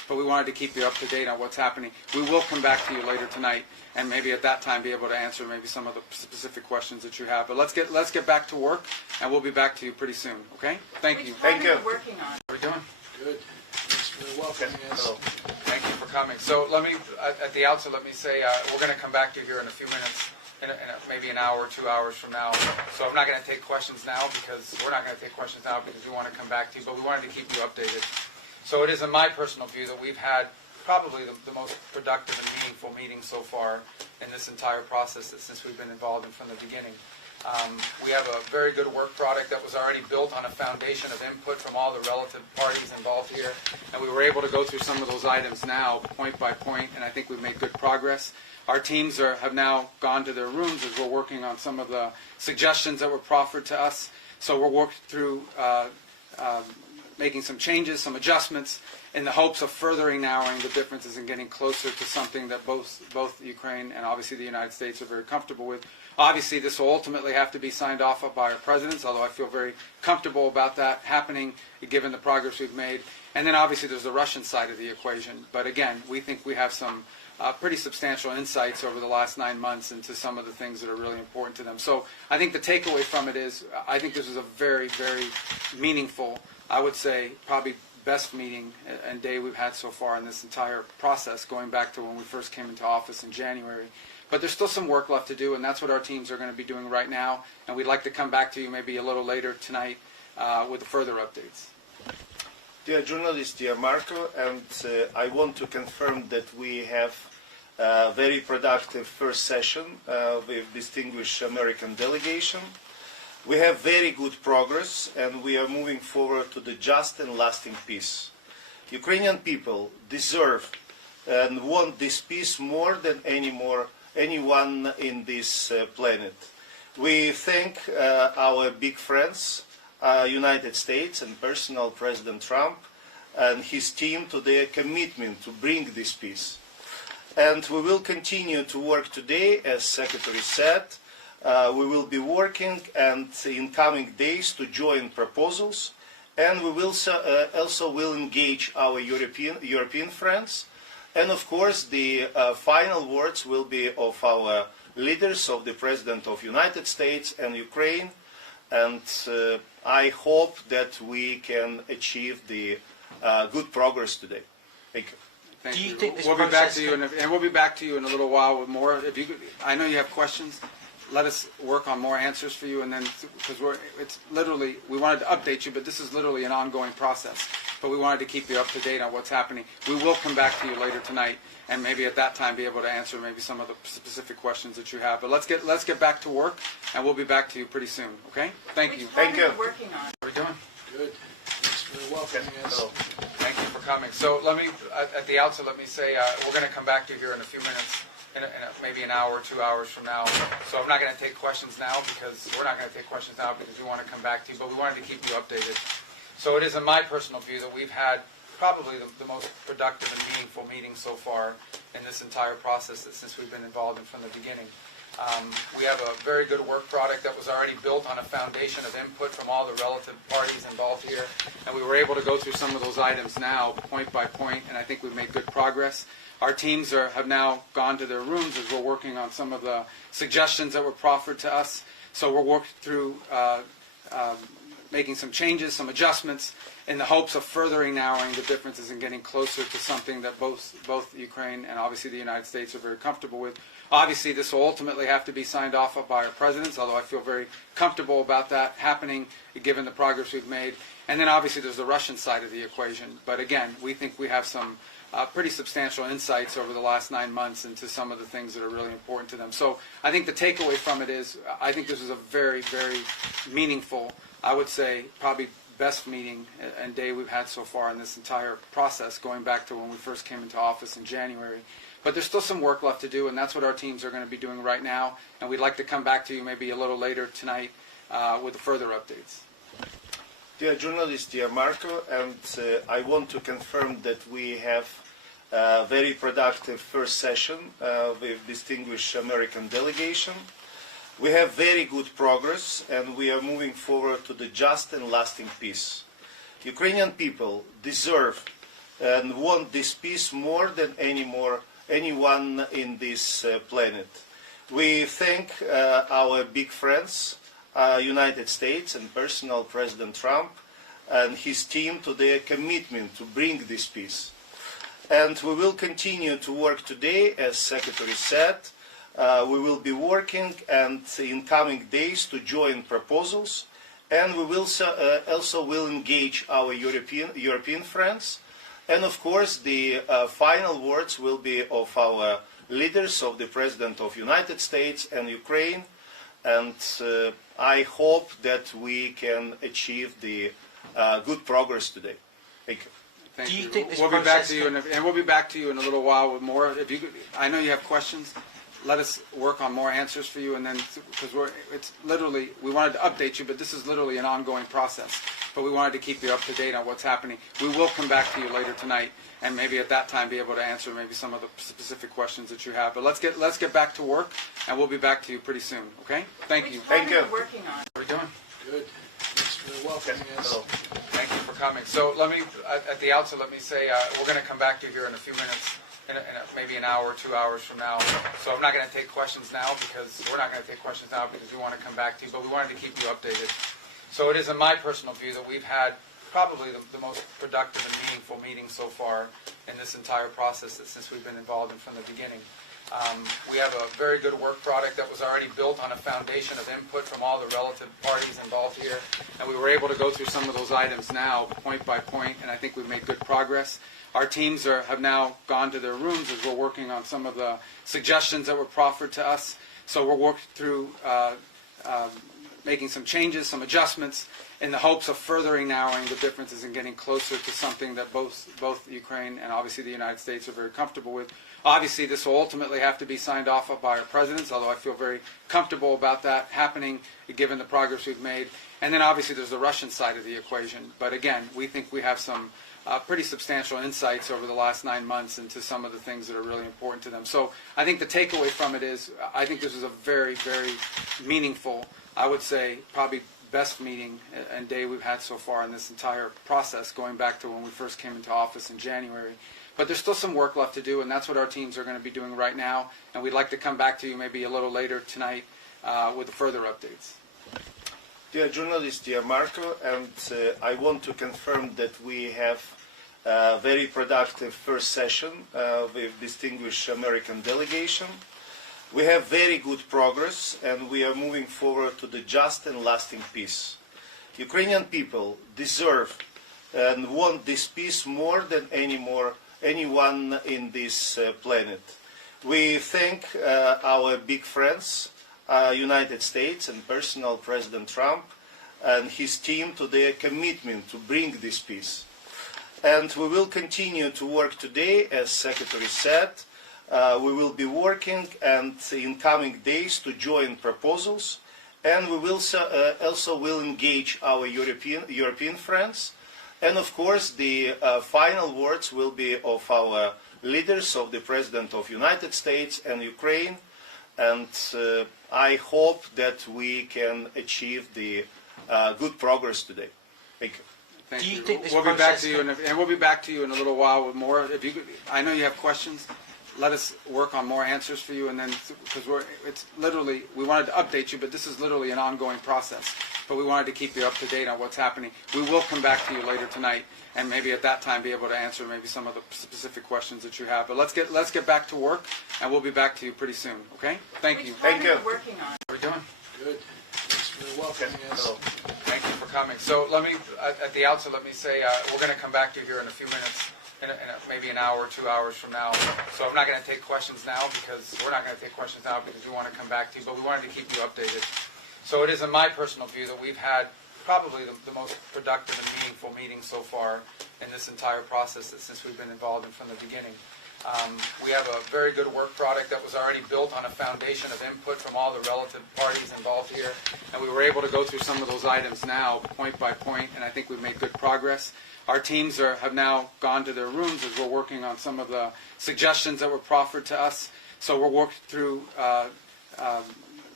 but we wanted to keep you up to date on what's happening. We will come back to you later tonight, and maybe at that time be able to answer maybe some of the specific questions that you have. But let's get back to work, and we'll be back to you pretty soon. Okay? Thank you. Thank you. Working on. How are we doing? Good. Thanks for welcoming us. Thank you for coming. So let me, at the outset, let me say we're going to come back to you here in a few minutes, in maybe an hour, 2 hours from now. So I'm not going to take questions now because we're not going to take questions now because we want to come back to you, but we wanted to keep you updated. So it is in my personal view that we've had probably the most productive and meaningful meeting so far in this entire process since we've been involved in from the beginning. We have a very good work product that was already built on a foundation of input from all the relative parties involved here, and we were able to go through some of those items now, point by point, and I think we've made good progress. Our teams have now gone to their rooms as we're working on some of the suggestions that were proffered to us. So we're working through making some changes, some adjustments, in the hopes of furthering narrowing the differences and getting closer to something that both Ukraine and obviously the United States are very comfortable with. Obviously, this will ultimately have to be signed off by our presidents, although I feel very comfortable about that happening, given the progress we've made. And then obviously there's the Russian side of the equation. But again, we think we have some pretty substantial insights over the last 9 months into some of the things that are really important to them. So I think the takeaway from it is I think this is a very, very meaningful, I would say probably best meeting and day we've had so far in this entire process, going back to when we first came into office in January. But there's still some work left to do, and that's what our teams are going to be doing right now. And we'd like to come back to you maybe a little later tonight with further updates. Dear journalists, dear Marco, and I want to confirm that we have a very productive first session with distinguished American delegation. We have very good progress, and we are moving forward to the just and lasting peace. Ukrainian people deserve and want this peace more than anyone in this planet. We thank our big friends, United States and personal President Trump and his team to their commitment to bring this peace. And we will continue to work today, as Secretary said. We will be working and in coming days to join proposals, and we will also will engage our European friends. And of course, the final words will be of our leaders, of the President of the United States and Ukraine. And I hope that we can achieve the good progress today. Thank you. Thank Do you you. think this we'll be back process to you, and we'll be back to you in a little while with more. If you, I know you have questions. Let us work on more answers for you, and then because it's literally we wanted to update you, but this is literally an ongoing process. But we wanted to keep you up to date on what's happening. We will come back to you later tonight, and maybe at that time be able to answer maybe some of the specific questions that you have. But let's get back to work, and we'll be back to you pretty soon. Okay? Thank you. Thank you. Working on. How are we doing? Good. Thanks for welcoming us. Thank you for coming. So let me, at the outset, let me say we're going to come back to you here in a few minutes, in maybe an hour, 2 hours from now. So I'm not going to take questions now because we're not going to take questions now because we want to come back to you, but we wanted to keep you updated. So it is in my personal view that we've had probably the most productive and meaningful meeting so far in this entire process since we've been involved in from the beginning. We have a very good work product that was already built on a foundation of input from all the relative parties involved here, and we were able to go through some of those items now, point by point, and I think we've made good progress. Our teams have now gone to their rooms as we're working on some of the suggestions that were proffered to us. So we're working through making some changes, some adjustments, in the hopes of furthering narrowing the differences and getting closer to something that both Ukraine and obviously the United States are very comfortable with. Obviously, this will ultimately have to be signed off by our presidents, although I feel very comfortable about that happening, given the progress we've made. And then obviously there's the Russian side of the equation. But again, we think we have some pretty substantial insights over the last 9 months into some of the things that are really important to them. So I think the takeaway from it is I think this is a very, very meaningful, I would say probably best meeting and day we've had so far in this entire process, going back to when we first came into office in January. But there's still some work left to do, and that's what our teams are going to be doing right now. And we'd like to come back to you maybe a little later tonight with further updates. Dear journalists, dear Marco, and I want to confirm that we have a very productive first session with distinguished American delegation. We have very good progress, and we are moving forward to the just and lasting peace. Ukrainian people deserve and want this peace more than anyone in this planet. We thank our big friends, United States and personal President Trump and his team to their commitment to bring this peace. And we will continue to work today, as Secretary said. We will be working and in coming days to join proposals, and we will also will engage our European friends. And of course, the final words will be of our leaders, of the President of the United States and Ukraine. And I hope that we can achieve the good progress today. Thank you. Thank Do you you. think this We'll be back process to you, and we'll be back to you in a little while with more. If you, I know you have questions. Let us work on more answers for you, and then because it's literally we wanted to update you, but this is literally an ongoing process. But we wanted to keep you up to date on what's happening. We will come back to you later tonight, and maybe at that time be able to answer maybe some of the specific questions that you have. But let's get back to work, and we'll be back to you pretty soon. Okay? Thank you. Thank you. Working on. How are we doing? Good. Thanks for welcoming us. Thank you for coming. So let me, at the outset, let me say we're going to come back to you here in a few minutes, maybe an hour, 2 hours from now. So I'm not going to take questions now because we're not going to take questions now because we want to come back to you, but we wanted to keep you updated. So it is in my personal view that we've had probably the most productive and meaningful meeting so far in this entire process since we've been involved in from the beginning. We have a very good work product that was already built on a foundation of input from all the relative parties involved here, and we were able to go through some of those items now, point by point, and I think we've made good progress. Our teams have now gone to their rooms as we're working on some of the suggestions that were proffered to us. So we're working through making some changes, some adjustments, in the hopes of furthering narrowing the differences and getting closer to something that both Ukraine and obviously the United States are very comfortable with. Obviously, this will ultimately have to be signed off by our presidents, although I feel very comfortable about that happening given the progress we've made. And then obviously there's the Russian side of the equation. But again, we think we have some pretty substantial insights over the last 9 months into some of the things that are really important to them. So I think the takeaway from it is I think this is a very, very meaningful, I would say probably best meeting and day we've had so far in this entire process, going back to when we first came into office in January. But there's still some work left to do, and that's what our teams are going to be doing right now. And we'd like to come back to you maybe a little later tonight with further updates. Dear journalist, dear Marco, and I want to confirm that we have a very productive first session with distinguished American delegation. We have very good progress, and we are moving forward to the just and lasting peace. Ukrainian people deserve and want this peace more than anyone in this planet. We thank our big friends, United States and personal President Trump and his team to their commitment to bring this peace. And we will continue to work today, as Secretary said. We will be working and in coming days to join proposals, and we will also will engage our European friends. And of course, the final words will be of our leaders, of the President of the United States and Ukraine. And I hope that we can achieve the good progress today. Thank you. Thank Do you you. think this We'll be back process to you, and we'll be back to you in a little while with more. If you, I know you have questions. Let us work on more answers for you, and then because it's literally we wanted to update you, but this is literally an ongoing process. But we wanted to keep you up to date on what's happening. We will come back to you later tonight, and maybe at that time be able to answer maybe some of the specific questions that you have. But let's get back to work, and we'll be back to you pretty soon. Okay? Thank you. Thank you. Working on. How are we doing? Good. Thanks for welcoming us. Thank you for coming. So let me, at the outset, let me say we're going to come back to you here in a few minutes, maybe an hour, 2 hours from now. So I'm not going to take questions now because we're not going to take questions now because we want to come back to you, but we wanted to keep you updated. So it is in my personal view that we've had probably the most productive and meaningful meeting so far in this entire process since we've been involved in from the beginning. We have a very good work product that was already built on a foundation of input from all the relative parties involved here, and we were able to go through some of those items now, point by point, and I think we've made good progress. Our teams have now gone to their rooms as we're working on some of the suggestions that were proffered to us. So we're working through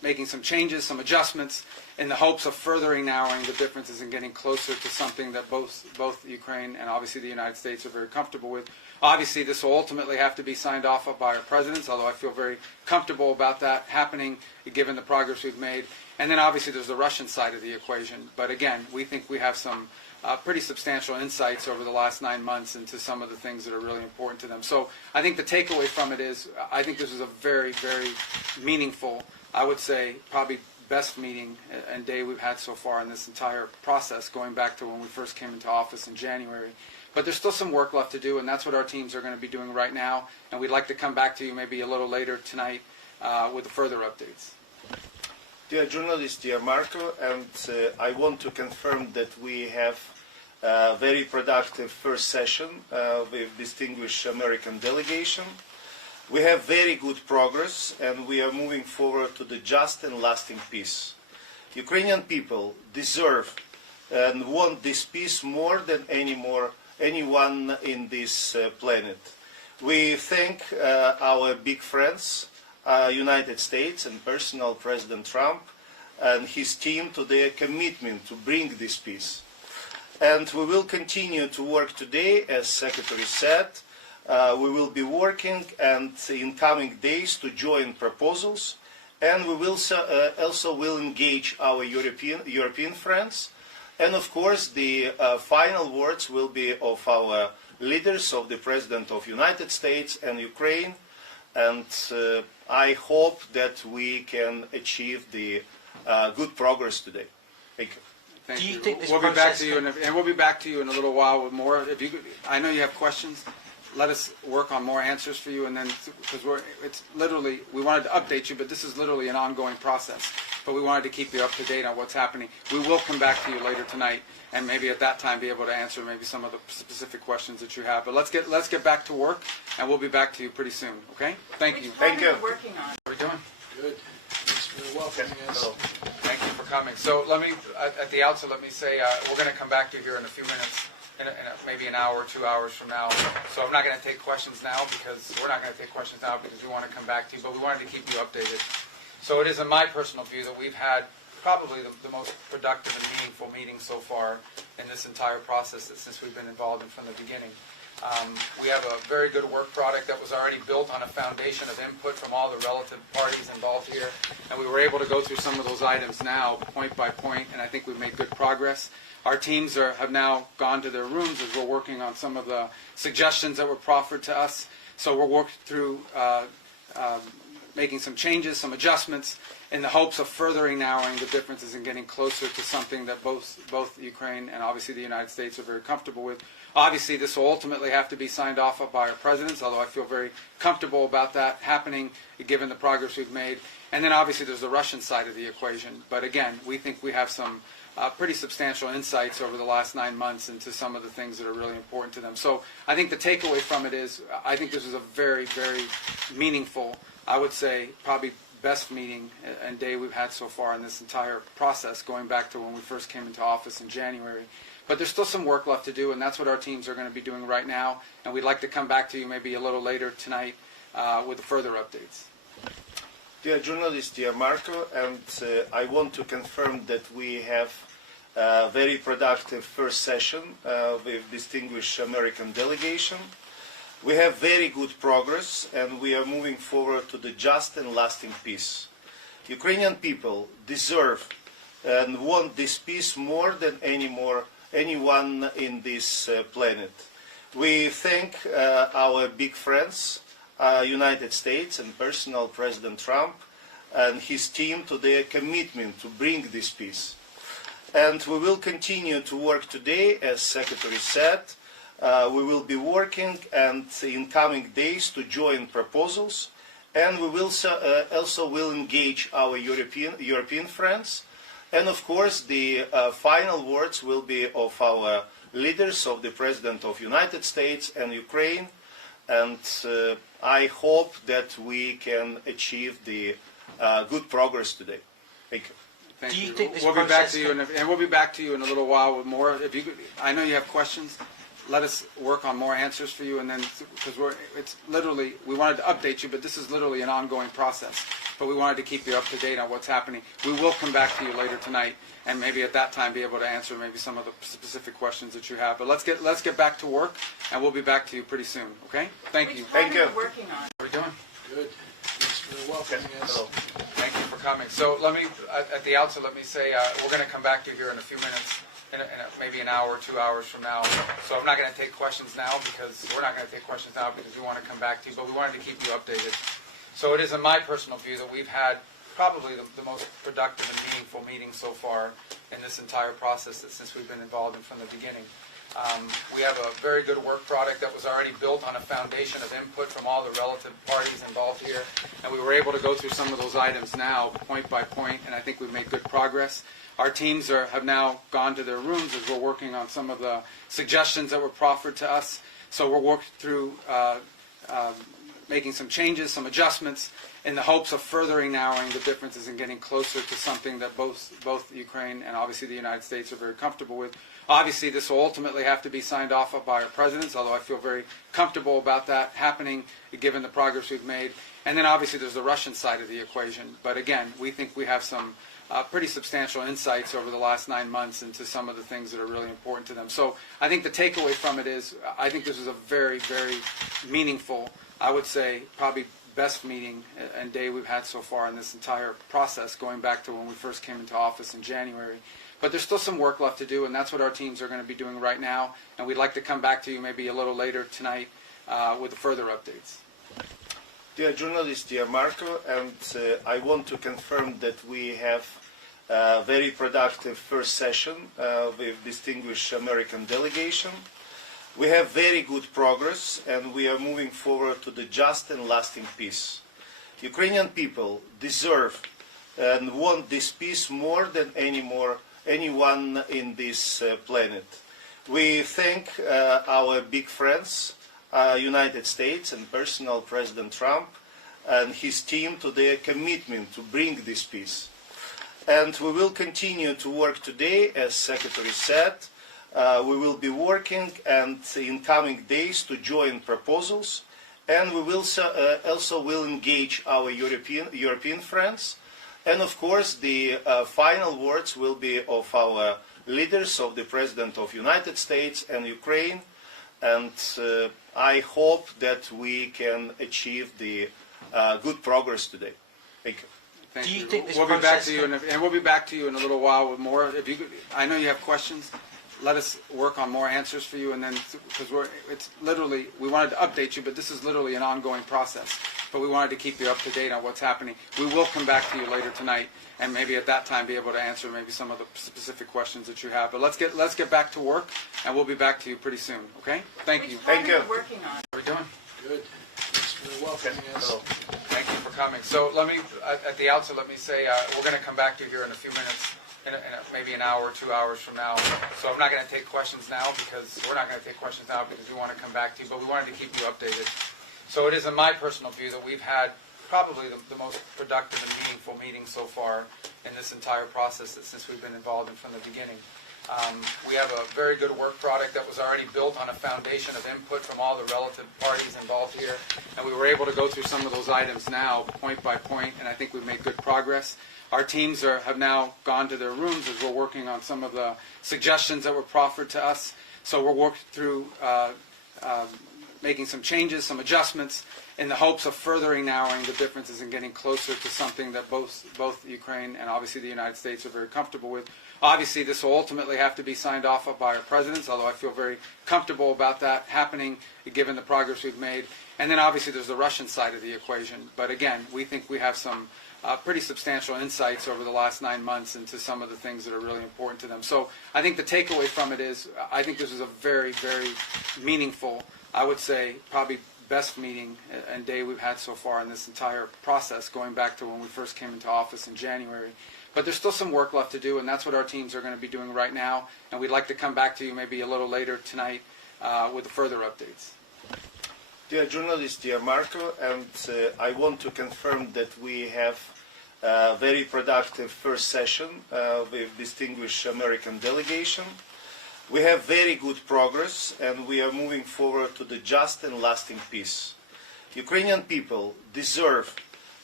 making some changes, some adjustments, in the hopes of furthering narrowing the differences and getting closer to something that both Ukraine and obviously the United States are very comfortable with. Obviously, this will ultimately have to be signed off by our presidents, although I feel very comfortable about that happening, given the progress we've made. And then obviously there's the Russian side of the equation. But again, we think we have some pretty substantial insights over the last 9 months into some of the things that are really important to them. So I think the takeaway from it is, I think this is a very, very meaningful, I would say probably best meeting and day we've had so far in this entire process, going back to when we first came into office in January. But there's still some work left to do, and that's what our teams are going to be doing right now. And we'd like to come back to you maybe a little later tonight with further updates. Dear journalists, dear Marco, and I want to confirm that we have a very productive first session with distinguished American delegation. We have very good progress, and we are moving forward to the just and lasting peace. Ukrainian people deserve and want this peace more than anyone in this planet. We thank our big friends, United States and personal President Trump and his team to their commitment to bring this peace. And we will continue to work today, as Secretary said. We will be working and in coming days to join proposals, and we will also will engage our European friends. And of course, the final words will be of our leaders, of the President of United States and Ukraine. And I hope that we can achieve the good progress today. Thank you. Thank Do you you. think this we'll be back to you, process and we'll be back to you in a little while with more. If you, I know you have questions. Let us work on more answers for you, and then because it's literally we wanted to update you, but this is literally an ongoing process. But we wanted to keep you up to date on what's happening. We will come back to you later tonight, and maybe at that time be able to answer maybe some of the specific questions that you have. But let's get back to work, and we'll be back to you pretty soon. Okay? Thank you. Thank you. Working on. How are we doing? Good. Thanks for welcoming us. Thank you for coming. So let me, at the outset, let me say we're going to come back to you here in a few minutes, maybe an hour, 2 hours from now. So I'm not going to take questions now because we're not going to take questions now because we want to come back to you, but we wanted to keep you updated. So it is in my personal view that we've had probably the most productive and meaningful meeting so far in this entire process since we've been involved in from the beginning. We have a very good work product that was already built on a foundation of input from all the relative parties involved here, and we were able to go through some of those items now, point by point, and I think we've made good progress. Our teams have now gone to their rooms as we're working on some of the suggestions that were proffered to us. So we're working through making some changes, some adjustments, in the hopes of furthering narrowing the differences and getting closer to something that both Ukraine and obviously the United States are very comfortable with. Obviously, this will ultimately have to be signed off by our presidents, although I feel very comfortable about that happening, given the progress we've made. And then obviously there's the Russian side of the equation. But again, we think we have some pretty substantial insights over the last 9 months into some of the things that are really important to them. So I think the takeaway from it is, I think this is a very, very meaningful, I would say probably best meeting and day we've had so far in this entire process, going back to when we first came into office in January. But there's still some work left to do, and that's what our teams are going to be doing right now. And we'd like to come back to you maybe a little later tonight with further updates. Dear journalists, dear Marco, and I want to confirm that we have a very productive first session with distinguished American delegation. We have very good progress, and we are moving forward to the just and lasting peace. Ukrainian people deserve and want this peace more than anyone in this planet. We thank our big friends, United States and personal President Trump and his team to their commitment to bring this peace. And we will continue to work today, as Secretary said. We will be working and in coming days to join proposals, and we will also will engage our European friends. And of course, the final words will be of our leaders, of the President of United States and Ukraine. And I hope that we can achieve the good progress today. Thank you. Thank Do you you. think this we'll be back process to you, and we'll be back to you in a little while with more. If you, I know you have questions. Let us work on more answers for you, and then because it's literally we wanted to update you, but this is literally an ongoing process. but we wanted to keep you up to date on what's happening. We will come back to you later tonight, and maybe at that time be able to answer maybe some of the specific questions that you have. But let's get back to work, and we'll be back to you pretty soon. Okay? Thank you. Thank you. Working on. How are we doing? Good. Thanks for welcoming us. Hello. Thank you for coming. So let me, at the outset, let me say we're going to come back to you here in a few minutes, maybe an hour, 2 hours from now. So I'm not going to take questions now because we're not going to take questions now because we want to come back to you, but we wanted to keep you updated. So it is in my personal view that we've had probably the most productive and meaningful meeting so far in this entire process since we've been involved in from the beginning. We have a very good work product that was already built on a foundation of input from all the relative parties involved here, and we were able to go through some of those items now, point by point, and I think we've made good progress. Our teams have now gone to their rooms as we're working on some of the suggestions that were proffered to us. So we're working through making some changes, some adjustments, in the hopes of furthering narrowing the differences and getting closer to something that both Ukraine and obviously the United States are very comfortable with. Obviously, this will ultimately have to be signed off by our presidents, although I feel very comfortable about that happening given the progress we've made. And then obviously there's the Russian side of the equation. But again, we think we have some pretty substantial insights over the last 9 months into some of the things that are really important to them. So I think the takeaway from it is I think this is a very, very meaningful, I would say probably best meeting and day we've had so far in this entire process, going back to when we first came into office in January. But there's still some work left to do, and that's what our teams are going to be doing right now. And we'd like to come back to you maybe a little later tonight with further updates. Dear journalist, dear Marco, and I want to confirm that we have a very productive first session with distinguished American delegation. We have very good progress, and we are moving forward to the just and lasting peace. Ukrainian people deserve and want this peace more than anyone in this planet. We thank our big friends, United States and personal President Trump and his team to their commitment to bring this peace. And we will continue to work today, as Secretary said. We will be working and in coming days to join proposals, and we will also will engage our European friends. And of course, the final words will be of our leaders, of the President of the United States and Ukraine. And I hope that we can achieve the good progress today. Thank you. Thank Do you you. think this we'll be back process to you, and we'll be back to you in a little while with more. If you, I know you have questions. Let us work on more answers for you, and then because it's literally we wanted to update you, but this is literally an ongoing process. But we wanted to keep you up to date on what's happening. We will come back to you later tonight, and maybe at that time be able to answer maybe some of the specific questions that you have. But let's get back to work, and we'll be back to you pretty soon. Okay? Thank you. Thank you. Working on. How are we doing? Good. Thanks for welcoming us. Hello. Thank you for coming. So let me, at the outset, let me say we're going to come back to you here in a few minutes, maybe an hour, 2 hours from now. So I'm not going to take questions now because we're not going to take questions now because we want to come back to you, but we wanted to keep you updated. So it is in my personal view that we've had probably the most productive and meaningful meeting so far in this entire process since we've been involved in from the beginning. We have a very good work product that was already built on a foundation of input from all the relative parties involved here, and we were able to go through some of those items now, point by point, and I think we've made good progress. Our teams have now gone to their rooms as we're working on some of the suggestions that were proffered to us. So we're working through making some changes, some adjustments, in the hopes of furthering narrowing the differences and getting closer to something that both Ukraine and obviously the United States are very comfortable with. Obviously, this will ultimately have to be signed off by our presidents, although I feel very comfortable about that happening given the progress we've made. And then obviously there's the Russian side of the equation. But again, we think we have some pretty substantial insights over the last 9 months into some of the things that are really important to them. So I think the takeaway from it is I think this is a very, very meaningful, I would say probably best meeting and day we've had so far in this entire process, going back to when we first came into office in January. But there's still some work left to do, and that's what our teams are going to be doing right now. And we'd like to come back to you maybe a little later tonight with further updates. Dear journalist, dear Marco, and I want to confirm that we have a very productive first session with distinguished American delegation. We have very good progress, and we are moving forward to the just and lasting peace. Ukrainian people deserve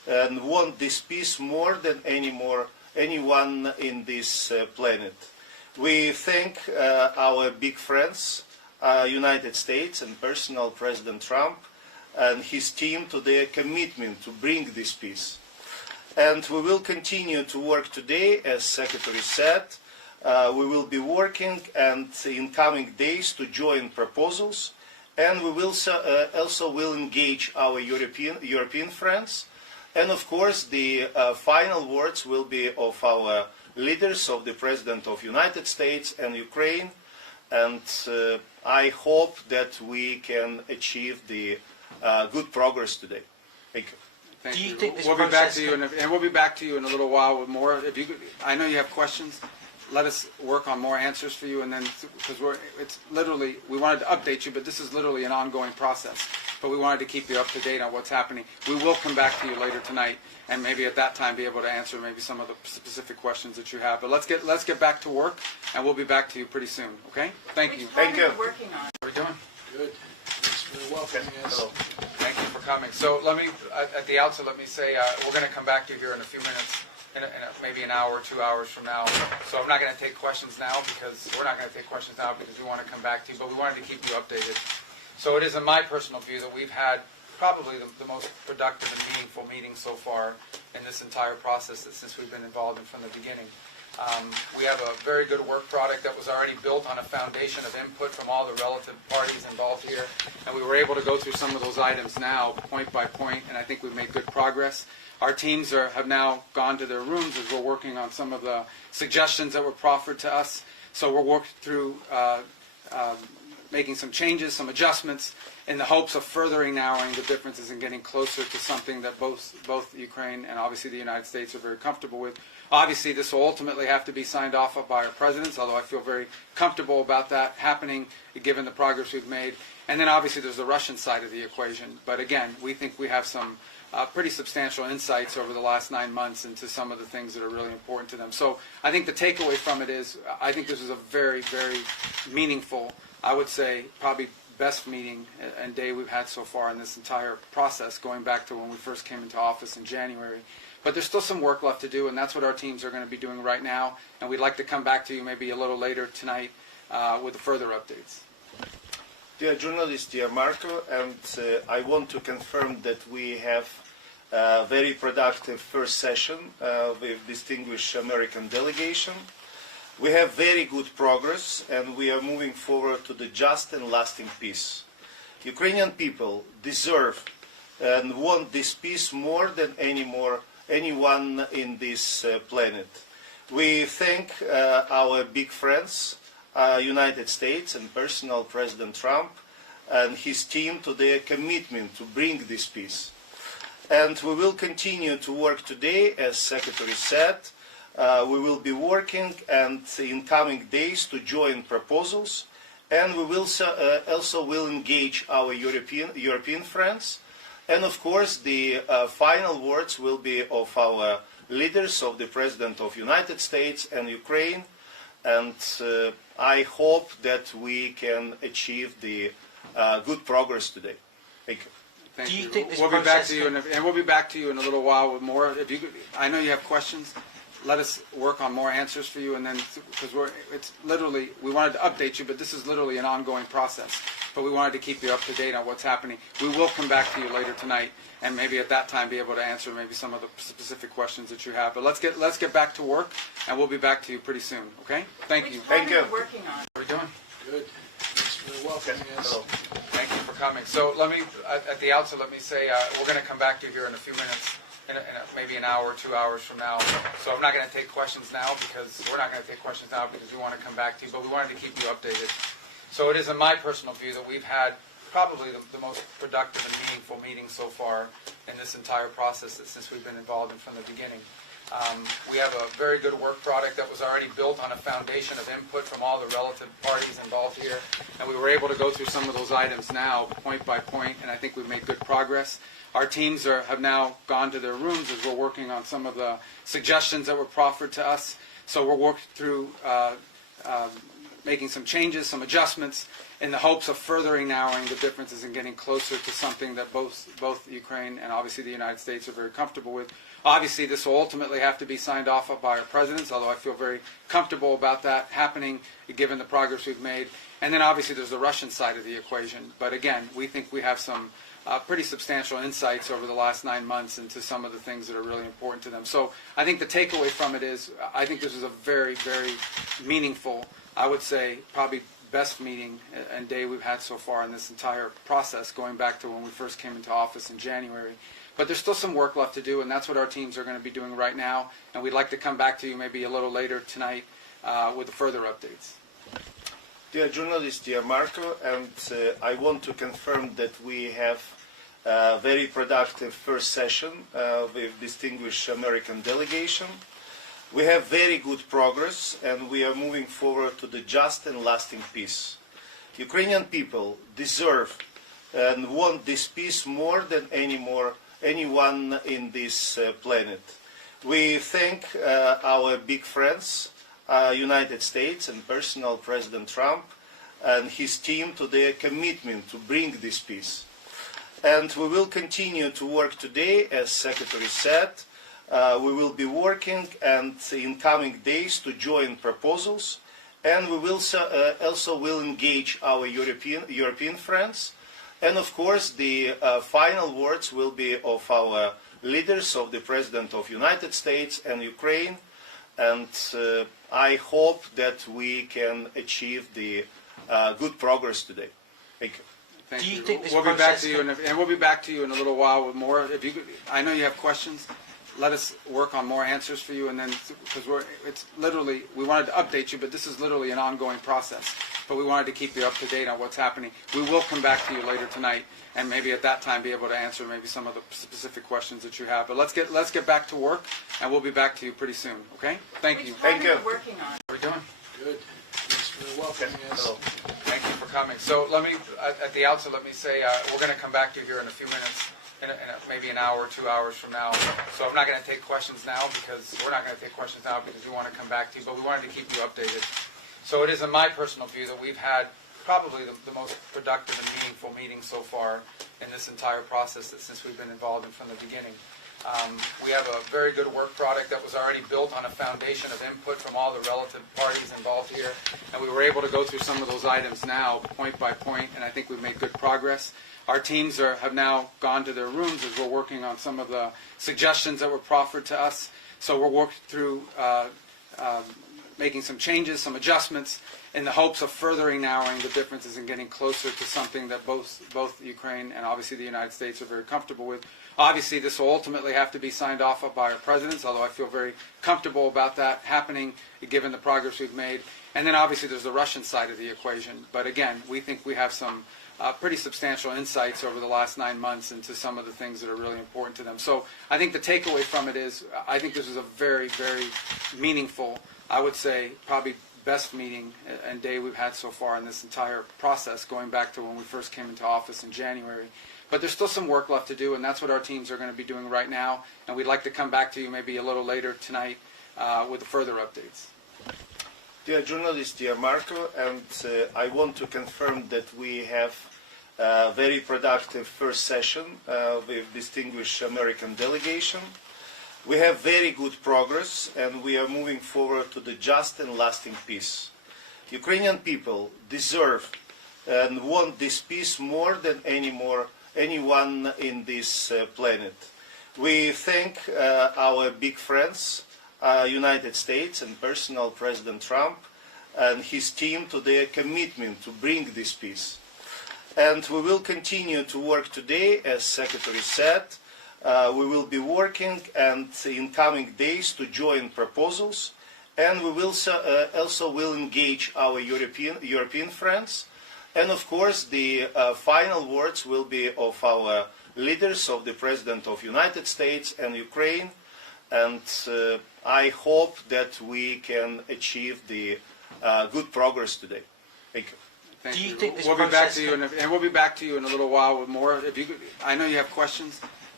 and want this peace more than anyone in this planet. We thank our big friends, United States and personal President Trump and his team to their commitment to bring this peace. And we will continue to work today, as Secretary said. We will be working and in coming days to join proposals, and we will also will engage our European friends. And of course, the final words will be of our leaders, of the President of United States and Ukraine. And I hope that we can achieve the good progress today. Thank you. Thank Do you you. think this We'll be back process to you, and we'll be back to you in a little while with more. If you, I know you have questions. Let us work on more answers for you, and then because it's literally we wanted to update you, but this is literally an ongoing process. But we wanted to keep you up to date on what's happening. We will come back to you later tonight, and maybe at that time be able to answer maybe some of the specific questions that you have. But let's get back to work, and we'll be back to you pretty soon. Okay? Thank you. Thank you. Working on. How are we doing? Good. Thanks for welcoming us. Hello. Thank you for coming. So let me, at the outset, let me say we're going to come back to you here in a few minutes, maybe an hour, 2 hours from now. So I'm not going to take questions now because we're not going to take questions now because we want to come back to you, but we wanted to keep you updated. So it is in my personal view that we've had probably the most productive and meaningful meeting so far in this entire process since we've been involved in from the beginning. We have a very good work product that was already built on a foundation of input from all the relative parties involved here, and we were able to go through some of those items now, point by point, and I think we've made good progress. Our teams have now gone to their rooms as we're working on some of the suggestions that were proffered to us. So we're working through making some changes, some adjustments, in the hopes of furthering narrowing the differences and getting closer to something that both Ukraine and obviously the United States are very comfortable with. Obviously, this will ultimately have to be signed off by our presidents, although I feel very comfortable about that happening, given the progress we've made. And then obviously there's the Russian side of the equation. But again, we think we have some pretty substantial insights over the last 9 months into some of the things that are really important to them. So I think the takeaway from it is I think this is a very, very meaningful, I would say probably best meeting and day we've had so far in this entire process, going back to when we first came into office in January. But there's still some work left to do, and that's what our teams are going to be doing right now. And we'd like to come back to you maybe a little later tonight with further updates. Dear journalist, dear Marco, and I want to confirm that we have a very productive first session with distinguished American delegation. We have very good progress, and we are moving forward to the just and lasting peace. Ukrainian people deserve and want this peace more than anyone in this planet. We thank our big friends, United States and personal President Trump and his team to their commitment to bring this peace. And we will continue to work today, as Secretary said. We will be working and in coming days to join proposals, and we will also will engage our European friends. And of course, the final words will be of our leaders, of the President of United States and Ukraine. And I hope that we can achieve the good progress today. Thank you. Thank Do you you. think this We'll be back process to you, and we'll be back to you in a little while with more. If you, I know you have questions. Let us work on more answers for you, and then because it's literally we wanted to update you, but this is literally an ongoing process. But we wanted to keep you up to date on what's happening. We will come back to you later tonight, and maybe at that time be able to answer maybe some of the specific questions that you have. But let's get back to work, and we'll be back to you pretty soon. Okay? Thank you. Thank you. Working on. How are we doing? Good. Thanks for welcoming us. Hello. Thank you for coming. So let me, at the outset, let me say we're going to come back to you here in a few minutes, maybe an hour, 2 hours from now. So I'm not going to take questions now because we're not going to take questions now because we want to come back to you, but we wanted to keep you updated. So it is in my personal view that we've had probably the most productive and meaningful meeting so far in this entire process since we've been involved in from the beginning. We have a very good work product that was already built on a foundation of input from all the relative parties involved here, and we were able to go through some of those items now, point by point, and I think we've made good progress. Our teams have now gone to their rooms as we're working on some of the suggestions that were proffered to us. So we're working through making some changes, some adjustments, in the hopes of furthering narrowing the differences and getting closer to something that both Ukraine and obviously the United States are very comfortable with. Obviously, this will ultimately have to be signed off by our presidents, although I feel very comfortable about that happening, given the progress we've made. And then obviously there's the Russian side of the equation. But again, we think we have some pretty substantial insights over the last 9 months into some of the things that are really important to them. So I think the takeaway from it is, I think this is a very, very meaningful, I would say probably best meeting and day we've had so far in this entire process, going back to when we first came into office in January. But there's still some work left to do, and that's what our teams are going to be doing right now. And we'd like to come back to you maybe a little later tonight with further updates. Dear journalist, dear Marco, and I want to confirm that we have a very productive first session with distinguished American delegation. We have very good progress, and we are moving forward to the just and lasting peace. Ukrainian people deserve and want this peace more than anyone in this planet. We thank our big friends, United States and personal President Trump and his team to their commitment to bring this peace. And we will continue to work today, as Secretary said. We will be working and in coming days to join proposals, and we will also will engage our European friends. And of course, the final words will be of our leaders, of the President of the United States and Ukraine. And I hope that we can achieve the good progress today. Thank you. Thank Do you you. think this We'll be back process to you, and we'll be back to you in a little while with more. If you, I know you have questions. Let us work on more answers for you, and then because it's literally, we wanted to update you, but this is literally an ongoing process. But we wanted to keep you up to date on what's happening. We will come back to you later tonight, and maybe at that time be able to answer maybe some of the specific questions that you have. But let's get back to work, and we'll be back to you pretty soon. Okay? Thank you. Thank you. Working on. How are we doing? Good. Thanks for welcoming us. Thank you for coming. So let me, at the outset, let me say we're going to come back to you here in a few minutes, in maybe an hour, 2 hours from now. So I'm not going to take questions now because we're not going to take questions now because we want to come back to you, but we wanted to keep you updated. So it is in my personal view that we've had probably the most productive and meaningful meeting so far in this entire process since we've been involved in from the beginning. We have a very good work product that was already built on a foundation of input from all the relative parties involved here, and we were able to go through some of those items now, point by point, and I think we've made good progress. Our teams have now gone to their rooms as we're working on some of the suggestions that were proffered to us. So we're working through making some changes, some adjustments, in the hopes of furthering narrowing the differences and getting closer to something that both Ukraine and obviously the United States are very comfortable with. Obviously, this will ultimately have to be signed off by our presidents, although I feel very comfortable about that happening, given the progress we've made. And then obviously there's the Russian side of the equation. But again, we think we have some pretty substantial insights over the last 9 months into some of the things that are really important to them. So I think the takeaway from it is, I think this is a very, very meaningful, I would say probably best meeting and day we've had so far in this entire process, going back to when we first came into office in January. But there's still some work left to do, and that's what our teams are going to be doing right now. And we'd like to come back to you maybe a little later tonight with further updates. Dear journalist, dear Marco, and I want to confirm that we have a very productive first session with distinguished American delegation. We have very good progress, and we are moving forward to the just and lasting peace. Ukrainian people deserve and want this peace more than anyone in this planet. We thank our big friends, United States and personal President Trump and his team to their commitment to bring this peace. And we will continue to work today, as Secretary said. We will be working and in coming days to join proposals, and we will also will engage our European friends. And of course, the final words will be of our leaders, of the President of the United States and Ukraine. And I hope that we can achieve the good progress today. Thank you. Thank Do you you. think this We'll be back process to you, and we'll be back to you in a little while with more. If you, I know you have questions.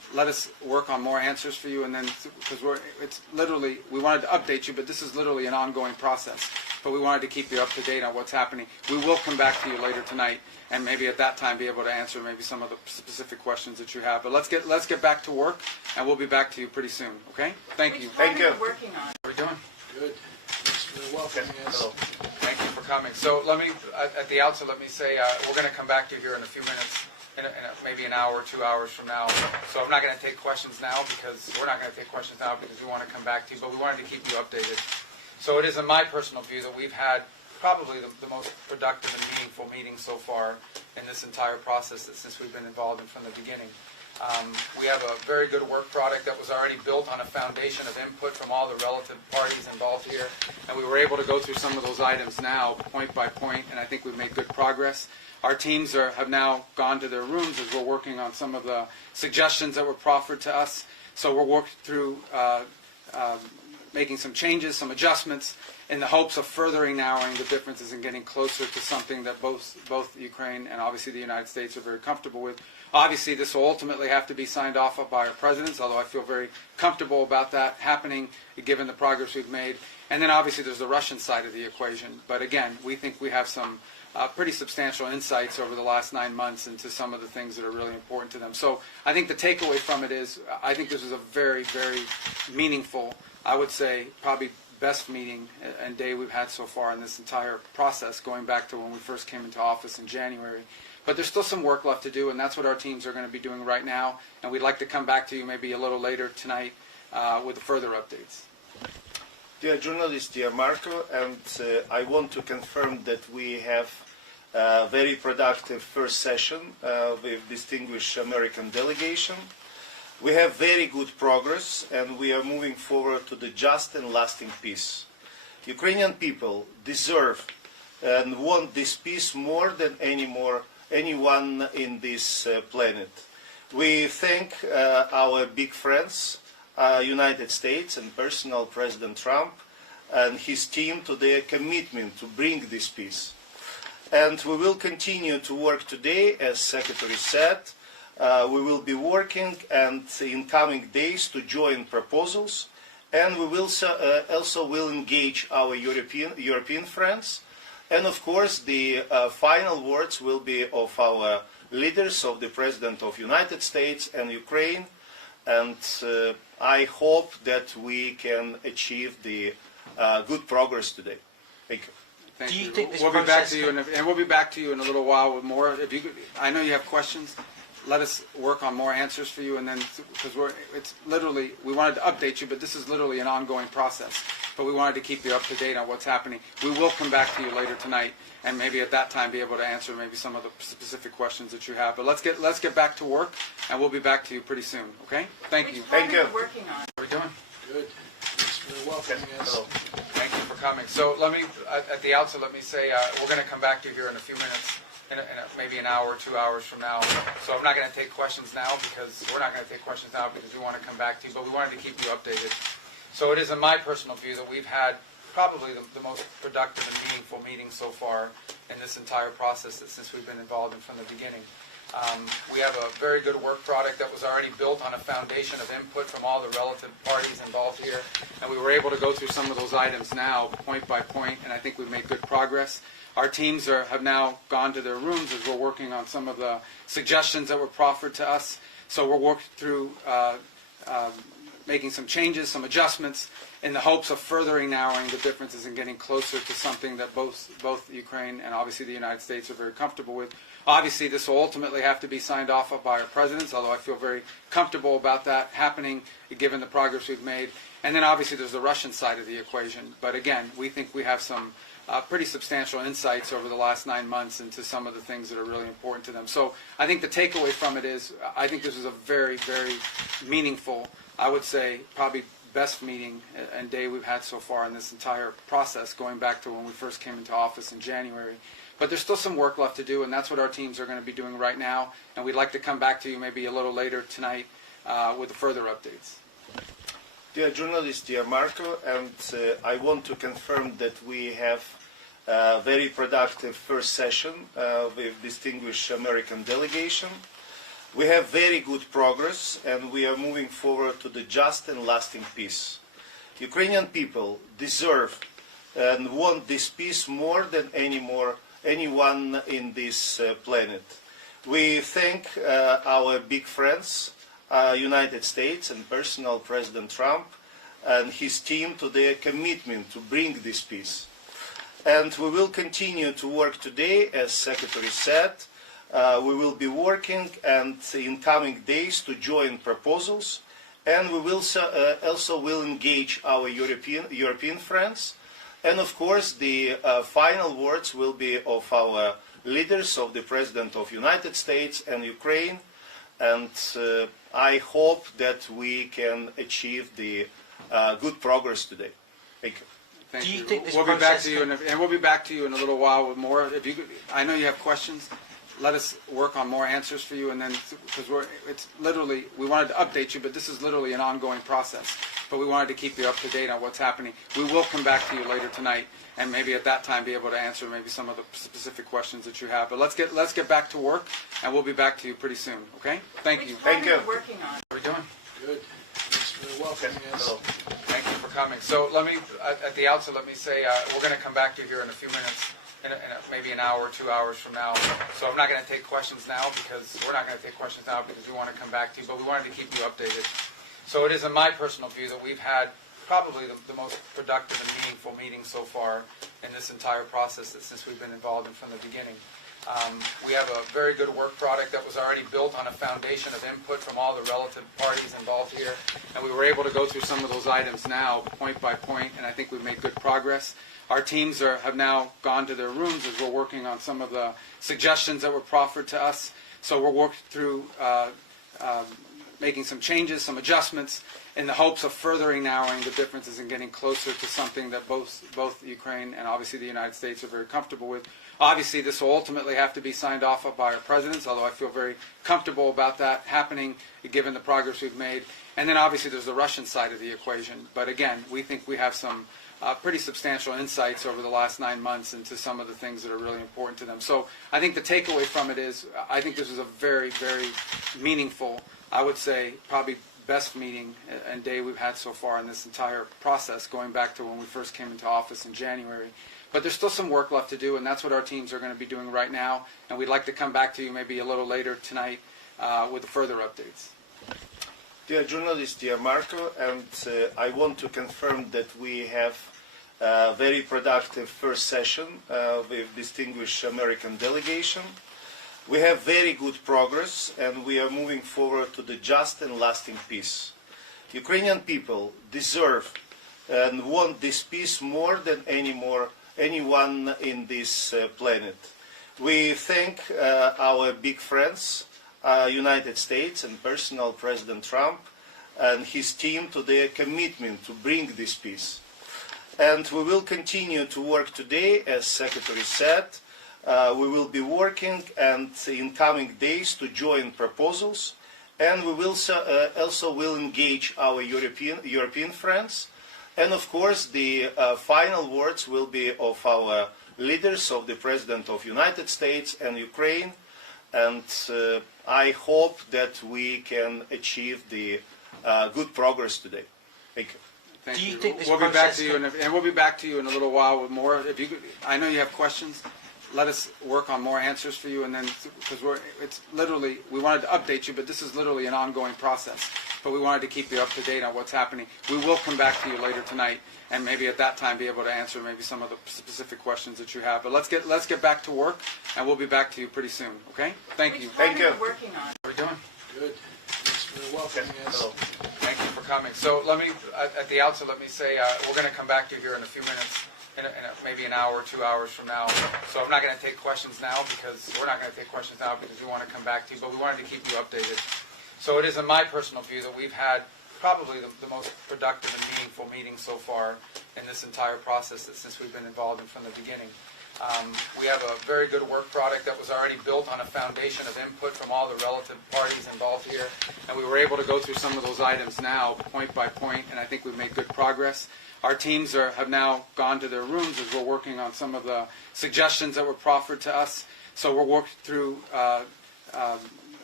let us work on more answers for you, and then because it's literally we wanted to update you, but this is literally an ongoing process. But we wanted to keep you up to date on what's happening. We will come back to you later tonight, and maybe at that time be able to answer maybe some of the specific questions that you have. But let's get back to work, and we'll be back to you pretty soon. Okay? Thank you. Thank you. Working on. How are we doing? Good. Thanks for welcoming us. Hello. Thank you for coming. So let me, at the outset, let me say we're going to come back to you here in a few minutes, maybe an hour, 2 hours from now. So I'm not going to take questions now because we're not going to take questions now because we want to come back to you, but we wanted to keep you updated. So it is in my personal view that we've had probably the most productive and meaningful meeting so far in this entire process since we've been involved in from the beginning. We have a very good work product that was already built on a foundation of input from all the relative parties involved here, and we were able to go through some of those items now, point by point, and I think we've made good progress. Our teams have now gone to their rooms as we're working on some of the suggestions that were proffered to us. So we're working through making some changes, some adjustments, in the hopes of furthering narrowing the differences and getting closer to something that both Ukraine and obviously the United States are very comfortable with. Obviously, this will ultimately have to be signed off by our presidents, although I feel very comfortable about that happening, given the progress we've made. And then obviously there's the Russian side of the equation. But again, we think we have some pretty substantial insights over the last 9 months into some of the things that are really important to them. So I think the takeaway from it is I think this is a very, very meaningful, I would say probably best meeting and day we've had so far in this entire process, going back to when we first came into office in January. But there's still some work left to do, and that's what our teams are going to be doing right now. And we'd like to come back to you maybe a little later tonight with further updates. Dear journalist, dear Marco, and I want to confirm that we have a very productive first session with distinguished American delegation. We have very good progress, and we are moving forward to the just and lasting peace. Ukrainian people deserve and want this peace more than anyone in this planet. We thank our big friends, United States and personal President Trump and his team to their commitment to bring this peace. And we will continue to work today, as Secretary said. We will be working and in coming days to join proposals, and we will also will engage our European friends. And of course, the final words will be of our leaders, of the President of United States and Ukraine. And I hope that we can achieve the good progress today. Thank you. Thank Do you you. think this We'll be back process to you, and we'll be back to you in a little while with more. If you, I know you have questions. Let us work on more answers for you, and then because it's literally we wanted to update you, but this is literally an ongoing process. But we wanted to keep you up to date on what's happening. We will come back to you later tonight, and maybe at that time be able to answer maybe some of the specific questions that you have. But let's get back to work, and we'll be back to you pretty soon. Okay? Thank you. Thank you. Working on. How are we doing? Good. Thanks for welcoming us. Hello. Thank you for coming. So let me, at the outset, let me say we're going to come back to you here in a few minutes, maybe an hour, 2 hours from now. So I'm not going to take questions now because we're not going to take questions now because we want to come back to you, but we wanted to keep you updated. So it is in my personal view that we've had probably the most productive and meaningful meeting so far in this entire process since we've been involved in from the beginning. We have a very good work product that was already built on a foundation of input from all the relative parties involved here, and we were able to go through some of those items now, point by point, and I think we've made good progress. Our teams have now gone to their rooms as we're working on some of the suggestions that were proffered to us. So we're working through making some changes, some adjustments, in the hopes of furthering narrowing the differences and getting closer to something that both Ukraine and obviously the United States are very comfortable with. Obviously, this will ultimately have to be signed off by our presidents, although I feel very comfortable about that happening, given the progress we've made. And then obviously there's the Russian side of the equation. But again, we think we have some pretty substantial insights over the last 9 months into some of the things that are really important to them. So I think the takeaway from it is I think this is a very, very meaningful, I would say probably best meeting and day we've had so far in this entire process, going back to when we first came into office in January. But there's still some work left to do, and that's what our teams are going to be doing right now. And we'd like to come back to you maybe a little later tonight with further updates. Dear journalist, dear Marco, and I want to confirm that we have a very productive first session with distinguished American delegation. We have very good progress, and we are moving forward to the just and lasting peace. Ukrainian people deserve and want this peace more than anyone in this planet. We thank our big friends, United States and personal President Trump and his team to their commitment to bring this peace. And we will continue to work today, as Secretary said. We will be working and in coming days to join proposals, and we will also will engage our European friends. And of course, the final words will be of our leaders, of the President of the United States and Ukraine. And I hope that we can achieve the good progress today. Thank you. Thank Do you you. think this We'll be back process to you, and we'll be back to you in a little while with more. If you, I know you have questions. Let us work on more answers for you, and then because it's literally we wanted to update you, but this is literally an ongoing process. But we wanted to keep you up to date on what's happening. We will come back to you later tonight, and maybe at that time be able to answer maybe some of the specific questions that you have. But let's get back to work, and we'll be back to you pretty soon. Okay? Thank you. Thank you. Working on. How are we doing? Good. Thanks for welcoming us. Thank you for coming. So let me, at the outset, let me say we're going to come back to you here in a few minutes, in maybe an hour, 2 hours from now. So I'm not going to take questions now because we're not going to take questions now because we want to come back to you, but we wanted to keep you updated. So it is in my personal view that we've had probably the most productive and meaningful meeting so far in this entire process since we've been involved in from the beginning. We have a very good work product that was already built on a foundation of input from all the relative parties involved here, and we were able to go through some of those items now, point by point, and I think we've made good progress. Our teams have now gone to their rooms as we're working on some of the suggestions that were proffered to us. So we're working through making some changes, some adjustments, in the hopes of furthering narrowing the differences and getting closer to something that both Ukraine and obviously the United States are very comfortable with. Obviously, this will ultimately have to be signed off by our presidents, although I feel very comfortable about that happening, given the progress we've made. And then obviously there's the Russian side of the equation. But again, we think we have some pretty substantial insights over the last 9 months into some of the things that are really important to them. So I think the takeaway from it is I think this is a very, very meaningful, I would say probably best meeting and day we've had so far in this entire process, going back to when we first came into office in January. But there's still some work left to do, and that's what our teams are going to be doing right now. And we'd like to come back to you maybe a little later tonight with further updates. Dear journalists, dear Marco, and I want to confirm that we have a very productive first session with distinguished American delegation. We have very good progress, and we are moving forward to the just and lasting peace. Ukrainian people deserve and want this peace more than anyone in this planet. We thank our big friends, United States and personal President Trump and his team to their commitment to bring this peace. And we will continue to work today, as Secretary said. We will be working and in coming days to join proposals, and we will also will engage our European friends. And of course, the final words will be of our leaders, of the President of the United States and Ukraine. And I hope that we can achieve the good progress today. Thank you. Thank Do you you. think this We'll be back process to you, and we'll be back to you in a little while with more. If you, I know you have questions. Let us work on more answers for you, and then because it's literally we wanted to update you, but this is literally an ongoing process. But we wanted to keep you up to date on what's happening. We will come back to you later tonight, and maybe at that time be able to answer maybe some of the specific questions that you have. But let's get back to work, and we'll be back to you pretty soon. Okay? Thank you. Thank you. Working on. How are we doing? Good. Thanks for welcoming us. Thank you for coming. So let me, at the outset, let me say we're going to come back to you here in a few minutes, in maybe an hour, 2 hours from now. So I'm not going to take questions now because we're not going to take questions now because we want to come back to you, but we wanted to keep you updated. So it is in my personal view that we've had probably the most productive and meaningful meeting so far in this entire process since we've been involved in from the beginning. We have a very good work product that was already built on a foundation of input from all the relative parties involved here, and we were able to go through some of those items now, point by point, and I think we've made good progress. Our teams have now gone to their rooms as we're working on some of the suggestions that were proffered to us. So we're working through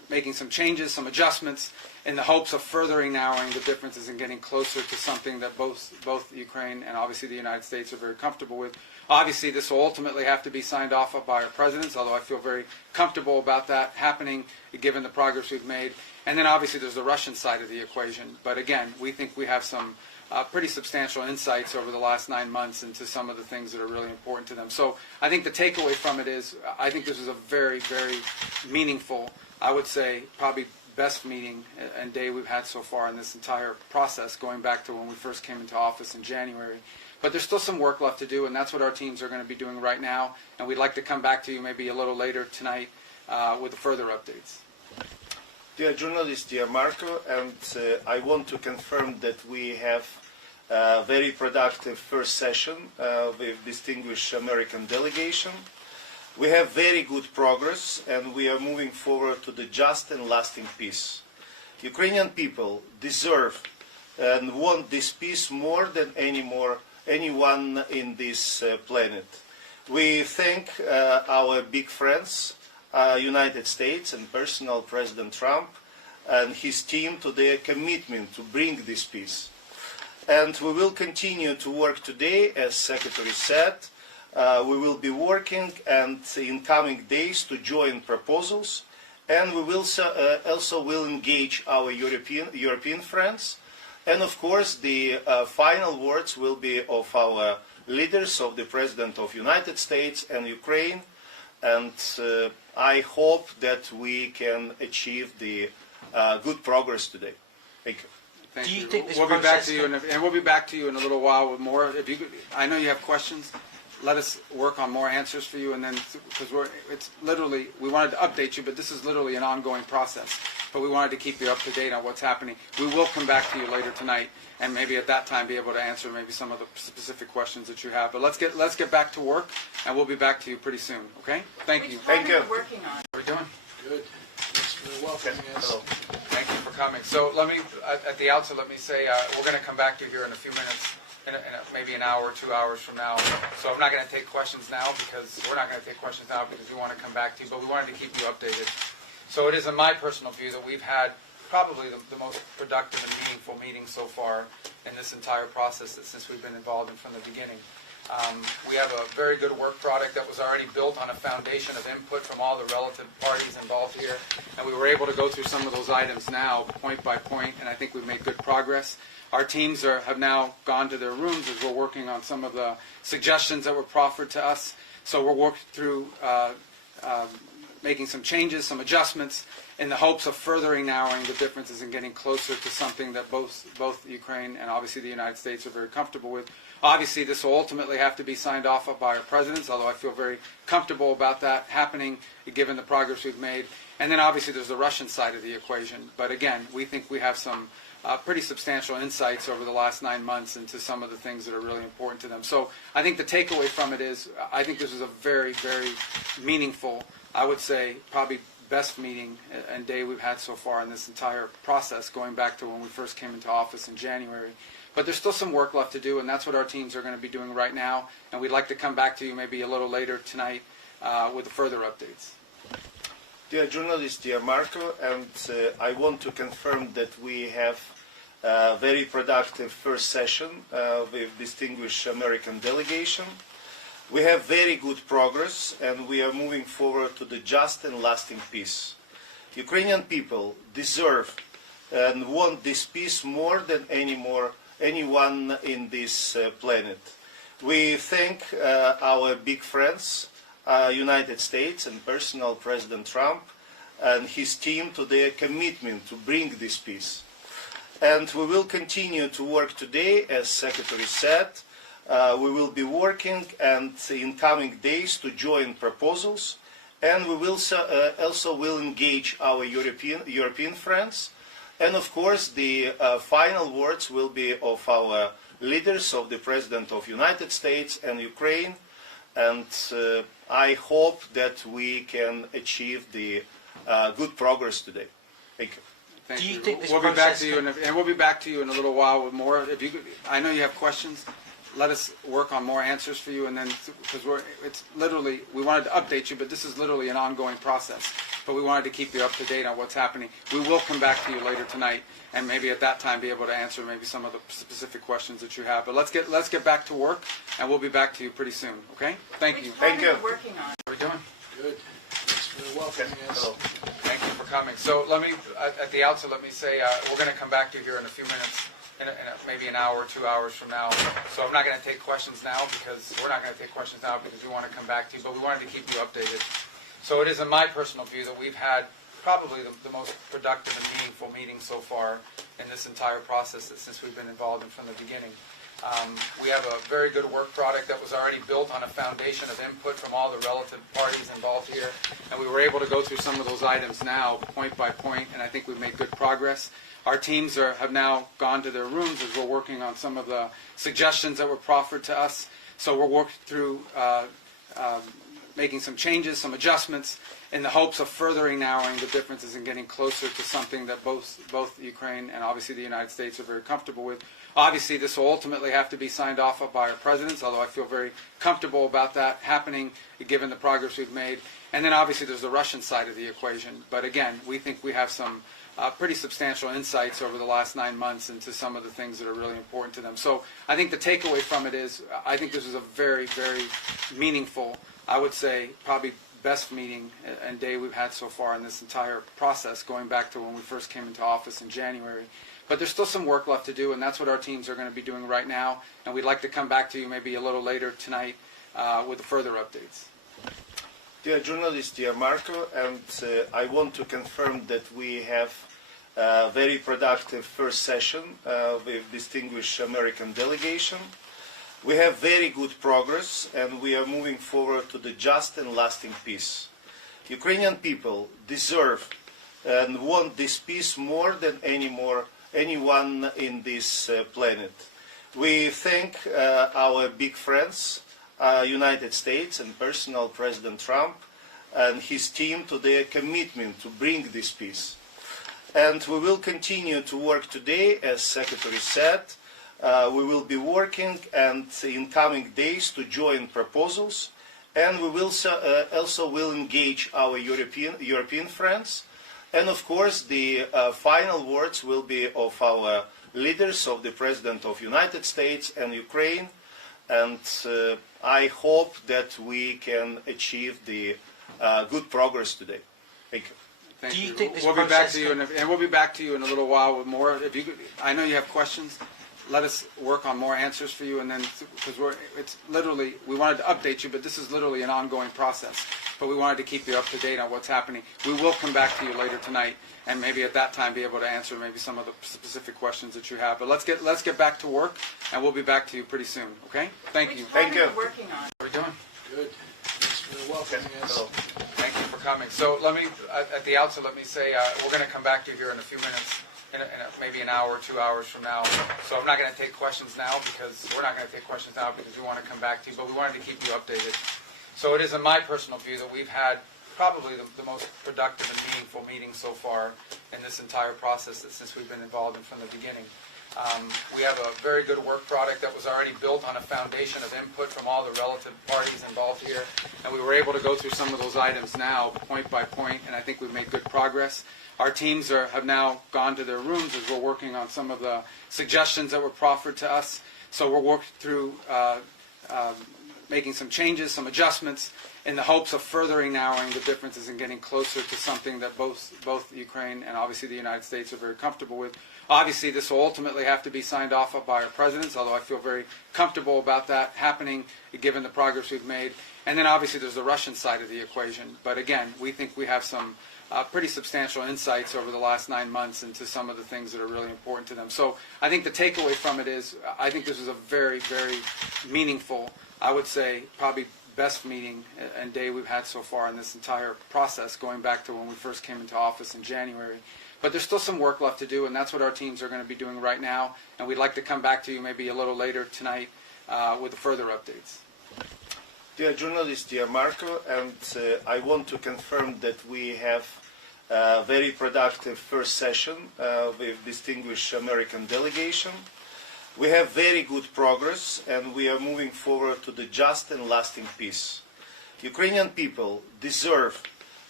making some changes, some adjustments, in the hopes of furthering narrowing the differences and getting closer to something that both Ukraine and obviously the United States are very comfortable with. Obviously, this will ultimately have to be signed off by our presidents, although I feel very comfortable about that happening, given the progress we've made. And then obviously there's the Russian side of the equation. But again, we think we have some pretty substantial insights over the last 9 months into some of the things that are really important to them. So I think the takeaway from it is, I think this is a very, very meaningful, I would say probably best meeting and day we've had so far in this entire process, going back to when we first came into office in January. But there's still some work left to do, and that's what our teams are going to be doing right now. And we'd like to come back to you maybe a little later tonight with further updates. Dear journalist, dear Marco, and I want to confirm that we have a very productive first session with distinguished American delegation. We have very good progress, and we are moving forward to the just and lasting peace. Ukrainian people deserve and want this peace more than anyone in this planet. We thank our big friends, United States and personal President Trump and his team to their commitment to bring this peace. And we will continue to work today, as Secretary said. We will be working and in coming days to join proposals, and we will also will engage our European friends. And of course, the final words will be of our leaders, of the President of United States and Ukraine. And I hope that we can achieve the good progress today. Thank you. Thank Do you you. think this we'll be back process to you, and we'll be back to you in a little while with more. If you, I know you have questions. Let us work on more answers for you, and then because it's literally, we wanted to update you, but this is literally an ongoing process. But we wanted to keep you up to date on what's happening. We will come back to you later tonight, and maybe at that time be able to answer maybe some of the specific questions that you have. But let's get back to work, and we'll be back to you pretty soon. Okay? Thank you. Thank you. Working on. How are we doing? Good. Thanks for welcoming us. Hello. Thank you for coming. So let me, at the outset, let me say we're going to come back to you here in a few minutes, maybe an hour, 2 hours from now. So I'm not going to take questions now because we're not going to take questions now because we want to come back to you, but we wanted to keep you updated. So it is in my personal view that we've had probably the most productive and meaningful meeting so far in this entire process since we've been involved in from the beginning. We have a very good work product that was already built on a foundation of input from all the relative parties involved here, and we were able to go through some of those items now, point by point, and I think we've made good progress. Our teams have now gone to their rooms as we're working on some of the suggestions that were proffered to us. So we're working through making some changes, some adjustments, in the hopes of furthering narrowing the differences and getting closer to something that both Ukraine and obviously the United States are very comfortable with. Obviously, this will ultimately have to be signed off by our presidents, although I feel very comfortable about that happening, given the progress we've made. And then obviously there's the Russian side of the equation. But again, we think we have some pretty substantial insights over the last 9 months into some of the things that are really important to them. So I think the takeaway from it is, I think this is a very, very meaningful, I would say probably best meeting and day we've had so far in this entire process, going back to when we first came into office in January. But there's still some work left to do, and that's what our teams are going to be doing right now. And we'd like to come back to you maybe a little later tonight with further updates. Dear journalist, dear Marco, and I want to confirm that we have a very productive first session with distinguished American delegation. We have very good progress, and we are moving forward to the just and lasting peace. Ukrainian people deserve and want this peace more than anyone in this planet. We thank our big friends, United States and personal President Trump and his team to their commitment to bring this peace. And we will continue to work today, as Secretary said. We will be working and in coming days to join proposals, and we will also will engage our European friends. And of course, the final words will be of our leaders, of the President of United States and Ukraine. And I hope that we can achieve the good progress today. Thank you. Thank Do you you. think this we'll be back process to you, and we'll be back to you in a little while with more. If you, I know you have questions. Let us work on more answers for you, and then because it's literally, we wanted to update you, but this is literally an ongoing process. but we wanted to keep you up to date on what's happening. We will come back to you later tonight, and maybe at that time be able to answer maybe some of the specific questions that you have. But let's get back to work, and we'll be back to you pretty soon. Okay? Thank you. Thank you. Working on. How are we doing? Good. Thanks for welcoming us. Thank you for coming. So let me, at the outset, let me say we're going to come back to you here in a few minutes, in maybe an hour, 2 hours from now. So I'm not going to take questions now because we're not going to take questions now because we want to come back to you, but we wanted to keep you updated. So it is in my personal view that we've had probably the most productive and meaningful meeting so far in this entire process since we've been involved in from the beginning. We have a very good work product that was already built on a foundation of input from all the relative parties involved here, and we were able to go through some of those items now, point by point, and I think we've made good progress. Our teams have now gone to their rooms as we're working on some of the suggestions that were proffered to us. So we're working through making some changes, some adjustments, in the hopes of furthering narrowing the differences and getting closer to something that both Ukraine and obviously the United States are very comfortable with. Obviously, this will ultimately have to be signed off by our presidents, although I feel very comfortable about that happening given the progress we've made. And then obviously there's the Russian side of the equation. But again, we think we have some pretty substantial insights over the last 9 months into some of the things that are really important to them. So I think the takeaway from it is I think this is a very, very meaningful, I would say probably best meeting and day we've had so far in this entire process, going back to when we first came into office in January. But there's still some work left to do, and that's what our teams are going to be doing right now. And we'd like to come back to you maybe a little later tonight with further updates. Dear journalists, dear Marco, and I want to confirm that we have a very productive first session with distinguished American delegation. We have very good progress, and we are moving forward to the just and lasting peace. Ukrainian people deserve and want this peace more than anyone in this planet. We thank our big friends, United States and personal President Trump and his team to their commitment to bring this peace. And we will continue to work today, as Secretary said. We will be working and in coming days to join proposals, and we will also will engage our European friends. And of course, the final words will be of our leaders, of the President of United States and Ukraine. And I hope that we can achieve the good progress today. Thank you. Thank you. think this We'll be back process to you, and we'll be back to you in a little while with more. If you, I know you have questions. Let us work on more answers for you, and then because it's literally we wanted to update you, but this is literally an ongoing process. But we wanted to keep you up to date on what's happening. We will come back to you later tonight, and maybe at that time be able to answer maybe some of the specific questions that you have. But let's get back to work, and we'll be back to you pretty soon. Okay? Thank you. Thank you. Working on. How are we doing? Good. Thanks for welcoming us. Thank you for coming. So let me, at the outset, let me say we're going to come back to you here in a few minutes, in maybe an hour, 2 hours from now. So I'm not going to take questions now because we're not going to take questions now because we want to come back to you, but we wanted to keep you updated. So it is in my personal view that we've had probably the most productive and meaningful meeting so far in this entire process since we've been involved in from the beginning. We have a very good work product that was already built on a foundation of input from all the relative parties involved here, and we were able to go through some of those items now, point by point, and I think we've made good progress. Our teams have now gone to their rooms as we're working on some of the suggestions that were proffered to us. So we're working through making some changes, some adjustments, in the hopes of furthering narrowing the differences and getting closer to something that both Ukraine and obviously the United States are very comfortable with. Obviously, this will ultimately have to be signed off by our presidents, although I feel very comfortable about that happening given the progress we've made. And then obviously there's the Russian side of the equation. But again, we think we have some pretty substantial insights over the last 9 months into some of the things that are really important to them. So I think the takeaway from it is I think this is a very, very meaningful, I would say probably best meeting and day we've had so far in this entire process, going back to when we first came into office in January. But there's still some work left to do, and that's what our teams are going to be doing right now. And we'd like to come back to you maybe a little later tonight with further updates. Dear journalists, dear Marco, and I want to confirm that we have a very productive first session with distinguished American delegation. We have very good progress, and we are moving forward to the just and lasting peace. Ukrainian people deserve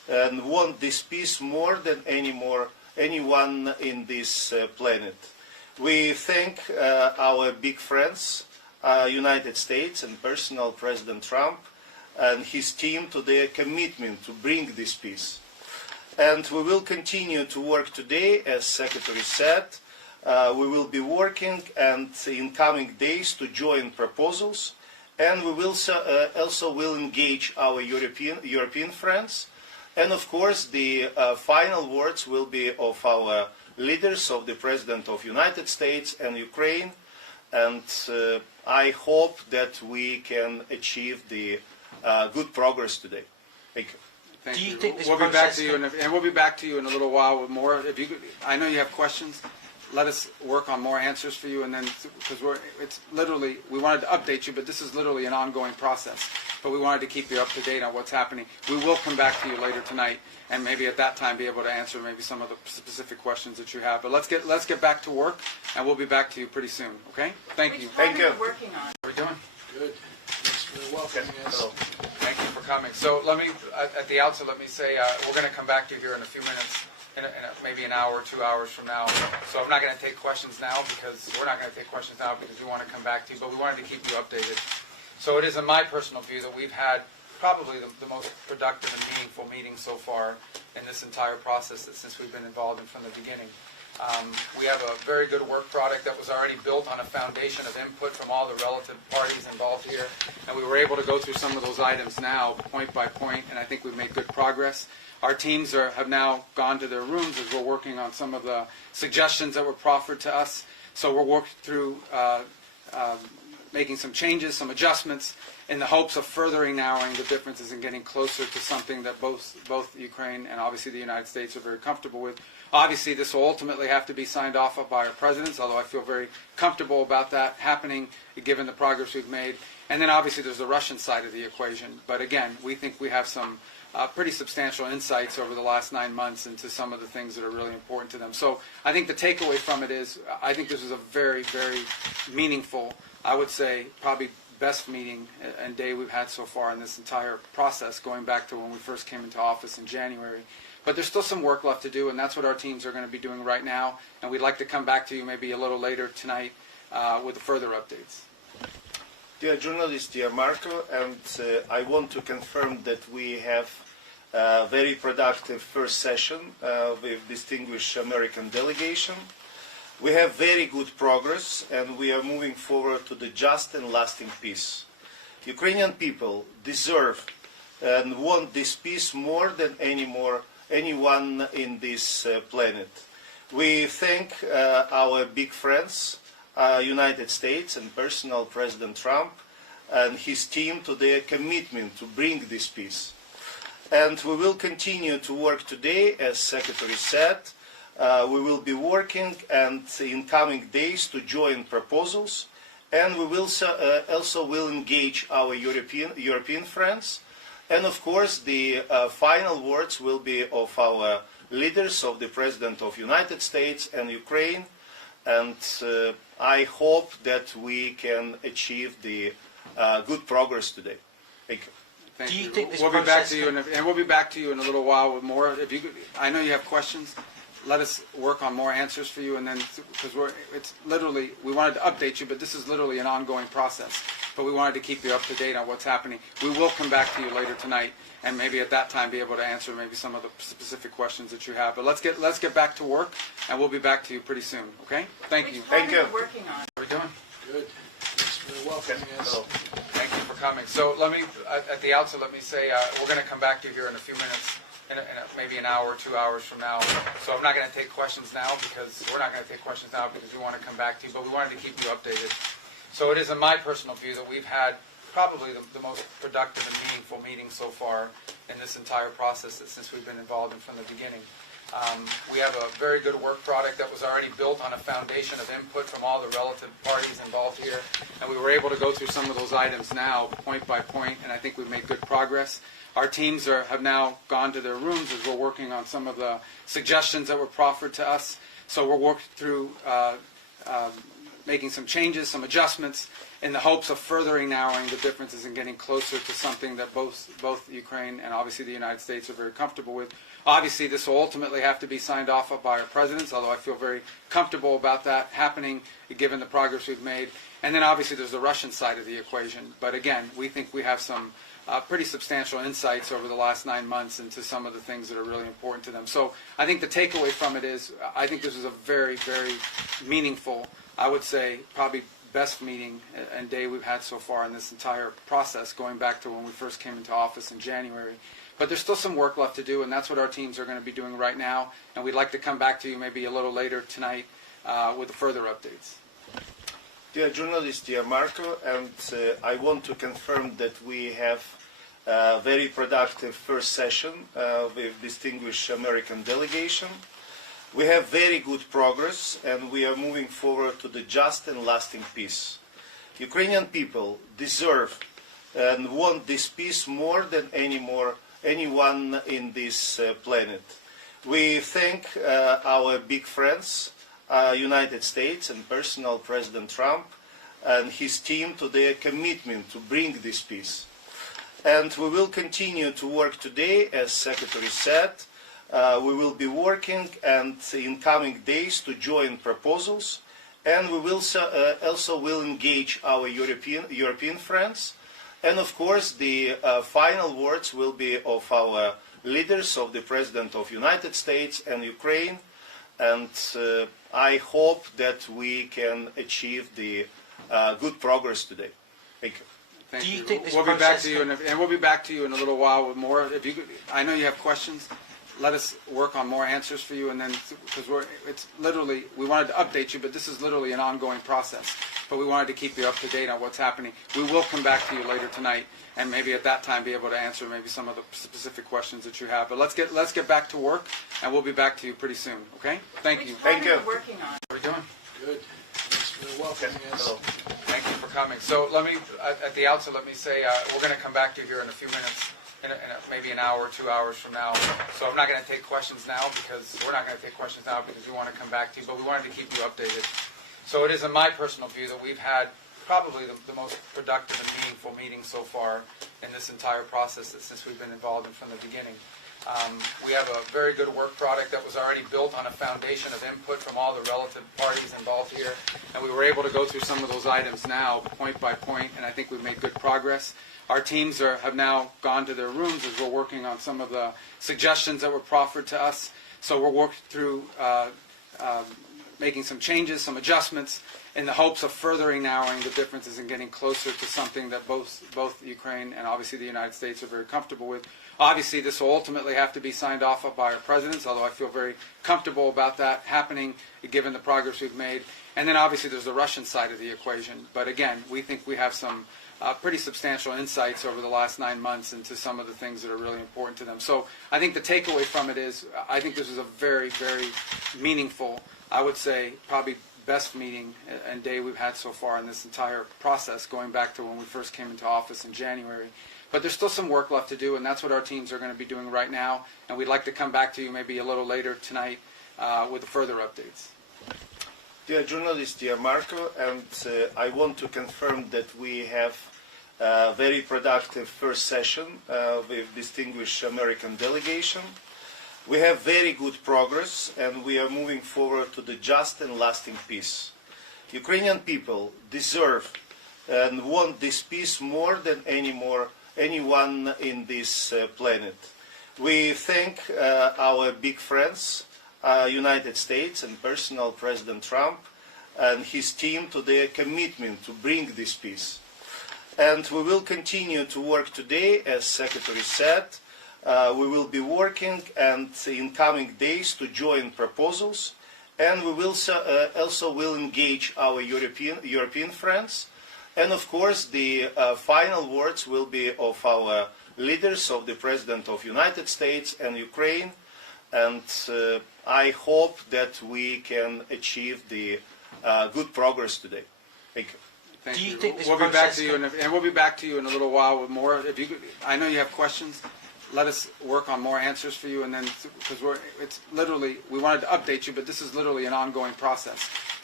and want this peace more than anyone in this planet. We thank our big friends, United States and personal President Trump and his team to their commitment to bring this peace. And we will continue to work today, as Secretary said. We will be working and in coming days to join proposals, and we will also will engage our European friends. And of course, the final words will be of our leaders, of the President of the United States and Ukraine. And I hope that we can achieve the good progress today. Thank you. Thank Do you you. think this We'll be back process to you, and we'll be back to you in a little while with more. If you, I know you have questions. Let us work on more answers for you, and then because it's literally we wanted to update you, but this is literally an ongoing process. But we wanted to keep you up to date on what's happening. We will come back to you later tonight, and maybe at that time be able to answer maybe some of the specific questions that you have. But let's get back to work, and we'll be back to you pretty soon. Okay? Thank you. Thank you. Working on. How are we doing? Good. Thanks for welcoming us. Thank you for coming. So let me, at the outset, let me say we're going to come back to you here in a few minutes, maybe an hour, 2 hours from now. So I'm not going to take questions now because we're not going to take questions now because we want to come back to you, but we wanted to keep you updated. So it is in my personal view that we've had probably the most productive and meaningful meeting so far in this entire process since we've been involved in from the beginning. We have a very good work product that was already built on a foundation of input from all the relative parties involved here, and we were able to go through some of those items now, point by point, and I think we've made good progress. Our teams have now gone to their rooms as we're working on some of the suggestions that were proffered to us. So we're working through making some changes, some adjustments, in the hopes of furthering narrowing the differences and getting closer to something that both Ukraine and obviously the United States are very comfortable with. Obviously, this will ultimately have to be signed off by our presidents, although I feel very comfortable about that happening given the progress we've made. And then obviously there's the Russian side of the equation. But again, we think we have some pretty substantial insights over the last 9 months into some of the things that are really important to them. So I think the takeaway from it is I think this is a very, very meaningful, I would say probably best meeting and day we've had so far in this entire process, going back to when we first came into office in January. But there's still some work left to do, and that's what our teams are going to be doing right now. And we'd like to come back to you maybe a little later tonight with further updates. Dear journalist, dear Marco, and I want to confirm that we have a very productive first session with distinguished American delegation. We have very good progress, and we are moving forward to the just and lasting peace. Ukrainian people deserve and want this peace more than anyone in this planet. We thank our big friends, United States and personal President Trump and his team to their commitment to bring this peace. And we will continue to work today, as Secretary said. We will be working and in coming days to join proposals, and we will also will engage our European friends. And of course, the final words will be of our leaders, of the President of the United States and Ukraine. And I hope that we can achieve the good progress today. Thank you. Thank Do you you. think this we'll be back process to you, and we'll be back to you in a little while with more. If you, I know you have questions. Let us work on more answers for you, and then because it's literally we wanted to update you, but this is literally an ongoing process. But we wanted to keep you up to date on what's happening. We will come back to you later tonight, and maybe at that time be able to answer maybe some of the specific questions that you have. But let's get back to work, and we'll be back to you pretty soon. Okay? Thank you. Thank you. Working on. How are we doing? Good. Thanks for welcoming us. Thank you for coming. So let me, at the outset, let me say we're going to come back to you here in a few minutes, maybe an hour, 2 hours from now. So I'm not going to take questions now because we're not going to take questions now because we want to come back to you, but we wanted to keep you updated. So it is in my personal view that we've had probably the most productive and meaningful meeting so far in this entire process since we've been involved in from the beginning. We have a very good work product that was already built on a foundation of input from all the relative parties involved here, and we were able to go through some of those items now, point by point, and I think we've made good progress. Our teams have now gone to their rooms as we're working on some of the suggestions that were proffered to us. So we're working through making some changes, some adjustments, in the hopes of furthering narrowing the differences and getting closer to something that both Ukraine and obviously the United States are very comfortable with. Obviously, this will ultimately have to be signed off by our presidents, although I feel very comfortable about that happening, given the progress we've made. And then obviously there's the Russian side of the equation. But again, we think we have some pretty substantial insights over the last 9 months into some of the things that are really important to them. So I think the takeaway from it is, I think this is a very, very meaningful, I would say probably best meeting and day we've had so far in this entire process, going back to when we first came into office in January. But there's still some work left to do, and that's what our teams are going to be doing right now. And we'd like to come back to you maybe a little later tonight with further updates. Dear journalist, dear Marco, and I want to confirm that we have a very productive first session with distinguished American delegation. We have very good progress, and we are moving forward to the just and lasting peace. Ukrainian people deserve and want this peace more than anyone in this planet. We thank our big friends, United States and personal President Trump and his team to their commitment to bring this peace. And we will continue to work today, as Secretary said. We will be working and in coming days to join proposals, and we will also will engage our European friends. And of course, the final words will be of our leaders, of the President of United States and Ukraine. And I hope that we can achieve the good progress today. Thank you. Thank Do you you. think this we'll be back process to you, and we'll be back to you in a little while with more. If you, I know you have questions. Let us work on more answers for you, and then because it's literally, we wanted to update you, but this is literally an ongoing process. But we wanted to keep you up to date on what's happening. We will come back to you later tonight, and maybe at that time be able to answer maybe some of the specific questions that you have. But let's get back to work, and we'll be back to you pretty soon. Okay? Thank you. Thank you. Working on. How are we doing? Good. Thanks for welcoming us. Thank you for coming. So let me, at the outset, let me say we're going to come back to you here in a few minutes, maybe an hour, 2 hours from now. So I'm not going to take questions now because we're not going to take questions now because we want to come back to you, but we wanted to keep you updated. So it is in my personal view that we've had probably the most productive and meaningful meeting so far in this entire process since we've been involved in from the beginning. We have a very good work product that was already built on a foundation of input from all the relative parties involved here, and we were able to go through some of those items now, point by point, and I think we've made good progress. Our teams have now gone to their rooms as we're working on some of the suggestions that were proffered to us. So we're working through making some changes, some adjustments, in the hopes of furthering narrowing the differences and getting closer to something that both Ukraine and obviously the United States are very comfortable with. Obviously, this will ultimately have to be signed off by our presidents, although I feel very comfortable about that happening, given the progress we've made. And then obviously there's the Russian side of the equation. But again, we think we have some pretty substantial insights over the last 9 months into some of the things that are really important to them. So I think the takeaway from it is, I think this is a very, very meaningful, I would say probably best meeting and day we've had so far in this entire process, going back to when we first came into office in January. But there's still some work left to do, and that's what our teams are going to be doing right now. And we'd like to come back to you maybe a little later tonight with further updates. Dear journalist, dear Marco, and I want to confirm that we have a very productive first session with distinguished American delegation. We have very good progress, and we are moving forward to the just and lasting peace. Ukrainian people deserve and want this peace more than anyone in this planet. We thank our big friends, United States and personal President Trump and his team to their commitment to bring this peace. And we will continue to work today, as Secretary said. We will be working and in coming days to join proposals, and we will also will engage our European friends. And of course, the final words will be of our leaders, of the President of United States and Ukraine. And I hope that we can achieve the good progress today. Thank you. Thank Do you you. think this we'll be back process to you, and we'll be back to you in a little while with more. If you, I know you have questions. Let us work on more answers for you, and then because it's literally, we wanted to update you, but this is literally an ongoing process.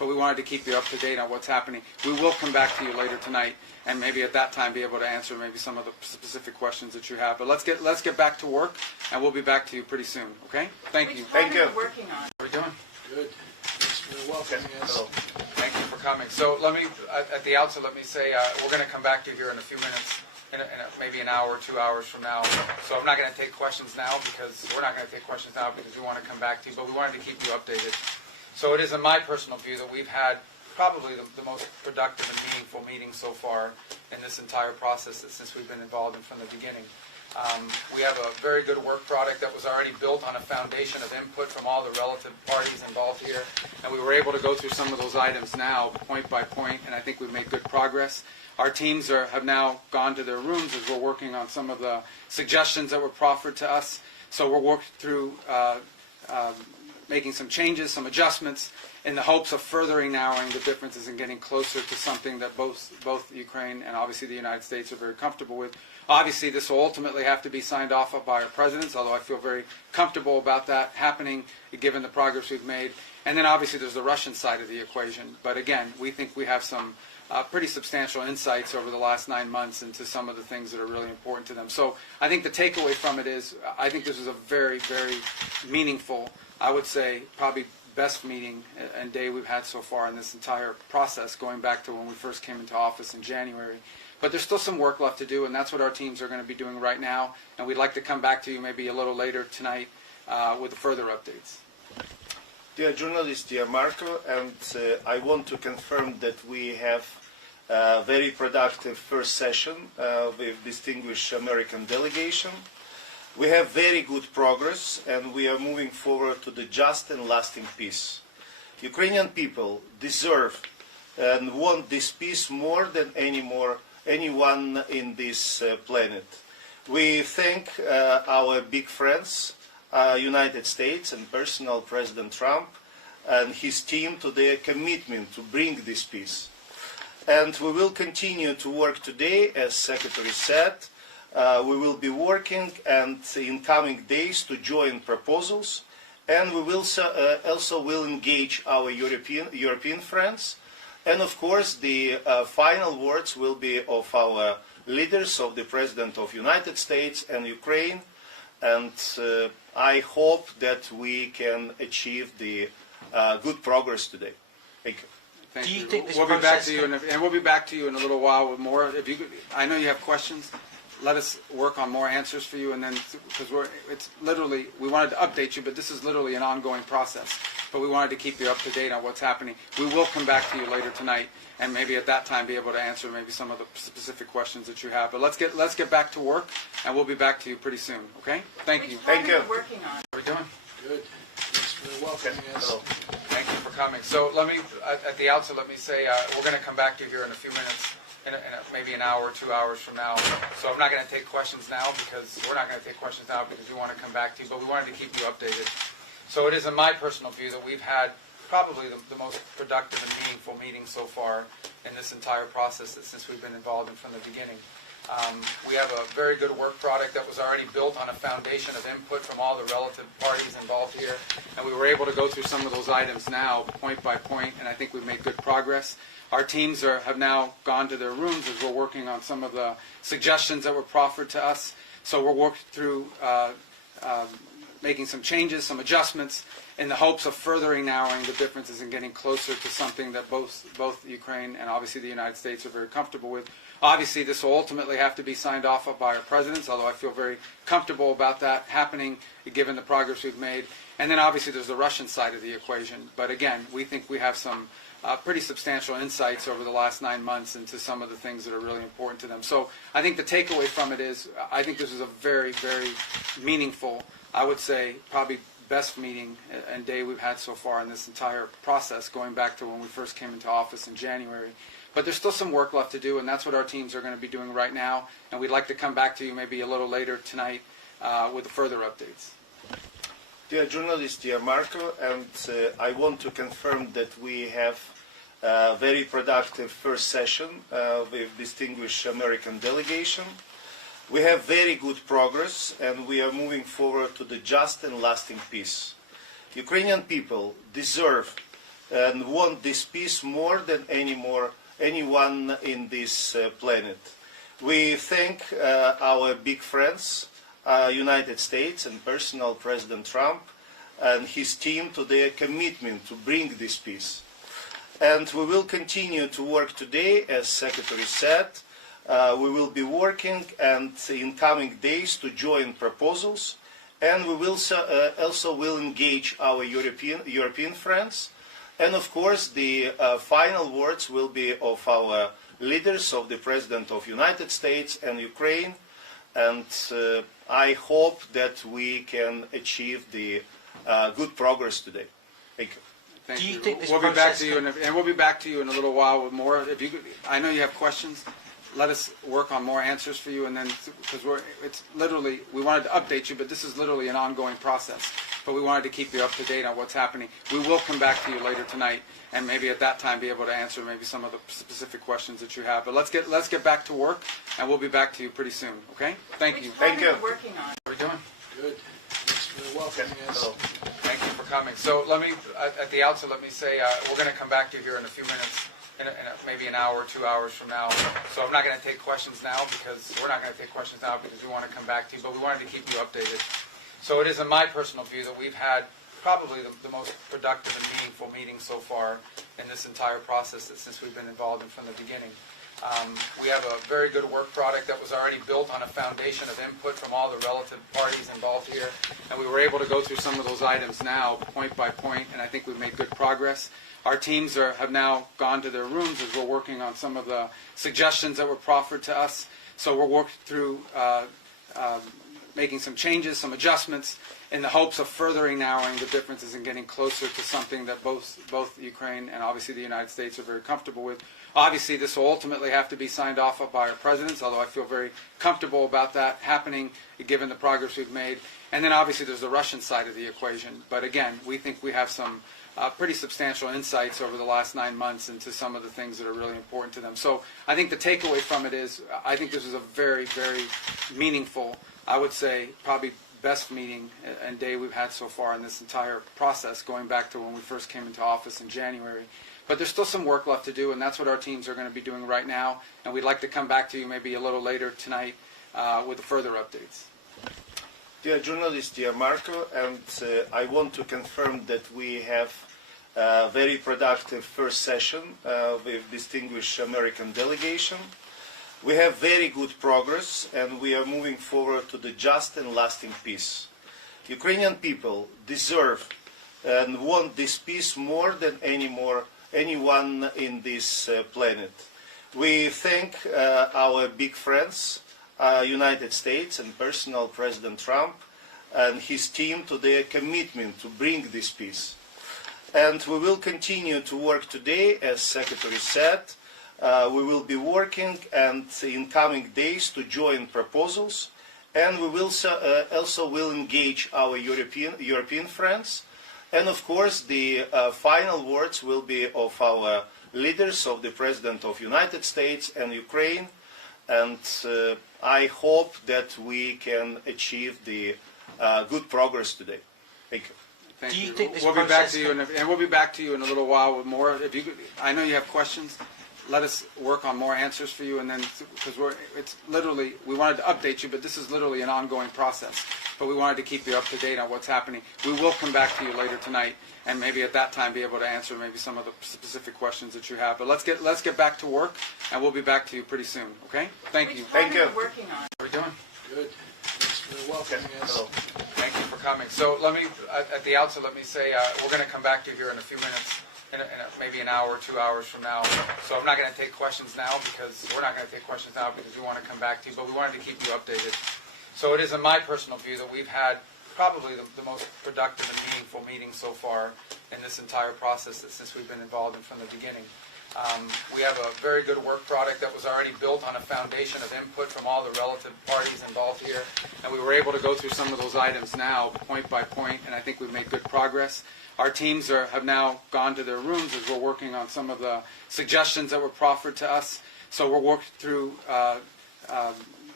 but we wanted to keep you up to date on what's happening. We will come back to you later tonight, and maybe at that time be able to answer maybe some of the specific questions that you have. But let's get back to work, and we'll be back to you pretty soon. Okay? Thank you. Thank you. Working on. How are we doing? Good. Thanks for welcoming us. Hello. Thank you for coming. So let me, at the outset, let me say we're going to come back to you here in a few minutes, maybe an hour, 2 hours from now. So I'm not going to take questions now because we're not going to take questions now because we want to come back to you, but we wanted to keep you updated. So it is in my personal view that we've had probably the most productive and meaningful meeting so far in this entire process since we've been involved in from the beginning. We have a very good work product that was already built on a foundation of input from all the relative parties involved here, and we were able to go through some of those items now, point by point, and I think we've made good progress. Our teams have now gone to their rooms as we're working on some of the suggestions that were proffered to us. So we're working through making some changes, some adjustments, in the hopes of furthering narrowing the differences and getting closer to something that both Ukraine and obviously the United States are very comfortable with. Obviously, this will ultimately have to be signed off by our presidents, although I feel very comfortable about that happening given the progress we've made. And then obviously there's the Russian side of the equation. But again, we think we have some pretty substantial insights over the last 9 months into some of the things that are really important to them. So I think the takeaway from it is I think this is a very, very meaningful, I would say probably best meeting and day we've had so far in this entire process, going back to when we first came into office in January. But there's still some work left to do, and that's what our teams are going to be doing right now. And we'd like to come back to you maybe a little later tonight with further updates. Dear journalist, dear Marco, and I want to confirm that we have a very productive first session with distinguished American delegation. We have very good progress, and we are moving forward to the just and lasting peace. Ukrainian people deserve and want this peace more than anyone in this planet. We thank our big friends, United States and personal President Trump and his team to their commitment to bring this peace. And we will continue to work today, as Secretary said. We will be working and in coming days to join proposals, and we will also will engage our European friends. And of course, the final words will be of our leaders, of the President of the United States and Ukraine. And I hope that we can achieve the good progress today. Thank you. Thank Do you you. think this we'll be back process to you, and we'll be back to you in a little while with more. If you, I know you have questions. Let us work on more answers for you, and then because it's literally we wanted to update you, but this is literally an ongoing process. But we wanted to keep you up to date on what's happening. We will come back to you later tonight, and maybe at that time be able to answer maybe some of the specific questions that you have. But let's get back to work, and we'll be back to you pretty soon. Okay? Thank you. Thank you. Working on. How are we doing? Good. Thanks for welcoming us. Hello. Thank you for coming. So let me, at the outset, let me say we're going to come back to you here in a few minutes, maybe an hour, 2 hours from now. So I'm not going to take questions now because we're not going to take questions now because we want to come back to you, but we wanted to keep you updated. So it is in my personal view that we've had probably the most productive and meaningful meeting so far in this entire process since we've been involved in from the beginning. We have a very good work product that was already built on a foundation of input from all the relative parties involved here, and we were able to go through some of those items now, point by point, and I think we've made good progress. Our teams have now gone to their rooms as we're working on some of the suggestions that were proffered to us. So we're working through making some changes, some adjustments, in the hopes of furthering narrowing the differences and getting closer to something that both Ukraine and obviously the United States are very comfortable with. Obviously, this will ultimately have to be signed off by our presidents, although I feel very comfortable about that happening given the progress we've made. And then obviously there's the Russian side of the equation. But again, we think we have some pretty substantial insights over the last 9 months into some of the things that are really important to them. So I think the takeaway from it is I think this is a very, very meaningful, I would say probably best meeting and day we've had so far in this entire process, going back to when we first came into office in January. But there's still some work left to do, and that's what our teams are going to be doing right now. And we'd like to come back to you maybe a little later tonight with further updates. Dear journalist, dear Marco, and I want to confirm that we have a very productive first session with distinguished American delegation. We have very good progress, and we are moving forward to the just and lasting peace. Ukrainian people deserve and want this peace more than anyone in this planet. We thank our big friends, United States and personal President Trump and his team to their commitment to bring this peace. And we will continue to work today, as Secretary said. We will be working and in coming days to join proposals, and we will also will engage our European friends. And of course, the final words will be of our leaders, of the President of United States and Ukraine. And I hope that we can achieve the good progress today. Thank you. Thank Do you you. think this We'll be back process to you, and we'll be back to you in a little while with more. If you, I know you have questions. Let us work on more answers for you, and then because it's literally we wanted to update you, but this is literally an ongoing process. But we wanted to keep you up to date on what's happening. We will come back to you later tonight, and maybe at that time be able to answer maybe some of the specific questions that you have. But let's get back to work, and we'll be back to you pretty soon. Okay? Thank you. Thank you. Working on. How are we doing? Good. Thanks for welcoming us. Hello. Thank you for coming. So let me, at the outset, let me say we're going to come back to you here in a few minutes, maybe an hour, 2 hours from now. So I'm not going to take questions now because we're not going to take questions now because we want to come back to you, but we wanted to keep you updated. So it is in my personal view that we've had probably the most productive and meaningful meeting so far in this entire process since we've been involved in from the beginning. We have a very good work product that was already built on a foundation of input from all the relative parties involved here, and we were able to go through some of those items now, point by point, and I think we've made good progress. Our teams have now gone to their rooms as we're working on some of the suggestions that were proffered to us. So we're working through making some changes, some adjustments, in the hopes of furthering narrowing the differences and getting closer to something that both Ukraine and obviously the United States are very comfortable with. Obviously, this will ultimately have to be signed off by our presidents, although I feel very comfortable about that happening, given the progress we've made. And then obviously there's the Russian side of the equation. But again, we think we have some pretty substantial insights over the last 9 months into some of the things that are really important to them. So I think the takeaway from it is I think this is a very, very meaningful, I would say probably best meeting and day we've had so far in this entire process, going back to when we first came into office in January. But there's still some work left to do, and that's what our teams are going to be doing right now. And we'd like to come back to you maybe a little later tonight with further updates. Dear journalist, dear Marco, and I want to confirm that we have a very productive first session with distinguished American delegation. We have very good progress, and we are moving forward to the just and lasting peace. Ukrainian people deserve and want this peace more than anyone in this planet. We thank our big friends, United States and personal President Trump and his team to their commitment to bring this peace. And we will continue to work today, as Secretary said. We will be working and in coming days to join proposals, and we will also will engage our European friends. And of course, the final words will be of our leaders, of the President of United States and Ukraine. And I hope that we can achieve the good progress today. Thank you. Thank Do you you. think this We'll be back process to you, and we'll be back to you in a little while with more. If you, I know you have questions. Let us work on more answers for you, and then because it's literally we wanted to update you, but this is literally an ongoing process. But we wanted to keep you up to date on what's happening. We will come back to you later tonight, and maybe at that time be able to answer maybe some of the specific questions that you have. But let's get back to work, and we'll be back to you pretty soon. Okay? Thank you. Thank you. Working on. How are we doing? Good. Thanks for welcoming us. Hello. Thank you for coming. So let me, at the outset, let me say we're going to come back to you here in a few minutes, maybe an hour, 2 hours from now. So I'm not going to take questions now because we're not going to take questions now because we want to come back to you, but we wanted to keep you updated. So it is in my personal view that we've had probably the most productive and meaningful meeting so far in this entire process since we've been involved in from the beginning. We have a very good work product that was already built on a foundation of input from all the relative parties involved here, and we were able to go through some of those items now, point by point, and I think we've made good progress. Our teams have now gone to their rooms as we're working on some of the suggestions that were proffered to us. So we're working through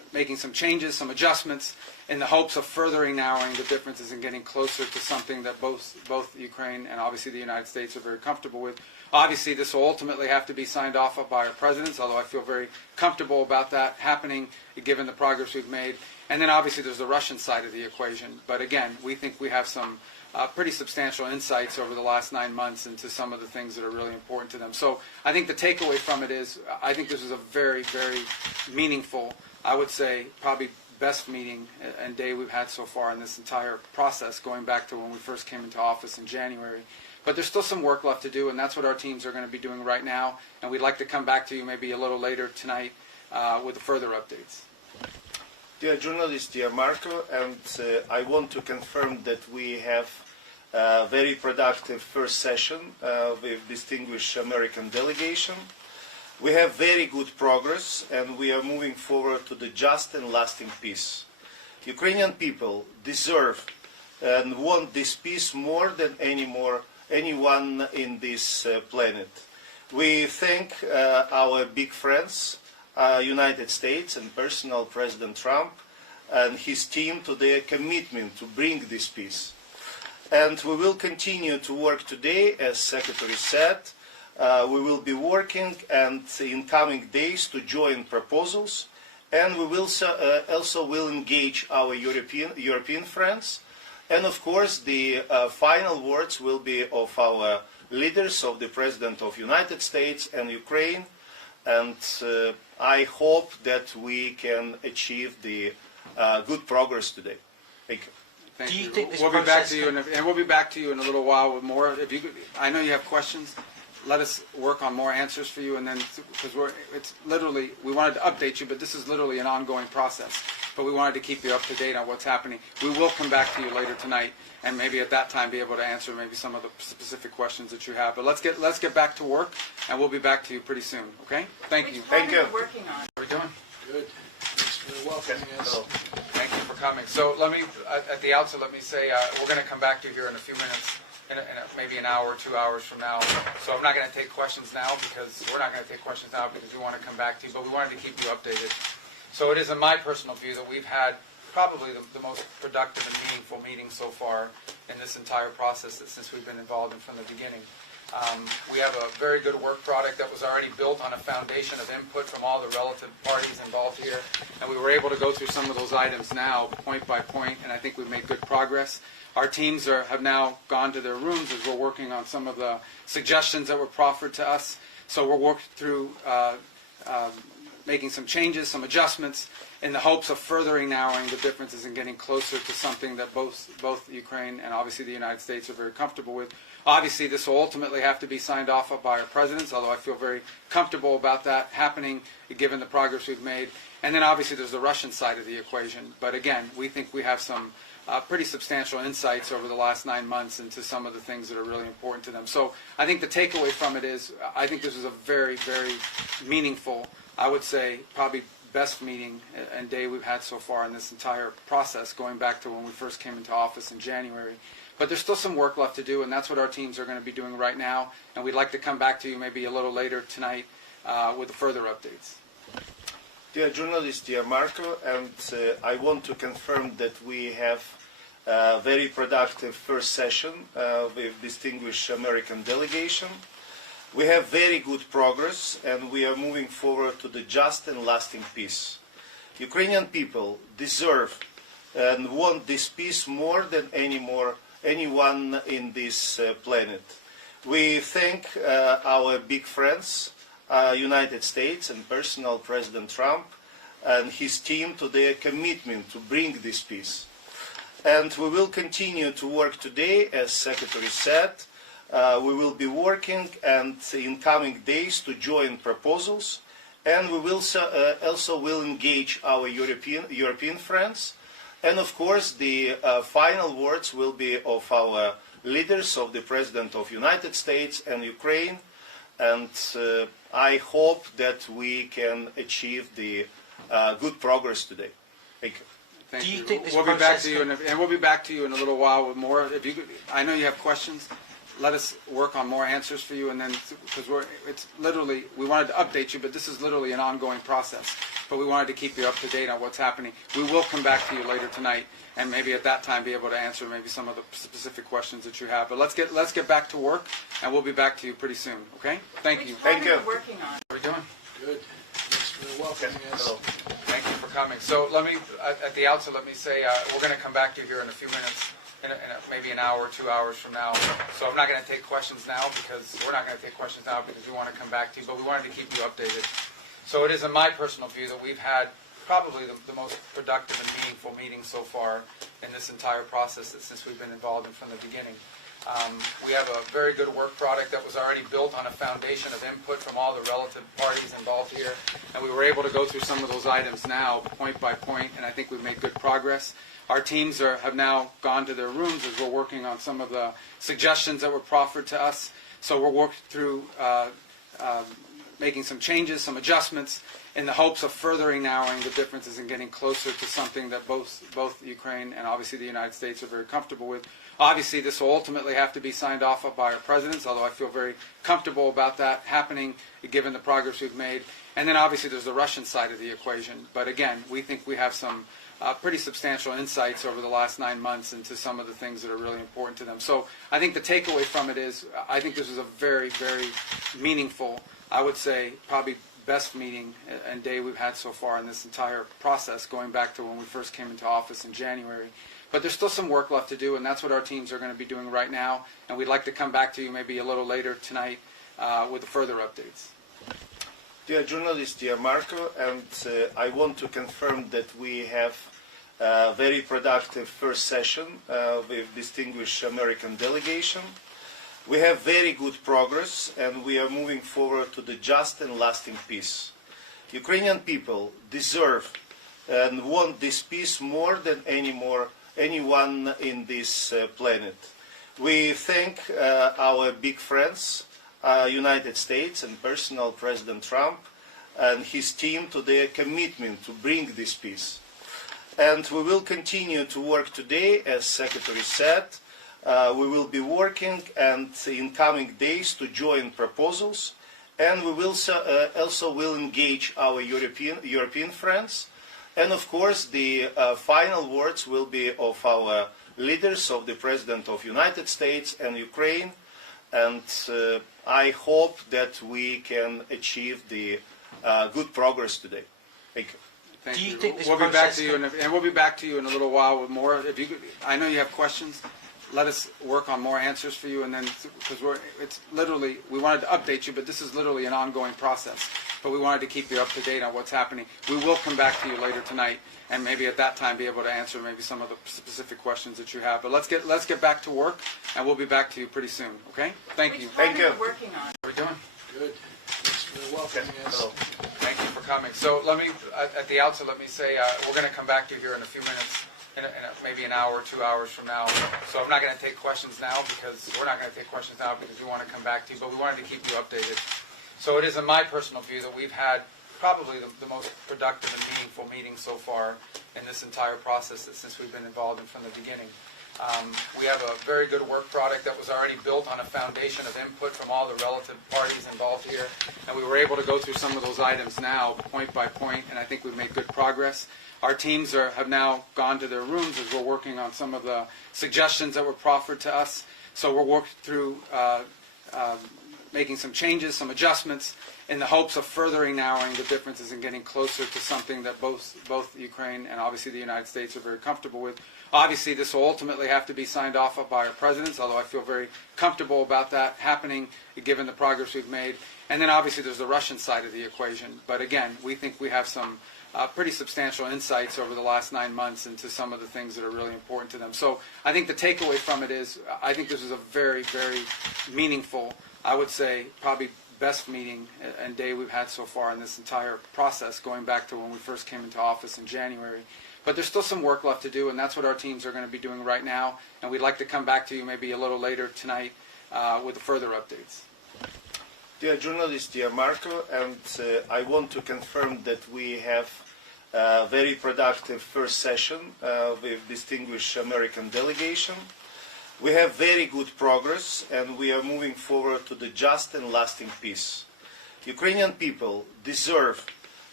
making some changes, some adjustments, in the hopes of furthering narrowing the differences and getting closer to something that both Ukraine and obviously the United States are very comfortable with. Obviously, this will ultimately have to be signed off by our presidents, although I feel very comfortable about that happening, given the progress we've made. And then obviously there's the Russian side of the equation. But again, we think we have some pretty substantial insights over the last 9 months into some of the things that are really important to them. So I think the takeaway from it is, I think this is a very, very meaningful, I would say probably best meeting and day we've had so far in this entire process, going back to when we first came into office in January. But there's still some work left to do, and that's what our teams are going to be doing right now. And we'd like to come back to you maybe a little later tonight with further updates. Dear journalist, dear Marco, and I want to confirm that we have a very productive first session with distinguished American delegation. We have very good progress, and we are moving forward to the just and lasting peace. Ukrainian people deserve and want this peace more than anyone in this planet. We thank our big friends, United States and personal President Trump and his team to their commitment to bring this peace. And we will continue to work today, as Secretary said. We will be working and in coming days to join proposals, and we will also will engage our European friends. And of course, the final words will be of our leaders, of the President of the United States and Ukraine. And I hope that we can achieve the good progress today. Thank you. Thank Do you you. think this We'll be back process to you, and we'll be back to you in a little while with more. If you, I know you have questions. Let us work on more answers for you, and then because it's literally, we wanted to update you, but this is literally an ongoing process. But we wanted to keep you up to date on what's happening. We will come back to you later tonight, and maybe at that time be able to answer maybe some of the specific questions that you have. But let's get back to work, and we'll be back to you pretty soon. Okay? Thank you. Thank you. Working on. How are we doing? Good. Thanks for welcoming us. Thank you for coming. So let me, at the outset, let me say we're going to come back to you here in a few minutes, in maybe an hour, 2 hours from now. So I'm not going to take questions now because we're not going to take questions now because we want to come back to you, but we wanted to keep you updated. So it is in my personal view that we've had probably the most productive and meaningful meeting so far in this entire process since we've been involved in from the beginning. We have a very good work product that was already built on a foundation of input from all the relative parties involved here, and we were able to go through some of those items now, point by point, and I think we've made good progress. Our teams have now gone to their rooms as we're working on some of the suggestions that were proffered to us. So we're working through making some changes, some adjustments, in the hopes of furthering narrowing the differences and getting closer to something that both Ukraine and obviously the United States are very comfortable with. Obviously, this will ultimately have to be signed off by our presidents, although I feel very comfortable about that happening, given the progress we've made. And then obviously there's the Russian side of the equation. But again, we think we have some pretty substantial insights over the last 9 months into some of the things that are really important to them. So I think the takeaway from it is, I think this is a very, very meaningful, I would say probably best meeting and day we've had so far in this entire process, going back to when we first came into office in January. But there's still some work left to do, and that's what our teams are going to be doing right now. And we'd like to come back to you maybe a little later tonight with further updates. Dear journalist, dear Marco, and I want to confirm that we have a very productive first session with distinguished American delegation. We have very good progress, and we are moving forward to the just and lasting peace. Ukrainian people deserve and want this peace more than anyone in this planet. We thank our big friends, United States and personal President Trump and his team to their commitment to bring this peace. And we will continue to work today, as Secretary said. We will be working and in coming days to join proposals, and we will also will engage our European friends. And of course, the final words will be of our leaders, of the President of the United States and Ukraine. And I hope that we can achieve the good progress today. Thank you. Thank Do you you. think this we'll be back process to you, and we'll be back to you in a little while with more. If you, I know you have questions. Let us work on more answers for you, and then because it's literally, we wanted to update you, but this is literally an ongoing process. but we wanted to keep you up to date on what's happening. We will come back to you later tonight, and maybe at that time be able to answer maybe some of the specific questions that you have. But let's get back to work, and we'll be back to you pretty soon. Okay? Thank you. Thank you. Working on. How are we doing? Good. Thanks for welcoming us. Hello. Thank you for coming. So let me, at the outset, let me say we're going to come back to you here in a few minutes, maybe an hour, 2 hours from now. So I'm not going to take questions now because we're not going to take questions now because we want to come back to you, but we wanted to keep you updated. So it is in my personal view that we've had probably the most productive and meaningful meeting so far in this entire process since we've been involved in from the beginning. We have a very good work product that was already built on a foundation of input from all the relative parties involved here, and we were able to go through some of those items now, point by point, and I think we've made good progress. Our teams have now gone to their rooms as we're working on some of the suggestions that were proffered to us. So we're working through making some changes, some adjustments, in the hopes of furthering narrowing the differences and getting closer to something that both Ukraine and obviously the United States are very comfortable with. Obviously, this will ultimately have to be signed off by our presidents, although I feel very comfortable about that happening, given the progress we've made. And then obviously there's the Russian side of the equation. But again, we think we have some pretty substantial insights over the last 9 months into some of the things that are really important to them. So I think the takeaway from it is I think this is a very, very meaningful, I would say probably best meeting and day we've had so far in this entire process, going back to when we first came into office in January. But there's still some work left to do, and that's what our teams are going to be doing right now. And we'd like to come back to you maybe a little later tonight with further updates. Dear journalist, dear Marco, and I want to confirm that we have a very productive first session with distinguished American delegation. We have very good progress, and we are moving forward to the just and lasting peace. Ukrainian people deserve and want this peace more than anyone in this planet. We thank our big friends, United States and personal President Trump and his team to their commitment to bring this peace. And we will continue to work today, as Secretary said. We will be working and in coming days to join proposals, and we will also will engage our European friends. And of course, the final words will be of our leaders, of the President of United States and Ukraine. And I hope that we can achieve the good progress today. Thank you. Thank Do you you. think this we'll be back process to you, and we'll be back to you in a little while with more. If you, I know you have questions. Let us work on more answers for you, and then because it's literally we wanted to update you, but this is literally an ongoing process. But we wanted to keep you up to date on what's happening. We will come back to you later tonight, and maybe at that time be able to answer maybe some of the specific questions that you have. But let's get back to work, and we'll be back to you pretty soon. Okay? Thank you. Thank you. Working on. How are we doing? Good. Thanks for welcoming us. Hello. Thank you for coming. So let me, at the outset, let me say we're going to come back to you here in a few minutes, maybe an hour, 2 hours from now. So I'm not going to take questions now because we're not going to take questions now because we want to come back to you, but we wanted to keep you updated. So it is in my personal view that we've had probably the most productive and meaningful meeting so far in this entire process since we've been involved in from the beginning. We have a very good work product that was already built on a foundation of input from all the relative parties involved here, and we were able to go through some of those items now, point by point, and I think we've made good progress. Our teams have now gone to their rooms as we're working on some of the suggestions that were proffered to us. So we're working through making some changes, some adjustments, in the hopes of furthering narrowing the differences and getting closer to something that both Ukraine and obviously the United States are very comfortable with. Obviously, this will ultimately have to be signed off by our presidents, although I feel very comfortable about that happening, given the progress we've made. And then obviously there's the Russian side of the equation. But again, we think we have some pretty substantial insights over the last 9 months into some of the things that are really important to them. So I think the takeaway from it is I think this is a very, very meaningful, I would say probably best meeting and day we've had so far in this entire process, going back to when we first came into office in January. But there's still some work left to do, and that's what our teams are going to be doing right now. And we'd like to come back to you maybe a little later tonight with further updates. Dear journalist, dear Marco, and I want to confirm that we have a very productive first session with distinguished American delegation. We have very good progress, and we are moving forward to the just and lasting peace. Ukrainian people deserve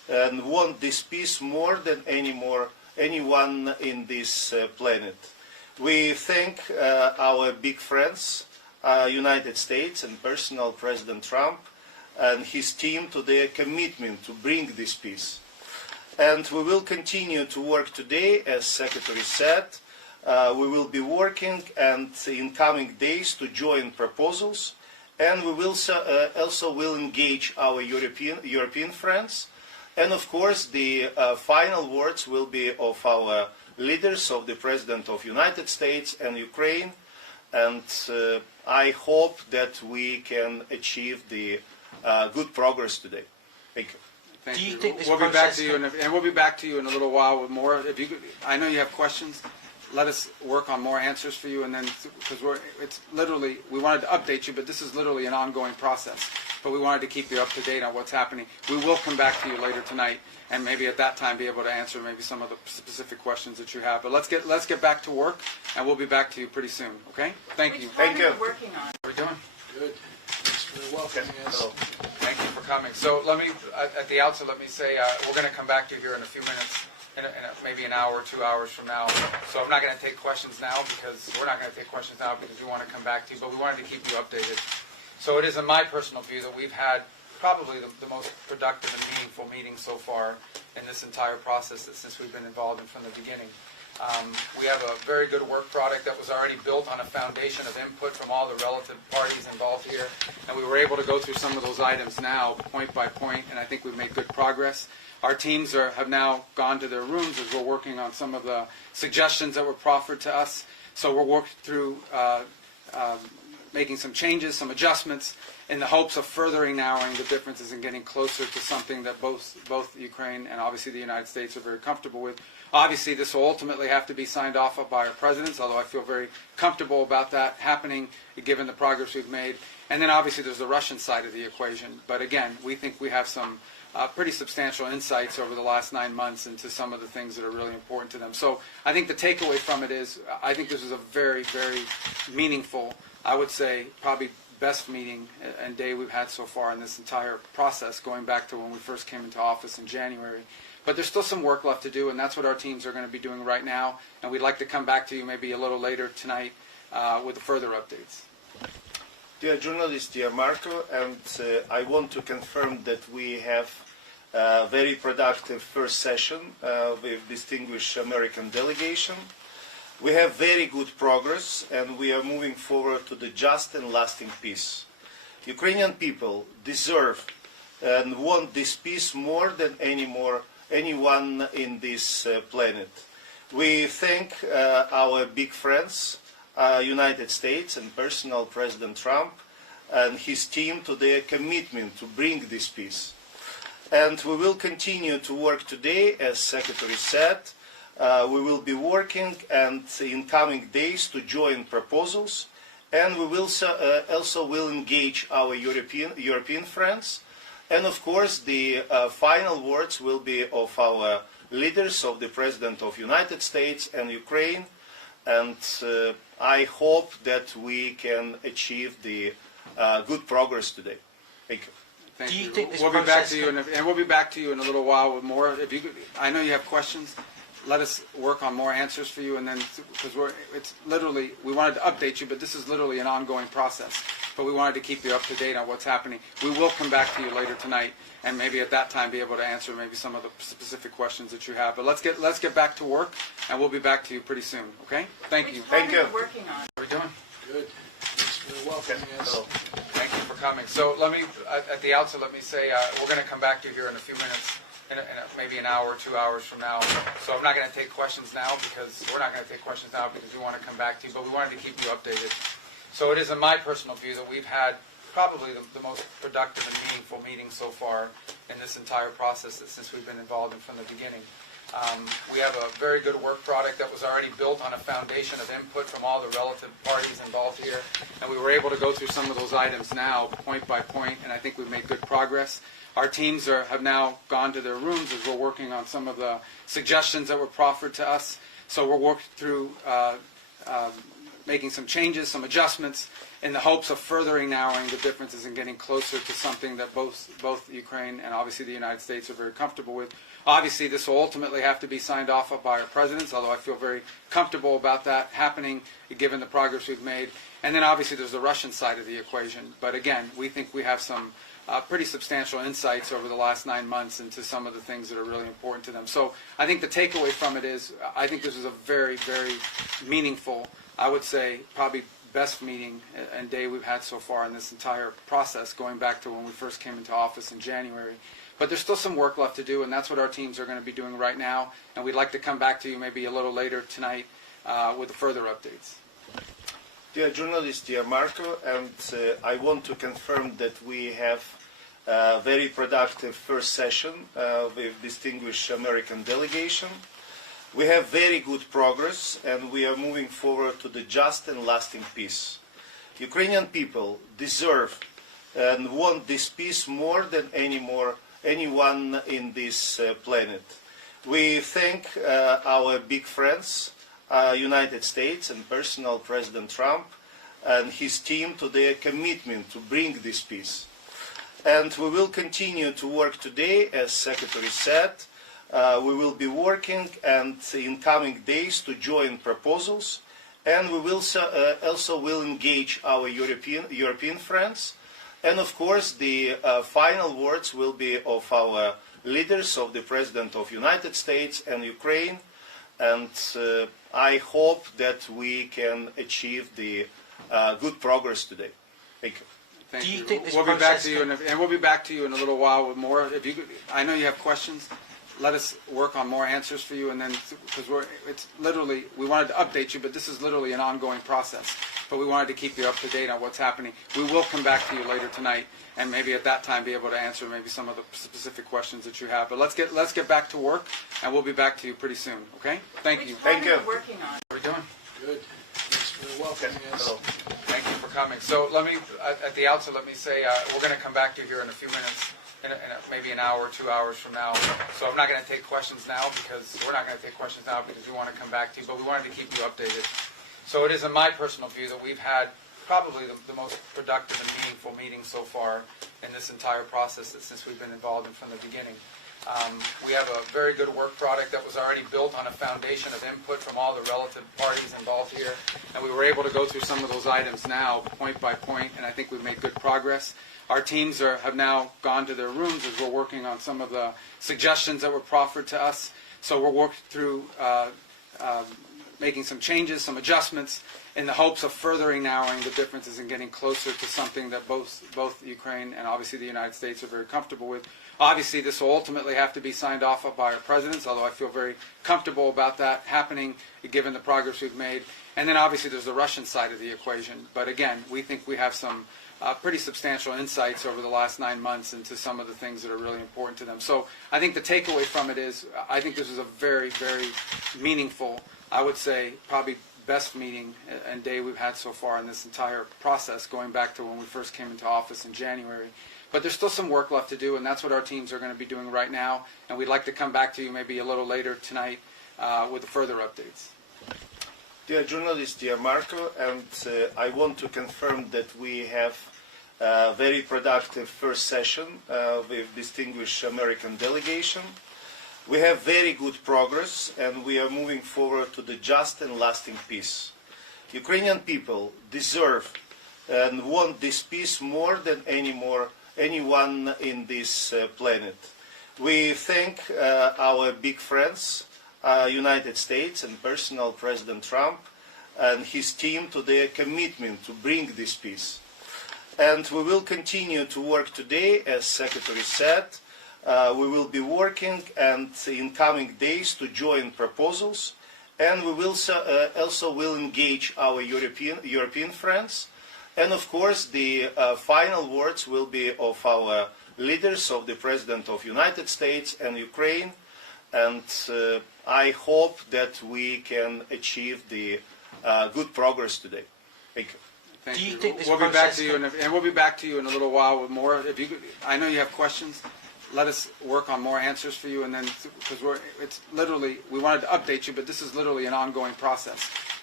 and want this peace more than anyone in this planet. We thank our big friends, United States and personal President Trump and his team to their commitment to bring this peace. And we will continue to work today, as Secretary said. We will be working and in coming days to join proposals, and we will also will engage our European friends. And of course, the final words will be of our leaders, of the President of the United States and Ukraine. And I hope that we can achieve the good progress today. Thank you. Thank Do you you. think this We'll be back process to you, and we'll be back to you in a little while with more. If you, I know you have questions. Let us work on more answers for you, and then because it's literally we wanted to update you, but this is literally an ongoing process. But we wanted to keep you up to date on what's happening. We will come back to you later tonight, and maybe at that time be able to answer maybe some of the specific questions that you have. But let's get back to work, and we'll be back to you pretty soon. Okay? Thank you. Thank you. Working on. How are we doing? Good. Thanks for welcoming us. Thank you for coming. So let me, at the outset, let me say we're going to come back to you here in a few minutes, in maybe an hour, 2 hours from now. So I'm not going to take questions now because we're not going to take questions now because we want to come back to you, but we wanted to keep you updated. So it is in my personal view that we've had probably the most productive and meaningful meeting so far in this entire process since we've been involved in from the beginning. We have a very good work product that was already built on a foundation of input from all the relative parties involved here, and we were able to go through some of those items now, point by point, and I think we've made good progress. Our teams have now gone to their rooms as we're working on some of the suggestions that were proffered to us. So we're working through making some changes, some adjustments, in the hopes of furthering narrowing the differences and getting closer to something that both Ukraine and obviously the United States are very comfortable with. Obviously, this will ultimately have to be signed off by our presidents, although I feel very comfortable about that happening, given the progress we've made. And then obviously there's the Russian side of the equation. But again, we think we have some pretty substantial insights over the last 9 months into some of the things that are really important to them. So I think the takeaway from it is I think this is a very, very meaningful, I would say probably best meeting and day we've had so far in this entire process, going back to when we first came into office in January. But there's still some work left to do, and that's what our teams are going to be doing right now. And we'd like to come back to you maybe a little later tonight with further updates. Dear journalists, dear Marco, and I want to confirm that we have a very productive first session with distinguished American delegation. We have very good progress, and we are moving forward to the just and lasting peace. Ukrainian people deserve and want this peace more than anyone in this planet. We thank our big friends, United States and personal President Trump and his team to their commitment to bring this peace. And we will continue to work today, as Secretary said. We will be working and in coming days to join proposals, and we will also will engage our European friends. And of course, the final words will be of our leaders, of the President of the United States and Ukraine. And I hope that we can achieve the good progress today. Thank you. Thank Do you you. think this We'll be back process to you, and we'll be back to you in a little while with more. If you, I know you have questions. Let us work on more answers for you, and then because it's literally we wanted to update you, but this is literally an ongoing process. But we wanted to keep you up to date on what's happening. We will come back to you later tonight, and maybe at that time be able to answer maybe some of the specific questions that you have. But let's get back to work, and we'll be back to you pretty soon. Okay? Thank you. Thank you. Working on. How are we doing? Good. Thanks for welcoming us. Thank you for coming. So let me, at the outset, let me say we're going to come back to you here in a few minutes, in maybe an hour, 2 hours from now. So I'm not going to take questions now because we're not going to take questions now because we want to come back to you, but we wanted to keep you updated. So it is in my personal view that we've had probably the most productive and meaningful meeting so far in this entire process since we've been involved in from the beginning. We have a very good work product that was already built on a foundation of input from all the relative parties involved here, and we were able to go through some of those items now, point by point, and I think we've made good progress. Our teams have now gone to their rooms as we're working on some of the suggestions that were proffered to us. So we're working through making some changes, some adjustments, in the hopes of furthering narrowing the differences and getting closer to something that both Ukraine and obviously the United States are very comfortable with. Obviously, this will ultimately have to be signed off by our presidents, although I feel very comfortable about that happening, given the progress we've made. And then obviously there's the Russian side of the equation. But again, we think we have some pretty substantial insights over the last 9 months into some of the things that are really important to them. So I think the takeaway from it is, I think this is a very, very meaningful, I would say probably best meeting and day we've had so far in this entire process, going back to when we first came into office in January. But there's still some work left to do, and that's what our teams are going to be doing right now. And we'd like to come back to you maybe a little later tonight with further updates. Dear journalist, dear Marco, and I want to confirm that we have a very productive first session with distinguished American delegation. We have very good progress, and we are moving forward to the just and lasting peace. Ukrainian people deserve and want this peace more than anyone in this planet. We thank our big friends, United States and personal President Trump and his team to their commitment to bring this peace. And we will continue to work today, as Secretary said. We will be working and in coming days to join proposals, and we will also will engage our European friends. And of course, the final words will be of our leaders, of the President of United States and Ukraine. And I hope that we can achieve the good progress today. Thank you. Thank Do you you. think this We'll be back process to you, and we'll be back to you in a little while with more. If you, I know you have questions. Let us work on more answers for you, and then because it's literally, we wanted to update you, but this is literally an ongoing process. But we wanted to keep you up to date on what's happening. We will come back to you later tonight, and maybe at that time be able to answer maybe some of the specific questions that you have. But let's get back to work, and we'll be back to you pretty soon. Okay? Thank you. Thank you. Working on. How are we doing? Good. Thanks for welcoming us. Hello. Thank you for coming. So let me, at the outset, let me say we're going to come back to you here in a few minutes, maybe an hour, 2 hours from now. So I'm not going to take questions now because we're not going to take questions now because we want to come back to you, but we wanted to keep you updated. So it is in my personal view that we've had probably the most productive and meaningful meeting so far in this entire process since we've been involved in from the beginning. We have a very good work product that was already built on a foundation of input from all the relative parties involved here, and we were able to go through some of those items now, point by point, and I think we've made good progress. Our teams have now gone to their rooms as we're working on some of the suggestions that were proffered to us. So we're working through making some changes, some adjustments, in the hopes of furthering narrowing the differences and getting closer to something that both Ukraine and obviously the United States are very comfortable with. Obviously, this will ultimately have to be signed off by our presidents, although I feel very comfortable about that happening, given the progress we've made. And then obviously there's the Russian side of the equation. But again, we think we have some pretty substantial insights over the last 9 months into some of the things that are really important to them. So I think the takeaway from it is, I think this is a very, very meaningful, I would say probably best meeting and day we've had so far in this entire process, going back to when we first came into office in January. But there's still some work left to do, and that's what our teams are going to be doing right now. And we'd like to come back to you maybe a little later tonight with further updates. Dear journalist, dear Marco, and I want to confirm that we have a very productive first session with distinguished American delegation. We have very good progress, and we are moving forward to the just and lasting peace. Ukrainian people deserve and want this peace more than anyone in this planet. We thank our big friends, United States and personal President Trump and his team to their commitment to bring this peace. And we will continue to work today, as Secretary said. We will be working and in coming days to join proposals, and we will also will engage our European friends. And of course, the final words will be of our leaders, of the President of United States and Ukraine. And I hope that we can achieve the good progress today. Thank you. Thank Do you you. think this we'll be back process to you, and we'll be back to you in a little while with more. If you, I know you have questions. Let us work on more answers for you, and then because it's literally, we wanted to update you, but this is literally an ongoing process.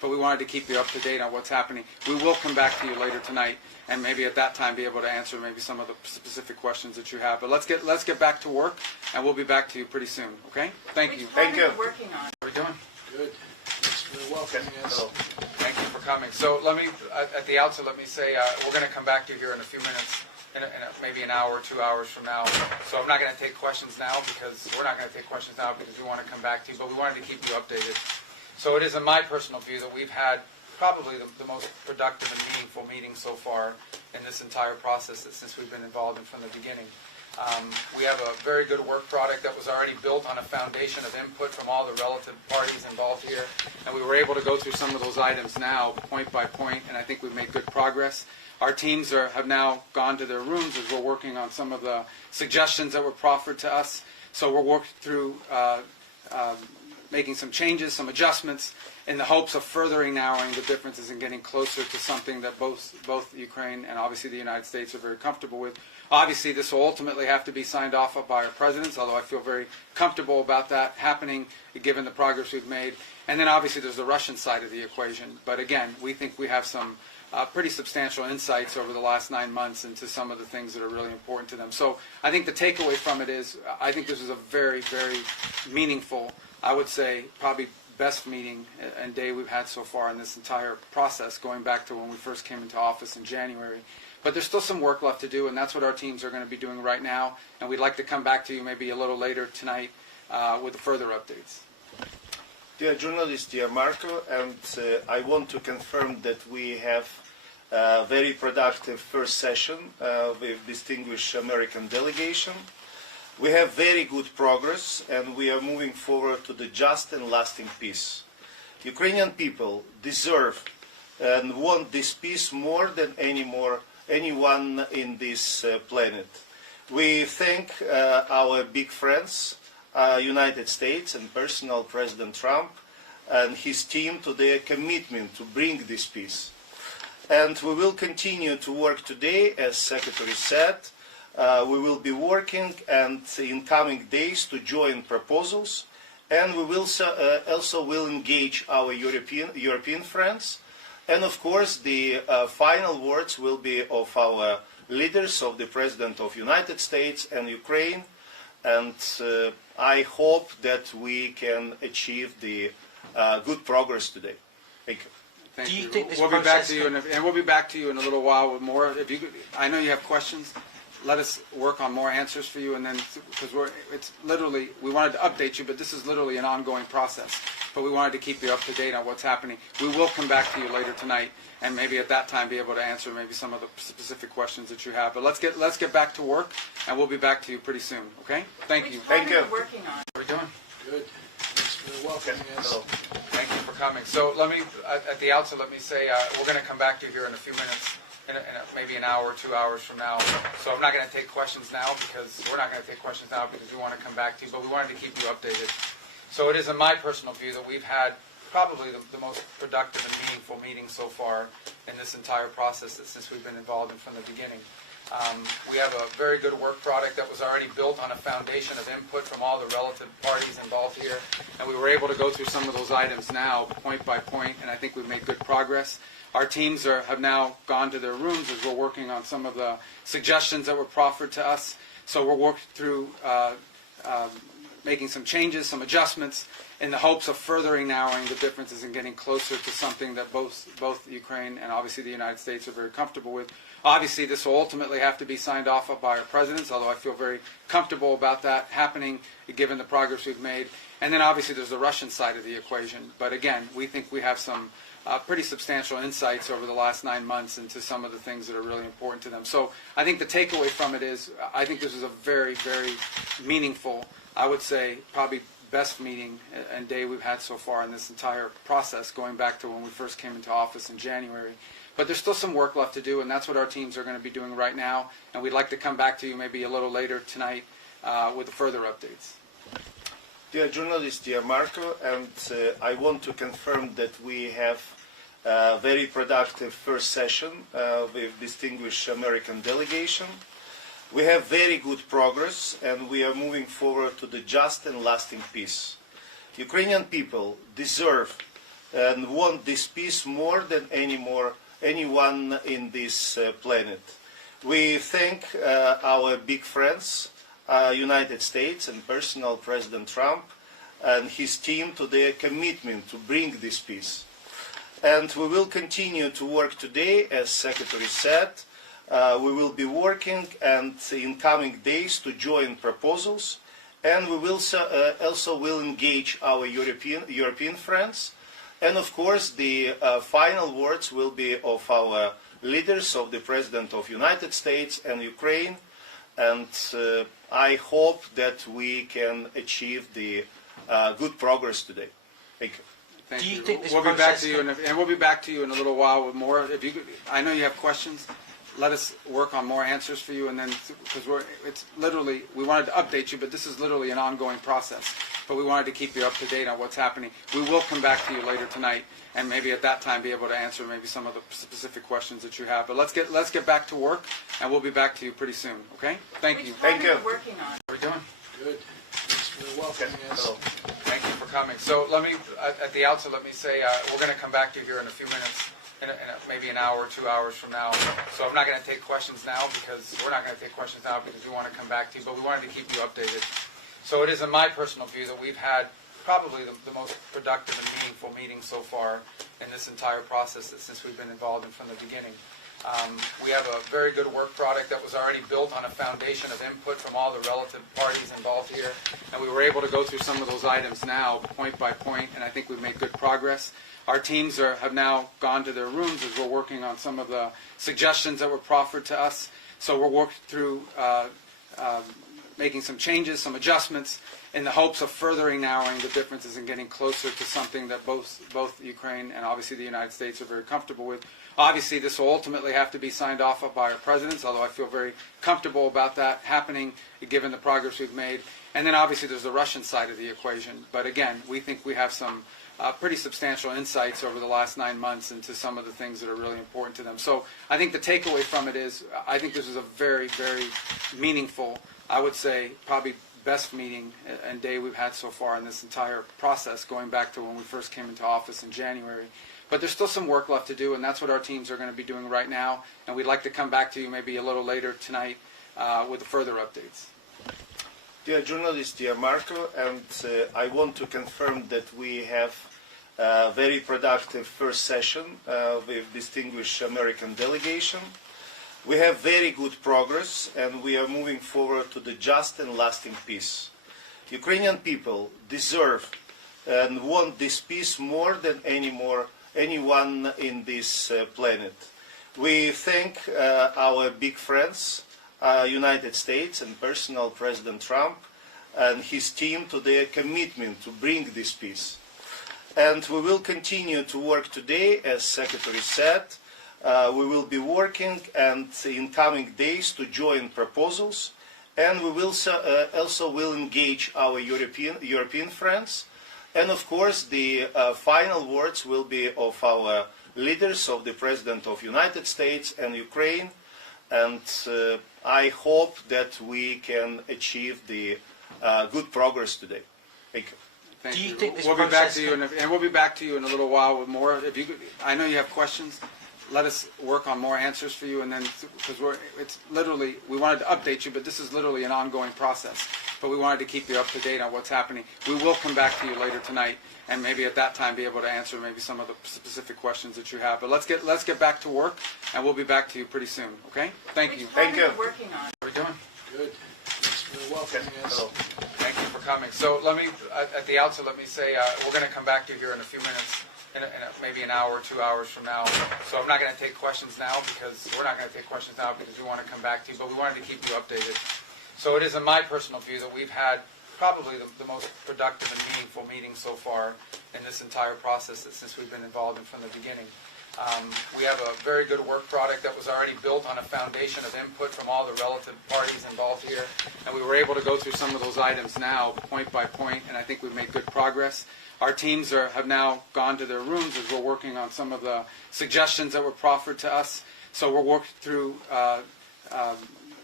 but we wanted to keep you up to date on what's happening. We will come back to you later tonight, and maybe at that time be able to answer maybe some of the specific questions that you have. But let's get back to work, and we'll be back to you pretty soon. Okay? Thank you. Thank you. Working on. How are we doing? Good. Thanks for welcoming us. Thank you for coming. So let me, at the outset, let me say we're going to come back to you here in a few minutes, in maybe an hour, 2 hours from now. So I'm not going to take questions now because we're not going to take questions now because we want to come back to you, but we wanted to keep you updated. So it is in my personal view that we've had probably the most productive and meaningful meeting so far in this entire process since we've been involved in from the beginning. We have a very good work product that was already built on a foundation of input from all the relative parties involved here, and we were able to go through some of those items now, point by point, and I think we've made good progress. Our teams have now gone to their rooms as we're working on some of the suggestions that were proffered to us. So we're working through making some changes, some adjustments, in the hopes of furthering narrowing the differences and getting closer to something that both Ukraine and obviously the United States are very comfortable with. Obviously, this will ultimately have to be signed off by our presidents, although I feel very comfortable about that happening, given the progress we've made. And then obviously there's the Russian side of the equation. But again, we think we have some pretty substantial insights over the last 9 months into some of the things that are really important to them. So I think the takeaway from it is I think this is a very, very meaningful, I would say probably best meeting and day we've had so far in this entire process, going back to when we first came into office in January. But there's still some work left to do, and that's what our teams are going to be doing right now. And we'd like to come back to you maybe a little later tonight with further updates. Dear journalists, dear Marco, and I want to confirm that we have a very productive first session with distinguished American delegation. We have very good progress, and we are moving forward to the just and lasting peace. Ukrainian people deserve and want this peace more than anyone in this planet. We thank our big friends, United States and personal President Trump and his team to their commitment to bring this peace. And we will continue to work today, as Secretary said. We will be working and in coming days to join proposals, and we will also will engage our European friends. And of course, the final words will be of our leaders, of the President of the United States and Ukraine. And I hope that we can achieve the good progress today. Thank you. Thank Do you you. think this we'll be back process to you, and we'll be back to you in a little while with more. If you, I know you have questions. Let us work on more answers for you, and then because it's literally we wanted to update you, but this is literally an ongoing process. But we wanted to keep you up to date on what's happening. We will come back to you later tonight, and maybe at that time be able to answer maybe some of the specific questions that you have. But let's get back to work, and we'll be back to you pretty soon. Okay? Thank you. Thank you. Working on. How are we doing? Good. Thanks for welcoming us. Thank you for coming. So let me, at the outset, let me say we're going to come back to you here in a few minutes, in maybe an hour, 2 hours from now. So I'm not going to take questions now because we're not going to take questions now because we want to come back to you, but we wanted to keep you updated. So it is in my personal view that we've had probably the most productive and meaningful meeting so far in this entire process since we've been involved in from the beginning. We have a very good work product that was already built on a foundation of input from all the relative parties involved here, and we were able to go through some of those items now, point by point, and I think we've made good progress. Our teams have now gone to their rooms as we're working on some of the suggestions that were proffered to us. So we're working through making some changes, some adjustments, in the hopes of furthering narrowing the differences and getting closer to something that both Ukraine and obviously the United States are very comfortable with. Obviously, this will ultimately have to be signed off by our presidents, although I feel very comfortable about that happening, given the progress we've made. And then obviously there's the Russian side of the equation. But again, we think we have some pretty substantial insights over the last 9 months into some of the things that are really important to them. So I think the takeaway from it is I think this is a very, very meaningful, I would say probably best meeting and day we've had so far in this entire process, going back to when we first came into office in January. But there's still some work left to do, and that's what our teams are going to be doing right now. And we'd like to come back to you maybe a little later tonight with further updates. Dear journalists, dear Marco, and I want to confirm that we have a very productive first session with distinguished American delegation. We have very good progress, and we are moving forward to the just and lasting peace. Ukrainian people deserve and want this peace more than anyone in this planet. We thank our big friends, United States and personal President Trump and his team to their commitment to bring this peace. And we will continue to work today, as Secretary said. We will be working and in coming days to join proposals, and we will also will engage our European friends. And of course, the final words will be of our leaders, of the President of the United States and Ukraine. And I hope that we can achieve the good progress today. Thank you. Thank Do you you. think this We'll be back process to you, and we'll be back to you in a little while with more. If you, I know you have questions. Let us work on more answers for you, and then because it's literally we wanted to update you, but this is literally an ongoing process. But we wanted to keep you up to date on what's happening. We will come back to you later tonight, and maybe at that time be able to answer maybe some of the specific questions that you have. But let's get back to work, and we'll be back to you pretty soon. Okay? Thank you. Thank you. Working on. How are we doing? Good. Thanks for welcoming us. Thank you for coming. So let me, at the outset, let me say we're going to come back to you here in a few minutes, maybe an hour, 2 hours from now. So I'm not going to take questions now because we're not going to take questions now because we want to come back to you, but we wanted to keep you updated. So it is in my personal view that we've had probably the most productive and meaningful meeting so far in this entire process since we've been involved in from the beginning. We have a very good work product that was already built on a foundation of input from all the relative parties involved here, and we were able to go through some of those items now, point by point, and I think we've made good progress. Our teams have now gone to their rooms as we're working on some of the suggestions that were proffered to us. So we're working through making some changes, some adjustments, in the hopes of furthering narrowing the differences and getting closer to something that both Ukraine and obviously the United States are very comfortable with. Obviously, this will ultimately have to be signed off by our presidents, although I feel very comfortable about that happening given the progress we've made. And then obviously there's the Russian side of the equation. But again, we think we have some pretty substantial insights over the last 9 months into some of the things that are really important to them. So I think the takeaway from it is I think this is a very, very meaningful, I would say probably best meeting and day we've had so far in this entire process, going back to when we first came into office in January. But there's still some work left to do, and that's what our teams are going to be doing right now. And we'd like to come back to you maybe a little later tonight with further updates. Dear journalist, dear Marco, and I want to confirm that we have a very productive first session with distinguished American delegation. We have very good progress, and we are moving forward to the just and lasting peace. Ukrainian people deserve and want this peace more than anyone in this planet. We thank our big friends, United States and personal President Trump and his team to their commitment to bring this peace. And we will continue to work today, as Secretary said. We will be working and in coming days to join proposals, and we will also will engage our European friends. And of course, the final words will be of our leaders, of the President of the United States and Ukraine. And I hope that we can achieve the good progress today. Thank you. Thank Do you you. think this we'll be back process to you, and we'll be back to you in a little while with more. If you, I know you have questions. Let us work on more answers for you, and then because it's literally we wanted to update you, but this is literally an ongoing process. But we wanted to keep you up to date on what's happening. We will come back to you later tonight, and maybe at that time be able to answer maybe some of the specific questions that you have. But let's get back to work, and we'll be back to you pretty soon. Okay? Thank you. Thank you. Working on. How are we doing? Good. Thanks for welcoming us. Thank you for coming. So let me, at the outset, let me say we're going to come back to you here in a few minutes, maybe an hour, 2 hours from now. So I'm not going to take questions now because we're not going to take questions now because we want to come back to you, but we wanted to keep you updated. So it is in my personal view that we've had probably the most productive and meaningful meeting so far in this entire process since we've been involved in from the beginning. We have a very good work product that was already built on a foundation of input from all the relative parties involved here, and we were able to go through some of those items now, point by point, and I think we've made good progress. Our teams have now gone to their rooms as we're working on some of the suggestions that were proffered to us. So we're working through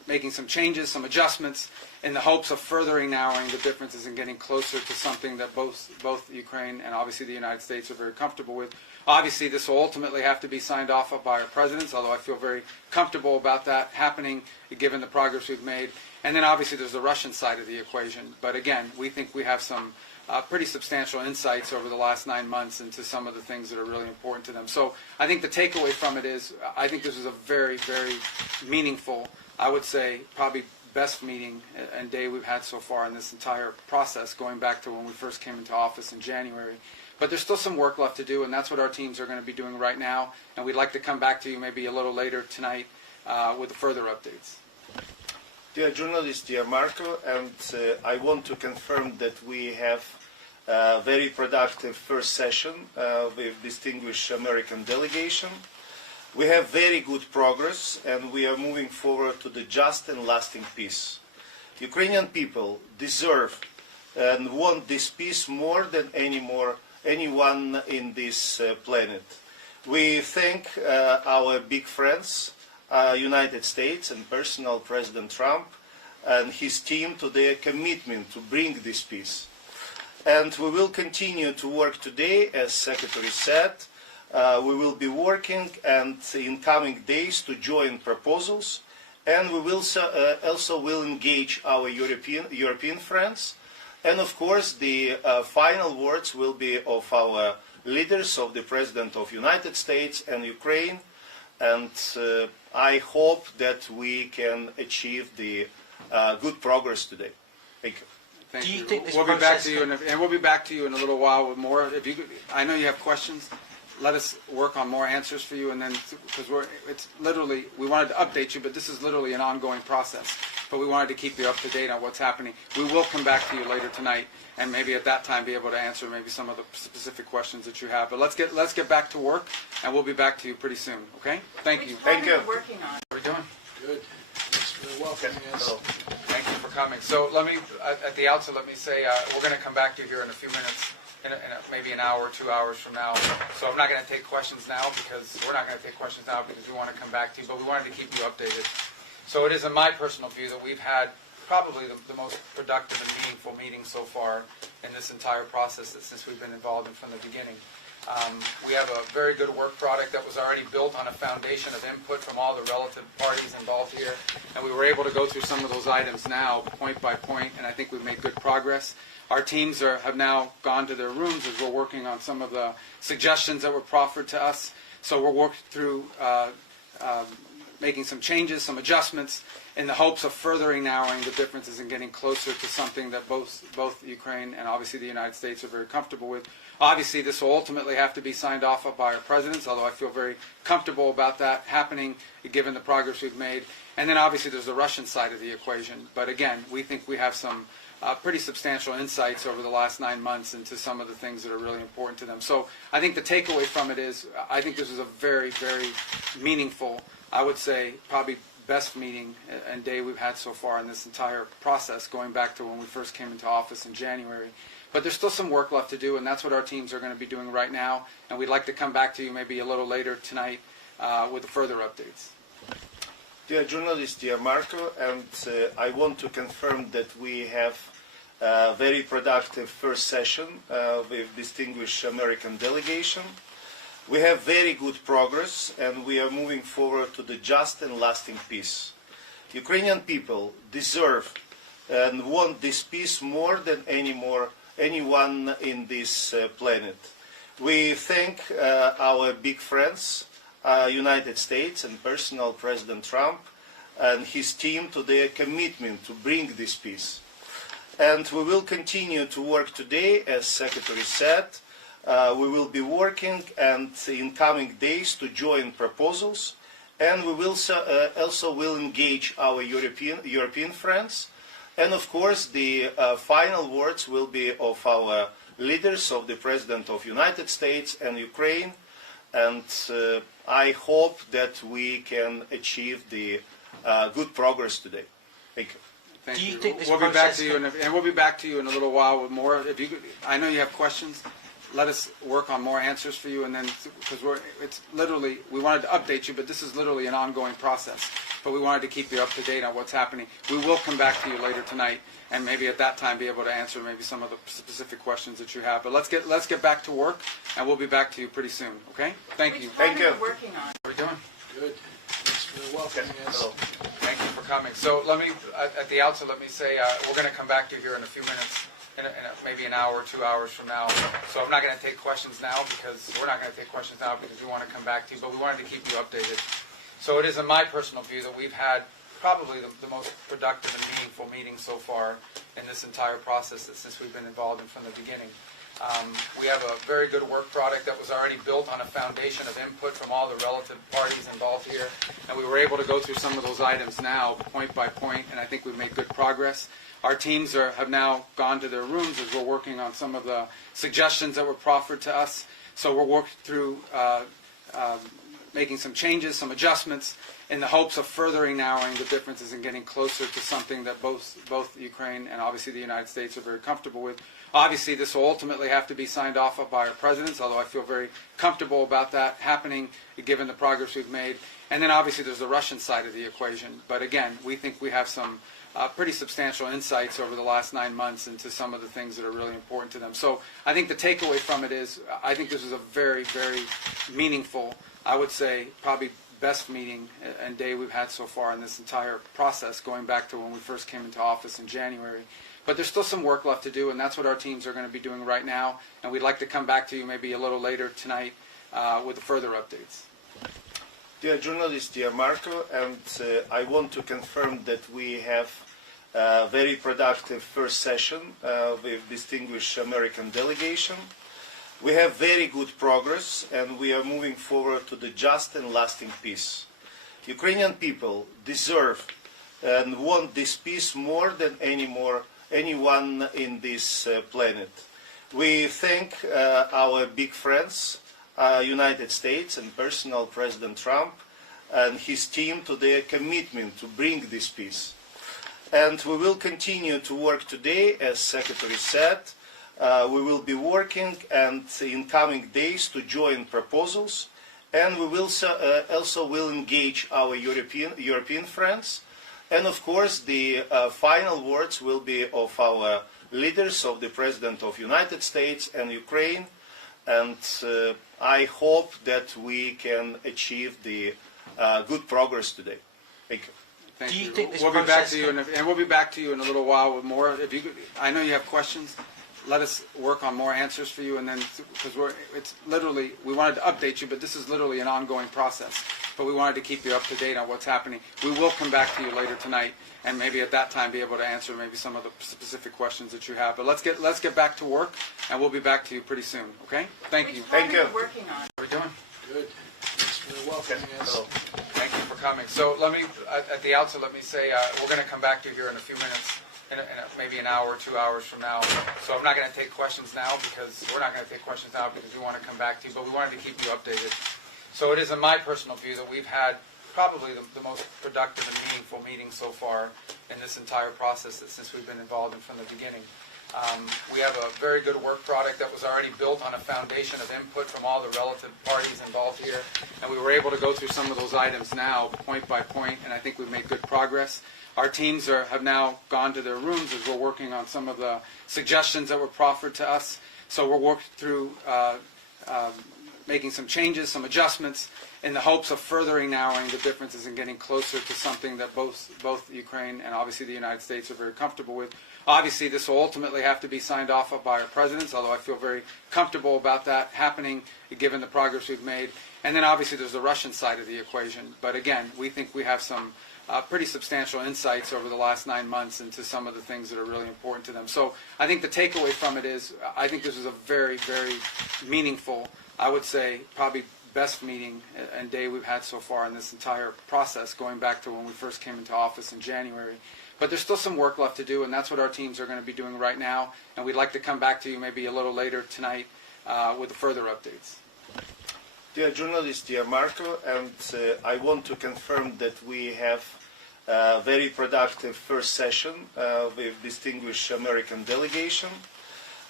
making some changes, some adjustments, in the hopes of furthering narrowing the differences and getting closer to something that both Ukraine and obviously the United States are very comfortable with. Obviously, this will ultimately have to be signed off by our presidents, although I feel very comfortable about that happening, given the progress we've made. And then obviously there's the Russian side of the equation. But again, we think we have some pretty substantial insights over the last 9 months into some of the things that are really important to them. So I think the takeaway from it is, I think this is a very, very meaningful, I would say, probably best meeting and day we've had so far in this entire process, going back to when we first came into office in January. But there's still some work left to do, and that's what our teams are going to be doing right now. And we'd like to come back to you maybe a little later tonight with further updates. Dear journalists, dear Marco, and I want to confirm that we have a very productive first session with distinguished American delegation. We have very good progress, and we are moving forward to the just and lasting peace. Ukrainian people deserve and want this peace more than anyone in this planet. We thank our big friends, United States and personal President Trump and his team to their commitment to bring this peace. And we will continue to work today, as Secretary said. We will be working and in coming days to join proposals, and we will also will engage our European friends. And of course, the final words will be of our leaders, of the President of United States and Ukraine. And I hope that we can achieve the good progress today. Thank you. Thank Do you you. think this We'll be back process to you, and we'll be back to you in a little while with more. If you, I know you have questions. Let us work on more answers for you, and then because it's literally, we wanted to update you, but this is literally an ongoing process. But we wanted to keep you up to date on what's happening. We will come back to you later tonight, and maybe at that time be able to answer maybe some of the specific questions that you have. But let's get back to work, and we'll be back to you pretty soon. Okay? Thank you. Thank you. Working on. How are we doing? Good. Thanks for welcoming us. Thank you for coming. So let me, at the outset, let me say we're going to come back to you here in a few minutes, maybe an hour, 2 hours from now. So I'm not going to take questions now because we're not going to take questions now because we want to come back to you, but we wanted to keep you updated. So it is in my personal view that we've had probably the most productive and meaningful meeting so far in this entire process since we've been involved in from the beginning. We have a very good work product that was already built on a foundation of input from all the relative parties involved here, and we were able to go through some of those items now, point by point, and I think we've made good progress. Our teams have now gone to their rooms as we're working on some of the suggestions that were proffered to us. So we're working through making some changes, some adjustments, in the hopes of furthering narrowing the differences and getting closer to something that both Ukraine and obviously the United States are very comfortable with. Obviously, this will ultimately have to be signed off by our presidents, although I feel very comfortable about that happening, given the progress we've made. And then obviously there's the Russian side of the equation. But again, we think we have some pretty substantial insights over the last 9 months into some of the things that are really important to them. So I think the takeaway from it is, I think this is a very, very meaningful, I would say, probably best meeting and day we've had so far in this entire process, going back to when we first came into office in January. But there's still some work left to do, and that's what our teams are going to be doing right now. And we'd like to come back to you maybe a little later tonight with further updates. Dear journalists, dear Marco, and I want to confirm that we have a very productive first session with distinguished American delegation. We have very good progress, and we are moving forward to the just and lasting peace. Ukrainian people deserve and want this peace more than anyone in this planet. We thank our big friends, United States and personal President Trump and his team to their commitment to bring this peace. And we will continue to work today, as Secretary said. We will be working and in coming days to join proposals, and we will also will engage our European friends. And of course, the final words will be of our leaders, of the President of United States and Ukraine. And I hope that we can achieve the good progress today. Thank you. Thank Do you you. think this We'll be back process to you, and we'll be back to you in a little while with more. If you, I know you have questions. let us work on more answers for you, and then because we wanted to update you, but this is literally an ongoing process. But we wanted to keep you up to date on what's happening. We will come back to you later tonight, and maybe at that time be able to answer maybe some of the specific questions that you have. But let's get back to work, and we'll be back to you pretty soon. Okay? Thank you. Thank you. Working on. How are we doing? Good. Thanks for welcoming us. Hello. Thank you for coming. So at the outset, let me say we're going to come back to you here in a few minutes, maybe an hour, 2 hours from now. So I'm not going to take questions now because we're not going to take questions now because we want to come back to you, but we wanted to keep you updated. So it is in my personal view that we've had probably the most productive and meaningful meeting so far in this entire process since we've been involved in from the beginning. We have a very good work product that was already built on a foundation of input from all the relative parties involved here, and we were able to go through some of those items now, point by point, and I think we've made good progress. Our teams have now gone to their rooms as we're working on some of the suggestions that were proffered to us. So we're working through making some changes, some adjustments, in the hopes of furthering narrowing the differences and getting closer to something that both Ukraine and obviously the United States are very comfortable with. Obviously, this will ultimately have to be signed off by our presidents, although I feel very comfortable about that happening given the progress we've made. And then obviously there's the Russian side of the equation. But again, we think we have some pretty substantial insights over the last 9 months into some of the things that are really important to them. So I think the takeaway from it is I think this is a very, very meaningful, I would say probably best meeting and day we've had so far in this entire process, going back to when we first came into office in January. But there's still some work left to do, and that's what our teams are going to be doing right now. And we'd like to come back to you maybe a little later tonight with further updates. Dear journalist, dear Marco, and I want to confirm that we have a very productive first session with distinguished American delegation. We have very good progress, and we are moving forward to the just and lasting peace. Ukrainian people deserve and want this peace more than anyone in this planet. We thank our big friends, United States and personal President Trump and his team to their commitment to bring this peace. And we will continue to work today, as Secretary said. We will be working and in coming days to join proposals, and we will also will engage our European friends. And of course, the final words will be of our leaders, of the President of the United States and Ukraine. And I hope that we can achieve the good progress today. Thank you. Thank Do you you. think this We'll be back process to you, and we'll be back to you in a little while with more. If you, I know you have questions. Let us work on more answers for you, and then because we wanted to update you, but this is literally an ongoing process. But we wanted to keep you up to date on what's happening. We will come back to you later tonight, and maybe at that time be able to answer maybe some of the specific questions that you have. But let's get back to work, and we'll be back to you pretty soon. Okay? Thank you. Thank you. Working on. How are we doing? Good. Thanks for welcoming us. Hello. Thank you for coming. So at the outset, let me say we're going to come back to you here in a few minutes, maybe an hour, 2 hours from now. So I'm not going to take questions now because we're not going to take questions now because we want to come back to you, but we wanted to keep you updated. So it is in my personal view that we've had probably the most productive and meaningful meeting so far in this entire process since we've been involved in from the beginning. We have a very good work product that was already built on a foundation of input from all the relative parties involved here, and we were able to go through some of those items now, point by point, and I think we've made good progress. Our teams have now gone to their rooms as we're working on some of the suggestions that were proffered to us. So we're working through making some changes, some adjustments, in the hopes of furthering narrowing the differences and getting closer to something that both Ukraine and obviously the United States are very comfortable with. Obviously, this will ultimately have to be signed off by our presidents, although I feel very comfortable about that happening given the progress we've made. And then obviously there's the Russian side of the equation. But again, we think we have some pretty substantial insights over the last 9 months into some of the things that are really important to them. So I think the takeaway from it is I think this is a very, very meaningful, I would say probably best meeting and day we've had so far in this entire process, going back to when we first came into office in January. But there's still some work left to do, and that's what our teams are going to be doing right now. And we'd like to come back to you maybe a little later tonight with further updates. Dear journalist, dear Marco, and I want to confirm that we have a very productive first session with distinguished American delegation.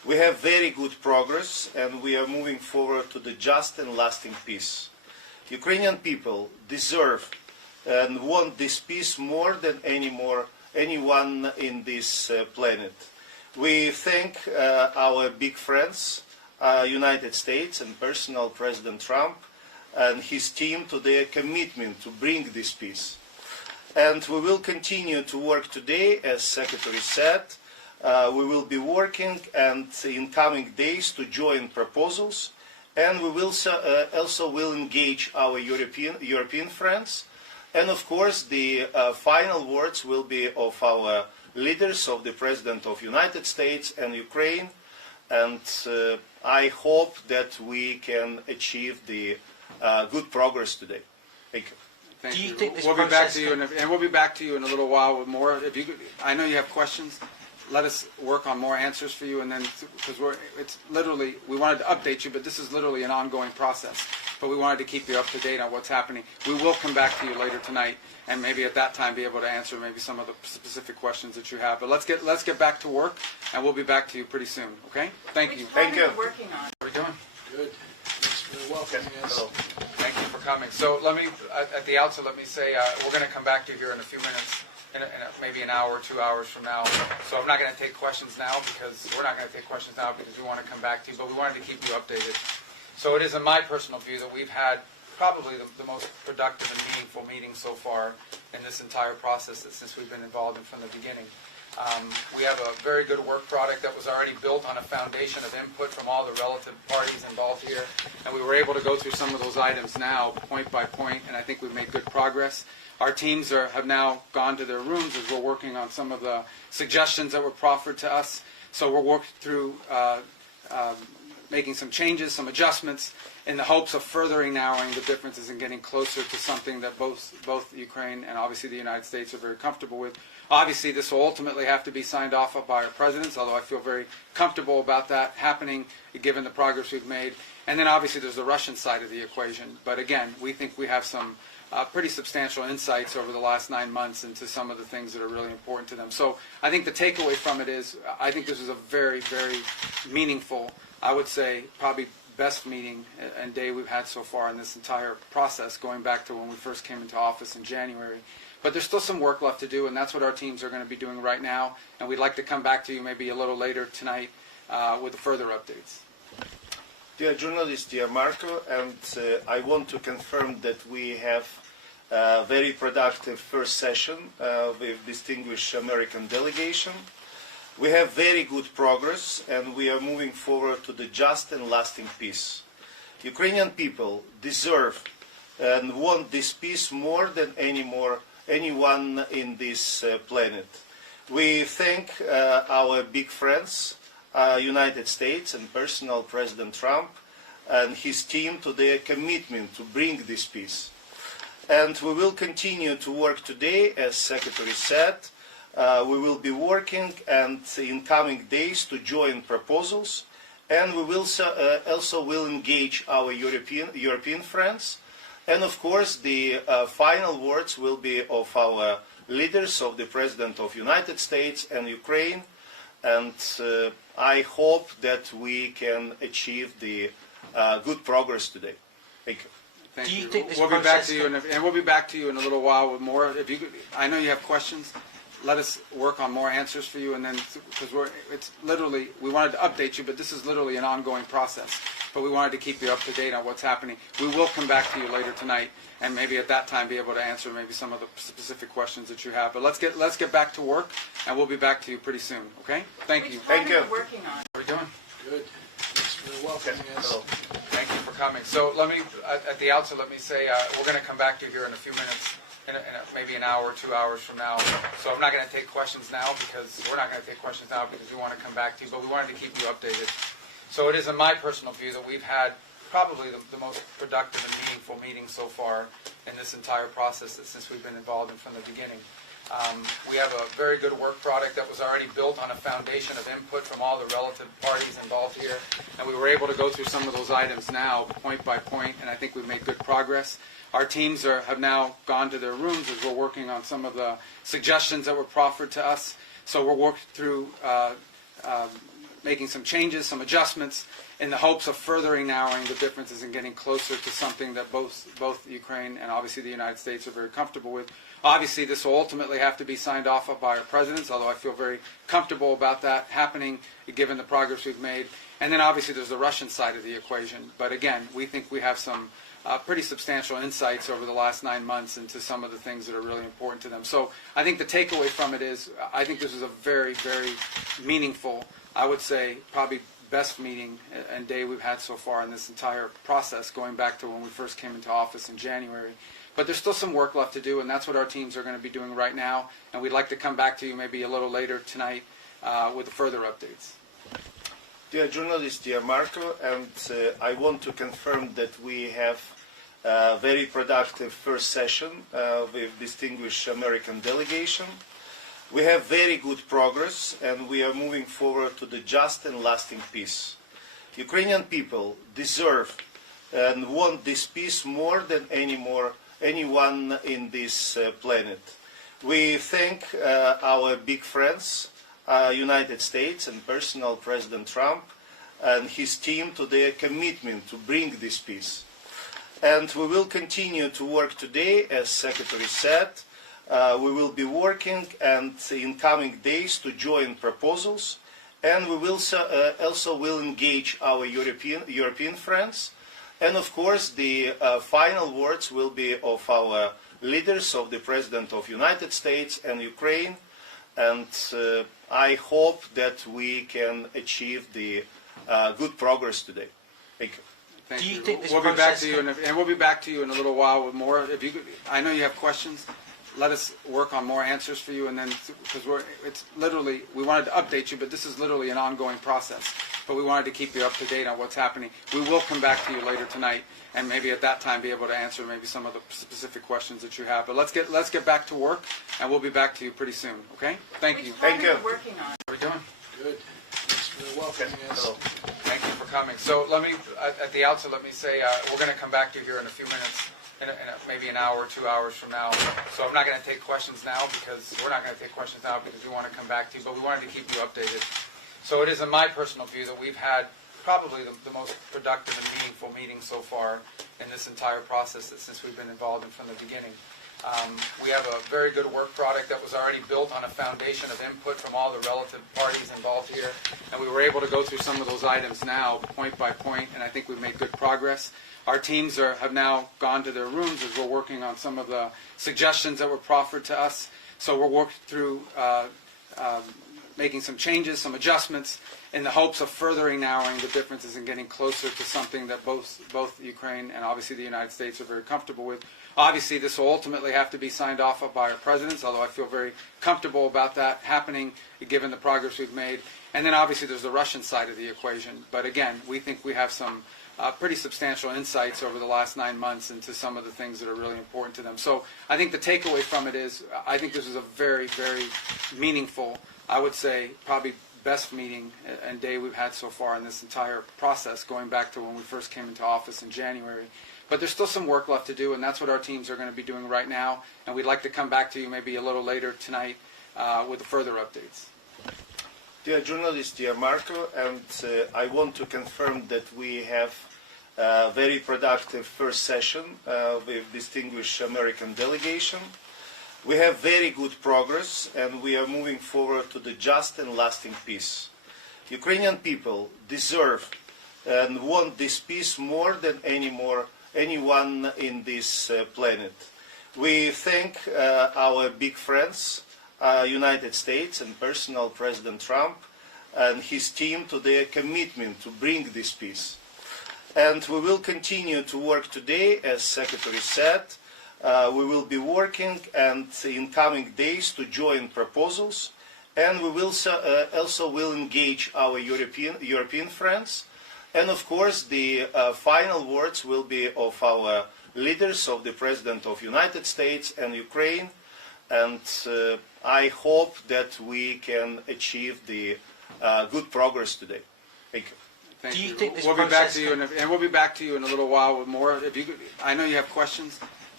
We have very good progress, and we are moving forward to the just and lasting peace. Ukrainian people deserve and want this peace more than anyone in this planet. We thank our big friends, United States and personal President Trump and his team to their commitment to bring this peace. And we will continue to work today, as Secretary said. We will be working and in coming days to join proposals, and we will also will engage our European friends. And of course, the final words will be of our leaders, of the President of the United States and Ukraine. And I hope that we can achieve the good progress today. Thank you. Thank Do you you. think this We'll be back process to you, and we'll be back to you in a little while with more. If you, I know you have questions. Let us work on more answers for you, and then because it's literally we wanted to update you, but this is literally an ongoing process. But we wanted to keep you up to date on what's happening. We will come back to you later tonight, and maybe at that time be able to answer maybe some of the specific questions that you have. But let's get back to work, and we'll be back to you pretty soon. Okay? Thank you. Thank you. Working on. How are we doing? Good. Thanks for welcoming us. Hello. Thank you for coming. So let me, at the outset, let me say we're going to come back to you here in a few minutes, maybe an hour, 2 hours from now. So I'm not going to take questions now because we're not going to take questions now because we want to come back to you, but we wanted to keep you updated. So it is in my personal view that we've had probably the most productive and meaningful meeting so far in this entire process since we've been involved in from the beginning. We have a very good work product that was already built on a foundation of input from all the relative parties involved here, and we were able to go through some of those items now, point by point, and I think we've made good progress. Our teams have now gone to their rooms as we're working on some of the suggestions that were proffered to us. So we're working through making some changes, some adjustments, in the hopes of furthering narrowing the differences and getting closer to something that both Ukraine and obviously the United States are very comfortable with. Obviously, this will ultimately have to be signed off by our presidents, although I feel very comfortable about that happening, given the progress we've made. And then obviously there's the Russian side of the equation. But again, we think we have some pretty substantial insights over the last 9 months into some of the things that are really important to them. So I think the takeaway from it is I think this is a very, very meaningful, I would say probably best meeting and day we've had so far in this entire process, going back to when we first came into office in January. But there's still some work left to do, and that's what our teams are going to be doing right now. And we'd like to come back to you maybe a little later tonight with further updates. Dear journalist, dear Marco, and I want to confirm that we have a very productive first session with distinguished American delegation. We have very good progress, and we are moving forward to the just and lasting peace. Ukrainian people deserve and want this peace more than anyone in this planet. We thank our big friends, United States and personal President Trump and his team to their commitment to bring this peace. And we will continue to work today, as Secretary said. We will be working and in coming days to join proposals, and we will also will engage our European friends. And of course, the final words will be of our leaders, of the President of the United States and Ukraine. And I hope that we can achieve the good progress today. Thank you. Thank Do you you. think this We'll be back process to you, and we'll be back to you in a little while with more. If you, I know you have questions. Let us work on more answers for you, and then because it's literally we wanted to update you, but this is literally an ongoing process. But we wanted to keep you up to date on what's happening. We will come back to you later tonight, and maybe at that time be able to answer maybe some of the specific questions that you have. But let's get back to work, and we'll be back to you pretty soon. Okay? Thank you. Thank you. Working on. How are we doing? Good. Thanks for welcoming us. Hello. Thank you for coming. So let me, at the outset, let me say we're going to come back to you here in a few minutes, maybe an hour, 2 hours from now. So I'm not going to take questions now because we're not going to take questions now because we want to come back to you, but we wanted to keep you updated. So it is in my personal view that we've had probably the most productive and meaningful meeting so far in this entire process since we've been involved in from the beginning. We have a very good work product that was already built on a foundation of input from all the relative parties involved here, and we were able to go through some of those items now, point by point, and I think we've made good progress. Our teams have now gone to their rooms as we're working on some of the suggestions that were proffered to us. So we're working through making some changes, some adjustments, in the hopes of furthering narrowing the differences and getting closer to something that both Ukraine and obviously the United States are very comfortable with. Obviously, this will ultimately have to be signed off by our presidents, although I feel very comfortable about that happening, given the progress we've made. And then obviously there's the Russian side of the equation. But again, we think we have some pretty substantial insights over the last 9 months into some of the things that are really important to them. So I think the takeaway from it is, I think this is a very, very meaningful, I would say probably best meeting and day we've had so far in this entire process, going back to when we first came into office in January. But there's still some work left to do, and that's what our teams are going to be doing right now. And we'd like to come back to you maybe a little later tonight with further updates. Dear journalist, dear Marco, and I want to confirm that we have a very productive first session with distinguished American delegation. We have very good progress, and we are moving forward to the just and lasting peace. Ukrainian people deserve and want this peace more than anyone in this planet. We thank our big friends, United States and personal President Trump and his team to their commitment to bring this peace. And we will continue to work today, as Secretary said. We will be working and in coming days to join proposals, and we will also will engage our European friends. And of course, the final words will be of our leaders, of the President of the United States and Ukraine. And I hope that we can achieve the good progress today. Thank you. Thank Do you you. think this we'll be back process to you, and we'll be back to you in a little while with more. If you, I know you have questions. Let us work on more answers for you, and then because it's literally, we wanted to update you, but this is literally an ongoing process. But we wanted to keep you up to date on what's happening. We will come back to you later tonight, and maybe at that time be able to answer maybe some of the specific questions that you have. But let's get back to work, and we'll be back to you pretty soon. Okay? Thank you. Thank you. Working on. How are we doing? Good. Thanks for welcoming us. Hello. Thank you for coming. So let me, at the outset, let me say we're going to come back to you here in a few minutes, maybe an hour, 2 hours from now. So I'm not going to take questions now because we're not going to take questions now because we want to come back to you, but we wanted to keep you updated. So it is in my personal view that we've had probably the most productive and meaningful meeting so far in this entire process since we've been involved in from the beginning. We have a very good work product that was already built on a foundation of input from all the relative parties involved here, and we were able to go through some of those items now, point by point, and I think we've made good progress. Our teams have now gone to their rooms as we're working on some of the suggestions that were proffered to us. So we're working through making some changes, some adjustments, in the hopes of furthering narrowing the differences and getting closer to something that both Ukraine and obviously the United States are very comfortable with. Obviously, this will ultimately have to be signed off by our presidents, although I feel very comfortable about that happening, given the progress we've made. And then obviously there's the Russian side of the equation. But again, we think we have some pretty substantial insights over the last 9 months into some of the things that are really important to them. So I think the takeaway from it is, I think this is a very, very meaningful, I would say probably best meeting and day we've had so far in this entire process, going back to when we first came into office in January. But there's still some work left to do, and that's what our teams are going to be doing right now. And we'd like to come back to you maybe a little later tonight with further updates. Dear journalist, dear Marco, and I want to confirm that we have a very productive first session with distinguished American delegation. We have very good progress, and we are moving forward to the just and lasting peace. Ukrainian people deserve and want this peace more than anyone in this planet. We thank our big friends, United States and personal President Trump and his team to their commitment to bring this peace. And we will continue to work today, as Secretary said. We will be working and in coming days to join proposals, and we will also will engage our European friends. And of course, the final words will be of our leaders, of the President of the United States and Ukraine. And I hope that we can achieve the good progress today. Thank you. Thank Do you you. think this we'll be back process to you, and we'll be back to you in a little while with more. If you, I know you have questions.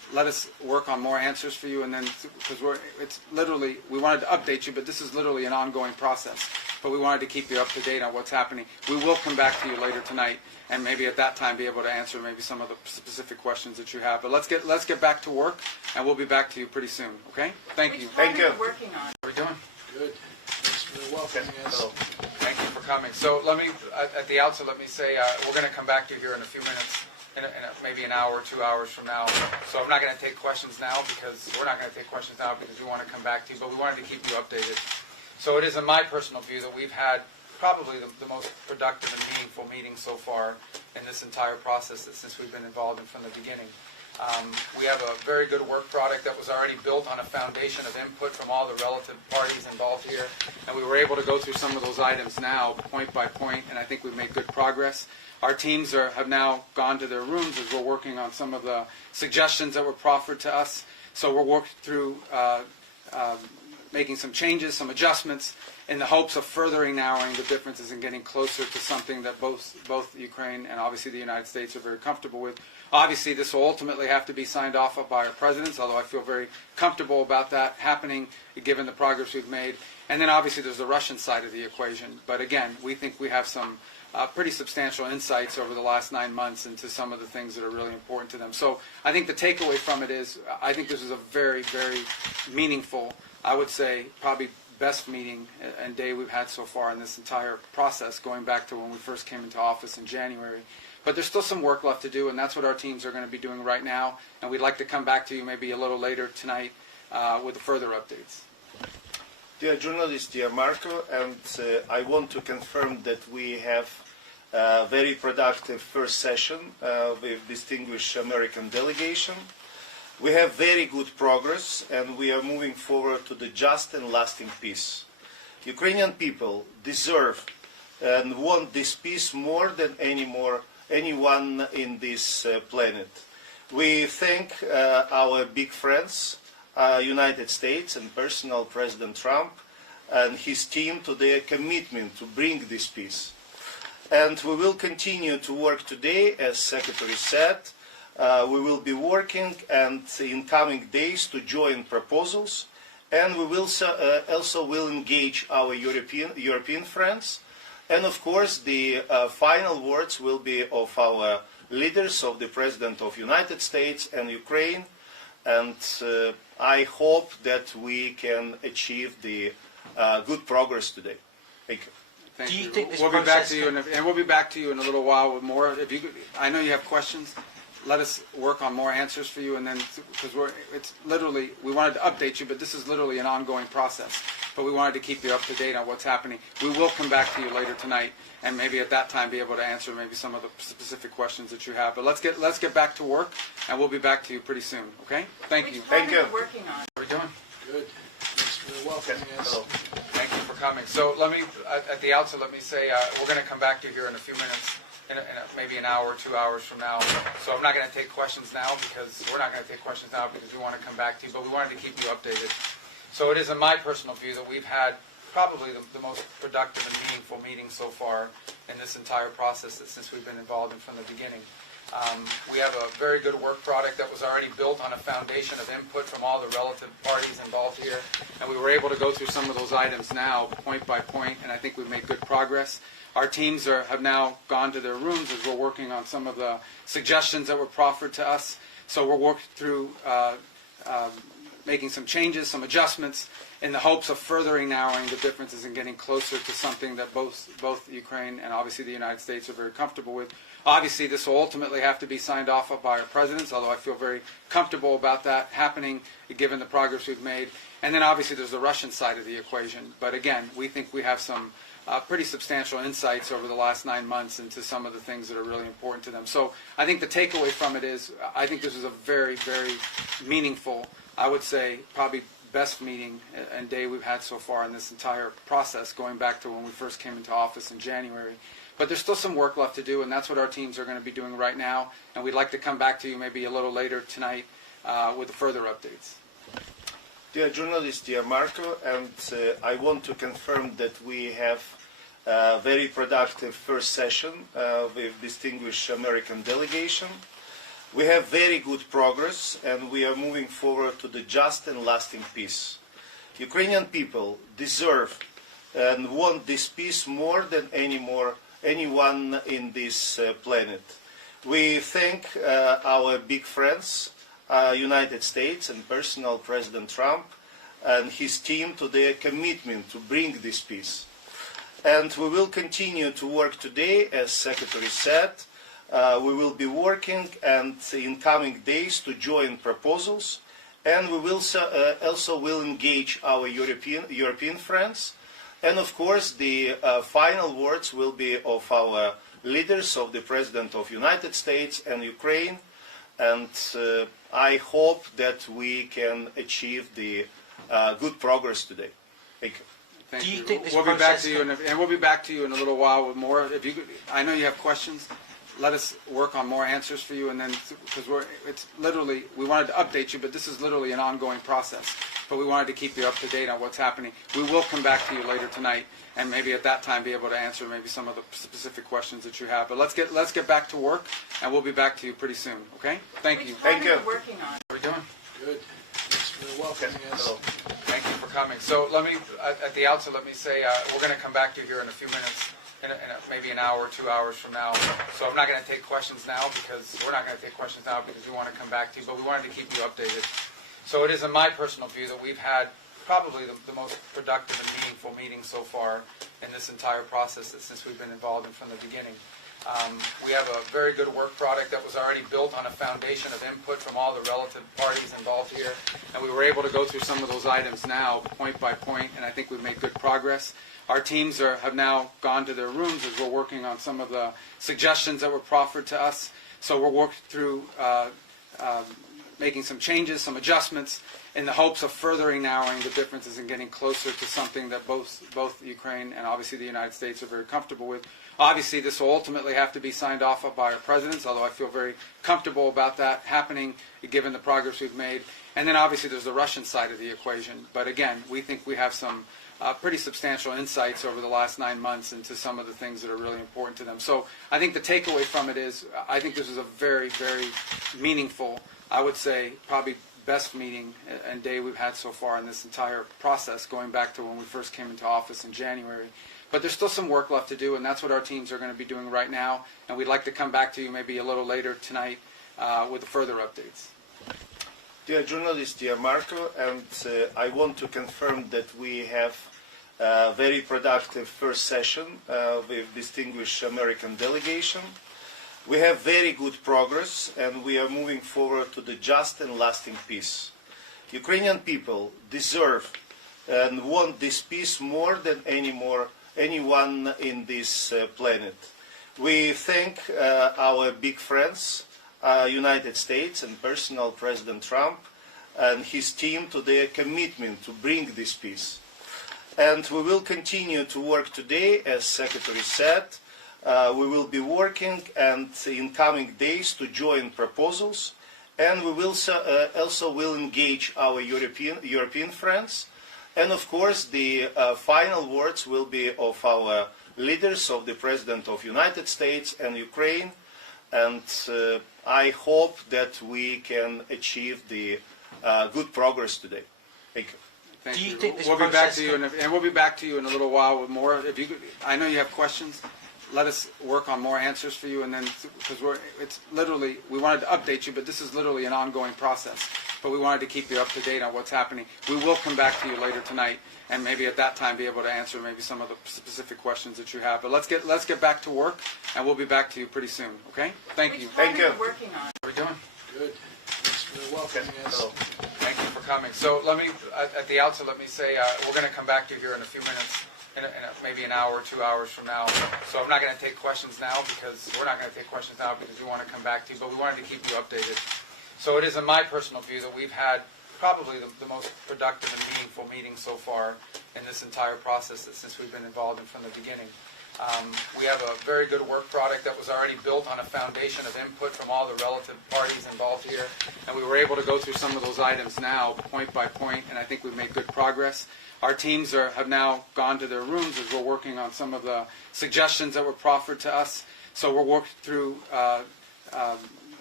let us work on more answers for you, and then because it's literally, we wanted to update you, but this is literally an ongoing process. But we wanted to keep you up to date on what's happening. We will come back to you later tonight, and maybe at that time be able to answer maybe some of the specific questions that you have. But let's get back to work, and we'll be back to you pretty soon. Okay? Thank you. Thank you. Working on. How are we doing? Good. Thanks for welcoming us. Hello. Thank you for coming. So let me, at the outset, let me say we're going to come back to you here in a few minutes, maybe an hour, 2 hours from now. So I'm not going to take questions now because we're not going to take questions now because we want to come back to you, but we wanted to keep you updated. So it is in my personal view that we've had probably the most productive and meaningful meeting so far in this entire process since we've been involved in from the beginning. We have a very good work product that was already built on a foundation of input from all the relative parties involved here, and we were able to go through some of those items now, point by point, and I think we've made good progress. Our teams have now gone to their rooms as we're working on some of the suggestions that were proffered to us. So we're working through making some changes, some adjustments, in the hopes of furthering narrowing the differences and getting closer to something that both Ukraine and obviously the United States are very comfortable with. Obviously, this will ultimately have to be signed off by our presidents, although I feel very comfortable about that happening, given the progress we've made. And then obviously there's the Russian side of the equation. But again, we think we have some pretty substantial insights over the last 9 months into some of the things that are really important to them. So I think the takeaway from it is I think this is a very, very meaningful, I would say probably best meeting and day we've had so far in this entire process, going back to when we first came into office in January. But there's still some work left to do, and that's what our teams are going to be doing right now. And we'd like to come back to you maybe a little later tonight with further updates. Dear journalist, dear Marco, and I want to confirm that we have a very productive first session with distinguished American delegation. We have very good progress, and we are moving forward to the just and lasting peace. Ukrainian people deserve and want this peace more than anyone in this planet. We thank our big friends, United States and personal President Trump and his team to their commitment to bring this peace. And we will continue to work today, as Secretary said. We will be working and in coming days to join proposals, and we will also will engage our European friends. And of course, the final words will be of our leaders, of the President of United States and Ukraine. And I hope that we can achieve the good progress today. Thank you. Thank Do you you. think this We'll be back process to you, and we'll be back to you in a little while with more. If you, I know you have questions. Let us work on more answers for you, and then because it's literally, we wanted to update you, but this is literally an ongoing process. But we wanted to keep you up to date on what's happening. We will come back to you later tonight, and maybe at that time be able to answer maybe some of the specific questions that you have. But let's get back to work, and we'll be back to you pretty soon. Okay? Thank you. Thank you. Working on. How are we doing? Good. Thanks for welcoming us. Hello. Thank you for coming. So let me, at the outset, let me say we're going to come back to you here in a few minutes, maybe an hour, 2 hours from now. So I'm not going to take questions now because we're not going to take questions now because we want to come back to you, but we wanted to keep you updated. So it is in my personal view that we've had probably the most productive and meaningful meeting so far in this entire process since we've been involved in from the beginning. We have a very good work product that was already built on a foundation of input from all the relative parties involved here, and we were able to go through some of those items now, point by point, and I think we've made good progress. Our teams have now gone to their rooms as we're working on some of the suggestions that were proffered to us. So we're working through making some changes, some adjustments, in the hopes of furthering narrowing the differences and getting closer to something that both Ukraine and obviously the United States are very comfortable with. Obviously, this will ultimately have to be signed off by our presidents, although I feel very comfortable about that happening, given the progress we've made. And then obviously there's the Russian side of the equation. But again, we think we have some pretty substantial insights over the last 9 months into some of the things that are really important to them. So I think the takeaway from it is I think this is a very, very meaningful, I would say probably best meeting and day we've had so far in this entire process, going back to when we first came into office in January. But there's still some work left to do, and that's what our teams are going to be doing right now. And we'd like to come back to you maybe a little later tonight with further updates. Dear journalist, dear Marco, and I want to confirm that we have a very productive first session with distinguished American delegation. We have very good progress, and we are moving forward to the just and lasting peace. Ukrainian people deserve and want this peace more than anyone in this planet. We thank our big friends, United States and personal President Trump and his team to their commitment to bring this peace. And we will continue to work today, as Secretary said. We will be working and in coming days to join proposals, and we will also will engage our European friends. And of course, the final words will be of our leaders, of the President of the United States and Ukraine. And I hope that we can achieve the good progress today. Thank you. Thank Do you you. think this We'll be back process to you, and we'll be back to you in a little while with more. If you, I know you have questions. Let us work on more answers for you, and then because it's literally we wanted to update you, but this is literally an ongoing process. But we wanted to keep you up to date on what's happening. We will come back to you later tonight, and maybe at that time be able to answer maybe some of the specific questions that you have. But let's get back to work, and we'll be back to you pretty soon. Okay? Thank you. Thank you. Working on. How are we doing? Good. Thanks for welcoming us. Thank you for coming. So let me, at the outset, let me say we're going to come back to you here in a few minutes, in maybe an hour, 2 hours from now. So I'm not going to take questions now because we're not going to take questions now because we want to come back to you, but we wanted to keep you updated. So it is in my personal view that we've had probably the most productive and meaningful meeting so far in this entire process since we've been involved in from the beginning. We have a very good work product that was already built on a foundation of input from all the relative parties involved here, and we were able to go through some of those items now, point by point, and I think we've made good progress. Our teams have now gone to their rooms as we're working on some of the suggestions that were proffered to us. So we're working through making some changes, some adjustments, in the hopes of furthering narrowing the differences and getting closer to something that both Ukraine and obviously the United States are very comfortable with. Obviously, this will ultimately have to be signed off by our presidents, although I feel very comfortable about that happening, given the progress we've made. And then obviously there's the Russian side of the equation. But again, we think we have some pretty substantial insights over the last 9 months into some of the things that are really important to them. So I think the takeaway from it is I think this is a very, very meaningful, I would say probably best meeting and day we've had so far in this entire process, going back to when we first came into office in January. But there's still some work left to do, and that's what our teams are going to be doing right now. And we'd like to come back to you maybe a little later tonight with further updates. Dear journalists, dear Marco, and I want to confirm that we have a very productive first session with distinguished American delegation. We have very good progress, and we are moving forward to the just and lasting peace. Ukrainian people deserve and want this peace more than anyone in this planet. We thank our big friends, United States and personal President Trump and his team to their commitment to bring this peace. And we will continue to work today, as Secretary said. We will be working and in coming days to join proposals, and we will also will engage our European friends. And of course, the final words will be of our leaders, of the President of the United States and Ukraine. And I hope that we can achieve the good progress today. Thank you. Thank Do you you. think this We'll be back process to you, and we'll be back to you in a little while with more. If you, I know you have questions. Let us work on more answers for you, and then because it's literally we wanted to update you, but this is literally an ongoing process. But we wanted to keep you up to date on what's happening. We will come back to you later tonight, and maybe at that time be able to answer maybe some of the specific questions that you have. But let's get back to work, and we'll be back to you pretty soon. Okay? Thank you. Thank you. Working on. How are we doing? Good. Thanks for welcoming us. Thank you for coming. So let me, at the outset, let me say we're going to come back to you here in a few minutes, in maybe an hour, 2 hours from now. So I'm not going to take questions now because we're not going to take questions now because we want to come back to you, but we wanted to keep you updated. So it is in my personal view that we've had probably the most productive and meaningful meeting so far in this entire process since we've been involved in from the beginning. We have a very good work product that was already built on a foundation of input from all the relative parties involved here, and we were able to go through some of those items now, point by point, and I think we've made good progress. Our teams have now gone to their rooms as we're working on some of the suggestions that were proffered to us. So we're working through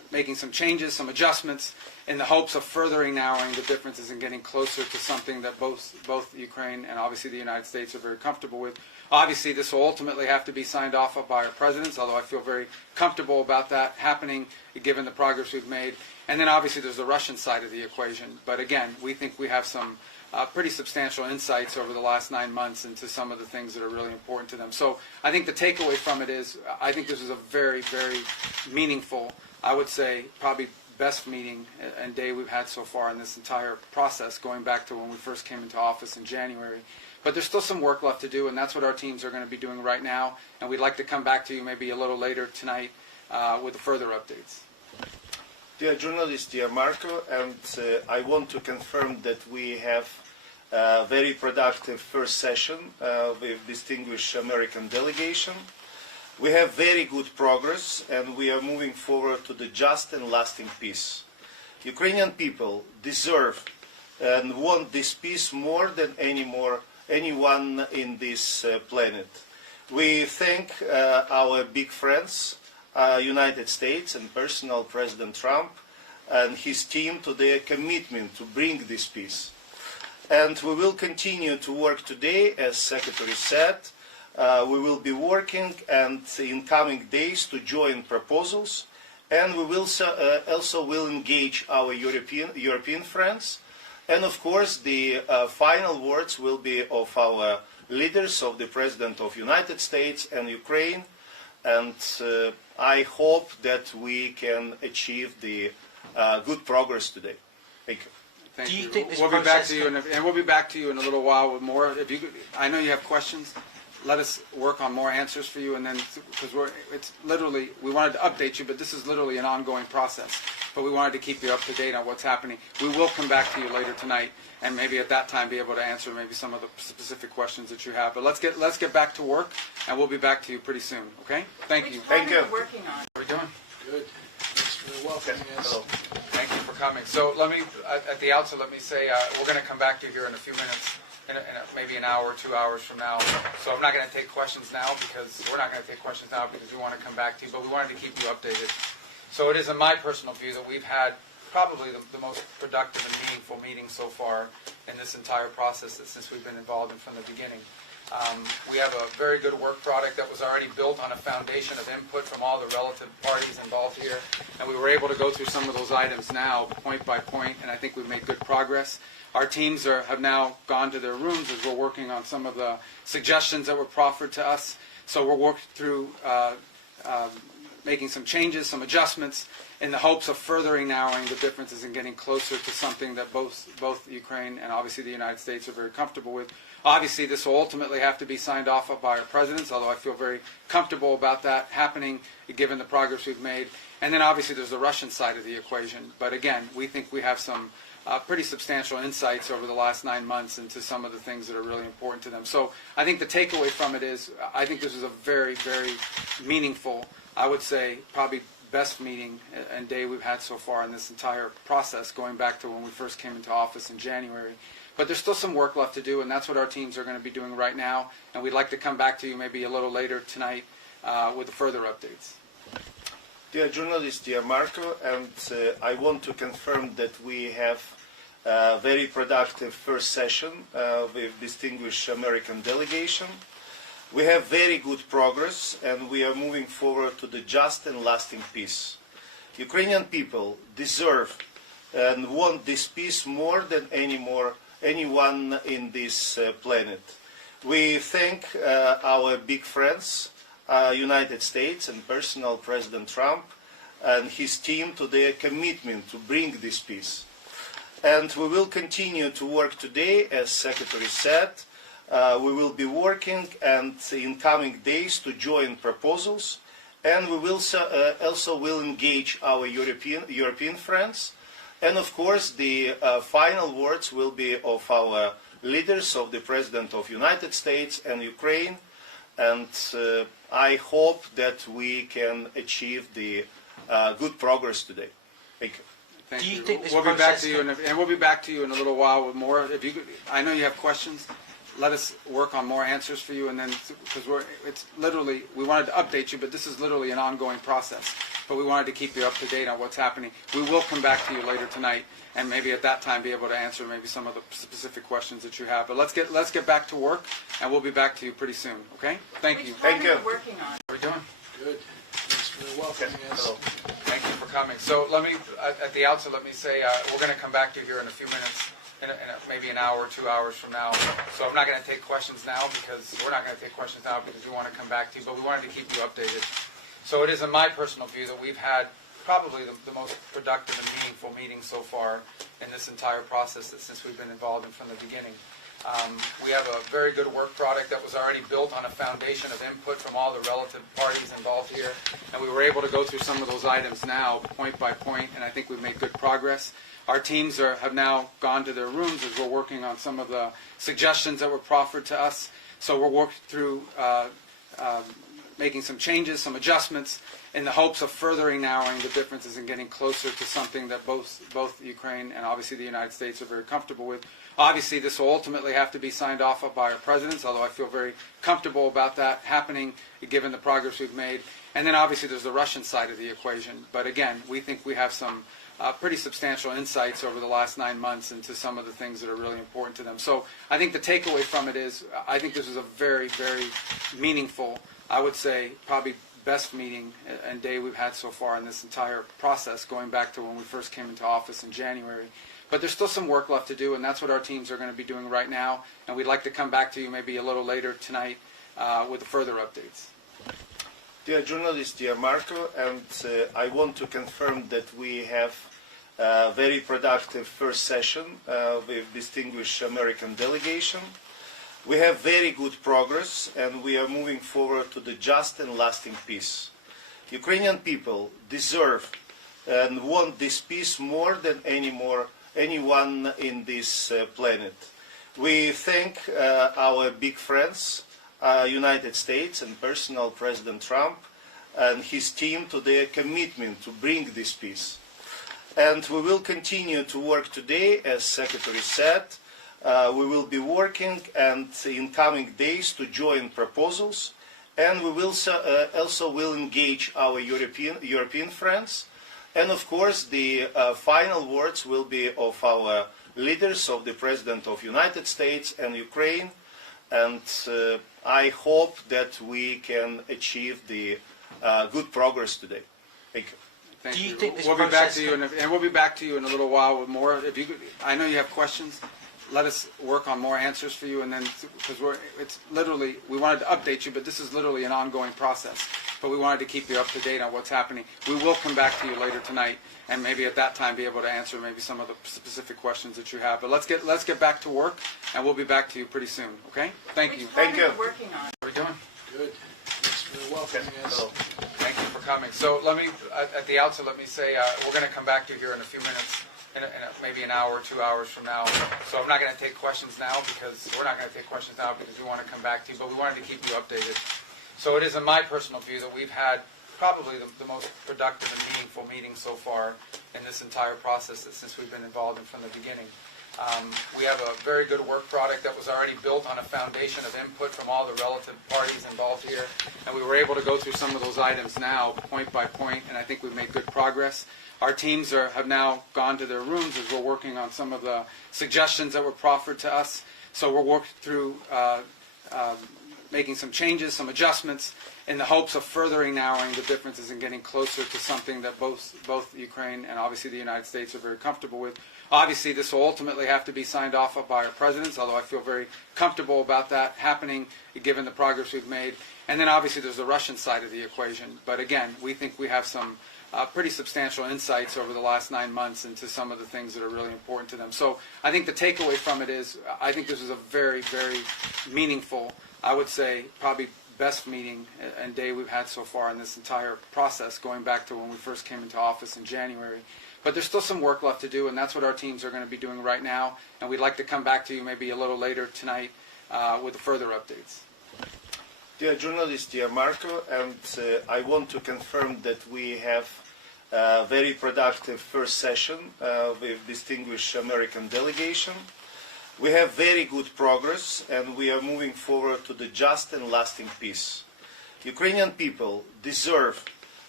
making some changes, some adjustments, in the hopes of furthering narrowing the differences and getting closer to something that both Ukraine and obviously the United States are very comfortable with. Obviously, this will ultimately have to be signed off by our presidents, although I feel very comfortable about that happening, given the progress we've made. And then obviously there's the Russian side of the equation. But again, we think we have some pretty substantial insights over the last 9 months into some of the things that are really important to them. So I think the takeaway from it is, I think this is a very, very meaningful, I would say probably best meeting and day we've had so far in this entire process, going back to when we first came into office in January. But there's still some work left to do, and that's what our teams are going to be doing right now. And we'd like to come back to you maybe a little later tonight with further updates. Dear journalist, dear Marco, and I want to confirm that we have a very productive first session with distinguished American delegation. We have very good progress, and we are moving forward to the just and lasting peace. Ukrainian people deserve and want this peace more than anyone in this planet. We thank our big friends, United States and personal President Trump and his team to their commitment to bring this peace. And we will continue to work today, as Secretary said. We will be working and in coming days to join proposals, and we will also will engage our European friends. And of course, the final words will be of our leaders, of the President of United States and Ukraine. And I hope that we can achieve the good progress today. Thank you. Thank Do you you. think this We'll be back process to you, and we'll be back to you in a little while with more. If you, I know you have questions. Let us work on more answers for you, and then because it's literally, we wanted to update you, but this is literally an ongoing process. But we wanted to keep you up to date on what's happening. We will come back to you later tonight, and maybe at that time be able to answer maybe some of the specific questions that you have. But let's get back to work, and we'll be back to you pretty soon. Okay? Thank you. Thank you. Working on. How are we doing? Good. Thanks for welcoming us. Hello. Thank you for coming. So let me, at the outset, let me say we're going to come back to you here in a few minutes, maybe an hour, 2 hours from now. So I'm not going to take questions now because we're not going to take questions now because we want to come back to you, but we wanted to keep you updated. So it is in my personal view that we've had probably the most productive and meaningful meeting so far in this entire process since we've been involved in from the beginning. We have a very good work product that was already built on a foundation of input from all the relative parties involved here, and we were able to go through some of those items now, point by point, and I think we've made good progress. Our teams have now gone to their rooms as we're working on some of the suggestions that were proffered to us. So we're working through making some changes, some adjustments, in the hopes of furthering narrowing the differences and getting closer to something that both Ukraine and obviously the United States are very comfortable with. Obviously, this will ultimately have to be signed off by our presidents, although I feel very comfortable about that happening, given the progress we've made. And then obviously there's the Russian side of the equation. But again, we think we have some pretty substantial insights over the last 9 months into some of the things that are really important to them. So I think the takeaway from it is, I think this is a very, very meaningful, I would say probably best meeting and day we've had so far in this entire process, going back to when we first came into office in January. But there's still some work left to do, and that's what our teams are going to be doing right now. And we'd like to come back to you maybe a little later tonight with further updates. Dear journalist, dear Marco, and I want to confirm that we have a very productive first session with distinguished American delegation. We have very good progress, and we are moving forward to the just and lasting peace. Ukrainian people deserve and want this peace more than anyone in this planet. We thank our big friends, United States and personal President Trump and his team to their commitment to bring this peace. And we will continue to work today, as Secretary said. We will be working and in coming days to join proposals, and we will also will engage our European friends. And of course, the final words will be of our leaders, of the President of United States and Ukraine. And I hope that we can achieve the good progress today. Thank you. Thank Do you you. think this we'll be back process to you, and we'll be back to you in a little while with more. If you, I know you have questions. Let us work on more answers for you, and then because it's literally, we wanted to update you, but this is literally an ongoing process. but we wanted to keep you up to date on what's happening. We will come back to you later tonight, and maybe at that time be able to answer maybe some of the specific questions that you have. But let's get back to work, and we'll be back to you pretty soon. Okay? Thank you. Thank you. Working on. How are we doing? Good. Thanks for welcoming us. Thank you for coming. So let me, at the outset, let me say we're going to come back to you here in a few minutes, in maybe an hour, 2 hours from now. So I'm not going to take questions now because we're not going to take questions now because we want to come back to you, but we wanted to keep you updated. So it is in my personal view that we've had probably the most productive and meaningful meeting so far in this entire process since we've been involved in from the beginning. We have a very good work product that was already built on a foundation of input from all the relative parties involved here, and we were able to go through some of those items now, point by point, and I think we've made good progress. Our teams have now gone to their rooms as we're working on some of the suggestions that were proffered to us. So we're working through making some changes, some adjustments, in the hopes of furthering narrowing the differences and getting closer to something that both Ukraine and obviously the United States are very comfortable with. Obviously, this will ultimately have to be signed off by our presidents, although I feel very comfortable about that happening, given the progress we've made. And then obviously there's the Russian side of the equation. But again, we think we have some pretty substantial insights over the last 9 months into some of the things that are really important to them. So I think the takeaway from it is I think this is a very, very meaningful, I would say probably best meeting and day we've had so far in this entire process, going back to when we first came into office in January. But there's still some work left to do, and that's what our teams are going to be doing right now. And we'd like to come back to you maybe a little later tonight with further updates. Dear journalists, dear Marco, and I want to confirm that we have a very productive first session with distinguished American delegation. We have very good progress, and we are moving forward to the just and lasting peace. Ukrainian people deserve and want this peace more than anyone in this planet. We thank our big friends, United States and personal President Trump and his team to their commitment to bring this peace. And we will continue to work today, as Secretary said. We will be working and in coming days to join proposals, and we will also will engage our European friends. And of course, the final words will be of our leaders, of the President of United States and Ukraine. And I hope that we can achieve the good progress today. Thank you. Thank Do you you. think this We'll be back process to you, and we'll be back to you in a little while with more. If you, I know you have questions. Let us work on more answers for you, and then because it's literally we wanted to update you, but this is literally an ongoing process. But we wanted to keep you up to date on what's happening. We will come back to you later tonight, and maybe at that time be able to answer maybe some of the specific questions that you have. But let's get back to work, and we'll be back to you pretty soon. Okay? Thank you. Thank you. Working on. How are we doing? Good. Thanks for welcoming us. Thank you for coming. So let me, at the outset, let me say we're going to come back to you here in a few minutes, in maybe an hour, 2 hours from now. So I'm not going to take questions now because we're not going to take questions now because we want to come back to you, but we wanted to keep you updated. So it is in my personal view that we've had probably the most productive and meaningful meeting so far in this entire process since we've been involved in from the beginning. We have a very good work product that was already built on a foundation of input from all the relative parties involved here, and we were able to go through some of those items now, point by point, and I think we've made good progress. Our teams have now gone to their rooms as we're working on some of the suggestions that were proffered to us. So we're working through making some changes, some adjustments, in the hopes of furthering narrowing the differences and getting closer to something that both Ukraine and obviously the United States are very comfortable with. Obviously, this will ultimately have to be signed off by our presidents, although I feel very comfortable about that happening, given the progress we've made. And then obviously there's the Russian side of the equation. But again, we think we have some pretty substantial insights over the last 9 months into some of the things that are really important to them. So I think the takeaway from it is I think this is a very, very meaningful, I would say probably best meeting and day we've had so far in this entire process, going back to when we first came into office in January. But there's still some work left to do, and that's what our teams are going to be doing right now. And we'd like to come back to you maybe a little later tonight with further updates. Dear journalists, dear Marco, and I want to confirm that we have a very productive first session with distinguished American delegation. We have very good progress, and we are moving forward to the just and lasting peace. Ukrainian people deserve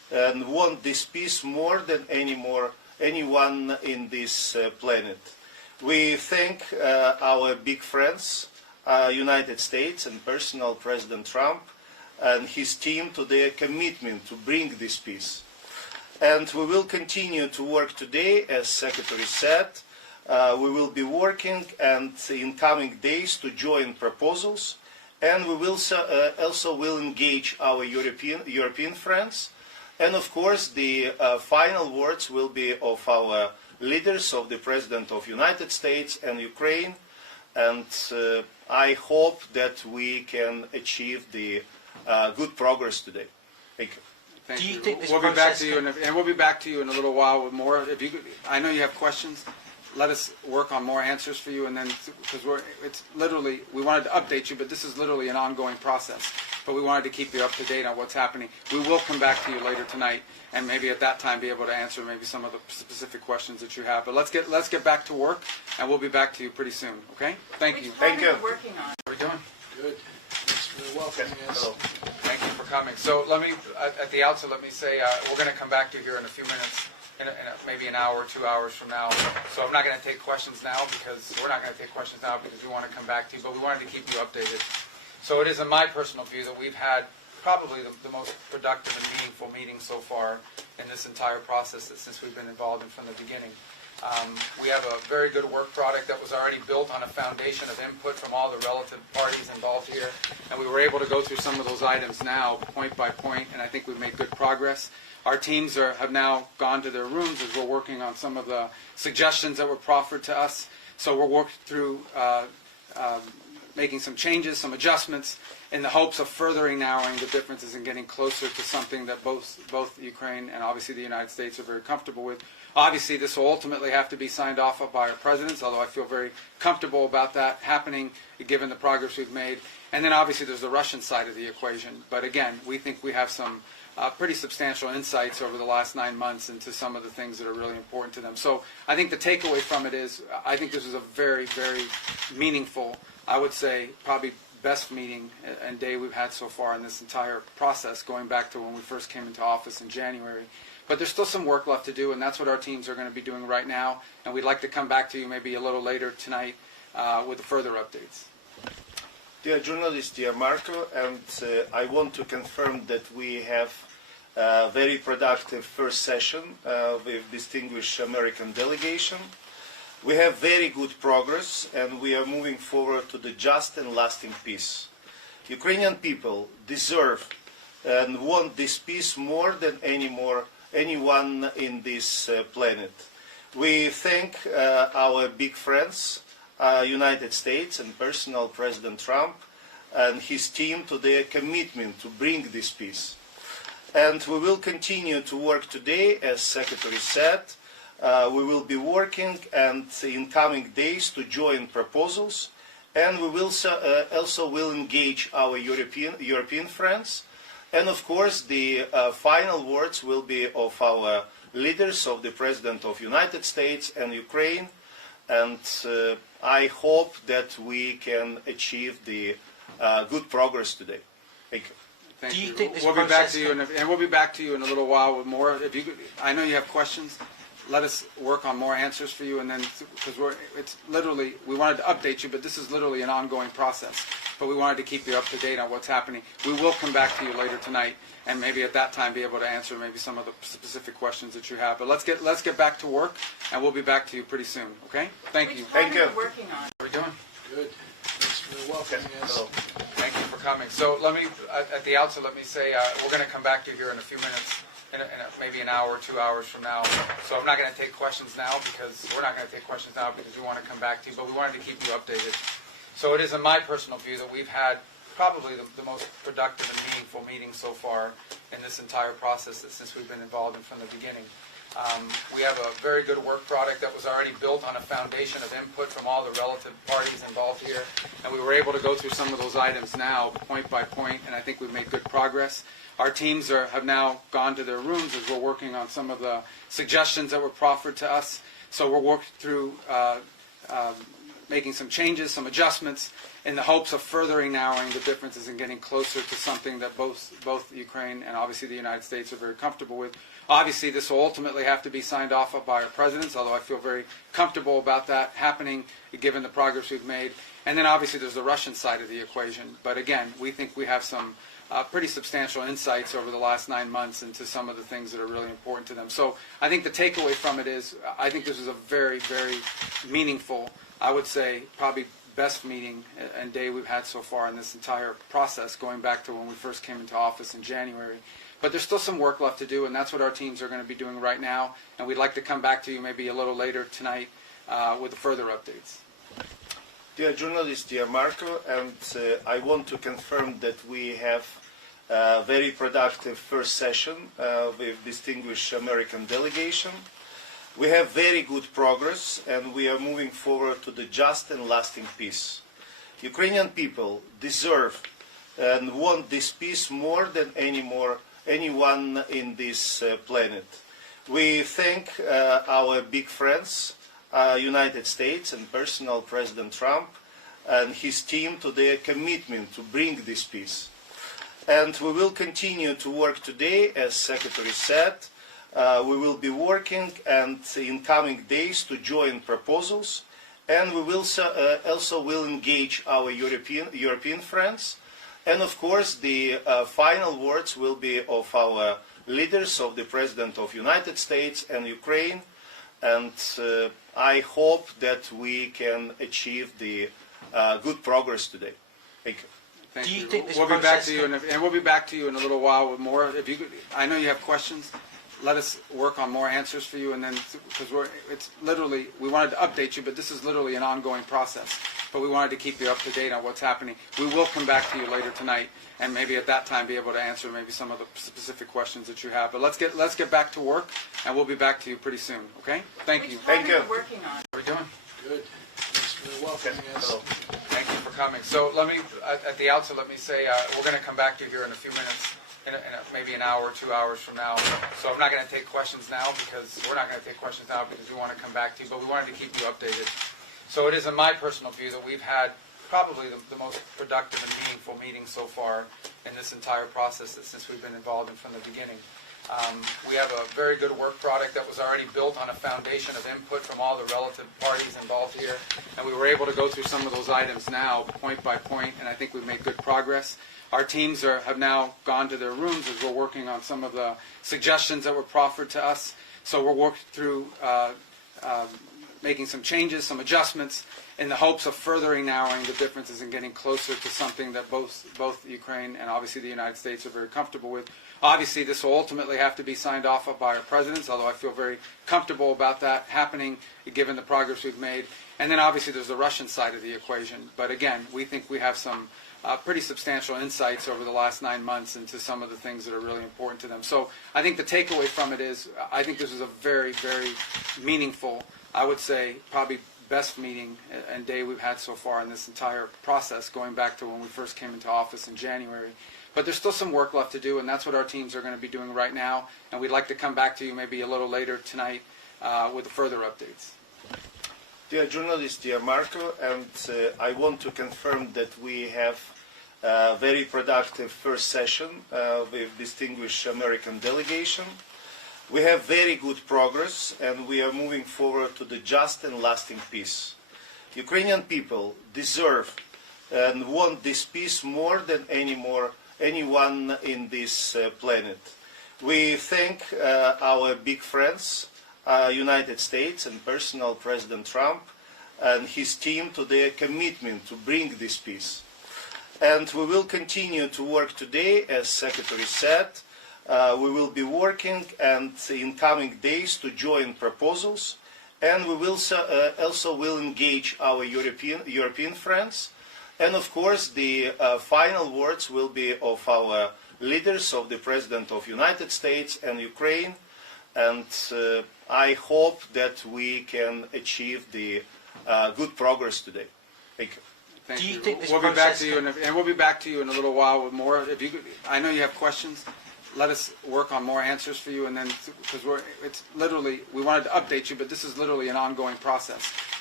and want this peace more than anyone in this planet. We thank our big friends, United States and personal President Trump and his team to their commitment to bring this peace. And we will continue to work today, as Secretary said. We will be working and in coming days to join proposals, and we will also will engage our European friends. And of course, the final words will be of our leaders, of the President of the United States and Ukraine. And I hope that we can achieve the good progress today. Thank you. Thank Do you you. think this We'll be back process to you, and we'll be back to you in a little while with more. If you, I know you have questions. Let us work on more answers for you, and then because it's literally we wanted to update you, but this is literally an ongoing process. But we wanted to keep you up to date on what's happening. We will come back to you later tonight, and maybe at that time be able to answer maybe some of the specific questions that you have. But let's get back to work, and we'll be back to you pretty soon. Okay? Thank you. Thank you. Working on. How are we doing? Good. Thanks for welcoming us. Hello. Thank you for coming. So let me, at the outset, let me say we're going to come back to you here in a few minutes, maybe an hour, 2 hours from now. So I'm not going to take questions now because we're not going to take questions now because we want to come back to you, but we wanted to keep you updated. So it is in my personal view that we've had probably the most productive and meaningful meeting so far in this entire process since we've been involved in from the beginning. We have a very good work product that was already built on a foundation of input from all the relative parties involved here, and we were able to go through some of those items now, point by point, and I think we've made good progress. Our teams have now gone to their rooms as we're working on some of the suggestions that were proffered to us. So we're working through making some changes, some adjustments, in the hopes of furthering narrowing the differences and getting closer to something that both Ukraine and obviously the United States are very comfortable with. Obviously, this will ultimately have to be signed off of by our presidents, although I feel very comfortable about that happening, given the progress we've made. And then obviously there's the Russian side of the equation. But again, we think we have some pretty substantial insights over the last 9 months into some of the things that are really important to them. So I think the takeaway from it is I think this is a very, very meaningful, I would say probably best meeting and day we've had so far in this entire process, going back to when we first came into office in January. But there's still some work left to do, and that's what our teams are going to be doing right now. And we'd like to come back to you maybe a little later tonight with further updates. Dear journalist, dear Marco, and I want to confirm that we have a very productive first session with distinguished American delegation. We have very good progress, and we are moving forward to the just and lasting peace. Ukrainian people deserve and want this peace more than anyone in this planet. We thank our big friends, United States and personal President Trump and his team to their commitment to bring this peace. And we will continue to work today, as Secretary said. We will be working and in coming days to join proposals, and we will also will engage our European friends. And of course, the final words will be of our leaders, of the President of the United States and Ukraine. And I hope that we can achieve the good progress today. Thank you. Thank Do you you. think this We'll be back process to you, and we'll be back to you in a little while with more. If you, I know you have questions. Let us work on more answers for you, and then because it's literally we wanted to update you, but this is literally an ongoing process. But we wanted to keep you up to date on what's happening. We will come back to you later tonight, and maybe at that time be able to answer maybe some of the specific questions that you have. But let's get back to work, and we'll be back to you pretty soon. Okay? Thank you. Thank you. Working on. How are we doing? Good. Thanks for welcoming us. Hello. Thank you for coming. So let me, at the outset, let me say we're going to come back to you here in a few minutes, maybe an hour, 2 hours from now. So I'm not going to take questions now because we're not going to take questions now because we want to come back to you, but we wanted to keep you updated. So it is in my personal view that we've had probably the most productive and meaningful meeting so far in this entire process since we've been involved in from the beginning. We have a very good work product that was already built on a foundation of input from all the relative parties involved here, and we were able to go through some of those items now, point by point, and I think we've made good progress. Our teams have now gone to their rooms as we're working on some of the suggestions that were proffered to us. So we're working through making some changes, some adjustments, in the hopes of furthering narrowing the differences and getting closer to something that both Ukraine and obviously the United States are very comfortable with. Obviously, this will ultimately have to be signed off by our presidents, although I feel very comfortable about that happening, given the progress we've made. And then obviously there's the Russian side of the equation. But again, we think we have some pretty substantial insights over the last 9 months into some of the things that are really important to them. So I think the takeaway from it is, I think this is a very, very meaningful, I would say, probably best meeting and day we've had so far in this entire process, going back to when we first came into office in January. But there's still some work left to do, and that's what our teams are going to be doing right now. And we'd like to come back to you maybe a little later tonight with further updates. Dear journalists, dear Marco, and I want to confirm that we have a very productive first session with distinguished American delegation. We have very good progress, and we are moving forward to the just and lasting peace. Ukrainian people deserve and want this peace more than anyone in this planet. We thank our big friends, United States and personal President Trump and his team to their commitment to bring this peace. And we will continue to work today, as Secretary said. We will be working and in coming days to join proposals, and we will also will engage our European friends. And of course, the final words will be of our leaders, of the President of the United States and Ukraine. And I hope that we can achieve the good progress today. Thank you. Thank Do you you. think this We'll be back process to you, and we'll be back to you in a little while with more. If you, I know you have questions. Let us work on more answers for you, and then because it's literally, we wanted to update you, but this is literally an ongoing process. But we wanted to keep you up to date on what's happening. We will come back to you later tonight, and maybe at that time be able to answer maybe some of the specific questions that you have. But let's get back to work, and we'll be back to you pretty soon. Okay? Thank you. Thank you. Working on. How are we doing? Good. Thanks for welcoming us. Hello. Thank you for coming. So let me, at the outset, let me say we're going to come back to you here in a few minutes, maybe an hour, 2 hours from now. So I'm not going to take questions now because we're not going to take questions now because we want to come back to you, but we wanted to keep you updated. So it is in my personal view that we've had probably the most productive and meaningful meeting so far in this entire process since we've been involved in from the beginning. We have a very good work product that was already built on a foundation of input from all the relative parties involved here, and we were able to go through some of those items now, point by point, and I think we've made good progress. Our teams have now gone to their rooms as we're working on some of the suggestions that were proffered to us. So we're working through making some changes, some adjustments, in the hopes of furthering narrowing the differences and getting closer to something that both Ukraine and obviously the United States are very comfortable with. Obviously, this will ultimately have to be signed off by our presidents, although I feel very comfortable about that happening, given the progress we've made. And then obviously there's the Russian side of the equation. But again, we think we have some pretty substantial insights over the last 9 months into some of the things that are really important to them. So I think the takeaway from it is, I think this is a very, very meaningful, I would say, probably best meeting and day we've had so far in this entire process, going back to when we first came into office in January. But there's still some work left to do, and that's what our teams are going to be doing right now. And we'd like to come back to you maybe a little later tonight with further updates. Dear journalists, dear Marco, and I want to confirm that we have a very productive first session with distinguished American delegation. We have very good progress, and we are moving forward to the just and lasting peace. Ukrainian people deserve and want this peace more than anyone in this planet. We thank our big friends, United States and personal President Trump and his team to their commitment to bring this peace. And we will continue to work today, as Secretary said. We will be working and in coming days to join proposals, and we will also will engage our European friends. And of course, the final words will be of our leaders, of the President of the United States and Ukraine. And I hope that we can achieve the good progress today. Thank you. Thank Do you you. think this We'll be back process to you, and we'll be back to you in a little while with more. If you, I know you have questions. Let us work on more answers for you, and then because it's literally, we wanted to update you, but this is literally an ongoing process.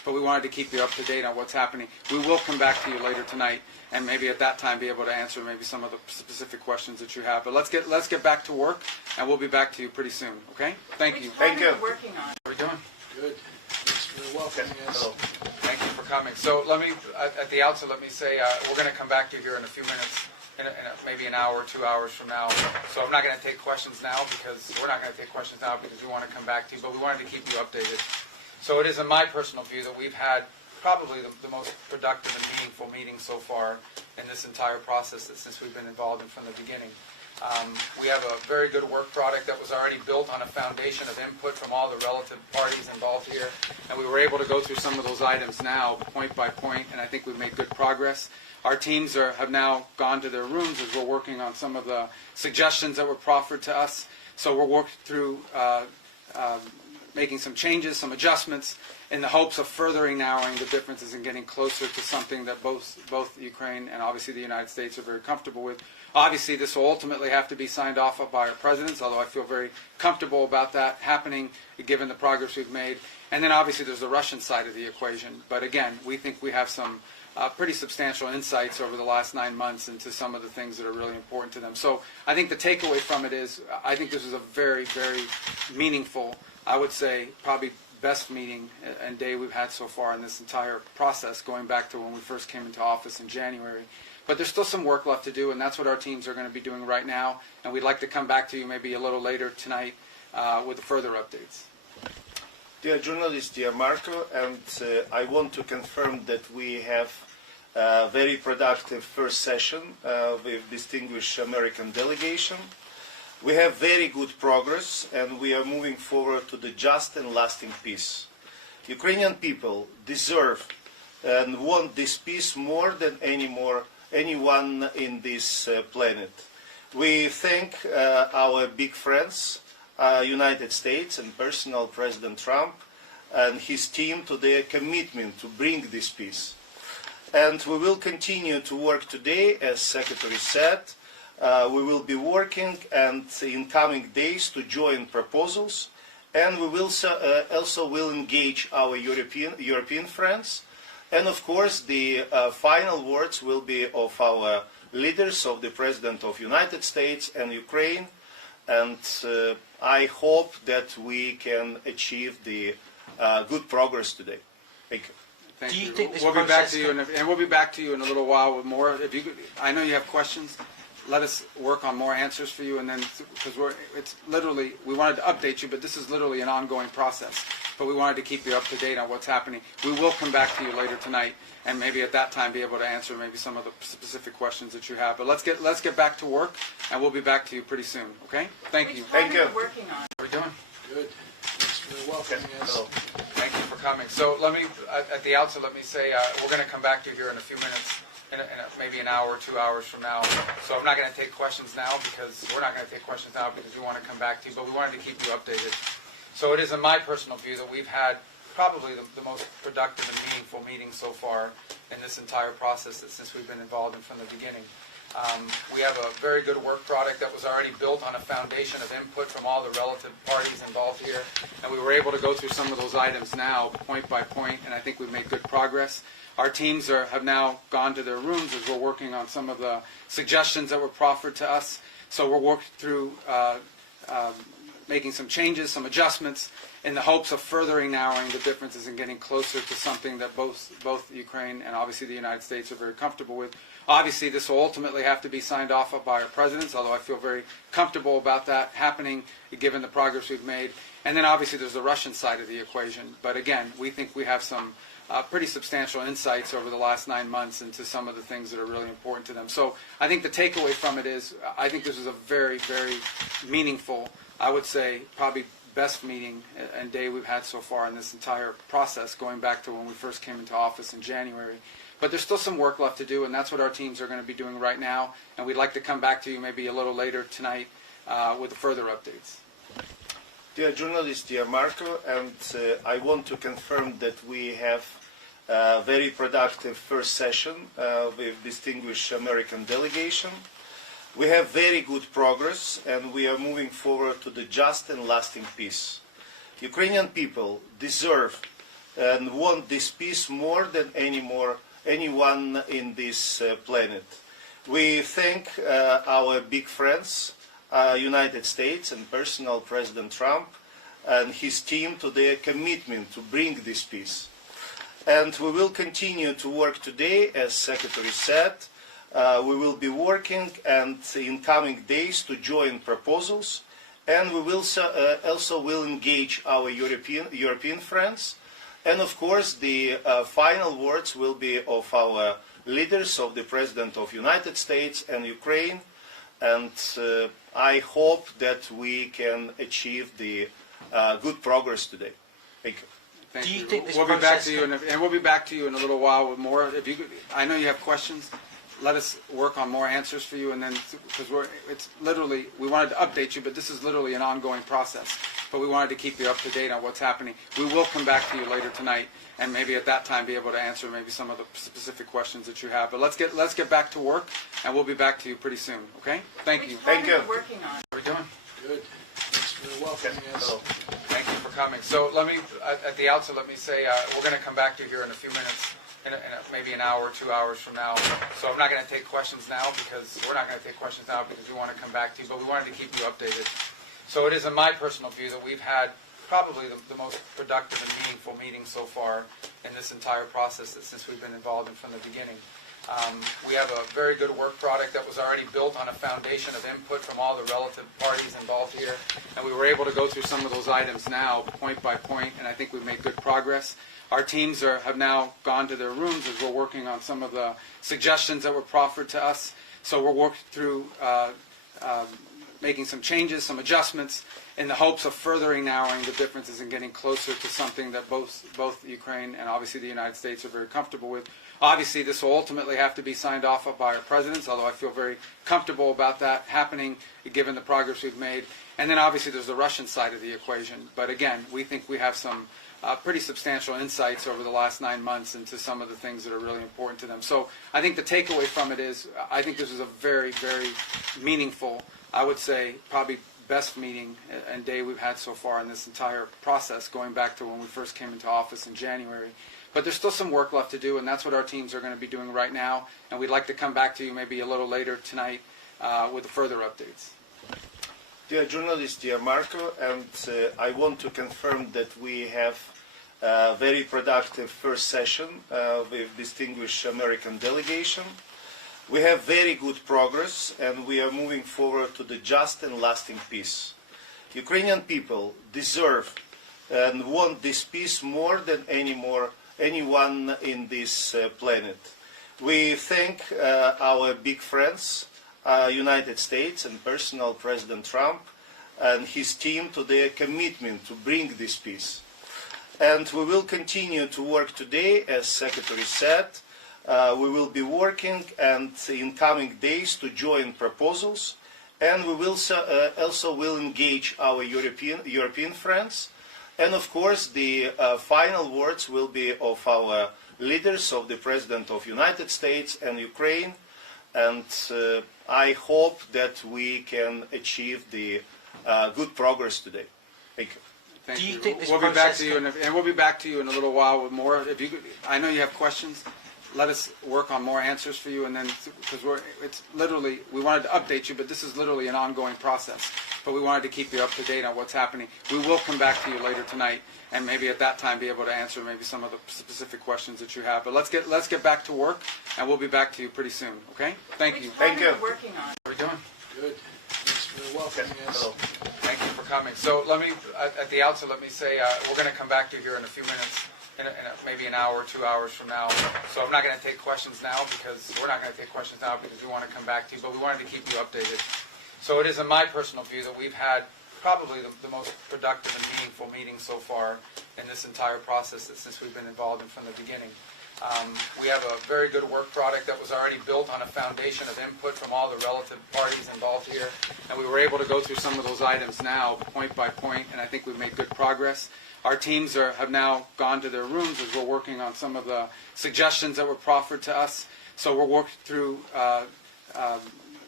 but we wanted to keep you up to date on what's happening. We will come back to you later tonight, and maybe at that time be able to answer maybe some of the specific questions that you have. But let's get back to work, and we'll be back to you pretty soon. Okay? Thank you. Thank you. Working on. How are we doing? Good. Thanks for welcoming us. Hello. Thank you for coming. So let me, at the outset, let me say we're going to come back to you here in a few minutes, maybe an hour, 2 hours from now. So I'm not going to take questions now because we're not going to take questions now because we want to come back to you, but we wanted to keep you updated. So it is in my personal view that we've had probably the most productive and meaningful meeting so far in this entire process since we've been involved in from the beginning. We have a very good work product that was already built on a foundation of input from all the relative parties involved here, and we were able to go through some of those items now, point by point, and I think we've made good progress. Our teams have now gone to their rooms as we're working on some of the suggestions that were proffered to us. So we're working through making some changes, some adjustments, in the hopes of furthering narrowing the differences and getting closer to something that both Ukraine and obviously the United States are very comfortable with. Obviously, this will ultimately have to be signed off by our presidents, although I feel very comfortable about that happening given the progress we've made. And then obviously there's the Russian side of the equation. But again, we think we have some pretty substantial insights over the last 9 months into some of the things that are really important to them. So I think the takeaway from it is I think this is a very, very meaningful, I would say probably best meeting and day we've had so far in this entire process, going back to when we first came into office in January. But there's still some work left to do, and that's what our teams are going to be doing right now. And we'd like to come back to you maybe a little later tonight with further updates. Dear journalist, dear Marco, and I want to confirm that we have a very productive first session with distinguished American delegation. We have very good progress, and we are moving forward to the just and lasting peace. Ukrainian people deserve and want this peace more than anyone in this planet. We thank our big friends, United States and personal President Trump and his team to their commitment to bring this peace. And we will continue to work today, as Secretary said. We will be working and in coming days to join proposals, and we will also will engage our European friends. And of course, the final words will be of our leaders, of the President of the United States and Ukraine. And I hope that we can achieve the good progress today. Thank you. Thank Do you you. think this We'll be back process to you, and we'll be back to you in a little while with more. If you, I know you have questions. Let us work on more answers for you, and then because it's literally we wanted to update you, but this is literally an ongoing process. But we wanted to keep you up to date on what's happening. We will come back to you later tonight, and maybe at that time be able to answer maybe some of the specific questions that you have. But let's get back to work, and we'll be back to you pretty soon. Okay? Thank you. Thank you. Working on. How are we doing? Good. Thanks for welcoming us. Hello. Thank you for coming. So let me, at the outset, let me say we're going to come back to you here in a few minutes, maybe an hour, 2 hours from now. So I'm not going to take questions now because we're not going to take questions now because we want to come back to you, but we wanted to keep you updated. So it is in my personal view that we've had probably the most productive and meaningful meeting so far in this entire process since we've been involved in from the beginning. We have a very good work product that was already built on a foundation of input from all the relative parties involved here, and we were able to go through some of those items now, point by point, and I think we've made good progress. Our teams have now gone to their rooms as we're working on some of the suggestions that were proffered to us. So we're working through making some changes, some adjustments, in the hopes of furthering narrowing the differences and getting closer to something that both Ukraine and obviously the United States are very comfortable with. Obviously, this will ultimately have to be signed off by our presidents, although I feel very comfortable about that happening given the progress we've made. And then obviously there's the Russian side of the equation. But again, we think we have some pretty substantial insights over the last 9 months into some of the things that are really important to them. So I think the takeaway from it is I think this is a very, very meaningful, I would say probably best meeting and day we've had so far in this entire process, going back to when we first came into office in January. But there's still some work left to do, and that's what our teams are going to be doing right now. And we'd like to come back to you maybe a little later tonight with further updates. Dear journalist, dear Marco, and I want to confirm that we have a very productive first session with distinguished American delegation. We have very good progress, and we are moving forward to the just and lasting peace. Ukrainian people deserve and want this peace more than anyone in this planet. We thank our big friends, United States and personal President Trump and his team to their commitment to bring this peace. And we will continue to work today, as Secretary said. We will be working and in coming days to join proposals, and we will also will engage our European friends. And of course, the final words will be of our leaders, of the President of the United States and Ukraine. And I hope that we can achieve the good progress today. Thank you. Thank Do you you. think this We'll be back process to you, and we'll be back to you in a little while with more. If you, I know you have questions. Let us work on more answers for you, and then because it's literally we wanted to update you, but this is literally an ongoing process. But we wanted to keep you up to date on what's happening. We will come back to you later tonight, and maybe at that time be able to answer maybe some of the specific questions that you have. But let's get back to work, and we'll be back to you pretty soon. Okay? Thank you. Thank you. Working on. How are we doing? Good. Thanks for welcoming us. Thank you for coming. So let me, at the outset, let me say we're going to come back to you here in a few minutes, maybe an hour, 2 hours from now. So I'm not going to take questions now because we're not going to take questions now because we want to come back to you, but we wanted to keep you updated. So it is in my personal view that we've had probably the most productive and meaningful meeting so far in this entire process since we've been involved in from the beginning. We have a very good work product that was already built on a foundation of input from all the relative parties involved here, and we were able to go through some of those items now, point by point, and I think we've made good progress. Our teams have now gone to their rooms as we're working on some of the suggestions that were proffered to us. So we're working through making some changes, some adjustments, in the hopes of furthering narrowing the differences and getting closer to something that both Ukraine and obviously the United States are very comfortable with. Obviously, this will ultimately have to be signed off by our presidents, although I feel very comfortable about that happening, given the progress we've made. And then obviously there's the Russian side of the equation. But again, we think we have some pretty substantial insights over the last 9 months into some of the things that are really important to them. So I think the takeaway from it is I think this is a very, very meaningful, I would say probably best meeting and day we've had so far in this entire process, going back to when we first came into office in January. But there's still some work left to do, and that's what our teams are going to be doing right now. And we'd like to come back to you maybe a little later tonight with further updates. Dear journalist, dear Marco, and I want to confirm that we have a very productive first session with distinguished American delegation. We have very good progress, and we are moving forward to the just and lasting peace. Ukrainian people deserve and want this peace more than anyone in this planet. We thank our big friends, United States and personal President Trump and his team to their commitment to bring this peace. And we will continue to work today, as Secretary said. We will be working and in coming days to join proposals, and we will also will engage our European friends. And of course, the final words will be of our leaders, of the President of the United States and Ukraine. And I hope that we can achieve the good progress today. Thank you. Thank Do you you. think this we'll be back process to you, and we'll be back to you in a little while with more. If you, I know you have questions. Let us work on more answers for you, and then because it's literally we wanted to update you, but this is literally an ongoing process. But we wanted to keep you up to date on what's happening. We will come back to you later tonight, and maybe at that time be able to answer maybe some of the specific questions that you have. But let's get back to work, and we'll be back to you pretty soon. Okay? Thank you. Thank you. Working on. How are we doing? Good. Thanks for welcoming us. Thank you for coming. So let me, at the outset, let me say we're going to come back to you here in a few minutes, maybe an hour, 2 hours from now. So I'm not going to take questions now because we're not going to take questions now because we want to come back to you, but we wanted to keep you updated. So it is in my personal view that we've had probably the most productive and meaningful meeting so far in this entire process since we've been involved in from the beginning. We have a very good work product that was already built on a foundation of input from all the relative parties involved here, and we were able to go through some of those items now, point by point, and I think we've made good progress. Our teams have now gone to their rooms as we're working on some of the suggestions that were proffered to us. So we're working through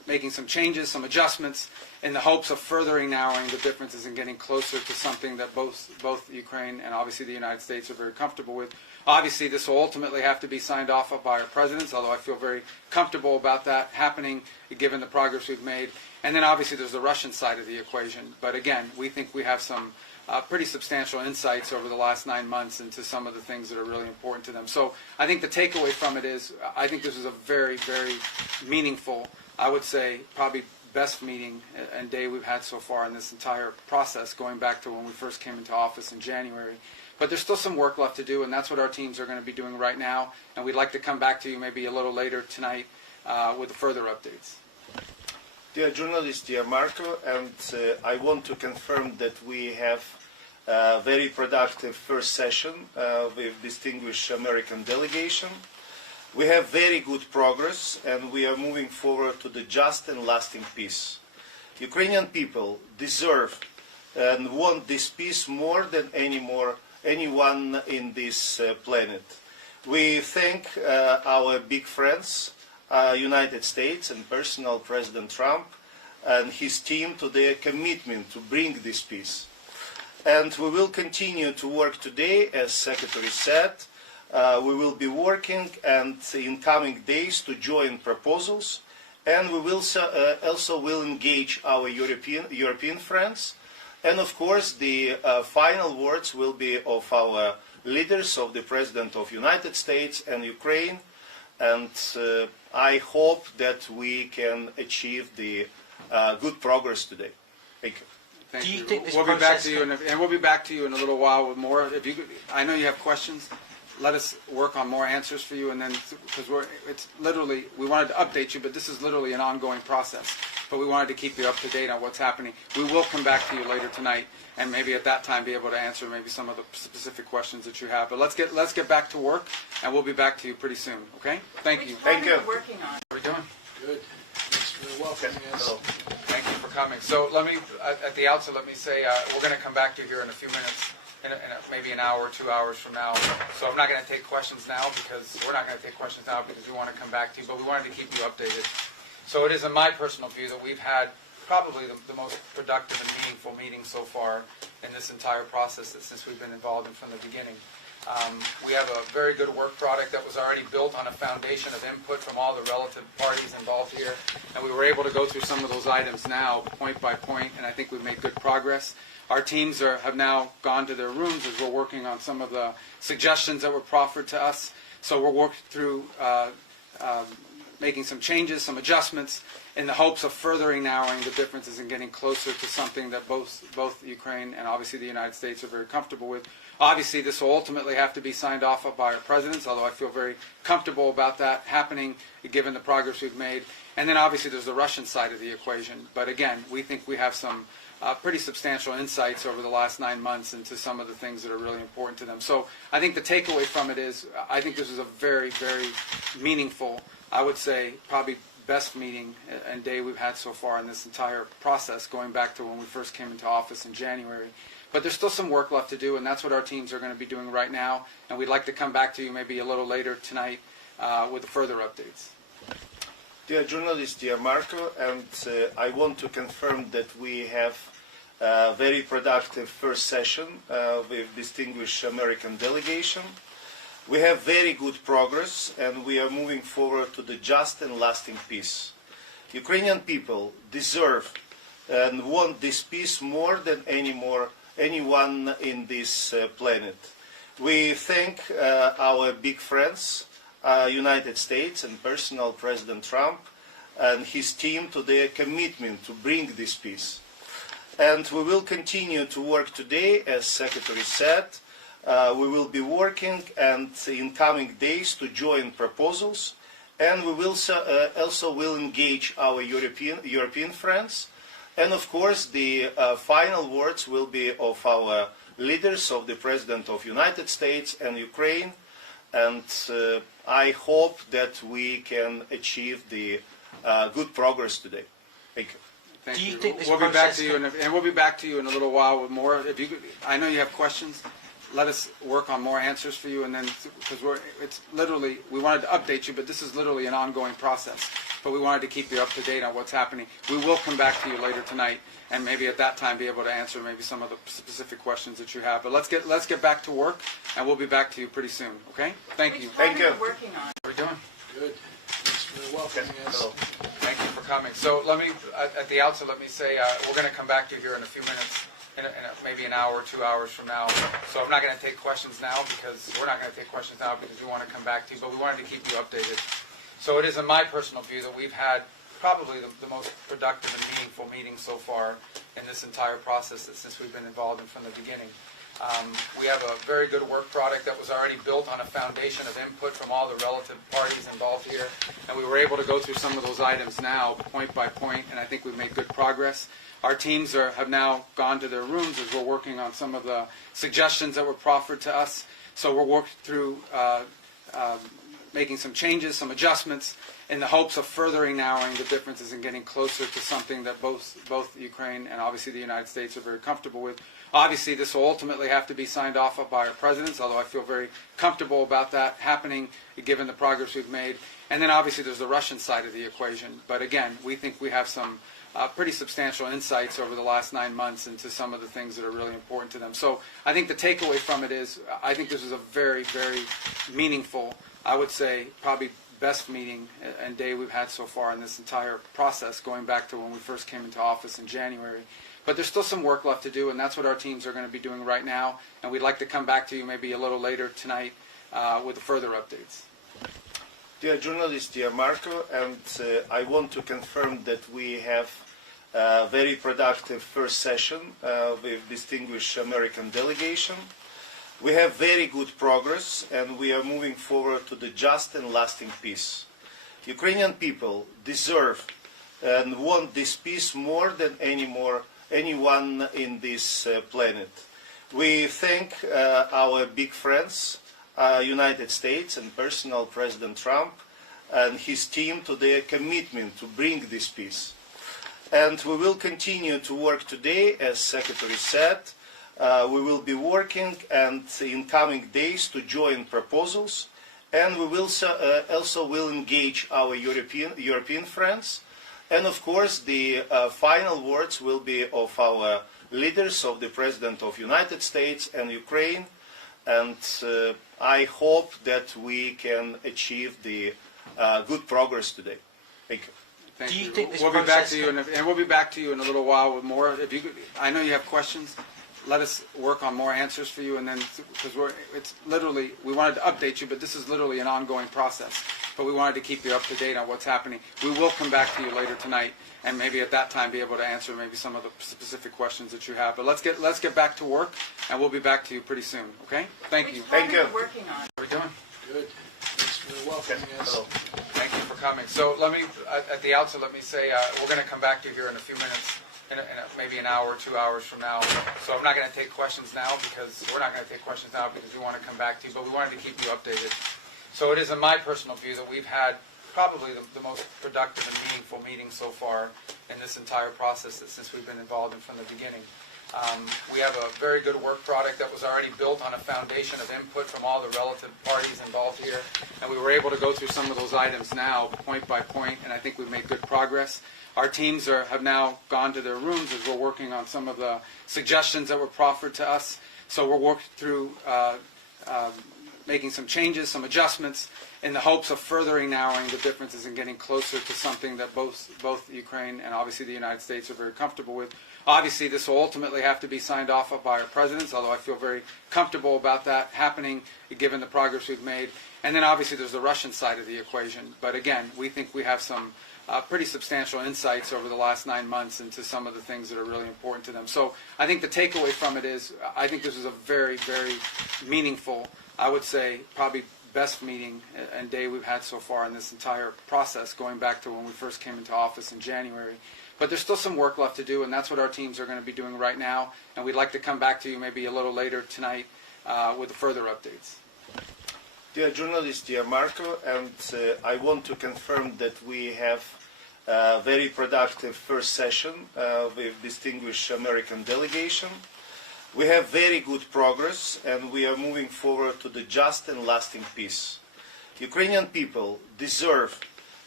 making some changes, some adjustments, in the hopes of furthering narrowing the differences and getting closer to something that both Ukraine and obviously the United States are very comfortable with. Obviously, this will ultimately have to be signed off by our presidents, although I feel very comfortable about that happening, given the progress we've made. And then obviously there's the Russian side of the equation. But again, we think we have some pretty substantial insights over the last 9 months into some of the things that are really important to them. So I think the takeaway from it is, I think this is a very, very meaningful, I would say probably best meeting and day we've had so far in this entire process, going back to when we first came into office in January. But there's still some work left to do, and that's what our teams are going to be doing right now. And we'd like to come back to you maybe a little later tonight with further updates. Dear journalist, dear Marco, and I want to confirm that we have a very productive first session with distinguished American delegation. We have very good progress, and we are moving forward to the just and lasting peace. Ukrainian people deserve and want this peace more than anyone in this planet. We thank our big friends, United States and personal President Trump and his team to their commitment to bring this peace. And we will continue to work today, as Secretary said. We will be working and in coming days to join proposals, and we will also will engage our European friends. And of course, the final words will be of our leaders, of the President of the United States and Ukraine. And I hope that we can achieve the good progress today. Thank you. Thank Do you you. think this We'll be back process to you, and we'll be back to you in a little while with more. If you, I know you have questions. Let us work on more answers for you, and then because it's literally, we wanted to update you, but this is literally an ongoing process. But we wanted to keep you up to date on what's happening. We will come back to you later tonight, and maybe at that time be able to answer maybe some of the specific questions that you have. But let's get back to work, and we'll be back to you pretty soon. Okay? Thank you. Thank you. Working on. How are we doing? Good. Thanks for welcoming us. Thank you for coming. So let me, at the outset, let me say we're going to come back to you here in a few minutes, in maybe an hour, 2 hours from now. So I'm not going to take questions now because we're not going to take questions now because we want to come back to you, but we wanted to keep you updated. So it is in my personal view that we've had probably the most productive and meaningful meeting so far in this entire process since we've been involved in from the beginning. We have a very good work product that was already built on a foundation of input from all the relative parties involved here, and we were able to go through some of those items now, point by point, and I think we've made good progress. Our teams have now gone to their rooms as we're working on some of the suggestions that were proffered to us. So we're working through making some changes, some adjustments, in the hopes of furthering narrowing the differences and getting closer to something that both Ukraine and obviously the United States are very comfortable with. Obviously, this will ultimately have to be signed off by our presidents, although I feel very comfortable about that happening, given the progress we've made. And then obviously there's the Russian side of the equation. But again, we think we have some pretty substantial insights over the last 9 months into some of the things that are really important to them. So I think the takeaway from it is, I think this is a very, very meaningful, I would say probably best meeting and day we've had so far in this entire process, going back to when we first came into office in January. But there's still some work left to do, and that's what our teams are going to be doing right now. And we'd like to come back to you maybe a little later tonight with further updates. Dear journalist, dear Marco, and I want to confirm that we have a very productive first session with distinguished American delegation. We have very good progress, and we are moving forward to the just and lasting peace. Ukrainian people deserve and want this peace more than anyone in this planet. We thank our big friends, United States and personal President Trump and his team to their commitment to bring this peace. And we will continue to work today, as Secretary said. We will be working and in coming days to join proposals, and we will also will engage our European friends. And of course, the final words will be of our leaders, of the President of the United States and Ukraine. And I hope that we can achieve the good progress today. Thank you. Thank Do you you. think this We'll be back process to you, and we'll be back to you in a little while with more. If you, I know you have questions. Let us work on more answers for you, and then because it's literally, we wanted to update you, but this is literally an ongoing process. but we wanted to keep you up to date on what's happening. We will come back to you later tonight, and maybe at that time be able to answer maybe some of the specific questions that you have. But let's get back to work, and we'll be back to you pretty soon. Okay? Thank you. Thank you. Working on. How are we doing? Good. Thanks for welcoming us. Hello. Thank you for coming. So let me, at the outset, let me say we're going to come back to you here in a few minutes, maybe an hour, 2 hours from now. So I'm not going to take questions now because we're not going to take questions now because we want to come back to you, but we wanted to keep you updated. So it is in my personal view that we've had probably the most productive and meaningful meeting so far in this entire process since we've been involved in from the beginning. We have a very good work product that was already built on a foundation of input from all the relative parties involved here, and we were able to go through some of those items now, point by point, and I think we've made good progress. Our teams have now gone to their rooms as we're working on some of the suggestions that were proffered to us. So we're working through making some changes, some adjustments, in the hopes of furthering narrowing the differences and getting closer to something that both Ukraine and obviously the United States are very comfortable with. Obviously, this will ultimately have to be signed off by our presidents, although I feel very comfortable about that happening, given the progress we've made. And then obviously there's the Russian side of the equation. But again, we think we have some pretty substantial insights over the last 9 months into some of the things that are really important to them. So I think the takeaway from it is I think this is a very, very meaningful, I would say probably best meeting and day we've had so far in this entire process, going back to when we first came into office in January. But there's still some work left to do, and that's what our teams are going to be doing right now. And we'd like to come back to you maybe a little later tonight with further updates. Dear journalist, dear Marco, and I want to confirm that we have a very productive first session with distinguished American delegation. We have very good progress, and we are moving forward to the just and lasting peace. Ukrainian people deserve and want this peace more than anyone in this planet. We thank our big friends, United States and personal President Trump and his team to their commitment to bring this peace. And we will continue to work today, as Secretary said. We will be working and in coming days to join proposals, and we will also will engage our European friends. And of course, the final words will be of our leaders, of the President of United States and Ukraine. And I hope that we can achieve the good progress today. Thank you. Thank Do you you. think this We'll be back process to you, and we'll be back to you in a little while with more. If you, I know you have questions. Let us work on more answers for you, and then because it's literally we wanted to update you, but this is literally an ongoing process. But we wanted to keep you up to date on what's happening. We will come back to you later tonight, and maybe at that time be able to answer maybe some of the specific questions that you have. But let's get back to work, and we'll be back to you pretty soon. Okay? Thank you. Thank you. Working on. How are we doing? Good. Thanks for welcoming us. Hello. Thank you for coming. So let me, at the outset, let me say we're going to come back to you here in a few minutes, maybe an hour, 2 hours from now. So I'm not going to take questions now because we're not going to take questions now because we want to come back to you, but we wanted to keep you updated. So it is in my personal view that we've had probably the most productive and meaningful meeting so far in this entire process since we've been involved in from the beginning. We have a very good work product that was already built on a foundation of input from all the relative parties involved here, and we were able to go through some of those items now, point by point, and I think we've made good progress. Our teams have now gone to their rooms as we're working on some of the suggestions that were proffered to us. So we're working through making some changes, some adjustments, in the hopes of furthering narrowing the differences and getting closer to something that both Ukraine and obviously the United States are very comfortable with. Obviously, this will ultimately have to be signed off by our presidents, although I feel very comfortable about that happening, given the progress we've made. And then obviously there's the Russian side of the equation. But again, we think we have some pretty substantial insights over the last 9 months into some of the things that are really important to them. So I think the takeaway from it is I think this is a very, very meaningful, I would say probably best meeting and day we've had so far in this entire process, going back to when we first came into office in January. But there's still some work left to do, and that's what our teams are going to be doing right now. And we'd like to come back to you maybe a little later tonight with further updates. Dear journalist, dear Marco, and I want to confirm that we have a very productive first session with distinguished American delegation. We have very good progress, and we are moving forward to the just and lasting peace. Ukrainian people deserve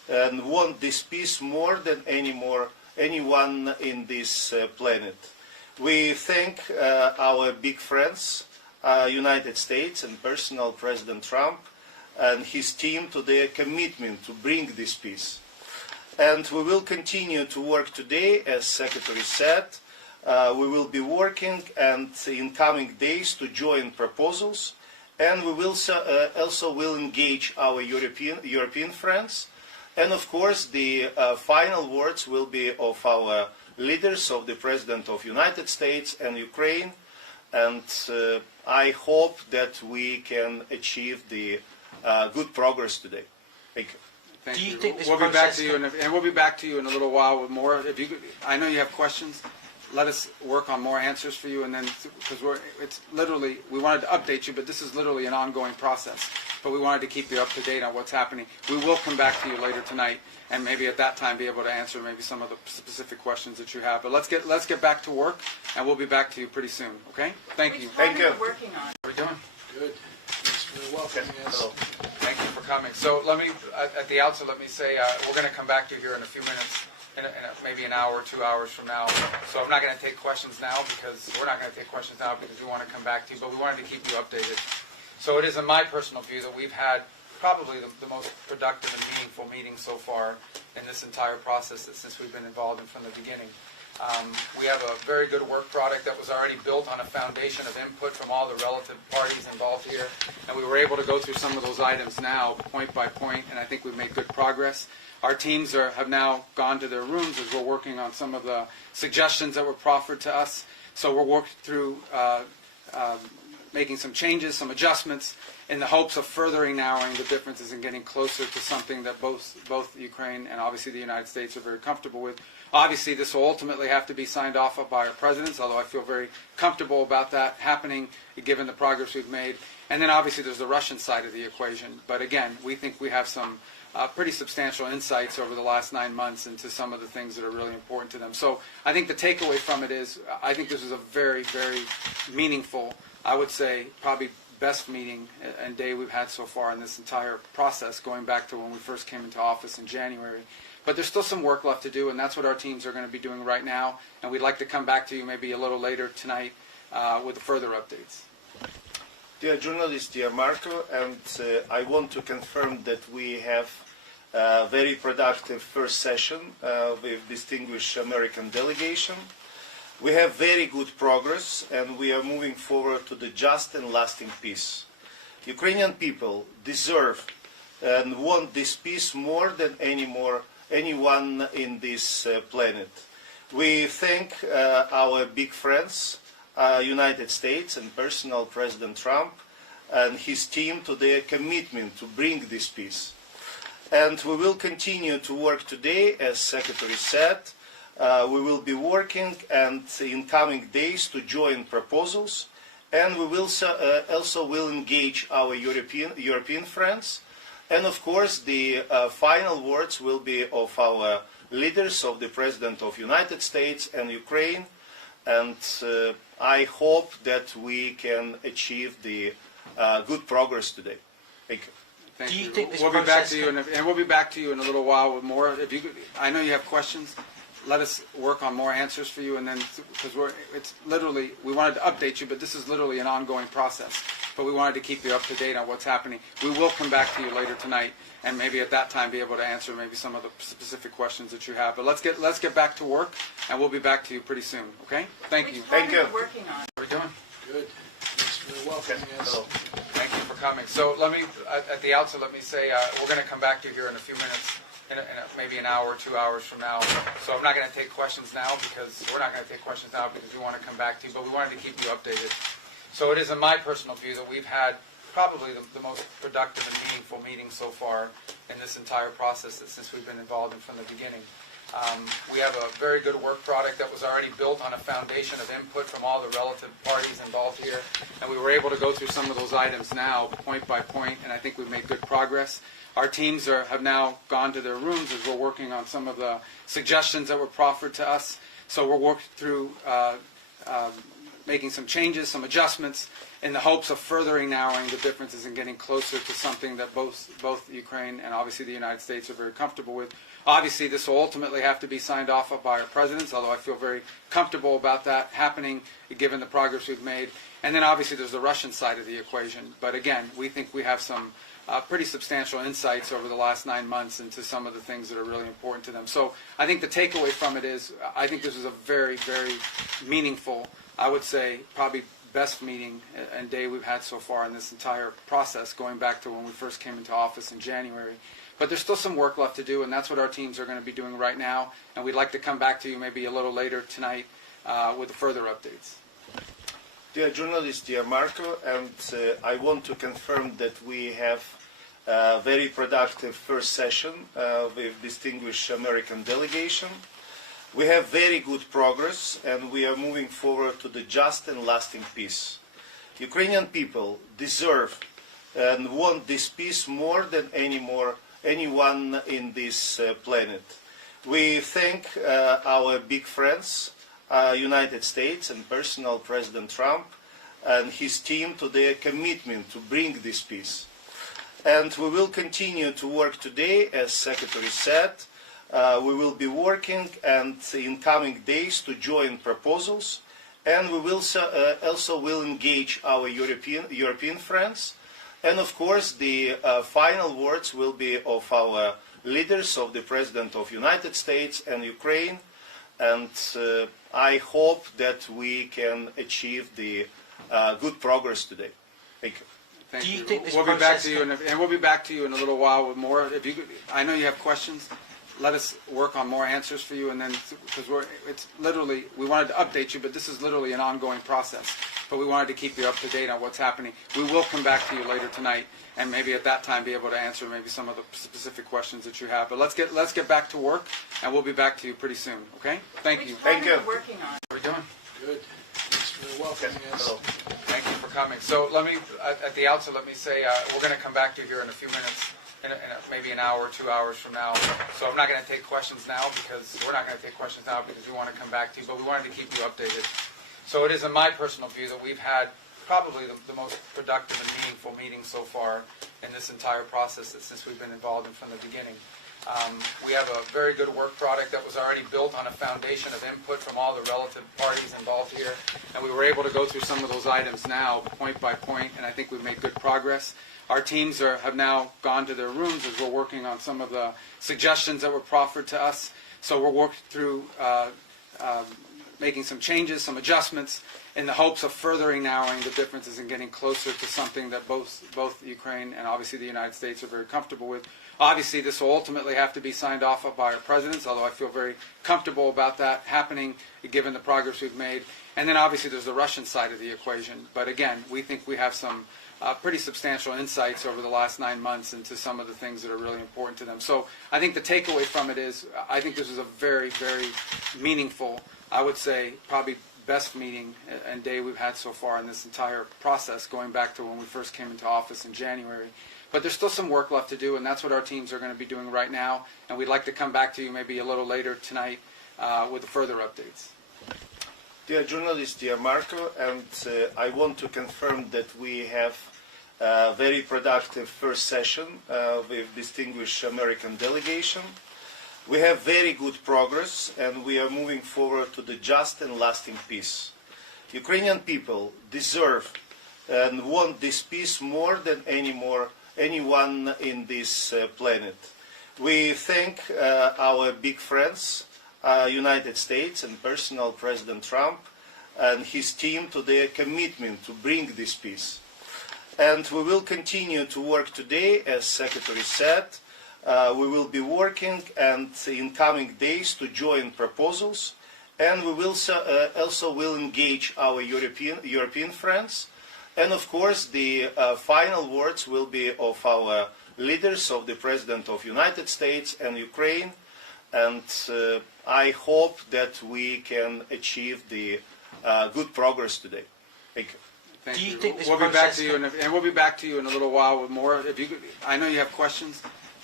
and want this peace more than anyone in this planet. We thank our big friends, United States and personal President Trump and his team to their commitment to bring this peace. And we will continue to work today, as Secretary said. We will be working and in coming days to join proposals, and we will also will engage our European friends. And of course, the final words will be of our leaders, of the President of the United States and Ukraine. And I hope that we can achieve the good progress today. Thank you. Thank Do you you. think this We'll be back process to you, and we'll be back to you in a little while with more. If you, I know you have questions. Let us work on more answers for you, and then because it's literally we wanted to update you, but this is literally an ongoing process. But we wanted to keep you up to date on what's happening. We will come back to you later tonight, and maybe at that time be able to answer maybe some of the specific questions that you have. But let's get back to work, and we'll be back to you pretty soon. Okay? Thank you. Thank you. Working on. How are we doing? Good. Thanks for welcoming us. Thank you for coming. So let me, at the outset, let me say we're going to come back to you here in a few minutes, in maybe an hour, 2 hours from now. So I'm not going to take questions now because we're not going to take questions now because we want to come back to you, but we wanted to keep you updated. So it is in my personal view that we've had probably the most productive and meaningful meeting so far in this entire process since we've been involved in from the beginning. We have a very good work product that was already built on a foundation of input from all the relative parties involved here, and we were able to go through some of those items now, point by point, and I think we've made good progress. Our teams have now gone to their rooms as we're working on some of the suggestions that were proffered to us. So we're working through making some changes, some adjustments, in the hopes of furthering narrowing the differences and getting closer to something that both Ukraine and obviously the United States are very comfortable with. Obviously, this will ultimately have to be signed off by our presidents, although I feel very comfortable about that happening, given the progress we've made. And then obviously there's the Russian side of the equation. But again, we think we have some pretty substantial insights over the last 9 months into some of the things that are really important to them. So I think the takeaway from it is I think this is a very, very meaningful, I would say probably best meeting and day we've had so far in this entire process, going back to when we first came into office in January. But there's still some work left to do, and that's what our teams are going to be doing right now. And we'd like to come back to you maybe a little later tonight with further updates. Dear journalists, dear Marco, and I want to confirm that we have a very productive first session with distinguished American delegation. We have very good progress, and we are moving forward to the just and lasting peace. Ukrainian people deserve and want this peace more than anyone in this planet. We thank our big friends, United States and personal President Trump and his team to their commitment to bring this peace. And we will continue to work today, as Secretary said. We will be working and in coming days to join proposals, and we will also will engage our European friends. And of course, the final words will be of our leaders, of the President of the United States and Ukraine. And I hope that we can achieve the good progress today. Thank you. Thank Do you you. think this We'll be back process to you, and we'll be back to you in a little while with more. If you, I know you have questions. Let us work on more answers for you, and then because it's literally we wanted to update you, but this is literally an ongoing process. But we wanted to keep you up to date on what's happening. We will come back to you later tonight, and maybe at that time be able to answer maybe some of the specific questions that you have. But let's get back to work, and we'll be back to you pretty soon. Okay? Thank you. Thank you. Working on. How are we doing? Good. Thanks for welcoming us. Thank you for coming. So let me, at the outset, let me say we're going to come back to you here in a few minutes, in maybe an hour, 2 hours from now. So I'm not going to take questions now because we're not going to take questions now because we want to come back to you, but we wanted to keep you updated. So it is in my personal view that we've had probably the most productive and meaningful meeting so far in this entire process since we've been involved in from the beginning. We have a very good work product that was already built on a foundation of input from all the relative parties involved here, and we were able to go through some of those items now, point by point, and I think we've made good progress. Our teams have now gone to their rooms as we're working on some of the suggestions that were proffered to us. So we're working through making some changes, some adjustments, in the hopes of furthering narrowing the differences and getting closer to something that both Ukraine and obviously the United States are very comfortable with. Obviously, this will ultimately have to be signed off by our presidents, although I feel very comfortable about that happening, given the progress we've made. And then obviously there's the Russian side of the equation. But again, we think we have some pretty substantial insights over the last 9 months into some of the things that are really important to them. So I think the takeaway from it is, I think this is a very, very meaningful, I would say probably best meeting and day we've had so far in this entire process, going back to when we first came into office in January. But there's still some work left to do, and that's what our teams are going to be doing right now. And we'd like to come back to you maybe a little later tonight with further updates. Dear journalist, dear Marco, and I want to confirm that we have a very productive first session with distinguished American delegation. We have very good progress, and we are moving forward to the just and lasting peace. Ukrainian people deserve and want this peace more than anyone in this planet. We thank our big friends, United States and personal President Trump and his team to their commitment to bring this peace. And we will continue to work today, as Secretary said. We will be working and in coming days to join proposals, and we will also will engage our European friends. And of course, the final words will be of our leaders, of the President of United States and Ukraine. And I hope that we can achieve the good progress today. Thank you. Thank Do you you. think this We'll be back process to you, and we'll be back to you in a little while with more. If you, I know you have questions. Let us work on more answers for you, and then because it's literally, we wanted to update you, but this is literally an ongoing process. But we wanted to keep you up to date on what's happening. We will come back to you later tonight, and maybe at that time be able to answer maybe some of the specific questions that you have. But let's get back to work, and we'll be back to you pretty soon. Okay? Thank you. Thank you. Working on. How are we doing? Good. Thanks for welcoming us. Thank you for coming. So let me, at the outset, let me say we're going to come back to you here in a few minutes, maybe an hour, 2 hours from now. So I'm not going to take questions now because we're not going to take questions now because we want to come back to you, but we wanted to keep you updated. So it is in my personal view that we've had probably the most productive and meaningful meeting so far in this entire process since we've been involved in from the beginning. We have a very good work product that was already built on a foundation of input from all the relative parties involved here, and we were able to go through some of those items now, point by point, and I think we've made good progress. Our teams have now gone to their rooms as we're working on some of the suggestions that were proffered to us. So we're working through making some changes, some adjustments, in the hopes of furthering narrowing the differences and getting closer to something that both Ukraine and obviously the United States are very comfortable with. Obviously, this will ultimately have to be signed off by our presidents, although I feel very comfortable about that happening, given the progress we've made. And then obviously there's the Russian side of the equation. But again, we think we have some pretty substantial insights over the last 9 months into some of the things that are really important to them. So I think the takeaway from it is, I think this is a very, very meaningful, I would say probably best meeting and day we've had so far in this entire process, going back to when we first came into office in January. But there's still some work left to do, and that's what our teams are going to be doing right now. And we'd like to come back to you maybe a little later tonight with further updates. Dear journalist, dear Marco, and I want to confirm that we have a very productive first session with distinguished American delegation. We have very good progress, and we are moving forward to the just and lasting peace. Ukrainian people deserve and want this peace more than anyone in this planet. We thank our big friends, United States and personal President Trump and his team to their commitment to bring this peace. And we will continue to work today, as Secretary said. We will be working and in coming days to join proposals, and we will also will engage our European friends. And of course, the final words will be of our leaders, of the President of United States and Ukraine. And I hope that we can achieve the good progress today. Thank you. Thank Do you you. think this We'll be back process to you, and we'll be back to you in a little while with more. If you, I know you have questions.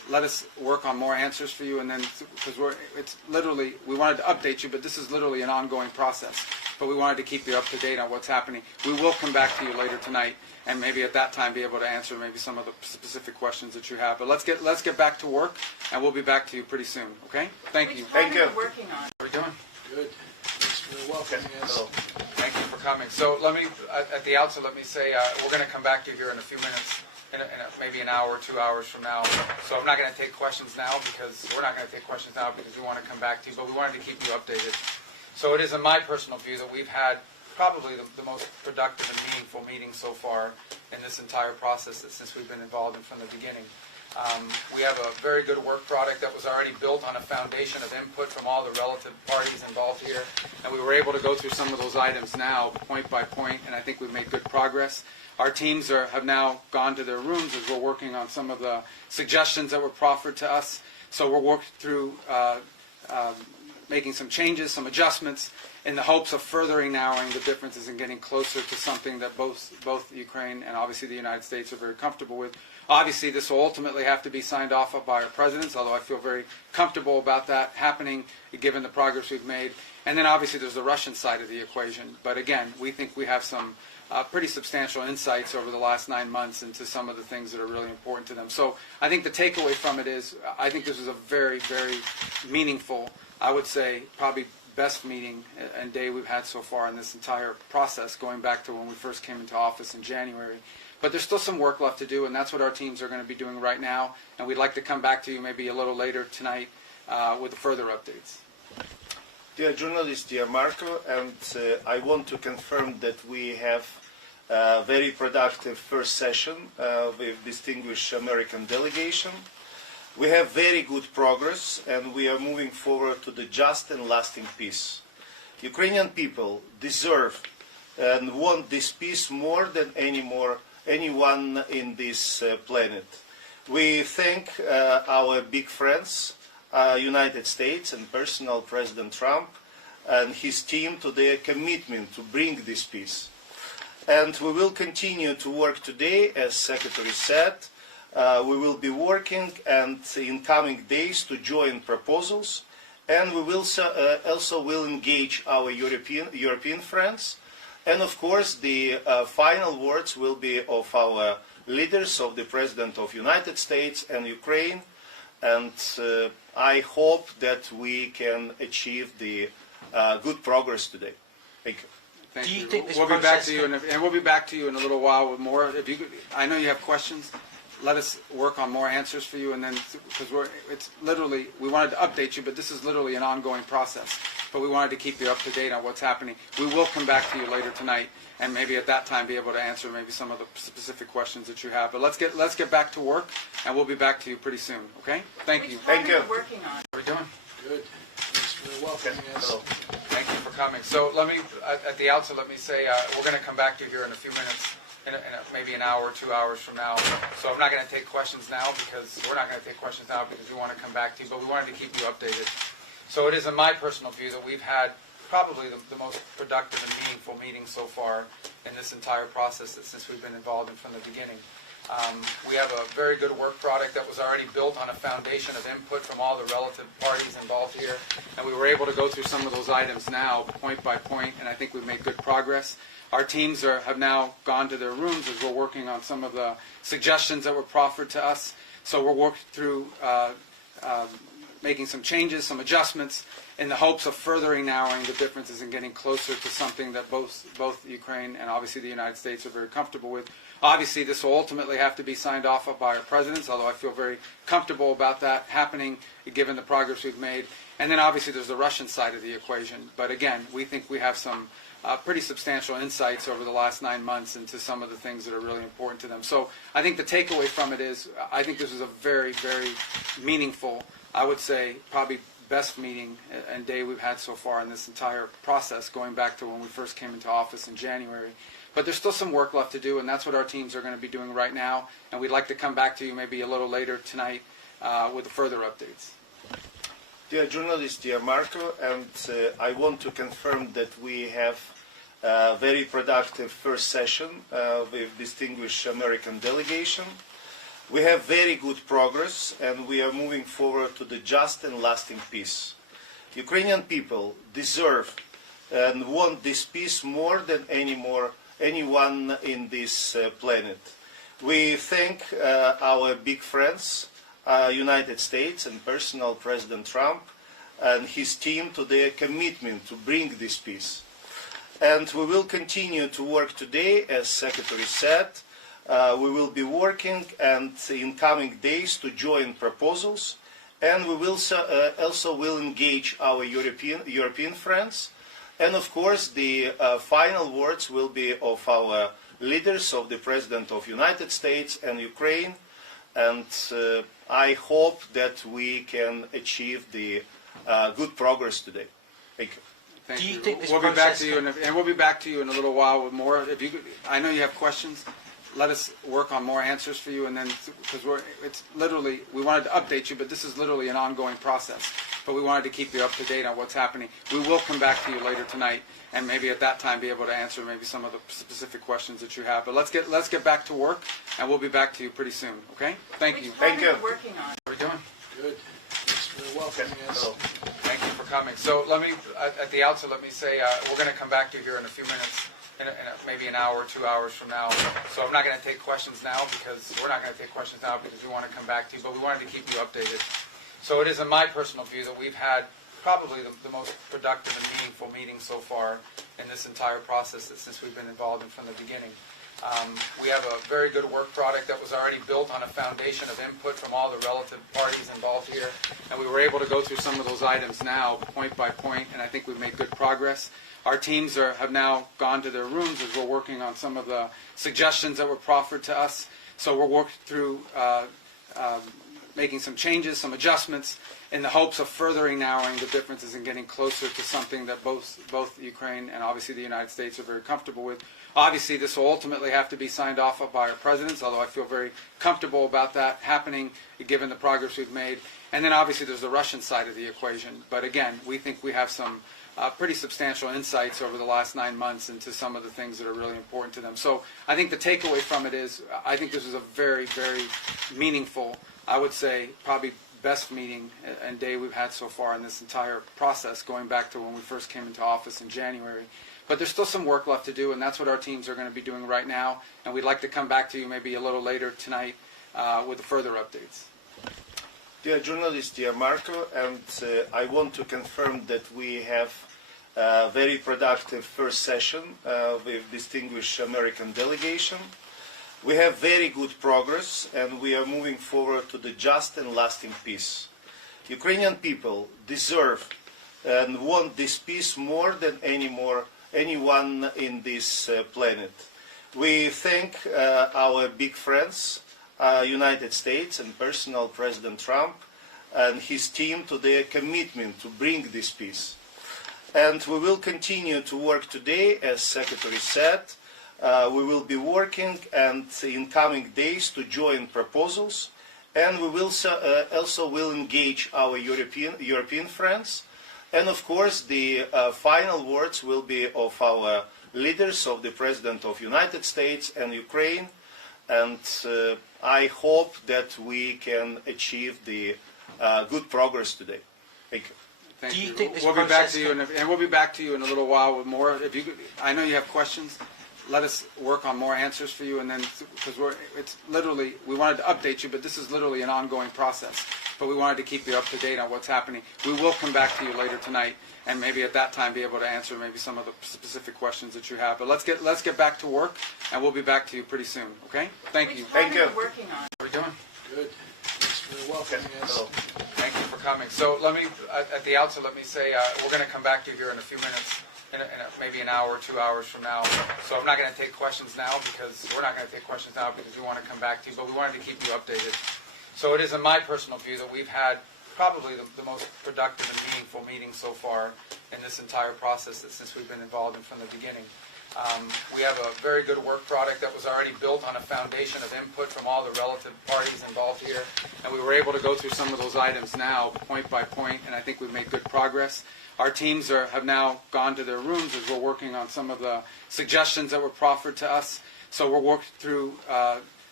let us work on more answers for you, and then because we wanted to update you, but this is literally an ongoing process. But we wanted to keep you up to date on what's happening. We will come back to you later tonight, and maybe at that time be able to answer maybe some of the specific questions that you have. But let's get back to work, and we'll be back to you pretty soon. Okay? Thank you. Thank you. Working on. How are we doing? Good. Thanks for welcoming us. Thank you for coming. So let me, at the outset, let me say we're going to come back to you here in a few minutes, in maybe an hour, 2 hours from now. So I'm not going to take questions now because we're not going to take questions now because we want to come back to you, but we wanted to keep you updated. So it is in my personal view that we've had probably the most productive and meaningful meeting so far in this entire process since we've been involved in from the beginning. We have a very good work product that was already built on a foundation of input from all the relative parties involved here, and we were able to go through some of those items now, point by point, and I think we've made good progress. Our teams have now gone to their rooms as we're working on some of the suggestions that were proffered to us. So we're working through making some changes, some adjustments, in the hopes of furthering narrowing the differences and getting closer to something that both Ukraine and obviously the United States are very comfortable with. Obviously, this will ultimately have to be signed off by our presidents, although I feel very comfortable about that happening, given the progress we've made. And then obviously there's the Russian side of the equation. But again, we think we have some pretty substantial insights over the last 9 months into some of the things that are really important to them. So I think the takeaway from it is I think this is a very, very meaningful, I would say probably best meeting and day we've had so far in this entire process, going back to when we first came into office in January. But there's still some work left to do, and that's what our teams are going to be doing right now. And we'd like to come back to you maybe a little later tonight with further updates. Dear journalists, dear Marco, and I want to confirm that we have a very productive first session with distinguished American delegation. We have very good progress, and we are moving forward to the just and lasting peace. Ukrainian people deserve and want this peace more than anyone in this planet. We thank our big friends, United States and personal President Trump and his team to their commitment to bring this peace. And we will continue to work today, as Secretary said. We will be working and in coming days to join proposals, and we will also will engage our European friends. And of course, the final words will be of our leaders, of the President of the United States and Ukraine. And I hope that we can achieve the good progress today. Thank you. Thank Do you you. think this we'll be back process to you, and we'll be back to you in a little while with more. If you, I know you have questions. Let us work on more answers for you, and then because we wanted to update you, but this is literally an ongoing process. But we wanted to keep you up to date on what's happening. We will come back to you later tonight, and maybe at that time be able to answer maybe some of the specific questions that you have. But let's get back to work, and we'll be back to you pretty soon. Okay? Thank you. Thank you. Working on. How are we doing? Good. Thanks for welcoming us. Thank you for coming. So let me, at the outset, let me say we're going to come back to you here in a few minutes, in maybe an hour, 2 hours from now. So I'm not going to take questions now because we're not going to take questions now because we want to come back to you, but we wanted to keep you updated. So it is in my personal view that we've had probably the most productive and meaningful meeting so far in this entire process since we've been involved in from the beginning. We have a very good work product that was already built on a foundation of input from all the relative parties involved here, and we were able to go through some of those items now, point by point, and I think we've made good progress. Our teams have now gone to their rooms as we're working on some of the suggestions that were proffered to us. So we're working through making some changes, some adjustments, in the hopes of furthering narrowing the differences and getting closer to something that both Ukraine and obviously the United States are very comfortable with. Obviously, this will ultimately have to be signed off by our presidents, although I feel very comfortable about that happening, given the progress we've made. And then obviously there's the Russian side of the equation. But again, we think we have some pretty substantial insights over the last 9 months into some of the things that are really important to them. So I think the takeaway from it is I think this is a very, very meaningful, I would say probably best meeting and day we've had so far in this entire process, going back to when we first came into office in January. But there's still some work left to do, and that's what our teams are going to be doing right now. And we'd like to come back to you maybe a little later tonight with further updates. Dear journalists, dear Marco, and I want to confirm that we have a very productive first session with distinguished American delegation. We have very good progress, and we are moving forward to the just and lasting peace. Ukrainian people deserve and want this peace more than anyone in this planet. We thank our big friends, United States and personal President Trump and his team to their commitment to bring this peace. And we will continue to work today, as Secretary said. We will be working and in coming days to join proposals, and we will also will engage our European friends. And of course, the final words will be of our leaders, of the President of United States and Ukraine. And I hope that we can achieve the good progress today. Thank you. Thank Do you you. think this We'll be back process to you, and we'll be back to you in a little while with more. If you, I know you have questions. Let us work on more answers for you, and then because it's literally we wanted to update you, but this is literally an ongoing process. But we wanted to keep you up to date on what's happening. We will come back to you later tonight, and maybe at that time be able to answer maybe some of the specific questions that you have. But let's get back to work, and we'll be back to you pretty soon. Okay? Thank you. Thank you. Working on. How are we doing? Good. Thanks for welcoming us. Thank you for coming. So let me, at the outset, let me say we're going to come back to you here in a few minutes, maybe an hour, 2 hours from now. So I'm not going to take questions now because we're not going to take questions now because we want to come back to you, but we wanted to keep you updated. So it is in my personal view that we've had probably the most productive and meaningful meeting so far in this entire process since we've been involved in from the beginning. We have a very good work product that was already built on a foundation of input from all the relative parties involved here, and we were able to go through some of those items now, point by point, and I think we've made good progress. Our teams have now gone to their rooms as we're working on some of the suggestions that were proffered to us. So we're working through making some changes, some adjustments, in the hopes of furthering narrowing the differences and getting closer to something that both Ukraine and obviously the United States are very comfortable with. Obviously, this will ultimately have to be signed off by our presidents, although I feel very comfortable about that happening given the progress we've made. And then obviously there's the Russian side of the equation. But again, we think we have some pretty substantial insights over the last 9 months into some of the things that are really important to them. So I think the takeaway from it is I think this is a very, very meaningful, I would say probably best meeting and day we've had so far in this entire process, going back to when we first came into office in January. But there's still some work left to do, and that's what our teams are going to be doing right now. And we'd like to come back to you maybe a little later tonight with further updates. Dear journalist, dear Marco, and I want to confirm that we have a very productive first session with distinguished American delegation. We have very good progress, and we are moving forward to the just and lasting peace. Ukrainian people deserve and want this peace more than anyone in this planet. We thank our big friends, United States and personal President Trump and his team to their commitment to bring this peace. And we will continue to work today, as Secretary said. We will be working and in coming days to join proposals, and we will also will engage our European friends. And of course, the final words will be of our leaders, of the President of United States and Ukraine. And I hope that we can achieve the good progress today. Thank you. Thank Do you you. think this We'll be back process to you, and we'll be back to you in a little while with more. If you, I know you have questions. Let us work on more answers for you, and then because it's literally we wanted to update you, but this is literally an ongoing process. But we wanted to keep you up to date on what's happening. We will come back to you later tonight, and maybe at that time be able to answer maybe some of the specific questions that you have. But let's get back to work, and we'll be back to you pretty soon. Okay? Thank you. Thank you. Working on. How are we doing? Good. Thanks for welcoming us. Thank you for coming. So let me, at the outset, let me say we're going to come back to you here in a few minutes, maybe an hour, 2 hours from now. So I'm not going to take questions now because we're not going to take questions now because we want to come back to you, but we wanted to keep you updated. So it is in my personal view that we've had probably the most productive and meaningful meeting so far in this entire process since we've been involved in from the beginning. We have a very good work product that was already built on a foundation of input from all the relative parties involved here, and we were able to go through some of those items now, point by point, and I think we've made good progress. Our teams have now gone to their rooms as we're working on some of the suggestions that were proffered to us. So we're working through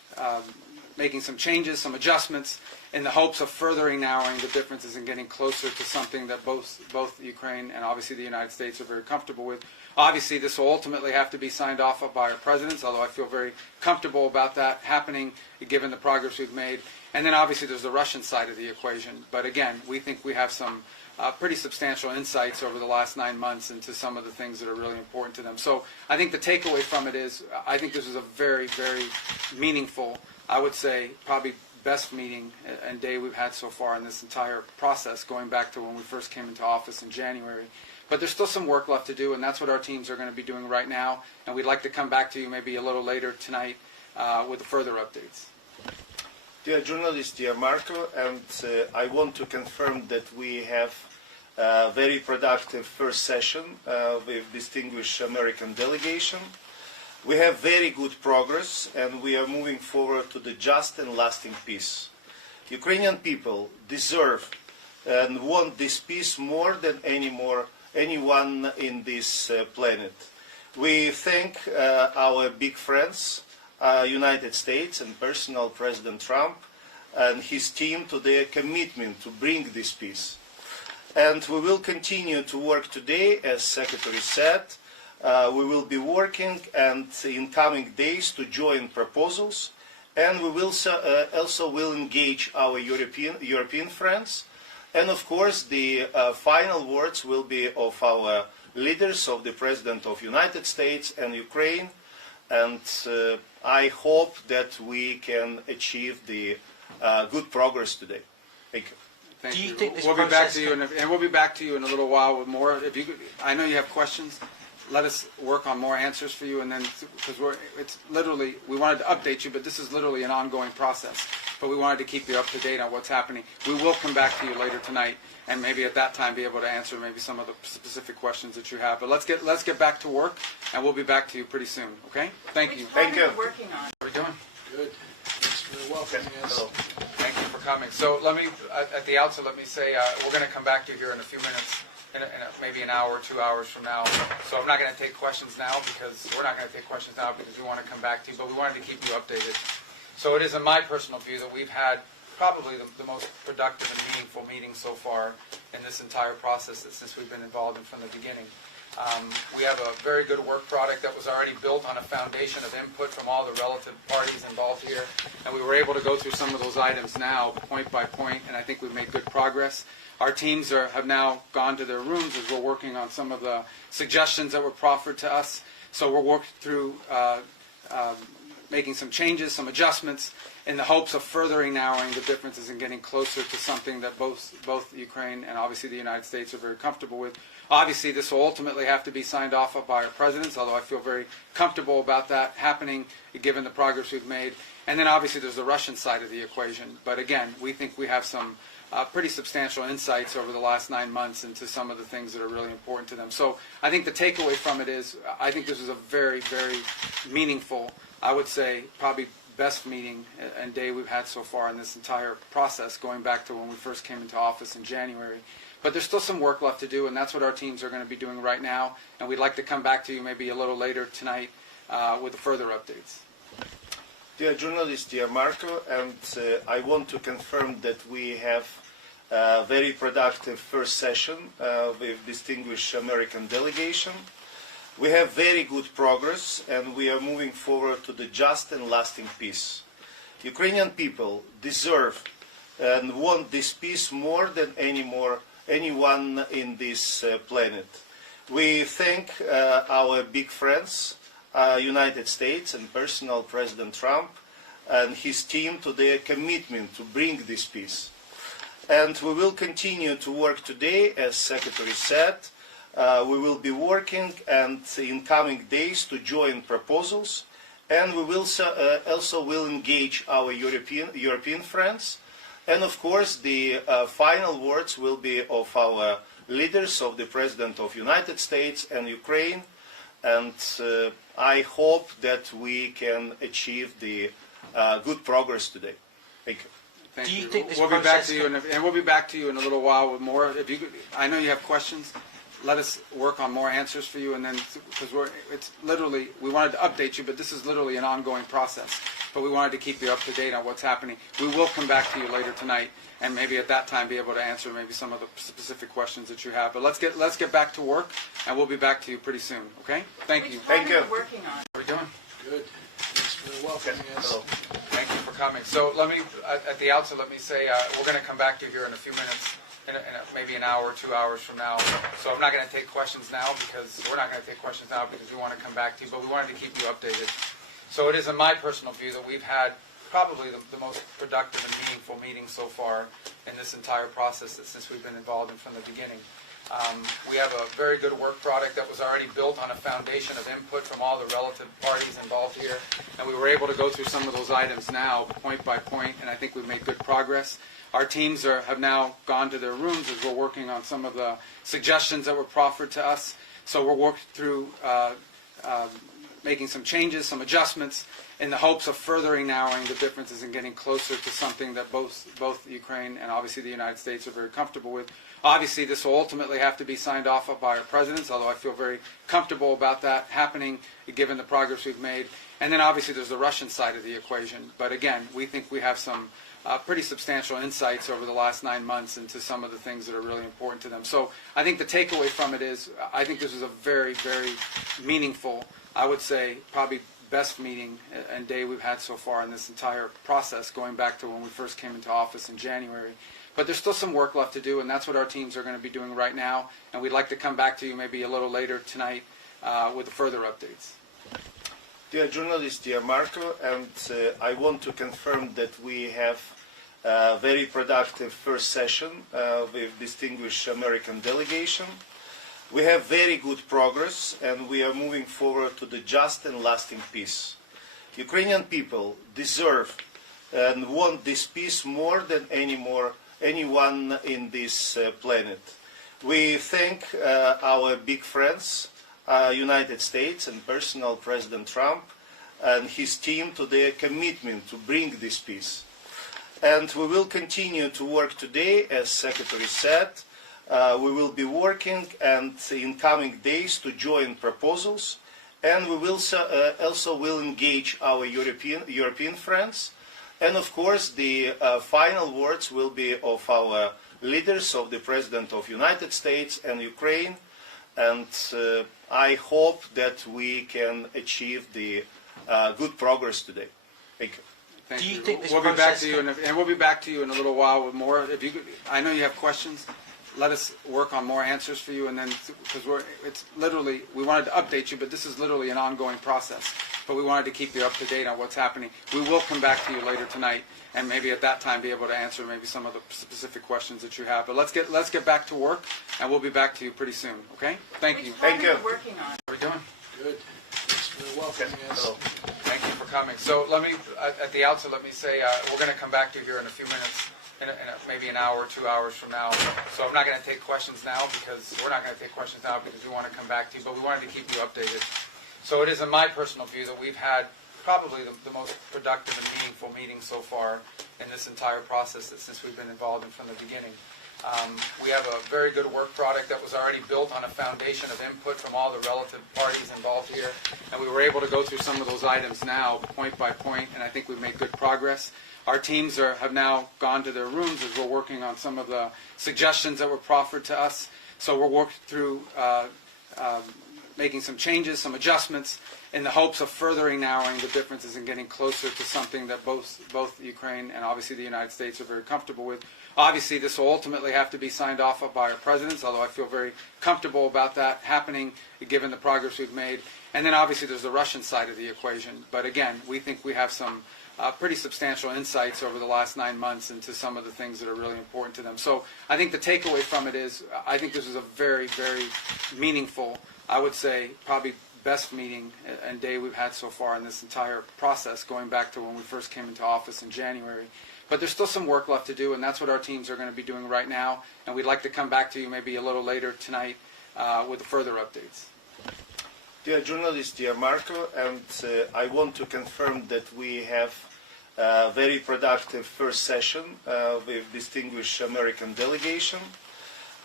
making some changes, some adjustments, in the hopes of furthering narrowing the differences and getting closer to something that both Ukraine and obviously the United States are very comfortable with. Obviously, this will ultimately have to be signed off by our presidents, although I feel very comfortable about that happening, given the progress we've made. And then obviously there's the Russian side of the equation. But again, we think we have some pretty substantial insights over the last 9 months into some of the things that are really important to them. So I think the takeaway from it is, I think this is a very, very meaningful, I would say, probably best meeting and day we've had so far in this entire process, going back to when we first came into office in January. But there's still some work left to do, and that's what our teams are going to be doing right now. And we'd like to come back to you maybe a little later tonight with further updates. Dear journalists, dear Marco, and I want to confirm that we have a very productive first session with distinguished American delegation. We have very good progress, and we are moving forward to the just and lasting peace. Ukrainian people deserve and want this peace more than anyone in this planet. We thank our big friends, United States and personal President Trump and his team to their commitment to bring this peace. And we will continue to work today, as Secretary said. We will be working and in coming days to join proposals, and we will also will engage our European friends. And of course, the final words will be of our leaders, of the President of United States and Ukraine. And I hope that we can achieve the good progress today. Thank you. Thank Do you you. think this We'll be back process to you, and we'll be back to you in a little while with more. If you, I know you have questions. Let us work on more answers for you, and then because it's literally, we wanted to update you, but this is literally an ongoing process. But we wanted to keep you up to date on what's happening. We will come back to you later tonight, and maybe at that time be able to answer maybe some of the specific questions that you have. But let's get back to work, and we'll be back to you pretty soon. Okay? Thank you. Thank you. Working on. How are we doing? Good. Thanks for welcoming us. Hello. Thank you for coming. So let me, at the outset, let me say we're going to come back to you here in a few minutes, maybe an hour, 2 hours from now. So I'm not going to take questions now because we're not going to take questions now because we want to come back to you, but we wanted to keep you updated. So it is in my personal view that we've had probably the most productive and meaningful meeting so far in this entire process since we've been involved in from the beginning. We have a very good work product that was already built on a foundation of input from all the relative parties involved here, and we were able to go through some of those items now, point by point, and I think we've made good progress. Our teams have now gone to their rooms as we're working on some of the suggestions that were proffered to us. So we're working through making some changes, some adjustments, in the hopes of furthering narrowing the differences and getting closer to something that both Ukraine and obviously the United States are very comfortable with. Obviously, this will ultimately have to be signed off by our presidents, although I feel very comfortable about that happening, given the progress we've made. And then obviously there's the Russian side of the equation. But again, we think we have some pretty substantial insights over the last 9 months into some of the things that are really important to them. So I think the takeaway from it is, I think this is a very, very meaningful, I would say, probably best meeting and day we've had so far in this entire process, going back to when we first came into office in January. But there's still some work left to do, and that's what our teams are going to be doing right now. And we'd like to come back to you maybe a little later tonight with further updates. Dear journalists, dear Marco, and I want to confirm that we have a very productive first session with distinguished American delegation. We have very good progress, and we are moving forward to the just and lasting peace. Ukrainian people deserve and want this peace more than anyone in this planet. We thank our big friends, United States and personal President Trump and his team to their commitment to bring this peace. And we will continue to work today, as Secretary said. We will be working and in coming days to join proposals, and we will also will engage our European friends. And of course, the final words will be of our leaders, of the President of United States and Ukraine. And I hope that we can achieve the good progress today. Thank you. Thank Do you you. think this We'll be back process to you, and we'll be back to you in a little while with more. If you, I know you have questions. let us work on more answers for you, and then because it's literally, we wanted to update you, but this is literally an ongoing process. But we wanted to keep you up to date on what's happening. We will come back to you later tonight, and maybe at that time be able to answer maybe some of the specific questions that you have. But let's get back to work, and we'll be back to you pretty soon. Okay? Thank you. Thank you. Working on. How are we doing? Good. Thanks for welcoming us. Hello. Thank you for coming. So let me, at the outset, let me say we're going to come back to you here in a few minutes, maybe an hour, 2 hours from now. So I'm not going to take questions now because we're not going to take questions now because we want to come back to you, but we wanted to keep you updated. So it is in my personal view that we've had probably the most productive and meaningful meeting so far in this entire process since we've been involved in from the beginning. We have a very good work product that was already built on a foundation of input from all the relative parties involved here, and we were able to go through some of those items now, point by point, and I think we've made good progress. Our teams have now gone to their rooms as we're working on some of the suggestions that were proffered to us. So we're working through making some changes, some adjustments, in the hopes of furthering narrowing the differences and getting closer to something that both Ukraine and obviously the United States are very comfortable with. Obviously, this will ultimately have to be signed off by our presidents, although I feel very comfortable about that happening given the progress we've made. And then obviously there's the Russian side of the equation. But again, we think we have some pretty substantial insights over the last 9 months into some of the things that are really important to them. So I think the takeaway from it is I think this is a very, very meaningful, I would say probably best meeting and day we've had so far in this entire process, going back to when we first came into office in January. But there's still some work left to do, and that's what our teams are going to be doing right now. And we'd like to come back to you maybe a little later tonight with further updates. Dear journalist, dear Marco, and I want to confirm that we have a very productive first session with distinguished American delegation. We have very good progress, and we are moving forward to the just and lasting peace. Ukrainian people deserve and want this peace more than anyone in this planet. We thank our big friends, United States and personal President Trump and his team to their commitment to bring this peace. And we will continue to work today, as Secretary said. We will be working and in coming days to join proposals, and we will also will engage our European friends. And of course, the final words will be of our leaders, of the President of the United States and Ukraine. And I hope that we can achieve the good progress today. Thank you. Thank Do you you. think this We'll be back process to you, and we'll be back to you in a little while with more. If you, I know you have questions. Let us work on more answers for you, and then because it's literally, we wanted to update you, but this is literally an ongoing process. But we wanted to keep you up to date on what's happening. We will come back to you later tonight, and maybe at that time be able to answer maybe some of the specific questions that you have. But let's get back to work, and we'll be back to you pretty soon. Okay? Thank you. Thank you. Working on. How are we doing? Good. Thanks for welcoming us. Hello. Thank you for coming. So let me, at the outset, let me say we're going to come back to you here in a few minutes, maybe an hour, 2 hours from now. So I'm not going to take questions now because we're not going to take questions now because we want to come back to you, but we wanted to keep you updated. So it is in my personal view that we've had probably the most productive and meaningful meeting so far in this entire process since we've been involved in from the beginning. We have a very good work product that was already built on a foundation of input from all the relative parties involved here, and we were able to go through some of those items now, point by point, and I think we've made good progress. Our teams have now gone to their rooms as we're working on some of the suggestions that were proffered to us. So we're working through making some changes, some adjustments, in the hopes of furthering narrowing the differences and getting closer to something that both Ukraine and obviously the United States are very comfortable with. Obviously, this will ultimately have to be signed off by our presidents, although I feel very comfortable about that happening given the progress we've made. And then obviously there's the Russian side of the equation. But again, we think we have some pretty substantial insights over the last 9 months into some of the things that are really important to them. So I think the takeaway from it is I think this is a very, very meaningful, I would say probably best meeting and day we've had so far in this entire process, going back to when we first came into office in January. But there's still some work left to do, and that's what our teams are going to be doing right now. And we'd like to come back to you maybe a little later tonight with further updates. Dear journalist, dear Marco, and I want to confirm that we have a very productive first session with distinguished American delegation.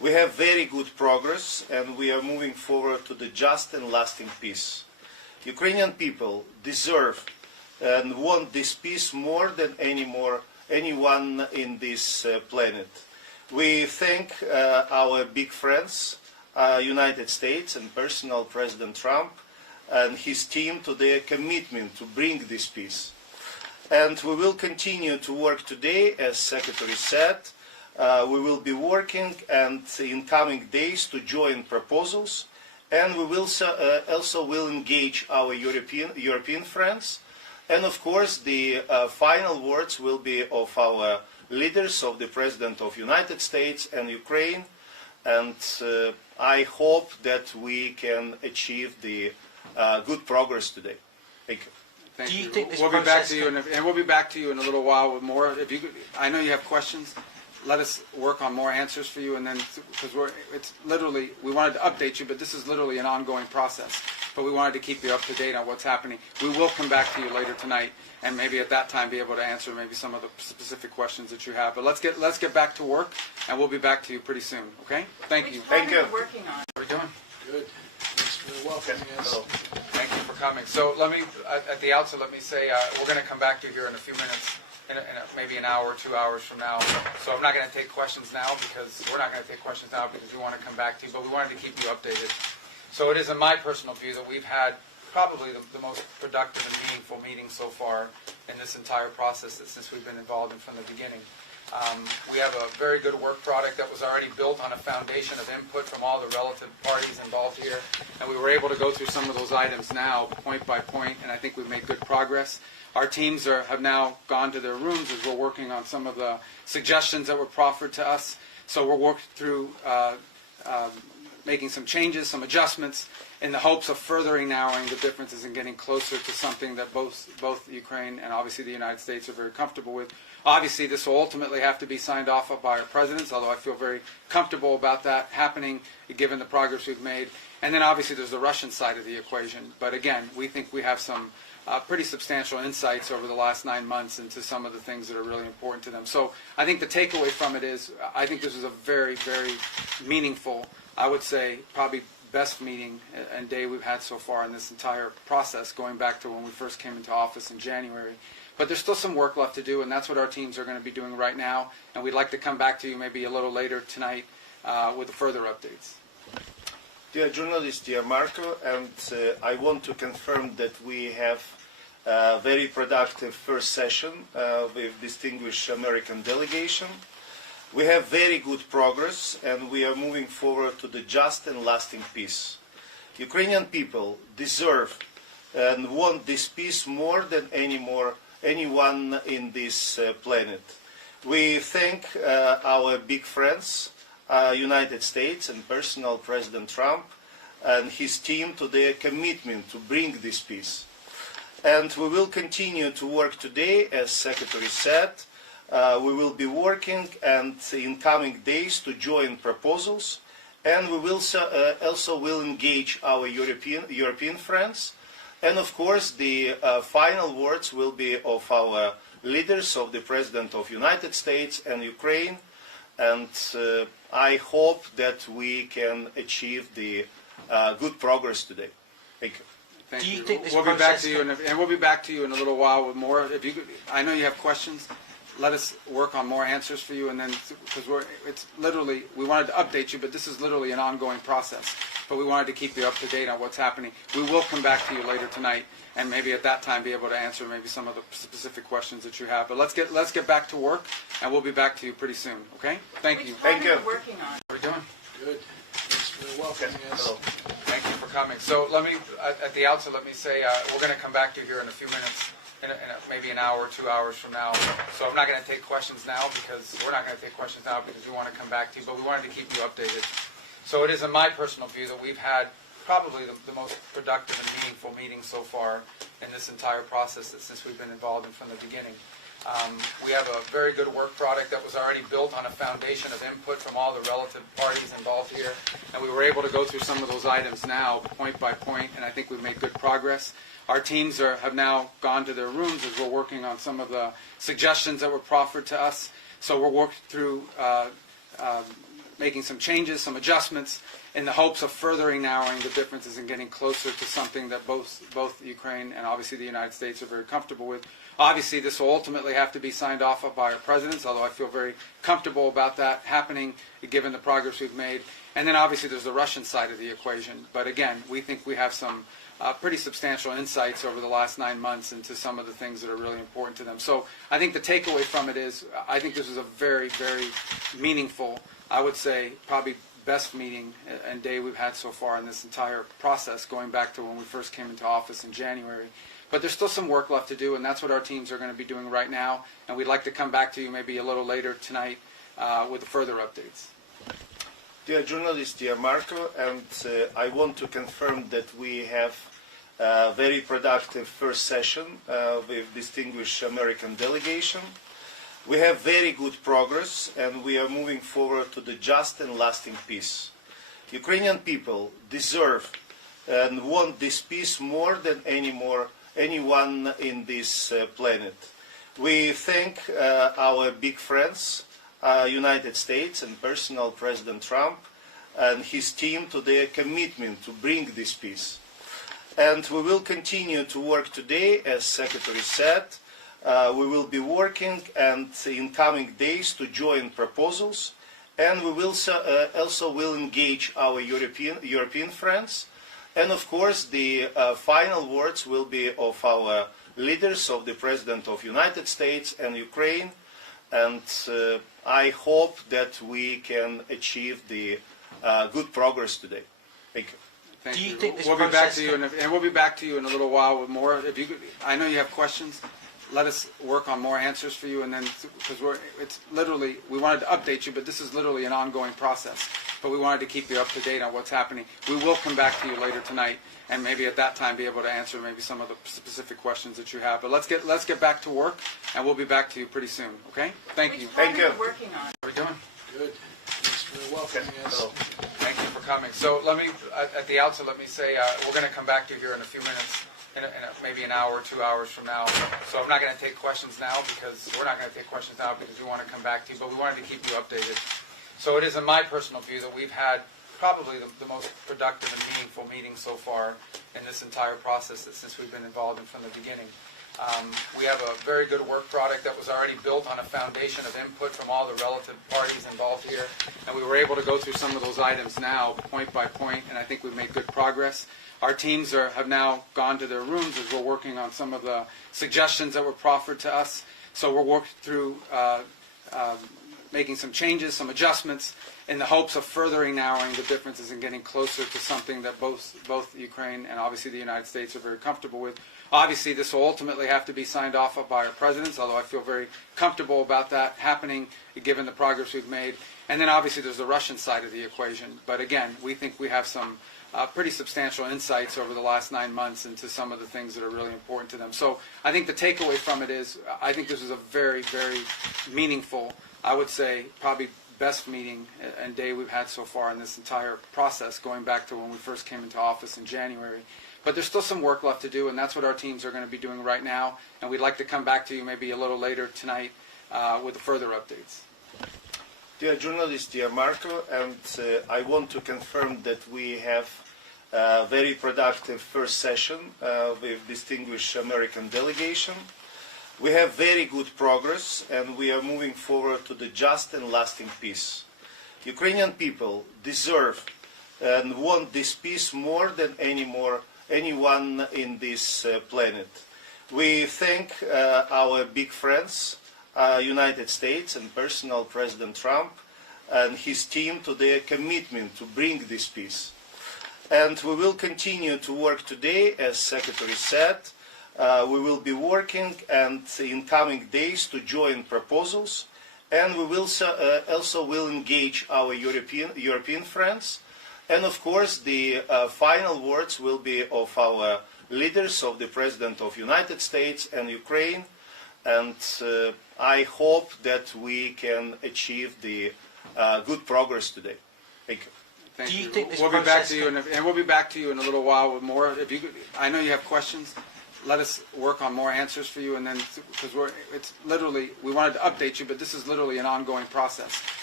We have very good progress, and we are moving forward to the just and lasting peace. Ukrainian people deserve and want this peace more than anyone in this planet. We thank our big friends, United States and personal President Trump and his team to their commitment to bring this peace. And we will continue to work today, as Secretary said. We will be working and in coming days to join proposals, and we will also will engage our European friends. And of course, the final words will be of our leaders, of the President of the United States and Ukraine. And I hope that we can achieve the good progress today. Thank you. Thank Do you you. think this We'll be back process to you, and we'll be back to you in a little while with more. If you, I know you have questions. Let us work on more answers for you, and then because it's literally we wanted to update you, but this is literally an ongoing process. But we wanted to keep you up to date on what's happening. We will come back to you later tonight, and maybe at that time be able to answer maybe some of the specific questions that you have. But let's get back to work, and we'll be back to you pretty soon. Okay? Thank you. Thank you. Working on. How are we doing? Good. Thanks for welcoming us. Hello. Thank you for coming. So let me, at the outset, let me say we're going to come back to you here in a few minutes, maybe an hour, 2 hours from now. So I'm not going to take questions now because we're not going to take questions now because we want to come back to you, but we wanted to keep you updated. So it is in my personal view that we've had probably the most productive and meaningful meeting so far in this entire process since we've been involved in from the beginning. We have a very good work product that was already built on a foundation of input from all the relative parties involved here, and we were able to go through some of those items now, point by point, and I think we've made good progress. Our teams have now gone to their rooms as we're working on some of the suggestions that were proffered to us. So we're working through making some changes, some adjustments, in the hopes of furthering narrowing the differences and getting closer to something that both Ukraine and obviously the United States are very comfortable with. Obviously, this will ultimately have to be signed off by our presidents, although I feel very comfortable about that happening, given the progress we've made. And then obviously there's the Russian side of the equation. But again, we think we have some pretty substantial insights over the last 9 months into some of the things that are really important to them. So I think the takeaway from it is I think this is a very, very meaningful, I would say probably best meeting and day we've had so far in this entire process, going back to when we first came into office in January. But there's still some work left to do, and that's what our teams are going to be doing right now. And we'd like to come back to you maybe a little later tonight with further updates. Dear journalist, dear Marco, and I want to confirm that we have a very productive first session with distinguished American delegation. We have very good progress, and we are moving forward to the just and lasting peace. Ukrainian people deserve and want this peace more than anyone in this planet. We thank our big friends, United States and personal President Trump and his team to their commitment to bring this peace. And we will continue to work today, as Secretary said. We will be working and in coming days to join proposals, and we will also will engage our European friends. And of course, the final words will be of our leaders, of the President of the United States and Ukraine. And I hope that we can achieve the good progress today. Thank you. Thank Do you you. think this We'll be back process to you, and we'll be back to you in a little while with more. If you, I know you have questions. Let us work on more answers for you, and then because it's literally we wanted to update you, but this is literally an ongoing process. But we wanted to keep you up to date on what's happening. We will come back to you later tonight, and maybe at that time be able to answer maybe some of the specific questions that you have. But let's get back to work, and we'll be back to you pretty soon. Okay? Thank you. Thank you. Working on. How are we doing? Good. Thanks for welcoming us. Hello. Thank you for coming. So let me, at the outset, let me say we're going to come back to you here in a few minutes, maybe an hour, 2 hours from now. So I'm not going to take questions now because we're not going to take questions now because we want to come back to you, but we wanted to keep you updated. So it is in my personal view that we've had probably the most productive and meaningful meeting so far in this entire process since we've been involved in from the beginning. We have a very good work product that was already built on a foundation of input from all the relative parties involved here, and we were able to go through some of those items now, point by point, and I think we've made good progress. Our teams have now gone to their rooms as we're working on some of the suggestions that were proffered to us. So we're working through making some changes, some adjustments, in the hopes of furthering narrowing the differences and getting closer to something that both Ukraine and obviously the United States are very comfortable with. Obviously, this will ultimately have to be signed off by our presidents, although I feel very comfortable about that happening, given the progress we've made. And then obviously there's the Russian side of the equation. But again, we think we have some pretty substantial insights over the last 9 months into some of the things that are really important to them. So I think the takeaway from it is, I think this is a very, very meaningful, I would say probably best meeting and day we've had so far in this entire process, going back to when we first came into office in January. But there's still some work left to do, and that's what our teams are going to be doing right now. And we'd like to come back to you maybe a little later tonight with further updates. Dear journalist, dear Marco, and I want to confirm that we have a very productive first session with distinguished American delegation. We have very good progress, and we are moving forward to the just and lasting peace. Ukrainian people deserve and want this peace more than anyone in this planet. We thank our big friends, United States and personal President Trump and his team to their commitment to bring this peace. And we will continue to work today, as Secretary said. We will be working and in coming days to join proposals, and we will also will engage our European friends. And of course, the final words will be of our leaders, of the President of the United States and Ukraine. And I hope that we can achieve the good progress today. Thank you. Thank Do you you. think this We'll be back process to you, and we'll be back to you in a little while with more. If you, I know you have questions. Let us work on more answers for you, and then because it's literally, we wanted to update you, but this is literally an ongoing process. But we wanted to keep you up to date on what's happening. We will come back to you later tonight, and maybe at that time be able to answer maybe some of the specific questions that you have. But let's get back to work, and we'll be back to you pretty soon. Okay? Thank you. Thank you. Working on. How are we doing? Good. Thanks for welcoming us. Thank you for coming. So let me, at the outset, let me say we're going to come back to you here in a few minutes, in maybe an hour, 2 hours from now. So I'm not going to take questions now because we're not going to take questions now because we want to come back to you, but we wanted to keep you updated. So it is in my personal view that we've had probably the most productive and meaningful meeting so far in this entire process since we've been involved in from the beginning. We have a very good work product that was already built on a foundation of input from all the relative parties involved here, and we were able to go through some of those items now, point by point, and I think we've made good progress. Our teams have now gone to their rooms as we're working on some of the suggestions that were proffered to us. So we're working through making some changes, some adjustments, in the hopes of furthering narrowing the differences and getting closer to something that both Ukraine and obviously the United States are very comfortable with. Obviously, this will ultimately have to be signed off by our presidents, although I feel very comfortable about that happening, given the progress we've made. And then obviously there's the Russian side of the equation. But again, we think we have some pretty substantial insights over the last 9 months into some of the things that are really important to them. So I think the takeaway from it is, I think this is a very, very meaningful, I would say probably best meeting and day we've had so far in this entire process, going back to when we first came into office in January. But there's still some work left to do, and that's what our teams are going to be doing right now. And we'd like to come back to you maybe a little later tonight with further updates. Dear journalist, dear Marco, and I want to confirm that we have a very productive first session with distinguished American delegation. We have very good progress, and we are moving forward to the just and lasting peace. Ukrainian people deserve and want this peace more than anyone in this planet. We thank our big friends, United States and personal President Trump and his team to their commitment to bring this peace. And we will continue to work today, as Secretary said. We will be working and in coming days to join proposals, and we will also will engage our European friends. And of course, the final words will be of our leaders, of the President of the United States and Ukraine. And I hope that we can achieve the good progress today. Thank you. Thank Do you you. think this We'll be back process to you, and we'll be back to you in a little while with more. If you, I know you have questions. Let us work on more answers for you, and then because it's literally, we wanted to update you, but this is literally an ongoing process.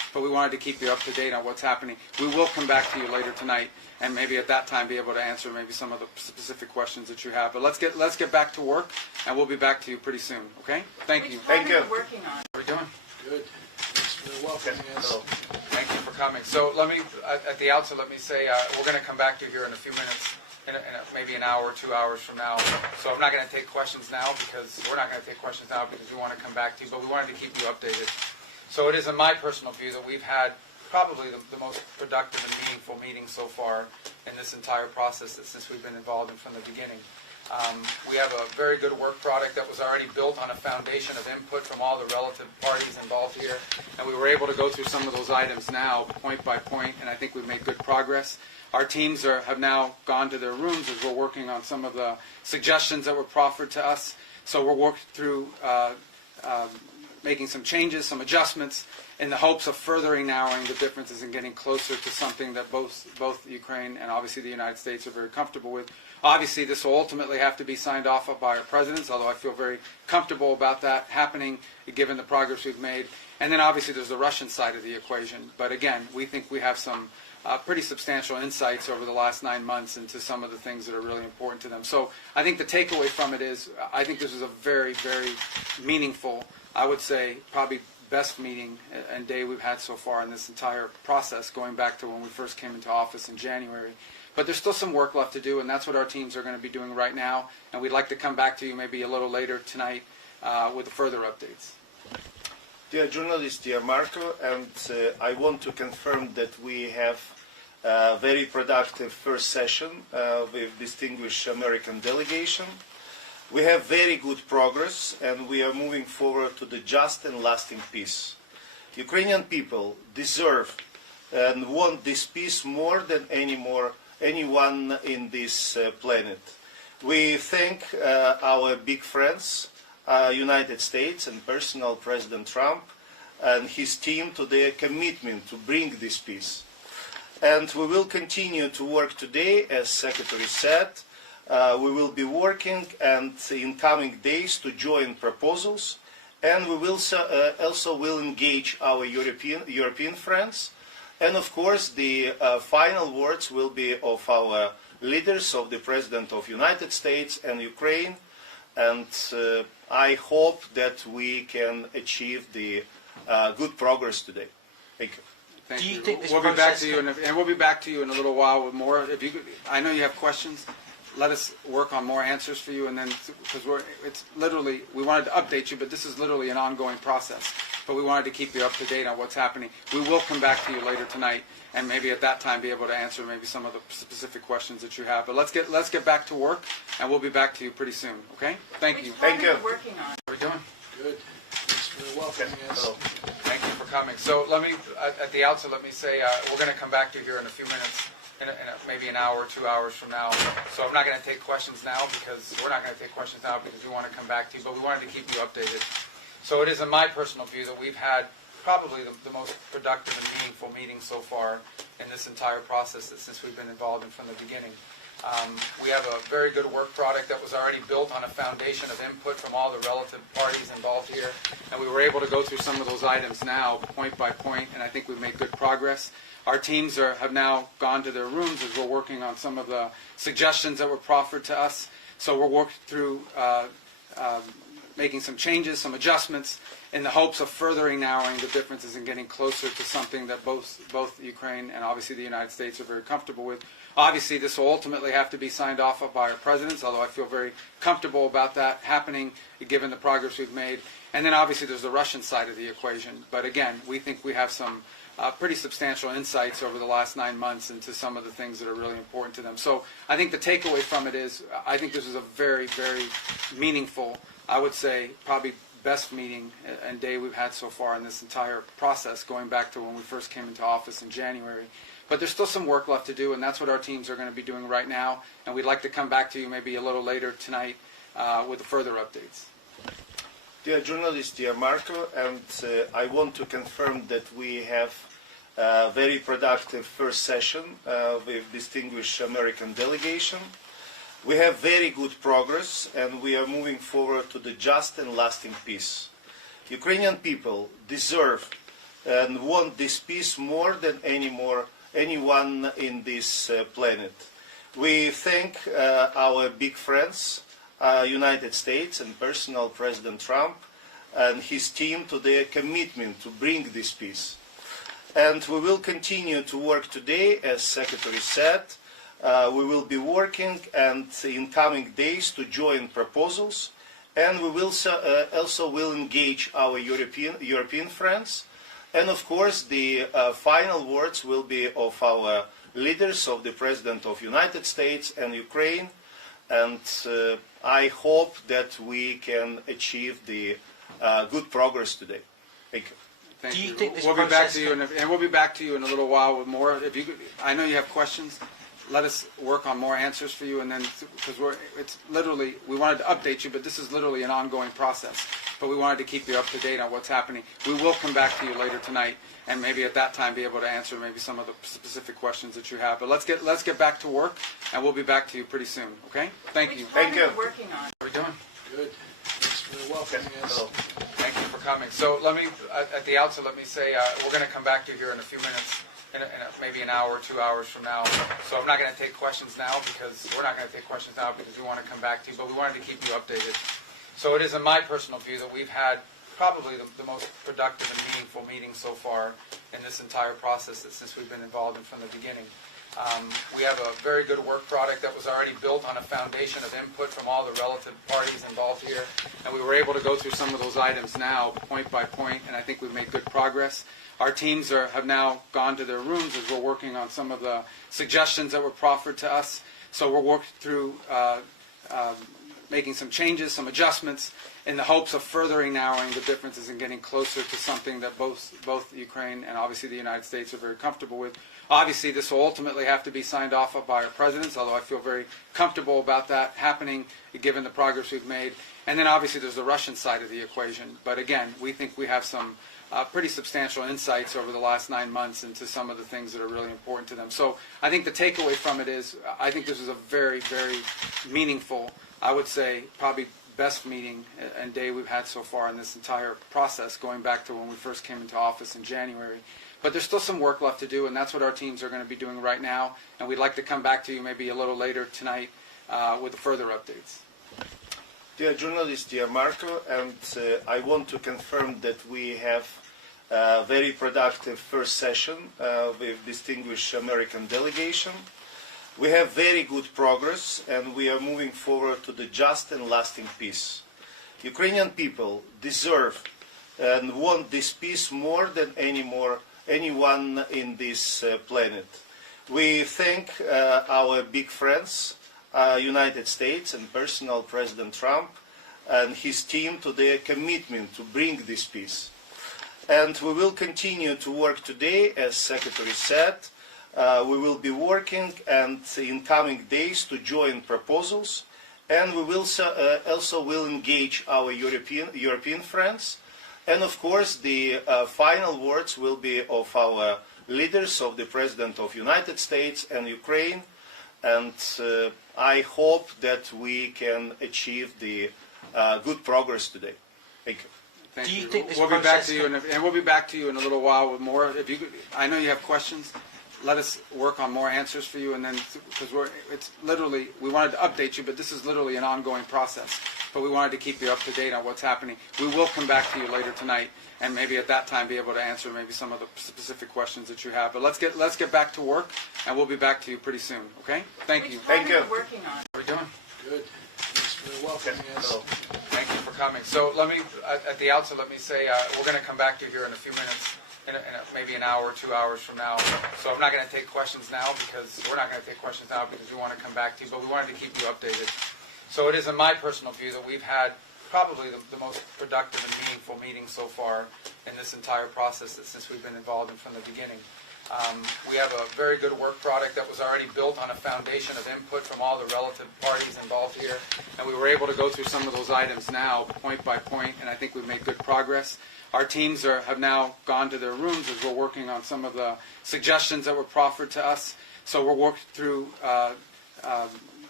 but we wanted to keep you up to date on what's happening. We will come back to you later tonight, and maybe at that time be able to answer maybe some of the specific questions that you have. But let's get back to work, and we'll be back to you pretty soon. Okay? Thank you. Thank you. Working on. How are we doing? Good. Thanks for welcoming us. Thank you for coming. So let me, at the outset, let me say we're going to come back to you here in a few minutes, maybe an hour, 2 hours from now. So I'm not going to take questions now because we're not going to take questions now because we want to come back to you, but we wanted to keep you updated. So it is in my personal view that we've had probably the most productive and meaningful meeting so far in this entire process since we've been involved in from the beginning. We have a very good work product that was already built on a foundation of input from all the relative parties involved here, and we were able to go through some of those items now, point by point, and I think we've made good progress. Our teams have now gone to their rooms as we're working on some of the suggestions that were proffered to us. So we're working through making some changes, some adjustments, in the hopes of furthering narrowing the differences and getting closer to something that both Ukraine and obviously the United States are very comfortable with. Obviously, this will ultimately have to be signed off by our presidents, although I feel very comfortable about that happening, given the progress we've made. And then obviously there's the Russian side of the equation. But again, we think we have some pretty substantial insights over the last 9 months into some of the things that are really important to them. So I think the takeaway from it is I think this is a very, very meaningful, I would say probably best meeting and day we've had so far in this entire process, going back to when we first came into office in January. But there's still some work left to do, and that's what our teams are going to be doing right now. And we'd like to come back to you maybe a little later tonight with further updates. Dear journalist, dear Marco, and I want to confirm that we have a very productive first session with distinguished American delegation. We have very good progress, and we are moving forward to the just and lasting peace. Ukrainian people deserve and want this peace more than anyone in this planet. We thank our big friends, United States and personal President Trump and his team to their commitment to bring this peace. And we will continue to work today, as Secretary said. We will be working and in coming days to join proposals, and we will also will engage our European friends. And of course, the final words will be of our leaders, of the President of the United States and Ukraine. And I hope that we can achieve the good progress today. Thank you. Thank Do you you. think this We'll be back process to you, and we'll be back to you in a little while with more. If you, I know you have questions. Let us work on more answers for you, and then because it's literally we wanted to update you, but this is literally an ongoing process. But we wanted to keep you up to date on what's happening. We will come back to you later tonight, and maybe at that time be able to answer maybe some of the specific questions that you have. But let's get back to work, and we'll be back to you pretty soon. Okay? Thank you. Thank you. Working on. How are we doing? Good. Thanks for welcoming us. Thank you for coming. So let me, at the outset, let me say we're going to come back to you here in a few minutes, maybe an hour, 2 hours from now. So I'm not going to take questions now because we're not going to take questions now because we want to come back to you, but we wanted to keep you updated. So it is in my personal view that we've had probably the most productive and meaningful meeting so far in this entire process since we've been involved in from the beginning. We have a very good work product that was already built on a foundation of input from all the relative parties involved here, and we were able to go through some of those items now, point by point, and I think we've made good progress. Our teams have now gone to their rooms as we're working on some of the suggestions that were proffered to us. So we're working through making some changes, some adjustments, in the hopes of furthering narrowing the differences and getting closer to something that both Ukraine and obviously the United States are very comfortable with. Obviously, this will ultimately have to be signed off by our presidents, although I feel very comfortable about that happening, given the progress we've made. And then obviously there's the Russian side of the equation. But again, we think we have some pretty substantial insights over the last 9 months into some of the things that are really important to them. So I think the takeaway from it is I think this is a very, very meaningful, I would say probably best meeting and day we've had so far in this entire process, going back to when we first came into office in January. But there's still some work left to do, and that's what our teams are going to be doing right now. And we'd like to come back to you maybe a little later tonight with further updates. Dear journalist, dear Marco, and I want to confirm that we have a very productive first session with distinguished American delegation. We have very good progress, and we are moving forward to the just and lasting peace. Ukrainian people deserve and want this peace more than anyone in this planet. We thank our big friends, United States and personal President Trump and his team to their commitment to bring this peace. And we will continue to work today, as Secretary said. We will be working and in coming days to join proposals, and we will also will engage our European friends. And of course, the final words will be of our leaders, of the President of the United States and Ukraine. And I hope that we can achieve the good progress today. Thank you. Thank Do you you. think this We'll be back process to you, and we'll be back to you in a little while with more. If you, I know you have questions. Let us work on more answers for you, and then because it's literally we wanted to update you, but this is literally an ongoing process. But we wanted to keep you up to date on what's happening. We will come back to you later tonight, and maybe at that time be able to answer maybe some of the specific questions that you have. But let's get back to work, and we'll be back to you pretty soon. Okay? Thank you. Thank you. Working on. How are we doing? Good. Thanks for welcoming us. Hello. Thank you for coming. So let me, at the outset, let me say we're going to come back to you here in a few minutes, maybe an hour, 2 hours from now. So I'm not going to take questions now because we're not going to take questions now because we want to come back to you, but we wanted to keep you updated. So it is in my personal view that we've had probably the most productive and meaningful meeting so far in this entire process since we've been involved in from the beginning. We have a very good work product that was already built on a foundation of input from all the relative parties involved here, and we were able to go through some of those items now, point by point, and I think we've made good progress. Our teams have now gone to their rooms as we're working on some of the suggestions that were proffered to us. So we're working through making some changes, some adjustments, in the hopes of furthering narrowing the differences and getting closer to something that both Ukraine and obviously the United States are very comfortable with. Obviously, this will ultimately have to be signed off by our presidents, although I feel very comfortable about that happening, given the progress we've made. And then obviously there's the Russian side of the equation. But again, we think we have some pretty substantial insights over the last 9 months into some of the things that are really important to them. So I think the takeaway from it is I think this is a very, very meaningful, I would say probably best meeting and day we've had so far in this entire process, going back to when we first came into office in January. But there's still some work left to do, and that's what our teams are going to be doing right now. And we'd like to come back to you maybe a little later tonight with further updates. Dear journalist, dear Marco, and I want to confirm that we have a very productive first session with distinguished American delegation. We have very good progress, and we are moving forward to the just and lasting peace. Ukrainian people deserve and want this peace more than anyone in this planet. We thank our big friends, United States and personal President Trump and his team to their commitment to bring this peace. And we will continue to work today, as Secretary said. We will be working and in coming days to join proposals, and we will also will engage our European friends. And of course, the final words will be of our leaders, of the President of the United States and Ukraine. And I hope that we can achieve the good progress today. Thank you. Thank Do you you. think this We'll be back process to you, and we'll be back to you in a little while with more. If you, I know you have questions. Let us work on more answers for you, and then because it's literally we wanted to update you, but this is literally an ongoing process. But we wanted to keep you up to date on what's happening. We will come back to you later tonight, and maybe at that time be able to answer maybe some of the specific questions that you have. But let's get back to work, and we'll be back to you pretty soon. Okay? Thank you. Thank you. Working on. How are we doing? Good. Thanks for welcoming us. Hello. Thank you for coming. So let me, at the outset, let me say we're going to come back to you here in a few minutes, maybe an hour, 2 hours from now. So I'm not going to take questions now because we're not going to take questions now because we want to come back to you, but we wanted to keep you updated. So it is in my personal view that we've had probably the most productive and meaningful meeting so far in this entire process since we've been involved in from the beginning. We have a very good work product that was already built on a foundation of input from all the relative parties involved here, and we were able to go through some of those items now, point by point, and I think we've made good progress. Our teams have now gone to their rooms as we're working on some of the suggestions that were proffered to us. So we're working through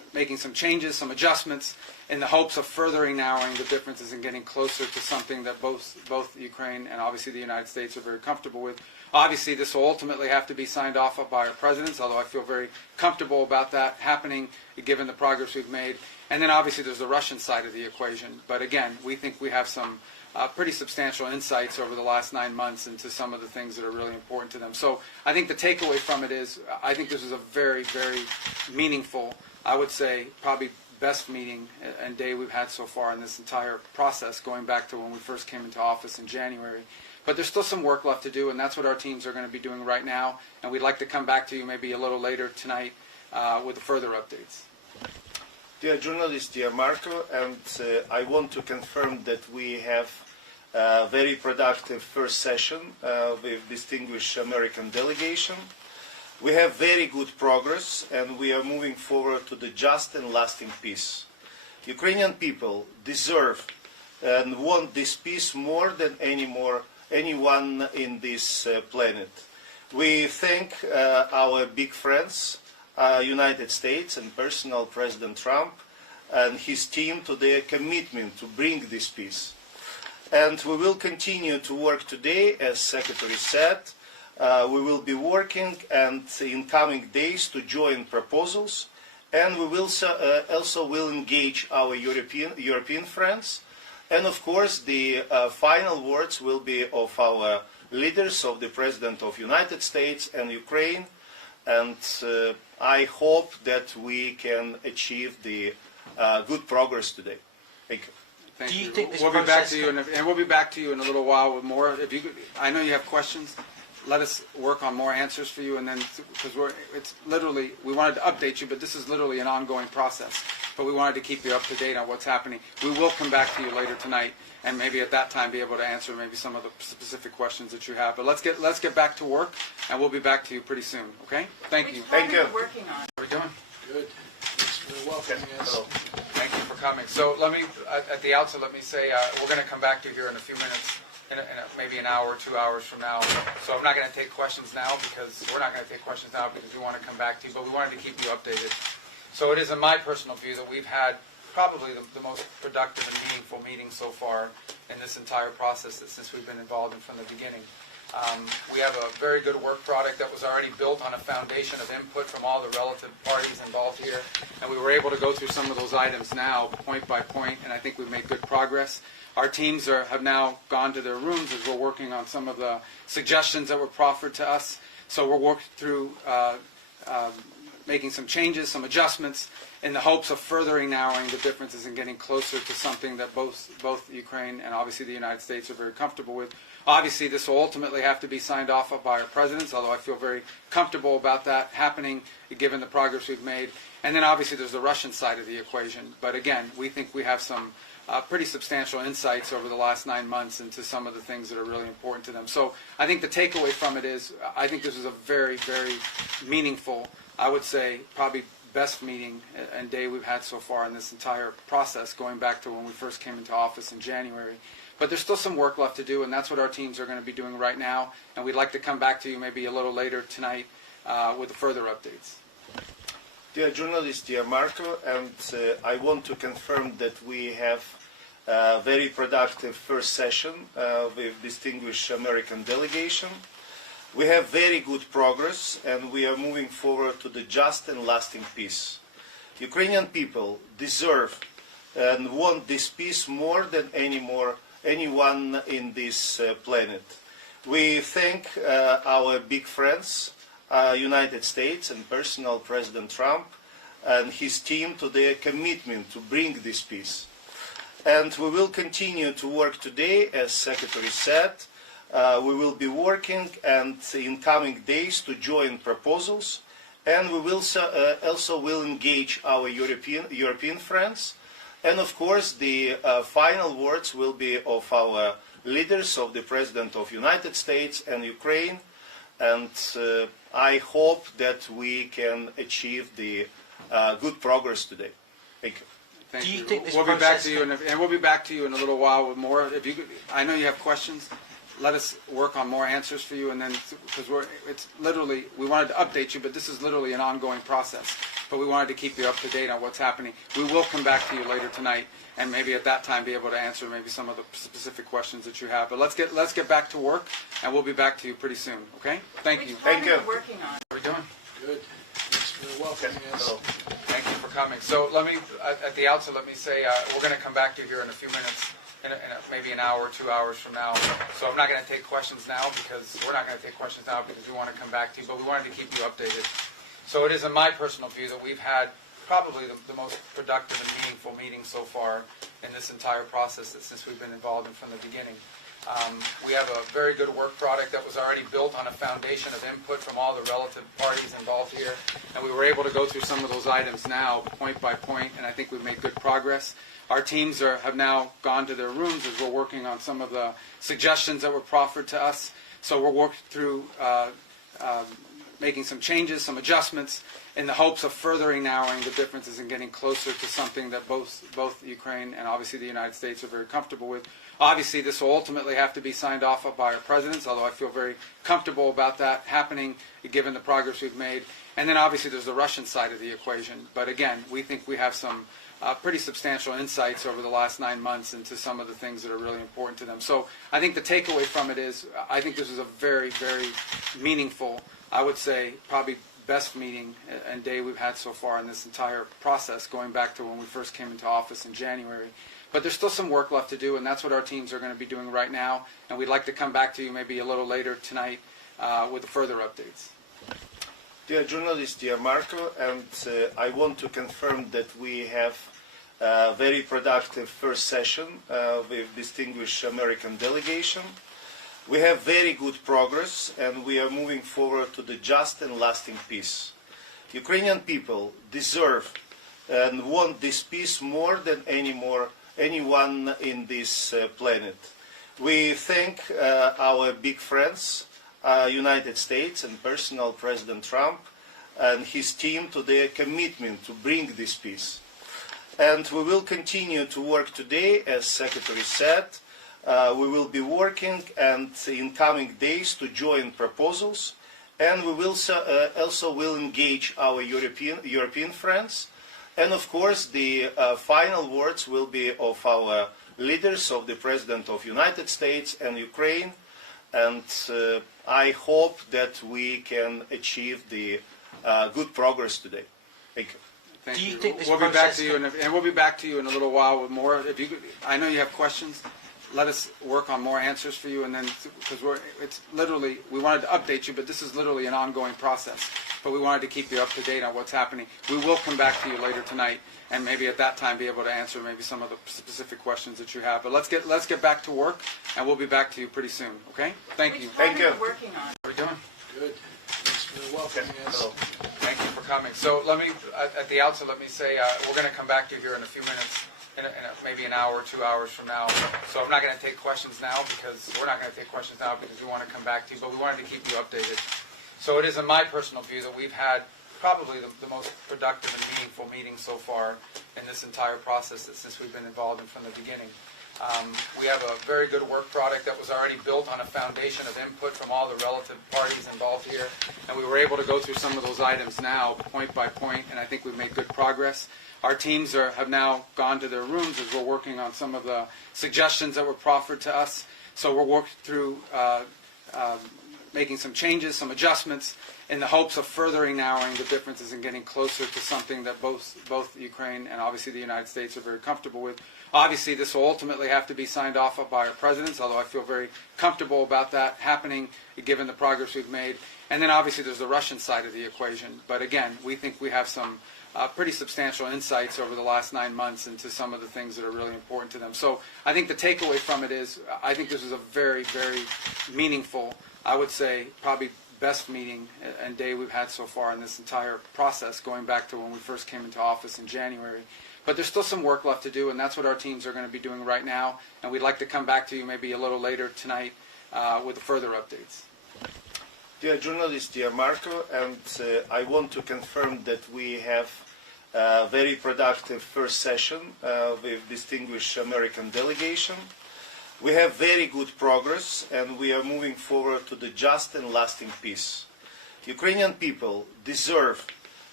making some changes, some adjustments, in the hopes of furthering narrowing the differences and getting closer to something that both Ukraine and obviously the United States are very comfortable with. Obviously, this will ultimately have to be signed off by our presidents, although I feel very comfortable about that happening, given the progress we've made. And then obviously there's the Russian side of the equation. But again, we think we have some pretty substantial insights over the last 9 months into some of the things that are really important to them. So I think the takeaway from it is, I think this is a very, very meaningful, I would say, probably best meeting and day we've had so far in this entire process, going back to when we first came into office in January. But there's still some work left to do, and that's what our teams are going to be doing right now. And we'd like to come back to you maybe a little later tonight with further updates. Dear journalist, dear Marco, and I want to confirm that we have a very productive first session with distinguished American delegation. We have very good progress, and we are moving forward to the just and lasting peace. Ukrainian people deserve and want this peace more than anyone in this planet. We thank our big friends, United States and personal President Trump and his team to their commitment to bring this peace. And we will continue to work today, as Secretary said. We will be working and in coming days to join proposals, and we will also will engage our European friends. And of course, the final words will be of our leaders, of the President of United States and Ukraine. And I hope that we can achieve the good progress today. Thank you. Thank Do you you. think this We'll be back process to you, and we'll be back to you in a little while with more. If you, I know you have questions. Let us work on more answers for you, and then because it's literally, we wanted to update you, but this is literally an ongoing process. But we wanted to keep you up to date on what's happening. We will come back to you later tonight, and maybe at that time be able to answer maybe some of the specific questions that you have. But let's get back to work, and we'll be back to you pretty soon. Okay? Thank you. Thank you. Working on. How are we doing? Good. Thanks for welcoming us. Hello. Thank you for coming. So let me, at the outset, let me say we're going to come back to you here in a few minutes, maybe an hour, 2 hours from now. So I'm not going to take questions now because we're not going to take questions now because we want to come back to you, but we wanted to keep you updated. So it is in my personal view that we've had probably the most productive and meaningful meeting so far in this entire process since we've been involved in from the beginning. We have a very good work product that was already built on a foundation of input from all the relative parties involved here, and we were able to go through some of those items now, point by point, and I think we've made good progress. Our teams have now gone to their rooms as we're working on some of the suggestions that were proffered to us. So we're working through making some changes, some adjustments, in the hopes of furthering narrowing the differences and getting closer to something that both Ukraine and obviously the United States are very comfortable with. Obviously, this will ultimately have to be signed off by our presidents, although I feel very comfortable about that happening, given the progress we've made. And then obviously there's the Russian side of the equation. But again, we think we have some pretty substantial insights over the last 9 months into some of the things that are really important to them. So I think the takeaway from it is, I think this is a very, very meaningful, I would say, probably best meeting and day we've had so far in this entire process, going back to when we first came into office in January. But there's still some work left to do, and that's what our teams are going to be doing right now. And we'd like to come back to you maybe a little later tonight with further updates. Dear journalist, dear Marco, and I want to confirm that we have a very productive first session with distinguished American delegation. We have very good progress, and we are moving forward to the just and lasting peace. Ukrainian people deserve and want this peace more than anyone in this planet. We thank our big friends, United States and personal President Trump and his team to their commitment to bring this peace. And we will continue to work today, as Secretary said. We will be working and in coming days to join proposals, and we will also will engage our European friends. And of course, the final words will be of our leaders, of the President of United States and Ukraine. And I hope that we can achieve the good progress today. Thank you. Thank Do you you. think this we'll be back process to you, and we'll be back to you in a little while with more. If you, I know you have questions. Let us work on more answers for you, and then because it's literally, we wanted to update you, but this is literally an ongoing process. but we wanted to keep you up to date on what's happening. We will come back to you later tonight, and maybe at that time be able to answer maybe some of the specific questions that you have. But let's get back to work, and we'll be back to you pretty soon. Okay? Thank you. Thank you. Working on. How are we doing? Good. Thanks for welcoming us. Thank you for coming. So let me, at the outset, let me say we're going to come back to you here in a few minutes, maybe an hour, 2 hours from now. So I'm not going to take questions now because we're not going to take questions now because we want to come back to you, but we wanted to keep you updated. So it is in my personal view that we've had probably the most productive and meaningful meeting so far in this entire process since we've been involved in from the beginning. We have a very good work product that was already built on a foundation of input from all the relative parties involved here, and we were able to go through some of those items now, point by point, and I think we've made good progress. Our teams have now gone to their rooms as we're working on some of the suggestions that were proffered to us. So we're working through making some changes, some adjustments, in the hopes of furthering narrowing the differences and getting closer to something that both Ukraine and obviously the United States are very comfortable with. Obviously, this will ultimately have to be signed off by our presidents, although I feel very comfortable about that happening, given the progress we've made. And then obviously there's the Russian side of the equation. But again, we think we have some pretty substantial insights over the last 9 months into some of the things that are really important to them. So I think the takeaway from it is I think this is a very, very meaningful, I would say probably best meeting and day we've had so far in this entire process, going back to when we first came into office in January. But there's still some work left to do, and that's what our teams are going to be doing right now. And we'd like to come back to you maybe a little later tonight with further updates. Dear journalists, dear Marco, and I want to confirm that we have a very productive first session with distinguished American delegation. We have very good progress, and we are moving forward to the just and lasting peace. Ukrainian people deserve and want this peace more than anyone in this planet. We thank our big friends, United States and personal President Trump and his team to their commitment to bring this peace. And we will continue to work today, as Secretary said. We will be working and in coming days to join proposals, and we will also will engage our European friends. And of course, the final words will be of our leaders, of the President of United States and Ukraine. And I hope that we can achieve the good progress today. Thank you. Thank Do you you. think this we'll be back process to you, and we'll be back to you in a little while with more. If you, I know you have questions. Let us work on more answers for you, and then because it's literally we wanted to update you, but this is literally an ongoing process. But we wanted to keep you up to date on what's happening. We will come back to you later tonight, and maybe at that time be able to answer maybe some of the specific questions that you have. But let's get back to work, and we'll be back to you pretty soon. Okay? Thank you. Thank you. Working on. How are we doing? Good. Thanks for welcoming us. Thank you for coming. So let me, at the outset, let me say we're going to come back to you here in a few minutes, maybe an hour, 2 hours from now. So I'm not going to take questions now because we're not going to take questions now because we want to come back to you, but we wanted to keep you updated. So it is in my personal view that we've had probably the most productive and meaningful meeting so far in this entire process since we've been involved in from the beginning. We have a very good work product that was already built on a foundation of input from all the relative parties involved here, and we were able to go through some of those items now, point by point, and I think we've made good progress. Our teams have now gone to their rooms as we're working on some of the suggestions that were proffered to us. So we're working through making some changes, some adjustments, in the hopes of furthering narrowing the differences and getting closer to something that both Ukraine and obviously the United States are very comfortable with. Obviously, this will ultimately have to be signed off by our presidents, although I feel very comfortable about that happening, given the progress we've made. And then obviously there's the Russian side of the equation. But again, we think we have some pretty substantial insights over the last 9 months into some of the things that are really important to them. So I think the takeaway from it is I think this is a very, very meaningful, I would say probably best meeting and day we've had so far in this entire process, going back to when we first came into office in January. But there's still some work left to do, and that's what our teams are going to be doing right now. And we'd like to come back to you maybe a little later tonight with further updates. Dear journalists, dear Marco, and I want to confirm that we have a very productive first session with distinguished American delegation. We have very good progress, and we are moving forward to the just and lasting peace. Ukrainian people deserve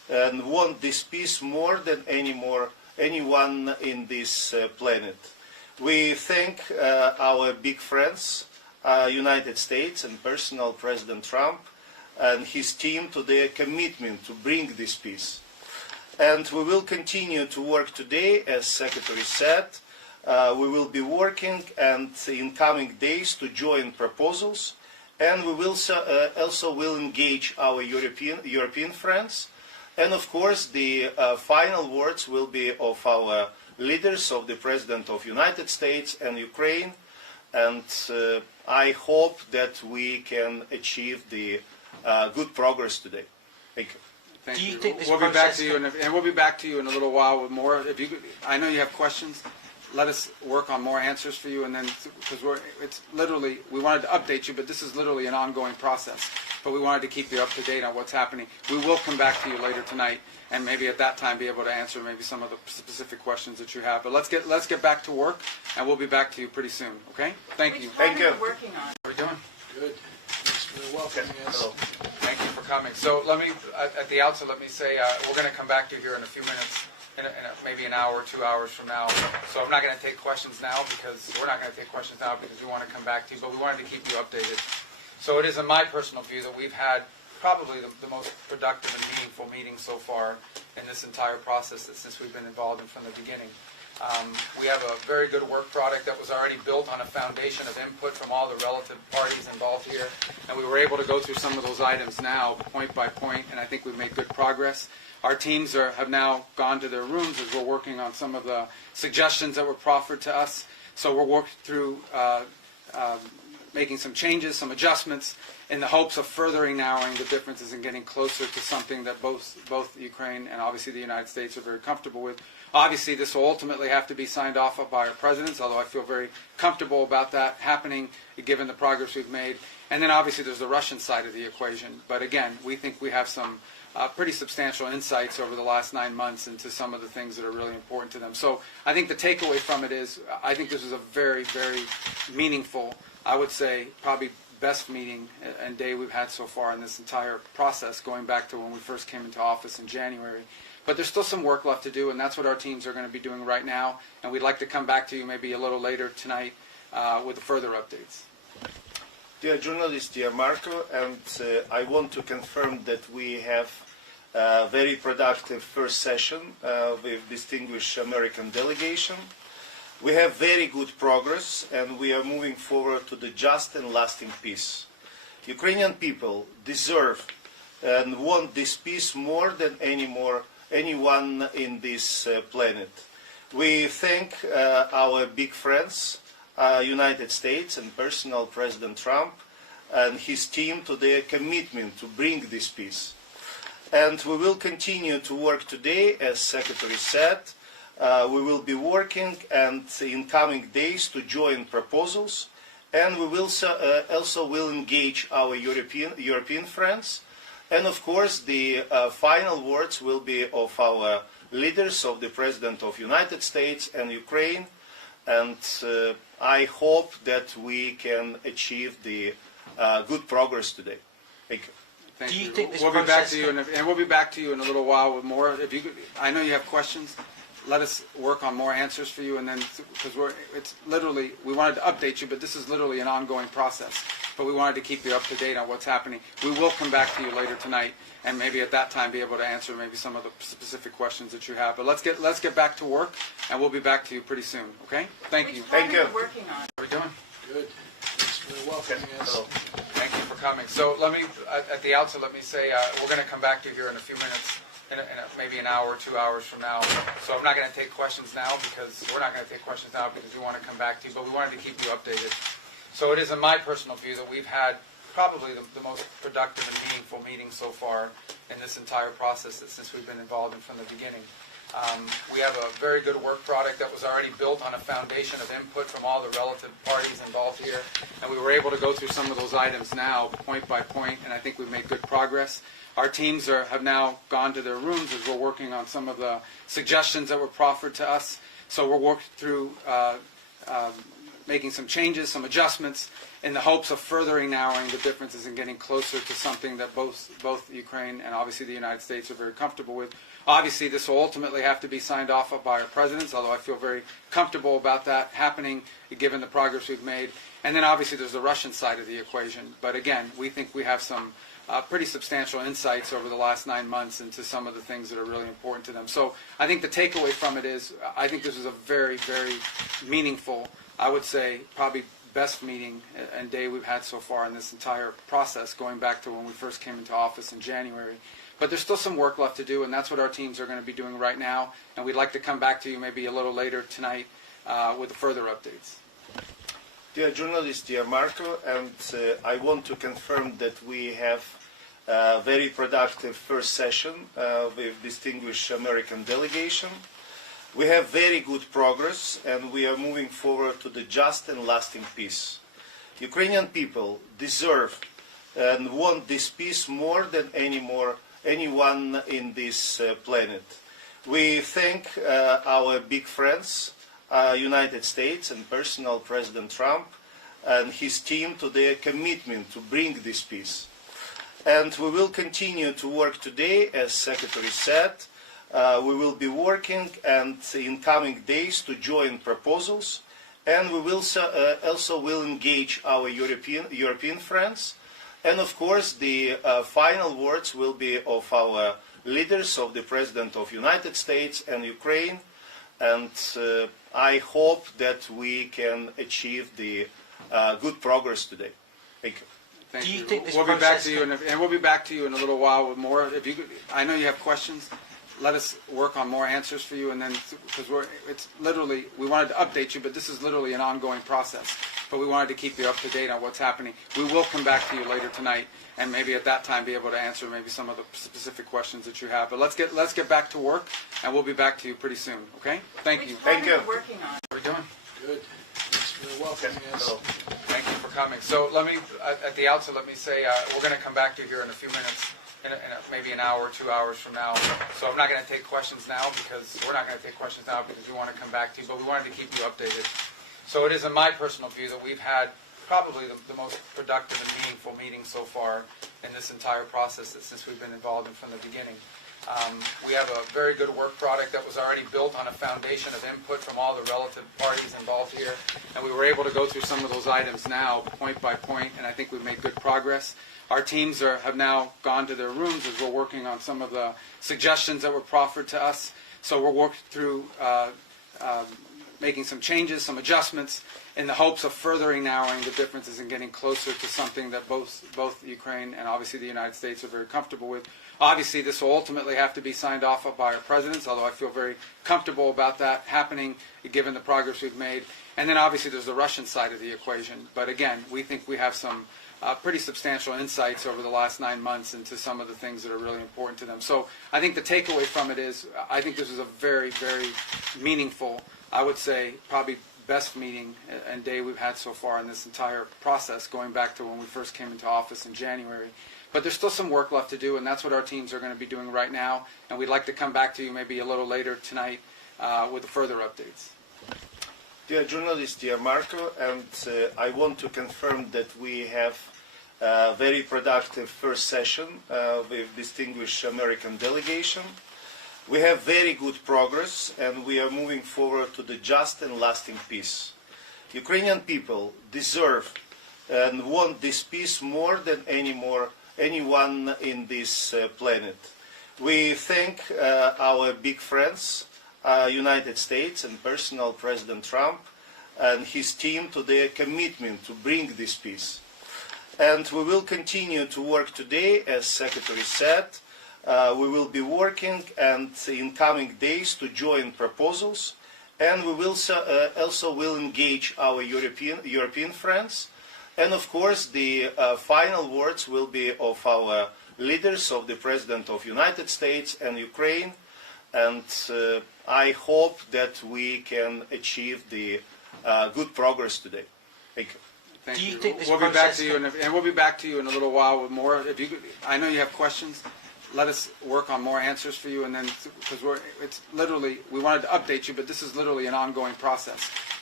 and want this peace more than anyone in this planet. We thank our big friends, United States and personal President Trump and his team to their commitment to bring this peace. And we will continue to work today, as Secretary said. We will be working and in coming days to join proposals, and we will also will engage our European friends. And of course, the final words will be of our leaders, of the President of the United States and Ukraine. And I hope that we can achieve the good progress today. Thank you. Thank Do you you. think this We'll be back process to you, and we'll be back to you in a little while with more. If you, I know you have questions. Let us work on more answers for you, and then because it's literally we wanted to update you, but this is literally an ongoing process. But we wanted to keep you up to date on what's happening. We will come back to you later tonight, and maybe at that time be able to answer maybe some of the specific questions that you have. But let's get back to work, and we'll be back to you pretty soon. Okay? Thank you. Thank you. Working on. How are we doing? Good. Thanks for welcoming us. Hello. Thank you for coming. So let me, at the outset, let me say we're going to come back to you here in a few minutes, maybe an hour, 2 hours from now. So I'm not going to take questions now because we're not going to take questions now because we want to come back to you, but we wanted to keep you updated. So it is in my personal view that we've had probably the most productive and meaningful meeting so far in this entire process since we've been involved in from the beginning. We have a very good work product that was already built on a foundation of input from all the relative parties involved here, and we were able to go through some of those items now, point by point, and I think we've made good progress. Our teams have now gone to their rooms as we're working on some of the suggestions that were proffered to us. So we're working through making some changes, some adjustments, in the hopes of furthering narrowing the differences and getting closer to something that both Ukraine and obviously the United States are very comfortable with. Obviously, this will ultimately have to be signed off by our presidents, although I feel very comfortable about that happening given the progress we've made. And then obviously there's the Russian side of the equation. But again, we think we have some pretty substantial insights over the last 9 months into some of the things that are really important to them. So I think the takeaway from it is I think this is a very, very meaningful, I would say probably best meeting and day we've had so far in this entire process, going back to when we first came into office in January. But there's still some work left to do, and that's what our teams are going to be doing right now. And we'd like to come back to you maybe a little later tonight with further updates. Dear journalist, dear Marco, and I want to confirm that we have a very productive first session with distinguished American delegation. We have very good progress, and we are moving forward to the just and lasting peace. Ukrainian people deserve and want this peace more than anyone in this planet. We thank our big friends, United States and personal President Trump and his team to their commitment to bring this peace. And we will continue to work today, as Secretary said. We will be working and in coming days to join proposals, and we will also will engage our European friends. And of course, the final words will be of our leaders, of the President of the United States and Ukraine. And I hope that we can achieve the good progress today. Thank you. Thank Do you you. think this we'll be back process to you, and we'll be back to you in a little while with more. If you, I know you have questions. Let us work on more answers for you, and then because it's literally we wanted to update you, but this is literally an ongoing process. But we wanted to keep you up to date on what's happening. We will come back to you later tonight, and maybe at that time be able to answer maybe some of the specific questions that you have. But let's get back to work, and we'll be back to you pretty soon. Okay? Thank you. Thank you. Working on. How are we doing? Good. Thanks for welcoming us. Hello. Thank you for coming. So let me, at the outset, let me say we're going to come back to you here in a few minutes, maybe an hour, 2 hours from now. So I'm not going to take questions now because we're not going to take questions now because we want to come back to you, but we wanted to keep you updated. So it is in my personal view that we've had probably the most productive and meaningful meeting so far in this entire process since we've been involved in from the beginning. We have a very good work product that was already built on a foundation of input from all the relative parties involved here, and we were able to go through some of those items now, point by point, and I think we've made good progress. Our teams have now gone to their rooms as we're working on some of the suggestions that were proffered to us. So we're working through making some changes, some adjustments, in the hopes of furthering narrowing the differences and getting closer to something that both Ukraine and obviously the United States are very comfortable with. Obviously, this will ultimately have to be signed off by our presidents, although I feel very comfortable about that happening, given the progress we've made. And then obviously there's the Russian side of the equation. But again, we think we have some pretty substantial insights over the last 9 months into some of the things that are really important to them. So I think the takeaway from it is, I think this is a very, very meaningful, I would say, probably best meeting and day we've had so far in this entire process, going back to when we first came into office in January. But there's still some work left to do, and that's what our teams are going to be doing right now. And we'd like to come back to you maybe a little later tonight with further updates. Dear journalists, dear Marco, and I want to confirm that we have a very productive first session with distinguished American delegation. We have very good progress, and we are moving forward to the just and lasting peace. Ukrainian people deserve and want this peace more than anyone in this planet. We thank our big friends, United States and personal President Trump and his team to their commitment to bring this peace. And we will continue to work today, as Secretary said. We will be working and in coming days to join proposals, and we will also will engage our European friends. And of course, the final words will be of our leaders, of the President of the United States and Ukraine. And I hope that we can achieve the good progress today. Thank you. Thank Do you you. think this We'll be back process to you, and we'll be back to you in a little while with more. If you, I know you have questions. Let us work on more answers for you, and then because it's literally, we wanted to update you, but this is literally an ongoing process. But we wanted to keep you up to date on what's happening. We will come back to you later tonight, and maybe at that time be able to answer maybe some of the specific questions that you have. But let's get back to work, and we'll be back to you pretty soon. Okay? Thank you. Thank you. Working on. How are we doing? Good. Thanks for welcoming us. Thank you for coming. So let me, at the outset, let me say we're going to come back to you here in a few minutes, maybe an hour, 2 hours from now. So I'm not going to take questions now because we're not going to take questions now because we want to come back to you, but we wanted to keep you updated. So it is in my personal view that we've had probably the most productive and meaningful meeting so far in this entire process since we've been involved in from the beginning. We have a very good work product that was already built on a foundation of input from all the relative parties involved here, and we were able to go through some of those items now, point by point, and I think we've made good progress. Our teams have now gone to their rooms as we're working on some of the suggestions that were proffered to us. So we're working through making some changes, some adjustments, in the hopes of furthering narrowing the differences and getting closer to something that both Ukraine and obviously the United States are very comfortable with. Obviously, this will ultimately have to be signed off by our presidents, although I feel very comfortable about that happening, given the progress we've made. And then obviously there's the Russian side of the equation. But again, we think we have some pretty substantial insights over the last 9 months into some of the things that are really important to them. So I think the takeaway from it is, I think this is a very, very meaningful, I would say, probably best meeting and day we've had so far in this entire process, going back to when we first came into office in January. But there's still some work left to do, and that's what our teams are going to be doing right now. And we'd like to come back to you maybe a little later tonight with further updates. Dear journalists, dear Marco, and I want to confirm that we have a very productive first session with distinguished American delegation. We have very good progress, and we are moving forward to the just and lasting peace. Ukrainian people deserve and want this peace more than anyone in this planet. We thank our big friends, United States and personal President Trump and his team to their commitment to bring this peace. And we will continue to work today, as Secretary said. We will be working and in coming days to join proposals, and we will also will engage our European friends. And of course, the final words will be of our leaders, of the President of the United States and Ukraine. And I hope that we can achieve the good progress today. Thank you. Thank Do you you. think this We'll be back process to you, and we'll be back to you in a little while with more. If you, I know you have questions. Let us work on more answers for you, and then because it's literally, we wanted to update you, but this is literally an ongoing process.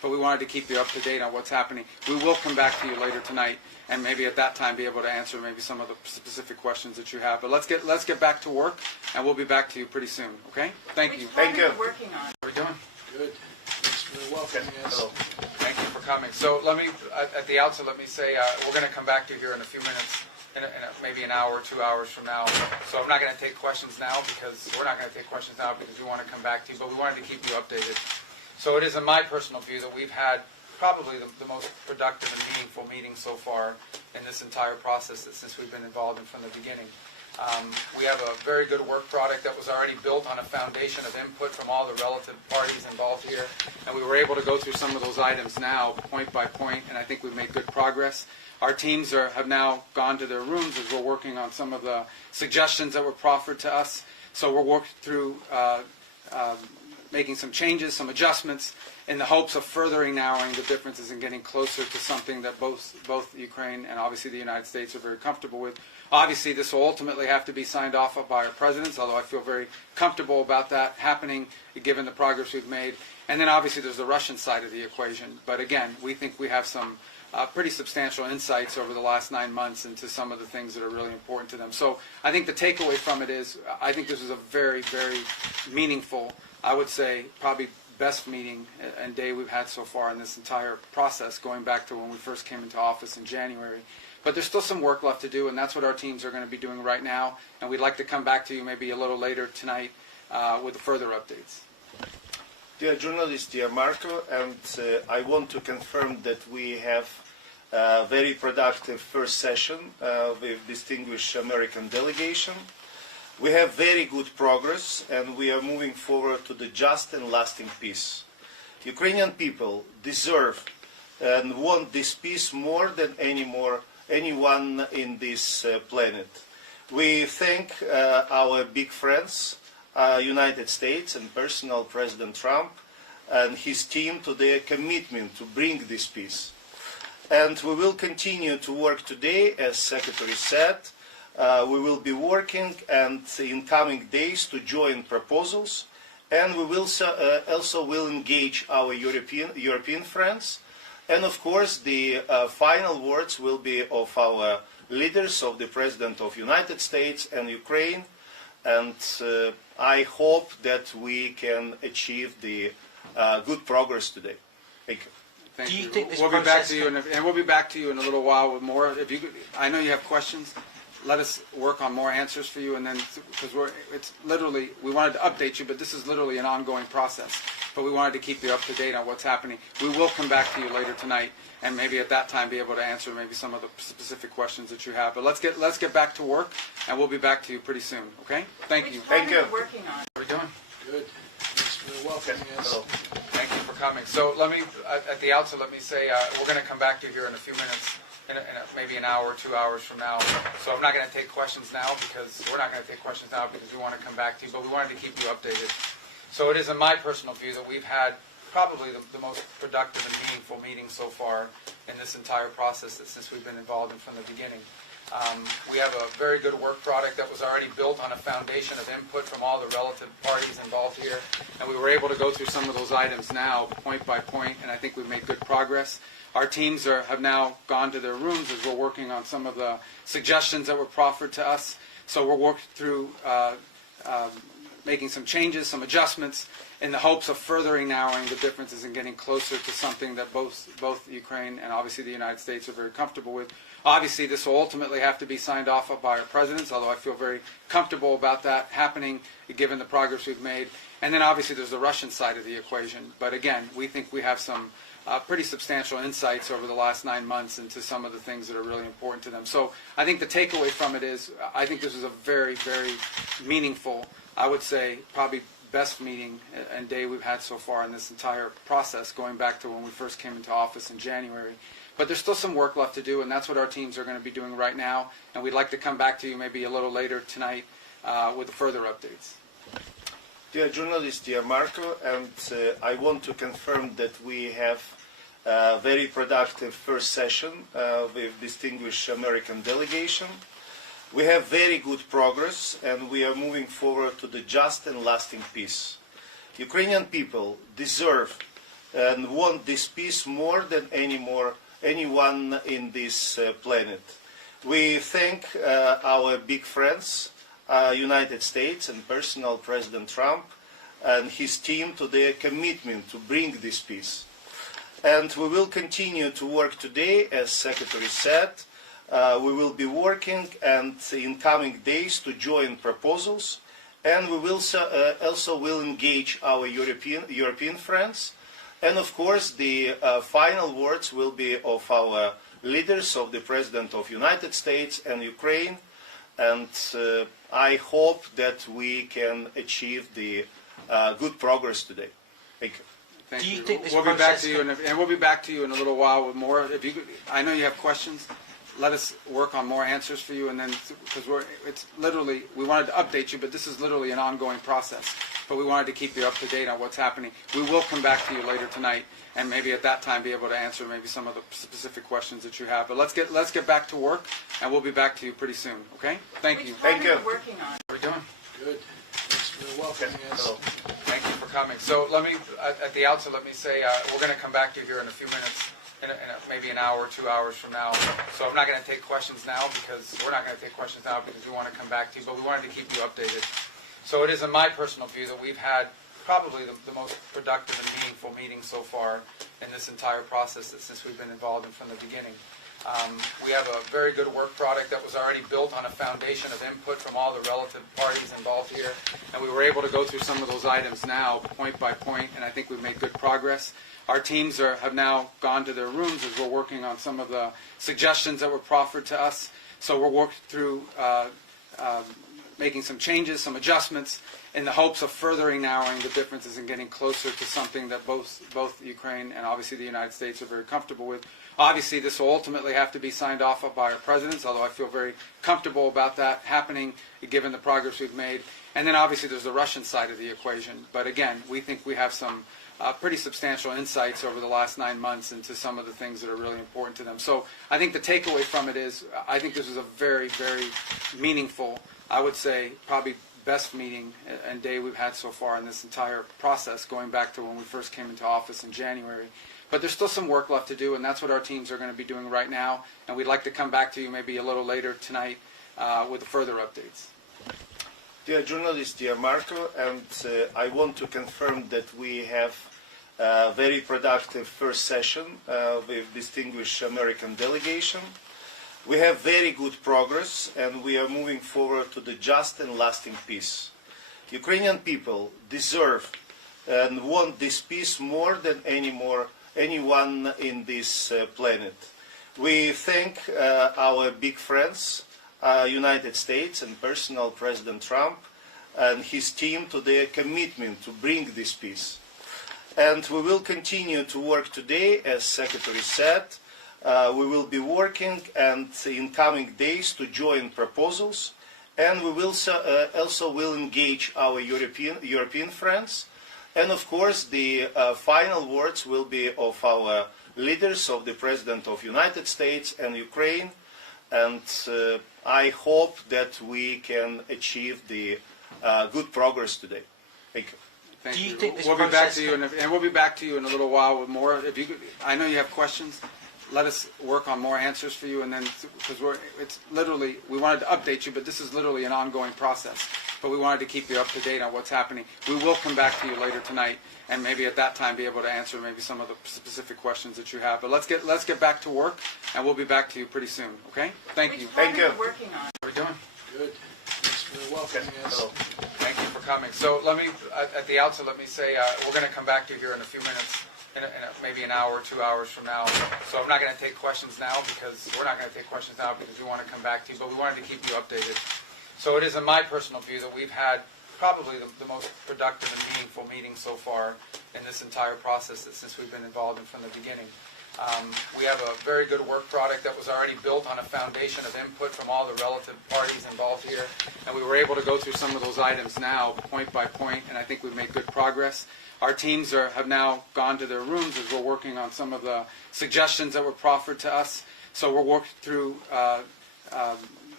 but we wanted to keep you up to date on what's happening. We will come back to you later tonight, and maybe at that time be able to answer maybe some of the specific questions that you have. But let's get back to work, and we'll be back to you pretty soon. Okay? Thank you. Thank you. Working on. How are we doing? Good. Thanks for welcoming us. Hello. Thank you for coming. So let me, at the outset, let me say we're going to come back to you here in a few minutes, maybe an hour, 2 hours from now. So I'm not going to take questions now because we're not going to take questions now because we want to come back to you, but we wanted to keep you updated. So it is in my personal view that we've had probably the most productive and meaningful meeting so far in this entire process since we've been involved in from the beginning. We have a very good work product that was already built on a foundation of input from all the relative parties involved here, and we were able to go through some of those items now, point by point, and I think we've made good progress. Our teams have now gone to their rooms as we're working on some of the suggestions that were proffered to us. So we're working through making some changes, some adjustments, in the hopes of furthering narrowing the differences and getting closer to something that both Ukraine and obviously the United States are very comfortable with. Obviously, this will ultimately have to be signed off by our presidents, although I feel very comfortable about that happening given the progress we've made. And then obviously there's the Russian side of the equation. But again, we think we have some pretty substantial insights over the last 9 months into some of the things that are really important to them. So I think the takeaway from it is I think this is a very, very meaningful, I would say probably best meeting and day we've had so far in this entire process, going back to when we first came into office in January. But there's still some work left to do, and that's what our teams are going to be doing right now. And we'd like to come back to you maybe a little later tonight with further updates. Dear journalist, dear Marco, and I want to confirm that we have a very productive first session with distinguished American delegation. We have very good progress, and we are moving forward to the just and lasting peace. Ukrainian people deserve and want this peace more than anyone in this planet. We thank our big friends, United States and personal President Trump and his team to their commitment to bring this peace. And we will continue to work today, as Secretary said. We will be working and in coming days to join proposals, and we will also will engage our European friends. And of course, the final words will be of our leaders, of the President of the United States and Ukraine. And I hope that we can achieve the good progress today. Thank you. Thank Do you you. think this We'll be back process to you, and we'll be back to you in a little while with more. If you, I know you have questions. Let us work on more answers for you, and then because it's literally we wanted to update you, but this is literally an ongoing process. But we wanted to keep you up to date on what's happening. We will come back to you later tonight, and maybe at that time be able to answer maybe some of the specific questions that you have. But let's get back to work, and we'll be back to you pretty soon. Okay? Thank you. Thank you. Working on. How are we doing? Good. Thanks for welcoming us. Hello. Thank you for coming. So let me, at the outset, let me say we're going to come back to you here in a few minutes, maybe an hour, 2 hours from now. So I'm not going to take questions now because we're not going to take questions now because we want to come back to you, but we wanted to keep you updated. So it is in my personal view that we've had probably the most productive and meaningful meeting so far in this entire process since we've been involved in from the beginning. We have a very good work product that was already built on a foundation of input from all the relative parties involved here, and we were able to go through some of those items now, point by point, and I think we've made good progress. Our teams have now gone to their rooms as we're working on some of the suggestions that were proffered to us. So we're working through making some changes, some adjustments, in the hopes of furthering narrowing the differences and getting closer to something that both Ukraine and obviously the United States are very comfortable with. Obviously, this will ultimately have to be signed off by our presidents, although I feel very comfortable about that happening given the progress we've made. And then obviously there's the Russian side of the equation. But again, we think we have some pretty substantial insights over the last 9 months into some of the things that are really important to them. So I think the takeaway from it is I think this is a very, very meaningful, I would say probably best meeting and day we've had so far in this entire process, going back to when we first came into office in January. But there's still some work left to do, and that's what our teams are going to be doing right now. And we'd like to come back to you maybe a little later tonight with further updates. Dear journalist, dear Marco, and I want to confirm that we have a very productive first session with distinguished American delegation. We have very good progress, and we are moving forward to the just and lasting peace. Ukrainian people deserve and want this peace more than anyone in this planet. We thank our big friends, United States and personal President Trump and his team to their commitment to bring this peace. And we will continue to work today, as Secretary said. We will be working and in coming days to join proposals, and we will also will engage our European friends. And of course, the final words will be of our leaders, of the President of United States and Ukraine. And I hope that we can achieve the good progress today. Thank you. Thank Do you you. think this We'll be back process to you, and we'll be back to you in a little while with more. If you, I know you have questions. Let us work on more answers for you, and then because it's literally we wanted to update you, but this is literally an ongoing process. But we wanted to keep you up to date on what's happening. We will come back to you later tonight, and maybe at that time be able to answer maybe some of the specific questions that you have. But let's get back to work, and we'll be back to you pretty soon. Okay? Thank you. Thank you. Working on. How are we doing? Good. Thanks for welcoming us. Hello. Thank you for coming. So let me, at the outset, let me say we're going to come back to you here in a few minutes, maybe an hour, 2 hours from now. So I'm not going to take questions now because we're not going to take questions now because we want to come back to you, but we wanted to keep you updated. So it is in my personal view that we've had probably the most productive and meaningful meeting so far in this entire process since we've been involved in from the beginning. We have a very good work product that was already built on a foundation of input from all the relative parties involved here, and we were able to go through some of those items now, point by point, and I think we've made good progress. Our teams have now gone to their rooms as we're working on some of the suggestions that were proffered to us. So we're working through making some changes, some adjustments, in the hopes of furthering narrowing the differences and getting closer to something that both Ukraine and obviously the United States are very comfortable with. Obviously, this will ultimately have to be signed off by our presidents, although I feel very comfortable about that happening, given the progress we've made. And then obviously there's the Russian side of the equation. But again, we think we have some pretty substantial insights over the last 9 months into some of the things that are really important to them. So I think the takeaway from it is I think this is a very, very meaningful, I would say probably best meeting and day we've had so far in this entire process, going back to when we first came into office in January. But there's still some work left to do, and that's what our teams are going to be doing right now. And we'd like to come back to you maybe a little later tonight with further updates. Dear journalist, dear Marco, and I want to confirm that we have a very productive first session with distinguished American delegation. We have very good progress, and we are moving forward to the just and lasting peace. Ukrainian people deserve and want this peace more than anyone in this planet. We thank our big friends, United States and personal President Trump and his team to their commitment to bring this peace. And we will continue to work today, as Secretary said. We will be working and in coming days to join proposals, and we will also will engage our European friends. And of course, the final words will be of our leaders, of the President of United States and Ukraine. And I hope that we can achieve the good progress today. Thank you. Thank Do you you. think this We'll be back process to you, and we'll be back to you in a little while with more. If you, I know you have questions. Let us work on more answers for you, and then because it's literally we wanted to update you, but this is literally an ongoing process. But we wanted to keep you up to date on what's happening. We will come back to you later tonight, and maybe at that time be able to answer maybe some of the specific questions that you have. But let's get back to work, and we'll be back to you pretty soon. Okay? Thank you. Thank you. Working on. How are we doing? Good. Thanks for welcoming us. Hello. Thank you for coming. So let me, at the outset, let me say we're going to come back to you here in a few minutes, maybe an hour, 2 hours from now. So I'm not going to take questions now because we're not going to take questions now because we want to come back to you, but we wanted to keep you updated. So it is in my personal view that we've had probably the most productive and meaningful meeting so far in this entire process since we've been involved in from the beginning. We have a very good work product that was already built on a foundation of input from all the relative parties involved here, and we were able to go through some of those items now, point by point, and I think we've made good progress. Our teams have now gone to their rooms as we're working on some of the suggestions that were proffered to us. So we're working through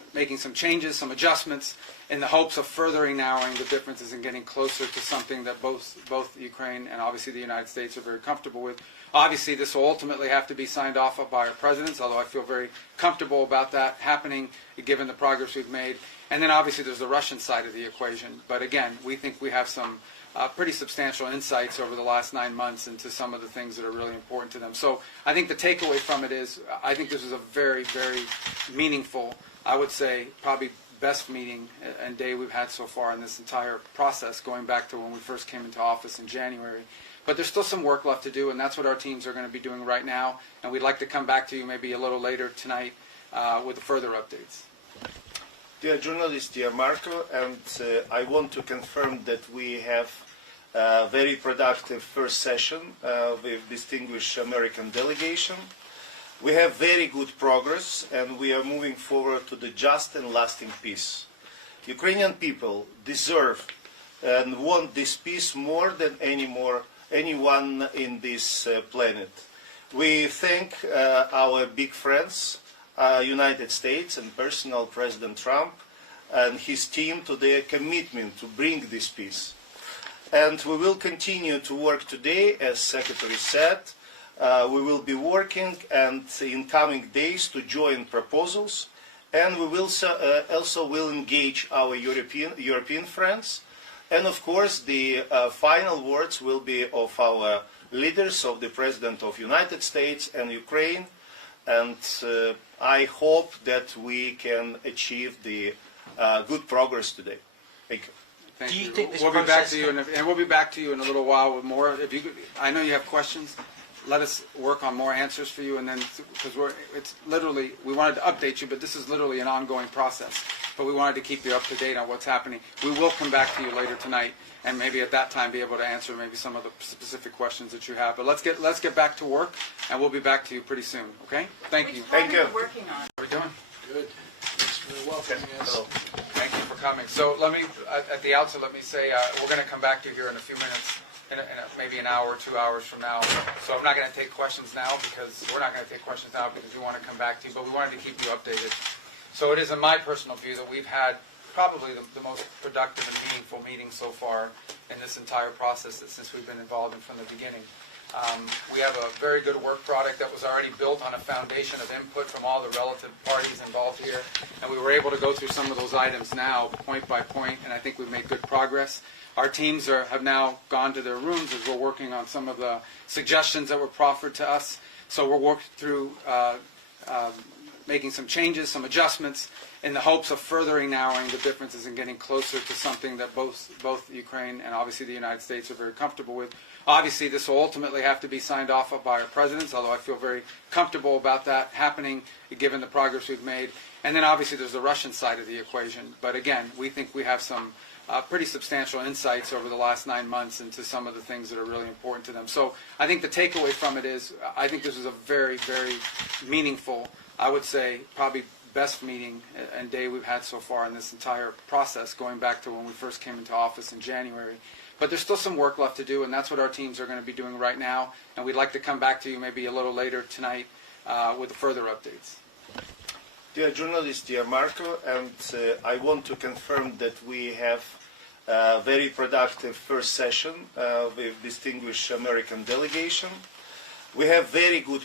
making some changes, some adjustments, in the hopes of furthering narrowing the differences and getting closer to something that both Ukraine and obviously the United States are very comfortable with. Obviously, this will ultimately have to be signed off by our presidents, although I feel very comfortable about that happening, given the progress we've made. And then obviously there's the Russian side of the equation. But again, we think we have some pretty substantial insights over the last 9 months into some of the things that are really important to them. So I think the takeaway from it is, I think this is a very, very meaningful, I would say probably best meeting and day we've had so far in this entire process, going back to when we first came into office in January. But there's still some work left to do, and that's what our teams are going to be doing right now. And we'd like to come back to you maybe a little later tonight with further updates. Dear journalist, dear Marco, and I want to confirm that we have a very productive first session with distinguished American delegation. We have very good progress, and we are moving forward to the just and lasting peace. Ukrainian people deserve and want this peace more than anyone in this planet. We thank our big friends, United States and personal President Trump and his team to their commitment to bring this peace. And we will continue to work today, as Secretary said. We will be working and in coming days to join proposals, and we will also will engage our European friends. And of course, the final words will be of our leaders, of the President of the United States and Ukraine. And I hope that we can achieve the good progress today. Thank you. Thank Do you you. think this We'll be back process to you, and we'll be back to you in a little while with more. If you, I know you have questions. Let us work on more answers for you, and then because it's literally, we wanted to update you, but this is literally an ongoing process. But we wanted to keep you up to date on what's happening. We will come back to you later tonight, and maybe at that time be able to answer maybe some of the specific questions that you have. But let's get back to work, and we'll be back to you pretty soon. Okay? Thank you. Thank you. Working on. How are we doing? Good. Thanks for welcoming us. Thank you for coming. So let me, at the outset, let me say we're going to come back to you here in a few minutes, in maybe an hour, 2 hours from now. So I'm not going to take questions now because we're not going to take questions now because we want to come back to you, but we wanted to keep you updated. So it is in my personal view that we've had probably the most productive and meaningful meeting so far in this entire process since we've been involved in from the beginning. We have a very good work product that was already built on a foundation of input from all the relative parties involved here, and we were able to go through some of those items now, point by point, and I think we've made good progress. Our teams have now gone to their rooms as we're working on some of the suggestions that were proffered to us. So we're working through making some changes, some adjustments, in the hopes of furthering narrowing the differences and getting closer to something that both Ukraine and obviously the United States are very comfortable with. Obviously, this will ultimately have to be signed off by our presidents, although I feel very comfortable about that happening, given the progress we've made. And then obviously there's the Russian side of the equation. But again, we think we have some pretty substantial insights over the last 9 months into some of the things that are really important to them. So I think the takeaway from it is, I think this is a very, very meaningful, I would say probably best meeting and day we've had so far in this entire process, going back to when we first came into office in January. But there's still some work left to do, and that's what our teams are going to be doing right now. And we'd like to come back to you maybe a little later tonight with further updates. Dear journalist, dear Marco, and I want to confirm that we have a very productive first session with distinguished American delegation. We have very good